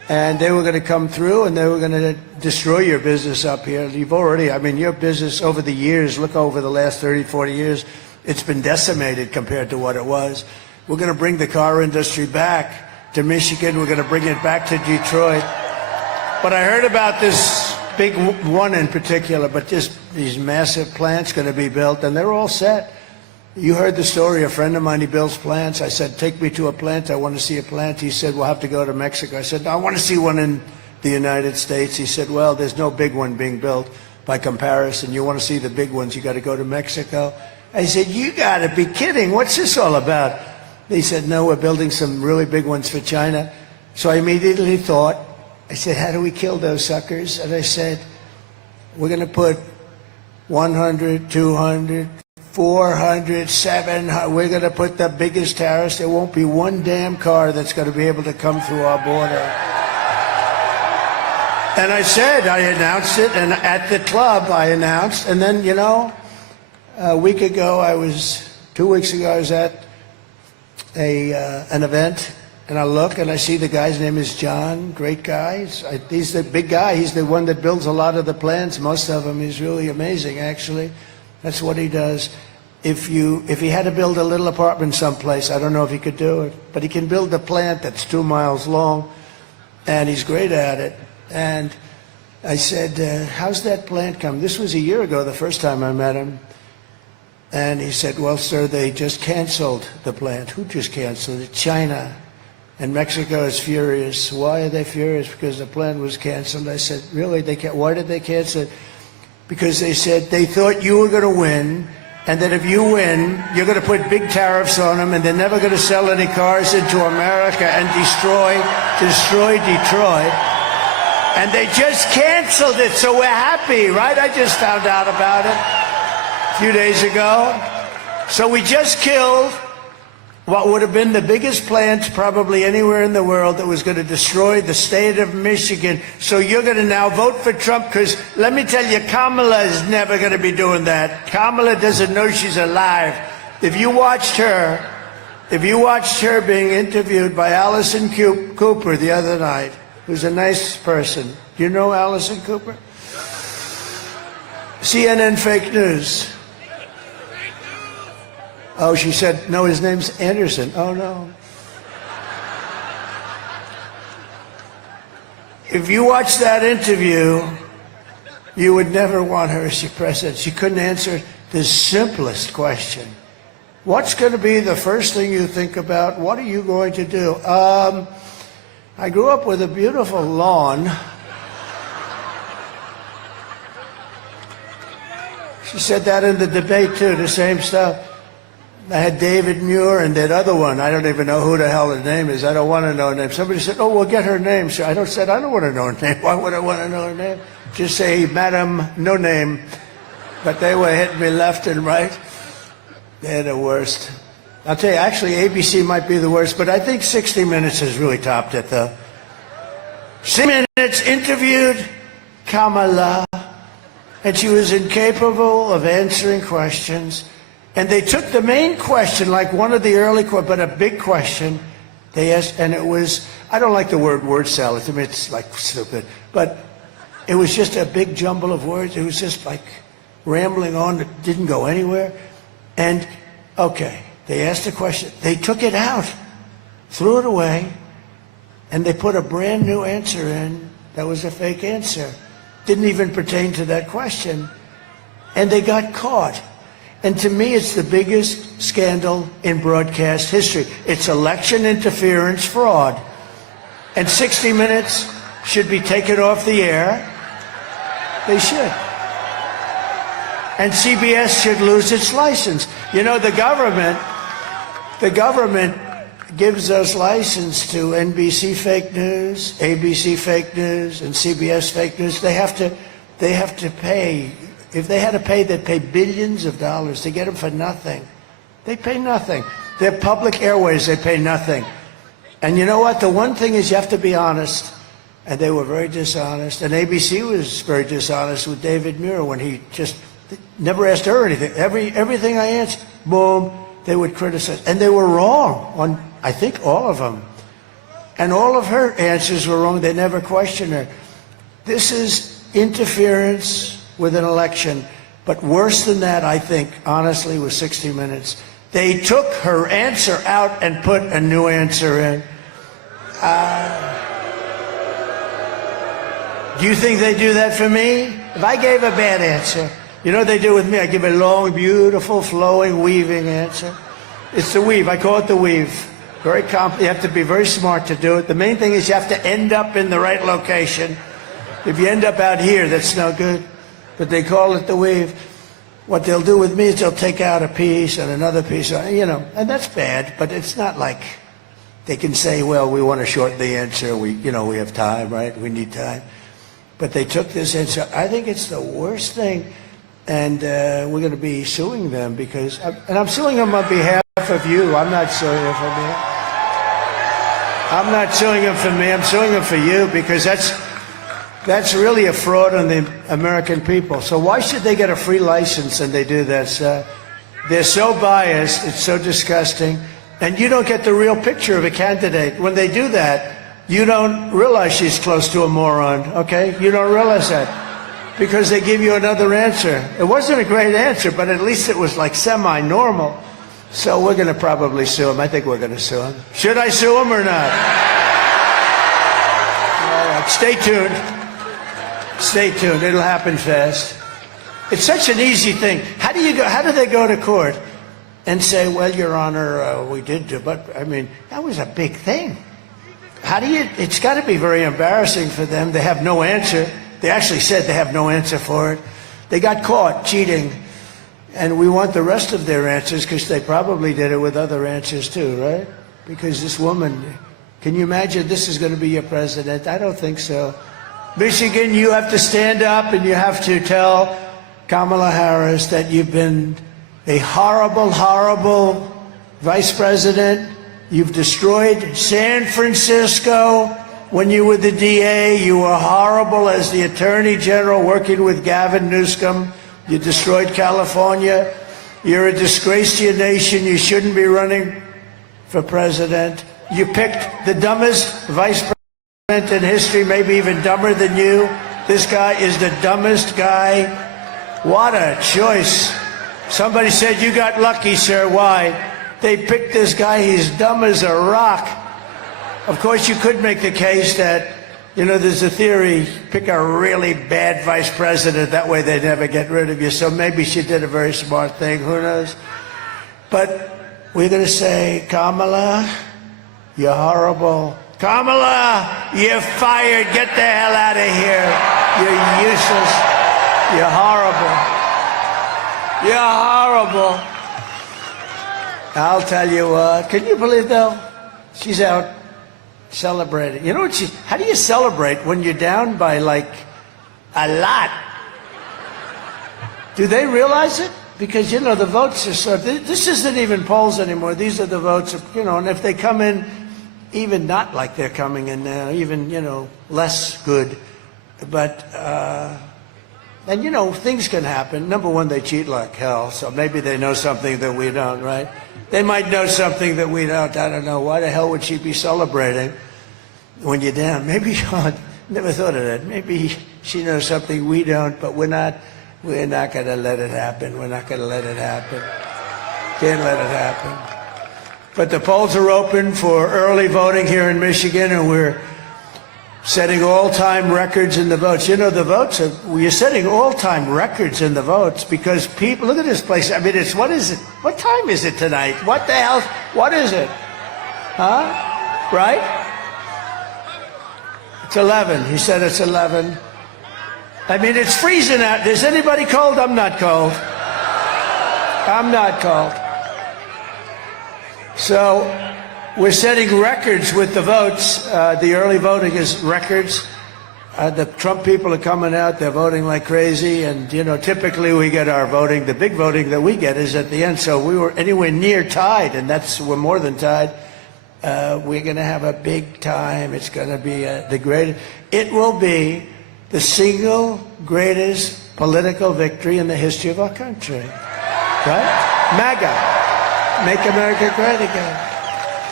and they were going to come through and they were going to destroy your business up here. You've already, I mean, your business over the years, look over the last 30, 40 years, it's been decimated compared to what it was. We're going to bring the car industry back to Michigan. We're going to bring it back to Detroit. But I heard about this big one in particular, but these massive plants going to be built, and they're all set. You heard the story. A friend of mine, he builds plants. I said, take me to a plant. I want to see a plant. He said, we'll have to go to Mexico. I said, no, I want to see one in the United States. He said, well, there's no big one being built by comparison. You want to see the big ones, you got to go to Mexico. I said, you got to be kidding. What's this all about? They said, no, we're building some really big ones for China. So I immediately thought, I said, how do we kill those suckers? And I said, we're going to put 100, 200, 400, 700. We're going to put the biggest tariffs. There won't be one damn car that's going to be able to come through our border. And I said, I announced it, and at the club I announced, and then, you know, a week ago, 2 weeks ago, I was at an event, and I look and I see the guy's name is John, great guy. He's the big guy. He's the one that builds a lot of the plants, most of them. He's really amazing, actually. That's what he does. If he had to build a little apartment someplace, I don't know if he could do it, but he can build a plant that's 2 miles long, and he's great at it. And I said, how's that plant come? This was a year ago, the first time I met him. And he said, well, sir, they just canceled the plant. Who just canceled it? China. And Mexico is furious. Why are they furious? Because the plant was canceled. I said, really? Why did they cancel it? Because they said they thought you were going to win, and that if you win, you're going to put big tariffs on them, and they're never going to sell any cars into America and destroy Detroit. And they just canceled it, so we're happy, right? I just found out about it a few days ago. So we just killed what would have been the biggest plant probably anywhere in the world that was going to destroy the state of Michigan. So you're going to now vote for Trump, because let me tell you, Kamala is never going to be doing that. Kamala doesn't know she's alive. If you watched her being interviewed by Allison Cooper the other night, who's a nice person. Do you know Allison Cooper? CNN fake news. Oh, she said, no, his name's Anderson. Oh, no. If you watch that interview, you would never want her as your president. She couldn't answer the simplest question. What's going to be the first thing you think about? What are you going to do? I grew up with a beautiful lawn. She said that in the debate, too, the same stuff. I had David Muir and that other one. I don't even know who the hell her name is. I don't want to know her name. Somebody said, oh, we'll get her name. So I don't want to know her name. Why would I want to know her name? Just say, Madam, no name. But they were hitting me left and right. They're the worst. I'll tell you, actually, ABC might be the worst, but I think 60 Minutes has really topped it, though. 60 Minutes interviewed Kamala, and she was incapable of answering questions. And they took the main question, like one of the early, but a big question, they asked, and it was, I don't like the word salad. To me, it's like stupid. But it was just a big jumble of words. It was just like rambling on. It didn't go anywhere. And, okay, they asked a question. They took it out, threw it away, and they put a brand new answer in that was a fake answer. Didn't even pertain to that question. And they got caught. And to me, it's the biggest scandal in broadcast history. It's election interference fraud. And 60 Minutes should be taken off the air. They should. And CBS should lose its license. You know, the government gives us license to NBC fake news, ABC fake news, and CBS fake news. They have to pay. If they had to pay, they'd pay billions of dollars to get them for nothing. They pay nothing. They're public airways, they pay nothing. And you know what? The one thing is you have to be honest. And they were very dishonest. And ABC was very dishonest with David Muir when he just never asked her anything. Everything I answered, boom, they would criticize. And they were wrong on, I think, all of them. And all of her answers were wrong. They never questioned her. This is interference with an election. But worse than that, I think, honestly, was 60 Minutes. They took her answer out and put a new answer in. Do you think they do that for me? If I gave a bad answer, you know what they do with me? I give a long, beautiful, flowing, weaving answer. It's the weave. I call it the weave. Very you have to be very smart to do it. The main thing is you have to end up in the right location. If you end up out here, that's no good. But they call it the weave. What they'll do with me is they'll take out a piece and another piece, you know, and that's bad, but it's not like they can say, well, we want to shorten the answer. We have time, right? We need time. But they took this answer. I think it's the worst thing. And we're going to be suing them because, and I'm suing them on behalf of you. I'm not suing them for me. I'm not suing them for me. I'm suing them for you because that's really a fraud on the American people. So why should they get a free license and they do this? They're so biased. It's so disgusting. And you don't get the real picture of a candidate. When they do that, you don't realize she's close to a moron, okay? You don't realize that. Because they give you another answer. It wasn't a great answer, but at least it was like semi-normal. So we're going to probably sue him. I think we're going to sue him. Should I sue him or not? All right, stay tuned. Stay tuned. It'll happen fast. It's such an easy thing. How do they go to court and say, well, Your Honor, we did do, but I mean, that was a big thing. It's got to be very embarrassing for them. They have no answer. They actually said they have no answer for it. They got caught cheating. And we want the rest of their answers because they probably did it with other answers too, right? Because this woman, can you imagine this is going to be your president? I don't think so. Michigan, you have to stand up and you have to tell Kamala Harris that you've been a horrible, horrible vice president. You've destroyed San Francisco. When you were the DA, you were horrible as the Attorney General working with Gavin Newsom. You destroyed California. You're a disgrace to your nation. You shouldn't be running for president. You picked the dumbest vice president in history, maybe even dumber than you. This guy is the dumbest guy. What a choice. Somebody said you got lucky, sir. Why? They picked this guy. He's dumb as a rock. Of course, you could make the case that, you know, there's a theory, pick a really bad vice president, that way they never get rid of you. So maybe she did a very smart thing, who knows? But we're going to say, Kamala, you're horrible. Kamala, you're fired. Get the hell out of here. You're useless. You're horrible. You're horrible. I'll tell you what. Can you believe, though? She's out celebrating. You know what how do you celebrate when you're down by like a lot? Do they realize it? Because, you know, the votes are so, this isn't even polls anymore. These are the votes, you know, and if they come in even not like they're coming in now, even, you know, less good. But, and, you know, things can happen. Number one, they cheat like hell, so maybe they know something that we don't, right? They might know something that we don't. I don't know. Why the hell would she be celebrating when you're down? Maybe, never thought of that. Maybe she knows something we don't, but we're not going to let it happen. We're not going to let it happen. Can't let it happen. But the polls are open for early voting here in Michigan, and we're setting all-time records in the votes. You know, the votes we're setting all-time records in the votes because people, look at this place. I mean, it's, what is it? What time is it tonight? What the hell? What is it? Huh? Right? It's 11. He said it's 11. I mean, it's freezing out. Is anybody cold? I'm not cold. I'm not cold. So we're setting records with the votes. The early voting is records. The Trump people are coming out. They're voting like crazy. And, you know, typically we get our voting. The big voting that we get is at the end. So we were anywhere near tied, and we're more than tied. We're going to have a big time. It's going to be the greatest. It will be the single greatest political victory in the history of our country. Right? MAGA. Make America great again.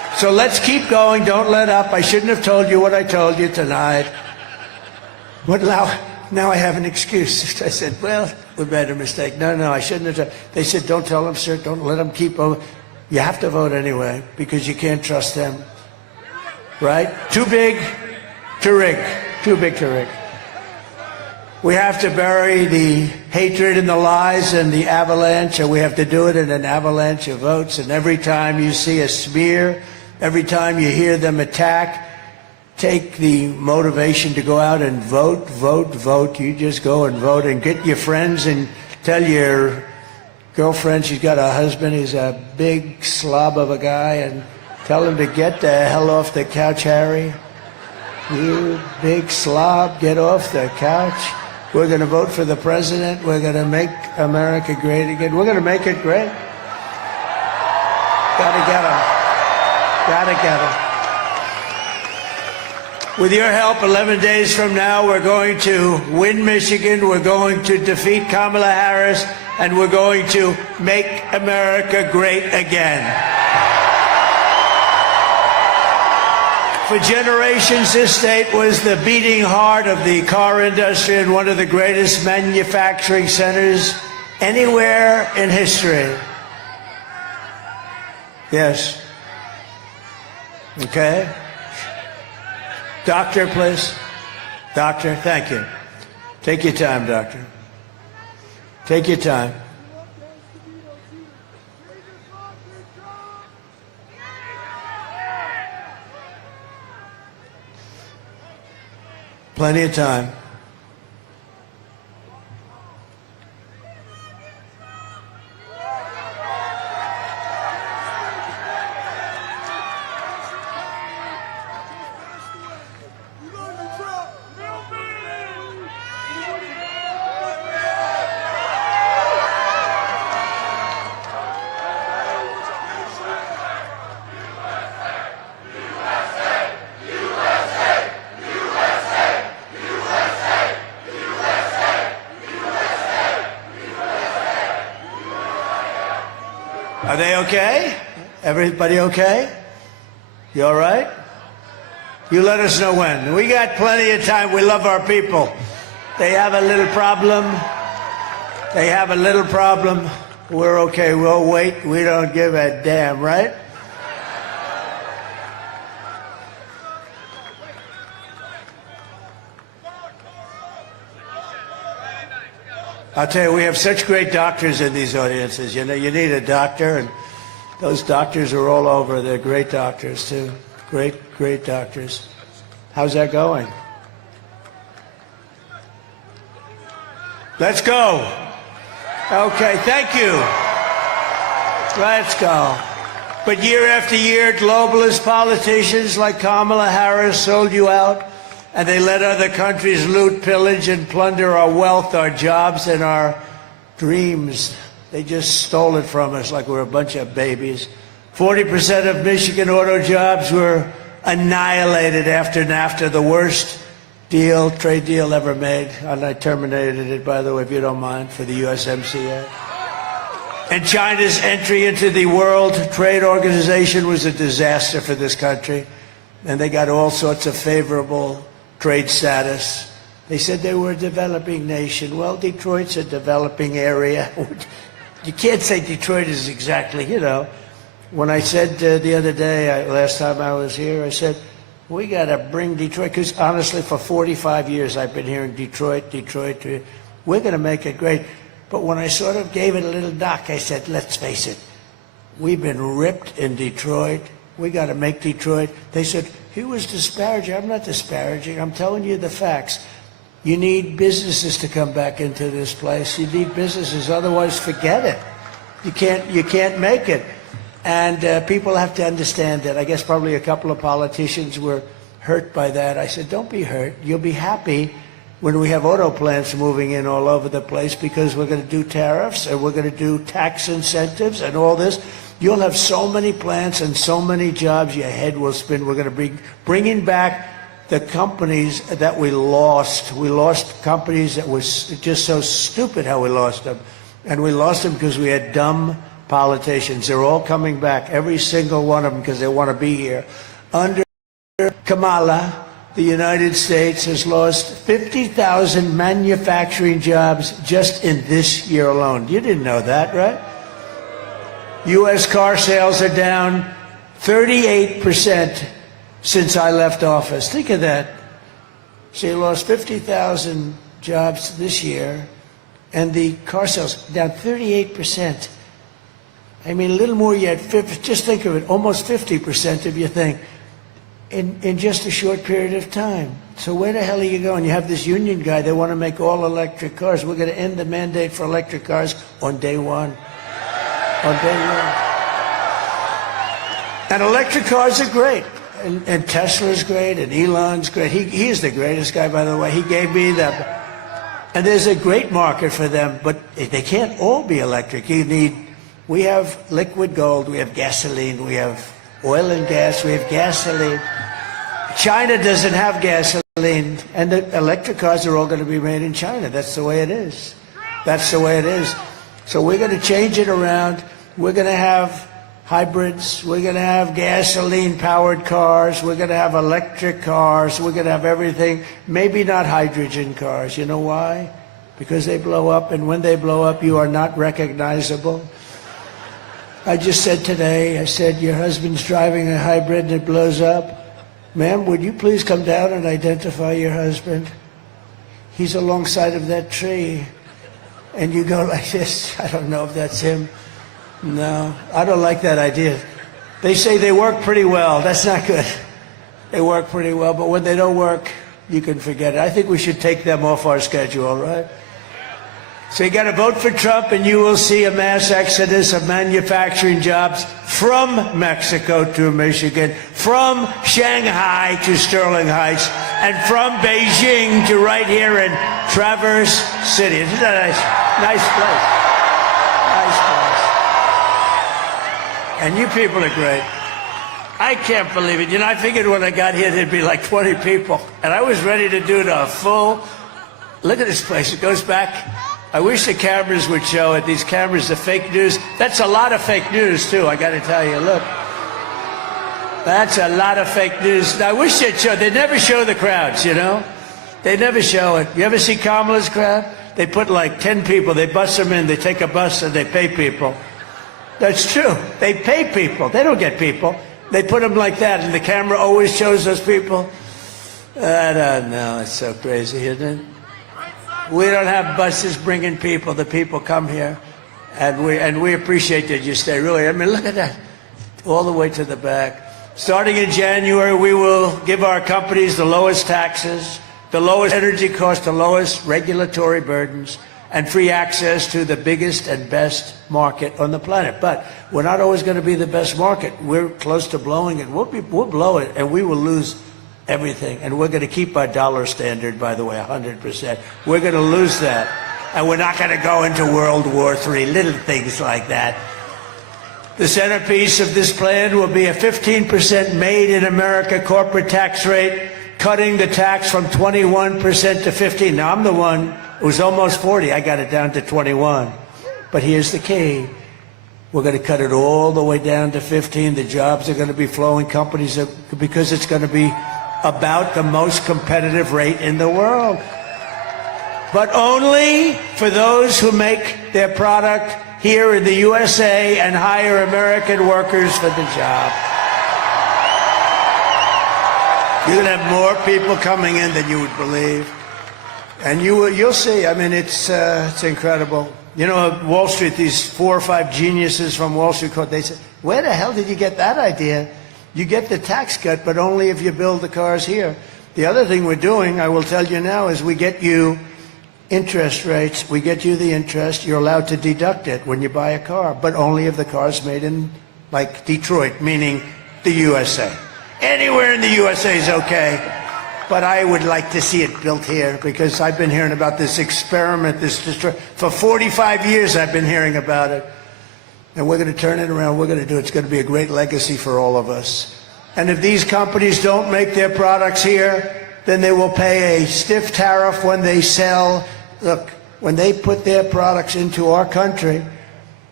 So let's keep going. Don't let up. I shouldn't have told you what I told you tonight. But now I have an excuse. I said, well, we made a mistake. No, I shouldn't have. They said, don't tell them, sir. Don't let them keep voting. You have to vote anyway because you can't trust them. Right? Too big to rig. Too big to rig. We have to bury the hatred and the lies and the avalanche, and we have to do it in an avalanche of votes. And every time you see a smear, every time you hear them attack, take the motivation to go out and vote, vote, vote. You just go and vote and get your friends and tell your girlfriend she's got a husband, he's a big slob of a guy, and tell him to get the hell off the couch, Harry. You big slob, get off the couch. We're going to vote for the president. We're going to make America great again. We're going to make it great. Gotta get him. Gotta get him. With your help, 11 days from now, we're going to win Michigan. We're going to defeat Kamala Harris. And we're going to make America great again. For generations, this state was the beating heart of the car industry and one of the greatest manufacturing centers anywhere in history. Yes. Okay. Doctor, please. Doctor, thank you. Take your time, doctor. Take your time. Plenty of time. Are they okay? Everybody okay? You all right? You let us know when. We got plenty of time. We love our people. They have a little problem. They have a little problem. We're okay. We'll wait. We don't give a damn, right? I'll tell you, we have such great doctors in these audiences. You know, you need a doctor, and those doctors are all over. They're great doctors, too. Great, great doctors. How's that going? Let's go. Okay, thank you. Let's go. But year after year, globalist politicians like Kamala Harris sold you out. And they let other countries loot, pillage, and plunder our wealth, our jobs, and our dreams. They just stole it from us like we're a bunch of babies. 40% of Michigan auto jobs were annihilated after NAFTA, the worst trade deal ever made. And I terminated it, by the way, if you don't mind, for the USMCA. And China's entry into the World Trade Organization was a disaster for this country. And they got all sorts of favorable trade status. They said they were a developing nation. Well, Detroit's a developing area. You can't say Detroit is exactly, you know. When I said the other day, last time I was here, I said, we got to bring Detroit, because honestly, for 45 years, I've been hearing Detroit, Detroit. We're going to make it great. But when I sort of gave it a little knock, I said, let's face it, we've been ripped in Detroit. We got to make Detroit. They said, he was disparaging. I'm not disparaging. I'm telling you the facts. You need businesses to come back into this place. You need businesses. Otherwise, forget it. You can't make it. And people have to understand that. I guess probably a couple of politicians were hurt by that. I said, don't be hurt. You'll be happy when we have auto plants moving in all over the place, because we're going to do tariffs and we're going to do tax incentives and all this. You'll have so many plants and so many jobs, your head will spin. We're going to be bringing back the companies that we lost. We lost companies that was just so stupid how we lost them. And we lost them because we had dumb politicians. They're all coming back, every single one of them, because they want to be here. Under Kamala, the United States has lost 50,000 manufacturing jobs just in this year alone. You didn't know that, right? U.S. car sales are down 38% since I left office. Think of that. So you lost 50,000 jobs this year, and the car sales down 38%. I mean, a little more yet. Just think of it, almost 50% if you think, in just a short period of time. So where the hell are you going? You have this union guy, they want to make all electric cars. We're going to end the mandate for electric cars on day one. On day one. And electric cars are great. And Tesla's great, and Elon's great. He is the greatest guy, by the way. He gave me that. And there's a great market for them, but they can't all be electric. We have liquid gold, we have gasoline, we have oil and gas, we have gasoline. China doesn't have gasoline, and the electric cars are all going to be made in China. That's the way it is. That's the way it is. So we're going to change it around. We're going to have hybrids. We're going to have gasoline-powered cars. We're going to have electric cars. We're going to have everything. Maybe not hydrogen cars. You know why? Because they blow up, and when they blow up, you are not recognizable. I just said today, I said, your husband's driving a hybrid and it blows up. Ma'am, would you please come down and identify your husband? He's alongside of that tree. And you go like this. I don't know if that's him. No, I don't like that idea. They say they work pretty well. That's not good. They work pretty well, but when they don't work, you can forget it. I think we should take them off our schedule, right? So you got to vote for Trump, and you will see a mass exodus of manufacturing jobs from Mexico to Michigan, from Shanghai to Sterling Heights, and from Beijing to right here in Traverse City. Isn't that a nice place? Nice place. And you people are great. I can't believe it. You know, I figured when I got here there'd be like 20 people, and I was ready to do the full. Look at this place. It goes back. I wish the cameras would show it. These cameras, the fake news. That's a lot of fake news, too, I got to tell you. Look. That's a lot of fake news. I wish they'd show. They never show the crowds, you know? They never show it. You ever see Kamala's crowd? They put like 10 people. They bus them in. They take a bus and they pay people. That's true. They pay people. They don't get people. They put them like that, and the camera always shows those people. I don't know. It's so crazy, isn't it? We don't have buses bringing people. The people come here, and we appreciate that you stay. Really, I mean, look at that, all the way to the back. Starting in January, we will give our companies the lowest taxes, the lowest energy costs, the lowest regulatory burdens, and free access to the biggest and best market on the planet. But we're not always going to be the best market. We're close to blowing it. We'll blow it, and we will lose everything. And we're going to keep our dollar standard, by the way, 100%. We're going to lose that. And we're not going to go into World War III, little things like that. The centerpiece of this plan will be a 15% made in America corporate tax rate, cutting the tax from 21% to 15%. Now, I'm the one who was almost 40. I got it down to 21. But here's the key. We're going to cut it all the way down to 15. The jobs are going to be flowing. Companies are, because it's going to be about the most competitive rate in the world. But only for those who make their product here in the USA and hire American workers for the job. You're going to have more people coming in than you would believe. And you'll see. I mean, it's incredible. You know, Wall Street, these 4 or 5 geniuses from Wall Street, they said, where the hell did you get that idea? You get the tax cut, but only if you build the cars here. The other thing we're doing, I will tell you now, is we get you interest rates. We get you the interest. You're allowed to deduct it when you buy a car, but only if the car's made in, like, Detroit, meaning the USA. Anywhere in the USA is okay, but I would like to see it built here, because I've been hearing about this experiment, for 45 years I've been hearing about it. And we're going to turn it around. We're going to do it. It's going to be a great legacy for all of us. And if these companies don't make their products here, then they will pay a stiff tariff when they sell. Look, when they put their products into our country,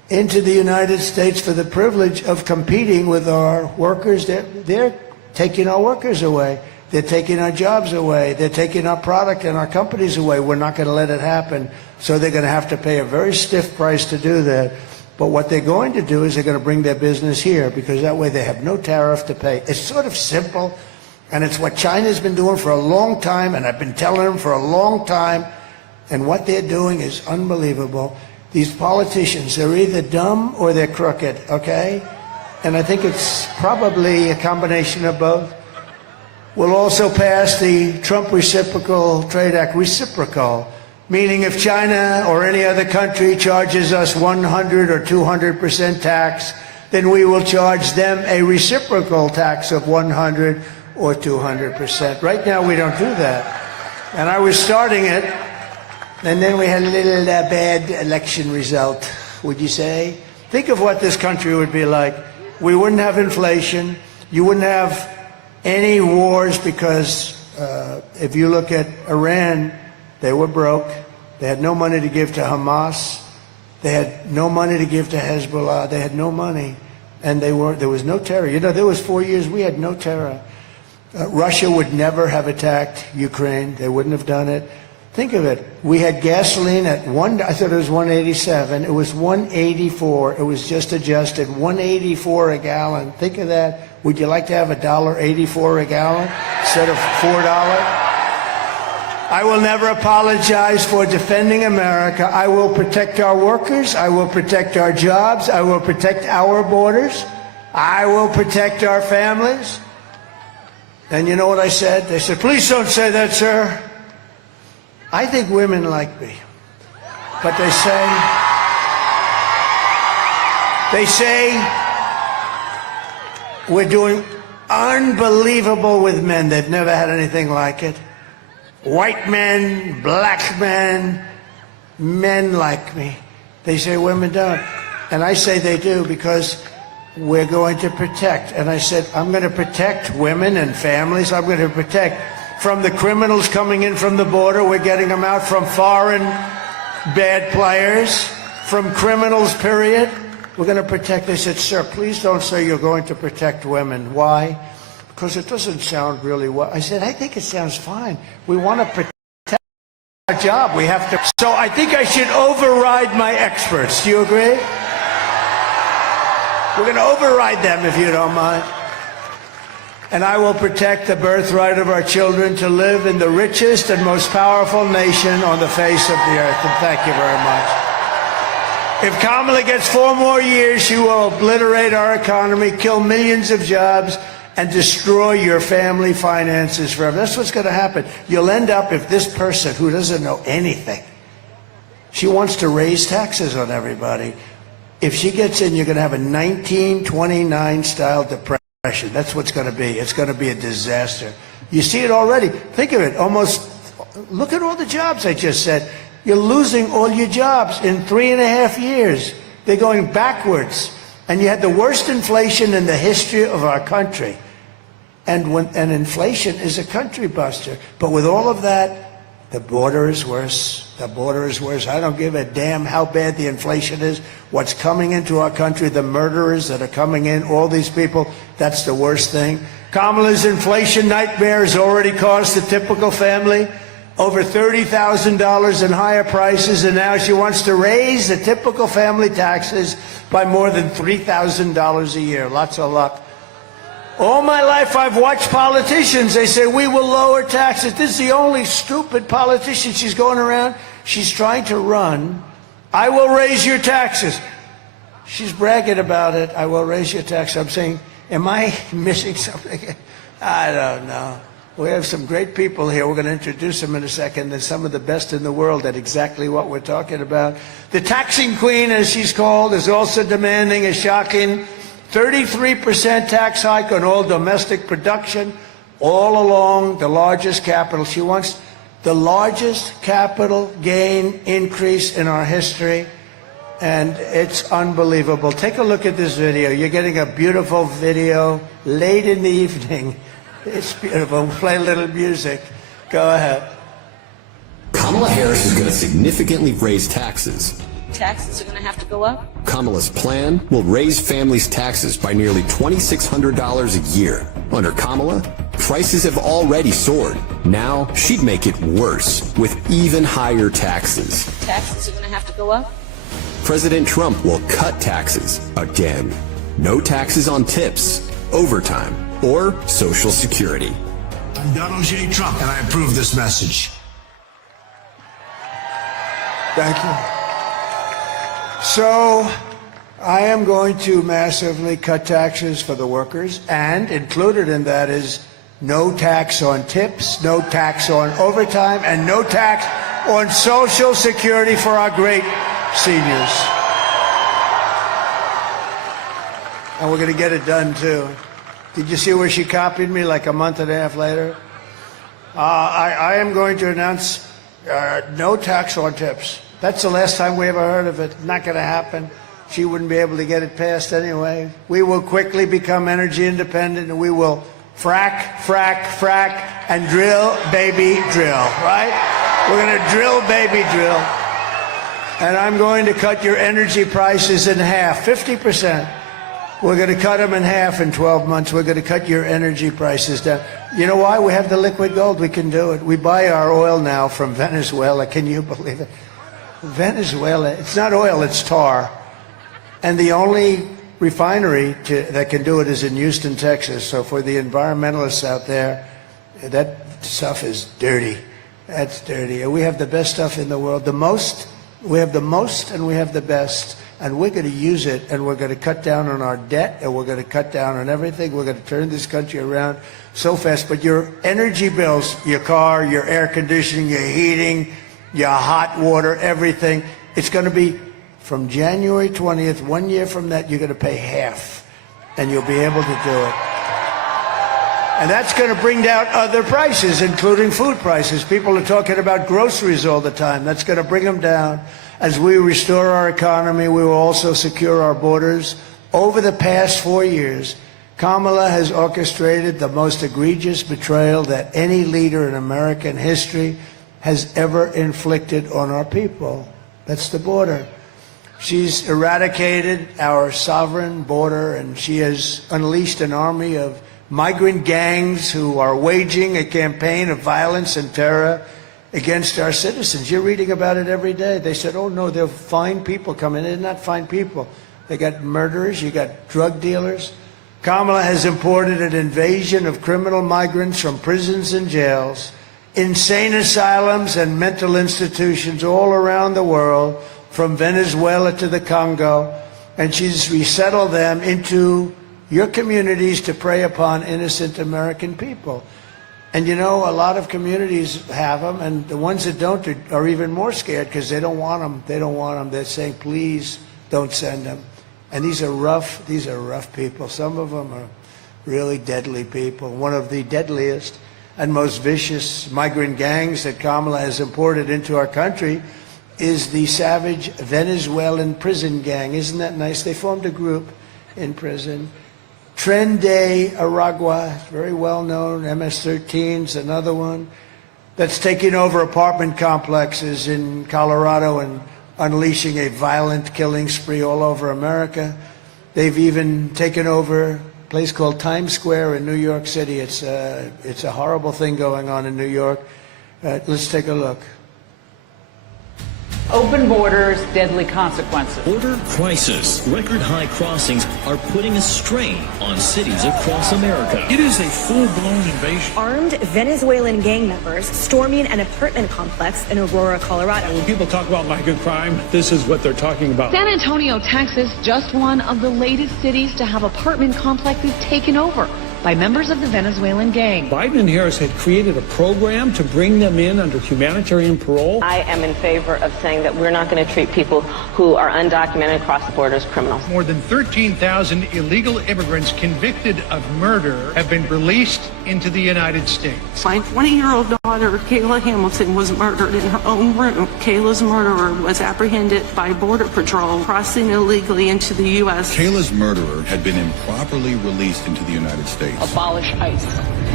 into the United States for the privilege of competing with our workers. They're taking our workers away. They're taking our jobs away. They're taking our product and our companies away. We're not going to let it happen. So they're going to have to pay a very stiff price to do that. But what they're going to do is they're going to bring their business here, because that way they have no tariff to pay. It's sort of simple, and it's what China's been doing for a long time, and I've been telling them for a long time. And what they're doing is unbelievable. These politicians, they're either dumb or they're crooked, okay? And I think it's probably a combination of both. We'll also pass the Trump Reciprocal Trade Act, reciprocal, meaning if China or any other country charges us 100 or 200% tax, then we will charge them a reciprocal tax of 100 or 200%. Right now we don't do that. And I was starting it, and then we had a little bad election result, would you say? Think of what this country would be like. We wouldn't have inflation. You wouldn't have any wars, because if you look at Iran, they were broke. They had no money to give to Hamas. They had no money to give to Hezbollah. They had no money. And there was no terror. You know, there was 4 years we had no terror. Russia would never have attacked Ukraine. They wouldn't have done it. Think of it. We had gasoline at I thought it was 187. It was 184. It was just adjusted. 184 a gallon. Think of that. Would you like to have $1.84 a gallon instead of $4? I will never apologize for defending America. I will protect our workers. I will protect our jobs. I will protect our borders. I will protect our families. And you know what I said? They said, please don't say that, sir. I think women like me. But they say we're doing unbelievable with men. They've never had anything like it. White men, black men, men like me. They say women don't. And I say they do, because we're going to protect. And I said, I'm going to protect women and families. I'm going to protect from the criminals coming in from the border. We're getting them out from foreign bad players, from criminals, period. We're going to protect. They said, sir, please don't say you're going to protect women. Why? Because it doesn't sound really well. I said, I think it sounds fine. We want to protect our job. We have to. So I think I should override my experts. Do you agree? We're going to override them, if you don't mind. And I will protect the birthright of our children to live in the richest and most powerful nation on the face of the earth. And thank you very much. If Kamala gets 4 more years, she will obliterate our economy, kill millions of jobs, and destroy your family finances forever. That's what's going to happen. You'll end up, if this person who doesn't know anything, she wants to raise taxes on everybody. If she gets in, you're going to have a 1929 style depression. That's what's going to be. It's going to be a disaster. You see it already. Think of it. Almost, look at all the jobs I just said. You're losing all your jobs in 3.5 years. They're going backwards. And you had the worst inflation in the history of our country. And inflation is a country buster. But with all of that, the border is worse. The border is worse. I don't give a damn how bad the inflation is. What's coming into our country, the murderers that are coming in, all these people, that's the worst thing. Kamala's inflation nightmare has already cost the typical family over $30,000 in higher prices, and now she wants to raise the typical family taxes by more than $3,000 a year. Lots of luck. All my life I've watched politicians. They say, we will lower taxes. This is the only stupid politician. She's going around. She's trying to run. I will raise your taxes. She's bragging about it. I will raise your taxes. I'm saying, am I missing something? I don't know. We have some great people here. We're going to introduce them in a second. They're some of the best in the world at exactly what we're talking about. The taxing queen, as she's called, is also demanding a shocking 33% tax hike on all domestic production, all along the largest capital. She wants the largest capital gain increase in our history, and it's unbelievable. Take a look at this video. You're getting a beautiful video late in the evening. It's beautiful. Play a little music. Go ahead. Kamala Harris is going to significantly raise taxes. taxes are going to have to go up? Kamala's plan will raise families' taxes by nearly $2,600 a year. Under Kamala, prices have already soared. Now she'd make it worse with even higher taxes. Taxes are going to have to go up? President Trump will cut taxes again. No taxes on tips, overtime, or Social Security. I'm Donald J. Trump, and I approve this message. Thank you. So, I am going to massively cut taxes for the workers, and included in that is no tax on tips, no tax on overtime, and no tax on Social Security for our great seniors. And we're going to get it done, too. Did you see where she copied me like a month and a half later? I am going to announce no tax on tips. That's the last time we ever heard of it. Not going to happen. She wouldn't be able to get it passed anyway. We will quickly become energy independent, and we will frack, frack, frack, and drill, baby, drill, right? We're going to drill, baby, drill. And I'm going to cut your energy prices in half, 50%. We're going to cut them in half in 12 months. We're going to cut your energy prices down. You know why? We have the liquid gold. We can do it. We buy our oil now from Venezuela. Can you believe it? Venezuela, it's not oil, it's tar. And the only refinery that can do it is in Houston, Texas. So for the environmentalists out there, that stuff is dirty. That's dirty. And we have the best stuff in the world. We have the most and we have the best. And we're going to use it, and we're going to cut down on our debt, and we're going to cut down on everything. We're going to turn this country around so fast. But your energy bills, your car, your air conditioning, your heating, your hot water, everything, it's going to be from January 20th, 1 year from that, you're going to pay half, and you'll be able to do it. And that's going to bring down other prices, including food prices. People are talking about groceries all the time. That's going to bring them down. As we restore our economy, we will also secure our borders. Over the past 4 years, Kamala has orchestrated the most egregious betrayal that any leader in American history has ever inflicted on our people. That's the border. She's eradicated our sovereign border, and she has unleashed an army of migrant gangs who are waging a campaign of violence and terror against our citizens. You're reading about it every day. They said, oh no, they'll find people coming in. They're not fine people. They got murderers, you got drug dealers. Kamala has imported an invasion of criminal migrants from prisons and jails, insane asylums and mental institutions all around the world, from Venezuela to the Congo, and she's resettled them into your communities to prey upon innocent American people. And you know, a lot of communities have them, and the ones that don't are even more scared because they don't want them. They don't want them. They're saying, please don't send them. And these are rough people. Some of them are really deadly people. One of the deadliest and most vicious migrant gangs that Kamala has imported into our country is the savage Venezuelan prison gang. Isn't that nice? They formed a group in prison. Tren de Aragua, very well known, MS-13's another one, that's taking over apartment complexes in Colorado and unleashing a violent killing spree all over America. They've even taken over a place called Times Square in New York City. It's a horrible thing going on in New York. Let's take a look. Open borders, deadly consequences. Border crisis. Record high crossings are putting a strain on cities across America. It is a full-blown invasion. Armed Venezuelan gang members storming an apartment complex in Aurora, Colorado. When people talk about migrant crime, this is what they're talking about. San Antonio, Texas, just one of the latest cities to have apartment complexes taken over by members of the Venezuelan gang. Biden and Harris had created a program to bring them in under humanitarian parole. I am in favor of saying that we're not going to treat people who are undocumented across the border as criminals. More than 13,000 illegal immigrants convicted of murder have been released into the United States. My 20-year-old daughter, Kayla Hamilton, was murdered in her own room. Kayla's murderer was apprehended by Border Patrol crossing illegally into the U.S. Kayla's murderer had been improperly released into the United States. Abolish ICE.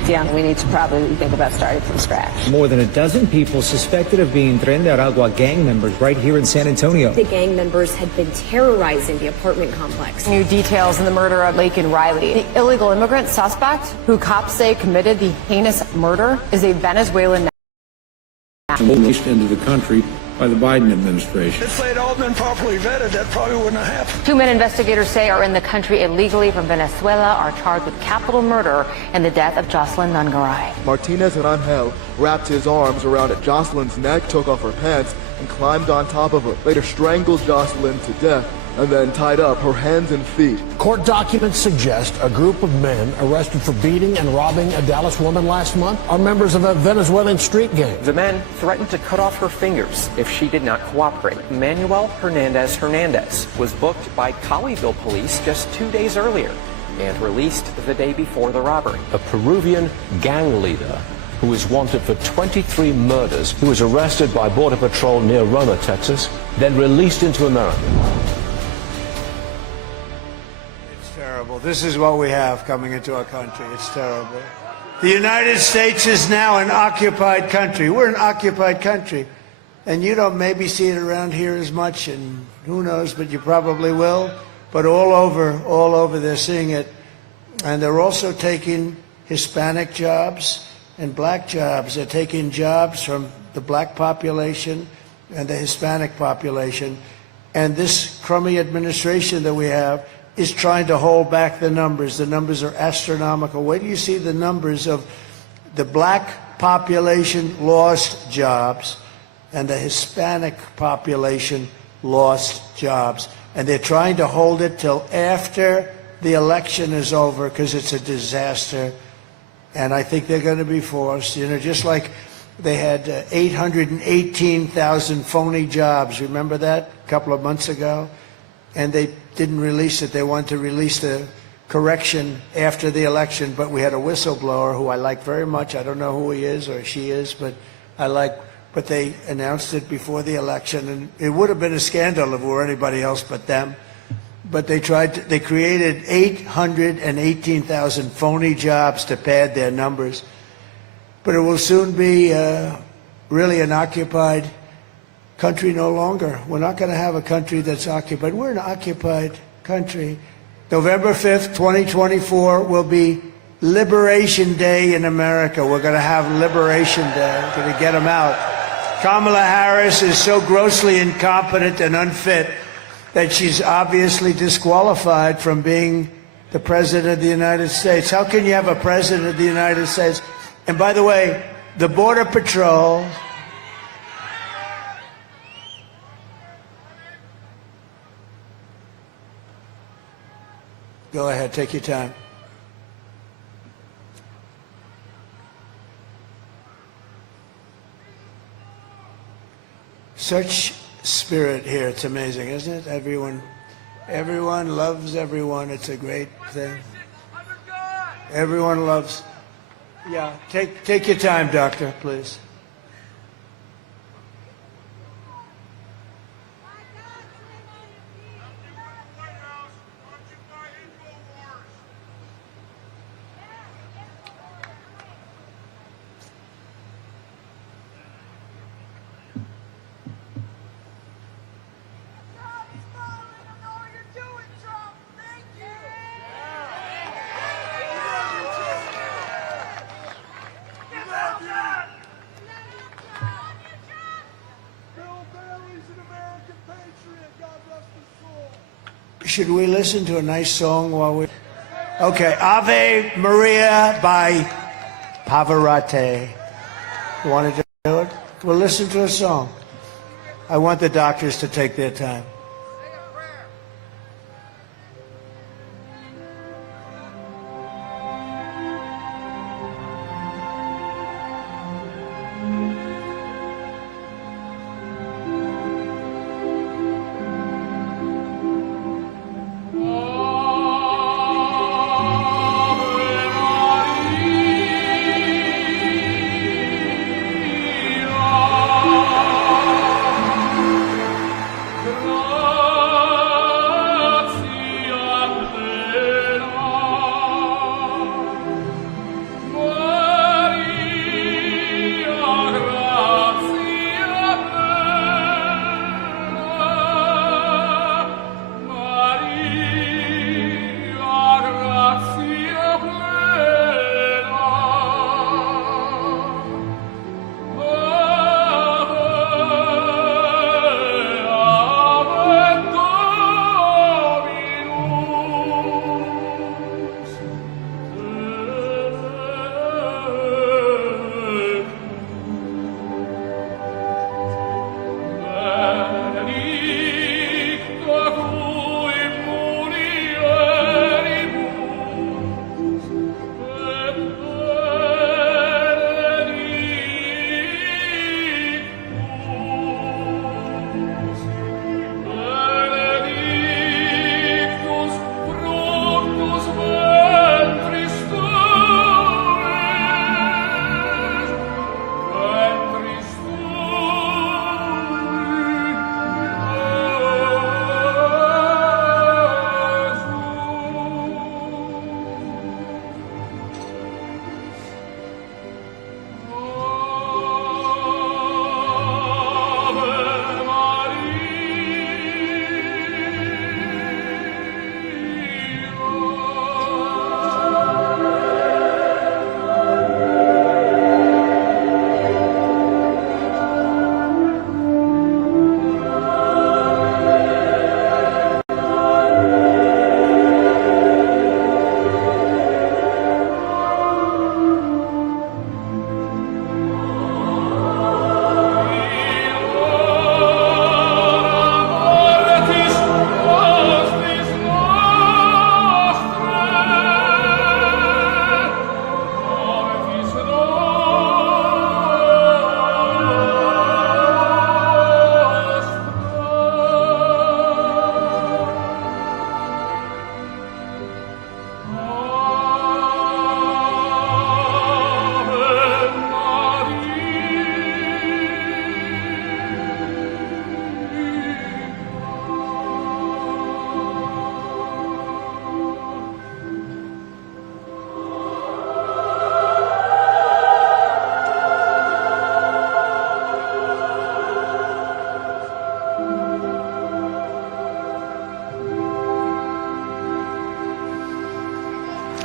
young. We need to probably think about starting from scratch. More than a dozen people suspected of being Tren de Aragua gang members right here in San Antonio. The gang members had been terrorizing the apartment complex. New details in the murder of Laken Riley. The illegal immigrant suspect, who cops say committed the heinous murder, is a Venezuelan national. Released into the country by the Biden administration. If they'd all been properly vetted, that probably wouldn't have happened. 2 men investigators say are in the country illegally from Venezuela are charged with capital murder in the death of Jocelyn Nungaray. Martinez Rangel wrapped his arms around Jocelyn's neck, took off her pants, and climbed on top of her. Later strangled Jocelyn to death and then tied up her hands and feet. Court documents suggest a group of men arrested for beating and robbing a Dallas woman last month are members of a Venezuelan street gang. The men threatened to cut off her fingers if she did not cooperate. Manuel Hernandez was booked by Colleyville police just 2 days earlier and released the day before the robbery. A Peruvian gang leader who is wanted for 23 murders, who was arrested by Border Patrol near Roma, Texas, then released into America. This is what we have coming into our country. It's terrible. The United States is now an occupied country. We're an occupied country. And you don't maybe see it around here as much, and who knows, but you probably will. But all over they're seeing it. And they're also taking Hispanic jobs and black jobs. They're taking jobs from the black population and the Hispanic population. And this crummy administration that we have is trying to hold back the numbers. The numbers are astronomical. Wait till you see the numbers of the black population lost jobs and the Hispanic population lost jobs. And they're trying to hold it till after the election is over because it's a disaster. And I think they're going to be forced, just like they had 818,000 phony jobs. Remember that a couple of months ago? And they didn't release it. They wanted to release the correction after the election, but we had a whistleblower who I like very much. I don't know who he is or she is, but but they announced it before the election, and it would have been a scandal if it were anybody else but them. But they created 818,000 phony jobs to pad their numbers. But it will soon be really an occupied country no longer. We're not going to have a country that's occupied. We're an occupied country. November 5th, 2024 will be Liberation Day in America. We're going to have Liberation Day. We're going to get them out. Kamala Harris is so grossly incompetent and unfit that she's obviously disqualified from being the President of the United States. How can you have a President of the United States? And by the way, the Border Patrol... Go ahead, take your time. Such spirit here, it's amazing, isn't it? Everyone loves everyone. It's a great thing. Everyone loves. Yeah, take your time, doctor, please. Should we listen to a nice song while we... Okay, Ave Maria by Pavarotti. You want to do it? We'll listen to a song. I want the doctors to take their time. Lord.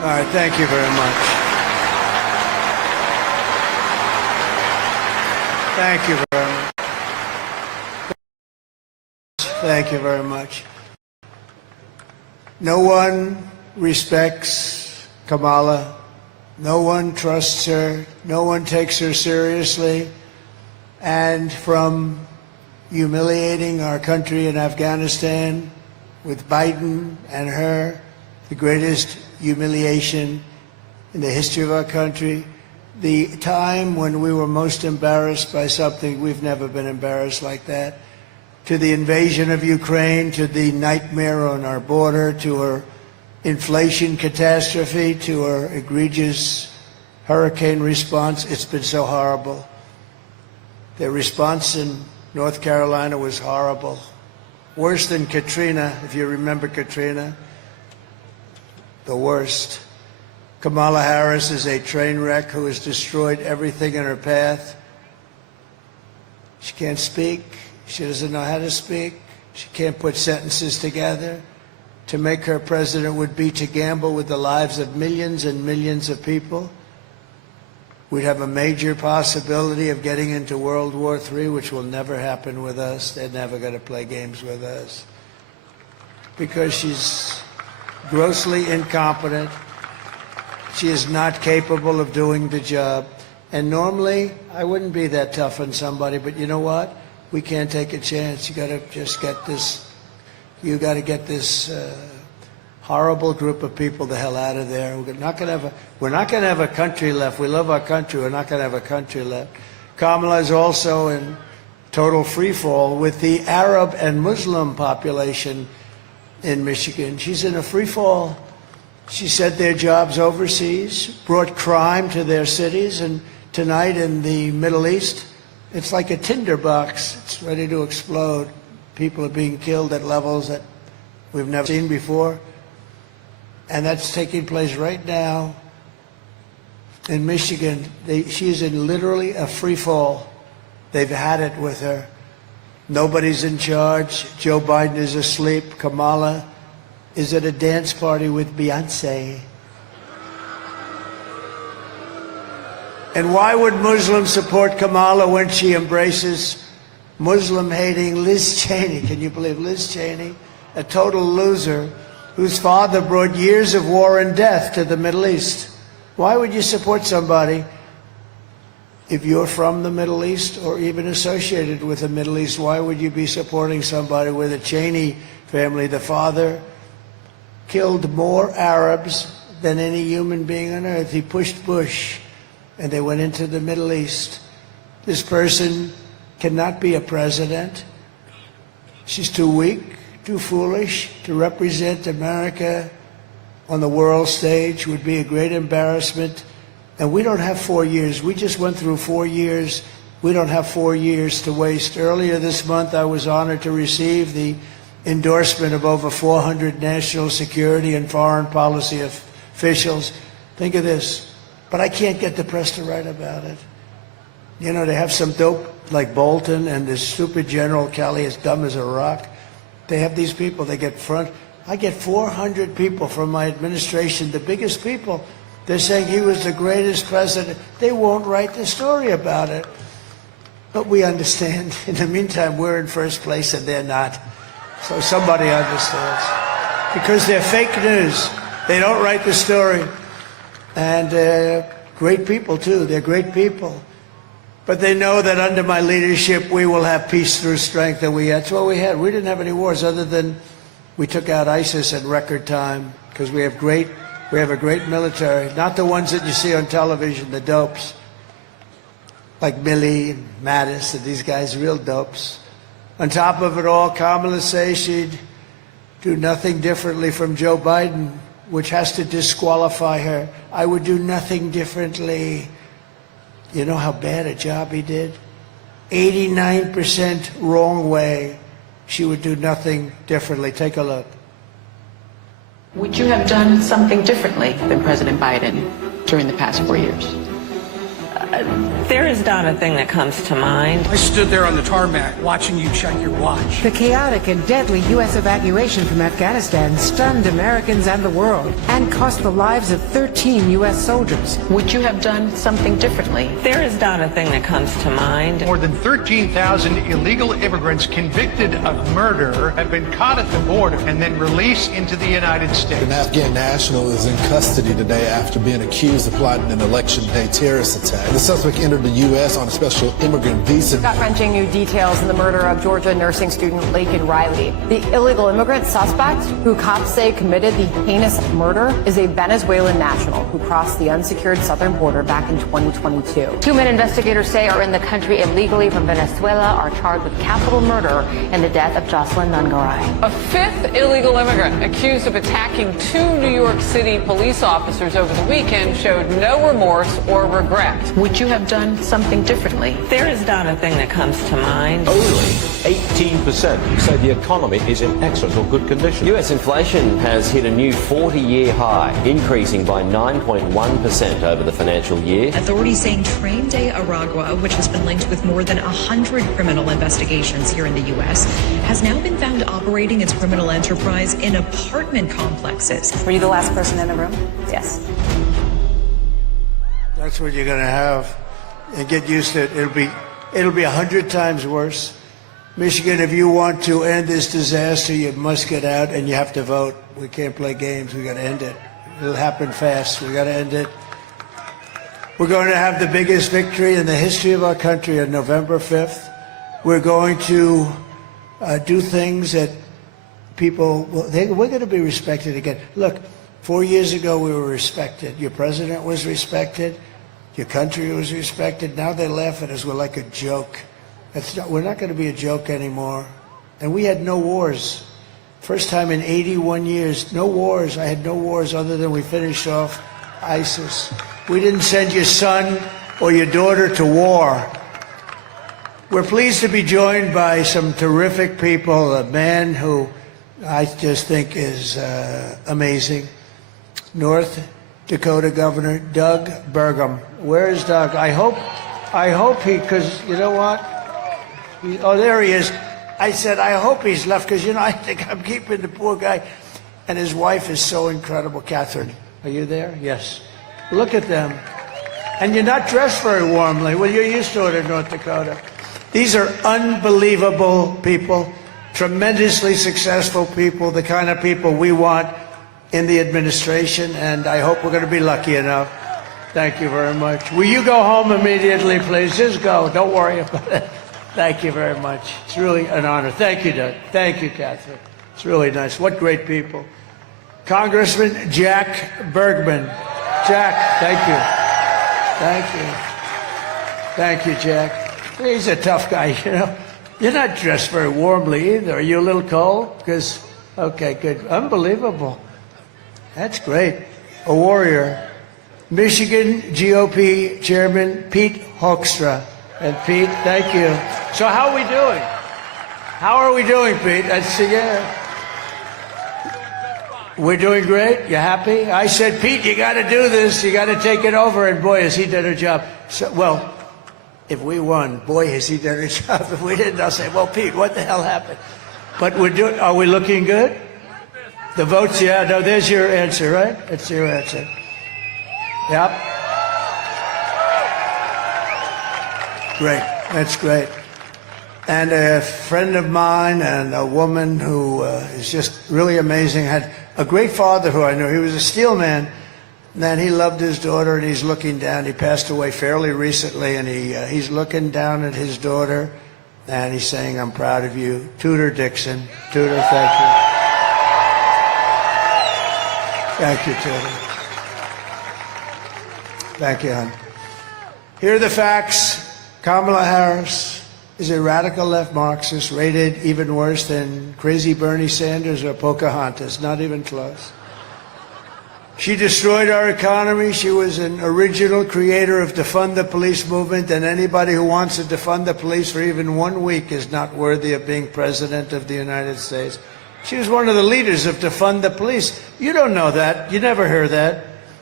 All right, thank you very much. Thank you very much. Thank you very much. No one respects Kamala. No one trusts her. No one takes her seriously. And from humiliating our country in Afghanistan with Biden and her, the greatest humiliation in the history of our country, the time when we were most embarrassed by something, we've never been embarrassed like that, to the invasion of Ukraine, to the nightmare on our border, to her inflation catastrophe, to her egregious hurricane response. It's been so horrible. Their response in North Carolina was horrible. Worse than Katrina, if you remember Katrina. The worst. Kamala Harris is a train wreck who has destroyed everything in her path. She can't speak. She doesn't know how to speak. She can't put sentences together. To make her president would be to gamble with the lives of millions and millions of people. We'd have a major possibility of getting into World War III, which will never happen with us. They're never going to play games with us. Because she's grossly incompetent. She is not capable of doing the job. And normally, I wouldn't be that tough on somebody, but you know what? We can't take a chance. You got to just get this. You got to get this horrible group of people the hell out of there. We're not going to have a country left. We love our country. We're not going to have a country left. Kamala is also in total freefall with the Arab and Muslim population in Michigan. She's in a freefall. She sent their jobs overseas, brought crime to their cities, and tonight in the Middle East, it's like a tinderbox. It's ready to explode. People are being killed at levels that we've never seen before. And that's taking place right now in Michigan. She is in literally a free fall. They've had it with her. Nobody's in charge. Joe Biden is asleep. Kamala is at a dance party with Beyonce. And why would Muslims support Kamala when she embraces Muslim-hating Liz Cheney? Can you believe Liz Cheney, a total loser, whose father brought years of war and death to the Middle East? Why would you support somebody if you're from the Middle East or even associated with the Middle East? Why would you be supporting somebody with a Cheney family? The father killed more Arabs than any human being on earth. He pushed Bush, and they went into the Middle East. This person cannot be a president. She's too weak, too foolish to represent America on the world stage. Would be a great embarrassment. And we don't have 4 years. We just went through 4 years. We don't have 4 years to waste. Earlier this month, I was honored to receive the endorsement of over 400 national security and foreign policy officials. Think of this. But I can't get the press to write about it. You know, they have some dope like Bolton and this stupid General Kelly, as dumb as a rock. They have these people, they get front. I get 400 people from my administration, the biggest people. They're saying he was the greatest president. They won't write the story about it. But we understand. In the meantime, we're in first place and they're not. So somebody understands. Because they're fake news. They don't write the story. And great people, too. They're great people. But they know that under my leadership, we will have peace through strength. And that's what we had. We didn't have any wars other than we took out ISIS in record time because we have a great military. Not the ones that you see on television, the dopes. Like Milley and Mattis and these guys, real dopes. On top of it all, Kamala says she'd do nothing differently from Joe Biden, which has to disqualify her. I would do nothing differently. You know how bad a job he did? 89% wrong way. She would do nothing differently. Take a look. Would you have done something differently than President Biden during the past 4 years? There is not a thing that comes to mind. I stood there on the tarmac watching you check your watch. The chaotic and deadly U.S. evacuation from Afghanistan stunned Americans and the world and cost the lives of 13 U.S. soldiers. Would you have done something differently? There is not a thing that comes to mind. More than 13,000 illegal immigrants convicted of murder have been caught at the border and then released into the United States. An Afghan national is in custody today after being accused of plotting an election day terrorist attack. The suspect entered the U.S. on a special immigrant visa. Gut-wrenching new details in the murder of Georgia nursing student Laken Riley. The illegal immigrant suspect, who cops say committed the heinous murder, is a Venezuelan national who crossed the unsecured southern border back in 2022. 2 men investigators say are in the country illegally from Venezuela are charged with capital murder in the death of Jocelyn Nungaray. A fifth illegal immigrant accused of attacking 2 New York City police officers over the weekend showed no remorse or regret. Would you have done something differently? There is not a thing that comes to mind. Only 18% say the economy is in excellent or good condition. U.S. inflation has hit a new 40-year high, increasing by 9.1% over the financial year. Authorities saying Train de Aragua, which has been linked with more than 100 criminal investigations here in the U.S., has now been found operating its criminal enterprise in apartment complexes. Were you the last person in the room? Yes. That's what you're going to have. And get used to it. It'll be 100 times worse. Michigan, if you want to end this disaster, you must get out and you have to vote. We can't play games. We got to end it. It'll happen fast. We got to end it. We're going to have the biggest victory in the history of our country on November 5th. We're going to do things that people, we're going to be respected again. Look, 4 years ago we were respected. Your president was respected. Your country was respected. Now they laugh at us. We're like a joke. We're not going to be a joke anymore. And we had no wars. First time in 81 years, no wars. I had no wars other than we finished off ISIS. We didn't send your son or your daughter to war. We're pleased to be joined by some terrific people, a man who I just think is amazing. North Dakota Governor Doug Burgum. Where is Doug? I hope he, because you know what? Oh, there he is. I said, I hope he's left, because, you know, I think I'm keeping the poor guy. And his wife is so incredible. Catherine, are you there? Yes. Look at them. And you're not dressed very warmly. Well, you're used to it in North Dakota. These are unbelievable people, tremendously successful people, the kind of people we want in the administration, and I hope we're going to be lucky enough. Thank you very much. Will you go home immediately, please? Just go. Don't worry about it. Thank you very much. It's really an honor. Thank you, Doug. Thank you, Catherine. It's really nice. What great people. Congressman Jack Bergman. Jack, thank you. Thank you. Thank you, Jack. He's a tough guy, you know. You're not dressed very warmly either. Are you a little cold? Because, okay, good. Unbelievable. That's great. A warrior. Michigan GOP Chairman Pete Hoekstra. And Pete, thank you. So how are we doing? How are we doing, Pete? Yeah. We're doing great. You happy? I said, Pete, you got to do this. You got to take it over. And boy, has he done a job. So, well, if we won, boy, has he done a job. If we didn't, I'll say, well, Pete, what the hell happened? But we're doing. Are we looking good? The votes, yeah. No, there's your answer, right? That's your answer. Yep. Great. That's great. And a friend of mine and a woman who is just really amazing, had a great father who I knew. He was a steel man. And then he loved his daughter, and he's looking down. He passed away fairly recently, and he's looking down at his daughter, and he's saying, I'm proud of you. Tudor Dixon. Tudor, thank you. Thank you, Tudor. Thank you, hon. Here are the facts. Kamala Harris is a radical left Marxist, rated even worse than crazy Bernie Sanders or Pocahontas. Not even close. She destroyed our economy. She was an original creator of defund the police movement, and anybody who wants to defund the police for even 1 week is not worthy of being president of the United States. She was one of the leaders of defund the police. You don't know that. You never heard that.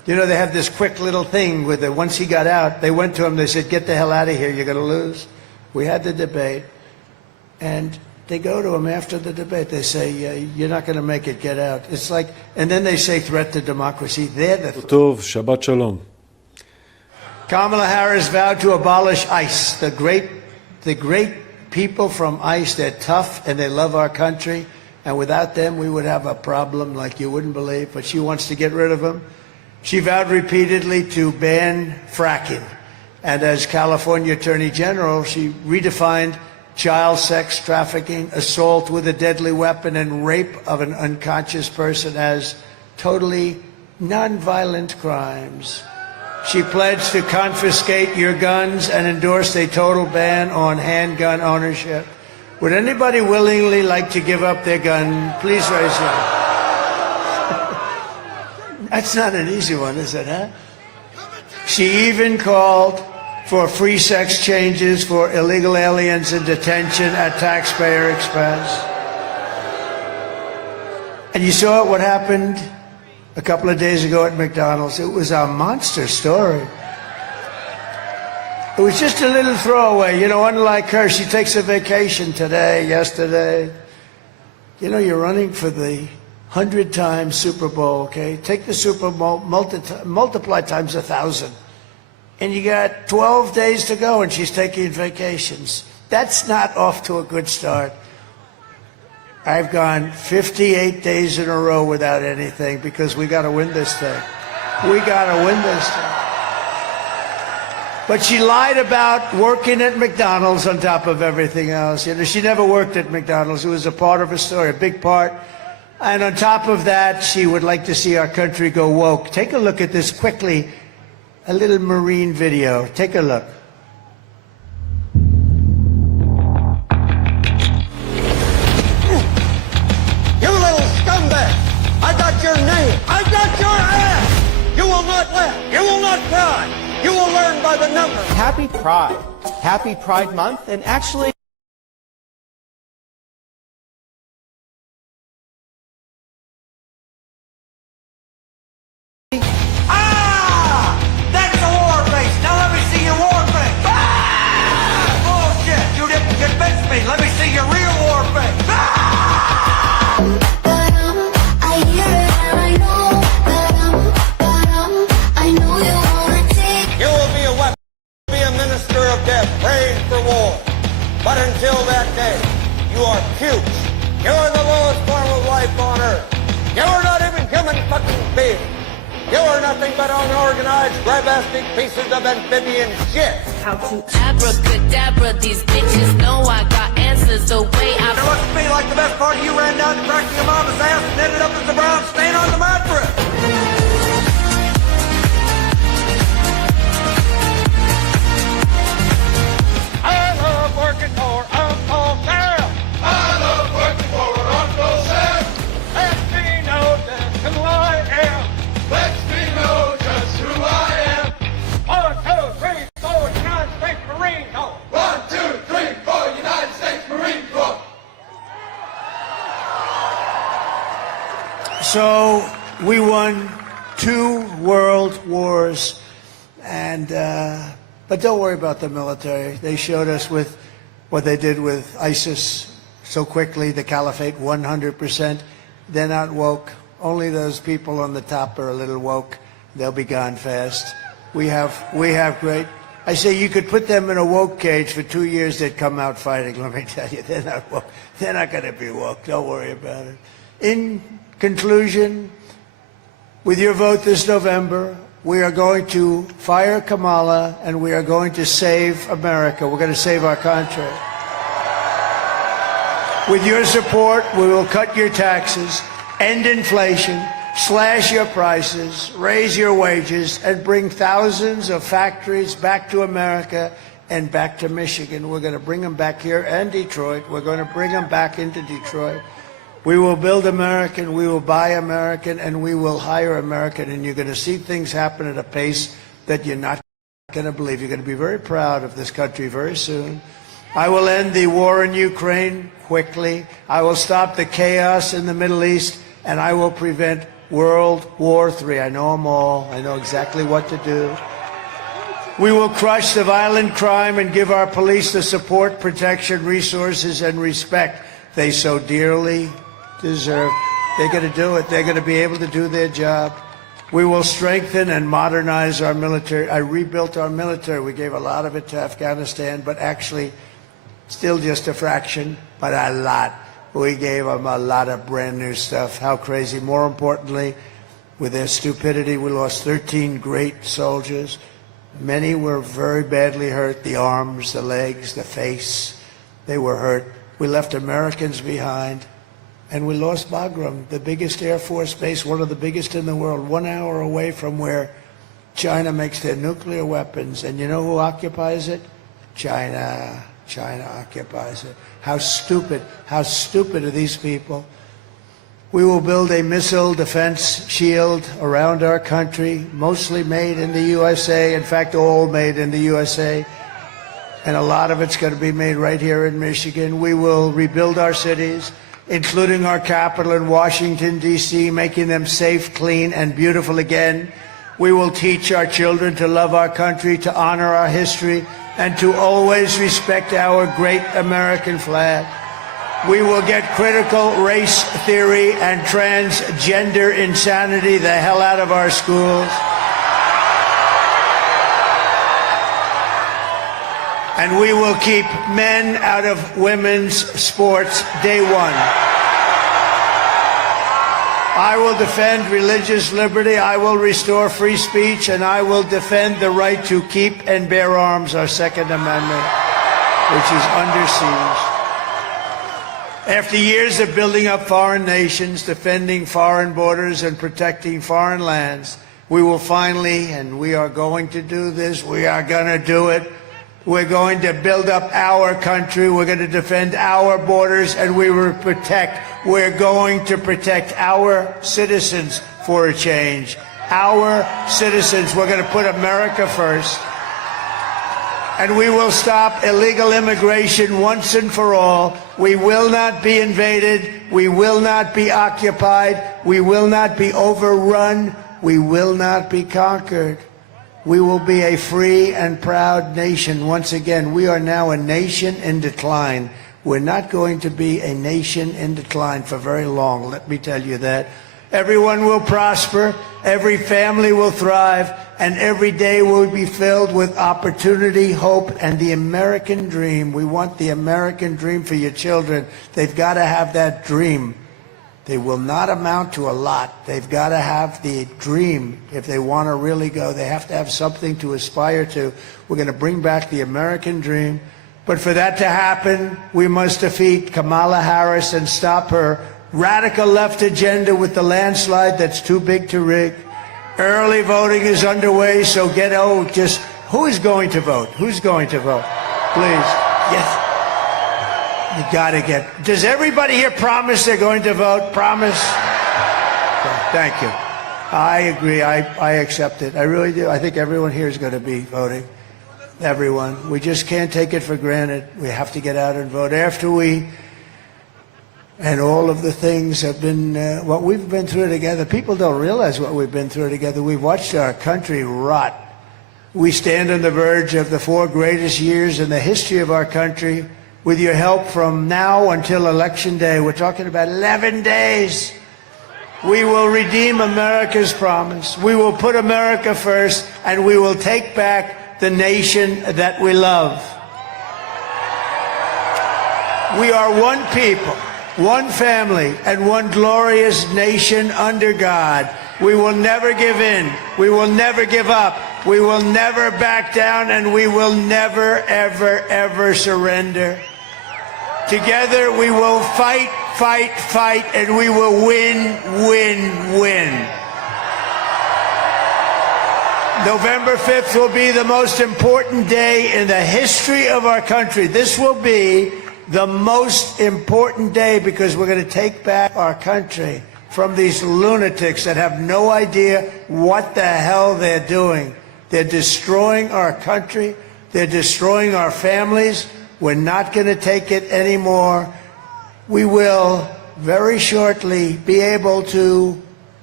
You know, they have this quick little thing with it. Once he got out, they went to him, they said, get the hell out of here, you're going to lose. We had the debate, and they go to him after the debate. They say, you're not going to make it, get out. It's like, and then they say threat to democracy. They're the טוב, שבת שלום. Kamala Harris vowed to abolish ICE. The great people from ICE, they're tough and they love our country. And without them, we would have a problem like you wouldn't believe. But she wants to get rid of them. She vowed repeatedly to ban fracking. And as California Attorney General, she redefined child sex trafficking, assault with a deadly weapon, and rape of an unconscious person as totally nonviolent crimes. She pledged to confiscate your guns and endorsed a total ban on handgun ownership. Would anybody willingly like to give up their gun? Please raise your hand. That's not an easy one, is it, huh? She even called for free sex changes for illegal aliens in detention at taxpayer expense. And you saw what happened a couple of days ago at McDonald's. It was a monster story. It was just a little throwaway. You know, unlike her, she takes a vacation today, yesterday. You know, you're running for the 100-time Super Bowl, okay? Take the Super Bowl, multiply times 1,000. And you got 12 days to go, and she's taking vacations. That's not off to a good start. I've gone 58 days in a row without anything because we got to win this thing. We got to win this thing. But she lied about working at McDonald's on top of everything else. You know, she never worked at McDonald's. It was a part of her story, a big part. And on top of that, she would like to see our country go woke. Take a look at this quickly, a little Marine video. Take a look. You little scumbag! I got your name! I got your ass! You will not laugh! You will not cry! You will learn by the numbers! Happy Pride. Happy Pride Month, and actually That's a war face! Now let me see your war face! Bullshit! You didn't convince me! Let me see your real war face! You will be a weapon, be a minister of death, praying for war. But until that day, you are cute. You are the lowest form of life on earth. You are not even human fucking beings. You are nothing but unorganized, grabastic pieces of amphibian shit. How to abracadabra, these bitches know I got answers the way I... It looks to me like the best part of you ran down and cracked your mama's ass and ended up as a brown stain on the mattress. I love working for Uncle Sam. I love working for Uncle Sam. Let me know just who I am. Let me know just who I am. 1, 2, 3, 4, United States Marine Corps. 1, 2, 3, 4, United States Marine Corps. So we won 2 world wars, and but don't worry about the military. They showed us with what they did with ISIS so quickly, the caliphate, 100%. They're not woke. Only those people on the top are a little woke. They'll be gone fast. We have great. I say you could put them in a woke cage for 2 years, they'd come out fighting. Let me tell you, they're not woke. They're not going to be woke. Don't worry about it. In conclusion, with your vote this November, we are going to fire Kamala and we are going to save America. We're going to save our country. With your support, we will cut your taxes, end inflation, slash your prices, raise your wages, and bring thousands of factories back to America and back to Michigan. We're going to bring them back here and Detroit. We're going to bring them back into Detroit. We will build American, we will buy American, and we will hire American, and you're going to see things happen at a pace that you're not going to believe. You're going to be very proud of this country very soon. I will end the war in Ukraine quickly. I will stop the chaos in the Middle East, and I will prevent World War III. I know them all. I know exactly what to do. We will crush the violent crime and give our police the support, protection, resources, and respect they so dearly deserve. They're going to do it. They're going to be able to do their job. We will strengthen and modernize our military. I rebuilt our military. We gave a lot of it to Afghanistan, but actually still just a fraction, but a lot. We gave them a lot of brand new stuff. How crazy. More importantly, with their stupidity, we lost 13 great soldiers. Many were very badly hurt, the arms, the legs, the face. They were hurt. We left Americans behind. And we lost Bagram, the biggest Air Force base, one of the biggest in the world, 1 hour away from where China makes their nuclear weapons. And you know who occupies it? China. China occupies it. How stupid are these people? We will build a missile defense shield around our country, mostly made in the USA, in fact, all made in the USA. And a lot of it's going to be made right here in Michigan. We will rebuild our cities, including our capital in Washington, D.C., making them safe, clean, and beautiful again. We will teach our children to love our country, to honor our history, and to always respect our great American flag. We will get critical race theory and transgender insanity the hell out of our schools. And we will keep men out of women's sports day one. I will defend religious liberty, I will restore free speech, and I will defend the right to keep and bear arms, our Second Amendment, which is under siege. After years of building up foreign nations, defending foreign borders, and protecting foreign lands, we will finally, and we are going to do this, we are going to do it, we're going to build up our country. We're going to defend our borders, and we will protect. We're going to protect our citizens for a change. Our citizens. We're going to put America first. And we will stop illegal immigration once and for all. We will not be invaded. We will not be occupied. We will not be overrun. We will not be conquered. We will be a free and proud nation. Once again, we are now a nation in decline. We're not going to be a nation in decline for very long, let me tell you that. Everyone will prosper, every family will thrive, and every day will be filled with opportunity, hope, and the American dream. We want the American dream for your children. They've got to have that dream. They will not amount to a lot. They've got to have the dream if they want to really go. They have to have something to aspire to. We're going to bring back the American dream. But for that to happen, we must defeat Kamala Harris and stop her radical left agenda with the landslide that's too big to rig. Early voting is underway, so who is going to vote? Who's going to vote? Please. Yes. You got to get. Does everybody here promise they're going to vote? Promise? Okay, thank you. I agree. I accept it. I really do. I think everyone here is going to be voting. Everyone. We just can't take it for granted. We have to get out and vote. After we, and all of the things have been, what we've been through together, people don't realize what we've been through together. We've watched our country rot. We stand on the verge of the 4 greatest years in the history of our country. With your help from now until Election Day, we're talking about 11 days. We will redeem America's promise. We will put America first, and we will take back the nation that we love. We are one people, one family, and one glorious nation under God. We will never give in. We will never give up. We will never back down, and we will never, ever, ever surrender. Together we will fight, fight, fight, and we will win, win, win. November 5th will be the most important day in the history of our country. This will be the most important day because we're going to take back our country from these lunatics that have no idea what the hell they're doing. They're destroying our country. They're destroying our families. We're not going to take it anymore. We will very shortly be able to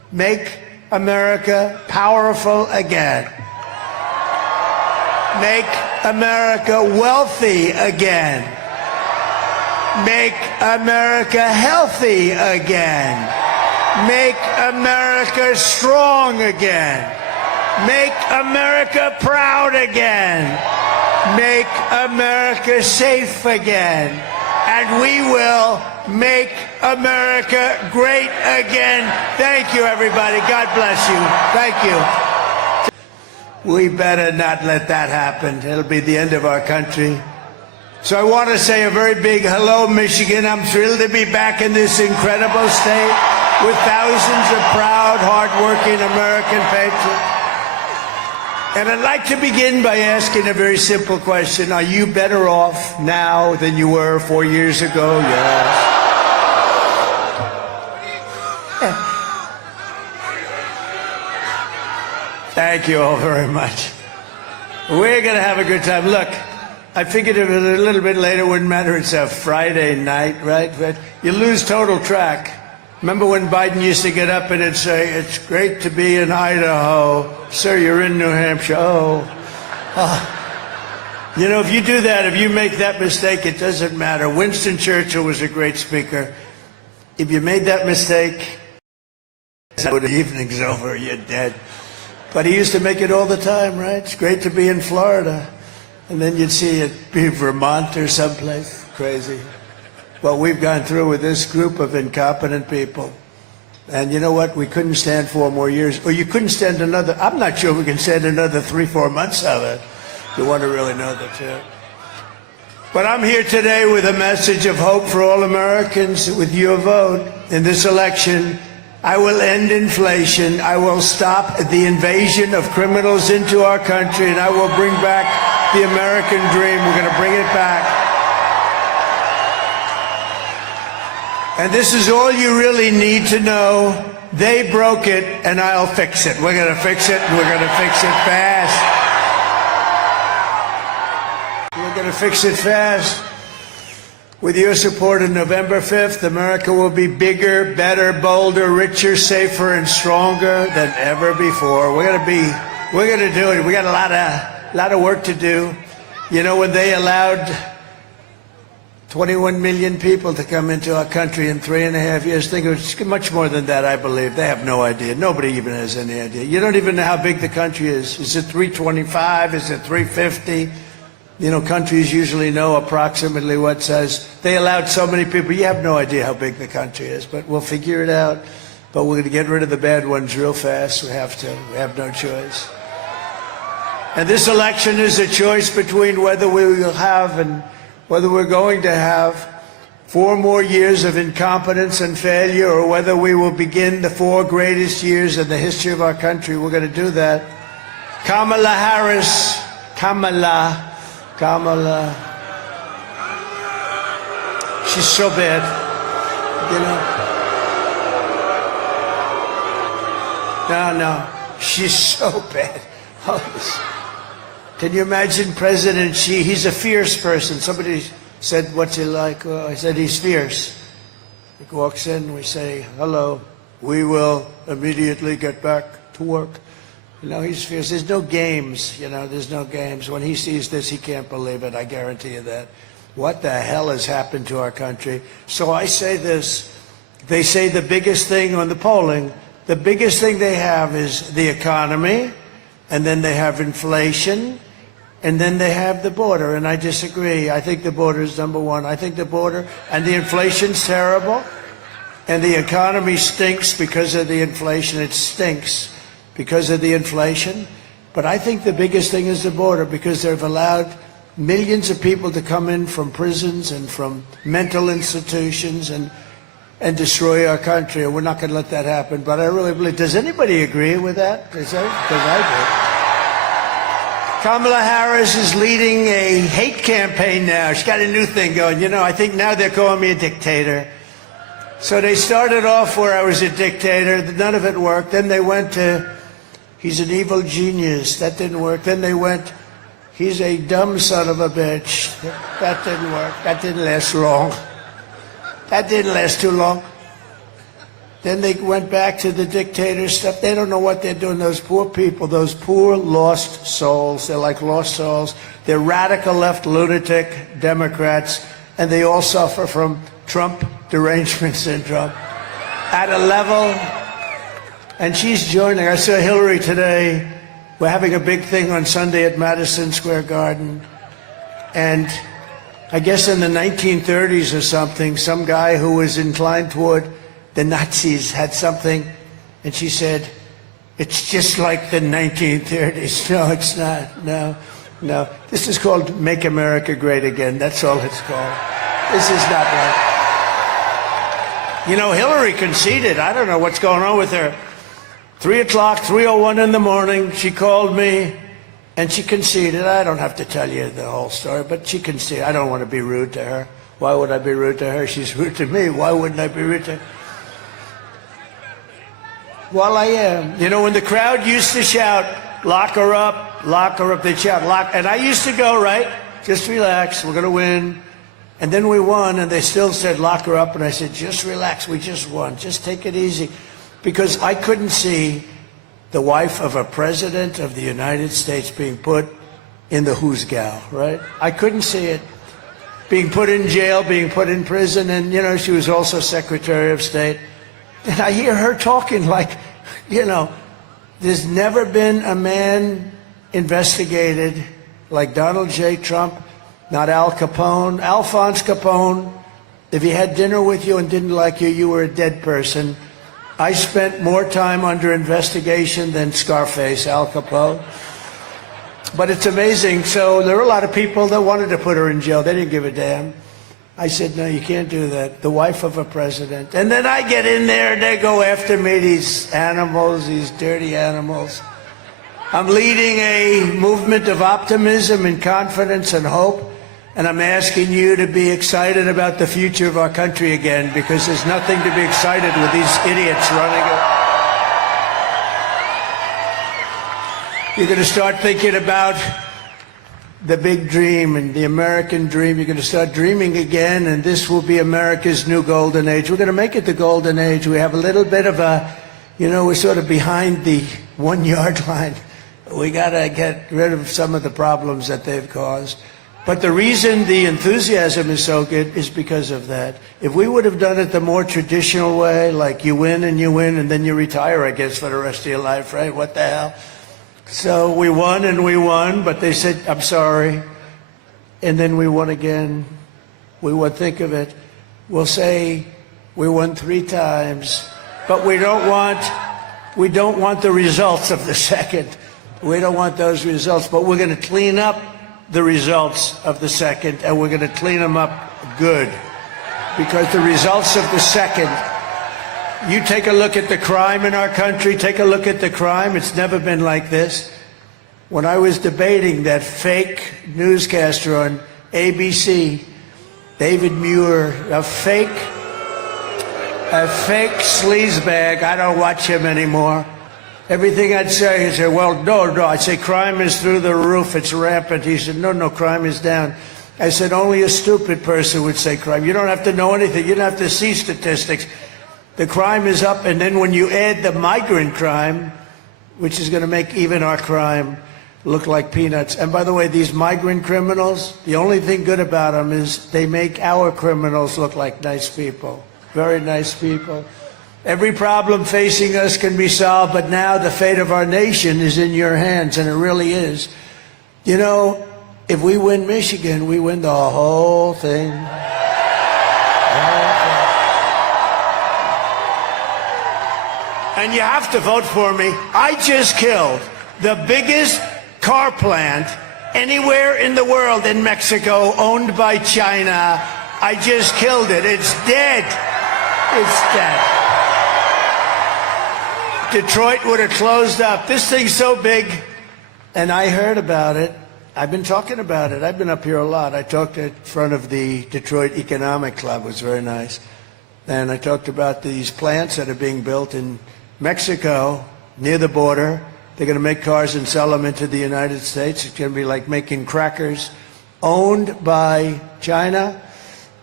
Make America powerful again. Make America wealthy again. Make America healthy again. Make America strong again. Make America proud again. Make America safe again. And we will make America great again. Thank you, everybody. God bless you. Thank you. We better not let that happen. It'll be the end of our country. So I want to say a very big hello, Michigan. I'm thrilled to be back in this incredible state with thousands of proud, hardworking American patriots. And I'd like to begin by asking a very simple question. Are you better off now than you were 4 years ago? Yes. Thank you all very much. We're going to have a good time. Look, I figured if it was a little bit later, it wouldn't matter. It's a Friday night, right? But you lose total track. Remember when Biden used to get up and he'd say, "It's great to be in Idaho. Sir, you're in New Hampshire." Oh. You know, if you do that, if you make that mistake, it doesn't matter. Winston Churchill was a great speaker. If you made that mistake, the evening's over, you're dead. But he used to make it all the time, right? It's great to be in Florida. And then you'd see it be Vermont or someplace. Crazy. What we've gone through with this group of incompetent people. And you know what? We couldn't stand 4 more years. Or you couldn't stand another. I'm not sure we can stand another 3-4 months of it. You want to really know the truth. But I'm here today with a message of hope for all Americans. With your vote in this election, I will end inflation. I will stop the invasion of criminals into our country, and I will bring back the American dream. We're going to bring it back. And this is all you really need to know. They broke it, and I'll fix it. We're going to fix it, and we're going to fix it fast. We're going to fix it fast. With your support on November 5th, America will be bigger, better, bolder, richer, safer, and stronger than ever before. We're going to do it. We got a lot of work to do. You know, when they allowed 21 million people to come into our country in 3.5 years, think it was much more than that, I believe. They have no idea. Nobody even has any idea. You don't even know how big the country is. Is it 325? Is it 350? You know, countries usually know approximately what size. They allowed so many people. You have no idea how big the country is, but we'll figure it out. But we're going to get rid of the bad ones real fast. We have to. We have no choice. And this election is a choice between whether we will have and whether we're going to have 4 more years of incompetence and failure, or whether we will begin the 4 greatest years in the history of our country. We're going to do that. Kamala Harris, Kamala. She's so bad, you know. No, she's so bad. Can you imagine President Xi? He's a fierce person. Somebody said, "What's he like?" Well, I said, he's fierce. He walks in, we say, "Hello, we will immediately get back to work." You know, he's fierce. There's no games, you know, there's no games. When he sees this, he can't believe it. I guarantee you that. What the hell has happened to our country? So I say this. They say the biggest thing on the polling, the biggest thing they have is the economy, and then they have inflation, and then they have the border. And I disagree. I think the border is number one. I think the border and the inflation's terrible, and the economy stinks because of the inflation. It stinks because of the inflation. But I think the biggest thing is the border, because they've allowed millions of people to come in from prisons and from mental institutions and destroy our country. And we're not going to let that happen. But I really believe, does anybody agree with that? Because I do. Kamala Harris is leading a hate campaign now. She's got a new thing going. You know, I think now they're calling me a dictator. So they started off where I was a dictator. None of it worked. Then they went to, he's an evil genius. That didn't work. Then they went, he's a dumb son of a bitch. That didn't work. That didn't last long. That didn't last too long. Then they went back to the dictator stuff. They don't know what they're doing. Those poor people, those poor lost souls. They're like lost souls. They're radical left lunatic Democrats, and they all suffer from Trump derangement syndrome at a level. And she's joining. I saw Hillary today. We're having a big thing on Sunday at Madison Square Garden. And I guess in the 1930s or something, some guy who was inclined toward the Nazis had something, and she said, it's just like the 1930s. No, it's not. No. This is called Make America Great Again. That's all it's called. This is not like... You know, Hillary conceded. I don't know what's going on with her. 3 o'clock, 3:01 in the morning, she called me, and she conceded. I don't have to tell you the whole story, but she conceded. I don't want to be rude to her. Why would I be rude to her? She's rude to me. Why wouldn't I be rude to her? Well, I am. You know, when the crowd used to shout, lock her up, they'd shout, lock. And I used to go, right, just relax, we're going to win. And then we won, and they still said, lock her up. And I said, just relax, we just won. Just take it easy. Because I couldn't see the wife of a president of the United States being put in the who's gal, right? I couldn't see it. Being put in jail, being put in prison, and, you know, she was also Secretary of State. And I hear her talking like, you know, there's never been a man investigated like Donald J. Trump, not Al Capone. Alphonse Capone, if he had dinner with you and didn't like you, you were a dead person. I spent more time under investigation than Scarface, Al Capone. But it's amazing. So there were a lot of people that wanted to put her in jail. They didn't give a damn. I said, no, you can't do that. The wife of a president. And then I get in there and they go after me, these animals, these dirty animals. I'm leading a movement of optimism and confidence and hope. And I'm asking you to be excited about the future of our country again, because there's nothing to be excited with these idiots running it. You're going to start thinking about the big dream and the American dream. You're going to start dreaming again, and this will be America's new golden age. We're going to make it the golden age. We have a little bit of a, you know, we're sort of behind the 1 yard line. We got to get rid of some of the problems that they've caused. But the reason the enthusiasm is so good is because of that. If we would have done it the more traditional way, like you win and then you retire, I guess, for the rest of your life, right? What the hell? So we won, but they said, I'm sorry. And then we won again. We won, think of it. We'll say we won 3 times, but we don't want the results of the second. We don't want those results, but we're going to clean up the results of the second, and we're going to clean them up good. Because the results of the second, you take a look at the crime in our country, take a look at the crime. It's never been like this. When I was debating that fake newscaster on ABC, David Muir, a fake sleazebag, I don't watch him anymore. Everything I'd say, he'd say, well, no. I'd say, crime is through the roof, it's rampant. He said, no, crime is down. I said, only a stupid person would say crime. You don't have to know anything. You don't have to see statistics. The crime is up, and then when you add the migrant crime, which is going to make even our crime look like peanuts. And by the way, these migrant criminals, the only thing good about them is they make our criminals look like nice people, very nice people. Every problem facing us can be solved, but now the fate of our nation is in your hands, and it really is. You know, if we win Michigan, we win the whole thing. And you have to vote for me. I just killed the biggest car plant anywhere in the world in Mexico, owned by China. I just killed it. It's dead. It's dead. Detroit would have closed up. This thing's so big, and I heard about it. I've been talking about it. I've been up here a lot. I talked in front of the Detroit Economic Club. It was very nice. And I talked about these plants that are being built in Mexico, near the border. They're going to make cars and sell them into the United States. It's going to be like making crackers, owned by China.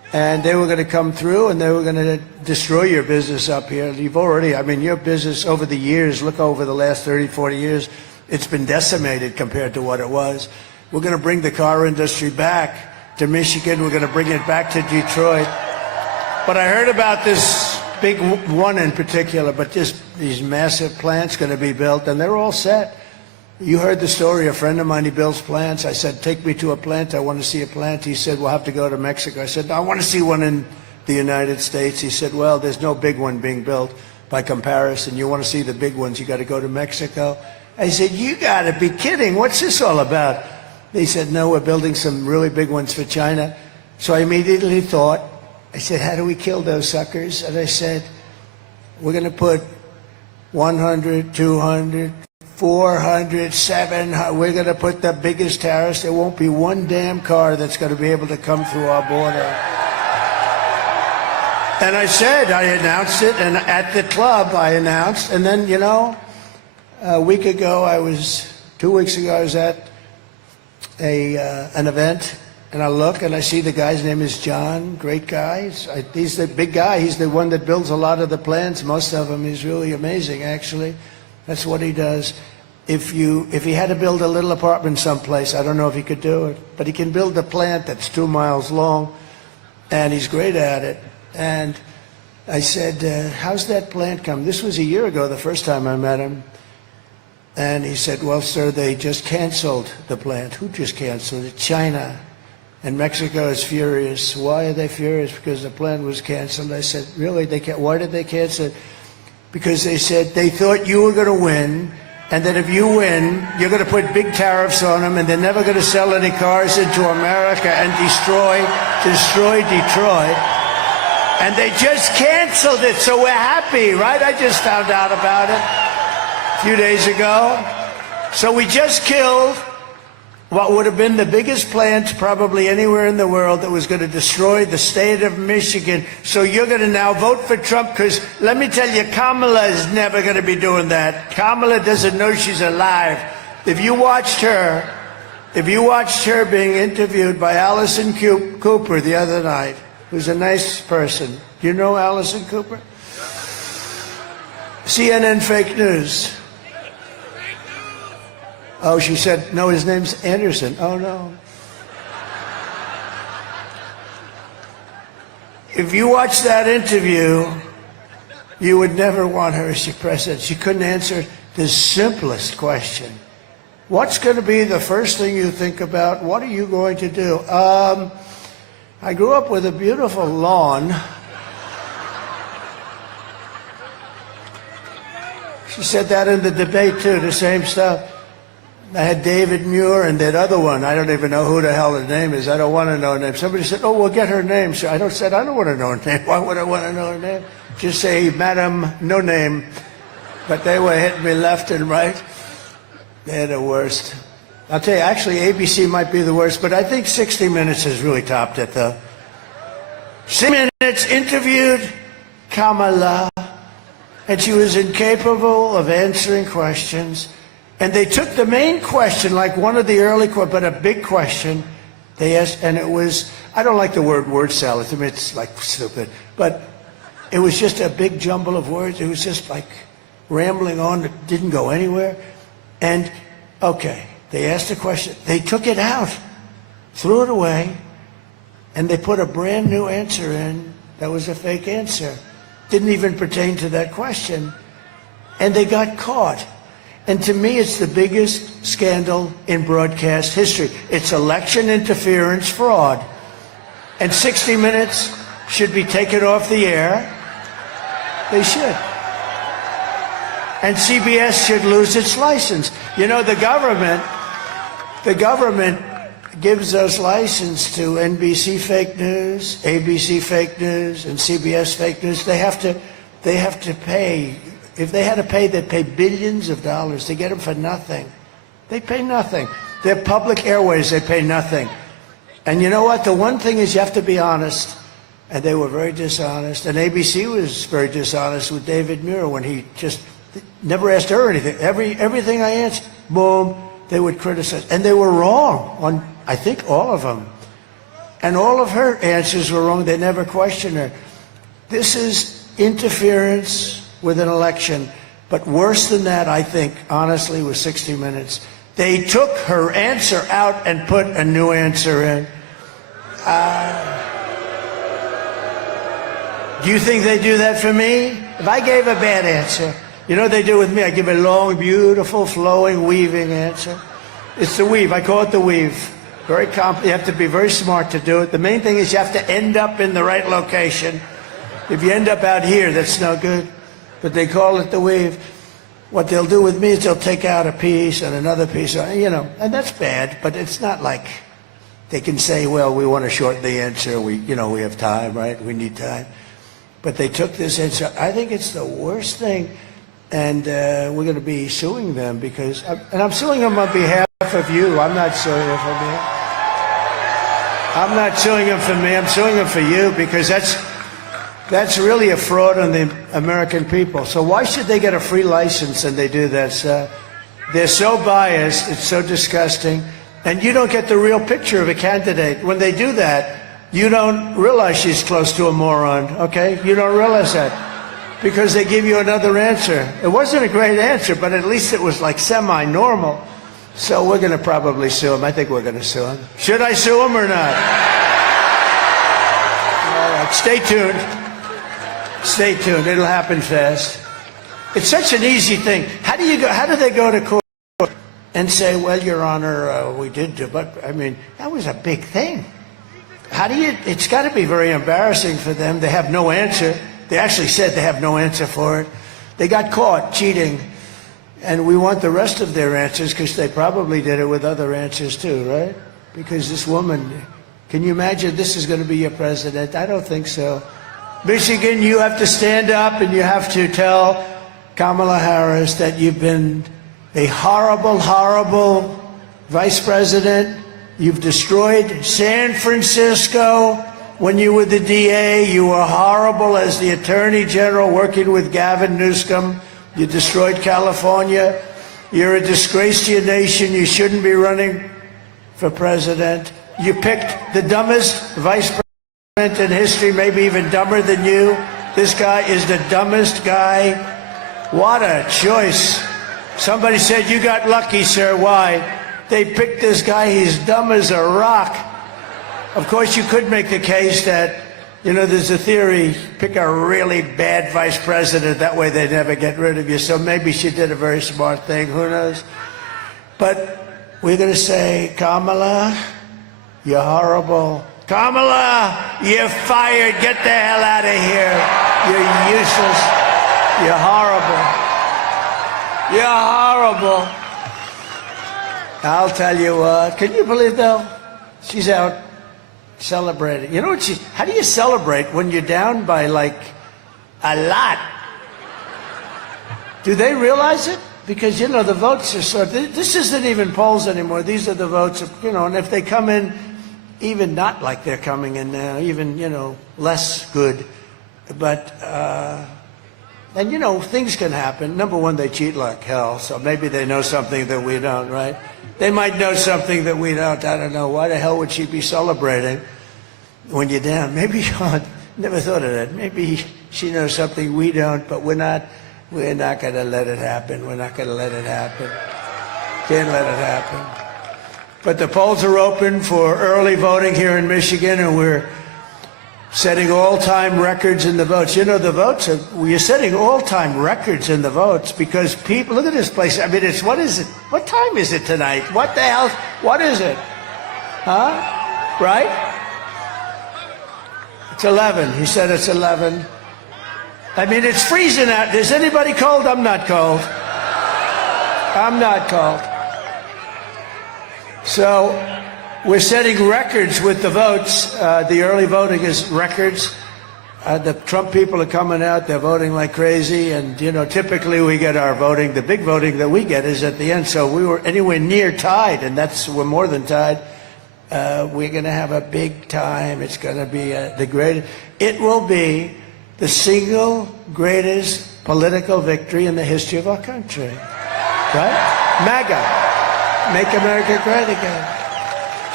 and they were going to come through and they were going to destroy your business up here. You've already, I mean, your business over the years, look over the last 30, 40 years, it's been decimated compared to what it was. We're going to bring the car industry back to Michigan. We're going to bring it back to Detroit. But I heard about this big one in particular, but these massive plants going to be built, and they're all set. You heard the story. A friend of mine, he builds plants. I said, take me to a plant. I want to see a plant. He said, we'll have to go to Mexico. I said, no, I want to see one in the United States. He said, well, there's no big one being built by comparison. You want to see the big ones, you got to go to Mexico. I said, you got to be kidding. What's this all about? They said, no, we're building some really big ones for China. So I immediately thought, I said, how do we kill those suckers? And I said, we're going to put 100, 200, 400, 700. We're going to put the biggest tariffs. There won't be one damn car that's going to be able to come through our border. And I said, I announced it, and at the club I announced, and then, you know, a week ago, 2 weeks ago, I was at an event, and I look and I see the guy's name is John, great guy. He's the big guy. He's the one that builds a lot of the plants, most of them. He's really amazing, actually. That's what he does. If he had to build a little apartment someplace, I don't know if he could do it, but he can build a plant that's 2 miles long, and he's great at it. And I said, how's that plant come? This was a year ago, the first time I met him. And he said, well, sir, they just canceled the plant. Who just canceled it? China. And Mexico is furious. Why are they furious? Because the plant was canceled. I said, really? Why did they cancel it? Because they said they thought you were going to win, and that if you win, you're going to put big tariffs on them, and they're never going to sell any cars into America and destroy Detroit. And they just canceled it, so we're happy, right? I just found out about it a few days ago. So we just killed what would have been the biggest plant probably anywhere in the world that was going to destroy the state of Michigan. So you're going to now vote for Trump, because let me tell you, Kamala is never going to be doing that. Kamala doesn't know she's alive. If you watched her being interviewed by Allison Cooper the other night, who's a nice person. Do you know Allison Cooper? CNN fake news. Oh, she said, no, his name's Anderson. Oh, no. If you watch that interview, you would never want her as your president. She couldn't answer the simplest question. What's going to be the first thing you think about? What are you going to do? I grew up with a beautiful lawn. She said that in the debate, too, the same stuff. I had David Muir and that other one. I don't even know who the hell her name is. I don't want to know her name. Somebody said, oh, we'll get her name. So I said, I don't want to know her name. Why would I want to know her name? Just say, Madam, no name. But they were hitting me left and right. They're the worst. I'll tell you, actually, ABC might be the worst, but I think 60 Minutes has really topped it, though. 60 Minutes interviewed Kamala, and she was incapable of answering questions. And they took the main question, like one of the early questions, but a big question, they asked, and it was, I don't like the word salad, to me it's like stupid, but it was just a big jumble of words. It was just like rambling on, it didn't go anywhere. And, okay, they asked a question, they took it out, threw it away, and they put a brand new answer in that was a fake answer. Didn't even pertain to that question. And they got caught. And to me, it's the biggest scandal in broadcast history. It's election interference fraud. And 60 Minutes should be taken off the air. They should. And CBS should lose its license. You know, the government gives us license to NBC fake news, ABC fake news, and CBS fake news. They have to pay. If they had to pay, they'd pay billions of dollars to get them for nothing. They pay nothing. They're public airways, they pay nothing. And you know what? The one thing is you have to be honest. And they were very dishonest. And ABC was very dishonest with David Muir when he just never asked her anything. Everything I asked, boom, they would criticize. And they were wrong on, I think, all of them. And all of her answers were wrong. They never questioned her. This is interference with an election. But worse than that, I think, honestly, was 60 Minutes. They took her answer out and put a new answer in. Do you think they do that for me? If I gave a bad answer, you know what they do with me? I give a long, beautiful, flowing, weaving answer. It's the weave. I call it the weave. Very you have to be very smart to do it. The main thing is you have to end up in the right location. If you end up out here, that's no good. But they call it the weave. What they'll do with me is they'll take out a piece and another piece, you know, and that's bad, but it's not like they can say, well, we want to shorten the answer. We have time, right? We need time. But they took this answer. I think it's the worst thing. And we're going to be suing them because, and I'm suing them on behalf of you. I'm not suing them for me. I'm not suing them for me. I'm suing them for you because that's really a fraud on the American people. So why should they get a free license and they do that stuff? They're so biased. It's so disgusting. And you don't get the real picture of a candidate. When they do that, you don't realize she's close to a moron, okay? You don't realize that because they give you another answer. It wasn't a great answer, but at least it was like semi-normal. So we're going to probably sue him. I think we're going to sue him. Should I sue him or not? All right, stay tuned. Stay tuned. It'll happen fast. It's such an easy thing. How do they go to court and say, well, Your Honor, we did do, but I mean, that was a big thing. It's got to be very embarrassing for them. They have no answer. They actually said they have no answer for it. They got caught cheating. And we want the rest of their answers because they probably did it with other answers too, right? Because this woman, can you imagine this is going to be your president? I don't think so. Michigan, you have to stand up and you have to tell Kamala Harris that you've been a horrible, horrible vice president. You've destroyed San Francisco. When you were the DA, you were horrible as the Attorney General working with Gavin Newsom. You destroyed California. You're a disgrace to your nation. You shouldn't be running for president. You picked the dumbest vice president in history, maybe even dumber than you. This guy is the dumbest guy. What a choice. Somebody said, you got lucky, sir. Why? They picked this guy. He's dumb as a rock. Of course, you could make the case that, you know, there's a theory, pick a really bad vice president, that way they never get rid of you. So maybe she did a very smart thing, who knows? But we're going to say, Kamala, you're horrible. Kamala, you're fired. Get the hell out of here. You're useless. You're horrible. You're horrible. I'll tell you what. Can you believe, though? She's out celebrating. You know what how do you celebrate when you're down by like a lot? Do they realize it? Because, you know, the votes are so, this isn't even polls anymore. These are the votes, you know, and if they come in even not like they're coming in now, even, you know, less good. But, and, you know, things can happen. Number one, they cheat like hell, so maybe they know something that we don't, right? They might know something that we don't. I don't know. Why the hell would she be celebrating when you're down? Maybe, never thought of that. Maybe she knows something we don't, but we're not going to let it happen. We're not going to let it happen. Can't let it happen. But the polls are open for early voting here in Michigan, and we're setting all-time records in the votes. You know, the votes we're setting all-time records in the votes because people, look at this place. I mean, it's, what is it? What time is it tonight? What the hell? What is it? Huh? Right? It's 11. He said it's 11. I mean, it's freezing out. Is anybody cold? I'm not cold. I'm not cold. So we're setting records with the votes. The early voting is records. The Trump people are coming out. They're voting like crazy. And, you know, typically we get our voting. The big voting that we get is at the end. So we were anywhere near tied, and we're more than tied. We're going to have a big time. It's going to be the greatest. It will be the single greatest political victory in the history of our country. Right? MAGA. Make America great again.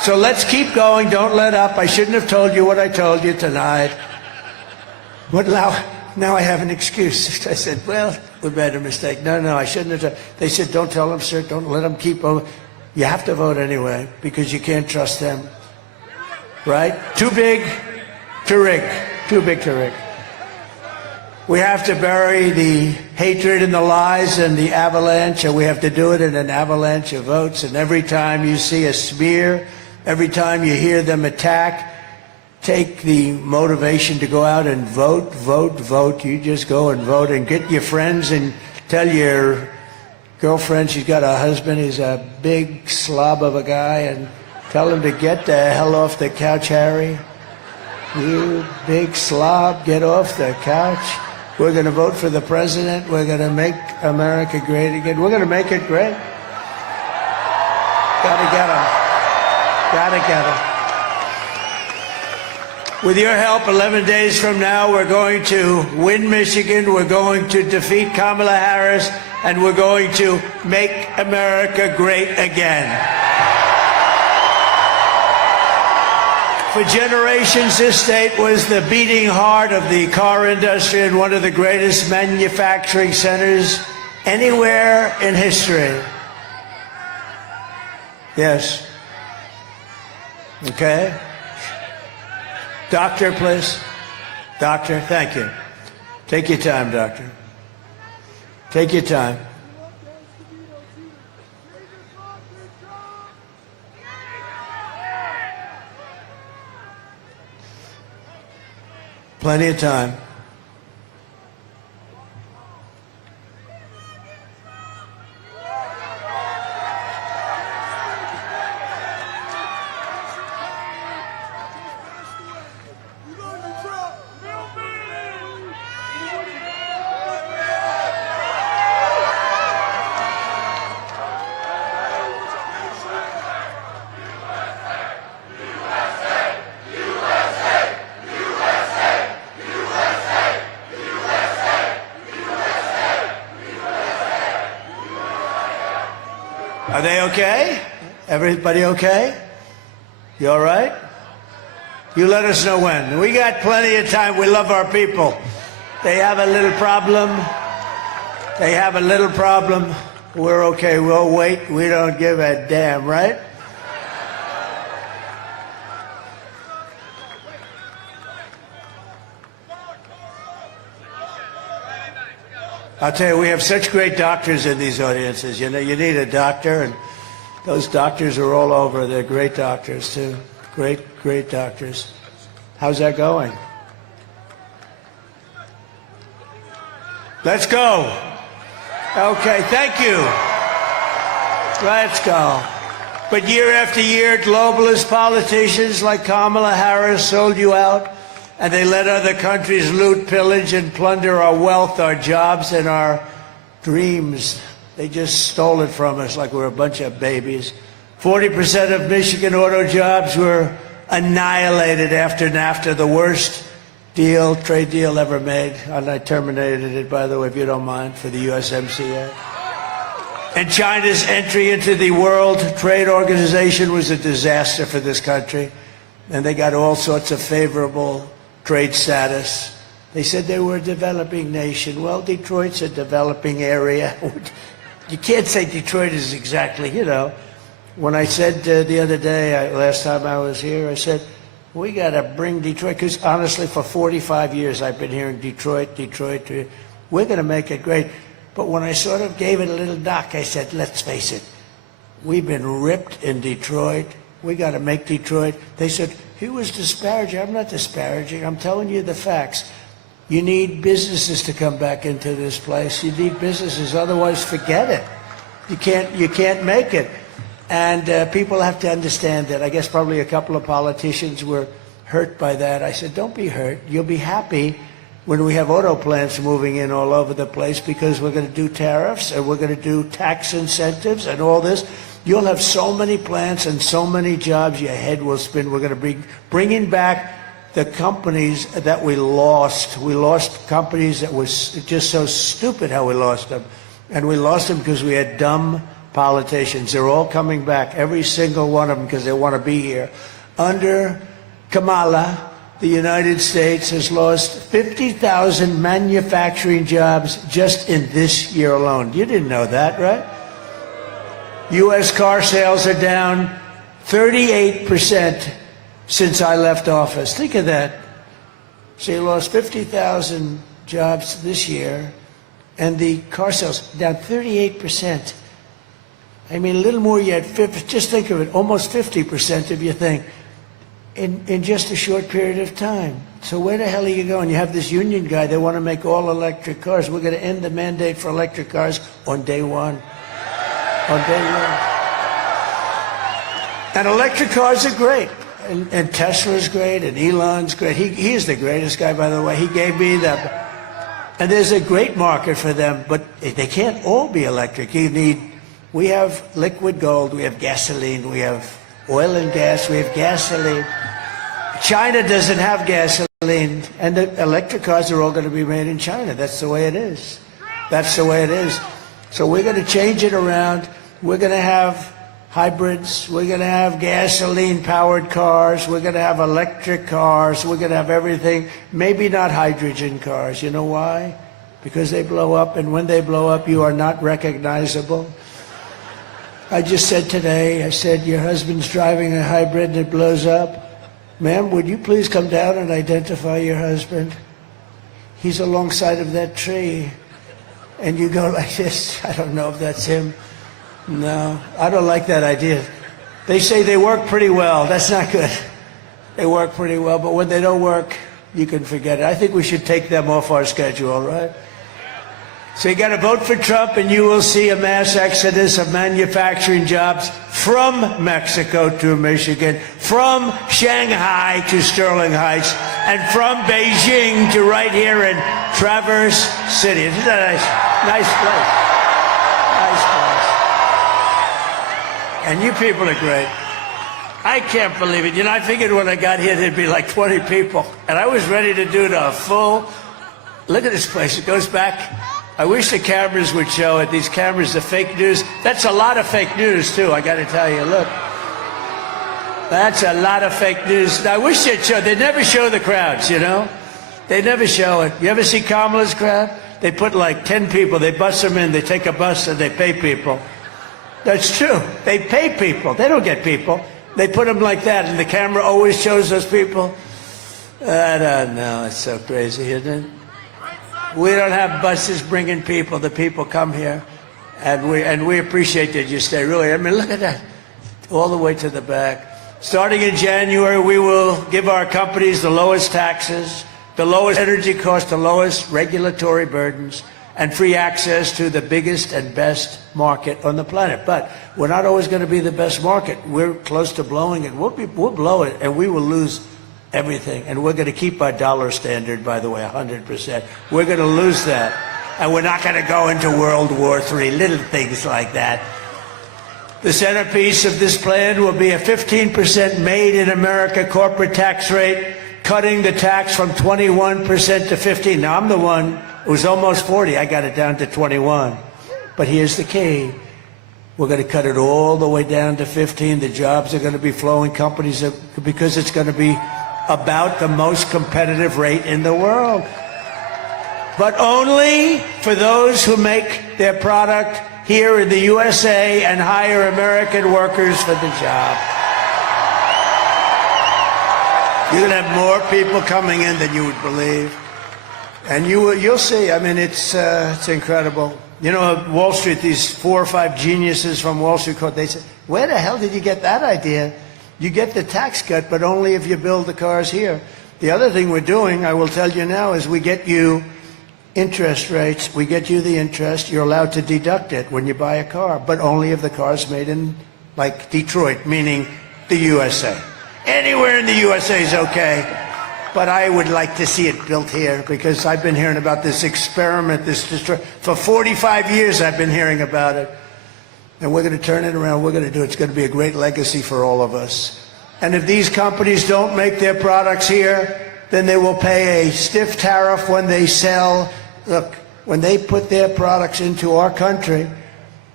So let's keep going. Don't let up. I shouldn't have told you what I told you tonight. But now I have an excuse. I said, well, we made a mistake. No, I shouldn't have. They said, don't tell them, sir. Don't let them keep voting. You have to vote anyway because you can't trust them. Right? Too big to rig. Too big to rig. We have to bury the hatred and the lies and the avalanche, and we have to do it in an avalanche of votes. And every time you see a smear, every time you hear them attack, take the motivation to go out and vote, vote, vote. You just go and vote and get your friends and tell your girlfriend she's got a husband, he's a big slob of a guy, and tell him to get the hell off the couch, Harry. You big slob, get off the couch. We're going to vote for the president. We're going to make America great again. We're going to make it great. Gotta get him. Gotta get him. With your help, 11 days from now, we're going to win Michigan. We're going to defeat Kamala Harris. And we're going to make America great again. For generations, this state was the beating heart of the car industry and one of the greatest manufacturing centers anywhere in history. Yes. Okay. Doctor, please. Doctor, thank you. Take your time, doctor. Take your time. Plenty of time. Are they okay? Everybody okay? You all right? You let us know when. We got plenty of time. We love our people. They have a little problem. They have a little problem. We're okay. We'll wait. We don't give a damn, right? I'll tell you, we have such great doctors in these audiences. You know, you need a doctor, and those doctors are all over. They're great doctors, too. Great, great doctors. How's that going? Let's go. Okay, thank you. Let's go. But year after year, globalist politicians like Kamala Harris sold you out. And they let other countries loot, pillage, and plunder our wealth, our jobs, and our dreams. They just stole it from us like we're a bunch of babies. 40% of Michigan auto jobs were annihilated after NAFTA, the worst trade deal ever made. And I terminated it, by the way, if you don't mind, for the USMCA. And China's entry into the World Trade Organization was a disaster for this country. And they got all sorts of favorable trade status. They said they were a developing nation. Well, Detroit's a developing area. You can't say Detroit is exactly, you know. When I said the other day, last time I was here, I said, we got to bring Detroit, because honestly, for 45 years, I've been hearing Detroit, Detroit. We're going to make it great. But when I sort of gave it a little knock, I said, let's face it, we've been ripped in Detroit. We got to make Detroit. They said, he was disparaging. I'm not disparaging. I'm telling you the facts. You need businesses to come back into this place. You need businesses. Otherwise, forget it. You can't make it. And people have to understand that. I guess probably a couple of politicians were hurt by that. I said, don't be hurt. You'll be happy when we have auto plants moving in all over the place, because we're going to do tariffs and we're going to do tax incentives and all this. You'll have so many plants and so many jobs, your head will spin. We're going to be bringing back the companies that we lost. We lost companies that was just so stupid how we lost them. And we lost them because we had dumb politicians. They're all coming back, every single one of them, because they want to be here. Under Kamala, the United States has lost 50,000 manufacturing jobs just in this year alone. You didn't know that, right? U.S. car sales are down 38% since I left office. Think of that. So you lost 50,000 jobs this year, and the car sales down 38%. I mean, a little more yet. Just think of it, almost 50% if you think, in just a short period of time. So where the hell are you going? You have this union guy, they want to make all electric cars. We're going to end the mandate for electric cars on day one. On day one. And electric cars are great. And Tesla's great, and Elon's great. He is the greatest guy, by the way. He gave me that. And there's a great market for them, but they can't all be electric. We have liquid gold, we have gasoline, we have oil and gas, we have gasoline. China doesn't have gasoline, and the electric cars are all going to be made in China. That's the way it is. That's the way it is. So we're going to change it around. We're going to have hybrids. We're going to have gasoline-powered cars. We're going to have electric cars. We're going to have everything. Maybe not hydrogen cars. You know why? Because they blow up, and when they blow up, you are not recognizable. I just said today, I said, your husband's driving a hybrid and it blows up. Ma'am, would you please come down and identify your husband? He's alongside of that tree. And you go like this, I don't know if that's him. No, I don't like that idea. They say they work pretty well. That's not good. They work pretty well, but when they don't work, you can forget it. I think we should take them off our schedule, right? So you got to vote for Trump, and you will see a mass exodus of manufacturing jobs from Mexico to Michigan, from Shanghai to Sterling Heights, and from Beijing to right here in Traverse City. Isn't that a nice place? Nice place. And you people are great. I can't believe it. You know, I figured when I got here there'd be like 20 people, and I was ready to do the full. Look at this place. It goes back. I wish the cameras would show it. These cameras, the fake news. That's a lot of fake news, too, I got to tell you. Look. That's a lot of fake news. I wish they'd show. They never show the crowds, you know? They never show it. You ever see Kamala's crowd? They put like 10 people. They bus them in. They take a bus and they pay people. That's true. They pay people. They don't get people. They put them like that, and the camera always shows those people. I don't know. It's so crazy, isn't it? We don't have buses bringing people. The people come here, and we appreciate that you stay. Really, I mean, look at that, all the way to the back. Starting in January, we will give our companies the lowest taxes, the lowest energy costs, the lowest regulatory burdens, and free access to the biggest and best market on the planet. But we're not always going to be the best market. We're close to blowing it. We'll blow it, and we will lose everything. And we're going to keep our dollar standard, by the way, 100%. We're going to lose that. And we're not going to go into World War III, little things like that. The centerpiece of this plan will be a 15% made in America corporate tax rate, cutting the tax from 21% to 15%. Now, I'm the one who was almost 40. I got it down to 21. But here's the key. We're going to cut it all the way down to 15. The jobs are going to be flowing. Companies are, because it's going to be about the most competitive rate in the world. But only for those who make their product here in the USA and hire American workers for the job. You're going to have more people coming in than you would believe. And you'll see. I mean, it's incredible. You know, Wall Street, these 4 or 5 geniuses from Wall Street, they say, where the hell did you get that idea? You get the tax cut, but only if you build the cars here. The other thing we're doing, I will tell you now, is we get you interest rates. We get you the interest. You're allowed to deduct it when you buy a car, but only if the car's made in, like, Detroit, meaning the USA. Anywhere in the USA is okay, but I would like to see it built here, because I've been hearing about this experiment, for 45 years I've been hearing about it. And we're going to turn it around. We're going to do it. It's going to be a great legacy for all of us. And if these companies don't make their products here, then they will pay a stiff tariff when they sell. Look, when they put their products into our country,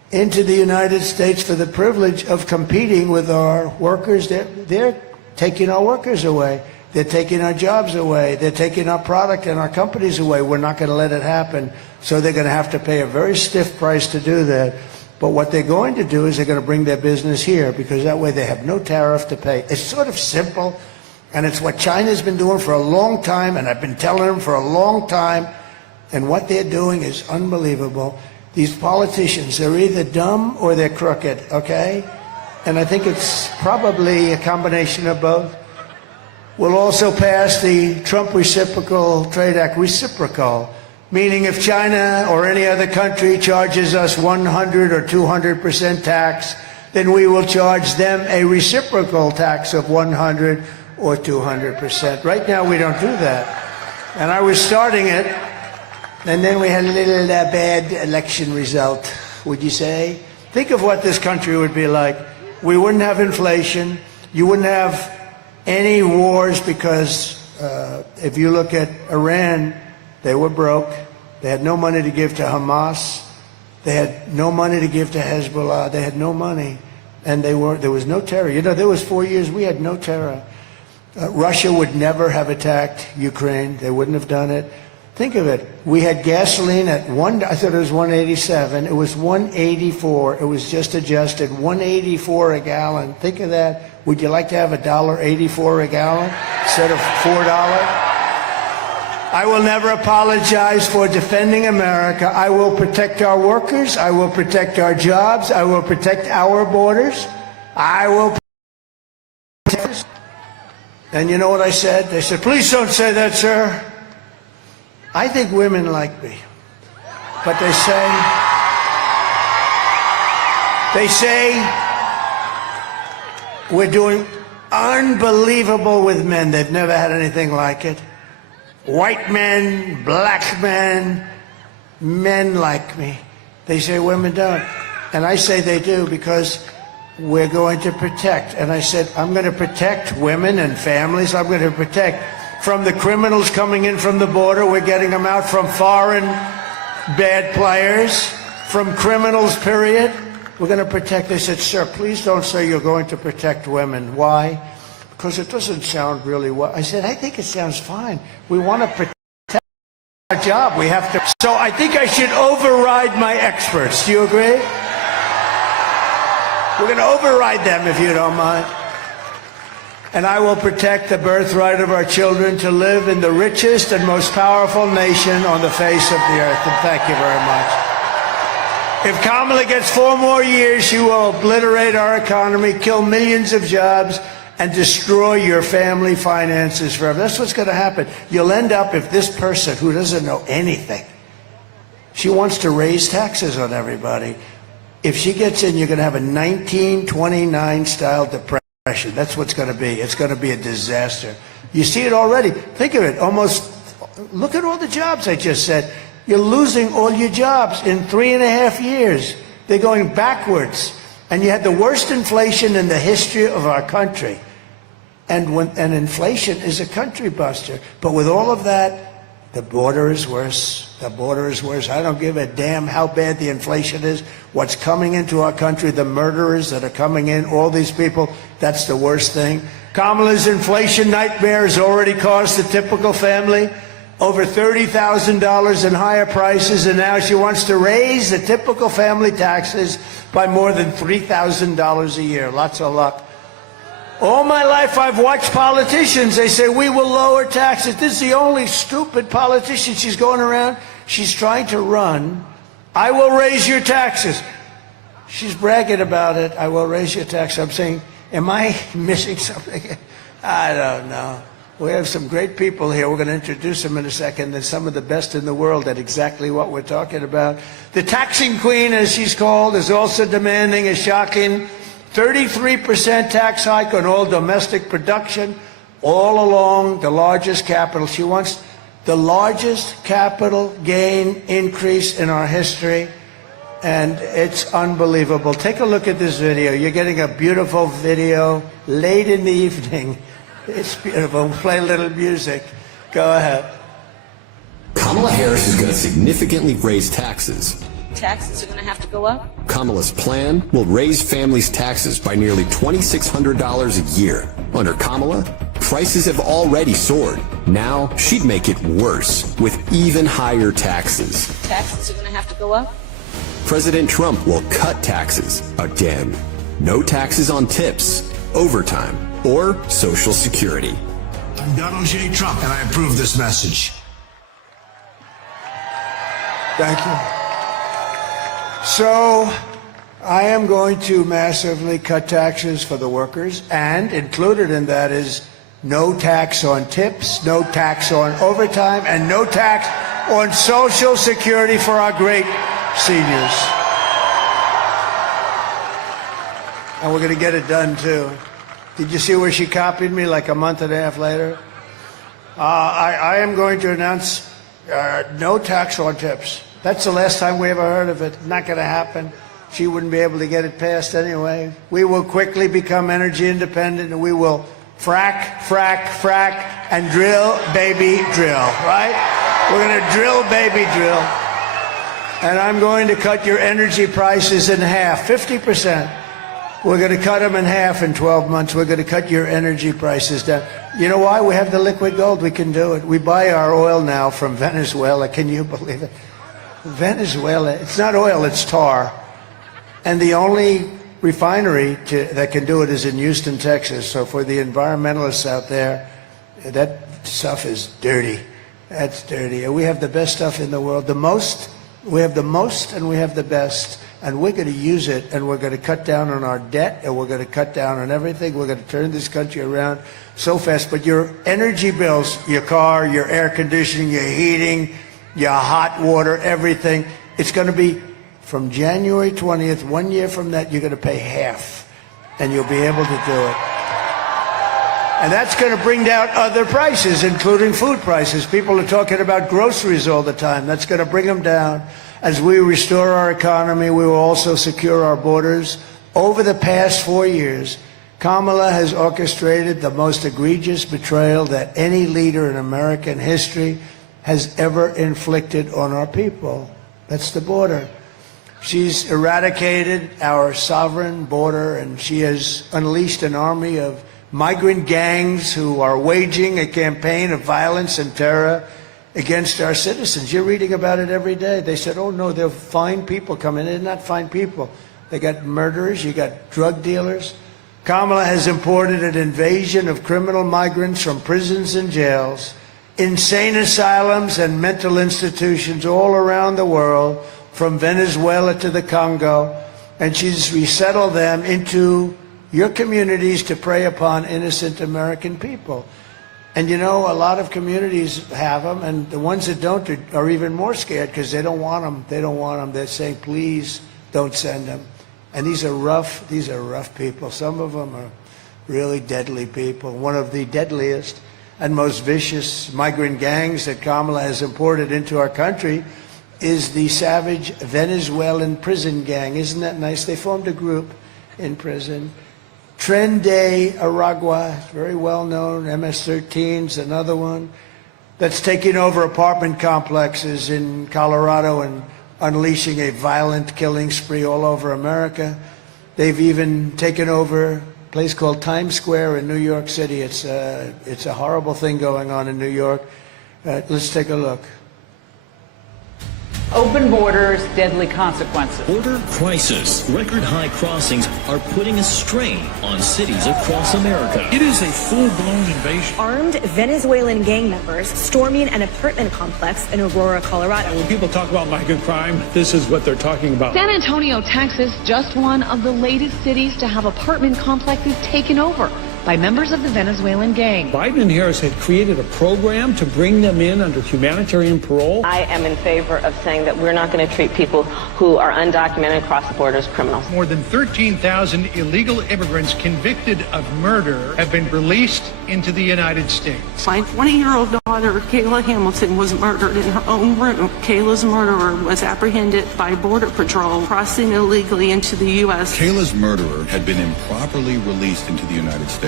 into the United States for the privilege of competing with our workers. They're taking our workers away. They're taking our jobs away. They're taking our product and our companies away. We're not going to let it happen. So they're going to have to pay a very stiff price to do that. But what they're going to do is they're going to bring their business here, because that way they have no tariff to pay. It's sort of simple, and it's what China's been doing for a long time, and I've been telling them for a long time. And what they're doing is unbelievable. These politicians, they're either dumb or they're crooked, okay? And I think it's probably a combination of both. We'll also pass the Trump Reciprocal Trade Act, reciprocal, meaning if China or any other country charges us 100 or 200% tax, then we will charge them a reciprocal tax of 100 or 200%. Right now we don't do that. And I was starting it, and then we had a little bad election result, would you say? Think of what this country would be like. We wouldn't have inflation. You wouldn't have any wars, because if you look at Iran, they were broke. They had no money to give to Hamas. They had no money to give to Hezbollah. They had no money. And there was no terror. You know, there was 4 years we had no terror. Russia would never have attacked Ukraine. They wouldn't have done it. Think of it. We had gasoline at I thought it was 187. It was 184. It was just adjusted. 184 a gallon. Think of that. Would you like to have $1.84 a gallon instead of $4? I will never apologize for defending America. I will protect our workers. I will protect our jobs. I will protect our borders. I will protect. And you know what I said? They said, please don't say that, sir. I think women like me. But they say we're doing unbelievable with men. They've never had anything like it. White men, black men, men like me. They say women don't. And I say they do, because we're going to protect. And I said, I'm going to protect women and families. I'm going to protect from the criminals coming in from the border. We're getting them out from foreign bad players, from criminals, period. We're going to protect. They said, sir, please don't say you're going to protect women. Why? Because it doesn't sound really well. I said, I think it sounds fine. We want to protect our job. We have to. So I think I should override my experts. Do you agree? We're going to override them, if you don't mind. And I will protect the birthright of our children to live in the richest and most powerful nation on the face of the earth. And thank you very much. If Kamala gets 4 more years, she will obliterate our economy, kill millions of jobs, and destroy your family finances forever. That's what's going to happen. You'll end up, if this person who doesn't know anything, she wants to raise taxes on everybody. If she gets in, you're going to have a 1929 style depression. That's what's going to be. It's going to be a disaster. You see it already. Think of it. Almost, look at all the jobs I just said. You're losing all your jobs in 3.5 years. They're going backwards. And you had the worst inflation in the history of our country. And inflation is a country buster. But with all of that, the border is worse. The border is worse. I don't give a damn how bad the inflation is. What's coming into our country, the murderers that are coming in, all these people, that's the worst thing. Kamala's inflation nightmare has already caused the typical family over $30,000 in higher prices, and now she wants to raise the typical family taxes by more than $3,000 a year. Lots of luck. All my life I've watched politicians. They say, we will lower taxes. This is the only stupid politician. She's going around. She's trying to run. I will raise your taxes. She's bragging about it. I will raise your taxes. I'm saying, am I missing something? I don't know. We have some great people here. We're going to introduce them in a second. They're some of the best in the world at exactly what we're talking about. The taxing queen, as she's called, is also demanding a shocking 33% tax hike on all domestic production, all along the largest capital. She wants the largest capital gain increase in our history, and it's unbelievable. Take a look at this video. You're getting a beautiful video late in the evening. It's beautiful. Play a little music. Go ahead. Kamala Harris is going to significantly raise taxes. taxes are going to have to go up? Kamala's plan will raise families' taxes by nearly $2,600 a year. Under Kamala, prices have already soared. Now she'd make it worse with even higher taxes. Taxes are going to have to go up? President Trump will cut taxes again. No taxes on tips, overtime, or Social Security. I'm Donald J. Trump, and I approve this message. Thank you. So, I am going to massively cut taxes for the workers, and included in that is no tax on tips, no tax on overtime, and no tax on Social Security for our great seniors. And we're going to get it done, too. Did you see where she copied me like a month and a half later? I am going to announce no tax on tips. That's the last time we ever heard of it. Not going to happen. She wouldn't be able to get it passed anyway. We will quickly become energy independent, and we will frack, frack, frack, and drill, baby, drill, right? We're going to drill, baby, drill. And I'm going to cut your energy prices in half, 50%. We're going to cut them in half in 12 months. We're going to cut your energy prices down. You know why? We have the liquid gold. We can do it. We buy our oil now from Venezuela. Can you believe it? Venezuela, it's not oil, it's tar. And the only refinery that can do it is in Houston, Texas. So for the environmentalists out there, that stuff is dirty. That's dirty. And we have the best stuff in the world. We have the most and we have the best. And we're going to use it, and we're going to cut down on our debt, and we're going to cut down on everything. We're going to turn this country around so fast. But your energy bills, your car, your air conditioning, your heating, your hot water, everything, it's going to be from January 20th, 1 year from that, you're going to pay half, and you'll be able to do it. And that's going to bring down other prices, including food prices. People are talking about groceries all the time. That's going to bring them down. As we restore our economy, we will also secure our borders. Over the past 4 years, Kamala has orchestrated the most egregious betrayal that any leader in American history has ever inflicted on our people. That's the border. She's eradicated our sovereign border, and she has unleashed an army of migrant gangs who are waging a campaign of violence and terror against our citizens. You're reading about it every day. They said, oh no, they'll find people coming in. They're not fine people. They got murderers, you got drug dealers. Kamala has imported an invasion of criminal migrants from prisons and jails, insane asylums and mental institutions all around the world, from Venezuela to the Congo, and she's resettled them into your communities to prey upon innocent American people. And you know, a lot of communities have them, and the ones that don't are even more scared because they don't want them. They don't want them. They're saying, please don't send them. And these are rough people. Some of them are really deadly people. One of the deadliest and most vicious migrant gangs that Kamala has imported into our country is the savage Venezuelan prison gang. Isn't that nice? They formed a group in prison. Tren de Aragua, very well known, MS-13's another one, that's taking over apartment complexes in Colorado and unleashing a violent killing spree all over America. They've even taken over a place called Times Square in New York City. It's a horrible thing going on in New York. Let's take a look. Open borders, deadly consequences. Border crisis. Record high crossings are putting a strain on cities across America. It is a full-blown invasion. Armed Venezuelan gang members storming an apartment complex in Aurora, Colorado. When people talk about migrant crime, this is what they're talking about. San Antonio, Texas, just one of the latest cities to have apartment complexes taken over by members of the Venezuelan gang. Biden and Harris had created a program to bring them in under humanitarian parole. I am in favor of saying that we're not going to treat people who are undocumented across the border as criminals. More than 13,000 illegal immigrants convicted of murder have been released into the United States. My 20-year-old daughter, Kayla Hamilton, was murdered in her own room. Kayla's murderer was apprehended by Border Patrol crossing illegally into the U.S. Kayla's murderer had been improperly released into the United States.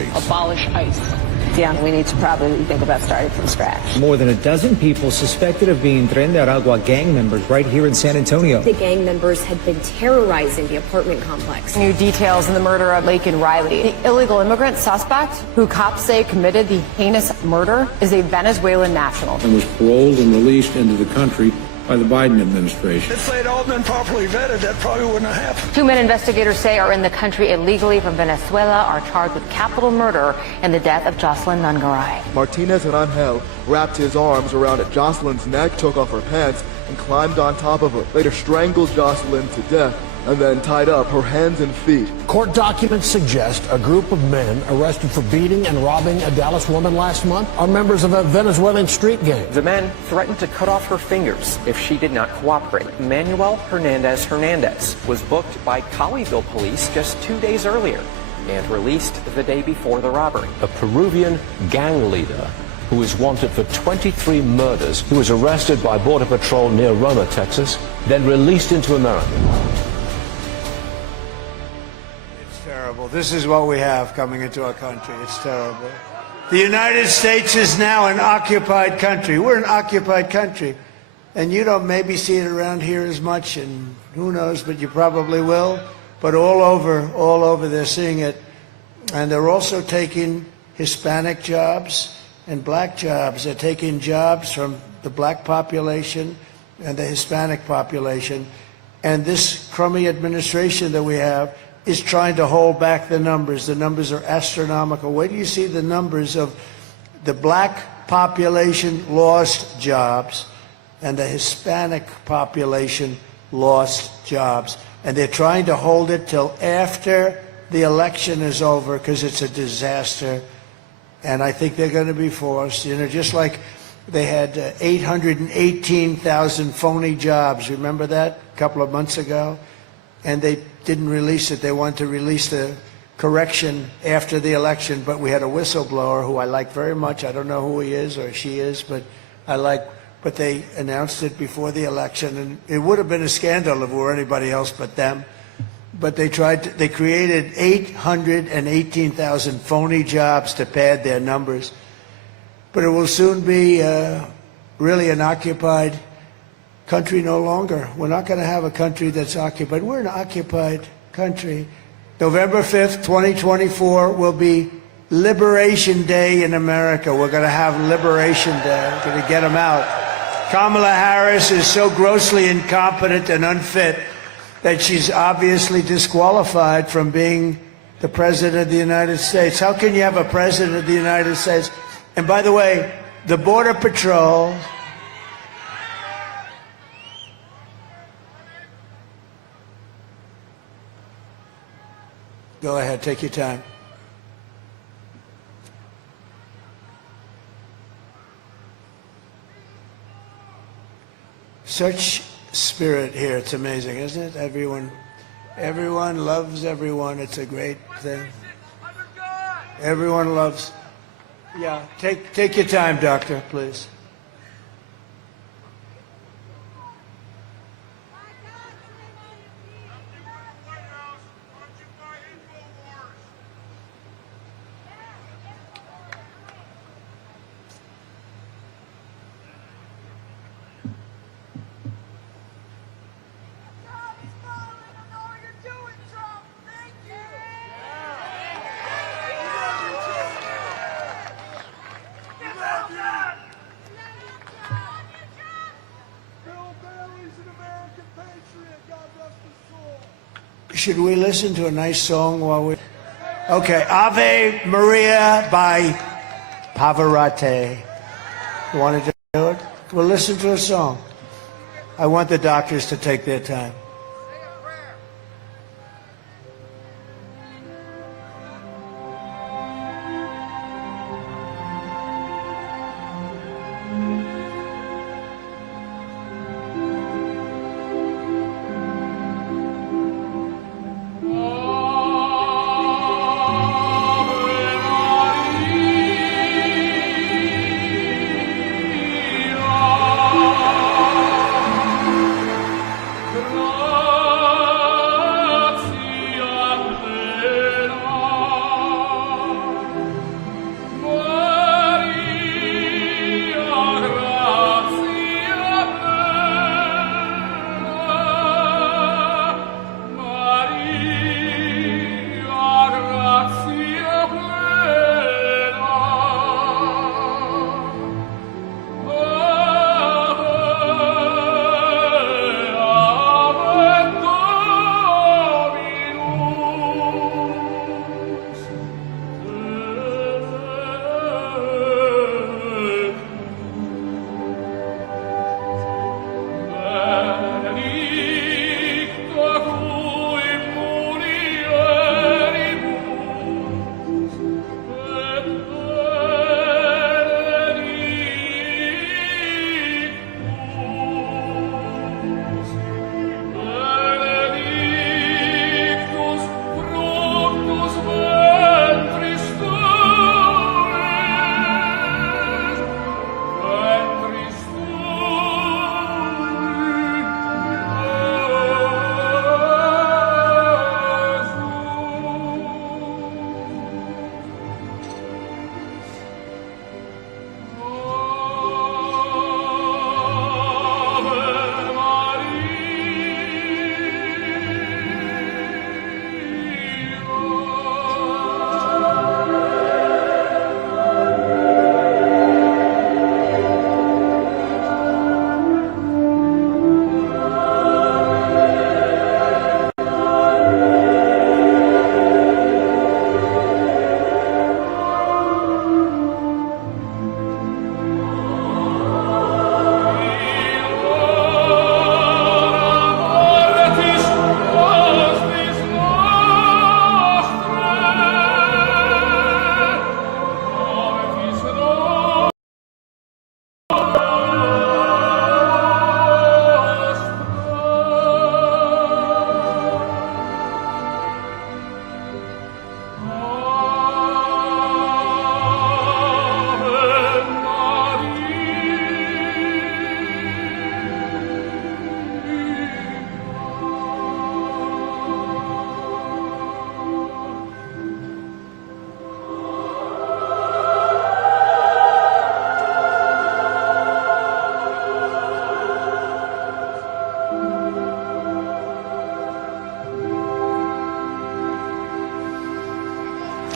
abolish ICE. Yeah, we need to probably think about starting from scratch. More than a dozen people suspected of being Tren de Aragua gang members right here in San Antonio. The gang members had been terrorizing the apartment complex. New details in the murder of Laken Riley. The illegal immigrant suspect, who cops say committed the heinous murder, is a Venezuelan national. And was paroled and released into the country by the Biden administration. If they'd all been properly vetted, that probably wouldn't have happened. Two men investigators say are in the country illegally from Venezuela are charged with capital murder in the death of Jocelyn Nungaray. Martinez and Angel wrapped his arms around Jocelyn's neck, took off her pants, and climbed on top of her. Later strangled Jocelyn to death and then tied up her hands and feet. Court documents suggest a group of men arrested for beating and robbing a Dallas woman last month are members of a Venezuelan street gang. The men threatened to cut off her fingers if she did not cooperate. Manuel Hernandez was booked by Colleyville police just 2 days earlier and released the day before the robbery. A Peruvian gang leader who is wanted for 23 murders, who was arrested by Border Patrol near Roma, Texas, then released into America. This is what we have coming into our country. It's terrible. The United States is now an occupied country. We're an occupied country. And you don't maybe see it around here as much, and who knows, but you probably will. But all over they're seeing it. And they're also taking Hispanic jobs and black jobs. They're taking jobs from the black population and the Hispanic population. And this crummy administration that we have is trying to hold back the numbers. The numbers are astronomical. Wait till you see the numbers of the black population lost jobs and the Hispanic population lost jobs. And they're trying to hold it till after the election is over because it's a disaster. And I think they're going to be forced, just like they had 818,000 phony jobs. Remember that a couple of months ago? And they didn't release it. They wanted to release the correction after the election, but we had a whistleblower who I like very much. I don't know who he is or she is, but but they announced it before the election, and it would have been a scandal if it were anybody else but them. But they created 818,000 phony jobs to pad their numbers. But it will soon be really an occupied country no longer. We're not going to have a country that's occupied. We're an occupied country. November 5th, 2024 will be Liberation Day in America. We're going to have Liberation Day. We're going to get them out. Kamala Harris is so grossly incompetent and unfit that she's obviously disqualified from being the President of the United States. How can you have a President of the United States? And by the way, the Border Patrol... Go ahead, take your time. Such spirit here, it's amazing, isn't it? Everyone loves everyone. It's a great thing. Everyone loves. Yeah, take your time, doctor, please. Should we listen to a nice song while we... Okay, Ave Maria by Pavarotti. You want to do it? We'll listen to a song. I want the doctors to take their time. Lord.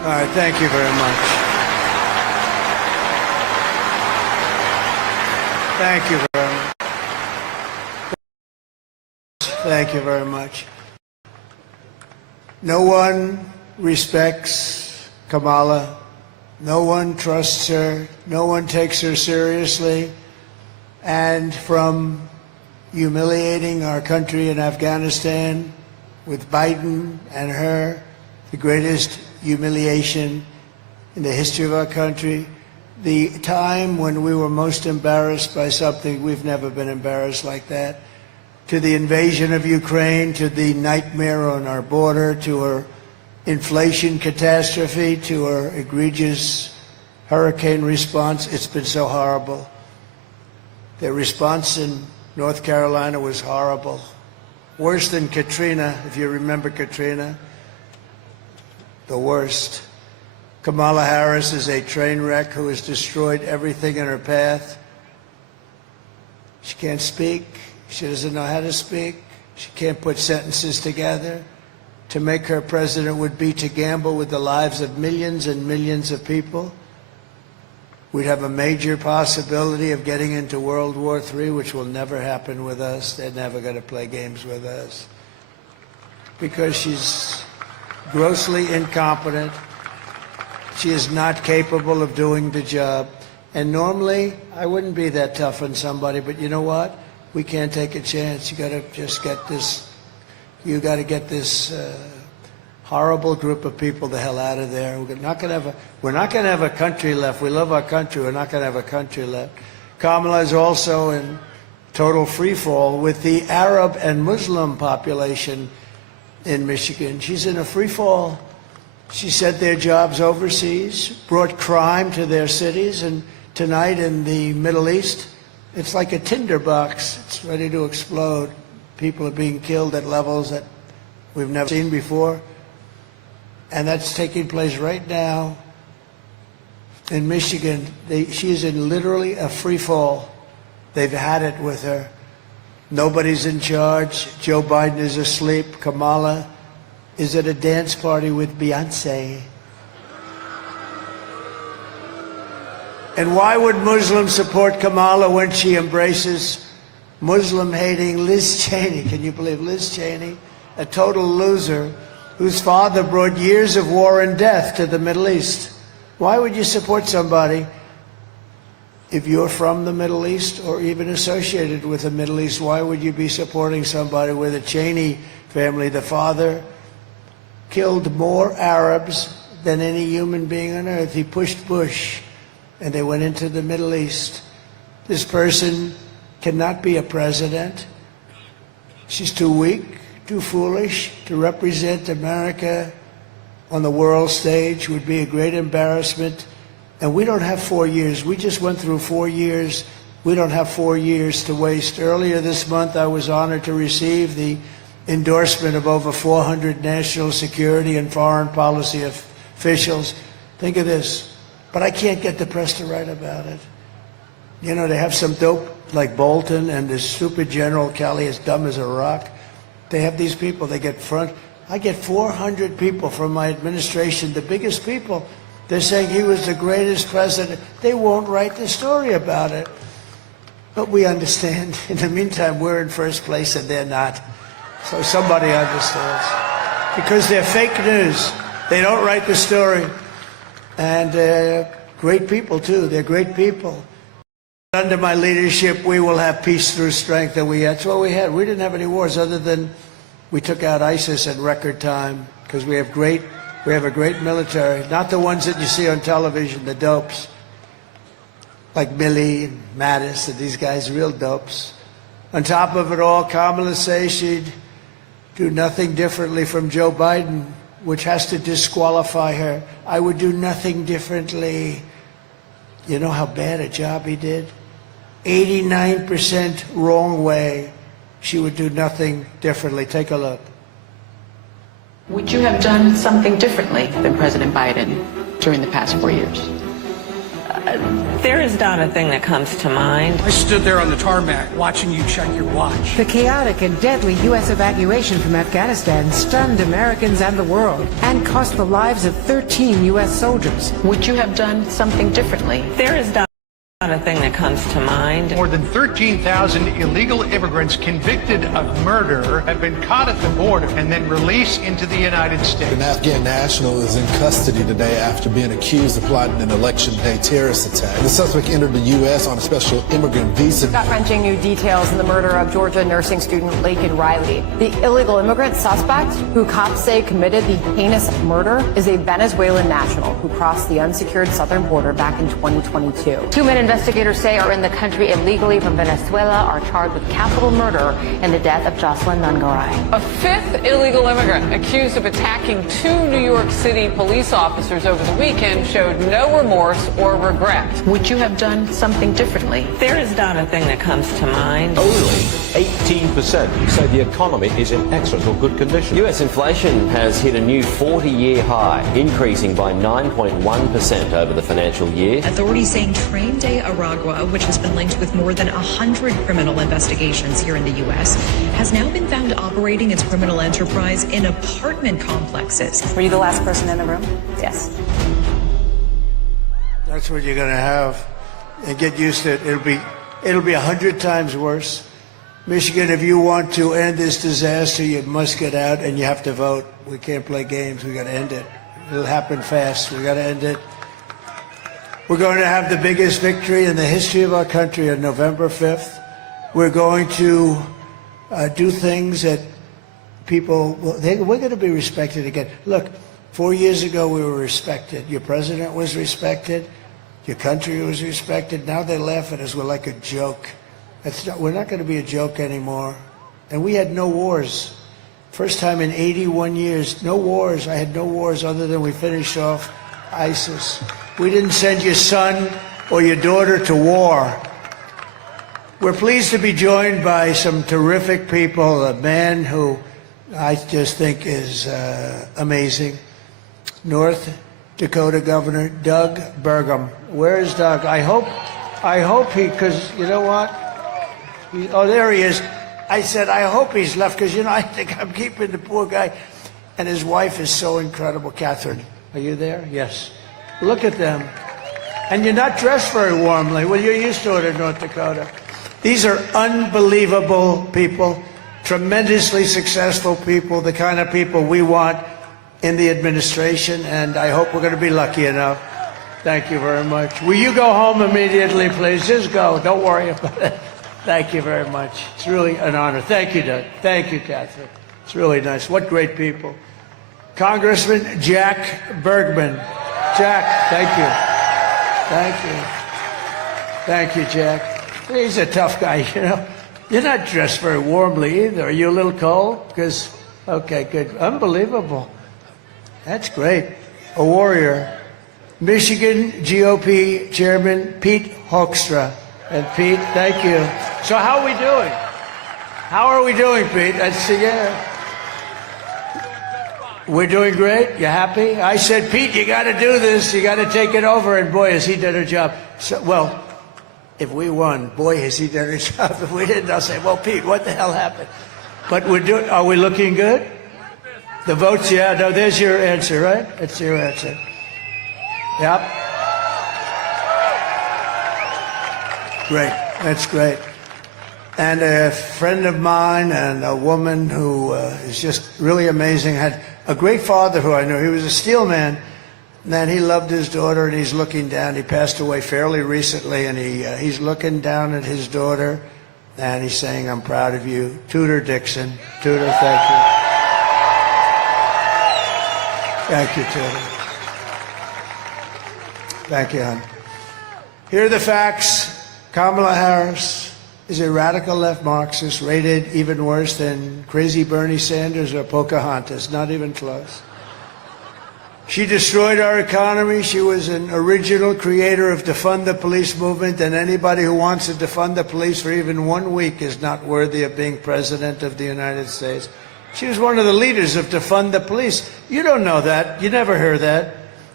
All right, thank you very much. Thank you very much. Thank you very much. No one respects Kamala. No one trusts her. No one takes her seriously. And from humiliating our country in Afghanistan with Biden and her, the greatest humiliation in the history of our country, the time when we were most embarrassed by something, we've never been embarrassed like that, to the invasion of Ukraine, to the nightmare on our border, to her inflation catastrophe, to her egregious hurricane response. It's been so horrible. Their response in North Carolina was horrible. Worse than Katrina, if you remember Katrina. The worst. Kamala Harris is a train wreck who has destroyed everything in her path. She can't speak. She doesn't know how to speak. She can't put sentences together. To make her president would be to gamble with the lives of millions and millions of people. We'd have a major possibility of getting into World War III, which will never happen with us. They're never going to play games with us. Because she's grossly incompetent. She is not capable of doing the job. And normally, I wouldn't be that tough on somebody, but you know what? We can't take a chance. You got to just get this, you got to get this horrible group of people the hell out of there. We're not going to have a country left. We love our country. We're not going to have a country left. Kamala is also in total free fall with the Arab and Muslim population in Michigan. She's in a free fall. She sent their jobs overseas, brought crime to their cities, and tonight in the Middle East, it's like a tinderbox. It's ready to explode. People are being killed at levels that we've never seen before. And that's taking place right now in Michigan. She is in literally a free fall. They've had it with her. Nobody's in charge. Joe Biden is asleep. Kamala is at a dance party with Beyonce. And why would Muslims support Kamala when she embraces Muslim-hating Liz Cheney? Can you believe Liz Cheney, a total loser, whose father brought years of war and death to the Middle East? Why would you support somebody if you're from the Middle East or even associated with the Middle East? Why would you be supporting somebody where the Cheney family, the father, killed more Arabs than any human being on earth? He pushed Bush, and they went into the Middle East. This person cannot be a president. She's too weak, too foolish to represent America on the world stage. Would be a great embarrassment. And we don't have 4 years. We just went through 4 years. We don't have 4 years to waste. Earlier this month, I was honored to receive the endorsement of over 400 national security and foreign policy officials. Think of this. But I can't get the press to write about it. You know, they have some dope like Bolton and this stupid General Kelly, as dumb as a rock. They have these people, they get front. I get 400 people from my administration, the biggest people. They're saying he was the greatest president. They won't write the story about it. But we understand. In the meantime, we're in first place and they're not. So somebody understands. Because they're fake news. They don't write the story. And great people, too. They're great people. Under my leadership, we will have peace through strength. And that's what we had. We didn't have any wars other than we took out ISIS in record time because we have a great military. Not the ones that you see on television, the dopes. Like Milley and Mattis and these guys, real dopes. On top of it all, Kamala says she'd do nothing differently from Joe Biden, which has to disqualify her. I would do nothing differently. You know how bad a job he did? 89% wrong way. She would do nothing differently. Take a look. Would you have done something differently than President Biden during the past 4 years? There is not a thing that comes to mind. I stood there on the tarmac watching you check your watch. The chaotic and deadly U.S. evacuation from Afghanistan stunned Americans and the world and cost the lives of 13 U.S. soldiers. Would you have done something differently? There is not a thing that comes to mind. More than 13,000 illegal immigrants convicted of murder have been caught at the border and then released into the United States. An Afghan national is in custody today after being accused of plotting an election day terrorist attack. The suspect entered the U.S. on a special immigrant visa. Gut-wrenching new details in the murder of Georgia nursing student Laken Riley. The illegal immigrant suspect, who cops say committed the heinous murder, is a Venezuelan national who crossed the unsecured southern border back in 2022. 2 men investigators say are in the country illegally from Venezuela are charged with capital murder in the death of Jocelyn Nungaray. A fifth illegal immigrant accused of attacking 2 New York City police officers over the weekend showed no remorse or regret. Would you have done something differently? There is not a thing that comes to mind. Only 18% say the economy is in excellent or good condition. US inflation has hit a new 40-year high, increasing by 9.1% over the financial year. Authorities saying Train de Aragua, which has been linked with more than 100 criminal investigations here in the U.S., has now been found operating its criminal enterprise in apartment complexes. Were you the last person in the room? Yes. That's what you're going to have. And get used to it. It'll be 100 times worse. Michigan, if you want to end this disaster, you must get out and you have to vote. We can't play games. We got to end it. It'll happen fast. We got to end it. We're going to have the biggest victory in the history of our country on November 5th. We're going to do things that people, we're going to be respected again. Look, 4 years ago we were respected. Your president was respected. Your country was respected. Now they laugh at us. We're like a joke. We're not going to be a joke anymore. And we had no wars. First time in 81 years, no wars. I had no wars other than we finished off ISIS. We didn't send your son or your daughter to war. We're pleased to be joined by some terrific people, a man who I just think is amazing, North Dakota Governor Doug Burgum. Where is Doug? I hope he, because you know what? Oh, there he is. I said, I hope he's left, because, you know, I think I'm keeping the poor guy. And his wife is so incredible. Catherine, are you there? Yes. Look at them. And you're not dressed very warmly. Well, you're used to it in North Dakota. These are unbelievable people, tremendously successful people, the kind of people we want in the administration, and I hope we're going to be lucky enough. Thank you very much. Will you go home immediately, please? Just go. Don't worry about it. Thank you very much. It's really an honor. Thank you, Doug. Thank you, Catherine. It's really nice. What great people. Congressman Jack Bergman. Jack, thank you. Thank you. Thank you, Jack. He's a tough guy, you know. You're not dressed very warmly either. Are you a little cold? Because, okay, good. Unbelievable. That's great. A warrior. Michigan GOP Chairman Pete Hoekstra. And Pete, thank you. So how are we doing? How are we doing, Pete? We're doing great. You happy? I said, Pete, you got to do this. You got to take it over. And boy, has he done a job. So, well, if we won, boy, has he done a job. If we didn't, I'll say, well, Pete, what the hell happened? But are we looking good? The votes, yeah. No, there's your answer, right? That's your answer. Yep. Great. That's great. And a friend of mine and a woman who is just really amazing, had a great father who I knew. He was a steel man. And he loved his daughter, and he's looking down. He passed away fairly recently, and he's looking down at his daughter, and he's saying, I'm proud of you. Tudor Dixon. Tudor, thank you. Thank you, Tudor. Thank you, hon. Here are the facts. Kamala Harris is a radical left Marxist, rated even worse than crazy Bernie Sanders or Pocahontas. Not even close. She destroyed our economy. She was an original creator of defund the police movement, and anybody who wants to defund the police for even 1 week is not worthy of being president of the United States. She was one of the leaders of defund the police. You don't know that. You never hear that.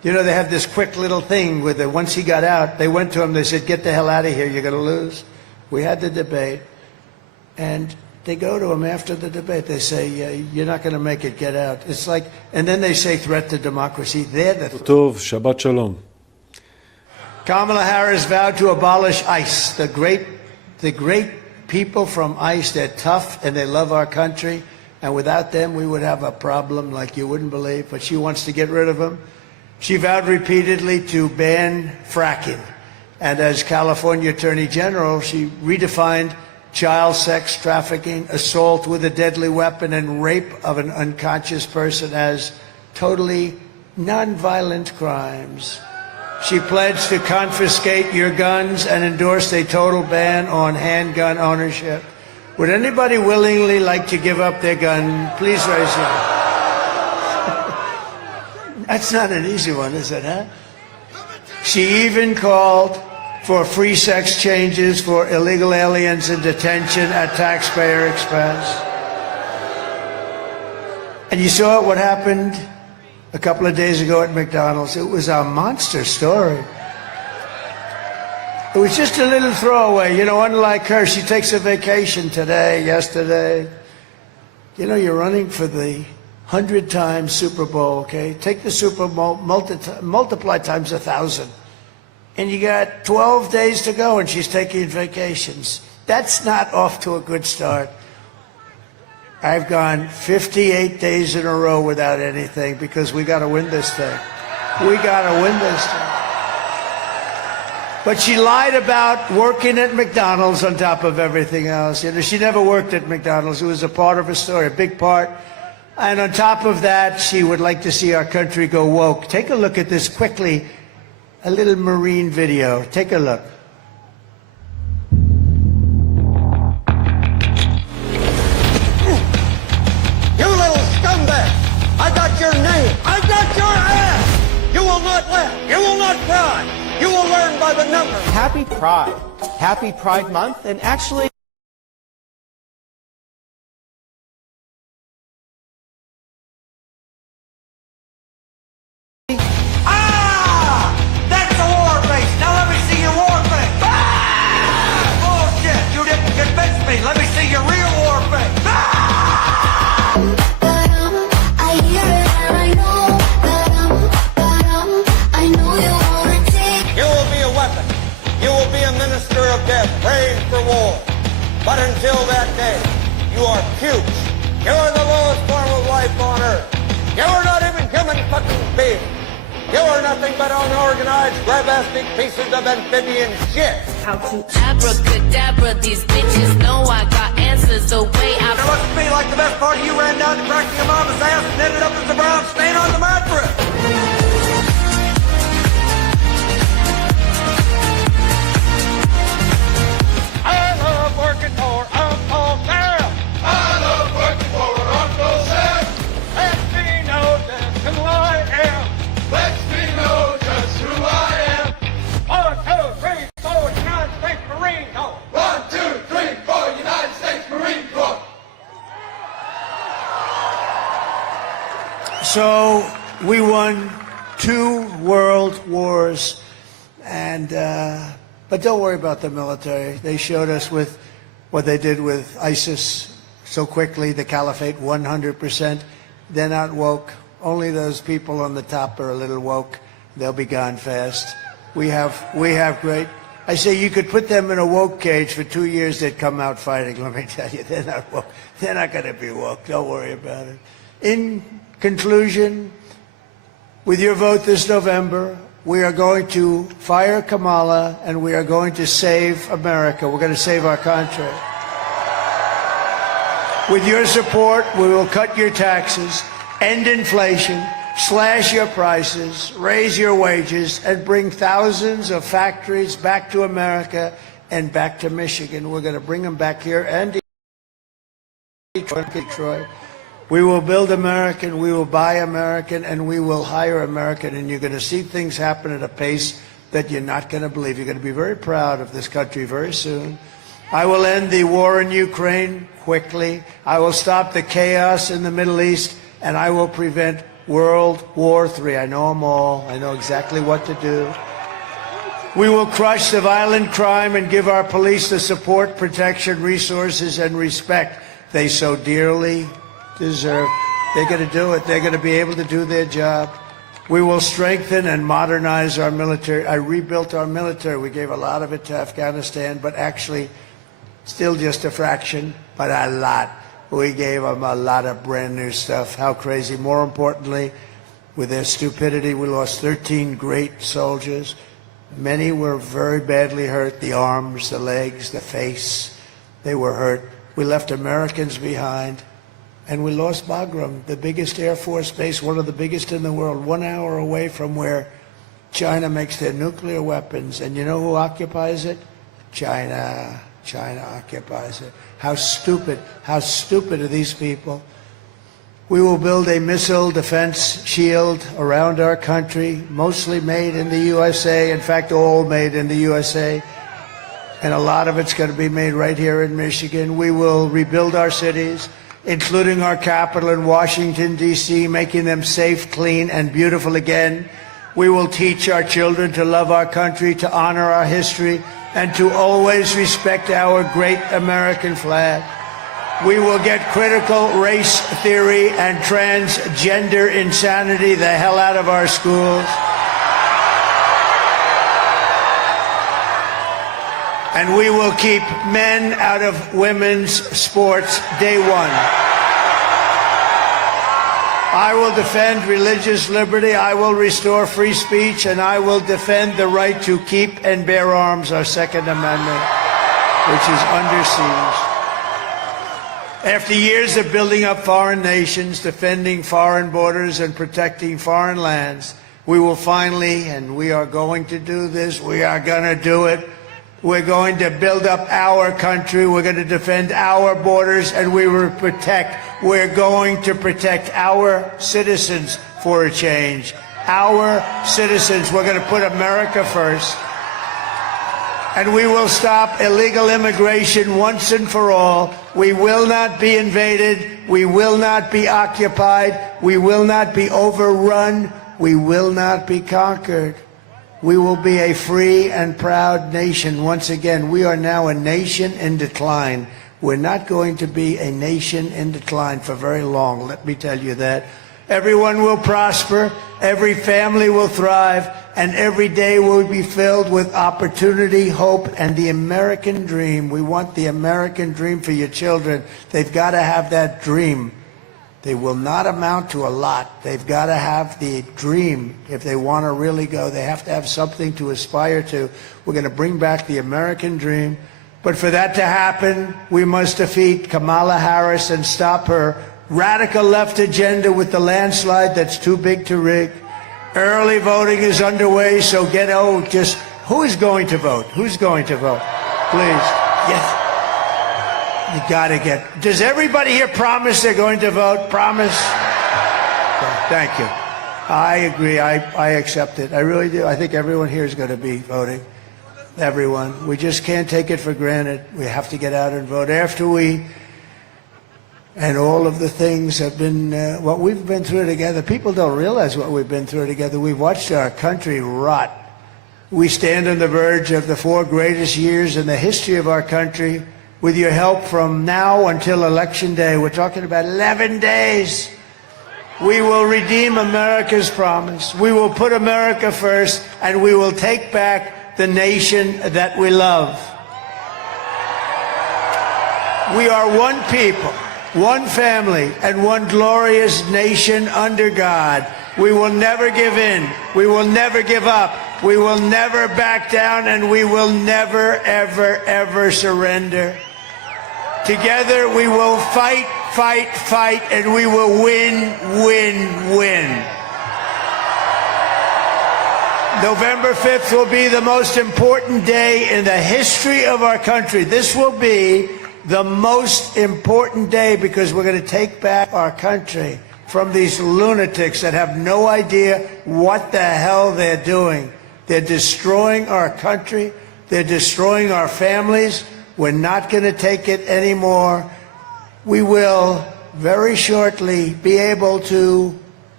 You know, they have this quick little thing with it. Once he got out, they went to him, they said, get the hell out of here, you're going to lose. We had the debate, and they go to him after the debate. They say, you're not going to make it, get out. It's like, and then they say threat to democracy. They're the טוב, שבת שלום. Kamala Harris vowed to abolish ICE. The great people from ICE, they're tough and they love our country. And without them, we would have a problem like you wouldn't believe. But she wants to get rid of them. She vowed repeatedly to ban fracking. And as California Attorney General, she redefined child sex trafficking, assault with a deadly weapon, and rape of an unconscious person as totally nonviolent crimes. She pledged to confiscate your guns and endorsed a total ban on handgun ownership. Would anybody willingly like to give up their gun? Please raise your hand. That's not an easy one, is it, huh? She even called for free sex changes for illegal aliens in detention at taxpayer expense. And you saw what happened a couple of days ago at McDonald's. It was a monster story. It was just a little throwaway. You know, unlike her, she takes a vacation today, yesterday. You know, you're running for the 100-time Super Bowl, okay? Take the Super Bowl, multiply times 1,000. And you got 12 days to go, and she's taking vacations. That's not off to a good start. I've gone 58 days in a row without anything because we got to win this thing. We got to win this thing. But she lied about working at McDonald's on top of everything else. You know, she never worked at McDonald's. It was a part of her story, a big part. And on top of that, she would like to see our country go woke. Take a look at this quickly, a little Marine video. Take a look. You little scumbag! I got your name! I got your ass! You will not laugh! You will not cry! You will learn by the numbers! Happy Pride. Happy Pride Month, and actually That's the war face! Now let me see your war face! Bullshit! You didn't convince me! Let me see your real war face! You will be a weapon. You will be a minister of death, praying for war. But until that day, you are puke. You are the lowest form of life on earth. You are not even human fucking beings. You are nothing but unorganized, grabastic pieces of amphibian shit. How to abracadabra, these bitches know I got answers the way I... It looks to me like the best part of you ran down to cracking your mama's ass and ended up as a brown stain on the mattress. I love working for Uncle Sam. I love working for Uncle Sam. Lets me know just who I am. Lets me know just who I am. 1, 2, 3, 4, United States Marine Corps. 1, 2, 3, 4, United States Marine Corps. So we won 2 world wars, and but don't worry about the military. They showed us with what they did with ISIS so quickly, the caliphate, 100%. They're not woke. Only those people on the top are a little woke. They'll be gone fast. We have great. I say you could put them in a woke cage for 2 years, they'd come out fighting. Let me tell you, they're not woke. They're not going to be woke. Don't worry about it. In conclusion, with your vote this November, we are going to fire Kamala and we are going to save America. We're going to save our country. With your support, we will cut your taxes, end inflation, slash your prices, raise your wages, and bring thousands of factories back to America and back to Michigan. We're going to bring them back here and Detroit. We will build American, we will buy American, and we will hire American, and you're going to see things happen at a pace that you're not going to believe. You're going to be very proud of this country very soon. I will end the war in Ukraine quickly. I will stop the chaos in the Middle East, and I will prevent World War III. I know them all. I know exactly what to do. We will crush the violent crime and give our police the support, protection, resources, and respect they so dearly deserve. They're going to do it. They're going to be able to do their job. We will strengthen and modernize our military. I rebuilt our military. We gave a lot of it to Afghanistan, but actually still just a fraction, but a lot. We gave them a lot of brand new stuff. How crazy. More importantly, with their stupidity, we lost 13 great soldiers. Many were very badly hurt, the arms, the legs, the face. They were hurt. We left Americans behind. And we lost Bagram, the biggest Air Force base, one of the biggest in the world, 1 hour away from where China makes their nuclear weapons. And you know who occupies it? China. China occupies it. How stupid are these people? We will build a missile defense shield around our country, mostly made in the USA, in fact, all made in the USA. And a lot of it's going to be made right here in Michigan. We will rebuild our cities, including our capital in Washington, D.C., making them safe, clean, and beautiful again. We will teach our children to love our country, to honor our history, and to always respect our great American flag. We will get critical race theory and transgender insanity the hell out of our schools. And we will keep men out of women's sports day one. I will defend religious liberty, I will restore free speech, and I will defend the right to keep and bear arms, our Second Amendment, which is under siege. After years of building up foreign nations, defending foreign borders, and protecting foreign lands, we will finally, and we are going to do this, we are going to do it, we're going to build up our country. We're going to defend our borders, and we're going to protect our citizens for a change. Our citizens. We're going to put America first. And we will stop illegal immigration once and for all. We will not be invaded. We will not be occupied. We will not be overrun. We will not be conquered. We will be a free and proud nation. Once again, we are now a nation in decline. We're not going to be a nation in decline for very long, let me tell you that. Everyone will prosper, every family will thrive, and every day will be filled with opportunity, hope, and the American dream. We want the American dream for your children. They've got to have that dream. They will not amount to a lot. They've got to have the dream. If they want to really go, they have to have something to aspire to. We're going to bring back the American dream. But for that to happen, we must defeat Kamala Harris and stop her radical left agenda with the landslide that's too big to rig. Early voting is underway, so who's going to vote? Who's going to vote? Please. Yes. You got to get. Does everybody here promise they're going to vote? Promise? Thank you. I agree. I accept it. I really do. I think everyone here is going to be voting. Everyone. We just can't take it for granted. We have to get out and vote. And all of the things have been, what we've been through together. People don't realize what we've been through together. We've watched our country rot. We stand on the verge of the 4 greatest years in the history of our country. With your help from now until Election Day, we're talking about 11 days. We will redeem America's promise. We will put America first, and we will take back the nation that we love. We are one people, one family, and one glorious nation under God. We will never give in. We will never give up. We will never back down, and we will never, ever, ever surrender. Together we will fight, fight, fight, and we will win, win, win. November 5th will be the most important day in the history of our country. This will be the most important day because we're going to take back our country from these lunatics that have no idea what the hell they're doing. They're destroying our country. They're destroying our families. We're not going to take it anymore. We will very shortly be able to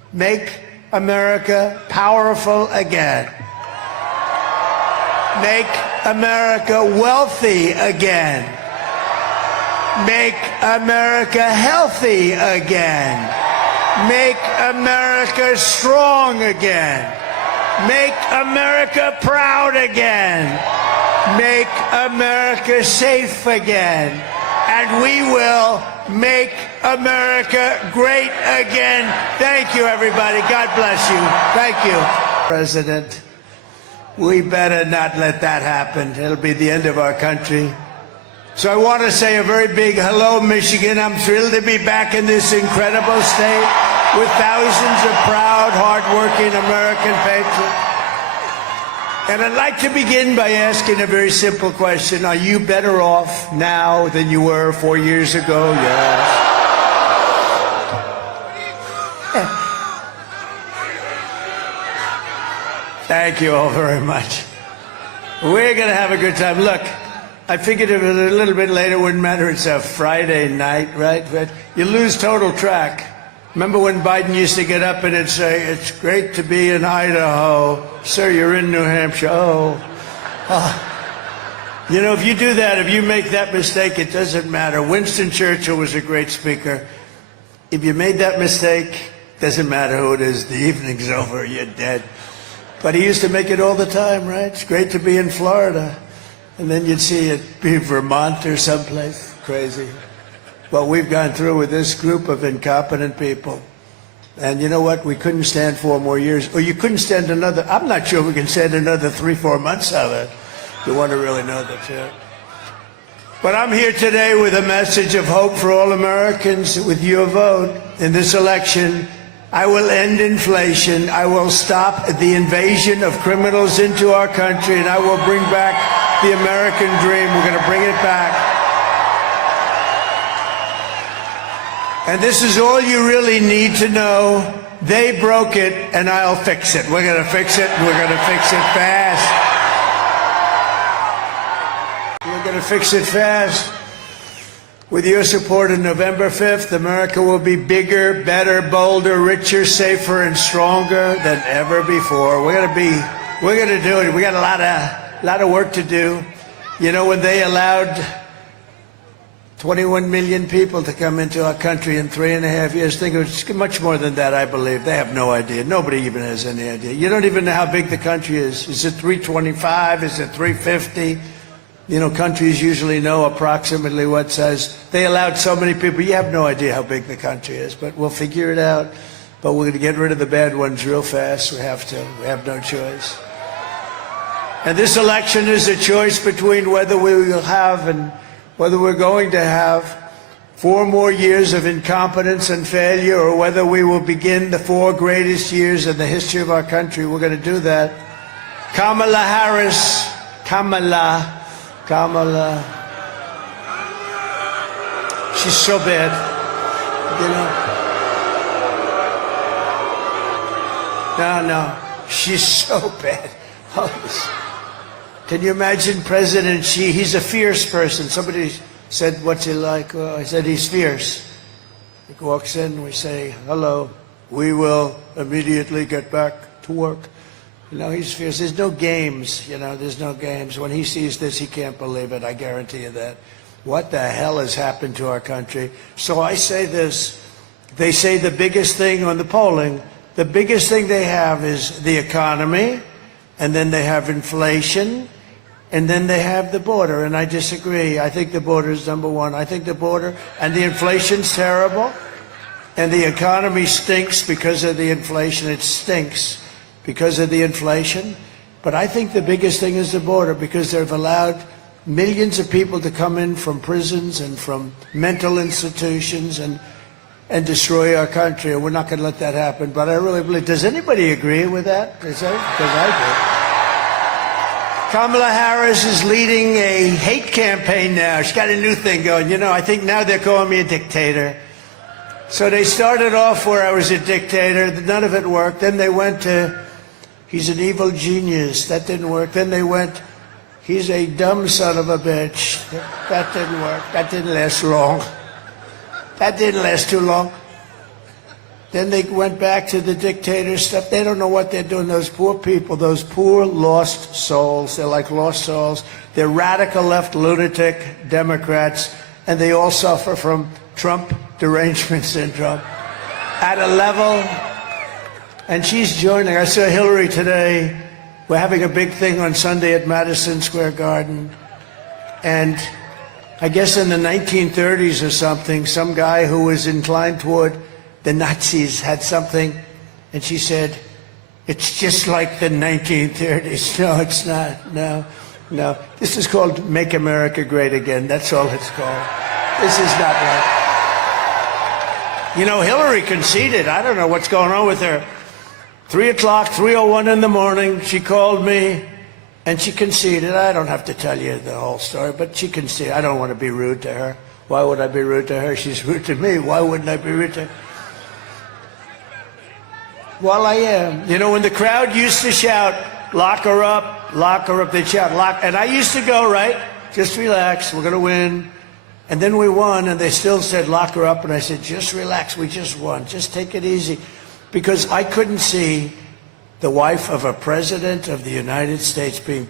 Make America powerful again. Make America wealthy again. Make America healthy again. Make America strong again. Make America proud again. Make America safe again. And we will make America great again. Thank you, everybody. God bless you. Thank you. President, we better not let that happen. It'll be the end of our country. So I want to say a very big hello, Michigan. I'm thrilled to be back in this incredible state with thousands of proud, hardworking American patriots. And I'd like to begin by asking a very simple question. Are you better off now than you were 4 years ago? Yes. Thank you all very much. We're going to have a good time. Look, I figured if it was a little bit later, wouldn't matter. It's a Friday night, right? But you lose total track. Remember when Biden used to get up and it'd say, "It's great to be in Idaho. Sir, you're in New Hampshire." Oh. You know, if you do that, if you make that mistake, it doesn't matter. Winston Churchill was a great speaker. If you made that mistake, doesn't matter who it is. The evening's over. You're dead. But he used to make it all the time, right? It's great to be in Florida. And then you'd see it be Vermont or someplace. Crazy. What we've gone through with this group of incompetent people. And you know what? We couldn't stand 4 more years. Or you couldn't stand another. I'm not sure we can stand another 3-4 months of it. You want to really know the truth. But I'm here today with a message of hope for all Americans. With your vote in this election, I will end inflation. I will stop the invasion of criminals into our country, and I will bring back the American dream. We're going to bring it back. And this is all you really need to know. They broke it, and I'll fix it. We're going to fix it, and we're going to fix it fast. We're going to fix it fast. With your support on November 5th, America will be bigger, better, bolder, richer, safer, and stronger than ever before. We're going to do it. We got a lot of work to do. You know, when they allowed 21 million people to come into our country in 3.5 years, think it was much more than that, I believe. They have no idea. Nobody even has any idea. You don't even know how big the country is. Is it 325? Is it 350? You know, countries usually know approximately what size. They allowed so many people. You have no idea how big the country is, but we'll figure it out. But we're going to get rid of the bad ones real fast. We have to. We have no choice. And this election is a choice between whether we will have and whether we're going to have 4 more years of incompetence and failure, or whether we will begin the 4 greatest years in the history of our country. We're going to do that. Kamala Harris, Kamala. She's so bad, you know. No, she's so bad. Can you imagine President Xi? He's a fierce person. Somebody said, "What's he like?" Well, I said, "He's fierce." He walks in, we say, "Hello, we will immediately get back to work." You know, he's fierce. There's no games, you know, there's no games. When he sees this, he can't believe it. I guarantee you that. What the hell has happened to our country? So I say this. They say the biggest thing on the polling, the biggest thing they have is the economy, and then they have inflation, and then they have the border. And I disagree. I think the border is number one. I think the border and the inflation's terrible, and the economy stinks because of the inflation. It stinks because of the inflation. But I think the biggest thing is the border, because they've allowed millions of people to come in from prisons and from mental institutions and destroy our country. And we're not going to let that happen. But I really believe, does anybody agree with that? Because I do. Kamala Harris is leading a hate campaign now. She's got a new thing going. You know, I think now they're calling me a dictator. So they started off where I was a dictator. None of it worked. Then they went to, he's an evil genius. That didn't work. Then they went, he's a dumb son of a bitch. That didn't work. That didn't last long. That didn't last too long. Then they went back to the dictator stuff. They don't know what they're doing. Those poor people, those poor lost souls. They're like lost souls. They're radical left lunatic Democrats, and they all suffer from Trump derangement syndrome at a level. And she's joining. I saw Hillary today. We're having a big thing on Sunday at Madison Square Garden. And I guess in the 1930s or something, some guy who was inclined toward the Nazis had something, and she said, "It's just like the 1930s." No, it's not. No. This is called Make America Great Again. That's all it's called. This is not right. You know, Hillary conceded. I don't know what's going on with her. 3 o'clock, 3:01 in the morning, she called me, and she conceded. I don't have to tell you the whole story, but she conceded. I don't want to be rude to her. Why would I be rude to her? She's rude to me. Why wouldn't I be rude to her? Well, I am. You know, when the crowd used to shout, "Lock her up, they'd shout, "Lock," and I used to go, right, just relax, we're going to win. And then we won, and they still said, "Lock her up," and I said, just relax, we just won, just take it easy. Because I couldn't see the wife of a president of the United States being